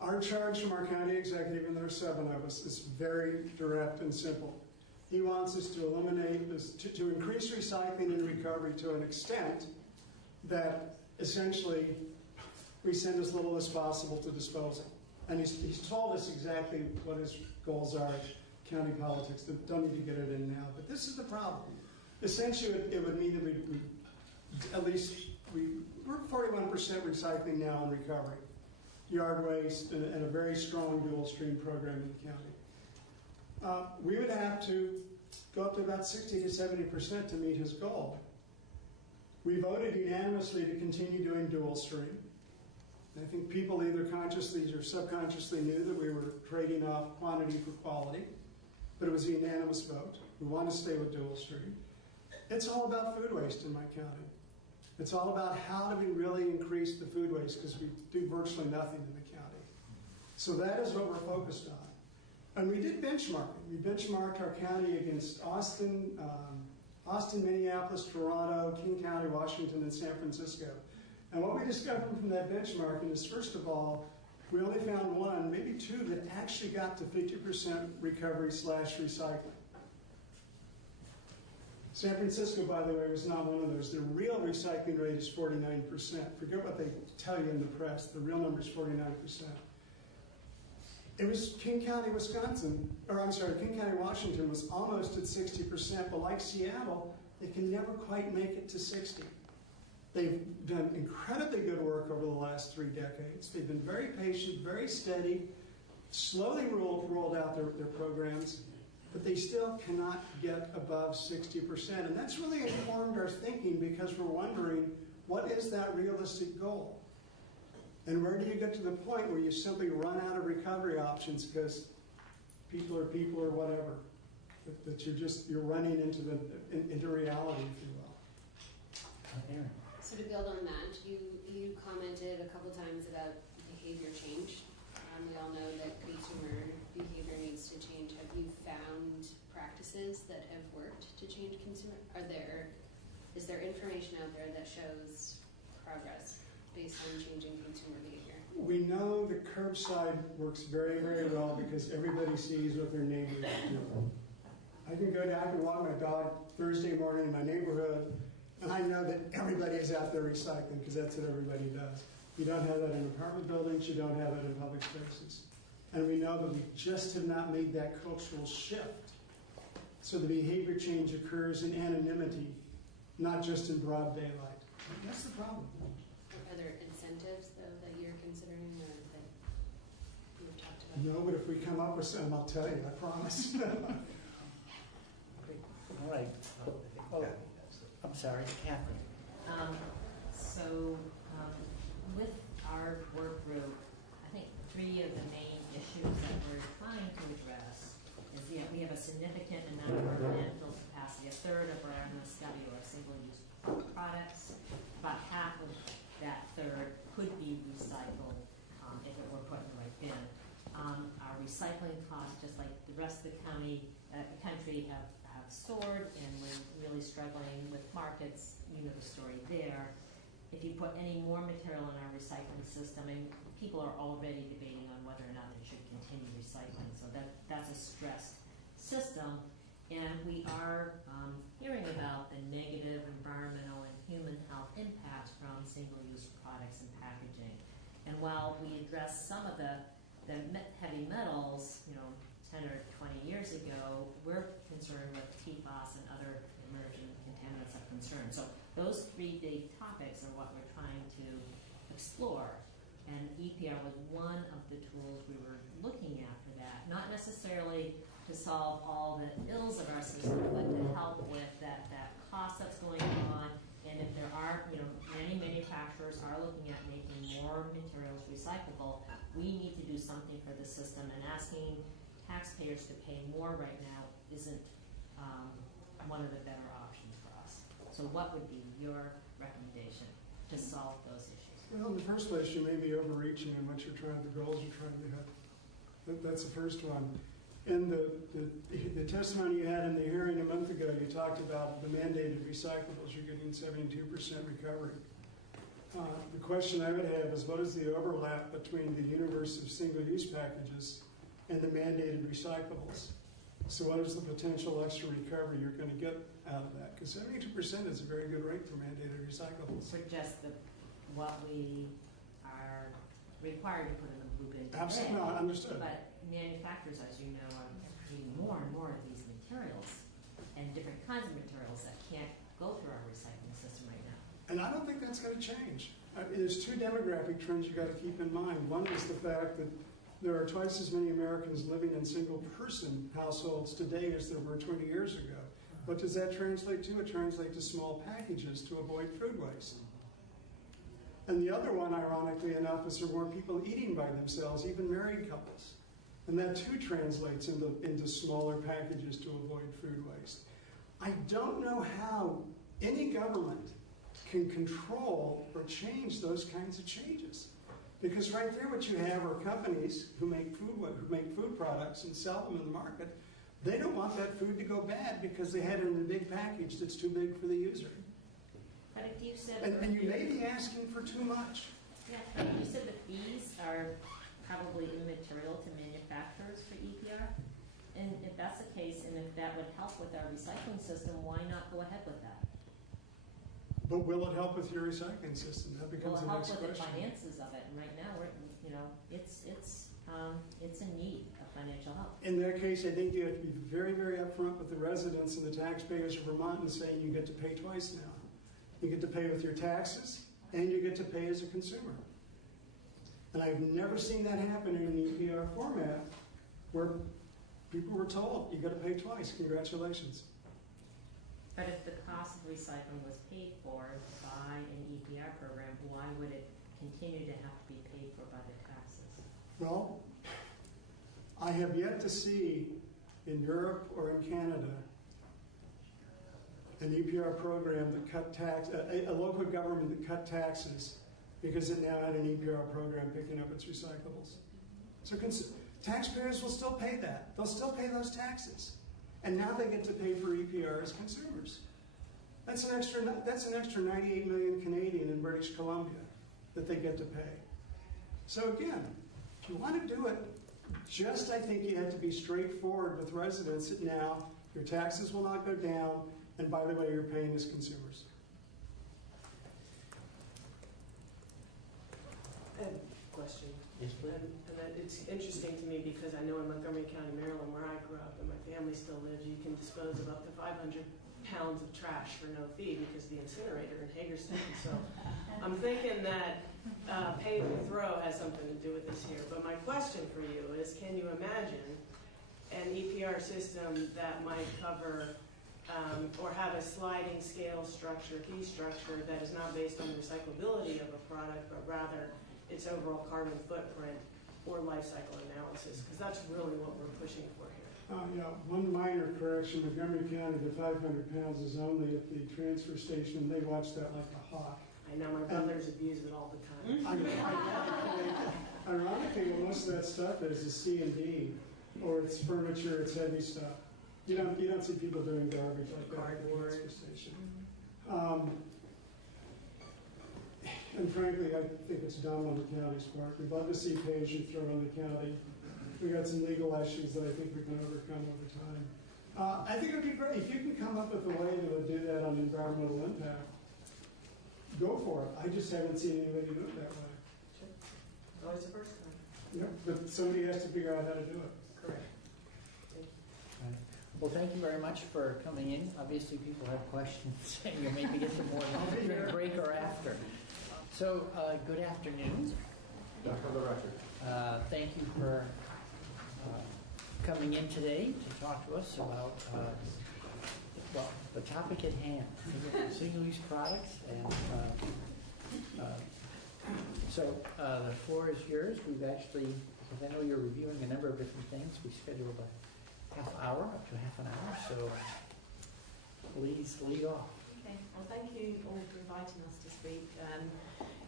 Our charge from our county executive, and there are 7 of us, is very direct and simple. He wants us to eliminate this, to increase recycling and recovery to an extent that essentially we send as little as possible to disposal. And he's told us exactly what his goals are in county politics. Don't need to get it in now, but this is the problem. Essentially, it would mean that we're 41% recycling now in recovery, yard waste, and a very strong dual stream program in the county. We would have to go up to about 60 to 70% to meet his goal. We voted unanimously to continue doing dual stream. I think people either consciously or subconsciously knew that we were trading off quantity for quality, but it was a unanimous vote. We want to stay with dual stream. It's all about food waste in my county. It's all about how do we really increase the food waste, because we do virtually nothing in the county. So that is what we're focused on. And we did benchmarking. We benchmarked our county against Austin, Minneapolis, Toronto, King County, Washington, and San Francisco. And what we discovered from that benchmarking is, first of all, we only found 1, maybe 2, that actually got to 50% recovery / recycling. San Francisco, by the way, was not one of those. The real recycling rate is 49%. Forget what they tell you in the press. The real number is 49%. It was King County, Washington was almost at 60%, but like Seattle, they can never quite make it to 60. They've done incredibly good work over the last 3 decades. They've been very patient, very steady, slowly rolled out their programs, but they still cannot get above 60%. And that's really informed our thinking because we're wondering, what is that realistic goal? And where do you get to the point where you simply run out of recovery options because people are people or whatever? That you're running into reality, if you will. So to build on that, you commented a couple times about behavior change. We all know that consumer behavior needs to change. Have you found practices that have worked to change consumer? Is there information out there that shows progress based on changing consumer behavior? We know the curbside works very, very well because everybody sees what their neighbors do. I can go down and walk my dog Thursday morning in my neighborhood, and I know that everybody is out there recycling because that's what everybody does. You don't have that in apartment buildings, you don't have it in public spaces. And we know that we just have not made that cultural shift. So the behavior change occurs in anonymity, not just in broad daylight. That's the problem. Are there incentives, though, that you're considering or that you've talked about? No, but if we come up with some, I'll tell you, I promise. All right. I'm sorry, Catherine. With our work group, I think three of the main issues that we're trying to address is we have a significant amount of our landfill capacity. A third of our MSW are single-use products. About half of that third could be recycled if it were put in the right bin. Our recycling costs, just like the rest of the country, have soared, and we're really struggling with markets. You know the story there. If you put any more material in our recycling system, and people are already debating on whether or not they should continue recycling, so that's a stressed system. And we are hearing about the negative environmental and human health impacts from single-use products and packaging. And while we addressed some of the heavy metals, 10 or 20 years ago, we're concerned with PFAS and other emerging contaminants of concern. So those three big topics are what we're trying to explore. And EPR was one of the tools we were looking at for that, not necessarily to solve all the ills of our system, but to help with that cost that's going on. And if there are, many manufacturers are looking at making more materials recyclable, we need to do something for the system, and asking taxpayers to pay more right now isn't one of the better options for us. So what would be your recommendation to solve those issues? Well, in the first place, you may be overreaching in what the goals you're trying to hit. That's the first one. In the testimony you had in the hearing a month ago, you talked about the mandated recyclables. You're getting 72% recovery. The question I would have is, what is the overlap between the universe of single-use packages and the mandated recyclables? So what is the potential extra recovery you're going to get out of that? Because 72% is a very good rate for mandated recyclables. For just what we are required to put in the blue bin today. Absolutely, no, understood. But manufacturers, as you know, are creating more and more of these materials and different kinds of materials that can't go through our recycling system right now. And I don't think that's going to change. There's two demographic trends you've got to keep in mind. One is the fact that there are twice as many Americans living in single-person households today as there were 20 years ago. What does that translate to? It translates to small packages to avoid food waste. And the other one, ironically enough, is there are more people eating by themselves, even married couples. And that too translates into smaller packages to avoid food waste. I don't know how any government can control or change those kinds of changes. Because right there what you have are companies who make food products and sell them in the market. They don't want that food to go bad because they had it in a big package that's too big for the user. But if you said and you may be asking for too much. Yeah, but you said the fees are probably immaterial to manufacturers for EPR. And if that's the case, and if that would help with our recycling system, why not go ahead with that? But will it help with your recycling system? That becomes the next question. Will it help with the finances of it? And right now, it's in need of financial help. In that case, I think you have to be very, very upfront with the residents and the taxpayers of Vermont and saying you get to pay twice now. You get to pay with your taxes, and you get to pay as a consumer. And I've never seen that happen in an EPR format where People were told, you gotta pay twice, congratulations. But if the cost of recycling was paid for by an EPR program, why would it continue to have to be paid for by the taxes? Well, I have yet to see in Europe or in Canada an EPR program that cut tax, a local government that cut taxes because it now had an EPR program picking up its recyclables. So taxpayers will still pay that. They'll still pay those taxes. And now they get to pay for EPR as consumers. That's an extra 98 million Canadian in British Columbia that they get to pay. So again, if you want to do it, I think you have to be straightforward with residents that now your taxes will not go down, and by the way, you're paying as consumers. Question. Yes, please. And that it's interesting to me because I know in Montgomery County, Maryland, where I grew up and my family still lives, you can dispose of up to 500 pounds of trash for no fee because the incinerator in Hagerstown. So I'm thinking that pay as you throw has something to do with this here. But my question for you is, can you imagine an EPR system that might cover or have a sliding scale structure, fee structure that is not based on the recyclability of a product, but rather its overall carbon footprint or life cycle analysis? Because that's really what we're pushing for here. Yeah, one minor correction. Montgomery County, the 500 pounds is only at the transfer station. They watch that like a hawk. I know my brothers abuse it all the time. Ironically, what most of that stuff is C&D, or it's furniture, it's heavy stuff. You don't see people doing garbage like that at the transfer station. And frankly, I think it's dumb on the county's part. We'd love to see pay-as-you throw on the county. We got some legal issues that I think we can overcome over time. I think it would be great if you can come up with a way that would do that on environmental impact. Go for it. I just haven't seen anybody do it that way. Sure. Always the first time. Yep, but somebody has to figure out how to do it. Correct. Right. Well, thank you very much for coming in. Obviously, people have questions, and you'll maybe get some more during break or after. So, good afternoon. For the record. Thank you for coming in today to talk to us about the topic at hand, single-use products. And so the floor is yours. We've actually, because I know you're reviewing a number of different things, we scheduled a half hour, up to half an hour. So please lead off. Okay. Well, thank you all for inviting us to speak.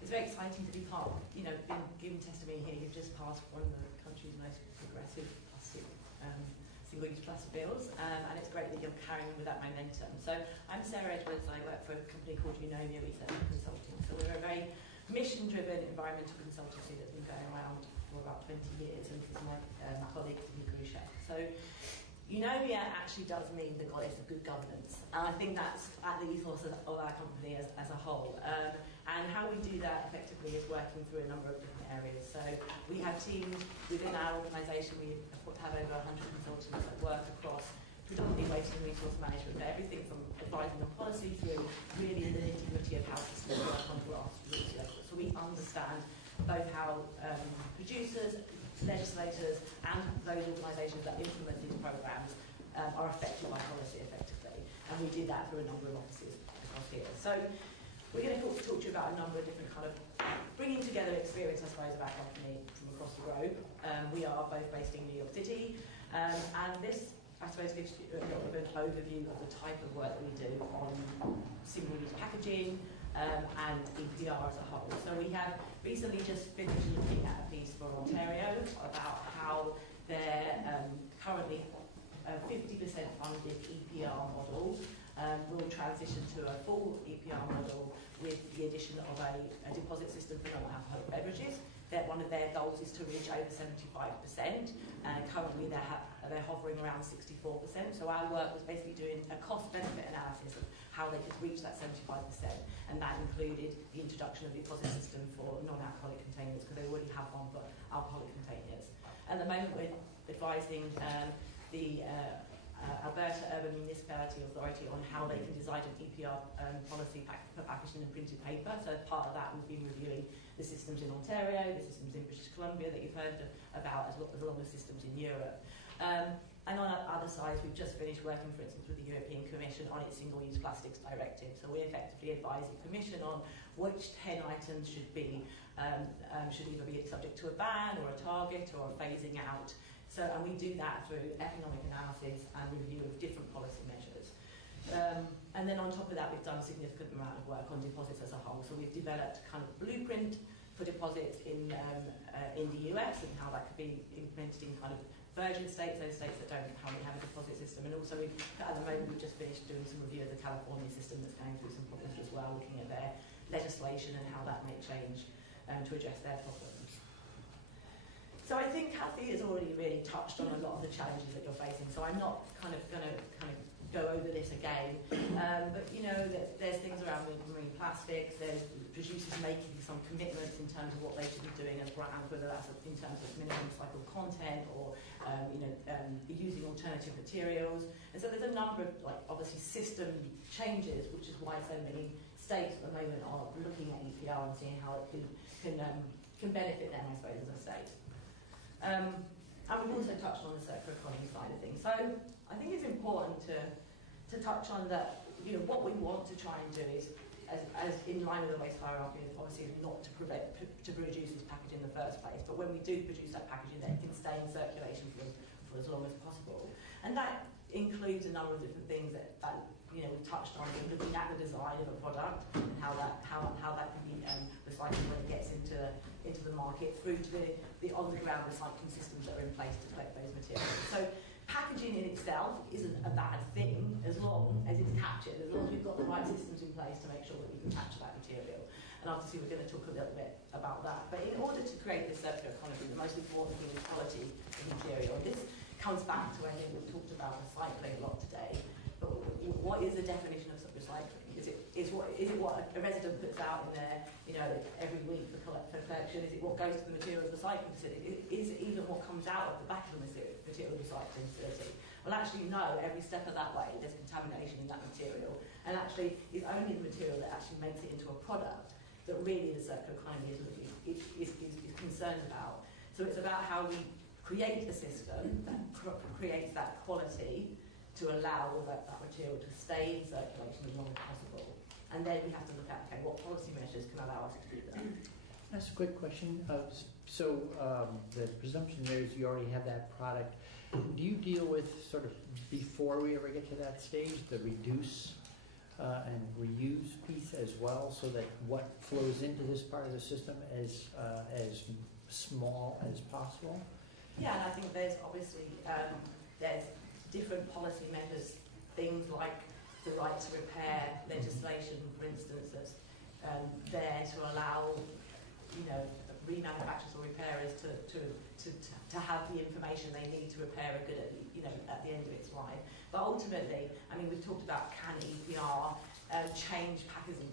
It's very exciting to be part of, been given testimony here. You've just passed one of the country's most progressive plastic single-use plastic bills, and it's great that you're carrying on with that momentum. So I'm Sarah Edwards. I work for a company called Eunomia Research and Consulting. So we're a very mission-driven environmental consultancy that's been going around for about 20 years, and this is my colleague, Nikusha. So Eunomia actually does mean the goddess of good governance, and I think that's at the ethos of our company as a whole. And how we do that effectively is working through a number of different areas. So we have teams within our organisation. We have over 100 consultants that work across predominantly waste and resource management, everything from advising on policy through really the nitty-gritty of how systems work on grassroots level. So we understand both how producers, legislators, and those organisations that implement these programmes are affected by policy effectively. And we do that through a number of offices across here. So we're going to talk to you about a number of different kind of bringing together experience, I suppose, of our company from across the globe. We are both based in New York City, and this, I suppose, gives you a little bit of an overview of the type of work that we do on single-use packaging and EPR as a whole. So we have recently just finished looking at a piece for Ontario about how their currently 50% funded EPR model will transition to a full EPR model with the addition of a deposit system for non-alcoholic beverages. One of their goals is to reach over 75%, and currently they're hovering around 64%. So our work was basically doing a cost-benefit analysis of how they could reach that 75%, and that included the introduction of the deposit system for non-alcoholic containers, because they already have one for alcoholic containers. At the moment, we're advising the Alberta Urban Municipality Authority on how they can design an EPR policy for packaging and printed paper. So as part of that, we've been reviewing the systems in Ontario, the systems in British Columbia that you've heard about, as well as systems in Europe. And on other sides, we've just finished working, for instance, with the European Commission on its Single-Use Plastics Directive. So we effectively advise the Commission on which 10 items should either be subject to a ban or a target or a phasing out. So, and we do that through economic analysis and review of different policy measures. And then on top of that, we've done a significant amount of work on deposits as a whole. So we've developed kind of a blueprint for deposits in the US and how that could be implemented in kind of virgin states, those states that don't currently have a deposit system. And also, at the moment, we've just finished doing some review of the California system that's going through some problems as well, looking at their legislation and how that may change to address their problems. So I think Kathy has already really touched on a lot of the challenges that you're facing, so I'm not going to go over this again. But there's things around marine plastics, there's producers making some commitments in terms of what they should be doing as brands, whether that's in terms of minimum recycled content or using alternative materials. And so there's a number of obviously system changes, which is why so many states at the moment are looking at EPR and seeing how it can benefit them, I suppose, as a state. And we've also touched on the circular economy side of things. So I think it's important to touch on that. What we want to try and do is, as in line with the waste hierarchy, the policy is not to produce this package in the first place. But when we do produce that packaging, then it can stay in circulation for as long as possible. And that includes a number of different things that we've touched on, looking at the design of a product and how that can be recycled when it gets into the market, through to the on-the-ground recycling systems that are in place to collect those materials. So packaging in itself isn't a bad thing as long as it's captured, as long as we've got the right systems in place to make sure that we can capture that material. And obviously we're going to talk a little bit about that. But in order to create this circular economy, the most important thing is quality of material. This comes back to, I think we've talked about recycling a lot today. But what is the definition of recycling? Is it what a resident puts out in there, every week for collection? Is it what goes to the materials recycling facility? Is it even what comes out of the back of the material recycling facility? Well, actually, no. Every step of that way, there's contamination in that material, and actually, it's only the material that actually makes it into a product that really the circular economy is concerned about. So it's about how we create a system that creates that quality to allow all that material to stay in circulation as long as possible. And then we have to look at, what policy measures can allow us to do that? That's a quick question. The presumption there is you already have that product. Do you deal with sort of, before we ever get to that stage, the reduce and reuse piece as well, so that what flows into this part of the system is as small as possible? Yeah, and I think there's obviously there's different policy measures, things like the right to repair legislation, for instance, that's there to allow, remanufacturers or repairers to have the information they need to repair a good at the end of its life. But ultimately, we've talked about, can EPR change packaging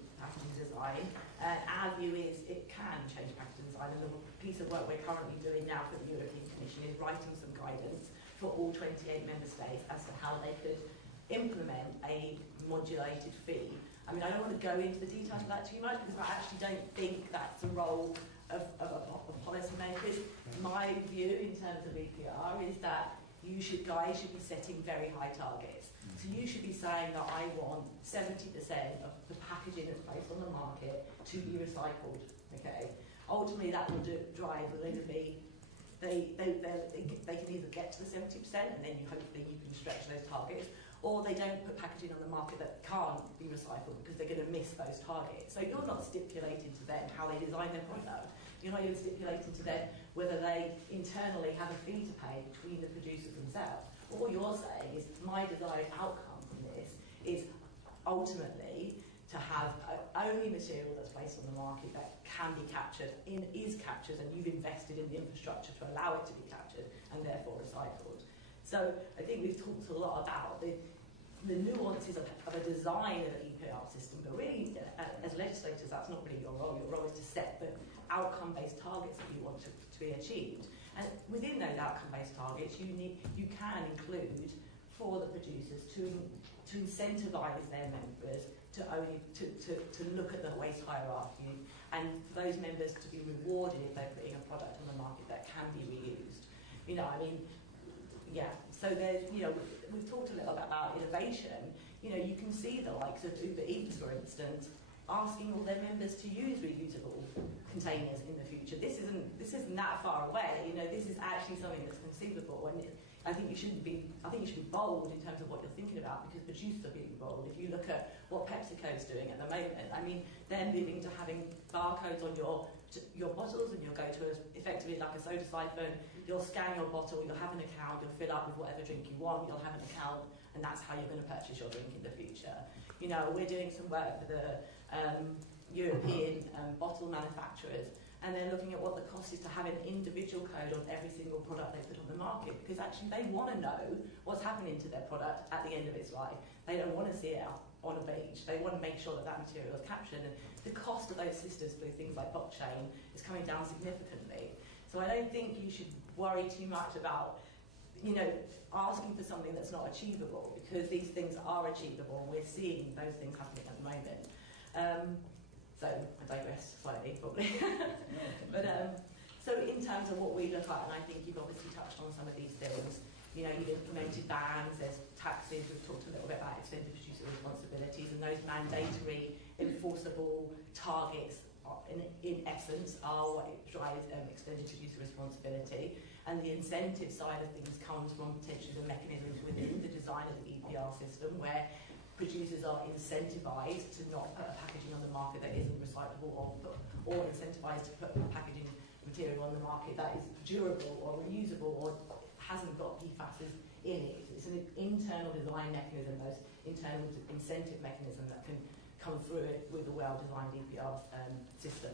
design? Our view is it can change packaging design, and the piece of work we're currently doing now for the European Commission is writing some guidance for all 28 member states as to how they could implement a modulated fee. I don't want to go into the details of that too much, because I actually don't think that's the role of policymakers. My view in terms of EPR is that guys should be setting very high targets. So you should be saying that I want 70% of the packaging that's placed on the market to be recycled. Okay. Ultimately, that will drive the fee. They can either get to the 70% and then hopefully you can stretch those targets, or they don't put packaging on the market that can't be recycled because they're going to miss those targets. So you're not stipulating to them how they design their product. You're not even stipulating to them whether they internally have a fee to pay between the producers themselves. All you're saying is my desired outcome from this is ultimately to have only material that's placed on the market that can be captured, is captured, and you've invested in the infrastructure to allow it to be captured and therefore recycled. So I think we've talked a lot about the nuances of a design of an EPR system, but really, as legislators, that's not really your role. Your role is to set the outcome-based targets that you want to be achieved. And within those outcome-based targets, you can include for the producers to incentivise their members to look at the waste hierarchy, and for those members to be rewarded if they're putting a product on the market that can be reused. Yeah, so there's, we've talked a little bit about innovation. You can see the likes of Uber Eats, for instance, asking all their members to use reusable containers in the future. This isn't that far away. This is actually something that's conceivable, and I think you should be bold in terms of what you're thinking about, because producers are being bold. If you look at what PepsiCo's doing at the moment, they're moving to having barcodes on your bottles, and you'll go to effectively like a soda siphon. You'll scan your bottle, you'll have an account, you'll fill up with whatever drink you want, you'll have an account, and that's how you're going to purchase your drink in the future. We're doing some work for the European bottle manufacturers, and they're looking at what the cost is to have an individual code on every single product they put on the market, because actually they want to know what's happening to their product at the end of its life. They don't want to see it out on a beach. They want to make sure that that material is captured, and the cost of those systems for things like blockchain is coming down significantly. So I don't think you should worry too much about asking for something that's not achievable, because these things are achievable, and we're seeing those things happening at the moment. So I digress slightly, probably. But so in terms of what we look at, and I think you've obviously touched on some of these things, you've implemented bans, there's taxes, we've talked a little bit about extended producer responsibilities, and those mandatory enforceable targets in essence are what drives extended producer responsibility. And the incentive side of things comes from potentially the mechanisms within the design of the EPR system, where producers are incentivised to not put a packaging on the market that isn't recyclable, or incentivised to put packaging material on the market that is durable or reusable or hasn't got PFAS in it. It's an internal design mechanism, those internal incentive mechanism that can come through it with a well-designed EPR system.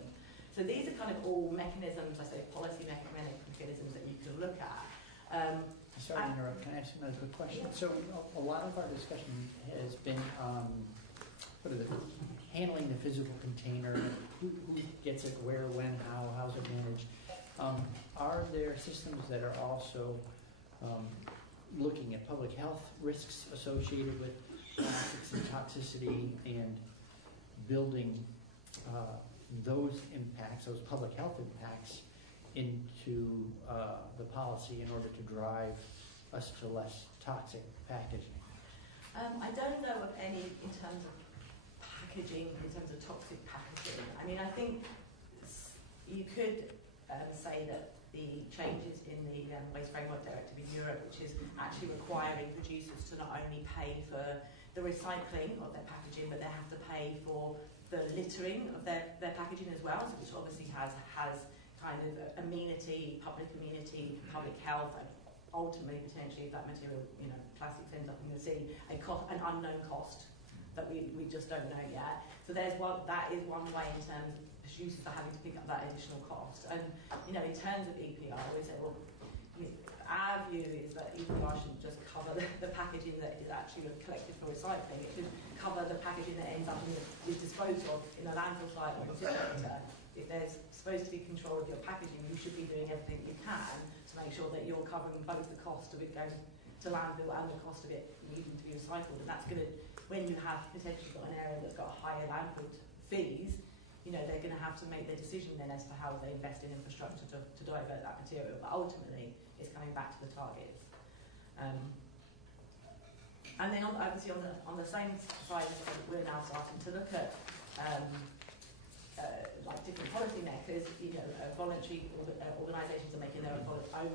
So these are kind of all mechanisms, I say policy mechanisms that you can look at. Sorry to interrupt, can I ask another quick question? Yeah. So a lot of our discussion has been handling the physical container, who gets it, where, when, how's it managed. Are there systems that are also looking at public health risks associated with plastics and toxicity, and building those impacts, those public health impacts, into the policy in order to drive us to less toxic packaging? I don't know of any in terms of packaging, in terms of toxic packaging. I think you could say that the changes in the Waste Framework Directive in Europe, which is actually requiring producers to not only pay for the recycling of their packaging, but they have to pay for the littering of their packaging as well, so which obviously has kind of amenity, public health, and ultimately potentially if that material, plastics ends up in the sea, an unknown cost that we just don't know yet. So that is one way in terms of producers are having to pick up that additional cost. And in terms of EPR, we say, well, our view is that EPR shouldn't just cover the packaging that is actually collected for recycling. It should cover the packaging that ends up is disposed of in a landfill site or incinerator. If there's supposed to be control of your packaging, you should be doing everything you can to make sure that you're covering both the cost of it going to landfill and the cost of it needing to be recycled. And that's going to, when you have potentially got an area that's got higher landfill fees, they're going to have to make their decision then as to how they invest in infrastructure to divert that material. But ultimately, it's coming back to the targets. And then obviously on the same side, we're now starting to look at like different policy makers. Voluntary organisations are making their own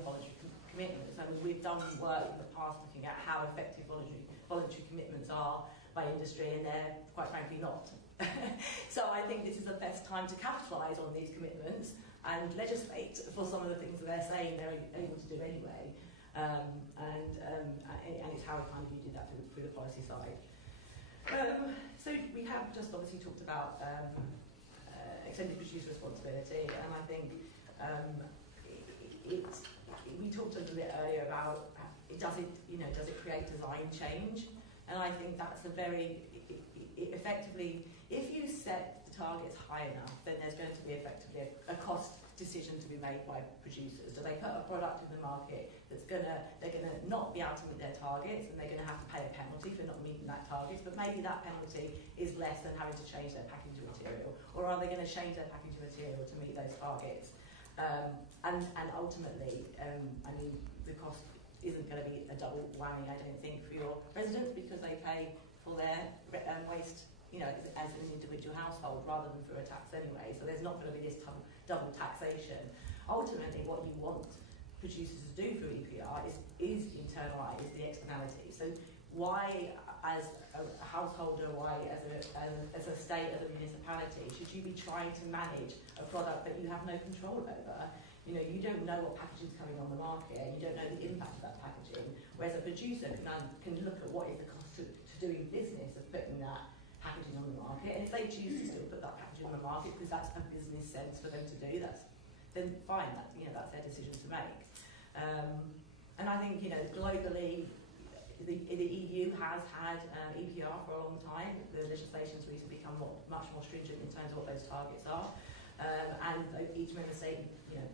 voluntary commitments. We've done work in the past looking at how effective voluntary commitments are by industry, and they're quite frankly not. So I think this is the best time to capitalise on these commitments and legislate for some of the things that they're saying they're able to do anyway. And it's how we do that through the policy side. So we have just obviously talked about extended producer responsibility, and I think we talked a little bit earlier about does it create design change? And I think that's effectively, if you set the targets high enough, then there's going to be effectively a cost decision to be made by producers. Do they put a product in the market they're gonna not be able to meet their targets, and they're gonna have to pay a penalty for not meeting that target, but maybe that penalty is less than having to change their packaging material, or are they going to change their packaging material to meet those targets? And ultimately, the cost isn't going to be a double whammy, I don't think, for your residents, because they pay for their waste, you know, as an individual household rather than through a tax anyway. So there's not going to be this double taxation. Ultimately, what you want producers to do through EPR is internalise the externality. So why, as a householder, why as a state, as a municipality, should you be trying to manage a product that you have no control over? You know, you don't know what packaging is coming on the market, you don't know the impact of that packaging, whereas a producer can look at what is the cost to doing business of putting that packaging on the market, and if they choose to still put that packaging on the market because that's a business sense for them to do, then fine, that's their decision to make. And I think, you know, globally, the EU has had EPR for a long time. The legislation's recently become much more stringent in terms of what those targets are, and each member state, you know,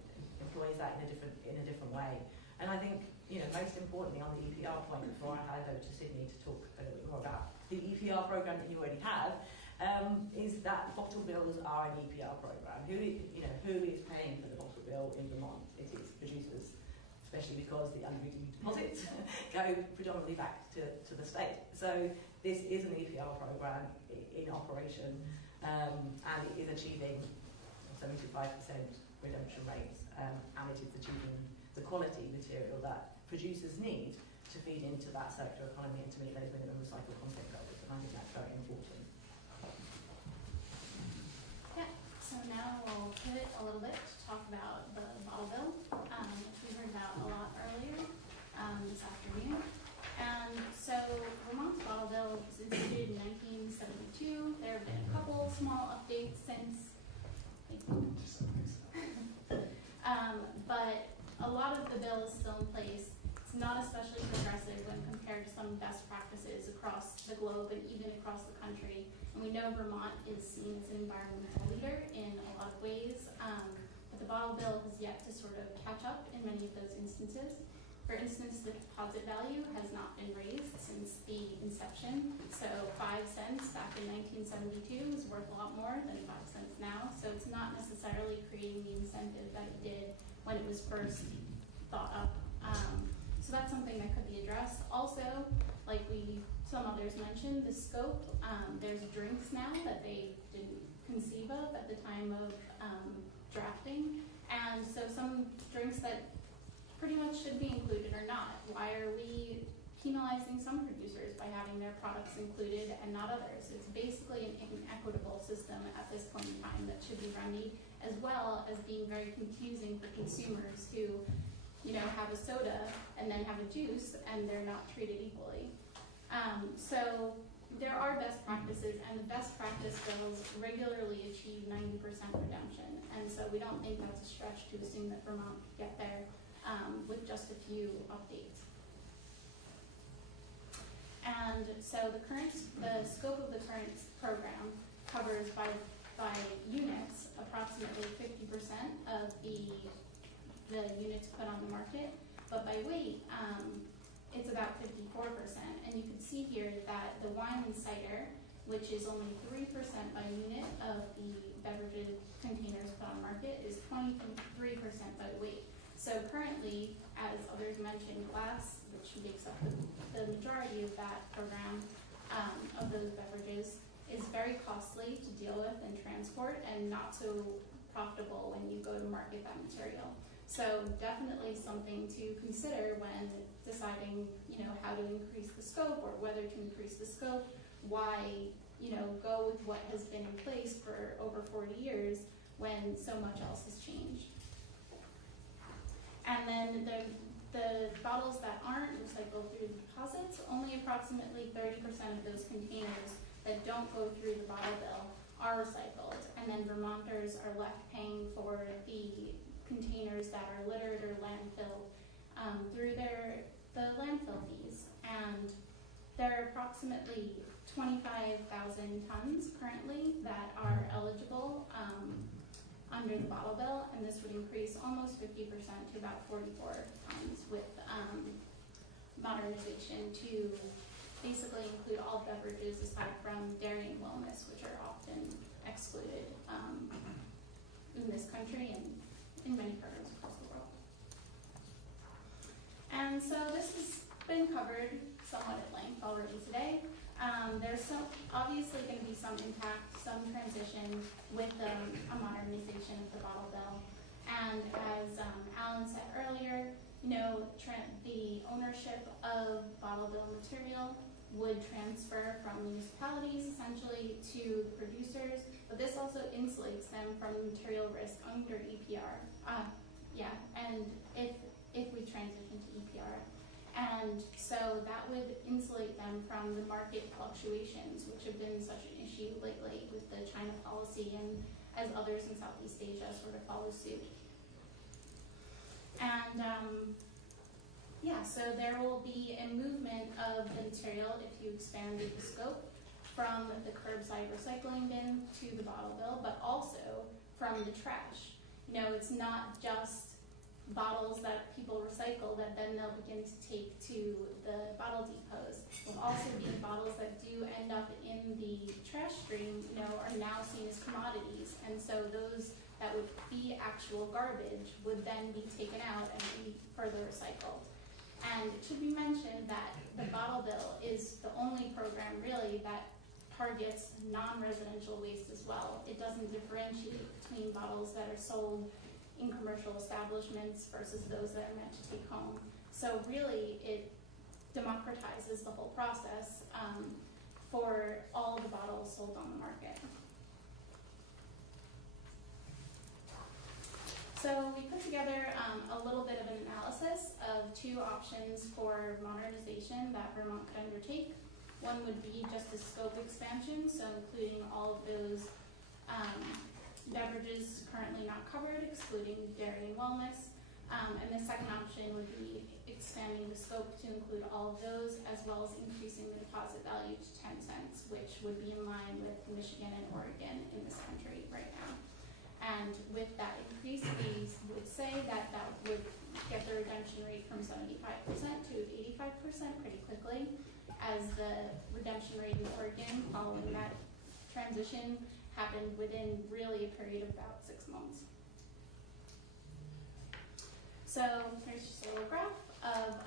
employs that in a different way. And I think, you know, most importantly on the EPR point, before I hand over to Sydney to talk a little bit more about the EPR program that you already have, is that bottle bills are an EPR program. Who is paying for the bottle bill in Vermont? It is producers, especially because the unredeemed deposits go predominantly back to the state. So this is an EPR program in operation, and it is achieving 75% redemption rates, and it is achieving the quality material that producers need to feed into that circular economy and to meet those minimum recycled content goals, and I think that's very important. Yeah, so now we'll pivot a little bit to talk about the bottle bill, which we heard about a lot earlier this afternoon. And so Vermont's bottle bill was instituted in 1972. There have been a couple small updates since. But a lot of the bill is still in place. It's not especially progressive when compared to some best practices across the globe and even across the country. And we know Vermont is seen as an environmental leader in a lot of ways, but the bottle bill has yet to sort of catch up in many of those instances. For instance, the deposit value has not been raised since the inception. So 5 cents back in 1972 is worth a lot more than 5 cents now. So it's not necessarily creating the incentive that it did when it was first thought up. So that's something that could be addressed. Also, like some others mentioned, the scope. There's drinks now that they didn't conceive of at the time of drafting. And so some drinks that pretty much should be included or not. Why are we penalizing some producers by having their products included and not others? It's basically an inequitable system at this point in time that should be remedied, as well as being very confusing for consumers who, you know, have a soda and then have a juice and they're not treated equally. So there are best practices, and the best practice bills regularly achieve 90% redemption. And so we don't think that's a stretch to assume that Vermont could get there with just a few updates. And so the scope of the current program covers by units approximately 50% of the units put on the market, but by weight it's about 54%. And you can see here that the wine and cider, which is only 3% by unit of the beverages containers put on market, is 23% by weight. So currently, as others mentioned, glass, which makes up the majority of that program, of those beverages, is very costly to deal with and transport, and not so profitable when you go to market that material. So definitely something to consider when deciding, you know, how to increase the scope or whether to increase the scope. Why, you know, go with what has been in place for over 40 years when so much else has changed. And then the bottles that aren't recycled through the deposits, only approximately 30% of those containers that don't go through the bottle bill are recycled. And then Vermonters are left paying for the containers that are littered or landfilled through the landfill fees. And there are approximately 25,000 tons currently that are eligible under the bottle bill, and this would increase almost 50% to about 44 tons with modernization to basically include all beverages aside from dairy and wellness, which are often excluded in this country and in many programs across the world. And And so this has been covered somewhat at length already today. There's obviously going to be some impact, some transition with a modernization of the bottle bill. And as Alan said earlier, the ownership of bottle bill material would transfer from municipalities essentially to the producers, but this also insulates them from material risk under EPR. And if we transition to EPR. And so that would insulate them from the market fluctuations, which have been such an issue lately with the China policy and as others in Southeast Asia sort of follow suit. And so there will be a movement of the material if you expanded the scope from the curbside recycling bin to the bottle bill, but also from the trash. It's not just bottles that people recycle that then they'll begin to take to the bottle depots. Will also be bottles that do end up in the trash stream, are now seen as commodities, and so those that would be actual garbage would then be taken out and be further recycled. And it should be mentioned that the bottle bill is the only program really that targets non-residential waste as well. It doesn't differentiate between bottles that are sold in commercial establishments versus those that are meant to take home. So really it democratizes the whole process for all the bottles sold on the market. So we put together a little bit of an analysis of two options for modernization that Vermont could undertake. One would be just a scope expansion, so including all of those beverages currently not covered, excluding dairy and wellness. And the second option would be expanding the scope to include all of those, as well as increasing the deposit value to 10 cents, which would be in line with Michigan and Oregon in this country right now. And with that increase, we would say that would get the redemption rate from 75% to 85% pretty quickly, as the redemption rate in Oregon following that transition happened within really a period of about 6 months. So here's just a little graph of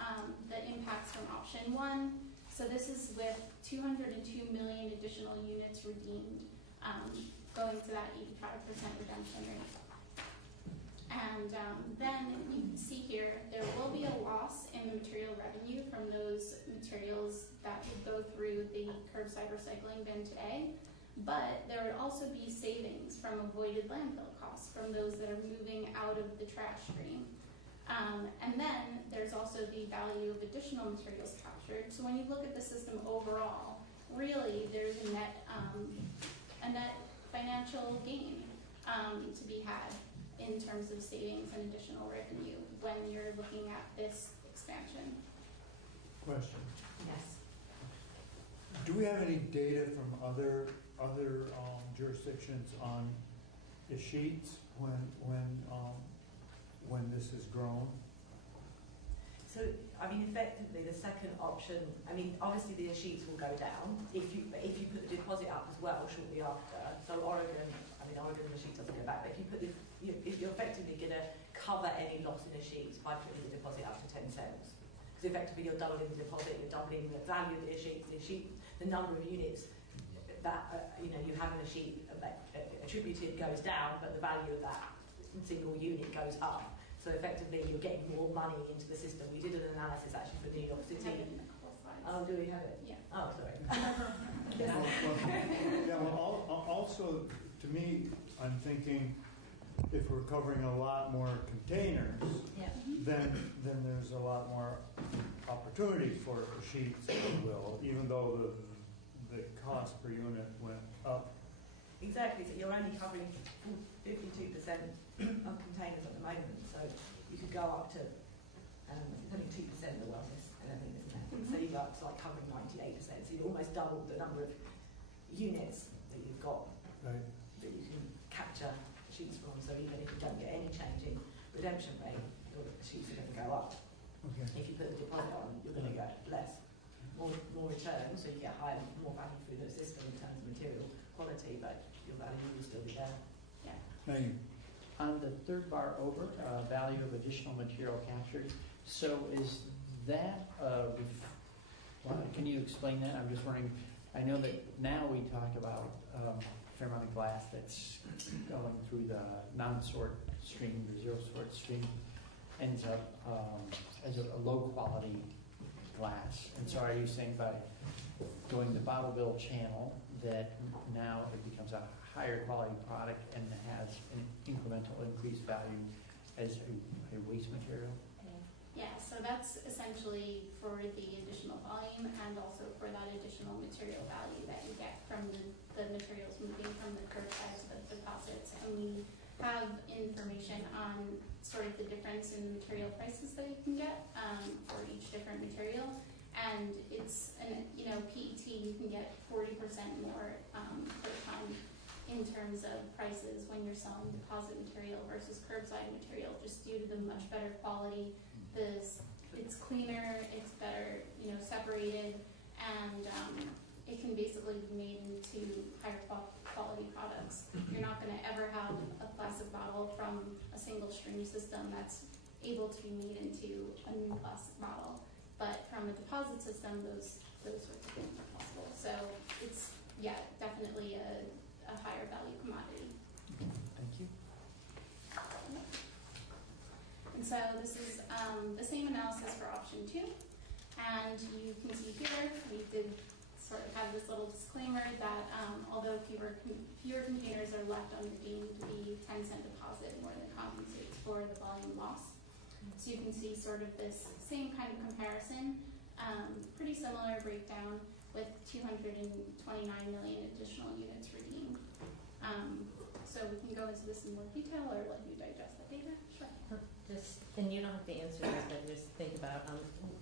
the impacts from option one. So this is with 202 million additional units redeemed, going to that 85% redemption rate. And then you can see here, there will be a loss in the material revenue from those materials that would go through the curbside recycling bin today. But there would also be savings from avoided landfill costs from those that are moving out of the trash stream. And then there's also the value of additional materials captured. So when you look at the system overall, really there's a net financial gain to be had in terms of savings and additional revenue when you're looking at this expansion. Question. Yes. Do we have any data from other jurisdictions on the sheets when this is grown? So, effectively, the second option, obviously the sheets will go down if you put the deposit up as well shortly after. So Oregon, the sheet doesn't go back, but if you're effectively going to cover any loss in the sheets by putting the deposit up to 10 cents. Because effectively you're doubling the deposit, you're doubling the value of the sheet, the number of units that you have in a sheet attributed goes down, but the value of that single unit goes up. So effectively, you're getting more money into the system. We did an analysis actually for New York City. Oh, do we have it? Yeah. Oh, sorry. Also, to me, I'm thinking if we're covering a lot more containers, then there's a lot more opportunity for sheets, if you will, even though the cost per unit went up. Exactly. So you're only covering 52% of containers at the moment. So you could go up to only 2% of the wellness and everything, isn't it? So you go up to covering 98%. So you almost doubled the number of units that you've got that you can capture sheets from. So even if you don't get any change in redemption rate, your sheets are going to go up. Okay. If you put the deposit on, you're going to get less, more return, so you get higher, more value through the system in terms of material quality, but your value will still be there. Yeah. Thank you. On the third bar over, value of additional material captured, so is that, can you explain that? I'm just wondering, I know that now we talk about a fair amount of glass that's going through the non-sort stream, the zero sort stream, ends up as a low quality glass. And so are you saying by going the bottle bill channel that now it becomes a higher quality product and has an incremental increased value as a waste material? Yeah, so that's essentially for the additional volume and also for that additional material value that you get from the materials moving from the curbside to the deposits. And we have information on sort of the difference in the material prices that you can get for each different material. And it's, PET, you can get 40% more per ton in terms of prices when you're selling deposit material versus curbside material, just due to the much better quality. It's cleaner, it's better, separated, and it can basically be made into higher quality products. You're not going to ever have a plastic bottle from a single stream system that's able to be made into a new plastic bottle. But from a deposit system, those sorts of things are possible. So it's, definitely a higher value commodity. Thank you. And so this is the same analysis for option 2. And you can see here, we did sort of have this little disclaimer that although fewer containers are left on the deemed to be 10-cent deposit, more than compensates for the volume loss. So you can see sort of this same kind of comparison, pretty similar breakdown with 229 million additional units redeemed. So we can go into this in more detail or let you digest the data. Sure. And you don't have to answer this, but just think about,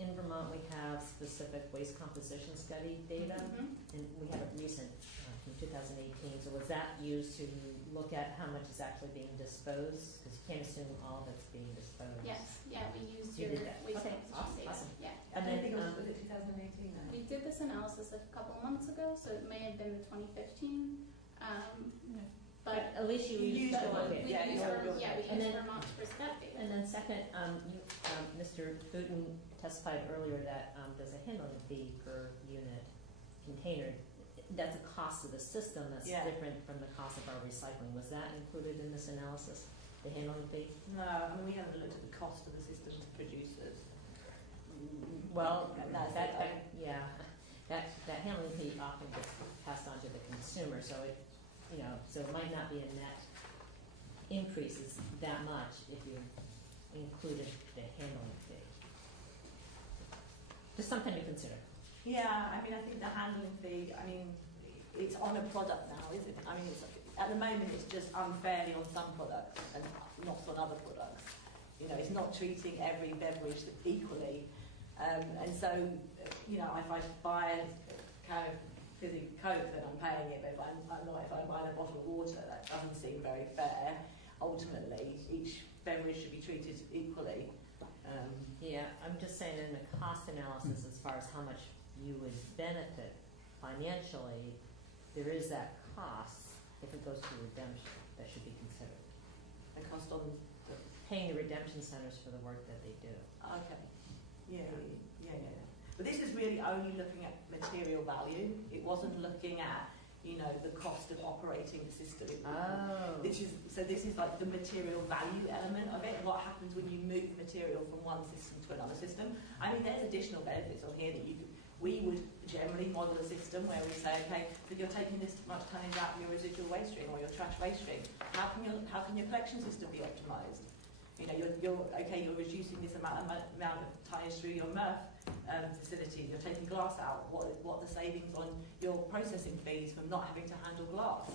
in Vermont we have specific waste composition study data, and we have it recent from 2018. So was that used to look at how much is actually being disposed? Because you can't assume all of it's being disposed. Yes, we used You your did that. waste Okay, composition data. awesome. Yeah. I And don't then, think it was it 2018 then? We did this analysis a couple months ago, so it may have been the 2015. But at least you used used Vermont. it. We used And then- Vermont's that data. And then second, Mr. Booten testified earlier that there's a handling fee per unit container. That's a cost of the system that's different from the cost of our recycling. Was that included in this analysis, the handling fee? No, I mean we haven't looked at the cost of the system producers. Well, That's that handling fee often gets passed on to the consumer, so it might not be a net increases that much if you included the handling fee. Just something to consider. Yeah, I mean, I think the handling fee, it's on a product now, isn't it? I mean, at the moment it's just unfairly on some products and not on other products. It's not treating every beverage equally. And so, if I buy a can of fizzy Coke, then I'm paying it, but if I'm not, if I buy a bottle of water, that doesn't seem very fair. Ultimately, each beverage should be treated equally. I'm just saying in the cost analysis as far as how much you would benefit financially, there is that cost if it goes to redemption that should be considered. The cost on paying the redemption centers for the work that they do. Okay. Yeah. But this is really only looking at material value. It wasn't looking at, the cost of operating the system. This is like the material value element of it. What happens when you move material from one system to another system? There's additional benefits on here that we would generally model a system where we say, okay, if you're taking this much tonnage out of your residual waste stream or your trash waste stream, how can your collection system be optimised? You're reducing this amount of tonnage through your MRF facility. You're taking glass out. What the savings on your processing fees from not having to handle glass?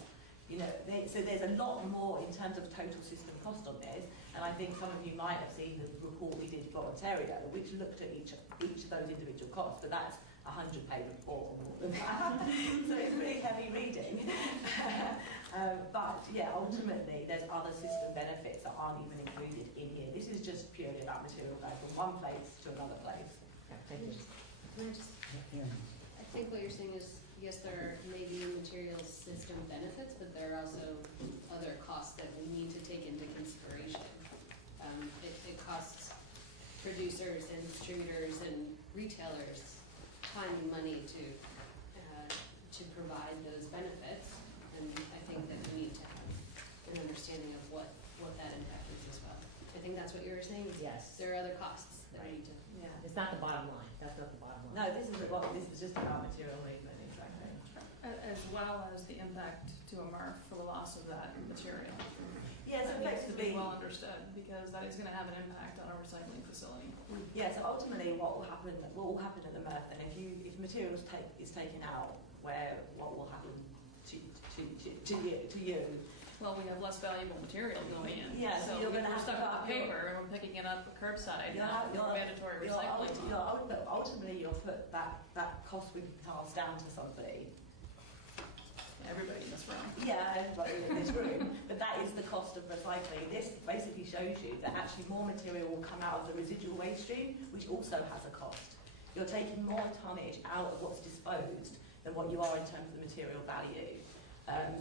So there's a lot more in terms of total system cost on this. And I think some of you might have seen the report we did for Ontario, which looked at each of those individual costs. But that's a 100-page report or more than that. So it's really heavy reading. But ultimately, there's other system benefits that aren't even included in here. This is just purely about material going from one place to another place. I think what you're saying is, yes, there may be materials system benefits, but there are also other costs that we need to take into consideration. It costs producers and distributors and retailers time and money to provide those benefits. And I think that we need to have an understanding of what that impact is as well. I think that's what you were saying. Yes. There are other costs that we need to. Yeah. It's not the bottom line. That's not the bottom line. No, this is just about material movement, exactly. As well as the impact to a MRF for the loss of that material. Yeah, so that needs to be effectively, well understood, because that is going to have an impact on a recycling facility. yeah, so ultimately what will happen at the MRF then, if material is taken out, what will happen to you? Well, we have less valuable material going in. Yeah, so you're going to we're have stuck to with the paper and we're picking it up curbside. Mandatory recycling. Ultimately, you'll put that cost we pass down to somebody. Everybody in this room. Yeah, everybody in this room. But that is the cost of recycling. This basically shows you that actually more material will come out of the residual waste stream, which also has a cost. You're taking more tonnage out of what's disposed than what you are in terms of the material value.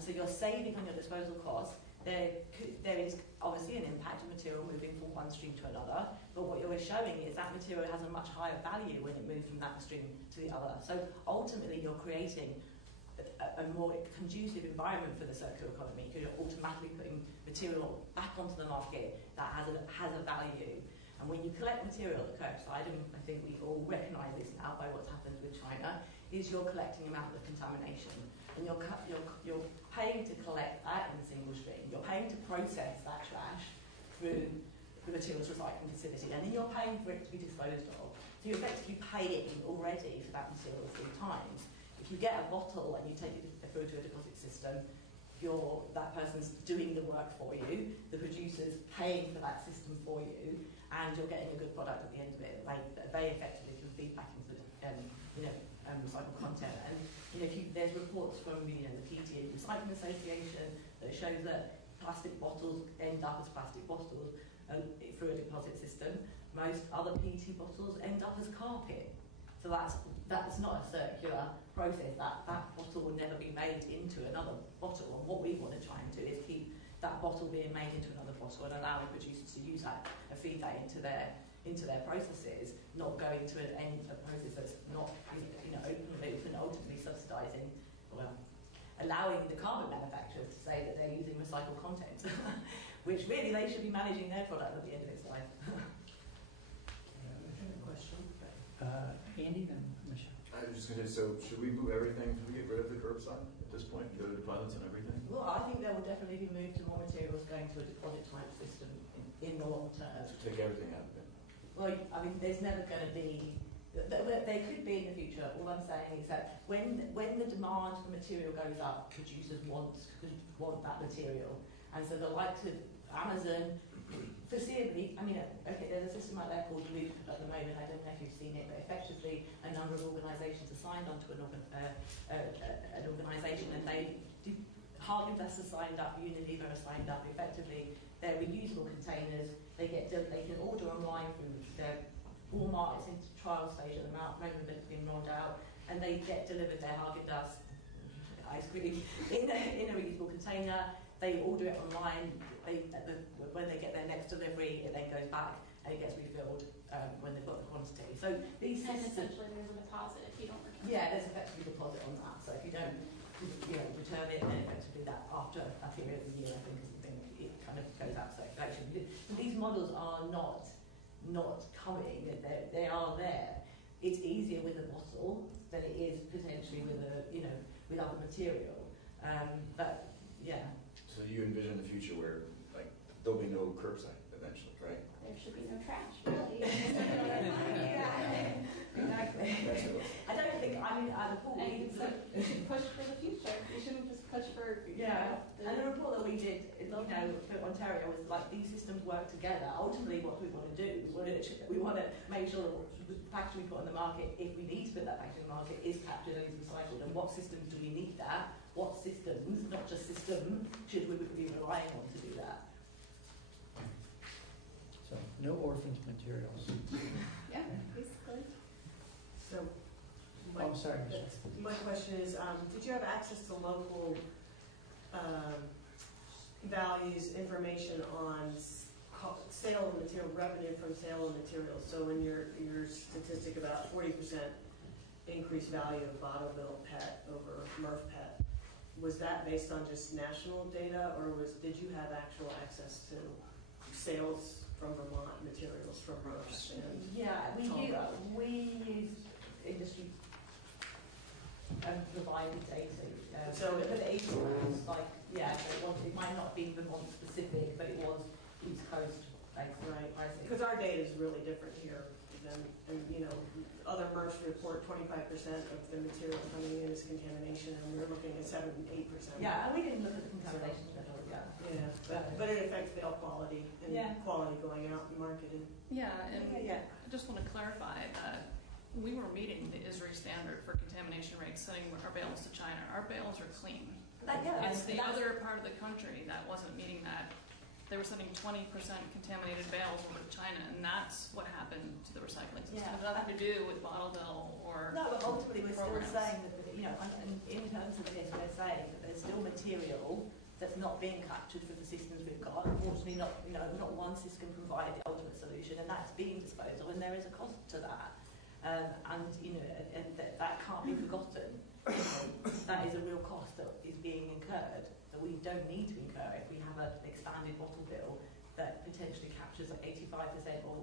So you're saving on your disposal costs. There is obviously an impact of material moving from one stream to another, but what you're showing is that material has a much higher value when it moves from that stream to the other. So ultimately you're creating a more conducive environment for the circular economy, because you're automatically putting material back onto the market that has a value. And when you collect material at the curbside, and I think we all recognise this now by what's happened with China, is you're collecting amount of contamination. And you're paying to collect that in a single stream. You're paying to process that trash through the materials recycling facility, and then you're paying for it to be disposed of. So you're effectively paying already for that material 3 times. If you get a bottle and you take it through to a deposit system, that person's doing the work for you, the producer's paying for that system for you, and you're getting a good product at the end of it. They effectively can feed back into recycled content. And there's reports from the PTA Recycling Association that shows that plastic bottles end up as plastic bottles through a deposit system. Most other PET bottles end up as carpet. So that's not a circular process. That bottle will never be made into another bottle. And what we want to try and do is keep that bottle being made into another bottle and allowing producers to use that and feed that into their processes, not going to a process that's not open, ultimately subsidising, allowing the carbon manufacturers to say that they're using recycled content, which really they should be managing their product at the end of its life. Question. Andy, then Michelle. I was just going to say, so should we move everything? Should we get rid of the curbside at this point? Go to deposits and everything? Well, I think there will definitely be moved to more materials going to a deposit type system in the long term. So take everything out of it. Well, I mean, there's never going to be. There could be in the future. All I'm saying is that when the demand for material goes up, producers want that material, and so the likes of Amazon, foreseeably, I mean, okay, there's a system out there called Loop at the moment. I don't know if you've seen it, but effectively, a number of organisations are signed onto an organisation, and Haagen-Dazs has signed up, Unilever has signed up. Effectively, they're reusable containers. They can order online through their Walmart. It's in trial stage at the moment. It's been rolled out, and they get delivered their Haagen-Dazs ice cream in a reusable container. They order it online. When they get their next delivery, it then goes back and it gets refilled when they've got the quantity. So these systems, essentially there's a deposit if you don't return it. Yeah, there's effectively a deposit on that. So if you don't return it, then effectively that after a period of a year, I think it kind of goes out of circulation. These models are not coming. They are there. It's easier with a bottle than it is potentially with with other material. But yeah. So you envision the future where there'll be no curbside eventually, right? There should be no trash, really. Exactly. I don't think. I mean, the report we should push for the future. You shouldn't just push for. And the report that we did, for Ontario was these systems work together. Ultimately, what we want to do is we want to make sure that the packaging we put on the market, if we need to put that packaging on the market, is captured and is recycled. And what systems do we need that? What systems, not just system, should we be relying on to do that? So no orphaned materials. Yeah, basically. So, sorry, my question is, did you have access to local values information on sale of material, revenue from sale of materials. So in your statistic about 40% increased value of bottle bill PET over MRF PET, was that based on just national data, or did you have actual access to sales from Vermont materials from MRFs? Yeah, we use industry provided data. So but it was like, it might not be Vermont specific, but it was East Coast based. Right, pricing. because our data is really different here than, and other MRFs report 25% of the material coming in as contamination, and we're looking at 7 and 8%. Yeah, and we didn't look at the contamination level. Yeah, but it affects bill quality and quality going out and marketed. Yeah, and I just want to clarify that we were meeting the ISRI standard for contamination rates, sending our bales to China. Our bales are clean. It's the other part of the country that wasn't meeting that. They were sending 20% contaminated bales over to China, and that's what happened to the recycling system. It has nothing to do with bottle bill or no, but ultimately we're programs. still saying that, and in terms of this, we're saying that there's still material that's not being captured for the systems we've got. Unfortunately, not one system can provide the ultimate solution, and that's being disposed of, and there is a cost to that. And that can't be forgotten. That is a real cost that is being incurred that we don't need to incur if we have an expanded bottle bill that potentially captures like 85% or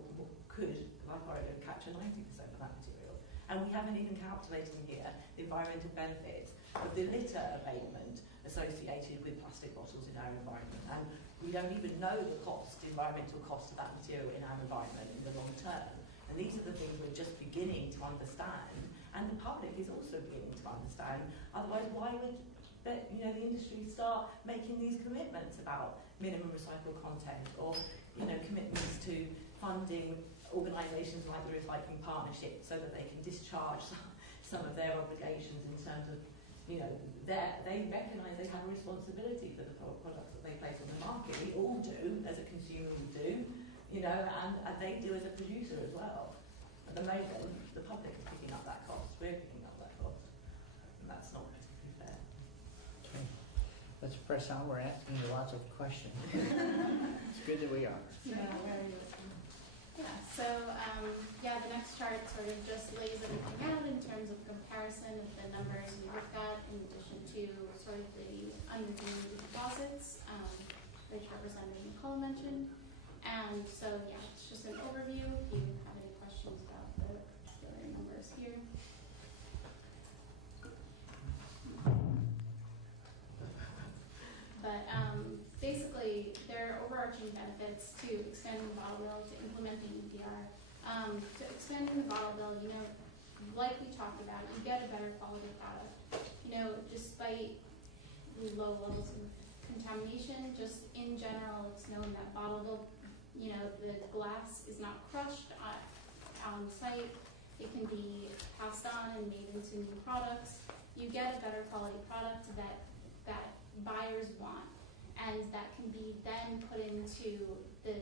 could, like Oregon, capture 90% of that material. And we haven't even calculated here the environmental benefits of the litter abatement associated with plastic bottles in our environment. And we don't even know the environmental cost of that material in our environment in the long term. And these are the things we're just beginning to understand, and the public is also beginning to understand. Otherwise, why would the industry start making these commitments about minimum recycled content, or commitments to funding organisations like the Recycling Partnership so that they can discharge some of their obligations in terms of they recognise they have a responsibility for the products that they place on the market. We all do, as a consumer, we do. And they do as a producer as well. At the moment, the public is picking up that cost. We're picking up that cost. And that's not particularly fair. Okay. Let's press on. We're asking you lots of questions. It's good that we are. The next chart sort of just lays everything out in terms of comparison of the numbers we looked at, in addition to sort of the unredeemed deposits, which Representative McCullough mentioned. And so, it's just an overview. If you have any questions about the particular numbers here. But basically, there are overarching benefits to extending the bottle bill, to implementing EPR. To extending the bottle bill, like we talked about, you get a better quality product. Despite the low levels of contamination, just in general, it's known that bottle bill, the glass is not crushed on site. It can be passed on and made into new products. You get a better quality product that buyers want, and that can be then put into the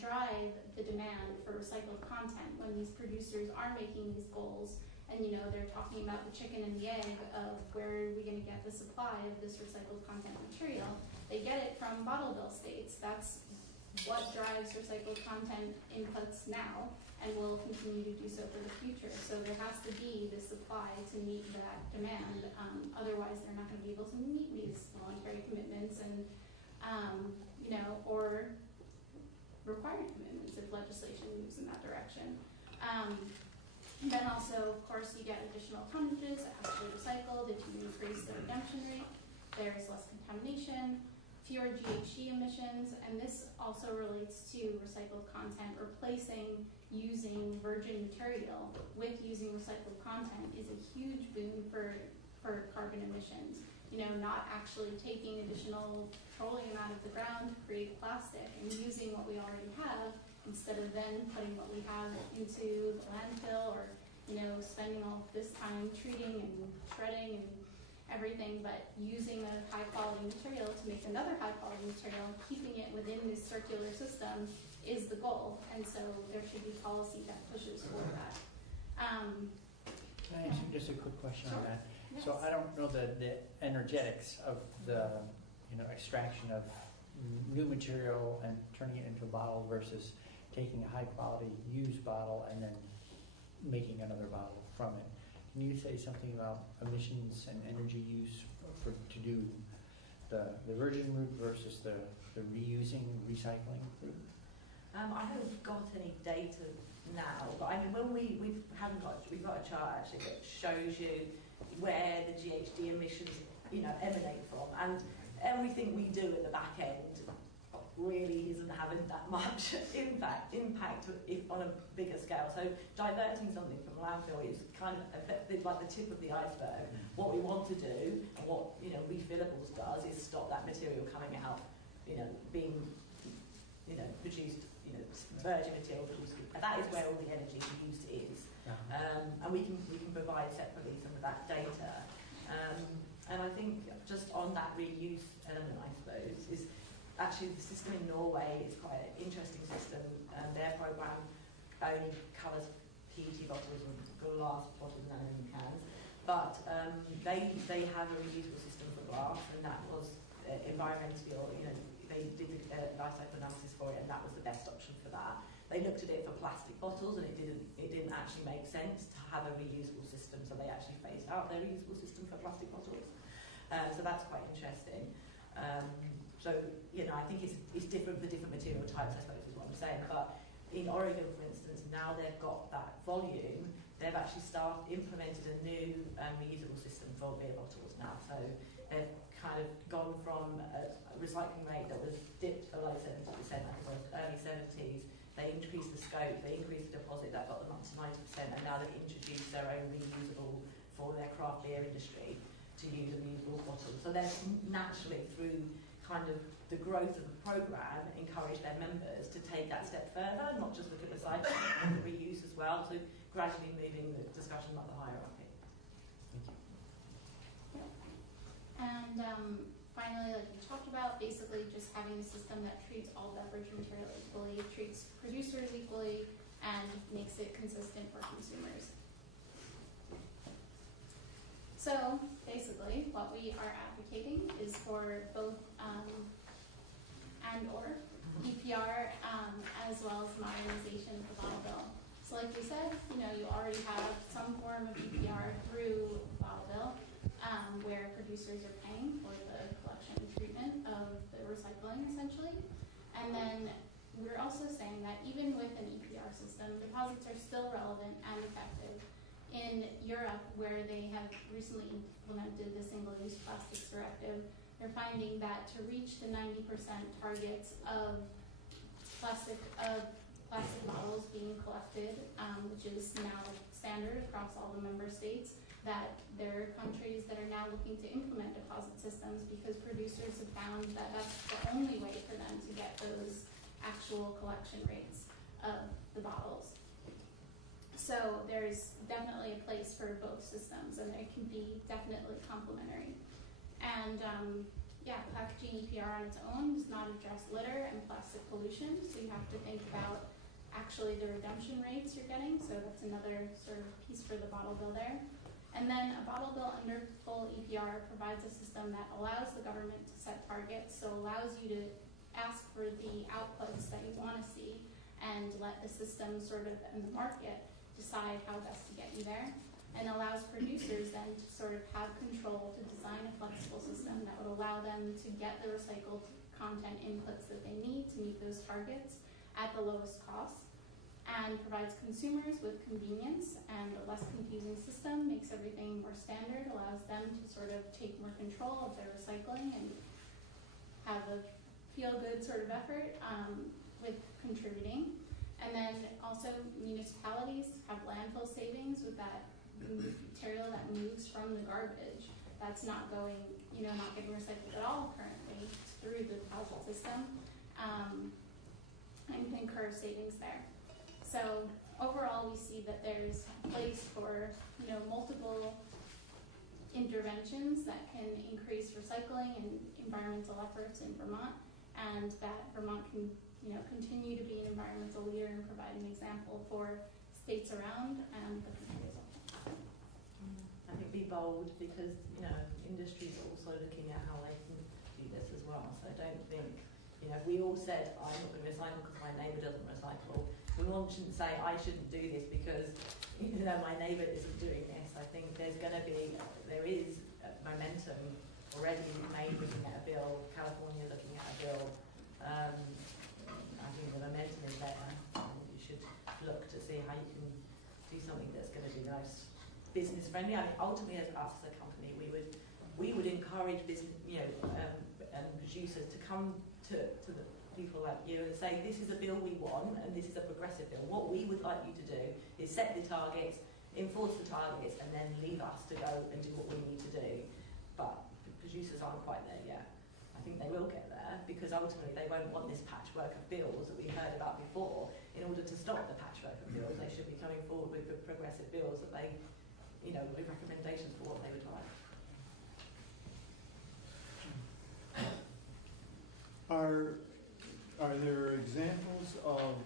drive the demand for recycled content when these producers are making these goals. And they're talking about the chicken and the egg of where are we going to get the supply of this recycled content material. They get it from bottle bill states. That's what drives recycled content inputs now, and will continue to do so for the future. So there has to be the supply to meet that demand. Otherwise, they're not going to be able to meet these voluntary commitments and, or required commitments if legislation moves in that direction. Then also, of course, you get additional tonnages that has to be recycled. If you increase the redemption rate, there's less contamination, fewer GHG emissions, and this also relates to recycled content. Replacing using virgin material with using recycled content is a huge boon for carbon emissions. Not actually taking additional petroleum out of the ground to create plastic and using what we already have instead of then putting what we have into the landfill or, spending all this time treating and shredding and everything, but using a high quality material to make another high quality material, keeping it within this circular system is the goal. And so there should be policy that pushes for that. Can I ask you just a quick question on that? Yes. So I don't know the energetics of the extraction of new material and turning it into a bottle versus taking a high quality used bottle and then making another bottle from it. Can you say something about emissions and energy use to do the virgin route versus the reusing, recycling route? I haven't got any data now, but I mean, when we've got a chart actually that shows you where the GHG emissions, emanate from, and everything we do at the back end really isn't having that much impact if on a bigger scale. So diverting something from landfill is kind of like the tip of the iceberg. What we want to do, and what refillables does, is stop that material coming out, being produced, virgin material produced. And that is where all the energy used is, and we can provide separately some of that data. And I think just on that reuse element, I suppose, is actually the system in Norway is quite an interesting system. Their programme only covers PET bottles and glass bottles and aluminium cans, but they have a reusable system for glass, and that was environmentally, they did the life cycle analysis for it, and that was the best option for that. They looked at it for plastic bottles, and it didn't actually make sense to have a reusable system, so they actually phased out their reusable system for plastic bottles. So that's quite interesting. So I think it's different for different material types, I suppose is what I'm saying. But in Oregon, for instance, now they've got that volume, they've actually implemented a new reusable system for beer bottles now. So they've kind of gone from a recycling rate that was dipped below 70%, I think it was early 70s. They increased the scope, they increased the deposit, that got them up to 90%, and now they've introduced their own reusable for their craft beer industry to use a reusable bottle. So they're naturally, through kind of the growth of the programme, encourage their members to take that step further, not just look at recycling, but reuse as well, so gradually moving the discussion up the hierarchy. And finally, like we talked about, basically just having a system that treats all beverage material equally, treats producers equally, and makes it consistent for consumers. So basically, what we are advocating is for both and/or EPR as well as modernization of the bottle bill. So like we said, you already have some form of EPR through the bottle bill, where producers are paying for the collection and treatment of the recycling, essentially. And then we're also saying that even with an EPR system, deposits are still relevant and effective. In Europe, where they have recently implemented the single-use plastics directive, they're finding that to reach the 90% targets of plastic bottles being collected, which is now standard across all the member states, that there are countries that are now looking to implement deposit systems because producers have found that that's the only way for them to get those actual collection rates of the bottles. So there's definitely a place for both systems, and they can be definitely complementary. And packaging EPR on its own does not address litter and plastic pollution, so you have to think about actually the redemption rates you're getting, so that's another sort of piece for the bottle bill there. And then a bottle bill under full EPR provides a system that allows the government to set targets, so allows you to ask for the outputs that you want to see and let the system sort of, and the market, decide how best to get you there, and allows producers then to sort of have control to design a flexible system that would allow them to get the recycled content inputs that they need to meet those targets at the lowest cost, and provides consumers with convenience and a less confusing system, makes everything more standard, allows them to sort of take more control of their recycling and have a feel-good sort of effort with contributing. And then also municipalities have landfill savings with that material that moves from the garbage that's not going, not getting recycled at all currently through the deposit system, and incur savings there. So overall, we see that there's a place for, multiple interventions that can increase recycling and environmental efforts in Vermont, and that Vermont can continue to be an environmental leader and provide an example for states around and the country as a whole. I think be bold, because industry is also looking at how they can do this as well. So I don't think You know, if we all said, I'm not going to recycle because my neighbour doesn't recycle, we shouldn't say, I shouldn't do this because, you know, my neighbour isn't doing this. I think there is momentum already made looking at a bill, California looking at a bill. I think the momentum is there, and you should look to see how you can do something that's going to be nice, business friendly. I mean, ultimately, as us, the company, we would encourage business, producers to come to the people like you and say, this is a bill we want, and this is a progressive bill. What we would like you to do is set the targets, enforce the targets, and then leave us to go and do what we need to do. But producers aren't quite there yet. I think they will get there, because ultimately they won't want this patchwork of bills that we heard about before. In order to stop the patchwork of bills, they should be coming forward with progressive bills that they, with recommendations for what they would like. Are there examples of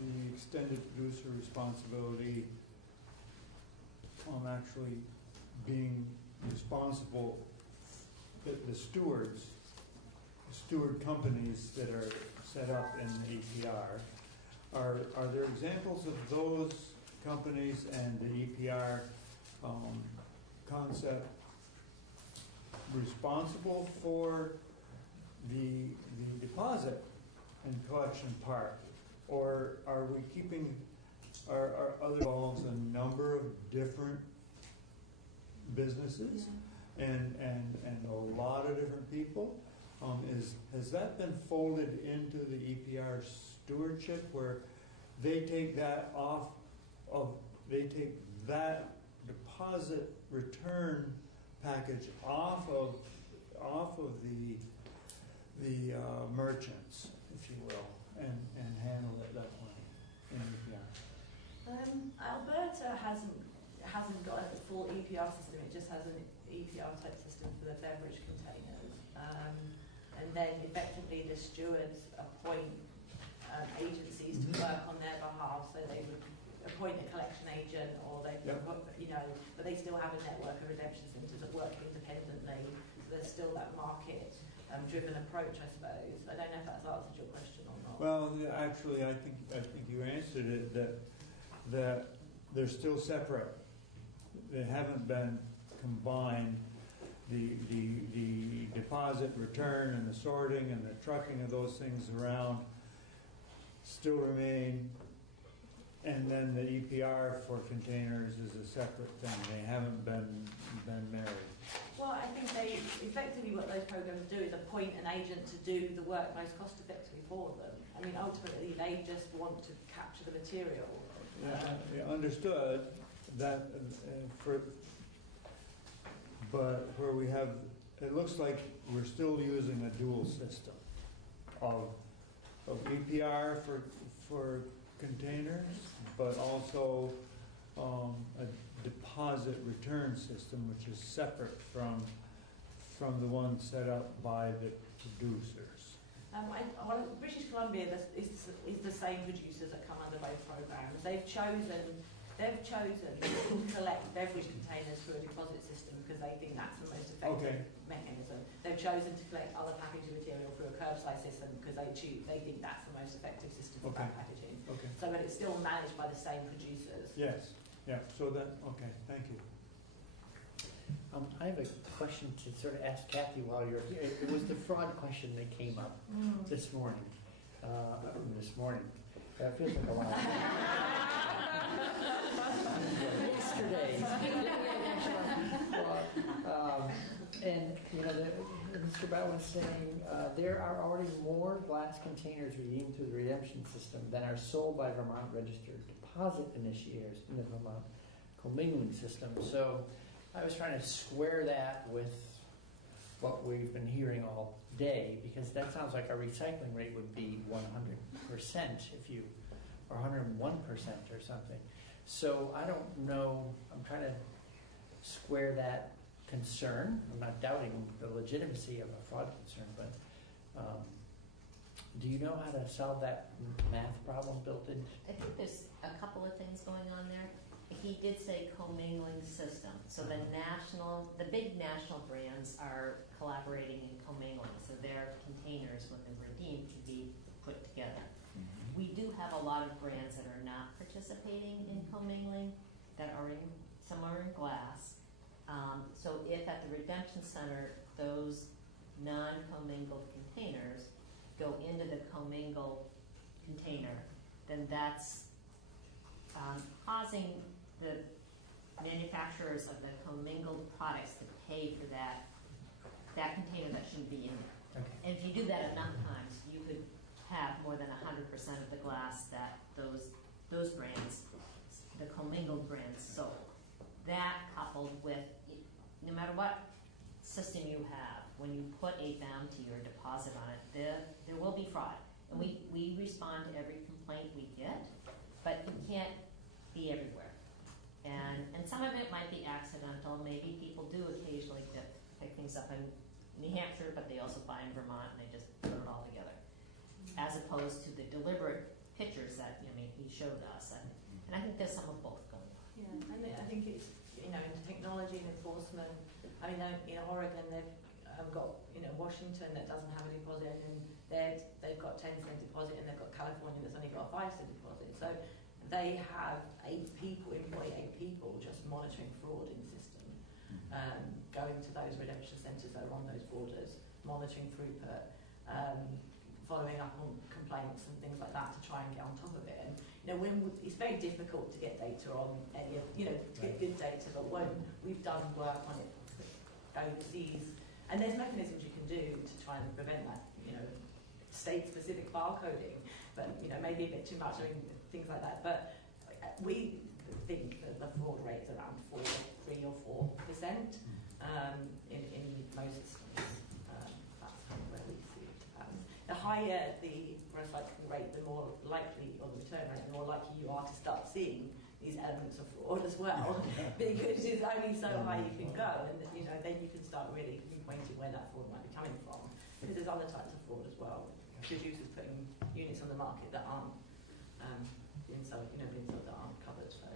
the extended producer responsibility actually being responsible, the steward companies that are set up in the EPR, are there examples of those companies and the EPR concept responsible for the deposit and collection part, or are we keeping our other involves a number of different businesses and a lot of different people? Has that been folded into the EPR stewardship, where they take that deposit return package off of the merchants, if you will, and handle it that way in EPR? Alberta hasn't got a full EPR system. It just has an EPR type system for the beverage containers, and then effectively the stewards appoint agencies to work on their behalf. So they would appoint a collection agent, or they, but they still have a network of redemption centres that work independently. So there's still that market driven approach, I suppose. I don't know if that's answered your question or not. Well, actually, I think you answered it, that they're still separate. They haven't been combined. The deposit return and the sorting and the trucking of those things around still remain, and then the EPR for containers is a separate thing. They haven't been married. Well, I think they effectively, what those programs do is appoint an agent to do the work most cost effectively for them. I mean, ultimately, they just want to capture the material. Understood that, but where we have, it looks like we're still using a dual system of EPR for containers, but also a deposit return system, which is separate from the one set up by the producers. British Columbia is the same producers that come under both programs. They've chosen to collect beverage containers through a deposit system because they think that's the most effective mechanism. They've chosen to collect other packaging material through a curbside system because they think that's the most effective system for packaging. So, but it's still managed by the same producers. Yes. Yeah. So that thank you. I have a question to sort of ask Kathy while you're here. It was the fraud question that came up this morning. That feels like a lot. Yesterday. And Mr. Bratt was saying there are already more glass containers redeemed through the redemption system than are sold by Vermont registered deposit initiators in the Vermont commingling system. So I was trying to square that with what we've been hearing all day, because that sounds like our recycling rate would be 100% or 101% or something. So I don't know, I'm trying to square that concern. I'm not doubting the legitimacy of a fraud concern, but do you know how to solve that math problem built in? I think there's a couple of things going on there. he did say commingling system. So the big national brands are collaborating and commingling. So their containers, when they're redeemed, can be put together. We do have a lot of brands that are not participating in commingling, some are in glass. So if at the Redemption Center, those non-commingled containers go into the commingled container, then that's causing the manufacturers of the commingled products to pay for that container that shouldn't be in there. Okay. And if you do that enough times, you could have more than 100% of the glass that those brands, the commingled brands, sold. That coupled with, no matter what system you have, when you put a bounty or deposit on it, there will be fraud. And we respond to every complaint we get, but it can't be everywhere. And some of it might be accidental. Maybe people do occasionally pick things up in New Hampshire, but they also buy in Vermont and they just put it all together. As opposed to the deliberate pictures that he showed us. And I think there's some of both going on. Yeah, and I think it's, in technology and enforcement. I mean, in Oregon, they've got, Washington that doesn't have a deposit, and they've got 10-cent deposit, and they've got California that's only got a 5-cent deposit. So they have employ 8 people just monitoring fraud in the system, going to those redemption centres that are on those borders, monitoring throughput, following up on complaints and things like that to try and get on top of it. And it's very difficult to get data on any of, to get good data, but when we've done work on it overseas, and there's mechanisms you can do to try and prevent that, state-specific barcoding, but maybe a bit too much, things like that. But we think that the fraud rate's around 3 or 4% in most systems. That's kind of where we see it. The higher the recycling rate, the more likely, or the return rate, the more likely you are to start seeing these elements of fraud as well, because it's only so high you can go, and then you can start really pinpointing where that fraud might be coming from. Because there's other types of fraud as well. Producers putting units on the market that aren't being sold that aren't covered. So.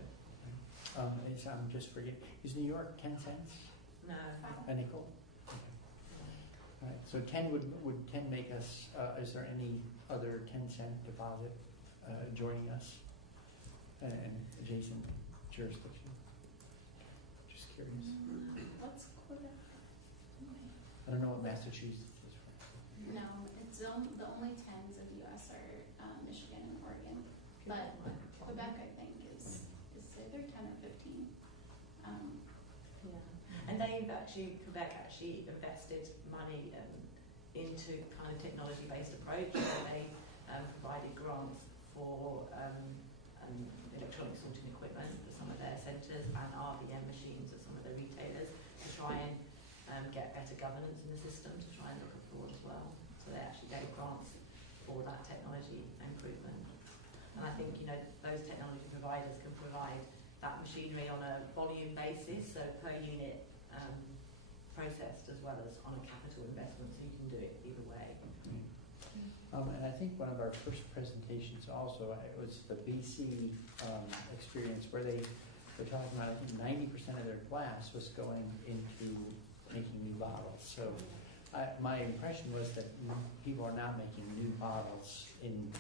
I'm just forgetting. Is New York 10 cents? No. A nickel? Okay. All right. So 10 would 10 make us? Is there any other 10-cent deposit joining us? And adjacent jurisdiction. Just curious. What's quarter? I don't know what Massachusetts is for. No, it's the only 10s of the U.S. are Michigan and Oregon, but Quebec, I think, is either 10 or 15. And Quebec actually invested money into kind of technology-based approach. So they provided grants for electronic sorting equipment for some of their centres and RVM machines at some of the retailers to try and get better governance in the system to try and look at fraud as well. So they actually gave grants for that technology improvement. And I think those technology providers can provide that machinery on a volume basis, so per unit processed as well as on a capital investment, so you can do it either way. And I think one of our first presentations also was the BC experience where they were talking about, I think 90% of their glass was going into making new bottles. So my impression was that people are now making new bottles in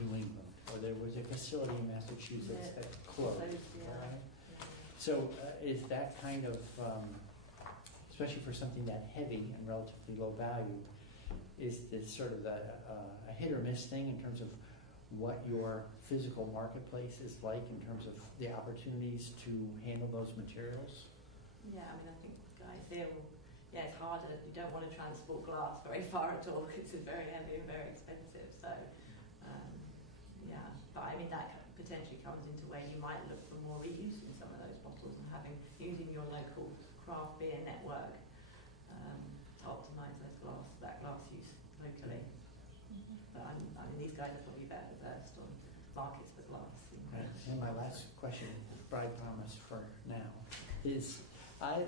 New England, or there was a facility in Massachusetts that closed. Right? So is that kind of, especially for something that heavy and relatively low value, is sort of a hit or miss thing in terms of what your physical marketplace is like in terms of the opportunities to handle those materials? Yeah, I mean, I think guys there it's harder. You don't want to transport glass very far at all because it's very heavy and very expensive. So, but I mean, that potentially comes into where you might look for more reuse in some of those bottles and using your local craft beer network to optimise that glass use locally. But I mean, these guys are probably better versed on markets for glass. Right. And my last question, I promise for now, is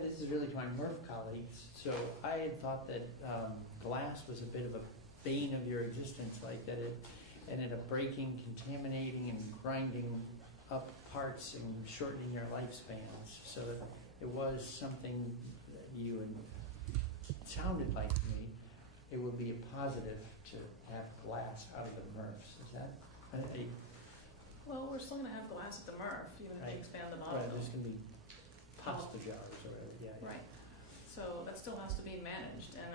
this is really to my MERV colleagues. So I had thought that glass was a bit of a bane of your existence, like that it ended up breaking, contaminating, and grinding up parts and shortening their lifespans. So it was something that you and it sounded like to me it would be a positive to have glass out of the MRFs. Is that Well, we're still going to have glass at the MRF, even if Right. they expand the bottle. right, there's going to be pasta jars or whatever. Yeah. Right. So that still has to be managed, and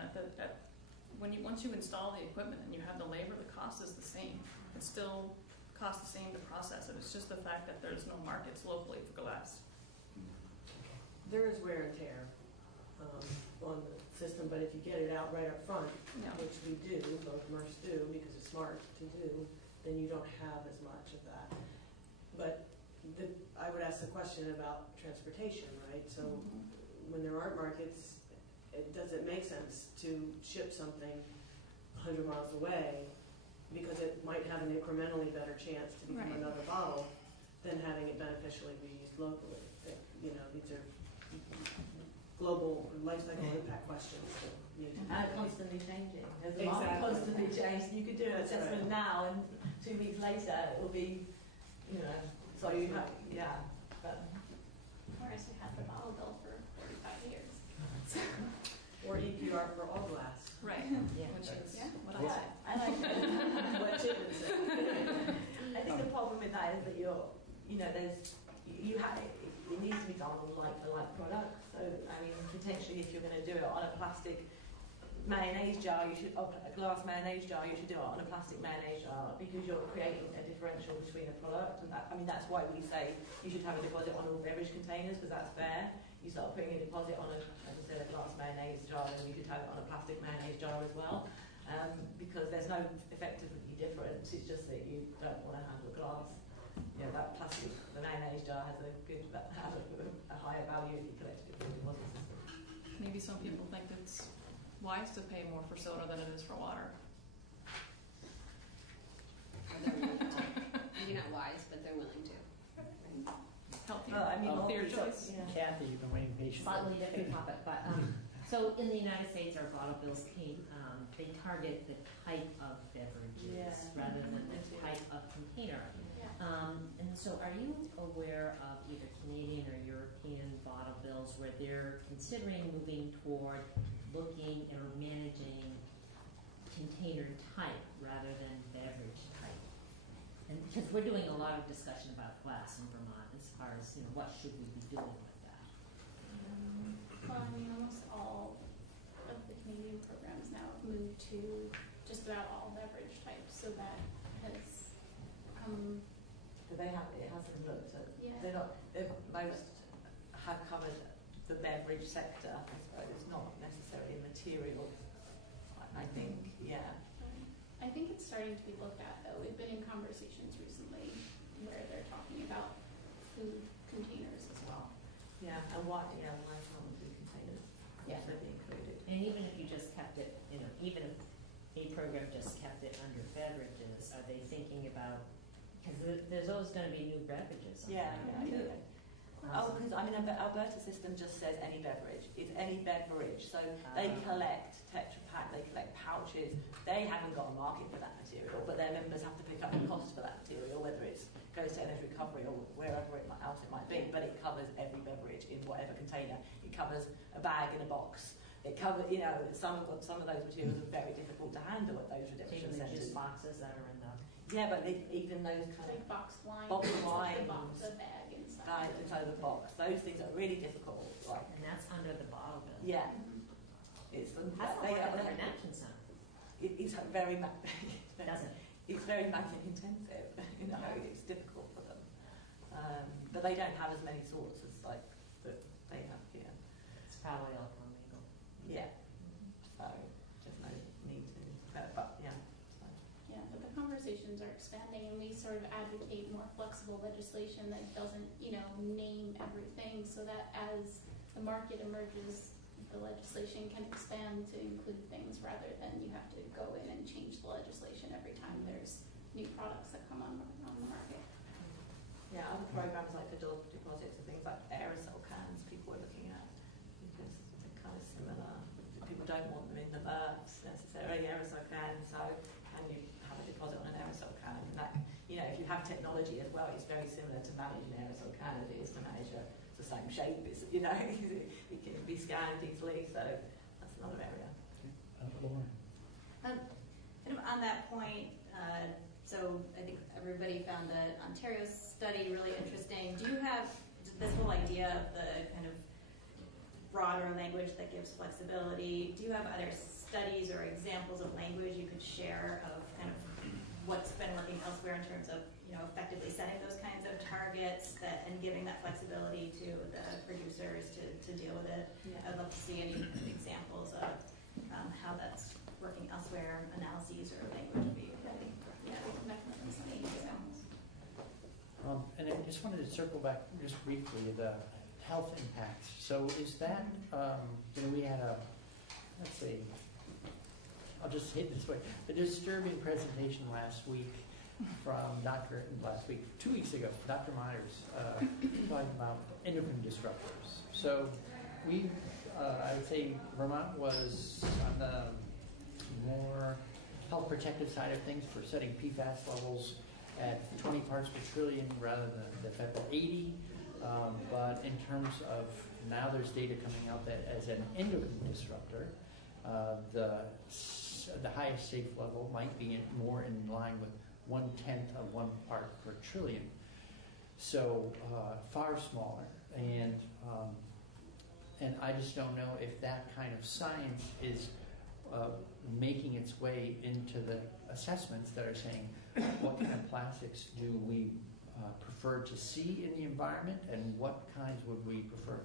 once you install the equipment and you have the labor, the cost is the same. It still costs the same to process it. It's just the fact that there's no markets locally for glass. There is wear and tear on the system, but if you get it out right up front, Yeah. which we do, both MRFs do, because it's smart to do, then you don't have as much of that. But I would ask the question about transportation, right? So when there aren't markets, does it make sense to ship something 100 miles away because it might have an incrementally better chance to become Right. another bottle than having it beneficially be used locally? These are global life cycle impact questions that need to be And constantly changing. As the Exactly. market constantly changes, you could do an That's assessment right. now, and 2 weeks later it will be, so you have, yeah. But Whereas we had the bottle bill for 45 years. or EPR for all glass. Right. Yeah. Which is Yeah. what I Yeah, say. I like it. What Chipman said. I think the problem with that is that it needs to be done on like-for-like products. So, I mean, potentially if you're going to do it on a plastic mayonnaise jar, a glass mayonnaise jar, you should do it on a plastic mayonnaise jar because you're creating a differential between a product. And that's why we say you should have a deposit on all beverage containers, because that's fair. You start putting a deposit on as I said, a glass mayonnaise jar, and you could have it on a plastic mayonnaise jar as well. Because there's no effectively difference, it's just that you don't want to handle glass. That plastic, the mayonnaise jar has a higher value if you collect it from the deposit system. Maybe some people think it's wise to pay more for soda than it is for water. Maybe not wise, but they're willing to. Healthier, Well, I mean, healthier all choice. these- yeah. Kathy, you've been waiting patiently. Slightly different topic, but, so in the United States, our bottle bills they target the type of beverages Yeah. rather than the type of container. Yeah. And so are you aware of either Canadian or European bottle bills where they're considering moving toward looking or managing container type rather than beverage type? And because we're doing a lot of discussion about glass in Vermont as far as, what should we be doing with that? Well, I mean, almost all of the Canadian programs now have moved to just about all beverage types, so that has But it hasn't looked at, Yeah. most have covered the beverage sector, I suppose, not necessarily material, I think, yeah. I think it's starting to be looked at, though. We've been in conversations recently where they're talking about food containers as well. Yeah, and why can't food containers also be included? And even if you just kept it, even if a program just kept it under beverages, are they thinking about, because there's always going to be new beverages. Yeah. Because Alberta's system just says any beverage. It's any beverage. So they collect Tetra Pak, they collect pouches. They haven't got a market for that material, but their members have to pick up the cost for that material, whether it goes to energy recovery or wherever else it might be. But it covers every beverage in whatever container. It covers a bag in a box. It covers, some of those materials are very difficult to handle at those redemption Even the centres. juice boxes that are in the. Yeah, but even those kind Like box wine, box the wines, box, a bag and stuff. it's over box. Those things are really difficult. And that's under the bottle bill. Yeah. It's That's not like a redemption center. It's very Doesn't. It's very magnet intensive. It's difficult for them. But they don't have as many sorts as that they have here. It's probably all commingled. Yeah. So there's no need to. But yeah. So. Yeah, but the conversations are expanding, and we sort of advocate more flexible legislation that doesn't, name everything, so that as the market emerges, the legislation can expand to include things rather than you have to go in and change the legislation every time there's new products that come on the market. Yeah, other programs like adult deposits and things like aerosol cans people are looking at because they're kind of similar. People don't want them in the MRFs necessarily, aerosol cans, so can you have a deposit on an aerosol can? And that, if you have technology as well, it's very similar to manage an aerosol can as it is to manage the same shape. It's, you know, it can be scanned easily, so that's another area. Lauren. Kind of on that point, so I think everybody found the Ontario study really interesting. Do you have this whole idea of the kind of broader language that gives flexibility? Do you have other studies or examples of language you could share of kind of what's been working elsewhere in terms of, you know, effectively setting those kinds of targets and giving that flexibility to the producers to deal with it? Yeah. I'd love to see any examples of how that's working elsewhere, analyses or language would be mechanisms. And I just wanted to circle back just briefly the health impacts. So is that, we had let's see, I'll just say it this way, a disturbing presentation last week from 2 weeks ago, Dr. Myers, talking about endocrine disruptors. So I would say Vermont was on the more health protective side of things for setting PFAS levels at 20 parts per trillion rather than the federal 80. But in terms of now there's data coming out that as an endocrine disruptor, the highest safe level might be more in line with 1/10 of 1 part per trillion. So far smaller. And I just don't know if that kind of science is making its way into the assessments that are saying what kind of plastics do we prefer to see in the environment and what kinds would we prefer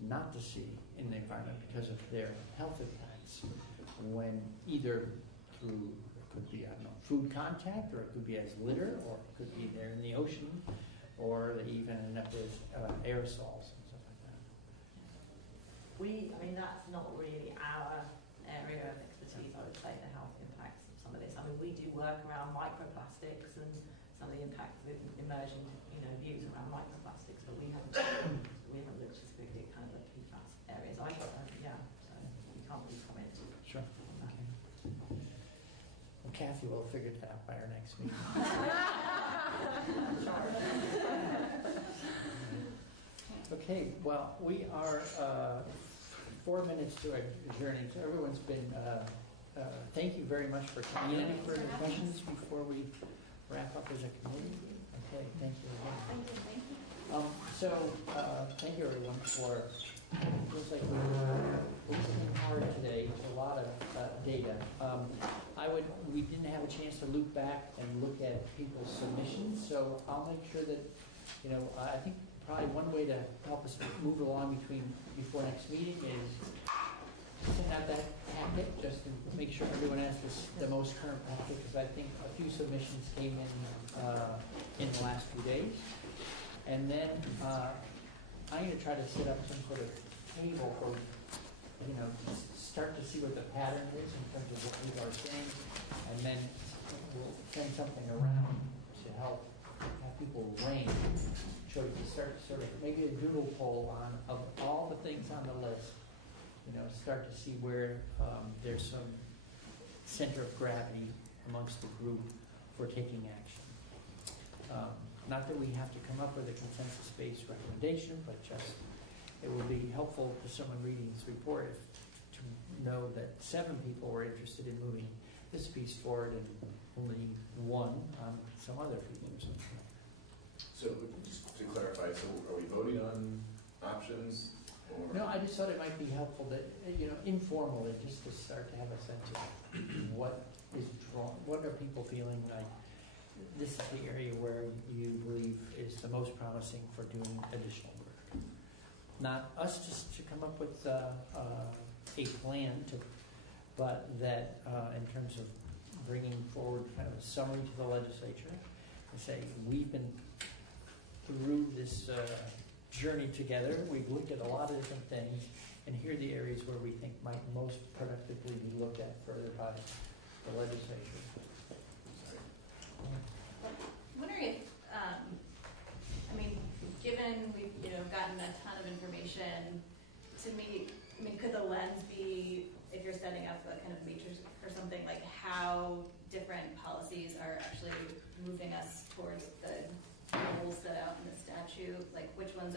not to see in the environment because of their health impacts, when either through, it could be, I don't know, food contact, or it could be as litter, or it could be there in the ocean, or they even end up as aerosols and stuff like that. I mean, that's not really our area of expertise, I would say, the health impacts of some of this. I mean, we do work around microplastics and some of the impacts of emerging, views around microplastics, but we haven't looked specifically at kind of the PFAS areas. So we can't really comment. Sure. On that. Okay. Well, Kathy will figure it out by our next meeting. Okay, well, we are 4 minutes to adjourning, so everyone's been, thank you very much for coming in. Any further questions before we wrap up as a committee? Okay, thank you again. Thank you. Thank you everyone for, it feels like we're working hard today, a lot of data. We didn't have a chance to loop back and look at people's submissions, so I'll make sure that, I think probably one way to help us move along before next meeting is send out that packet just to make sure everyone has the most current packet, because I think a few submissions came in the last few days. And then I'm going to try to set up some sort of table for, start to see what the pattern is in terms of what people are saying, and then we'll send something around to help have people rank. So you start to sort of maybe a doodle poll of all the things on the list. Start to see where there's some center of gravity amongst the group for taking action. Not that we have to come up with a consensus-based recommendation, but just it would be helpful to someone reading this report to know that 7 people were interested in moving this piece forward and only 1 on some other features. So just to clarify, so are we voting on options? Or? No, I just thought it might be helpful that, informally, just to start to have a sense of what are people feeling like this is the area where you believe is the most promising for doing additional work. Not us just to come up with a plan, but that in terms of bringing forward kind of a summary to the legislature and say, we've been through this journey together, we've looked at a lot of different things, and here are the areas where we think might most productively be looked at further by the legislature. I'm wondering if, given we've gotten a ton of information, could the lens be, if you're setting up a kind of matrix or something, like how different policies are actually moving us towards the goals set out in the statute? statute? Like, which ones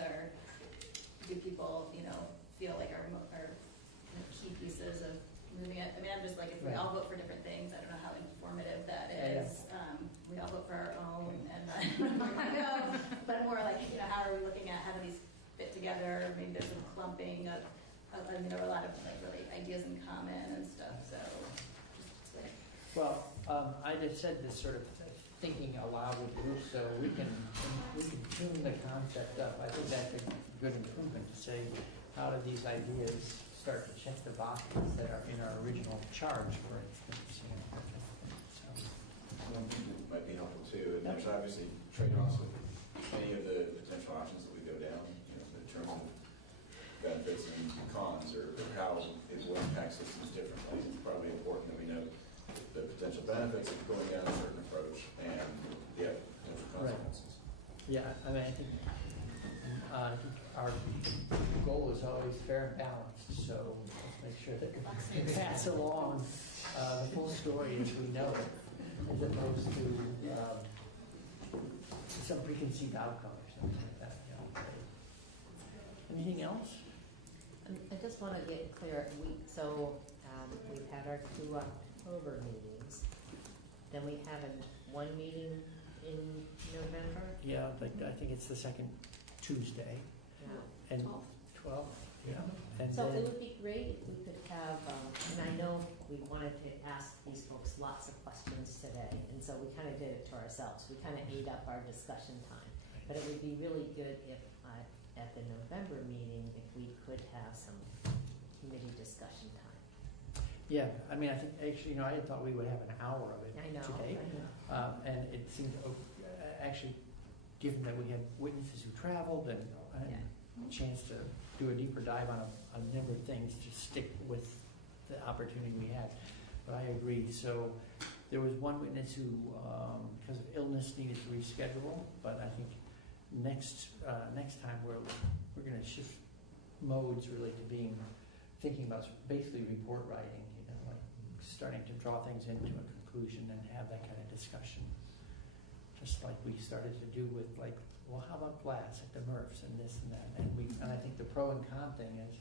do people, feel like are key pieces of moving it? I mean, I'm just like, if we all vote for different things, I don't know how informative that is. We all vote for our own, and but more like, how are we looking at how do these fit together? Maybe there's some clumping of there were a lot of like really ideas in common and stuff. So, just like. Well, I just said this sort of thinking aloud with Bruce, so we can tune the concept up. I think that's a good improvement to say, how do these ideas start to check the boxes that are in our original charge, for instance. One thing that might be helpful too, and there's obviously trade-offs with any of the potential options that we go down, in terms of benefits and cons, or how it will impact systems differently. It's probably important that we know the potential benefits of going down a certain approach and the potential consequences. Right. Yeah, I mean, I think our goal is always fair and balanced, so let's make sure that we pass along the full story as we know it, as opposed to some preconceived outcome or something like that. Anything else? I just want to get clear. We've had our 2 October meetings. Then we have one meeting in November. Yeah, but I think it's the second Tuesday. Yeah. And 12. Yeah. And so then, it would be great if we could have, and I know we wanted to ask these folks lots of questions today, and so we kind of did it to ourselves. We kind of ate up our discussion time. But it would be really good if at the November meeting, if we could have some committee discussion time. yeah, I mean, I think actually, I thought we would have an hour of it today. And it seemed actually, given that we had witnesses who traveled and a chance to do a deeper dive on a number of things, to stick with the opportunity we had. But I agree. So there was one witness who, because of illness, needed to reschedule. But I think next time we're going to shift modes really to thinking about basically report writing. Like starting to draw things into a conclusion and have that kind of discussion. Just like we started to do with how about glass at the MRFs and this and that. And I think the pro and con thing is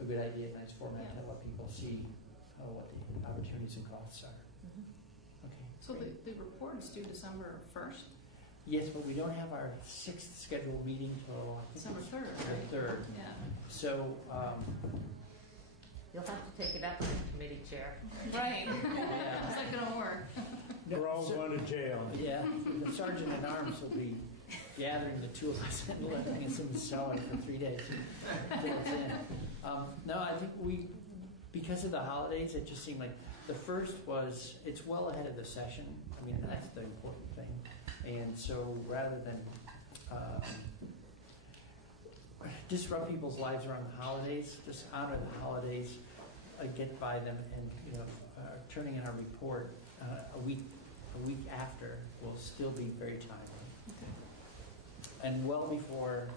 a good idea, a nice format to let people see what the opportunities and costs are. Mm-hmm. Okay. So the report is due December 1st? Yes, but we don't have our 6th scheduled meeting till December 3rd. Right? 3rd. Yeah. So you'll have to take it up with the committee chair. Right. How's that going to work? We're all going to jail. Yeah, the sergeant at arms will be gathering the 2 of us and letting us in the cellar for 3 days. No, I think because of the holidays, it just seemed like the first it's well ahead of the session. I mean, that's the important thing. And so rather than disrupt people's lives around the holidays, just honor the holidays, get by them, and turning in our report a week after will still be very timely. And well before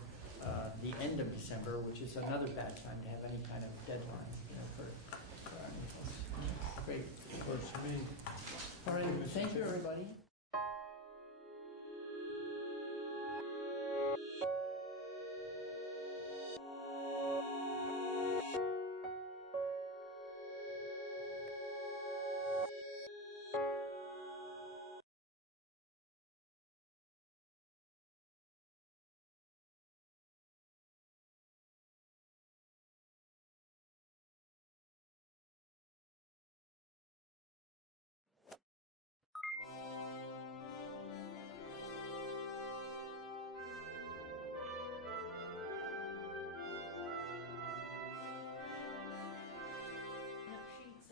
the end of December, which is another bad time to have any kind of deadline for our meetings. Great. Works for me. All right, thank you, everybody.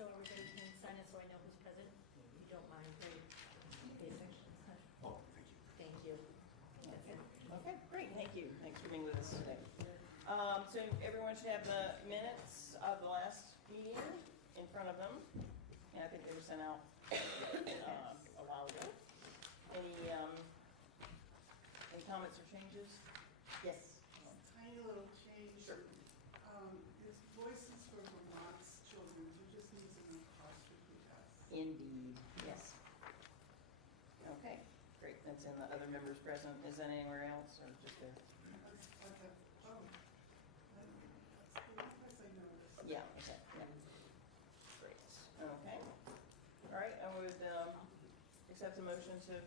So everybody can sign it so I know who's present. If you don't mind, great. Oh, thank you. Thank you. Okay, great, thank you. Thanks for being with us today. So everyone should have the minutes of the last meeting in front of them. And I think they were sent out a while ago. Any comments or changes? Yes. Tiny little change. Sure. Is Voices for Vermont's Children, you just use an apostrophe S. Indeed, yes. Okay, great. That's in the other members present. Is that anywhere else or just there? Yeah, okay, yeah. Great, okay. All right, I would accept the motion to.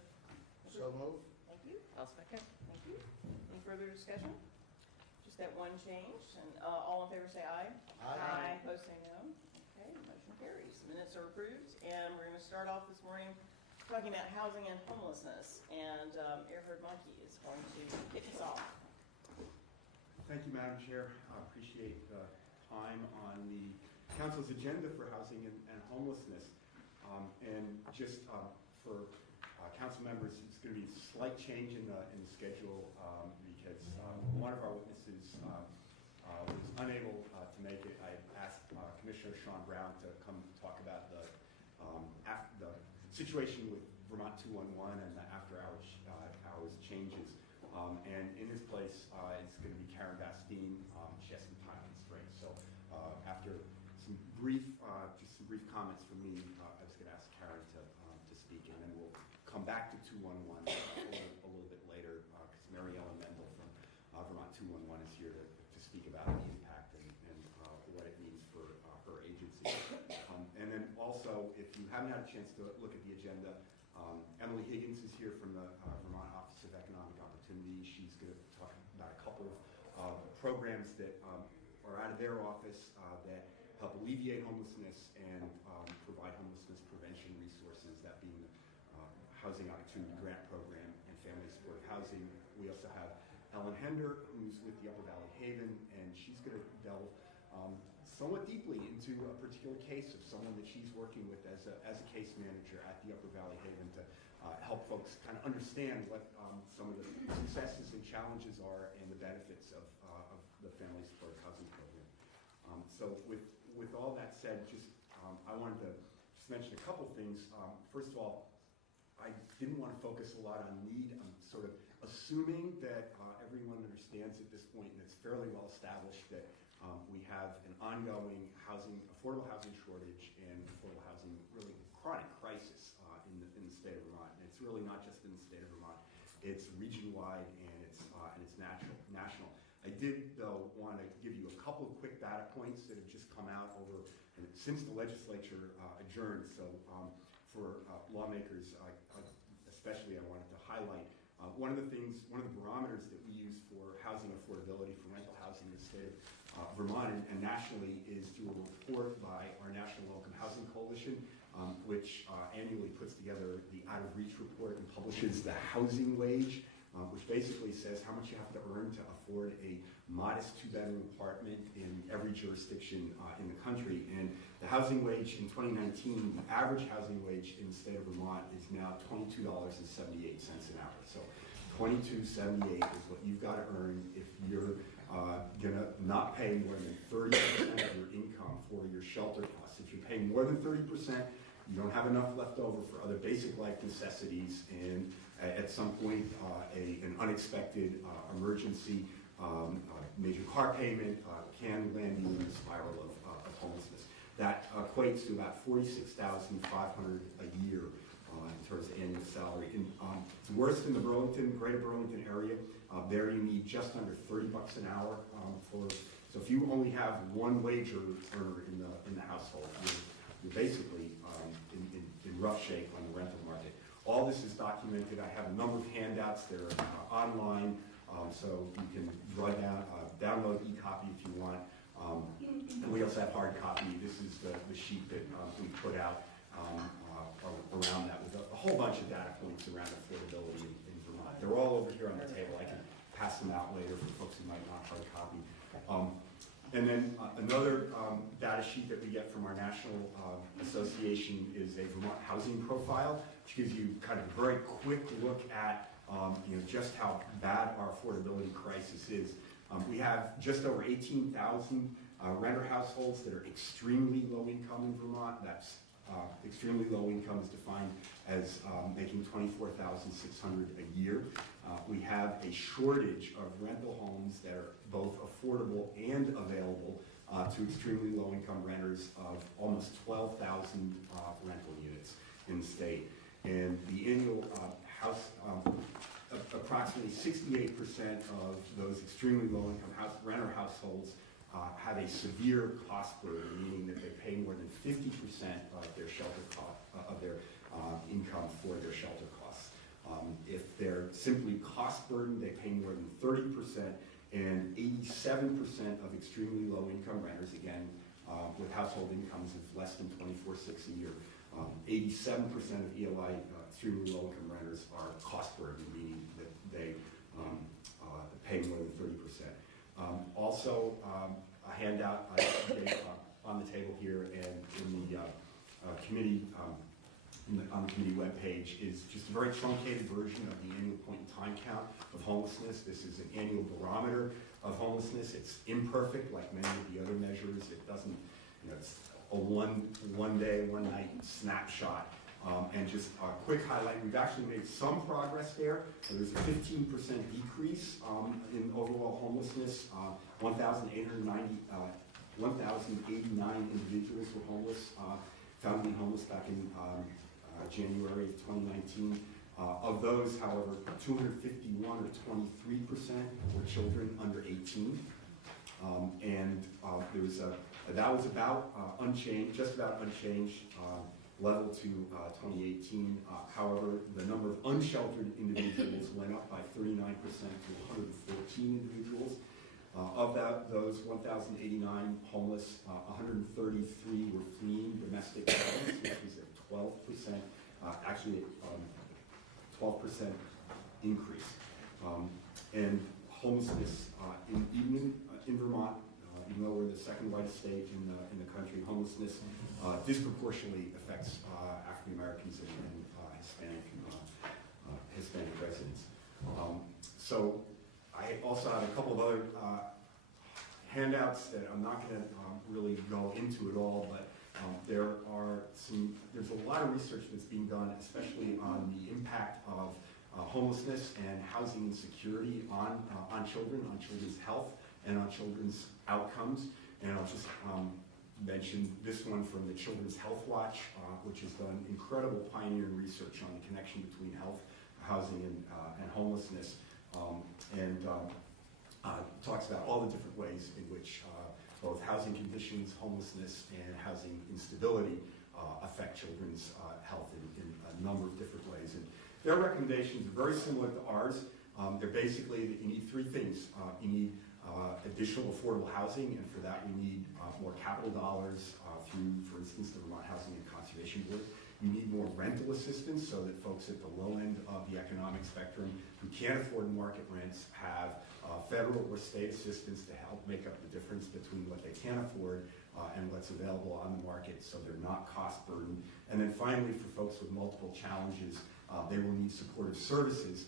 So move. Thank you. I'll second. Thank you. Any further discussion? Just that one change, and all in favor say aye. Aye. Opposed say no. Okay, motion carries. Minutes are approved, and we're going to start off this morning talking about housing and homelessness, and Earhart Monkey is going to kick us off. Thank you, Madam Chair. I appreciate the time on the Council's agenda for housing and homelessness. And just for Council members, it's going to be a slight change in the schedule because one of our witnesses was unable to make it. I asked Commissioner Sean Brown to come talk about the situation with Vermont 211 and the after-hours changes. And in his place, it's going to be Karen Bastine. She has some time constraints. So after some brief comments from me, I was going to ask Karen to speak, and then we'll come back to 211 a little bit later because Mary Ellen Mendel from Vermont 211 is here to speak about the impact and what it means for her agency. And then also, if you haven't had a chance to look at the agenda, Emily Higgins is here from the Vermont Office of Economic Opportunity. She's going to talk about a couple of programs that are out of their office that help alleviate homelessness and provide homelessness prevention resources, that being the Housing Opportunity Grant Program and Family Supportive Housing. We also have Ellen Hender, who's with the Upper Valley Haven, and she's going to delve somewhat deeply into a particular case of someone that she's working with as a case manager at the Upper Valley Haven to help folks kind of understand what some of the successes and challenges are and the benefits of the Family Supportive Housing Program. So with all that said, I wanted to just mention a couple things. First of all, I didn't want to focus a lot on need. I'm sort of assuming that everyone understands at this point, and it's fairly well established, that we have an ongoing affordable housing shortage and affordable housing really chronic crisis in the state of Vermont. And it's really not just in the state of Vermont. It's region-wide and it's national. I did, though, want to give you a couple of quick data points that have just come out since the legislature adjourned. So for lawmakers, especially, I wanted to highlight one of the barometers that we use for housing affordability for rental housing in the state of Vermont and nationally is through a report by our National Low-Income Housing Coalition, which annually puts together the Out of Reach report and publishes the housing wage, which basically says how much you have to earn to afford a modest two-bedroom apartment in every jurisdiction in the country. And the housing wage in 2019, the average housing wage in the state of Vermont is now $22.78 an hour. So $22.78 is what you've got to earn if you're going to not pay more than 30% of your income for your shelter costs. If you pay more than 30%, you don't have enough left over for other basic life necessities, and at some point, an unexpected emergency, major car payment can land you in a spiral of homelessness. That equates to about $46,500 a year in terms of annual salary. And it's worse in the greater Burlington area. There you need just under $30 an hour so if you only have one wage earner in the household, you're basically in rough shape on the rental market. All this is documented. I have a number of handouts that are online, so you can download e-copy if you want. And we also have hard copy. This is the sheet that we put out around that with a whole bunch of data points around affordability in Vermont. They're all over here on the table. I can pass them out later for folks who might not hard copy. And then another data sheet that we get from our national association is a Vermont housing profile, which gives you kind of a very quick look at just how bad our affordability crisis is. We have just over 18,000 renter households that are extremely low income in Vermont. That's extremely low income is defined as making $24,600 a year. We have a shortage of rental homes that are both affordable and available to extremely low income renters of almost 12,000 rental units in the state. And the annual approximately 68% of those extremely low income renter households have a severe cost burden, meaning that they pay more than 50% of their shelter cost, of their income for their shelter costs. If they're simply cost burdened, they pay more than 30%, and 87% of extremely low income renters, again, with household incomes of less than $24,600 a year, 87% of ELI extremely low income renters are cost burdened, meaning that they pay more than 30%. Also, a handout I gave on the table here and in the committee, on the committee webpage is just a very truncated version of the annual point in time count of homelessness. This is an annual barometer of homelessness. It's imperfect, like many of the other measures. It doesn't, it's a one day, one night snapshot. And just a quick highlight, we've actually made some progress there. There's a 15% decrease in overall homelessness. 1,089 individuals were homeless, found to be homeless back in January of 2019. Of those, however, 251 or 23% were children under 18. There was that was about unchanged, just about unchanged level to 2018. However, the number of unsheltered individuals went up by 39% to 114 individuals. Of those 1,089 homeless, 133 were fleeing domestic violence, which was a 12%, actually a 12% increase. And homelessness in Vermont, even though we're the second whitest state in the country, homelessness disproportionately affects African Americans and Hispanic residents. So I also have a couple of other handouts that I'm not going to really go into at all, but there's a lot of research that's being done, especially on the impact of homelessness and housing insecurity on children's health, and on children's outcomes. And I'll just mention this one from the Children's Health Watch, which has done incredible pioneering research on the connection between health, housing, and homelessness, and talks about all the different ways in which both housing conditions, homelessness, and housing instability affect children's health in a number of different ways. And their recommendations are very similar to ours. They're basically that you need three things. You need additional affordable housing, and for that we need more capital dollars through, for instance, the Vermont Housing and Conservation Board. You need more rental assistance so that folks at the low end of the economic spectrum who can't afford market rents have federal or state assistance to help make up the difference between what they can afford and what's available on the market, so they're not cost burdened. And then finally, for folks with multiple challenges, they will need supportive services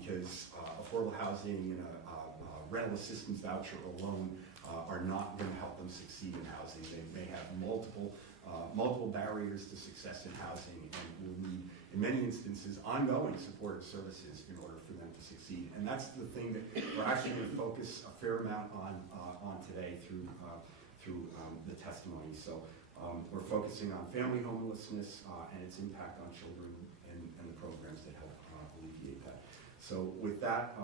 because affordable housing and a rental assistance voucher alone are not going to help them succeed in housing. They may have multiple barriers to success in housing, and will need, in many instances, ongoing supportive services in order for them to succeed. And that's the thing that we're actually going to focus a fair amount on today through the testimony. So we're focusing on family homelessness and its impact on children and the programs that help alleviate that. So with that,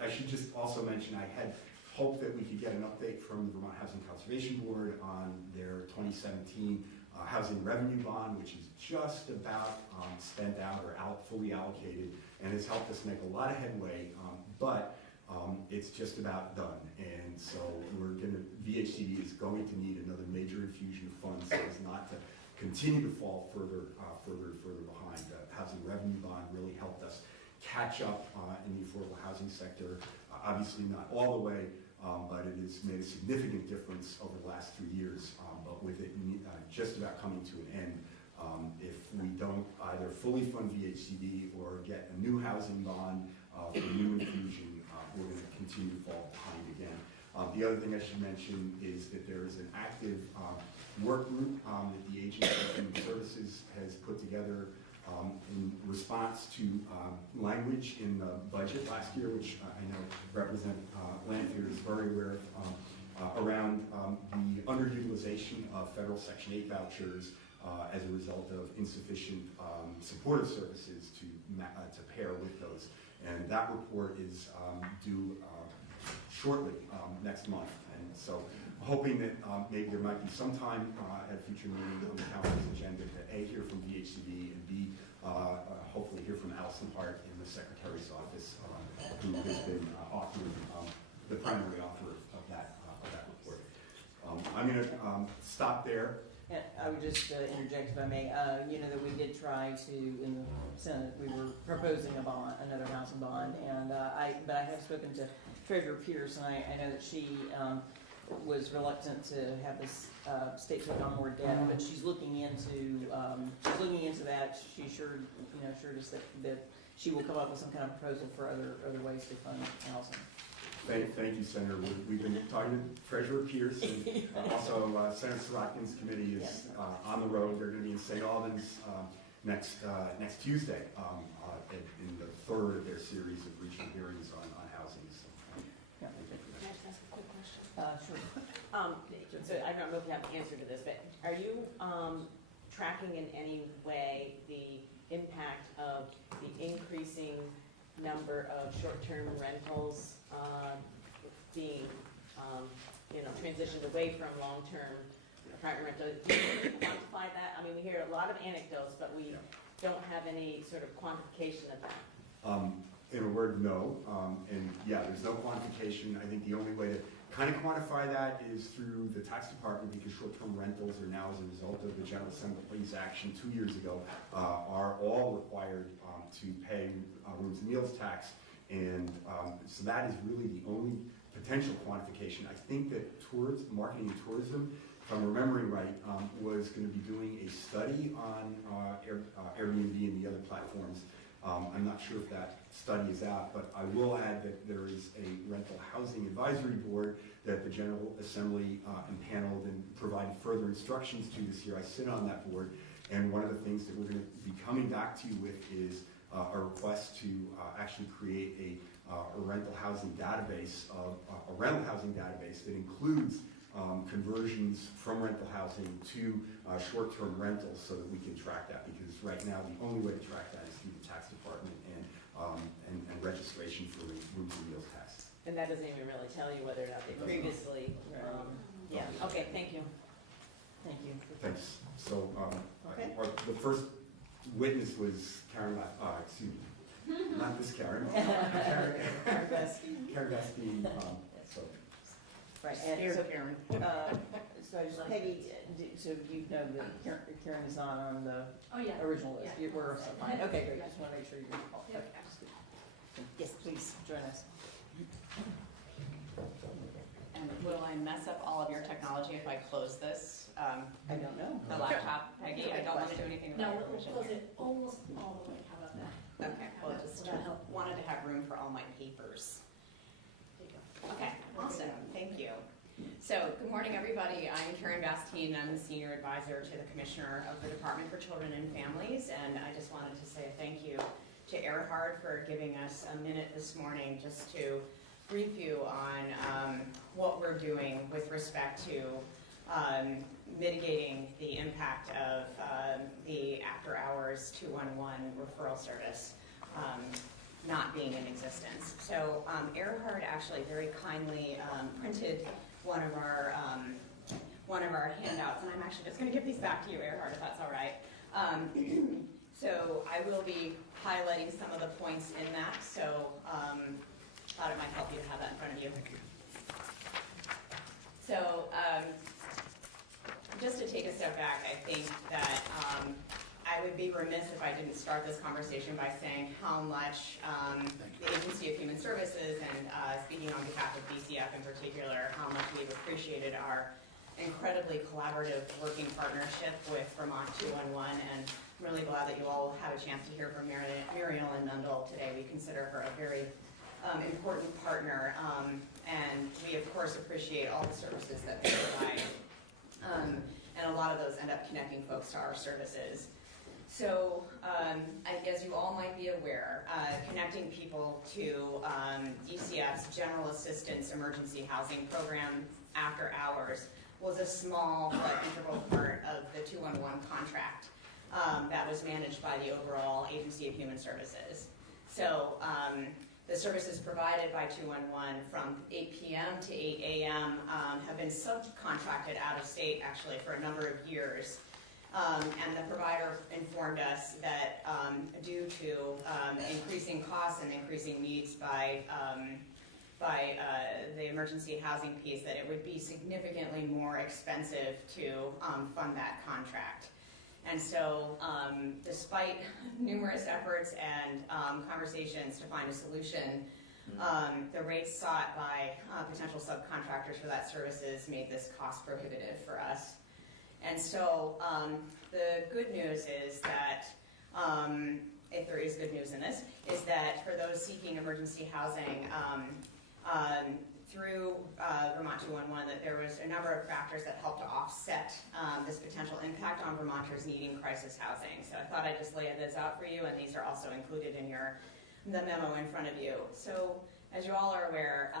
I should just also mention I had hoped that we could get an update from the Vermont Housing Conservation Board on their 2017 housing revenue bond, which is just about spent out or fully allocated, and has helped us make a lot of headway, but it's just about done. And so VHCD is going to need another major infusion of funds so as not to continue to fall further behind. The housing revenue bond really helped us catch up in the affordable housing sector. Obviously not all the way, but it has made a significant difference over the last 3 years. But with it just about coming to an end, if we don't either fully fund VHCD or get a new housing bond for new infusion, we're going to continue to fall behind again. The other thing I should mention is that there is an active work group that the Agency of Human Services has put together in response to language in the budget last year, which I know Representative Lanphier is very aware of, around the underutilization of federal Section 8 vouchers as a result of insufficient supportive services to pair with those. And that report is due shortly, next month. And so hoping that maybe there might be some time at a future meeting on the council's agenda to A, hear from DHCD, and B, hopefully hear from Allison Hart in the Secretary's office, who has been offering the primary author of that report. I'm going to stop there. And I would just interject if I may. You know that we did try to, in the Senate, we were proposing a bond, another housing bond, and but I have spoken to Treasurer Pierce, and I know that she was reluctant to have this state take on more debt, but she's looking into that. She assured us that she will come up with some kind of proposal for other ways to fund housing. Thank you, Senator. We've been talking to Treasurer Pierce, and also Senator Sorokin's committee is on the road. They're going to be in St. Albans next Tuesday in the third of their series of regional hearings on housing. So, yeah. Can I just ask a quick question? Sure. So I don't know if you have an answer to this, but are you tracking in any way the impact of the increasing number of short-term rentals being transitioned away from long-term apartment rental? Do you quantify that? I mean, we hear a lot of anecdotes, but we don't have any sort of quantification of that. In a word, no. And yeah, there's no quantification. I think the only way to kind of quantify that is through the tax department, because short-term rentals are now, as a result of the General Assembly's action 2 years ago, are all required to pay rooms and meals tax. And so that is really the only potential quantification. I think that marketing and tourism, if I'm remembering right, was going to be doing a study on Airbnb and the other platforms. I'm not sure if that study is out, but I will add that there is a rental housing advisory board that the General Assembly impaneled and provided further instructions to this year. I sit on that board, and one of the things that we're going to be coming back to you with is a request to actually create a rental housing database that includes conversions from rental housing to short-term rentals, so that we can track that. Because right now the only way to track that is through the tax department and registration for the rooms and meals tax. And that doesn't even really tell you whether or not they previously. Yeah. Okay. Thank you. Thank you. Thanks. So Okay. the first witness was Karen. Excuse me, not this Karen. Karen Bastine. So. Right. And so, Karen. So Peggy, so you know that Karen is not on the original list. Yeah. We're fine. Okay, great. I just want to make sure you're. Yep. Yes, please join us. And will I mess up all of your technology if I close this? I don't know. The laptop, Peggy? I don't want to do anything No, without your we'll permission close here. it almost all the way. How about that? Okay, well, just wanted to have room for all my papers. There you go. Okay, awesome, thank you. So, good morning, everybody. I'm Karen Bastine. I'm the Senior Advisor to the Commissioner of the Department for Children and Families, and I just wanted to say thank you to Erhard for giving us a minute this morning just to brief you on what we're doing with respect to mitigating the impact of the after-hours 211 referral service not being in existence. So Erhard actually very kindly printed one of our handouts, and I'm actually just going to give these back to you, Erhard, if that's all right. So I will be highlighting some of the points in that, so thought it might help you to have that in front of you. So just to take a step back, I think that I would be remiss if I didn't start this conversation by saying how much the Agency of Human Services, and speaking on behalf of BCF in particular, how much we've appreciated our incredibly collaborative working partnership with Vermont 211, and I'm really glad that you all have a chance to hear from Mary Ellen Nundle today. We consider her a very important partner, and we of course appreciate all the services that they provide, and a lot of those end up connecting folks to our services. So, as you all might be aware, connecting people to DCF's General Assistance Emergency Housing Program after hours was a small but integral part of the 211 contract that was managed by the overall Agency of Human Services. So the services provided by 211 from 8 p.m. to 8 a.m. Have been subcontracted out of state actually for a number of years. And the provider informed us that due to increasing costs and increasing needs by the emergency housing piece, that it would be significantly more expensive to fund that contract. And so despite numerous efforts and conversations to find a solution, the rates sought by potential subcontractors for that services made this cost prohibitive for us. And so the good news is that, if there is good news in this, is that for those seeking emergency housing, through Vermont 211, that there was a number of factors that helped to offset this potential impact on Vermonters needing crisis housing. So I thought I'd just lay those out for you, and these are also included in the memo in front of you. So as you all are aware,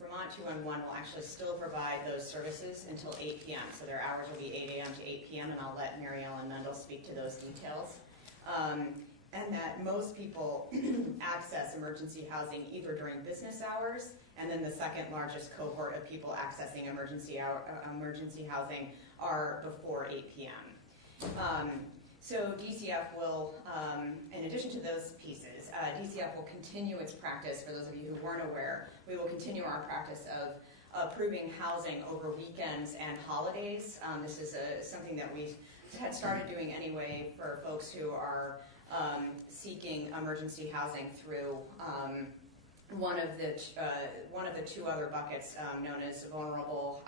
Vermont 211 will actually still provide those services until 8 p.m. So their hours will be 8 a.m. to 8 p.m., and I'll let Mary Ellen Mendel speak to those details. And that most people access emergency housing either during business hours, and then the second largest cohort of people accessing emergency housing are before 8 p.m. So DCF will, in addition to those pieces, DCF will continue its practice. For those of you who weren't aware, we will continue our practice of approving housing over weekends and holidays. This is something that we had started doing anyway for folks who are seeking emergency housing through one of the two other buckets known as vulnerable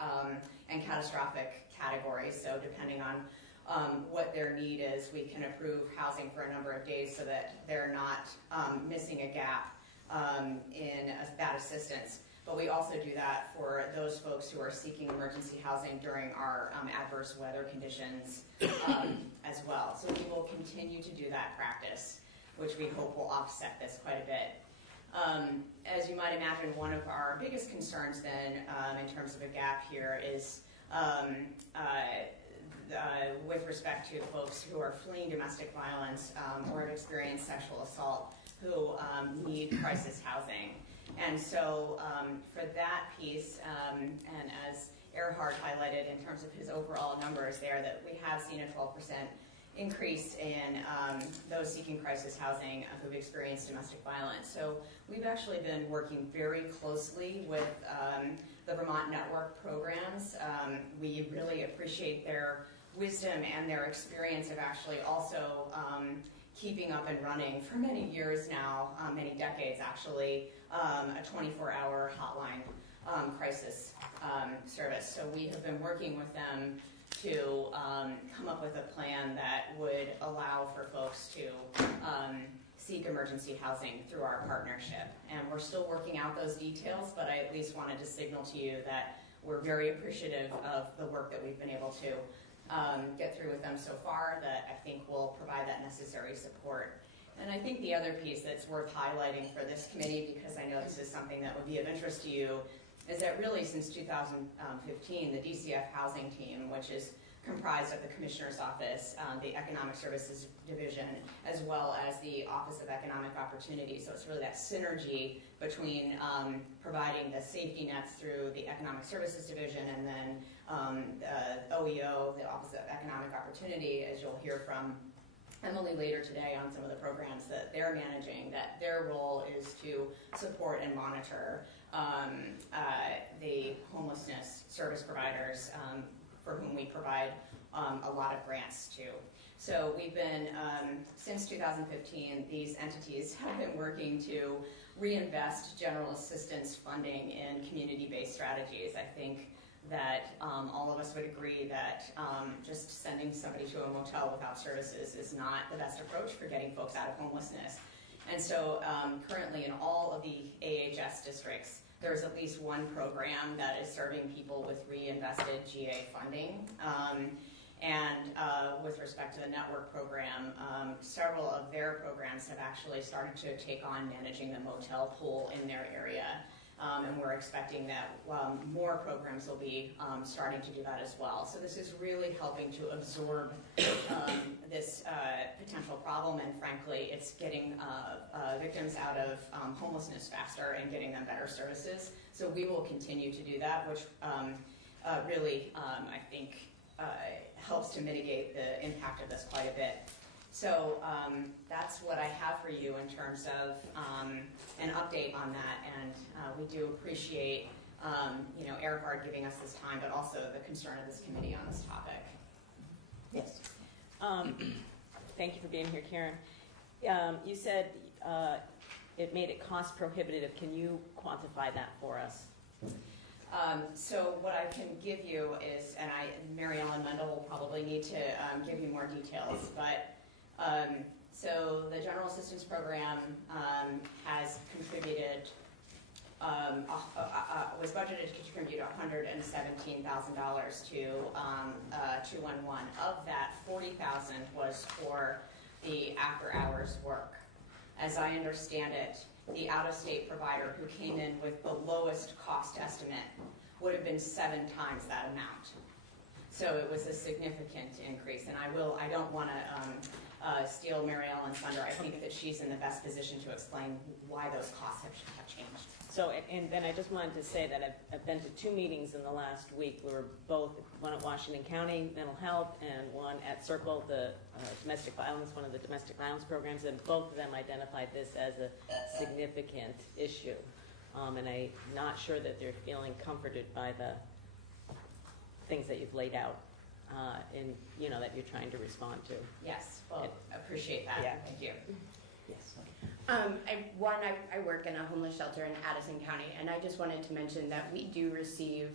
and catastrophic categories. So depending on what their need is, we can approve housing for a number of days so that they're not missing a gap in that assistance. But we also do that for those folks who are seeking emergency housing during our adverse weather conditions as well. So we will continue to do that practice, which we hope will offset this quite a bit. As you might imagine, one of our biggest concerns then in terms of a gap here is with respect to folks who are fleeing domestic violence or have experienced sexual assault who need crisis housing. And so for that piece, and as Erhard highlighted in terms of his overall numbers there, that we have seen a 12% increase in those seeking crisis housing who've experienced domestic violence. So we've actually been working very closely with the Vermont Network programs. We really appreciate their wisdom and their experience of actually also keeping up and running for many years now, many decades actually, a 24-hour hotline crisis service. So we have been working with them to come up with a plan that would allow for folks to seek emergency housing through our partnership. And we're still working out those details, but I at least wanted to signal to you that we're very appreciative of the work that we've been able to get through with them so far, that I think will provide that necessary support. And I think the other piece that's worth highlighting for this committee, because I know this is something that would be of interest to you, is that really since 2015, the DCF housing team, which is comprised of the Commissioner's Office, the Economic Services Division, as well as the Office of Economic Opportunity. So it's really that synergy between providing the safety nets through the Economic Services Division and then OEO, the Office of Economic Opportunity, as you'll hear from Emily later today on some of the programs that they're managing, that their role is to support and monitor the homelessness service providers for whom we provide a lot of grants to. So we've been, since 2015, these entities have been working to reinvest general assistance funding in community-based strategies. I think that all of us would agree that just sending somebody to a motel without services is not the best approach for getting folks out of homelessness. And so currently in all of the AHS districts, there's at least one program that is serving people with reinvested GA funding. With respect to the network program, several of their programs have actually started to take on managing the motel pool in their area. And we're expecting that more programs will be starting to do that as well. So this is really helping to absorb this potential problem, and frankly, it's getting victims out of homelessness faster and getting them better services. So we will continue to do that, which really, I think, helps to mitigate the impact of this quite a bit. So that's what I have for you in terms of an update on that, and we do appreciate Earhart giving us this time, but also the concern of this committee on this topic. Yes. Thank you for being here, Karen. You said it made it cost prohibitive. Can you quantify that for us? So what I can give you is, and Mary Ellen Mendel will probably need to give you more details, but so the General Assistance Program has contributed, was budgeted to contribute $117,000 to 211. Of that, $40,000 was for the after-hours work. As I understand it, the out-of-state provider who came in with the lowest cost estimate would have been 7 times that amount. So it was a significant increase, and I don't want to steal Mary Ellen's thunder. I think that she's in the best position to explain why those costs have changed. So, and I just wanted to say that I've been to 2 meetings in the last week. We were both, one at Washington County Mental Health and one at Circle, the domestic violence, one of the domestic violence programs, and both of them identified this as a significant issue. And I'm not sure that they're feeling comforted by the things that you've laid out and that you're trying to respond to. Yes, well, appreciate that. Yeah. Thank you. Yes. I work in a homeless shelter in Addison County, and I just wanted to mention that we do receive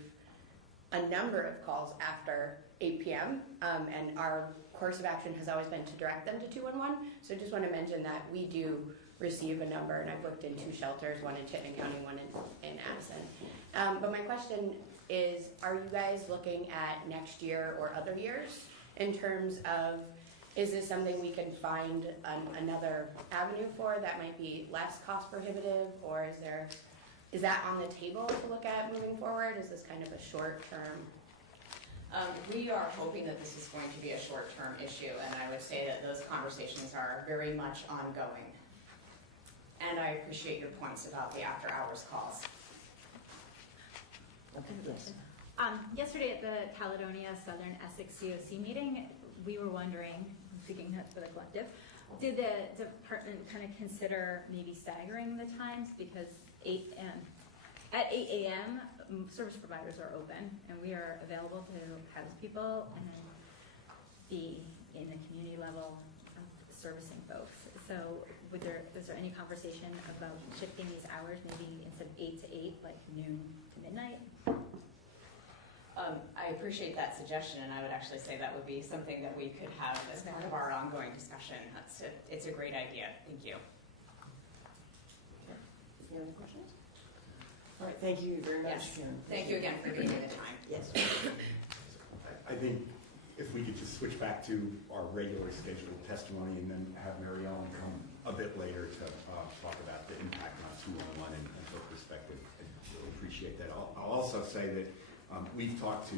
a number of calls after 8 p.m., and our course of action has always been to direct them to 211. So I just want to mention that we do receive a number, and I've worked in 2 shelters, one in Chittenden County, one in Addison. But my question is, are you guys looking at next year or other years in terms of, is this something we can find another avenue for that might be less cost prohibitive, or is that on the table to look at moving forward? Is this kind of a short term? We are hoping that this is going to be a short-term issue, and I would say that those conversations are very much ongoing. And I appreciate your points about the after-hours calls. Okay, yes. Yesterday at the Caledonia Southern Essex COC meeting, we were wondering, speaking for the collective, did the department kind of consider maybe staggering the times, because at 8 a.m. service providers are open and we are available to house people and then be in the community level servicing folks. So was there any conversation about shifting these hours, maybe instead of 8 to 8, like noon to midnight? I appreciate that suggestion, and I would actually say that would be something that we could have as part of our ongoing discussion. It's a great idea. Thank you. Any other questions? All right, thank you very much. Yes. Thank you again for giving me the time. Yes. I think if we could just switch back to our regular scheduled testimony and then have Mary Ellen come a bit later to talk about the impact on 211 and her perspective. I appreciate that. I'll also say that we've talked to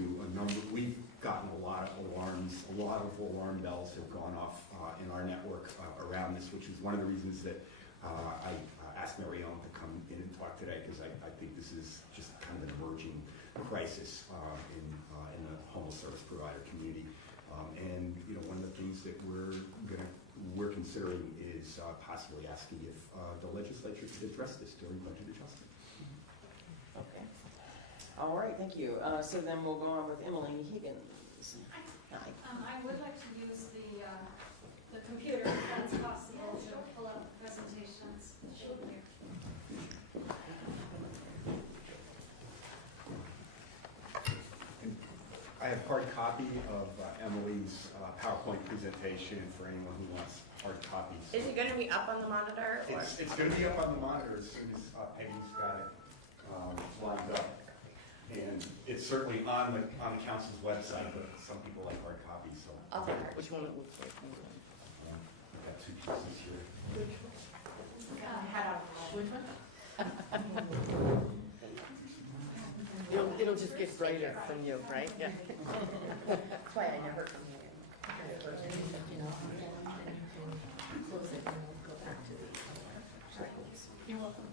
we've gotten a lot of alarms, a lot of alarm bells have gone off in our network around this, which is one of the reasons that I asked Mary Ellen to come in and talk today, because I think this is just kind of an emerging crisis in the homeless service provider community. And one of the things that we're considering is possibly asking if the legislature could address this during budget adjustment. Okay. All right, thank you. So then we'll go on with Emily Higgins. Hi. I would like to use the computer if that's possible to pull up presentations. I have hard copy of Emily's PowerPoint presentation for anyone who wants hard copies. Is it going to be up on the monitor? Or? It's going to be up on the monitor as soon as Peggy's got it lined up. And it's certainly on the council's website, but some people like hard copies. So which one it looks like? I've got 2 pieces here. Which one? That's just get brighter from you, right? Yeah. That's why I never come here. You're welcome.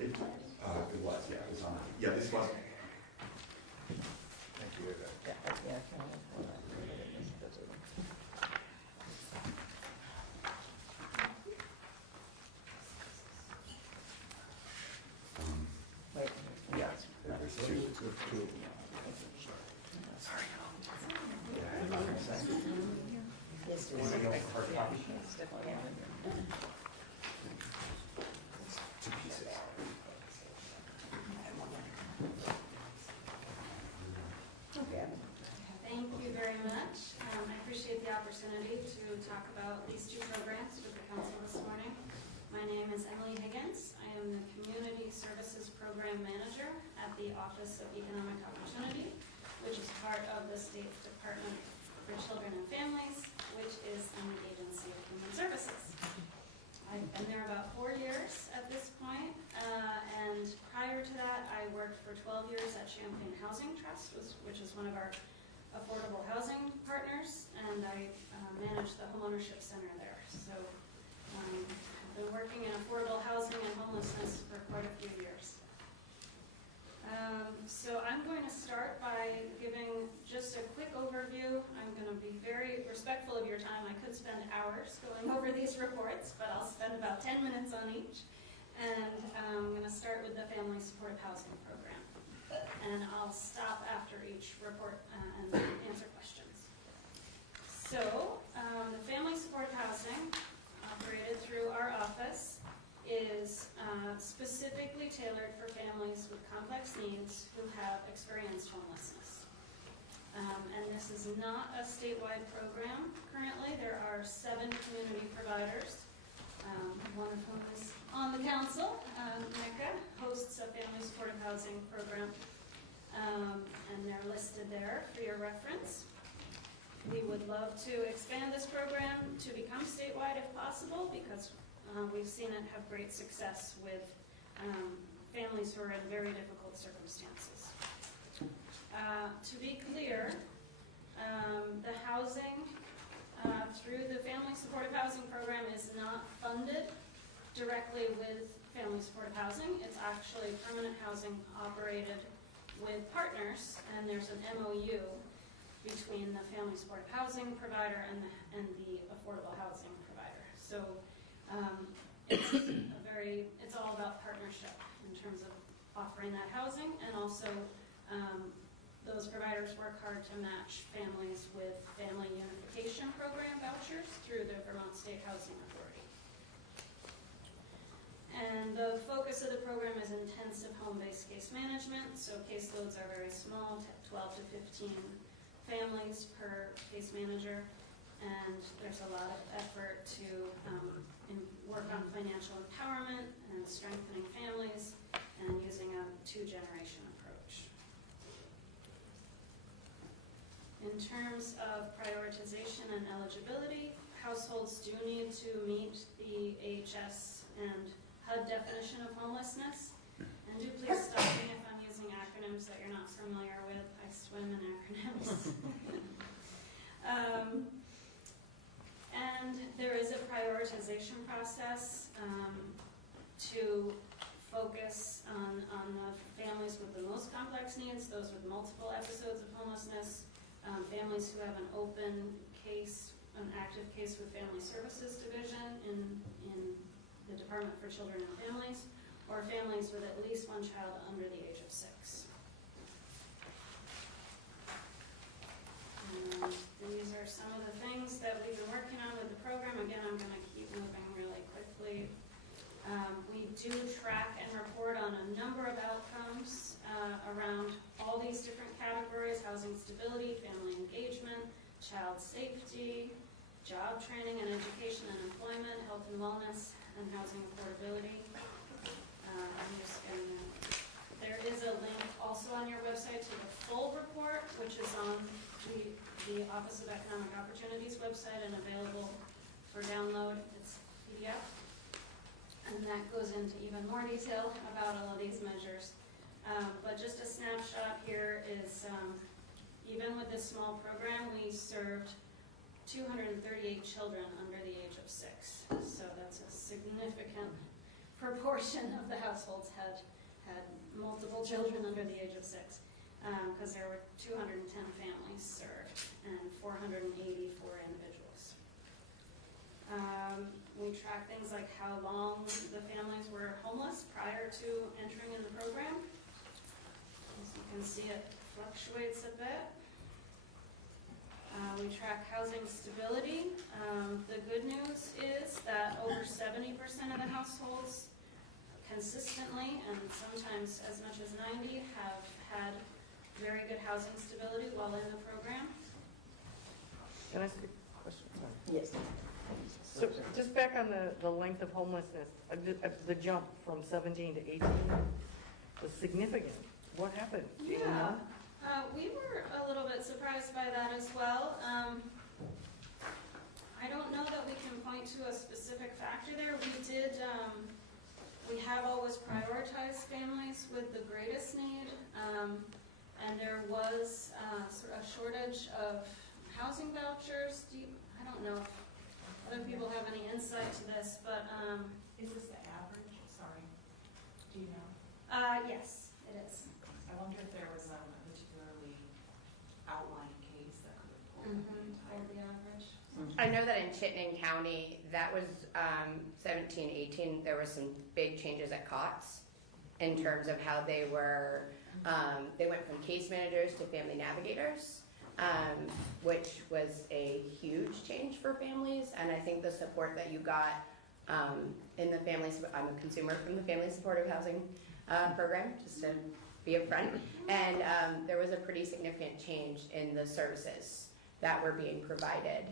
It was, yeah, it was on, yeah, this was. Thank you. Wait, yes. There's two. Yes, Want to go for hard copy? Two pieces. Thank you very much. I appreciate the opportunity to talk about these two programs with the council this morning. My name is Emily Higgins. I am the Community Services Program Manager at the Office of Economic Opportunity, which is part of the state's Department for Children and Families, which is in the Agency of Human Services. I've been there about 4 years at this point, and prior to that, I worked for 12 years at Champaign Housing Trust, which is one of our affordable housing partners, and I managed the homeownership center there. So I've been working in affordable housing and homelessness for quite a few years. So I'm going to start by giving just a quick overview. I'm going to be very respectful of your time. I could spend hours going over these reports, but I'll spend about 10 minutes on each. And I'm going to start with the Family Supportive Housing Program. And I'll stop after each report and answer questions. So the Family Supportive Housing, operated through our office, is specifically tailored for families with complex needs who have experienced homelessness. And this is not a statewide program currently. There are 7 community providers, one of whom is on the council. NECA hosts a family supportive housing program, and they're listed there for your reference. We would love to expand this program to become statewide if possible, because we've seen it have great success with families who are in very difficult circumstances. To be clear, the housing through the Family Supportive Housing Program is not funded directly with Family Supportive Housing. It's actually permanent housing operated with partners, and there's an MOU between the Family Supportive Housing provider and the affordable housing provider. So it's all about partnership in terms of offering that housing, and also those providers work hard to match families with family unification program vouchers through the Vermont State Housing Authority. And the focus of the program is intensive home-based case management, so caseloads are very small, 12 to 15 families per case manager, and there's a lot of effort to work on financial empowerment and strengthening families and using a 2-generation approach. In terms of prioritization and eligibility, households do need to meet the AHS and HUD definition of homelessness. And do please stop me if I'm using acronyms that you're not familiar with. I swim in acronyms. And there is a prioritization process to focus on the families with the most complex needs, those with multiple episodes of homelessness, families who have an open case, an active case with Family Services Division in the Department for Children and Families, or families with at least one child under the age of 6. And these are some of the things that we've been working on with the program. Again, I'm going to keep moving really quickly. We do track and report on a number of outcomes around all these different categories: housing stability, family engagement, child safety, job training and education and employment, health and wellness, and housing affordability. There is a link also on your website to the full report, which is on the Office of Economic Opportunities website and available for download. It's PDF. And that goes into even more detail about all of these measures. But just a snapshot here is, even with this small program, we served 238 children under the age of 6. So that's a significant proportion of the households had multiple children under the age of 6, because there were 210 families served and 484 individuals. We track things like how long the families were homeless prior to entering in the program. As you can see, it fluctuates a bit. We track housing stability. The good news is that over 70% of the households consistently, and sometimes as much as 90, have had very good housing stability while in the program. Can I ask a question? Sorry. Yes. So just back on the length of homelessness, the jump from 17 to 18 was significant. What happened? Do you know? We were a little bit surprised by that as well. I don't know that we can point to a specific factor there. We have always prioritized families with the greatest need, and there was sort of a shortage of housing vouchers. I don't know if other people have any insight to this, but Is this the average? Sorry. Do you know? yes, it is. I wonder if there was a particularly outlying case that could have pulled the average. I know that in Chittenden County, that was 17, 18, there were some big changes at COTS in terms of how they were, they went from case managers to family navigators, which was a huge change for families. And I think the support that you got in the families, I'm a consumer from the Family Supportive Housing program, just to be upfront. And there was a pretty significant change in the services that were being provided.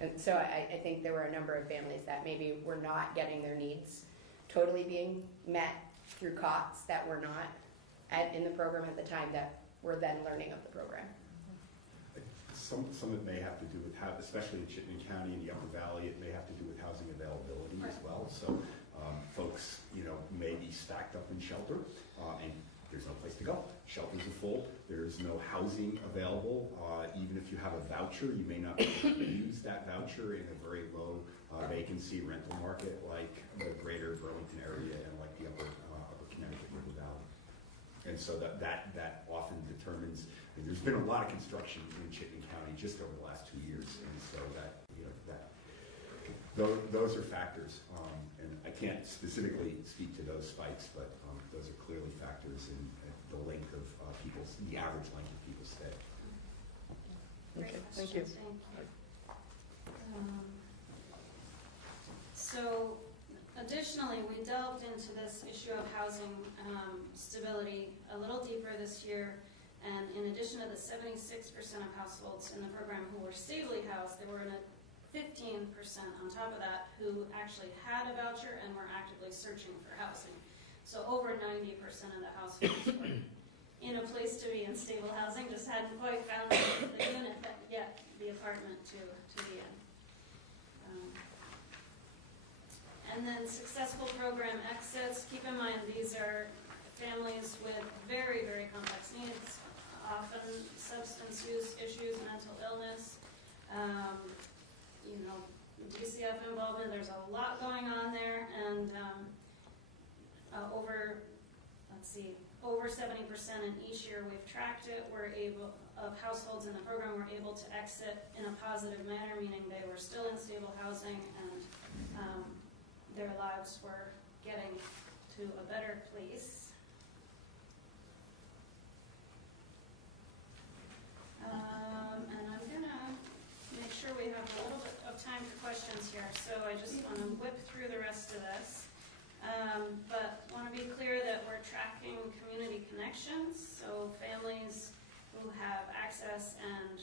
And so I think there were a number of families that maybe were not getting their needs totally being met through COTS that were not in the program at the time that were then learning of the program. Some of it may have to do with how, especially in Chittenden County and the Upper Valley, it may have to do with housing availability as well. So folks, may be stacked up in shelter, and there's no place to go. Shelters are full. There's no housing available. Even if you have a voucher, you may not be able to use that voucher in a very low vacancy rental market like the greater Burlington area and like the upper Connecticut River Valley. And so that often determines, and there's been a lot of construction in Chittenden County just over the last 2 years. And so those are factors. And I can't specifically speak to those spikes, but those are clearly factors in the length of the average length of people's stay. Okay, thank you. So additionally, we delved into this issue of housing stability a little deeper this year. And in addition to the 76% of households in the program who were stably housed, there were 15% on top of that who actually had a voucher and were actively searching for housing. So over 90% of the households were in a place to be in stable housing, just hadn't quite found the unit yet, the apartment to be in. And then successful program exits. Keep in mind these are families with very, very complex needs, often substance use issues, mental illness. DCF involvement, there's a lot going on there, and over 70% in each year we've tracked it, of households in the program were able to exit in a positive manner, meaning they were still in stable housing and their lives were getting to a better place. And I'm gonna make sure we have a little bit of time for questions here, so I just want to whip through the rest of this. But want to be clear that we're tracking community connections, so families who have access and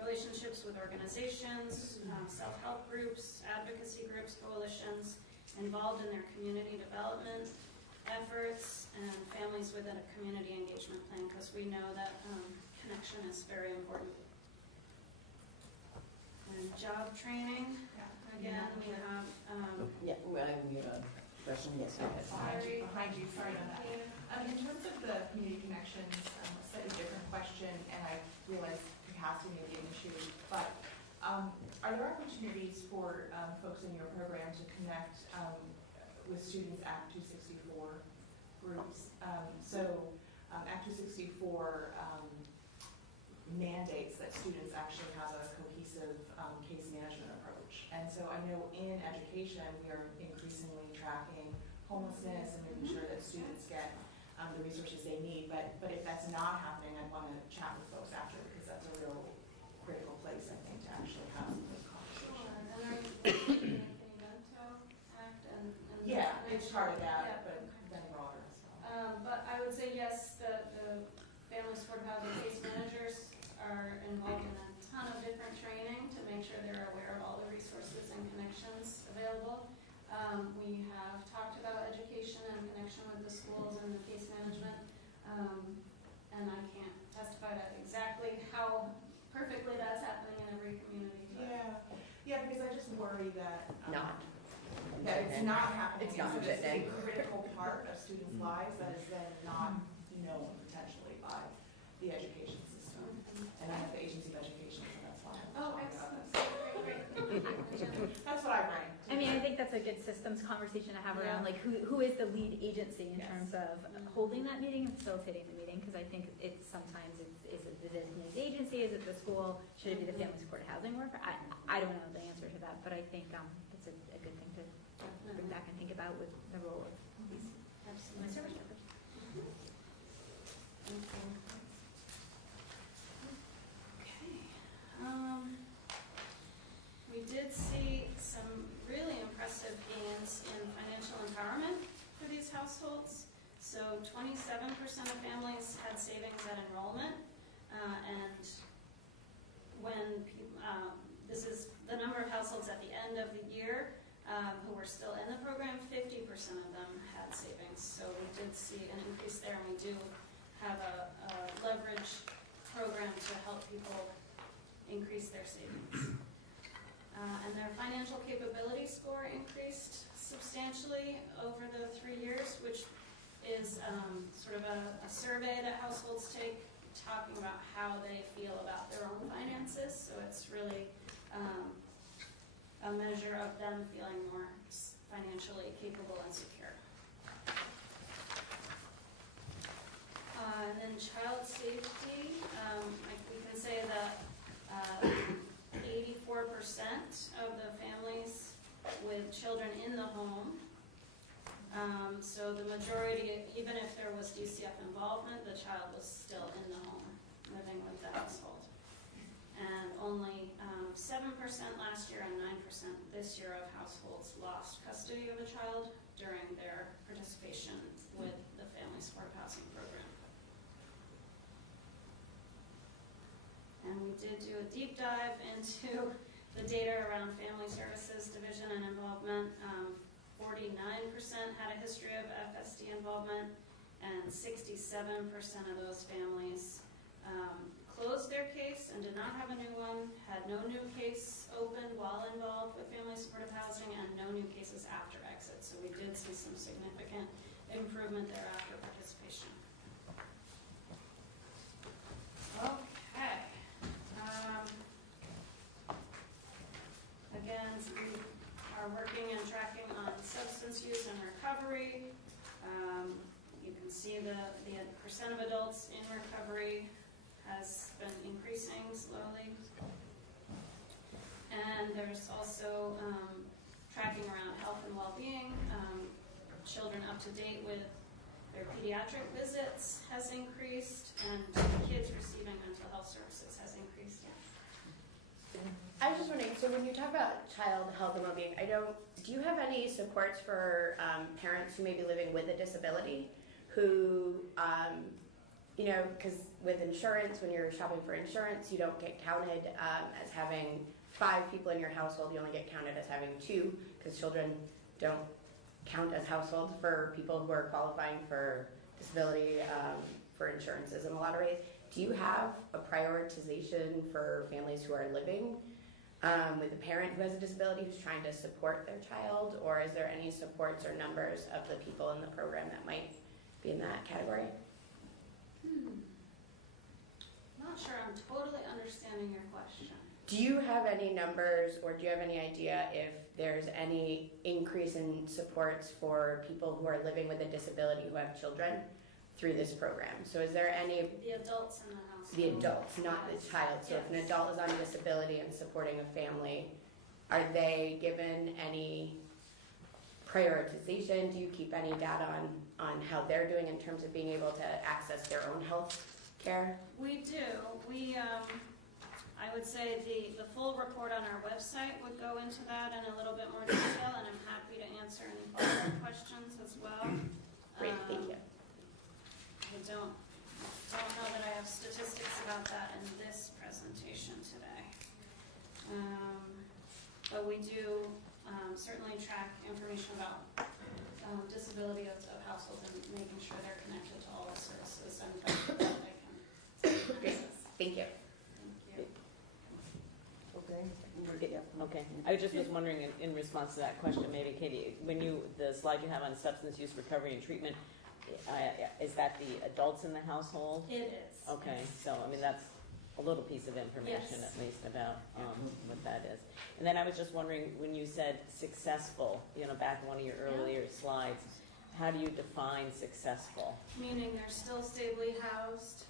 relationships with organizations, self-help groups, advocacy groups, coalitions, involved in their community development efforts, and families within a community engagement plan, because we know that connection is very important. And job training, again, we have, Yeah, well, I need a question, yes, go ahead. Behind you, sorry about that. In terms of the community connections, slightly different question, and I realize capacity may be an issue, but are there opportunities for folks in your program to connect with students Act 264 groups? Act 264 mandates that students actually have a cohesive case management approach. And so I know in education we are increasingly tracking homelessness and making sure that students get the resources they need. But if that's not happening, I'd want to chat with folks after, because that's a real critical place, I think, to actually have those conversations. sure, and are you looking at the Invento Act and Yeah, it's part of that, Yeah, but okay. then broader as well. But I would say yes, the family supportive housing case managers are involved in a ton of different training to make sure they're aware of all the resources and connections available. We have talked about education and connection with the schools and the case management, and I can't testify to exactly how perfectly that's happening in every community. Yeah, because I just worry that that it's Then not happening. it's not just a then. critical part of students' lives that is then not known potentially by the education system. And I have the Agency of Education, so that's why I'm talking about this. That's what I bring. I mean, I think that's a good systems conversation to have around, like, who is the lead agency in terms of holding that meeting and facilitating the meeting, because I think it's sometimes, is it the designated agency, is it the school, should it be the family supported housing worker? I don't know the answer to that, but I think that's a good thing to bring back and think about with the role of these service workers. Thank you. Okay. We did see some really impressive gains in financial empowerment for these households. So 27% of families had savings at enrollment, and when this is the number of households at the end of the year who were still in the program, 50% of them had savings. So we did see an increase there, and we do have a leverage program to help people increase their savings. And their financial capability score increased substantially over the 3 years, which is sort of a survey that households take talking about how they feel about their own finances. So it's really a measure of them feeling more financially capable and secure. And then child safety, we can say that 84% of the families with children in the home, so the majority, even if there was DCF involvement, the child was still in the home, living with the household. And only 7% last year and 9% this year of households lost custody of a child during their participation with the Family Supportive Housing Program. And we did do a deep dive into the data around family services division and involvement. 49% had a history of FSD involvement, and 67% of those families closed their case and did not have a new one, had no new case opened while involved with family supportive housing, and no new cases after exit. So we did see some significant improvement there after participation. Okay. Again, we are working and tracking on substance use and recovery. You can see the percent of adults in recovery has been increasing slowly. And there's also tracking around health and well-being. Children up to date with their pediatric visits has increased, and kids receiving mental health services has increased. I was just wondering, so when you talk about child health and well-being, do you have any supports for parents who may be living with a disability who, because with insurance, when you're shopping for insurance, you don't get counted as having 5 people in your household, you only get counted as having 2, because children don't count as households for people who are qualifying for disability for insurances in a lot of ways. Do you have a prioritization for families who are living with a parent who has a disability who's trying to support their child, or is there any supports or numbers of the people in the program that might be in that category? Not sure I'm totally understanding your question. Do you have any numbers, or do you have any idea if there's any increase in supports for people who are living with a disability who have children through this program? So is there any... The adults in the house. The adults, not the child. So if an adult is on disability and supporting a family, are they given any prioritization? Do you keep any data on how they're doing in terms of being able to access their own health care? We do. I would say the full report on our website would go into that in a little bit more detail, and I'm happy to answer any follow-up questions as well. Great, thank you. I don't know that I have statistics about that in this presentation today. But we do certainly track information about disability of households and making sure they're connected to all the services and that they can access. Thank you. Okay. I just was wondering in response to that question, maybe Katie, the slide you have on substance use recovery and treatment, is that the adults in the household? It is. Okay, so I mean that's a little piece of information at least about what that is. And then I was just wondering when you said successful, back in one of your earlier slides, how do you define successful? Meaning they're still stably housed,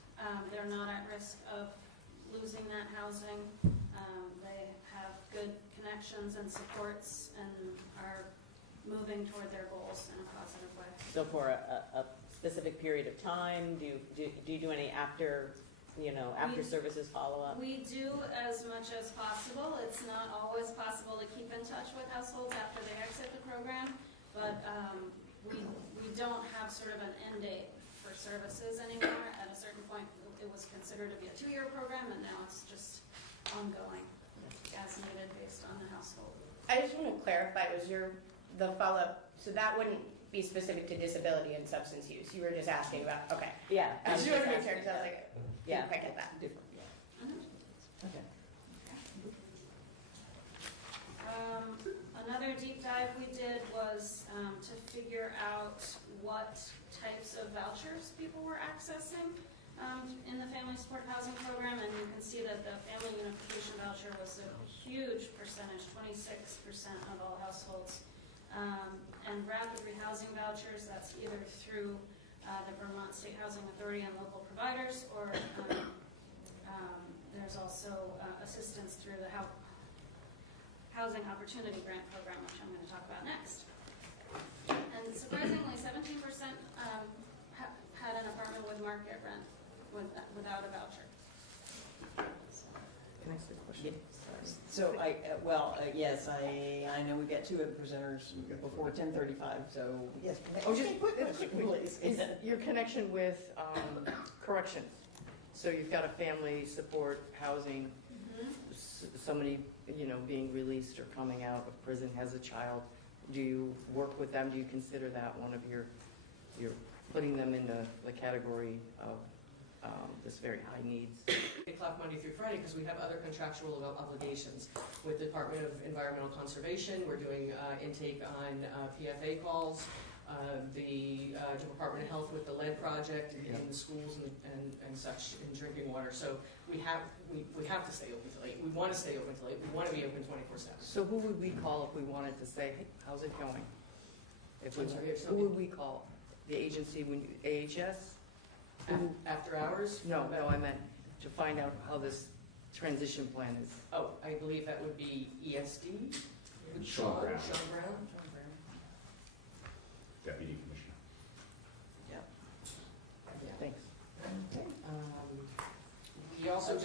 they're not at risk of losing that housing, they have good connections and supports and are moving toward their goals in a positive way. So for a specific period of time, do you do any after services follow-up? We do as much as possible. It's not always possible to keep in touch with households after they exit the program, but we don't have sort of an end date for services anymore. At a certain point, it was considered to be a 2-year program, and now it's just ongoing as needed based on the household. I just want to clarify, the follow-up, so that wouldn't be specific to disability and substance use. You were just asking about, okay. Yeah. I was just making sure, because I was like, yeah. I get that. Different, yeah. Okay. Another deep dive we did was to figure out what types of vouchers people were accessing in the Family Support Housing Program, and you can see that the Family Unification Voucher was a huge percentage, 26% of all households. And Rapid Rehousing Vouchers, that's either through the Vermont State Housing Authority and local providers, or there's also assistance through the Housing Opportunity Grant Program, which I'm going to talk about next. And surprisingly, 17% had an apartment with market rent without a voucher. Can I ask a question? Yeah. So yes, I know we've got 2 of the presenters before 10:35, so yes. Please. Is your connection with corrections? So you've got a family support housing, somebody being released or coming out of prison has a child. Do you work with them? Do you consider that one of your putting them in the category of this very high needs? 8 o'clock Monday through Friday, because we have other contractual obligations with the Department of Environmental Conservation. We're doing intake on PFA calls, the Department of Health with the lead project in the schools and such in drinking water. So we have to stay open till 8. We want to stay open till 8. We want to be open 24/7. So who would we call if we wanted to say, hey, how's it going? Who would we call? The agency, AHS? After hours? No, I meant to find out how this transition plan is. Oh, I believe that would be ESD. Sean Brown. Sean Brown. Deputy Commissioner. Yeah. Thanks. Okay. We also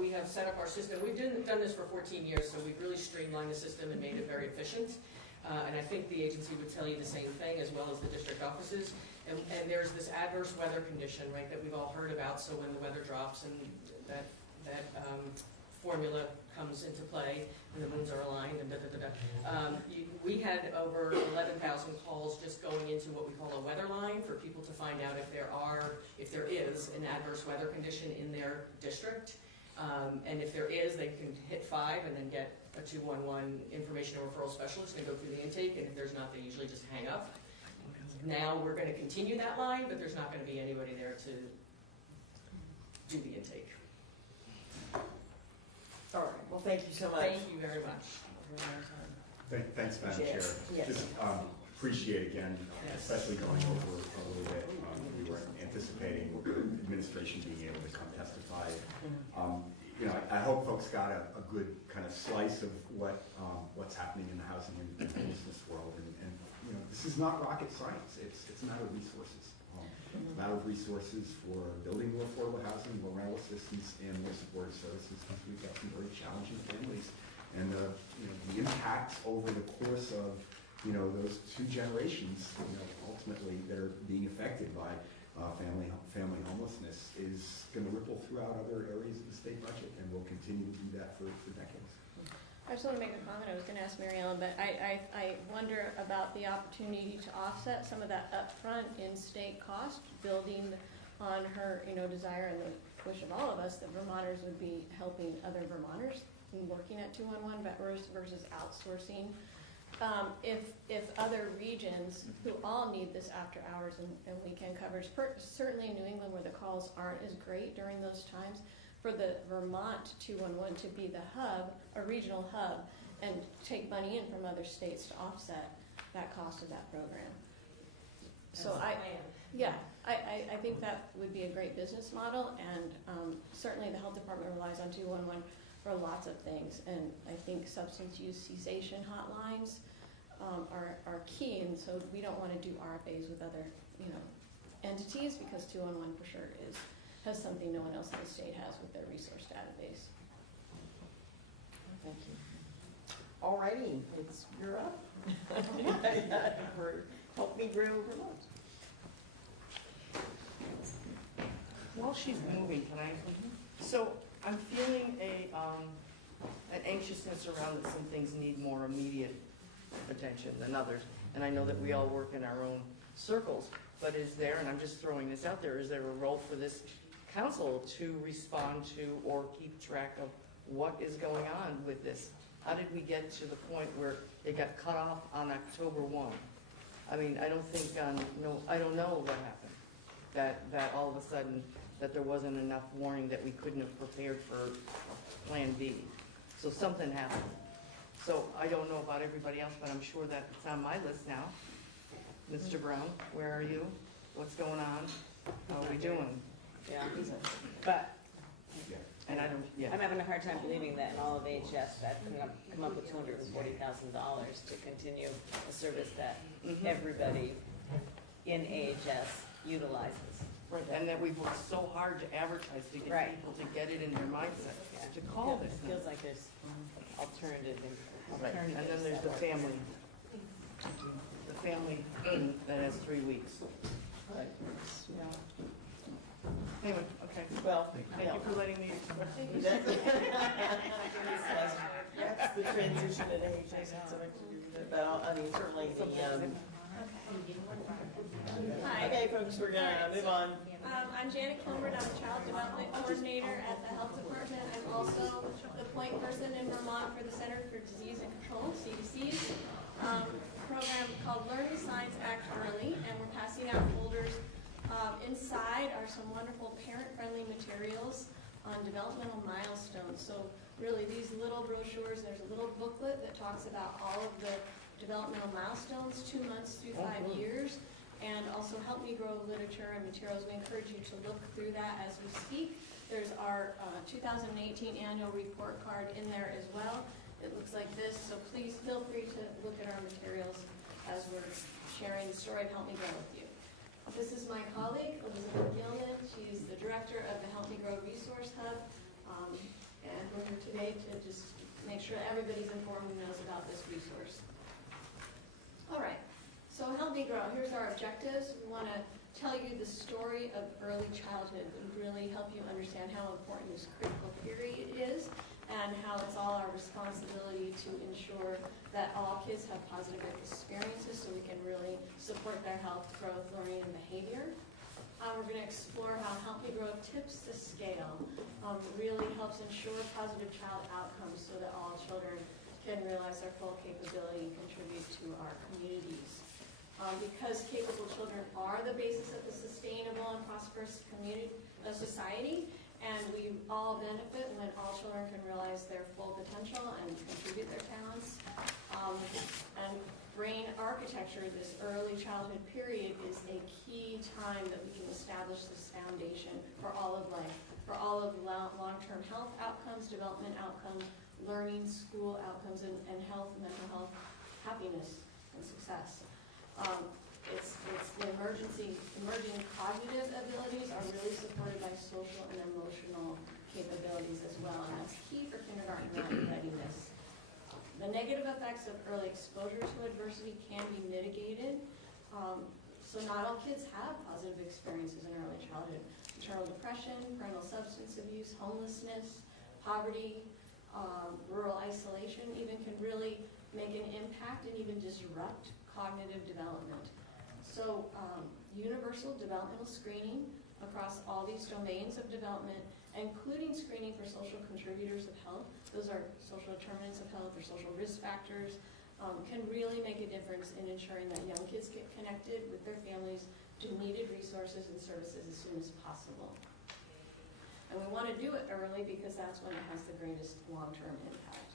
we have set up our system. We've done this for 14 years, so we've really streamlined the system and made it very efficient. And I think the agency would tell you the same thing, as well as the district offices. And there's this adverse weather condition, right, that we've all heard about. So when the weather drops and that formula comes into play and the moons are aligned and we had over 11,000 calls just going into what we call a weather line for people to find out if there is an adverse weather condition in their district. And if there is, they can hit 5 and then get a 211 information and referral specialist and go through the intake. And if there's not, they usually just hang up. Now we're going to continue that line, but there's not going to be anybody there to do the intake. All right, well, thank you so much. Thank you very much. Thanks, Madam Appreciate Chair. it. Yes. Just appreciate again, especially going over a little bit. We weren't anticipating administration being able to come testify. You know, I hope folks got a good kind of slice of what's happening in the housing and homelessness world. And you know, this is not rocket science. It's a matter of resources. It's a matter of resources for building more affordable housing, more rental assistance, and more supportive services, because we've got some very challenging families. And you know, the impacts over the course of those 2 generations, ultimately that are being affected by family homelessness is going to ripple throughout other areas of the state budget, and will continue to do that for decades. I just want to make a comment. I was going to ask Mary Ellen, but I wonder about the opportunity to offset some of that upfront in-state cost, building on her, desire and the wish of all of us that Vermonters would be helping other Vermonters in working at 211 versus outsourcing. If other regions who all need this after hours and weekend coverage, certainly in New England where the calls aren't as great during those times, for the Vermont 211 to be the hub, a regional hub, and take money in from other states to offset that cost of that program. So I think that would be a great business model, and certainly the health department relies on 211 for lots of things, and I think substance use cessation hotlines are key, and so we don't want to do RFAs with other entities, because 211 for sure has something no one else in the state has with their resource database. Thank you. Alrighty, you're up. For Help Me Grow Vermont. While she's moving, can I? So I'm feeling an anxiousness around that some things need more immediate attention than others. And I know that we all work in our own circles, but is there, and I'm just throwing this out there, is there a role for this council to respond to or keep track of what is going on with this? How did we get to the point where it got cut off on October 1? I mean, I don't think, I don't know what happened. That all of a sudden, that there wasn't enough warning, that we couldn't have prepared for Plan B. So something happened. So I don't know about everybody else, but I'm sure that it's on my list now. Mr. Brown, where are you? What's going on? How are we doing? Yeah, but and I'm having a hard time believing that in all of HS that come up with $240,000 to continue a service that everybody in AHS utilizes. Right, and that we've worked so hard to advertise to get people to get it in their mindset to call this. It feels like there's alternative. Right, and then there's the family that has 3 weeks. Right. Yeah. Anyway, okay. Well, thank you for letting me express. That's the transition at AHS. But I mean, certainly the. Hi. Okay, folks, we're gonna move on. I'm Janet Kilbert. I'm a Child Development Coordinator at the Health Department. I'm also the point person in Vermont for the Center for Disease and Control, CDC's program called Learn the Science, Act Early, and we're passing out folders. Inside are some wonderful parent-friendly materials on developmental milestones. So really these little brochures, there's a little booklet that talks about all of the developmental milestones, 2 months through 5 years, and also Help Me Grow literature and materials. We encourage you to look through that as we speak. There's our 2018 annual report card in there as well. It looks like this, so please feel free to look at our materials as we're sharing the story of Help Me Grow with you. This is my colleague, Elizabeth Gilman. She's the director of the Help Me Grow Resource Hub, and we're here today to just make sure everybody's informed and knows about this resource. All right. So Help Me Grow, here's our objectives. We want to tell you the story of early childhood and really help you understand how important this critical period is and how it's all our responsibility to ensure that all kids have positive experiences so we can really support their health, growth, learning, and behavior. We're going to explore how Help Me Grow tips the scale, really helps ensure positive child outcomes so that all children can realize their full capability and contribute to our communities. Because capable children are the basis of a sustainable and prosperous community, society, and we all benefit when all children can realize their full potential and contribute their talents. And brain architecture, this early childhood period, is a key time that we can establish this foundation for all of life, for all of long-term health outcomes, development outcomes, learning, school outcomes, and health, mental health, happiness, and success. It's the emerging cognitive abilities are really supported by social and emotional capabilities as well, and that's key for kindergarten readiness. The negative effects of early exposure to adversity can be mitigated. So not all kids have positive experiences in early childhood. Maternal depression, parental substance abuse, homelessness, poverty, rural isolation even can really make an impact and even disrupt cognitive development. So universal developmental screening across all these domains of development, including screening for social contributors of health, those are social determinants of health or social risk factors, can really make a difference in ensuring that young kids get connected with their families to needed resources and services as soon as possible. And we want to do it early because that's when it has the greatest long-term impact.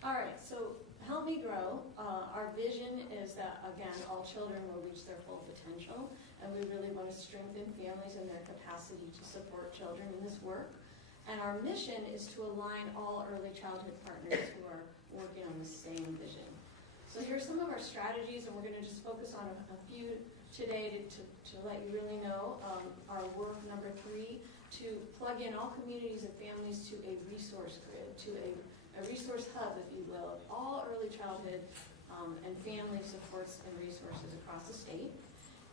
All right, so Help Me Grow, our vision is that, again, all children will reach their full potential, and we really want to strengthen families and their capacity to support children in this work. And our mission is to align all early childhood partners who are working on the same vision. So here are some of our strategies, and we're going to just focus on a few today to let you really know our work number 3, to plug in all communities and families to a resource grid, to a resource hub, if you will, of all early childhood and family supports and resources across the state.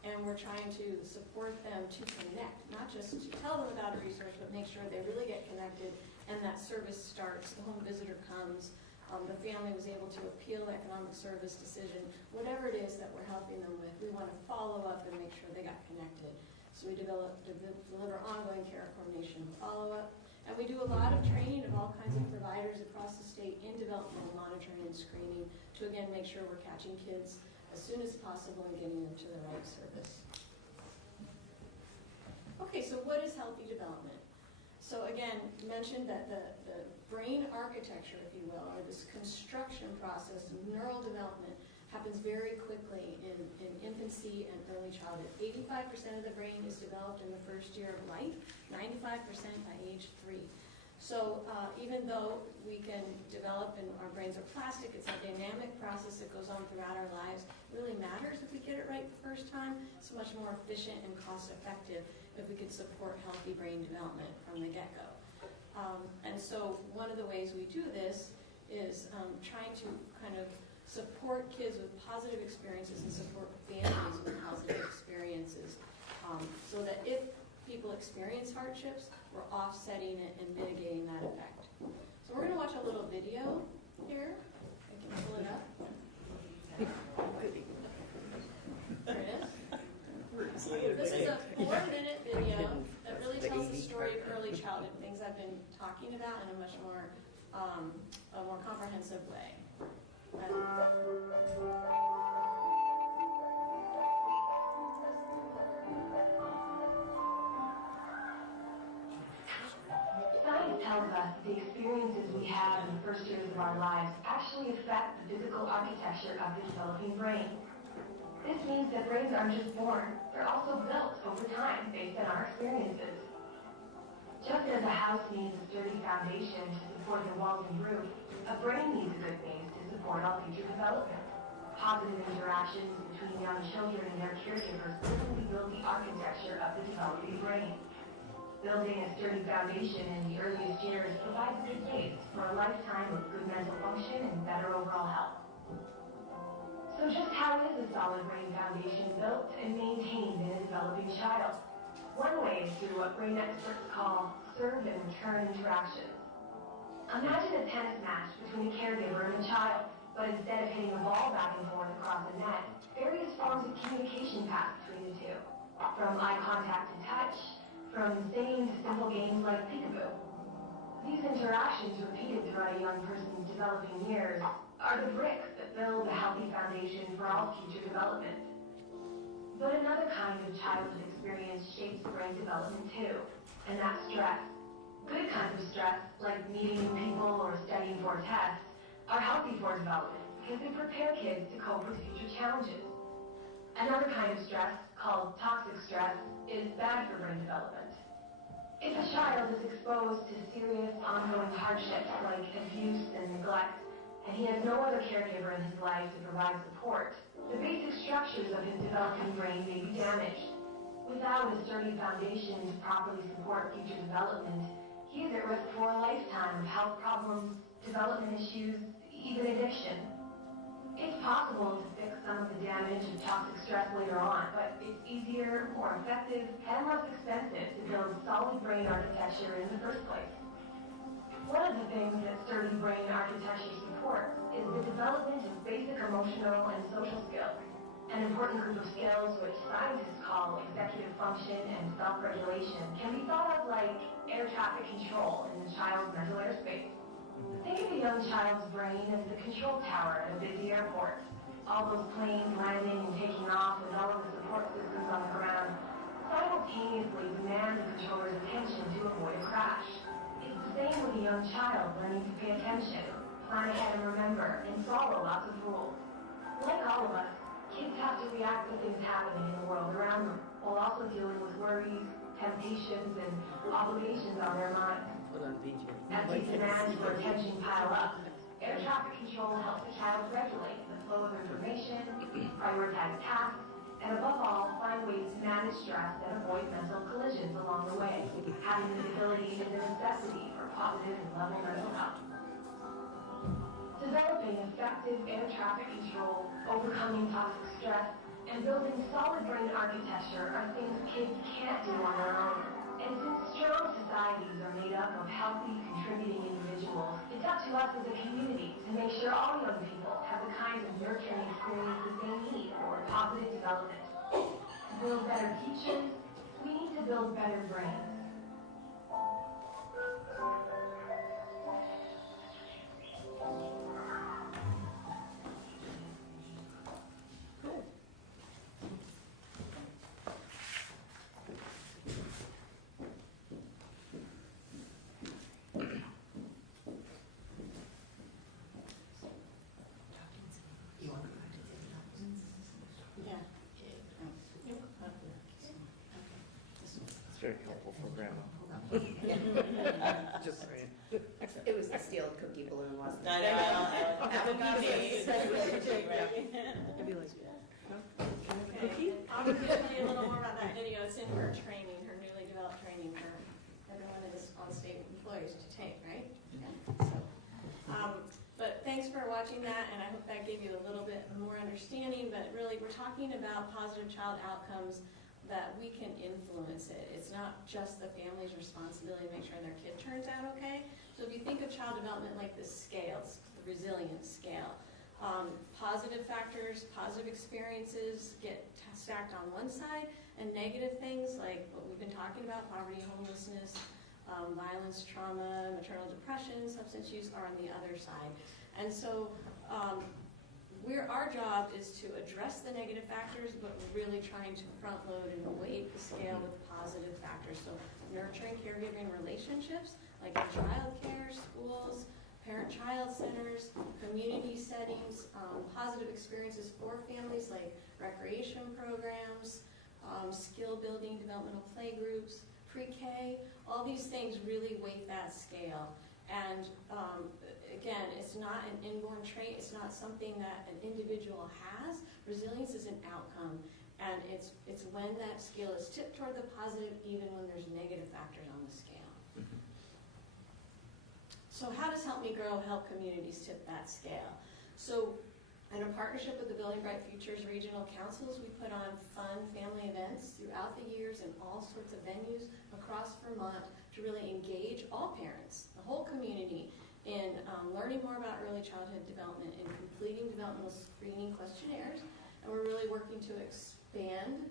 And we're trying to support them to connect, not just to tell them about a resource, but make sure they really get connected and that service starts, the home visitor comes, the family was able to appeal the economic service decision, whatever it is that we're helping them with, we want to follow up and make sure they got connected. So we deliver ongoing care coordination follow-up. And we do a lot of training of all kinds of providers across the state in developmental monitoring and screening to, again, make sure we're catching kids as soon as possible and getting them to the right service. Okay, so what is healthy development? So again, mentioned that the brain architecture, if you will, or this construction process of neural development happens very quickly in infancy and early childhood. 85% of the brain is developed in the first year of life, 95% by age 3. So even though we can develop and our brains are plastic, it's a dynamic process that goes on throughout our lives. It really matters if we get it right the first time. It's much more efficient and cost effective if we could support healthy brain development from the get-go. And so one of the ways we do this is trying to kind of support kids with positive experiences and support families with positive experiences so that if people experience hardships, we're offsetting it and mitigating that effect. So we're going to watch a little video here. I can pull it up. There it is. This is a 4-minute video that really tells the story of early childhood, things I've been talking about in a much more, a more comprehensive way. Science tells us the experiences we have in the first years of our lives actually affect the physical architecture of the developing brain. This means that brains aren't just born, they're also built over time based on our experiences. Just as a house needs a sturdy foundation to support the walls and roof, a brain needs a good base to support all future development. Positive interactions between young children and their caregivers quickly build the architecture of the developing brain. Building a sturdy foundation in the earliest years provides a good base for a lifetime of good mental function and better overall health. So just how is a solid brain foundation built and maintained in a developing child? One way is through what brain experts call serve and return interactions. Imagine a tennis match between a caregiver and a child. But instead of hitting the ball back and forth across the net, various forms of communication pass between the two. From eye contact to touch, from singing to simple games like peekaboo. These interactions repeated throughout a young person's developing years are the bricks that build a healthy foundation for all future development. But another kind of childhood experience shapes brain development too, and that's stress. Good kinds of stress, like meeting new people or studying for a test, are healthy for development because they prepare kids to cope with future challenges. Another kind of stress, called toxic stress, is bad for brain development. If a child is exposed to serious ongoing hardships like abuse and neglect, and he has no other caregiver in his life to provide support, the basic structures of his developing brain may be damaged. Without a sturdy foundation to properly support future development, he is at risk for a lifetime of health problems, development issues, even addiction. It's possible to fix some of the damage of toxic stress later on, but it's easier, more effective, and less expensive to build solid brain architecture in the first place. One of the things that sturdy brain architecture supports is the development of basic emotional and social skills, an important group of skills which scientists call executive function and self-regulation can be thought of like air traffic control in the child's mental airspace. Think of a young child's brain as the control tower at a busy airport. All those planes landing and taking off with all of the support systems on the ground simultaneously demand the controller's attention to avoid a crash. It's the same with a young child learning to pay attention, plan ahead and remember, and follow lots of rules. Like all of us, kids have to react to things happening in the world around them, while also dealing with worries, temptations, and obligations on their minds. As these demands for attention pile up, air traffic control helps the child regulate the flow of information, prioritize tasks, and above all, find ways to manage stress and avoid mental collisions along the way. Having this ability is a necessity for positive and level mental health. Developing effective air traffic control, overcoming toxic stress, and building solid brain architecture are things kids can't do on their own. And since strong societies are made up of healthy, contributing individuals, it's up to us as a community to make sure all young people have the kinds of nurturing experiences they need for positive development. To build better teachers, we need to build better brains. It's very helpful for grandma. Just saying. It was the steel cookie balloon, wasn't it? I know. Avocado. Okay, I'm going to tell you a little more about that video. It's in her training, her newly developed training for everyone that is on-state employees to take, right? So, but thanks for watching that, and I hope that gave you a little bit more understanding. But really, we're talking about positive child outcomes that we can influence it. It's not just the family's responsibility to make sure their kid turns out okay. So if you think of child development like this scale, the resilience scale, positive factors, positive experiences get stacked on one side, and negative things like what we've been talking about, poverty, homelessness, violence, trauma, maternal depression, substance use are on the other side. And so our job is to address the negative factors, but we're really trying to front load and weight the scale with positive factors. So nurturing caregiving relationships, like in childcare, schools, parent-child centers, community settings, positive experiences for families like recreation programs, skill-building developmental play groups, pre-K, all these things really weight that scale. And again, it's not an inborn trait. It's not something that an individual has. Resilience is an outcome. And it's when that scale is tipped toward the positive, even when there's negative factors on the scale. So how does Help Me Grow help communities tip that scale? So in a partnership with the Building Bright Futures Regional Councils, we put on fun family events throughout the years in all sorts of venues across Vermont to really engage all parents, the whole community, in learning more about early childhood development and completing developmental screening questionnaires, and we're really working to expand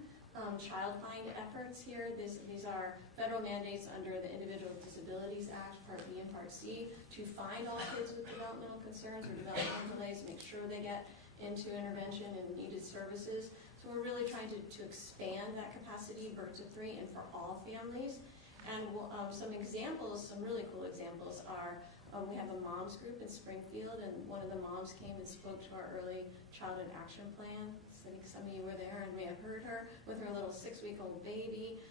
child find efforts here. These are federal mandates under the Individual with Disabilities Act, Part B and Part C, to find all kids with developmental concerns or developmental delays, make sure they get into intervention and needed services. So we're really trying to expand that capacity, birds of three, and for all families. And some examples, some really cool examples are, we have a moms group in Springfield, and one of the moms came and spoke to our early childhood action plan. I think some of you were there and may have heard her with her little 6-week-old baby.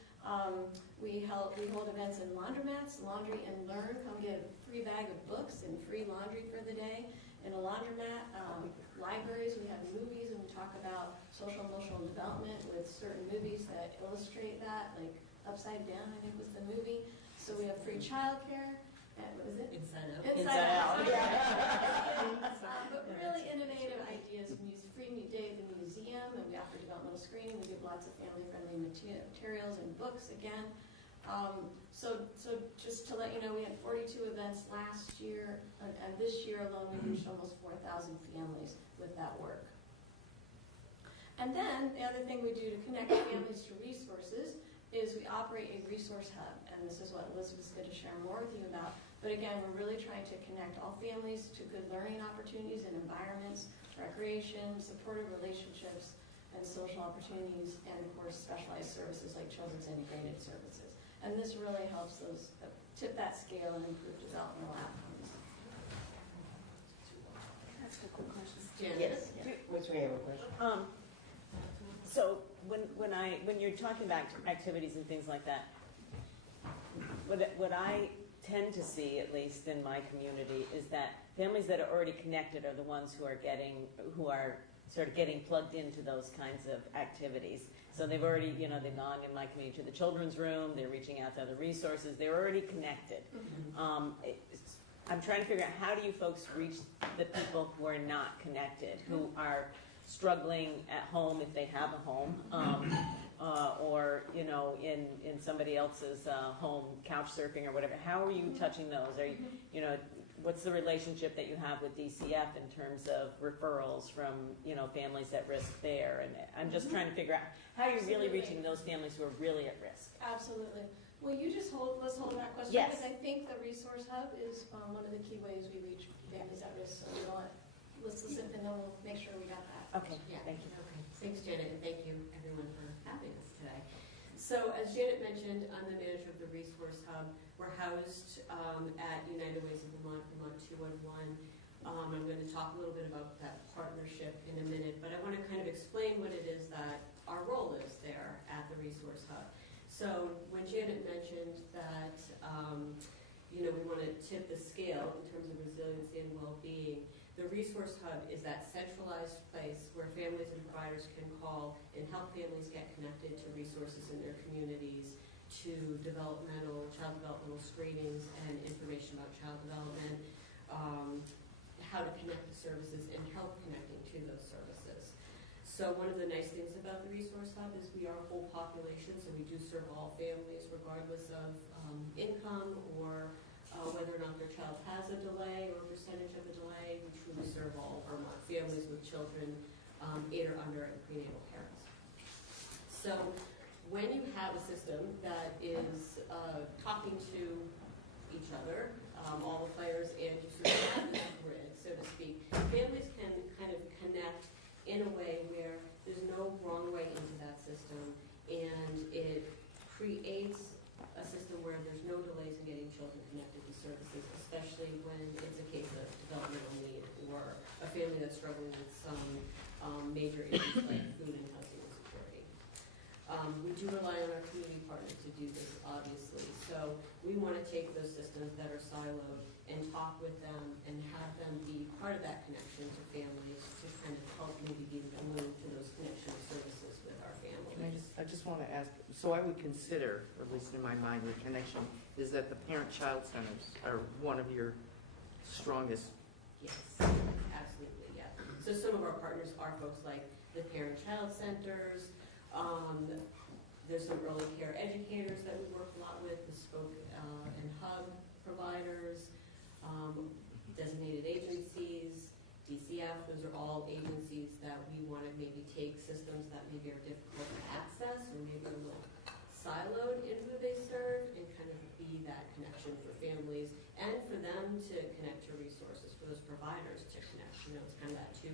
We hold events in laundromats, Laundry and Learn. Come get a free bag of books and free laundry for the day. In a laundromat, libraries, we have movies, and we talk about social emotional development with certain movies that illustrate that, like Upside Down, I think was the movie. So we have free childcare. What was it? Inside Out. Inside Out. But really innovative ideas. We use free day at the museum, and we offer developmental screening. We give lots of family-friendly materials and books again. So just to let you know, we had 42 events last year, and this year alone we reached almost 4,000 families with that work. And then the other thing we do to connect families to resources is we operate a resource hub, and this is what Elizabeth's going to share more with you about. But again, we're really trying to connect all families to good learning opportunities and environments, recreation, supportive relationships, and social opportunities, and of course specialized services like children's integrated services. And this really helps those tip that scale and improve developmental outcomes. That's a quick question. Yes. Which we have a question. So when you're talking about activities and things like that, what I tend to see, at least in my community, is that families that are already connected are the ones who are sort of getting plugged into those kinds of activities. So they've already, they've gone in my community to the children's room, they're reaching out to other resources, they're already connected. I'm trying to figure out, how do you folks reach the people who are not connected, who are struggling at home if they have a home, or in somebody else's home, couch surfing or whatever? How are you touching those? Are you, what's the relationship that you have with DCF in terms of referrals from families at risk there? And I'm just trying to figure out how you're really reaching those families who are really at risk. Absolutely. Well, let's hold that question. Yes. Because I think the resource hub is one of the key ways we reach families at risk. So let's listen, and then we'll make sure we got that. Okay. Yeah. Thank you. Okay. Thanks, Janet, and thank you everyone for having us today. So as Janet mentioned, I'm the manager of the Resource Hub. We're housed at United Ways of Vermont, Vermont 211. I'm going to talk a little bit about that partnership in a minute, but I want to kind of explain what it is that our role is there at the Resource Hub. So when Janet mentioned that we want to tip the scale in terms of resiliency and well-being, the Resource Hub is that centralized place where families and providers can call and help families get connected to resources in their communities, to child developmental screenings and information about child development, how to connect the services, and help connecting to those services. So one of the nice things about the Resource Hub is we are a whole population, so we do serve all families regardless of income or whether or not their child has a delay or a percentage of a delay. We truly serve all Vermont families with children 8 or under and prenatal parents. So when you have a system that is talking to each other, all the players, and you sort of have this grid, so to speak, families can kind of connect in a way where there's no wrong way into that system, and it creates a system where there's no delays in getting children connected to services, especially when it's a case of developmental need or a family that's struggling with some major issues like food and housing insecurity. We do rely on our community partners to do this, obviously. So we want to take those systems that are siloed and talk with them and have them be part of that connection to families to kind of help maybe give a move to those connection services with our families. I just want to ask, so I would consider, or at least in my mind, the connection is that the parent-child centers are one of your strongest. Yes, absolutely, yeah. So some of our partners are folks like the parent-child centers. There's some early care educators that we work a lot with, the Spoke and Hub providers, designated agencies, DCF. Those are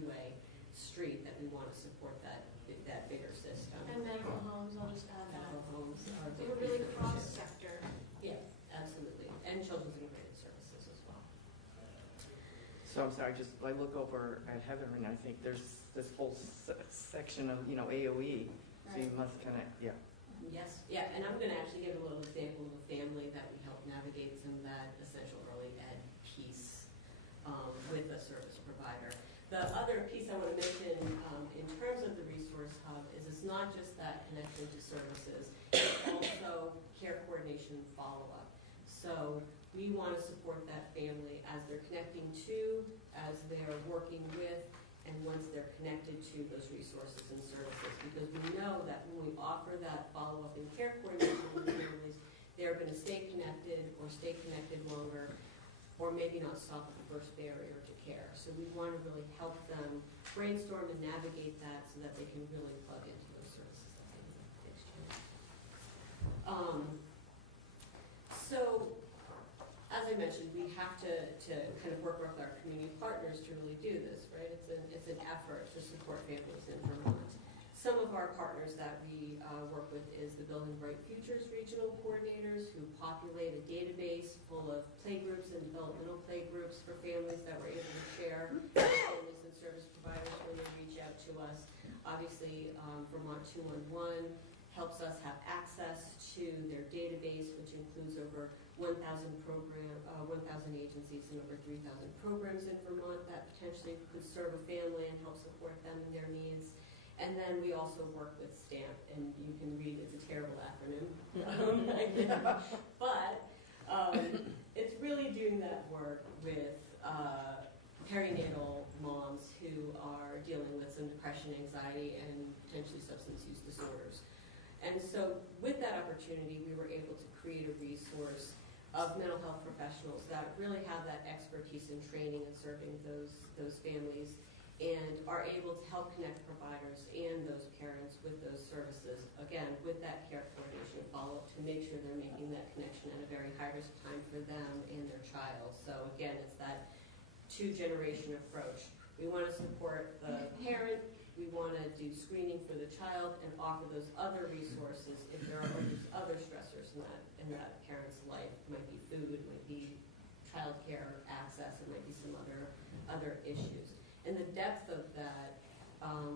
two-way street that we want to support that bigger system. And medical homes, I'll just add that. Medical homes are a big We're really piece of it, too. cross-sector. Yeah, absolutely. And children's integrated services as well. So I'm sorry, I look over at Heather and I think there's this whole section of, AOE, so you must kind of, yeah. Yes, yeah, and I'm going to actually give a little example of a family that we helped navigate some of that essential early ed piece with a service provider. The other piece I want to mention in terms of the resource hub is it's not just that connection to services, it's also care coordination follow-up. So we want to support that family as they're connecting to, as they're working with, and once they're connected to those resources and services. Because we know that when we offer that follow-up and care coordination with families, they're going to stay connected or stay connected longer, or maybe not stop at the first barrier to care. So we want to really help them brainstorm and navigate that so that they can really plug into those services that they need. Thanks, Jen. So, as I mentioned, we have to kind of work with our community partners to really do this, right? It's an effort to support families in Vermont. Some of our partners that we work with is the Building Bright Futures regional coordinators who populate a database full of playgroups and developmental playgroups for families that we're able to share with families and service providers when they reach out to us. Obviously, Vermont 211 helps us have access to their database, which includes over 1,000 agencies and over 3,000 programs in Vermont that potentially could serve a family and help support them in their needs. And then we also work with STAMP, and you can read, it's a terrible acronym, but it's really doing that work with perinatal moms who are dealing with some depression, anxiety, and potentially substance use disorders. And so with that opportunity, we were able to create a resource of mental health professionals that really have that expertise in training and serving those families, and are able to help connect providers and those parents with those services, again, with that care coordination follow-up to make sure they're making that connection at a very high-risk time for them and their child. So again, it's that two-generation approach. We want to support the parent, we want to do screening for the child, and offer those other resources if there are other stressors in that parent's life. It might be food, it might be child care access, it might be some other issues. And the depth of that,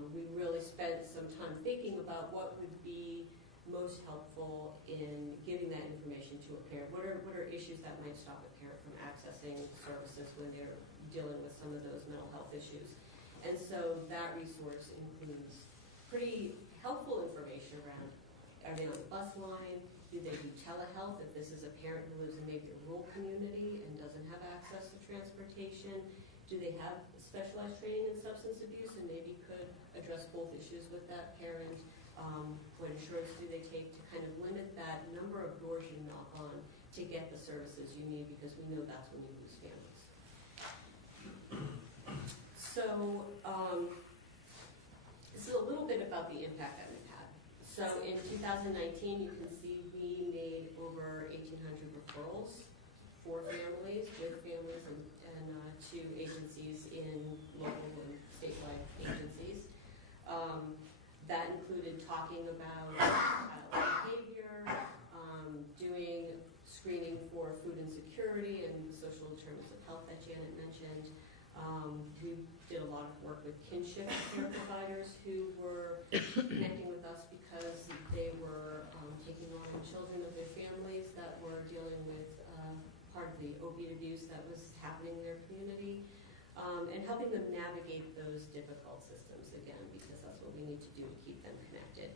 we really spent some time thinking about what would be most helpful in giving that information to a parent. What are issues that might stop a parent from accessing services when they're dealing with some of those mental health issues? And so that resource includes pretty helpful information around, are they on the bus line? Do they do telehealth if this is a parent who lives in maybe a rural community and doesn't have access to transportation? Do they have specialized training in substance abuse and maybe could address both issues with that parent? What insurance do they take to kind of limit that number of doors you knock on to get the services you need, because we know that's when you lose families. So this is a little bit about the impact that we've had. So in 2019, you can see we made over 1,800 referrals for families, with families, and to agencies in local and statewide agencies. That included talking about behavior, doing screening for food insecurity and the social determinants of health that Janet mentioned. We did a lot of work with kinship care providers who were connecting with us because they were taking on children of their families that were dealing with part of the opiate abuse that was happening in their community, and helping them navigate those difficult systems again, because that's what we need to do to keep them connected.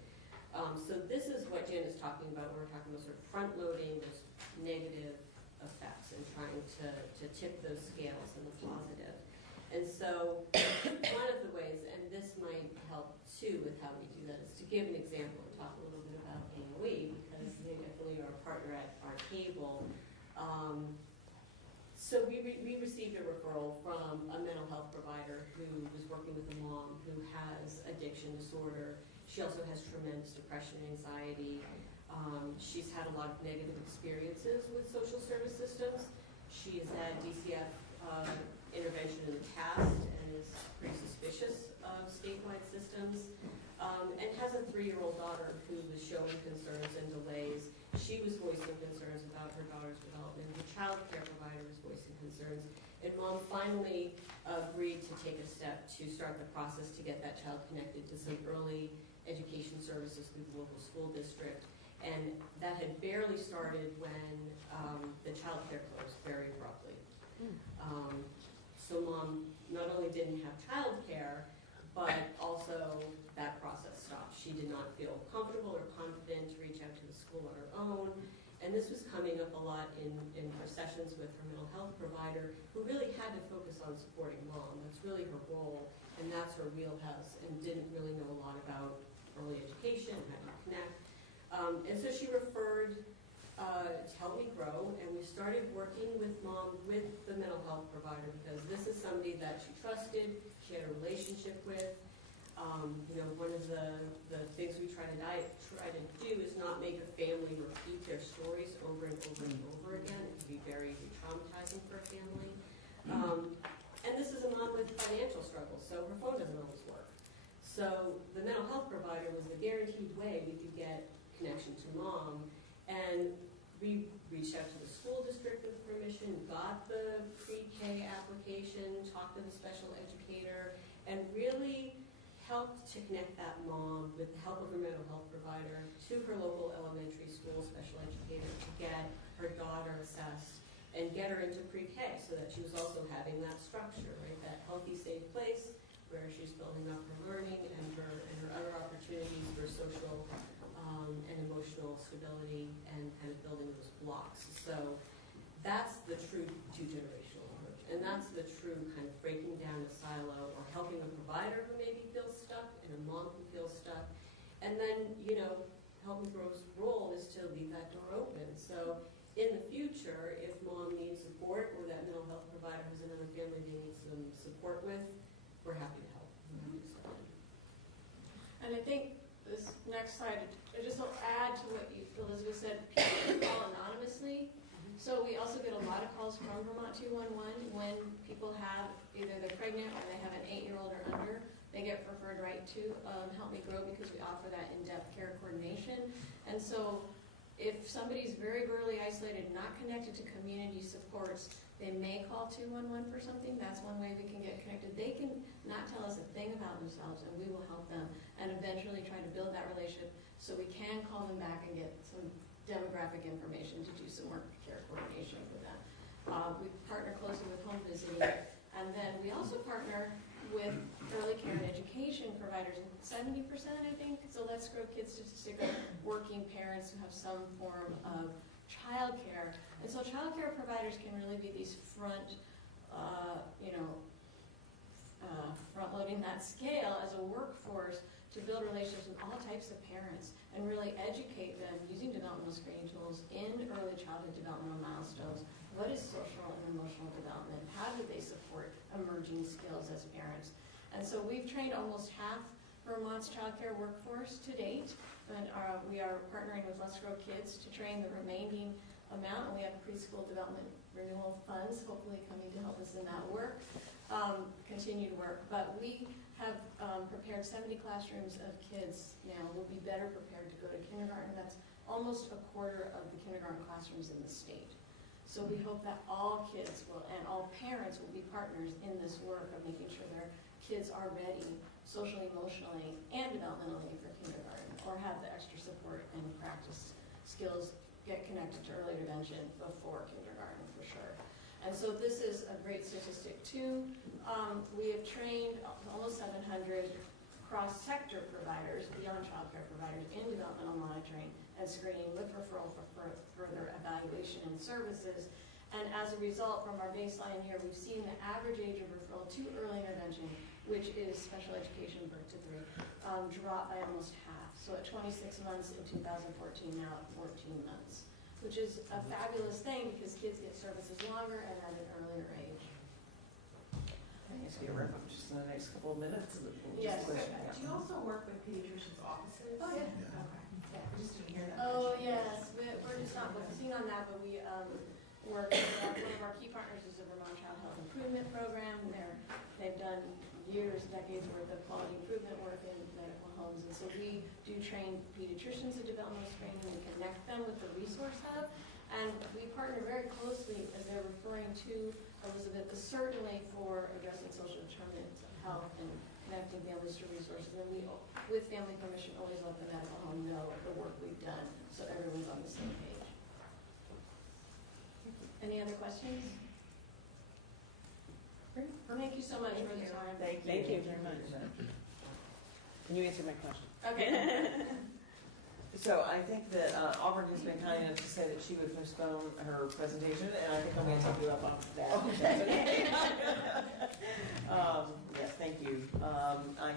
So this is what Jen is talking about when we're talking about sort of front-loading those negative effects and trying to tip those scales in the positive. And so one of the ways, and this might help too with how we do that, is to give an example and talk a little bit about AOE, because they definitely are a partner at our table. So we received a referral from a mental health provider who was working with a mom who has addiction disorder. She also has tremendous depression and anxiety. She's had a lot of negative experiences with social service systems. She has had DCF intervention in the past and is pretty suspicious concerns and delays. She was voicing concerns about her daughter's development. The child care provider was voicing concerns. And Mom finally agreed to take a step to start the process to get that child connected to some early education services through the local school district. And that had barely started when the child care closed very abruptly. So Mom not only didn't have child care, but also that process stopped. She did not feel comfortable or confident to reach out to the school on her own. And this was coming up a lot in her sessions with her mental health provider, who really had to focus on supporting Mom. That's really her role, and that's her wheelhouse, and didn't really know a lot about early education, how to connect. And so she referred to Help Me Grow, and we started working with Mom with the mental health provider, because this is somebody that she trusted, she had a relationship with. One of the things we try to do is not make a family repeat their stories over and over and over again. It can be very traumatizing for a family. And this is a mom with financial struggles, so her phone doesn't always work. So the mental health provider was the guaranteed way we could get connection to Mom. And we reached out to the school district with permission, got the pre-K application, talked to the special educator, and really helped to connect that mom, with the help of her mental health provider, to her local elementary school special educator to get her daughter assessed and get her into pre-K, so that she was also having that structure, right? That healthy, safe place where she's building up her learning and her other opportunities for social and emotional stability, and kind of building those blocks. So that's the true two-generational approach, and that's the true kind of breaking down a silo, or helping a provider who maybe feels stuck and a mom who feels stuck. And then, Help Me Grow's role is to leave that door open. So in the future, if Mom needs support, or that mental health provider has another family they need some support with, we're happy to help. And I think this next slide, I just will add to what Elizabeth said, people call anonymously. So we also get a lot of calls from Vermont 211 when people have, either they're pregnant or they have an 8-year-old or under. They get referred right to Help Me Grow, because we offer that in-depth care coordination. And so if somebody's very rurally isolated, not connected to community supports, they may call 211 for something. That's one way we can get connected. They can not tell us a thing about themselves, and we will help them and eventually try to build that relationship so we can call them back and get some demographic information to do some work care coordination with them. We partner closely with home visiting, and then we also partner with early care and education providers. 70%, I think, so Let's Grow Kids statistic of working parents who have some form of child care. And so child care providers can really be these front-loading that scale as a workforce to build relationships with all types of parents and really educate them using developmental screening tools in early childhood developmental milestones. What is social and emotional development? How do they support emerging skills as parents? And so we've trained almost half Vermont's child care workforce to date, and we are partnering with Let's Grow Kids to train the remaining amount, and we have preschool development renewal funds hopefully coming to help us in that work, continued work. But we have prepared 70 classrooms of kids now. We'll be better prepared to go to kindergarten. That's almost a quarter of the kindergarten classrooms in the state. So we hope that all kids will, and all parents will be partners in this work of making sure their kids are ready socially, emotionally, and developmentally for kindergarten, or have the extra support and practice skills, get connected to early intervention before kindergarten for sure. And so this is a great statistic too. We have trained almost 700 cross-sector providers, beyond child care providers, in developmental monitoring and screening with referral for further evaluation and services. And as a result, from our baseline here, we've seen the average age of referral to early intervention, which is special education birth to 3, drop by almost half. So at 26 months in 2014, now at 14 months, which is a fabulous thing because kids get services longer and at an earlier age. I guess we wrap up just in the next couple of minutes. Yes. Do you also work with pediatricians' offices? Oh, yeah. Okay. Yeah, I just didn't hear that. Oh, yes. We're just not focusing on that, but we work with one of our key partners is the Vermont Child Health Improvement Program. They've done years, decades worth of quality improvement work, and that will homes. And so we do train pediatricians to develop those training, we connect them with the resource hub, and we partner very closely, as they're referring to Elizabeth, but certainly for addressing social determinants of health and connecting families to resources. And we, with family permission, always let the medical home know the work we've done, so everyone's on the same page. Any other questions? Great. Thank you so much for the time. Thank you very much. Can you answer my question? Okay. So I think that Auburn has been kind enough to say that she would postpone her presentation, and I think I'm going to take you up on that. Yes, thank you.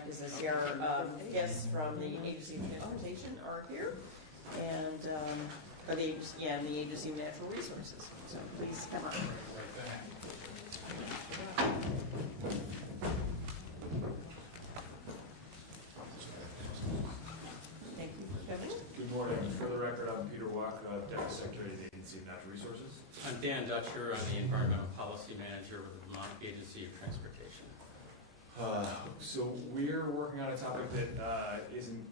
As I see our guests from the Agency of Transportation are here, and or the Agency of Natural Resources. So please come up. Good morning. For the record, I'm Peter Walk, Deputy Secretary of the Agency of Natural Resources. I'm Dan Dutcher. I'm the Environmental Policy Manager with the Vermont Agency of Transportation. So we're working on a topic that isn't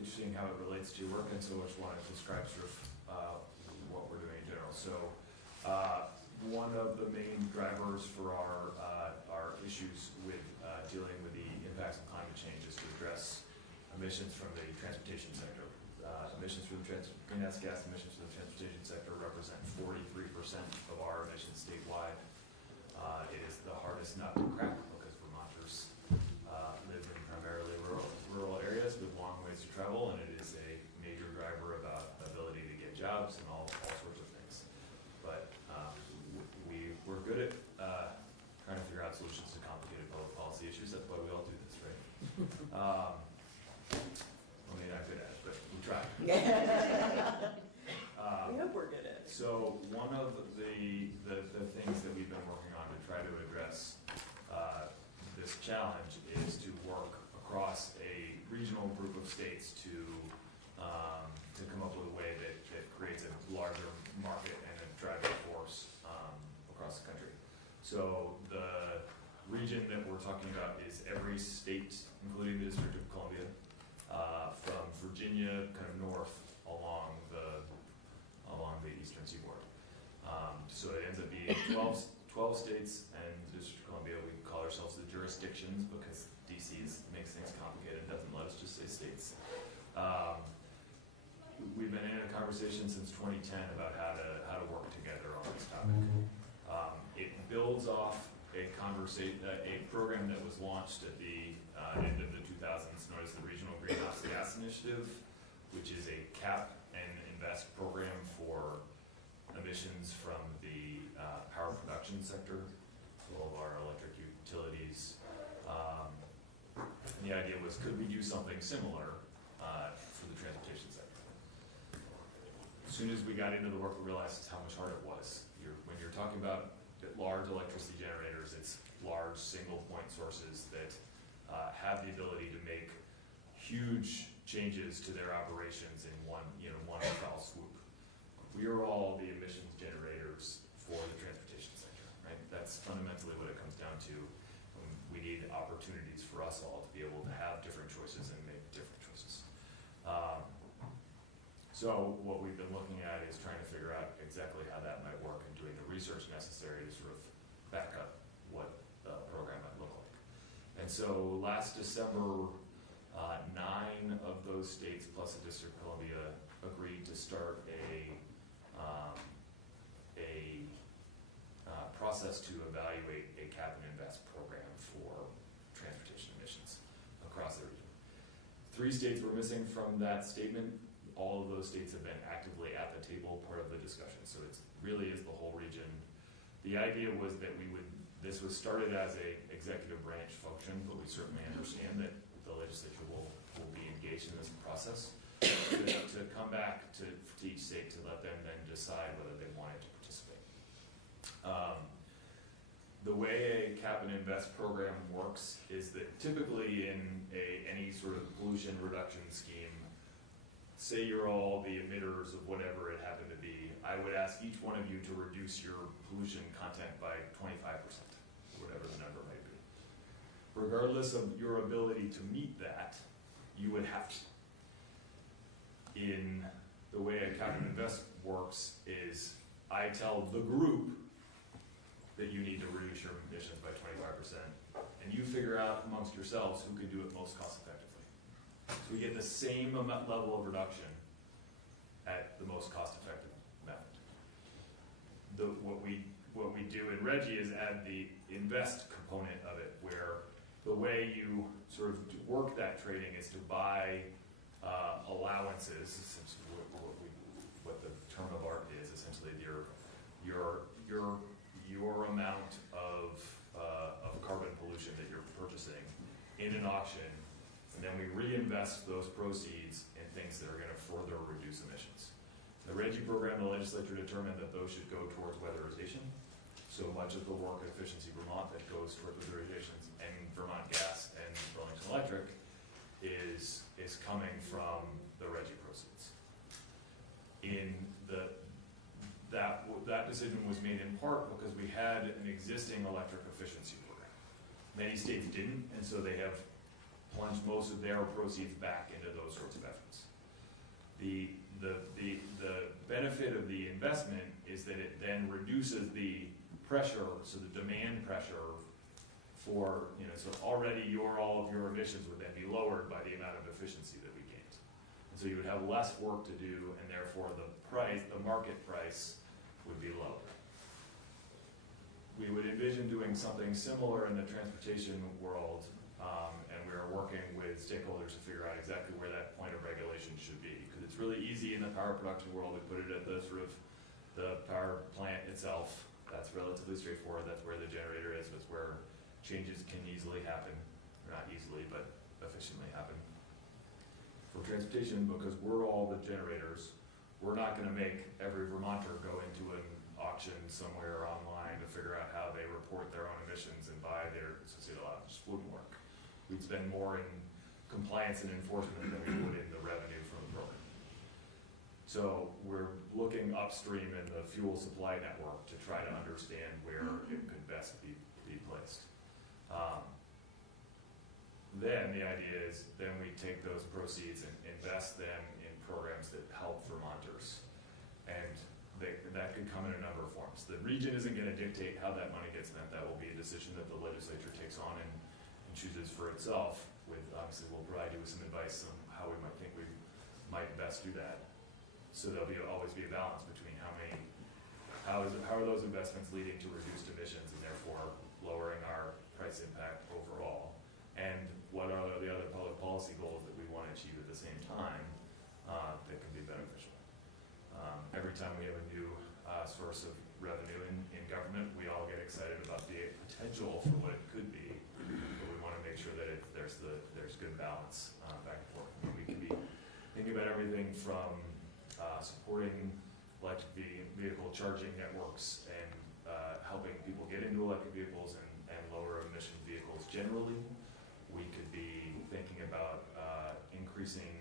interesting how it relates to your work, and so I just want to describe sort of what we're doing in general. So one of the main drivers for our issues with dealing with the impacts of climate change is to address emissions from the transportation sector. Emissions from the greenhouse gas emissions from the transportation sector represent 43% of our emissions statewide. It is the hardest nut to crack because Vermonters live in primarily rural areas with long ways to travel, and it is a major driver about ability to get jobs and all sorts of things. But we're good at trying to figure out solutions to complicated public policy issues. That's why we all do this, right? Well, maybe not good at it, but we try. We hope we're good at it. So one of the things that we've been working on to try to address this challenge is to work across a regional group of states to come up with a way that creates a larger market and a driving force across the country. So the region that we're talking about is every state, including the District of Columbia, from Virginia kind of north along the eastern seaboard. So it ends up being 12 states and the District of Columbia. We call ourselves the jurisdictions because DC makes things complicated and doesn't let us just say states. We've been in a conversation since 2010 about how to work together on this topic. It builds off a program that was launched at the end of the 2000s known as the Regional Greenhouse Gas Initiative, which is a cap and invest program for emissions from the power production sector, all of our electric utilities. And the idea was, could we do something similar for the transportation sector? As soon as we got into the work, we realized how much harder it was. When you're talking about large electricity generators, it's large single-point sources that have the ability to make huge changes to their operations in one fell swoop. We are all the emissions generators for the transportation sector, right? That's fundamentally what it comes down to. We need opportunities for us all to be able to have different choices and make different choices. So what we've been looking at is trying to figure out exactly how that might work and doing the research necessary to sort of back up what the program might look like. And so last December, 9 of those states plus the District of Columbia agreed to start a process to evaluate a cap and invest program for transportation emissions across the region. 3 states were missing from that statement. All of those states have been actively at the table, part of the discussion. So it really is the whole region. The idea was that this was started as a executive branch function, but we certainly understand that the legislature will be engaged in this process to come back to each state to let them then decide whether they wanted to participate. The way a cap and invest program works is that typically in any sort of pollution reduction scheme, say you're all the emitters of whatever it happened to be, I would ask each one of you to reduce your pollution content by 25%, whatever the number might be. Regardless of your ability to meet that, you would have to. In the way Accounting Invest works is I tell the group that you need to reduce your emissions by 25%, and you figure out amongst yourselves who can do it most cost effectively. So we get the same level of reduction at the most cost effective method. What we do in Reggie is add the invest component of it, where the way you sort of work that trading is to buy allowances, essentially what the term of art is, essentially your amount of carbon pollution that you're purchasing in an auction, and then we reinvest those proceeds in things that are going to further reduce emissions. The Reggie program, the legislature determined that those should go towards weatherization. So much of the work at Efficiency Vermont that goes towards weatherizations and Vermont Gas and Burlington Electric is coming from the Reggie proceeds. That decision was made in part because we had an existing electric efficiency program. Many states didn't, and so they have plunged most of their proceeds back into those sorts of efforts. The benefit of the investment is that it then reduces the pressure, so the demand pressure for, so already all of your emissions would then be lowered by the amount of efficiency that we gained. And so you would have less work to do, and therefore the market price would be lower. We would envision doing something similar in the transportation world, and we're working with stakeholders to figure out exactly where that point of regulation should be. Because it's really easy in the power production world to put it at the sort of the power plant itself. That's relatively straightforward. That's where the generator is. That's where changes can easily happen. Or not easily, but efficiently happen. For transportation, because we're all the generators, we're not going to make every Vermonter go into an auction somewhere online to figure out how they report their own emissions and buy their associated allowance. It just wouldn't work. We'd spend more in compliance and enforcement than we would in the revenue from the program. So we're looking upstream in the fuel supply network to try to understand where it could best be placed. Then the idea is then we take those proceeds and invest them in programs that help Vermonters. And that could come in a number of forms. The region isn't going to dictate how that money gets spent. That will be a decision that the legislature takes on and chooses for itself. Obviously, we'll provide you with some advice on how we might think we might best do that. So there'll always be a balance between how are those investments leading to reduced emissions and therefore lowering our price impact overall, and what are the other public policy goals that we want to achieve at the same time that can be beneficial. Every time we have a new source of revenue in government, we all get excited about the potential for what it could be, but we want to make sure that there's good balance back and forth. I mean, we can be thinking about everything from supporting electric vehicle charging networks and helping people get into electric vehicles and lower emission vehicles generally. We could be thinking about increasing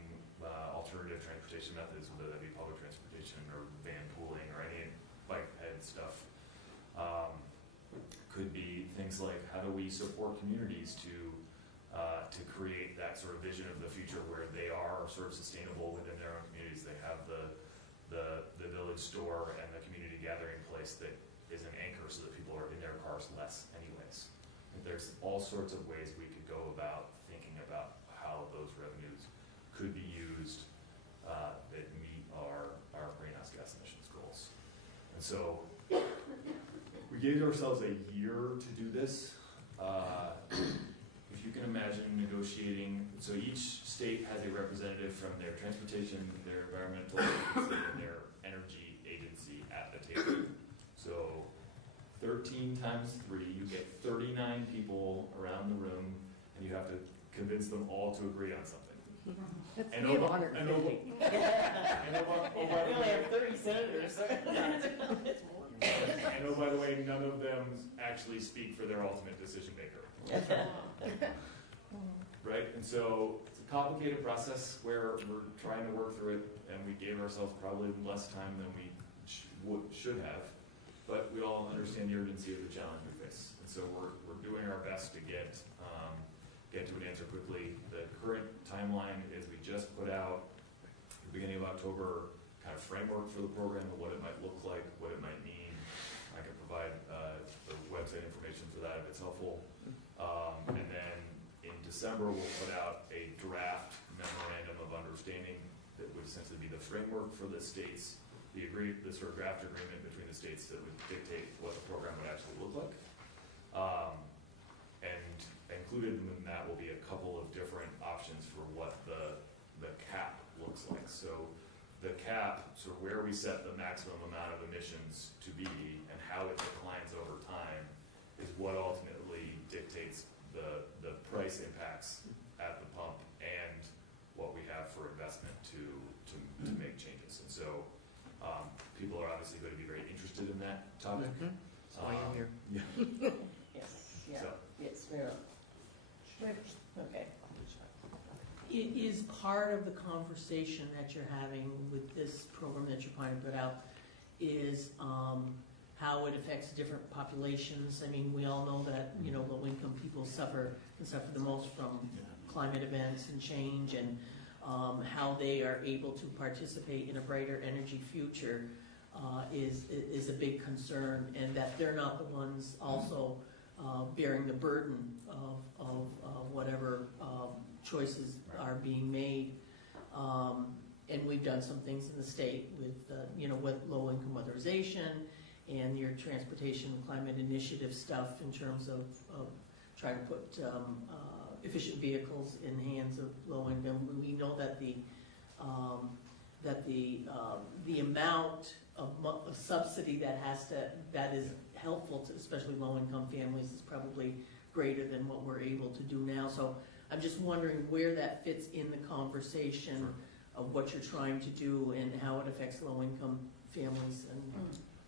alternative transportation methods, whether that be public transportation or van pooling or any bike ped stuff. Could be things like how do we support communities to create that sort of vision of the future where they are sort of sustainable within their own communities. They have the village store and the community gathering place that is an anchor so that people are in their cars less anyways. And there's all sorts of ways we could go about thinking about how those revenues could be used that meet our greenhouse gas emissions goals. And so we gave ourselves a year to do this. If you can imagine negotiating, so each state has a representative from their transportation, their environmental agency, and their energy agency at the table. So 13 times 3, you get 39 people around the room, and you have to convince them all to agree on something. We have 150. We only have 30 senators. And oh, by the way, none of them actually speak for their ultimate decision maker. Right? And so it's a complicated process where we're trying to work through it, and we gave ourselves probably less time than we should have. But we all understand the urgency of the challenge we face. And so we're doing our best to get get to an answer quickly. The current timeline is we just put out, at the beginning of October, kind of framework for the program and what it might look like, what it might mean. I can provide the website information for that if it's helpful. And then in December, we'll put out a draft memorandum of understanding that would essentially be the framework for the states, the sort of draft agreement between the states that would dictate what the program would actually look like. And included in that will be a couple of different options for what the cap looks like. So the cap, sort of where we set the maximum amount of emissions to be and how it declines over time is what ultimately dictates the price impacts at the pump and what we have for investment to make changes. And so people are obviously going to be very interested in that topic. So I am here. Yeah. Yes, yeah, So. yes, we are. Okay. It is part of the conversation that you're having with this program that you're trying to put out is how it affects different populations. I mean, we all know that, you know, low-income people suffer the most from climate events and change, and how they are able to participate in a brighter energy future is a big concern, and that they're not the ones also bearing the burden of whatever choices are being made. And we've done some things in the state with, with low-income weatherization and your transportation and climate initiative stuff in terms of trying to put efficient vehicles in the hands of low-income. We know that the amount of subsidy that is helpful to especially low-income families is probably greater than what we're able to do now. So I'm just wondering where that fits in the conversation of what you're trying to do and how it affects low-income families. And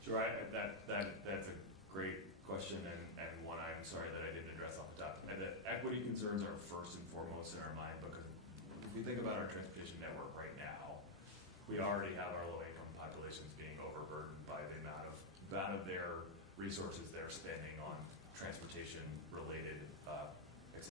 Sure, that's a great question, and one I'm sorry that I didn't address off the top. And that equity concerns are first and foremost in our mind, because if we think about our transportation network right now, we already have our low-income populations being overburdened by the amount of their resources they're spending on transportation-related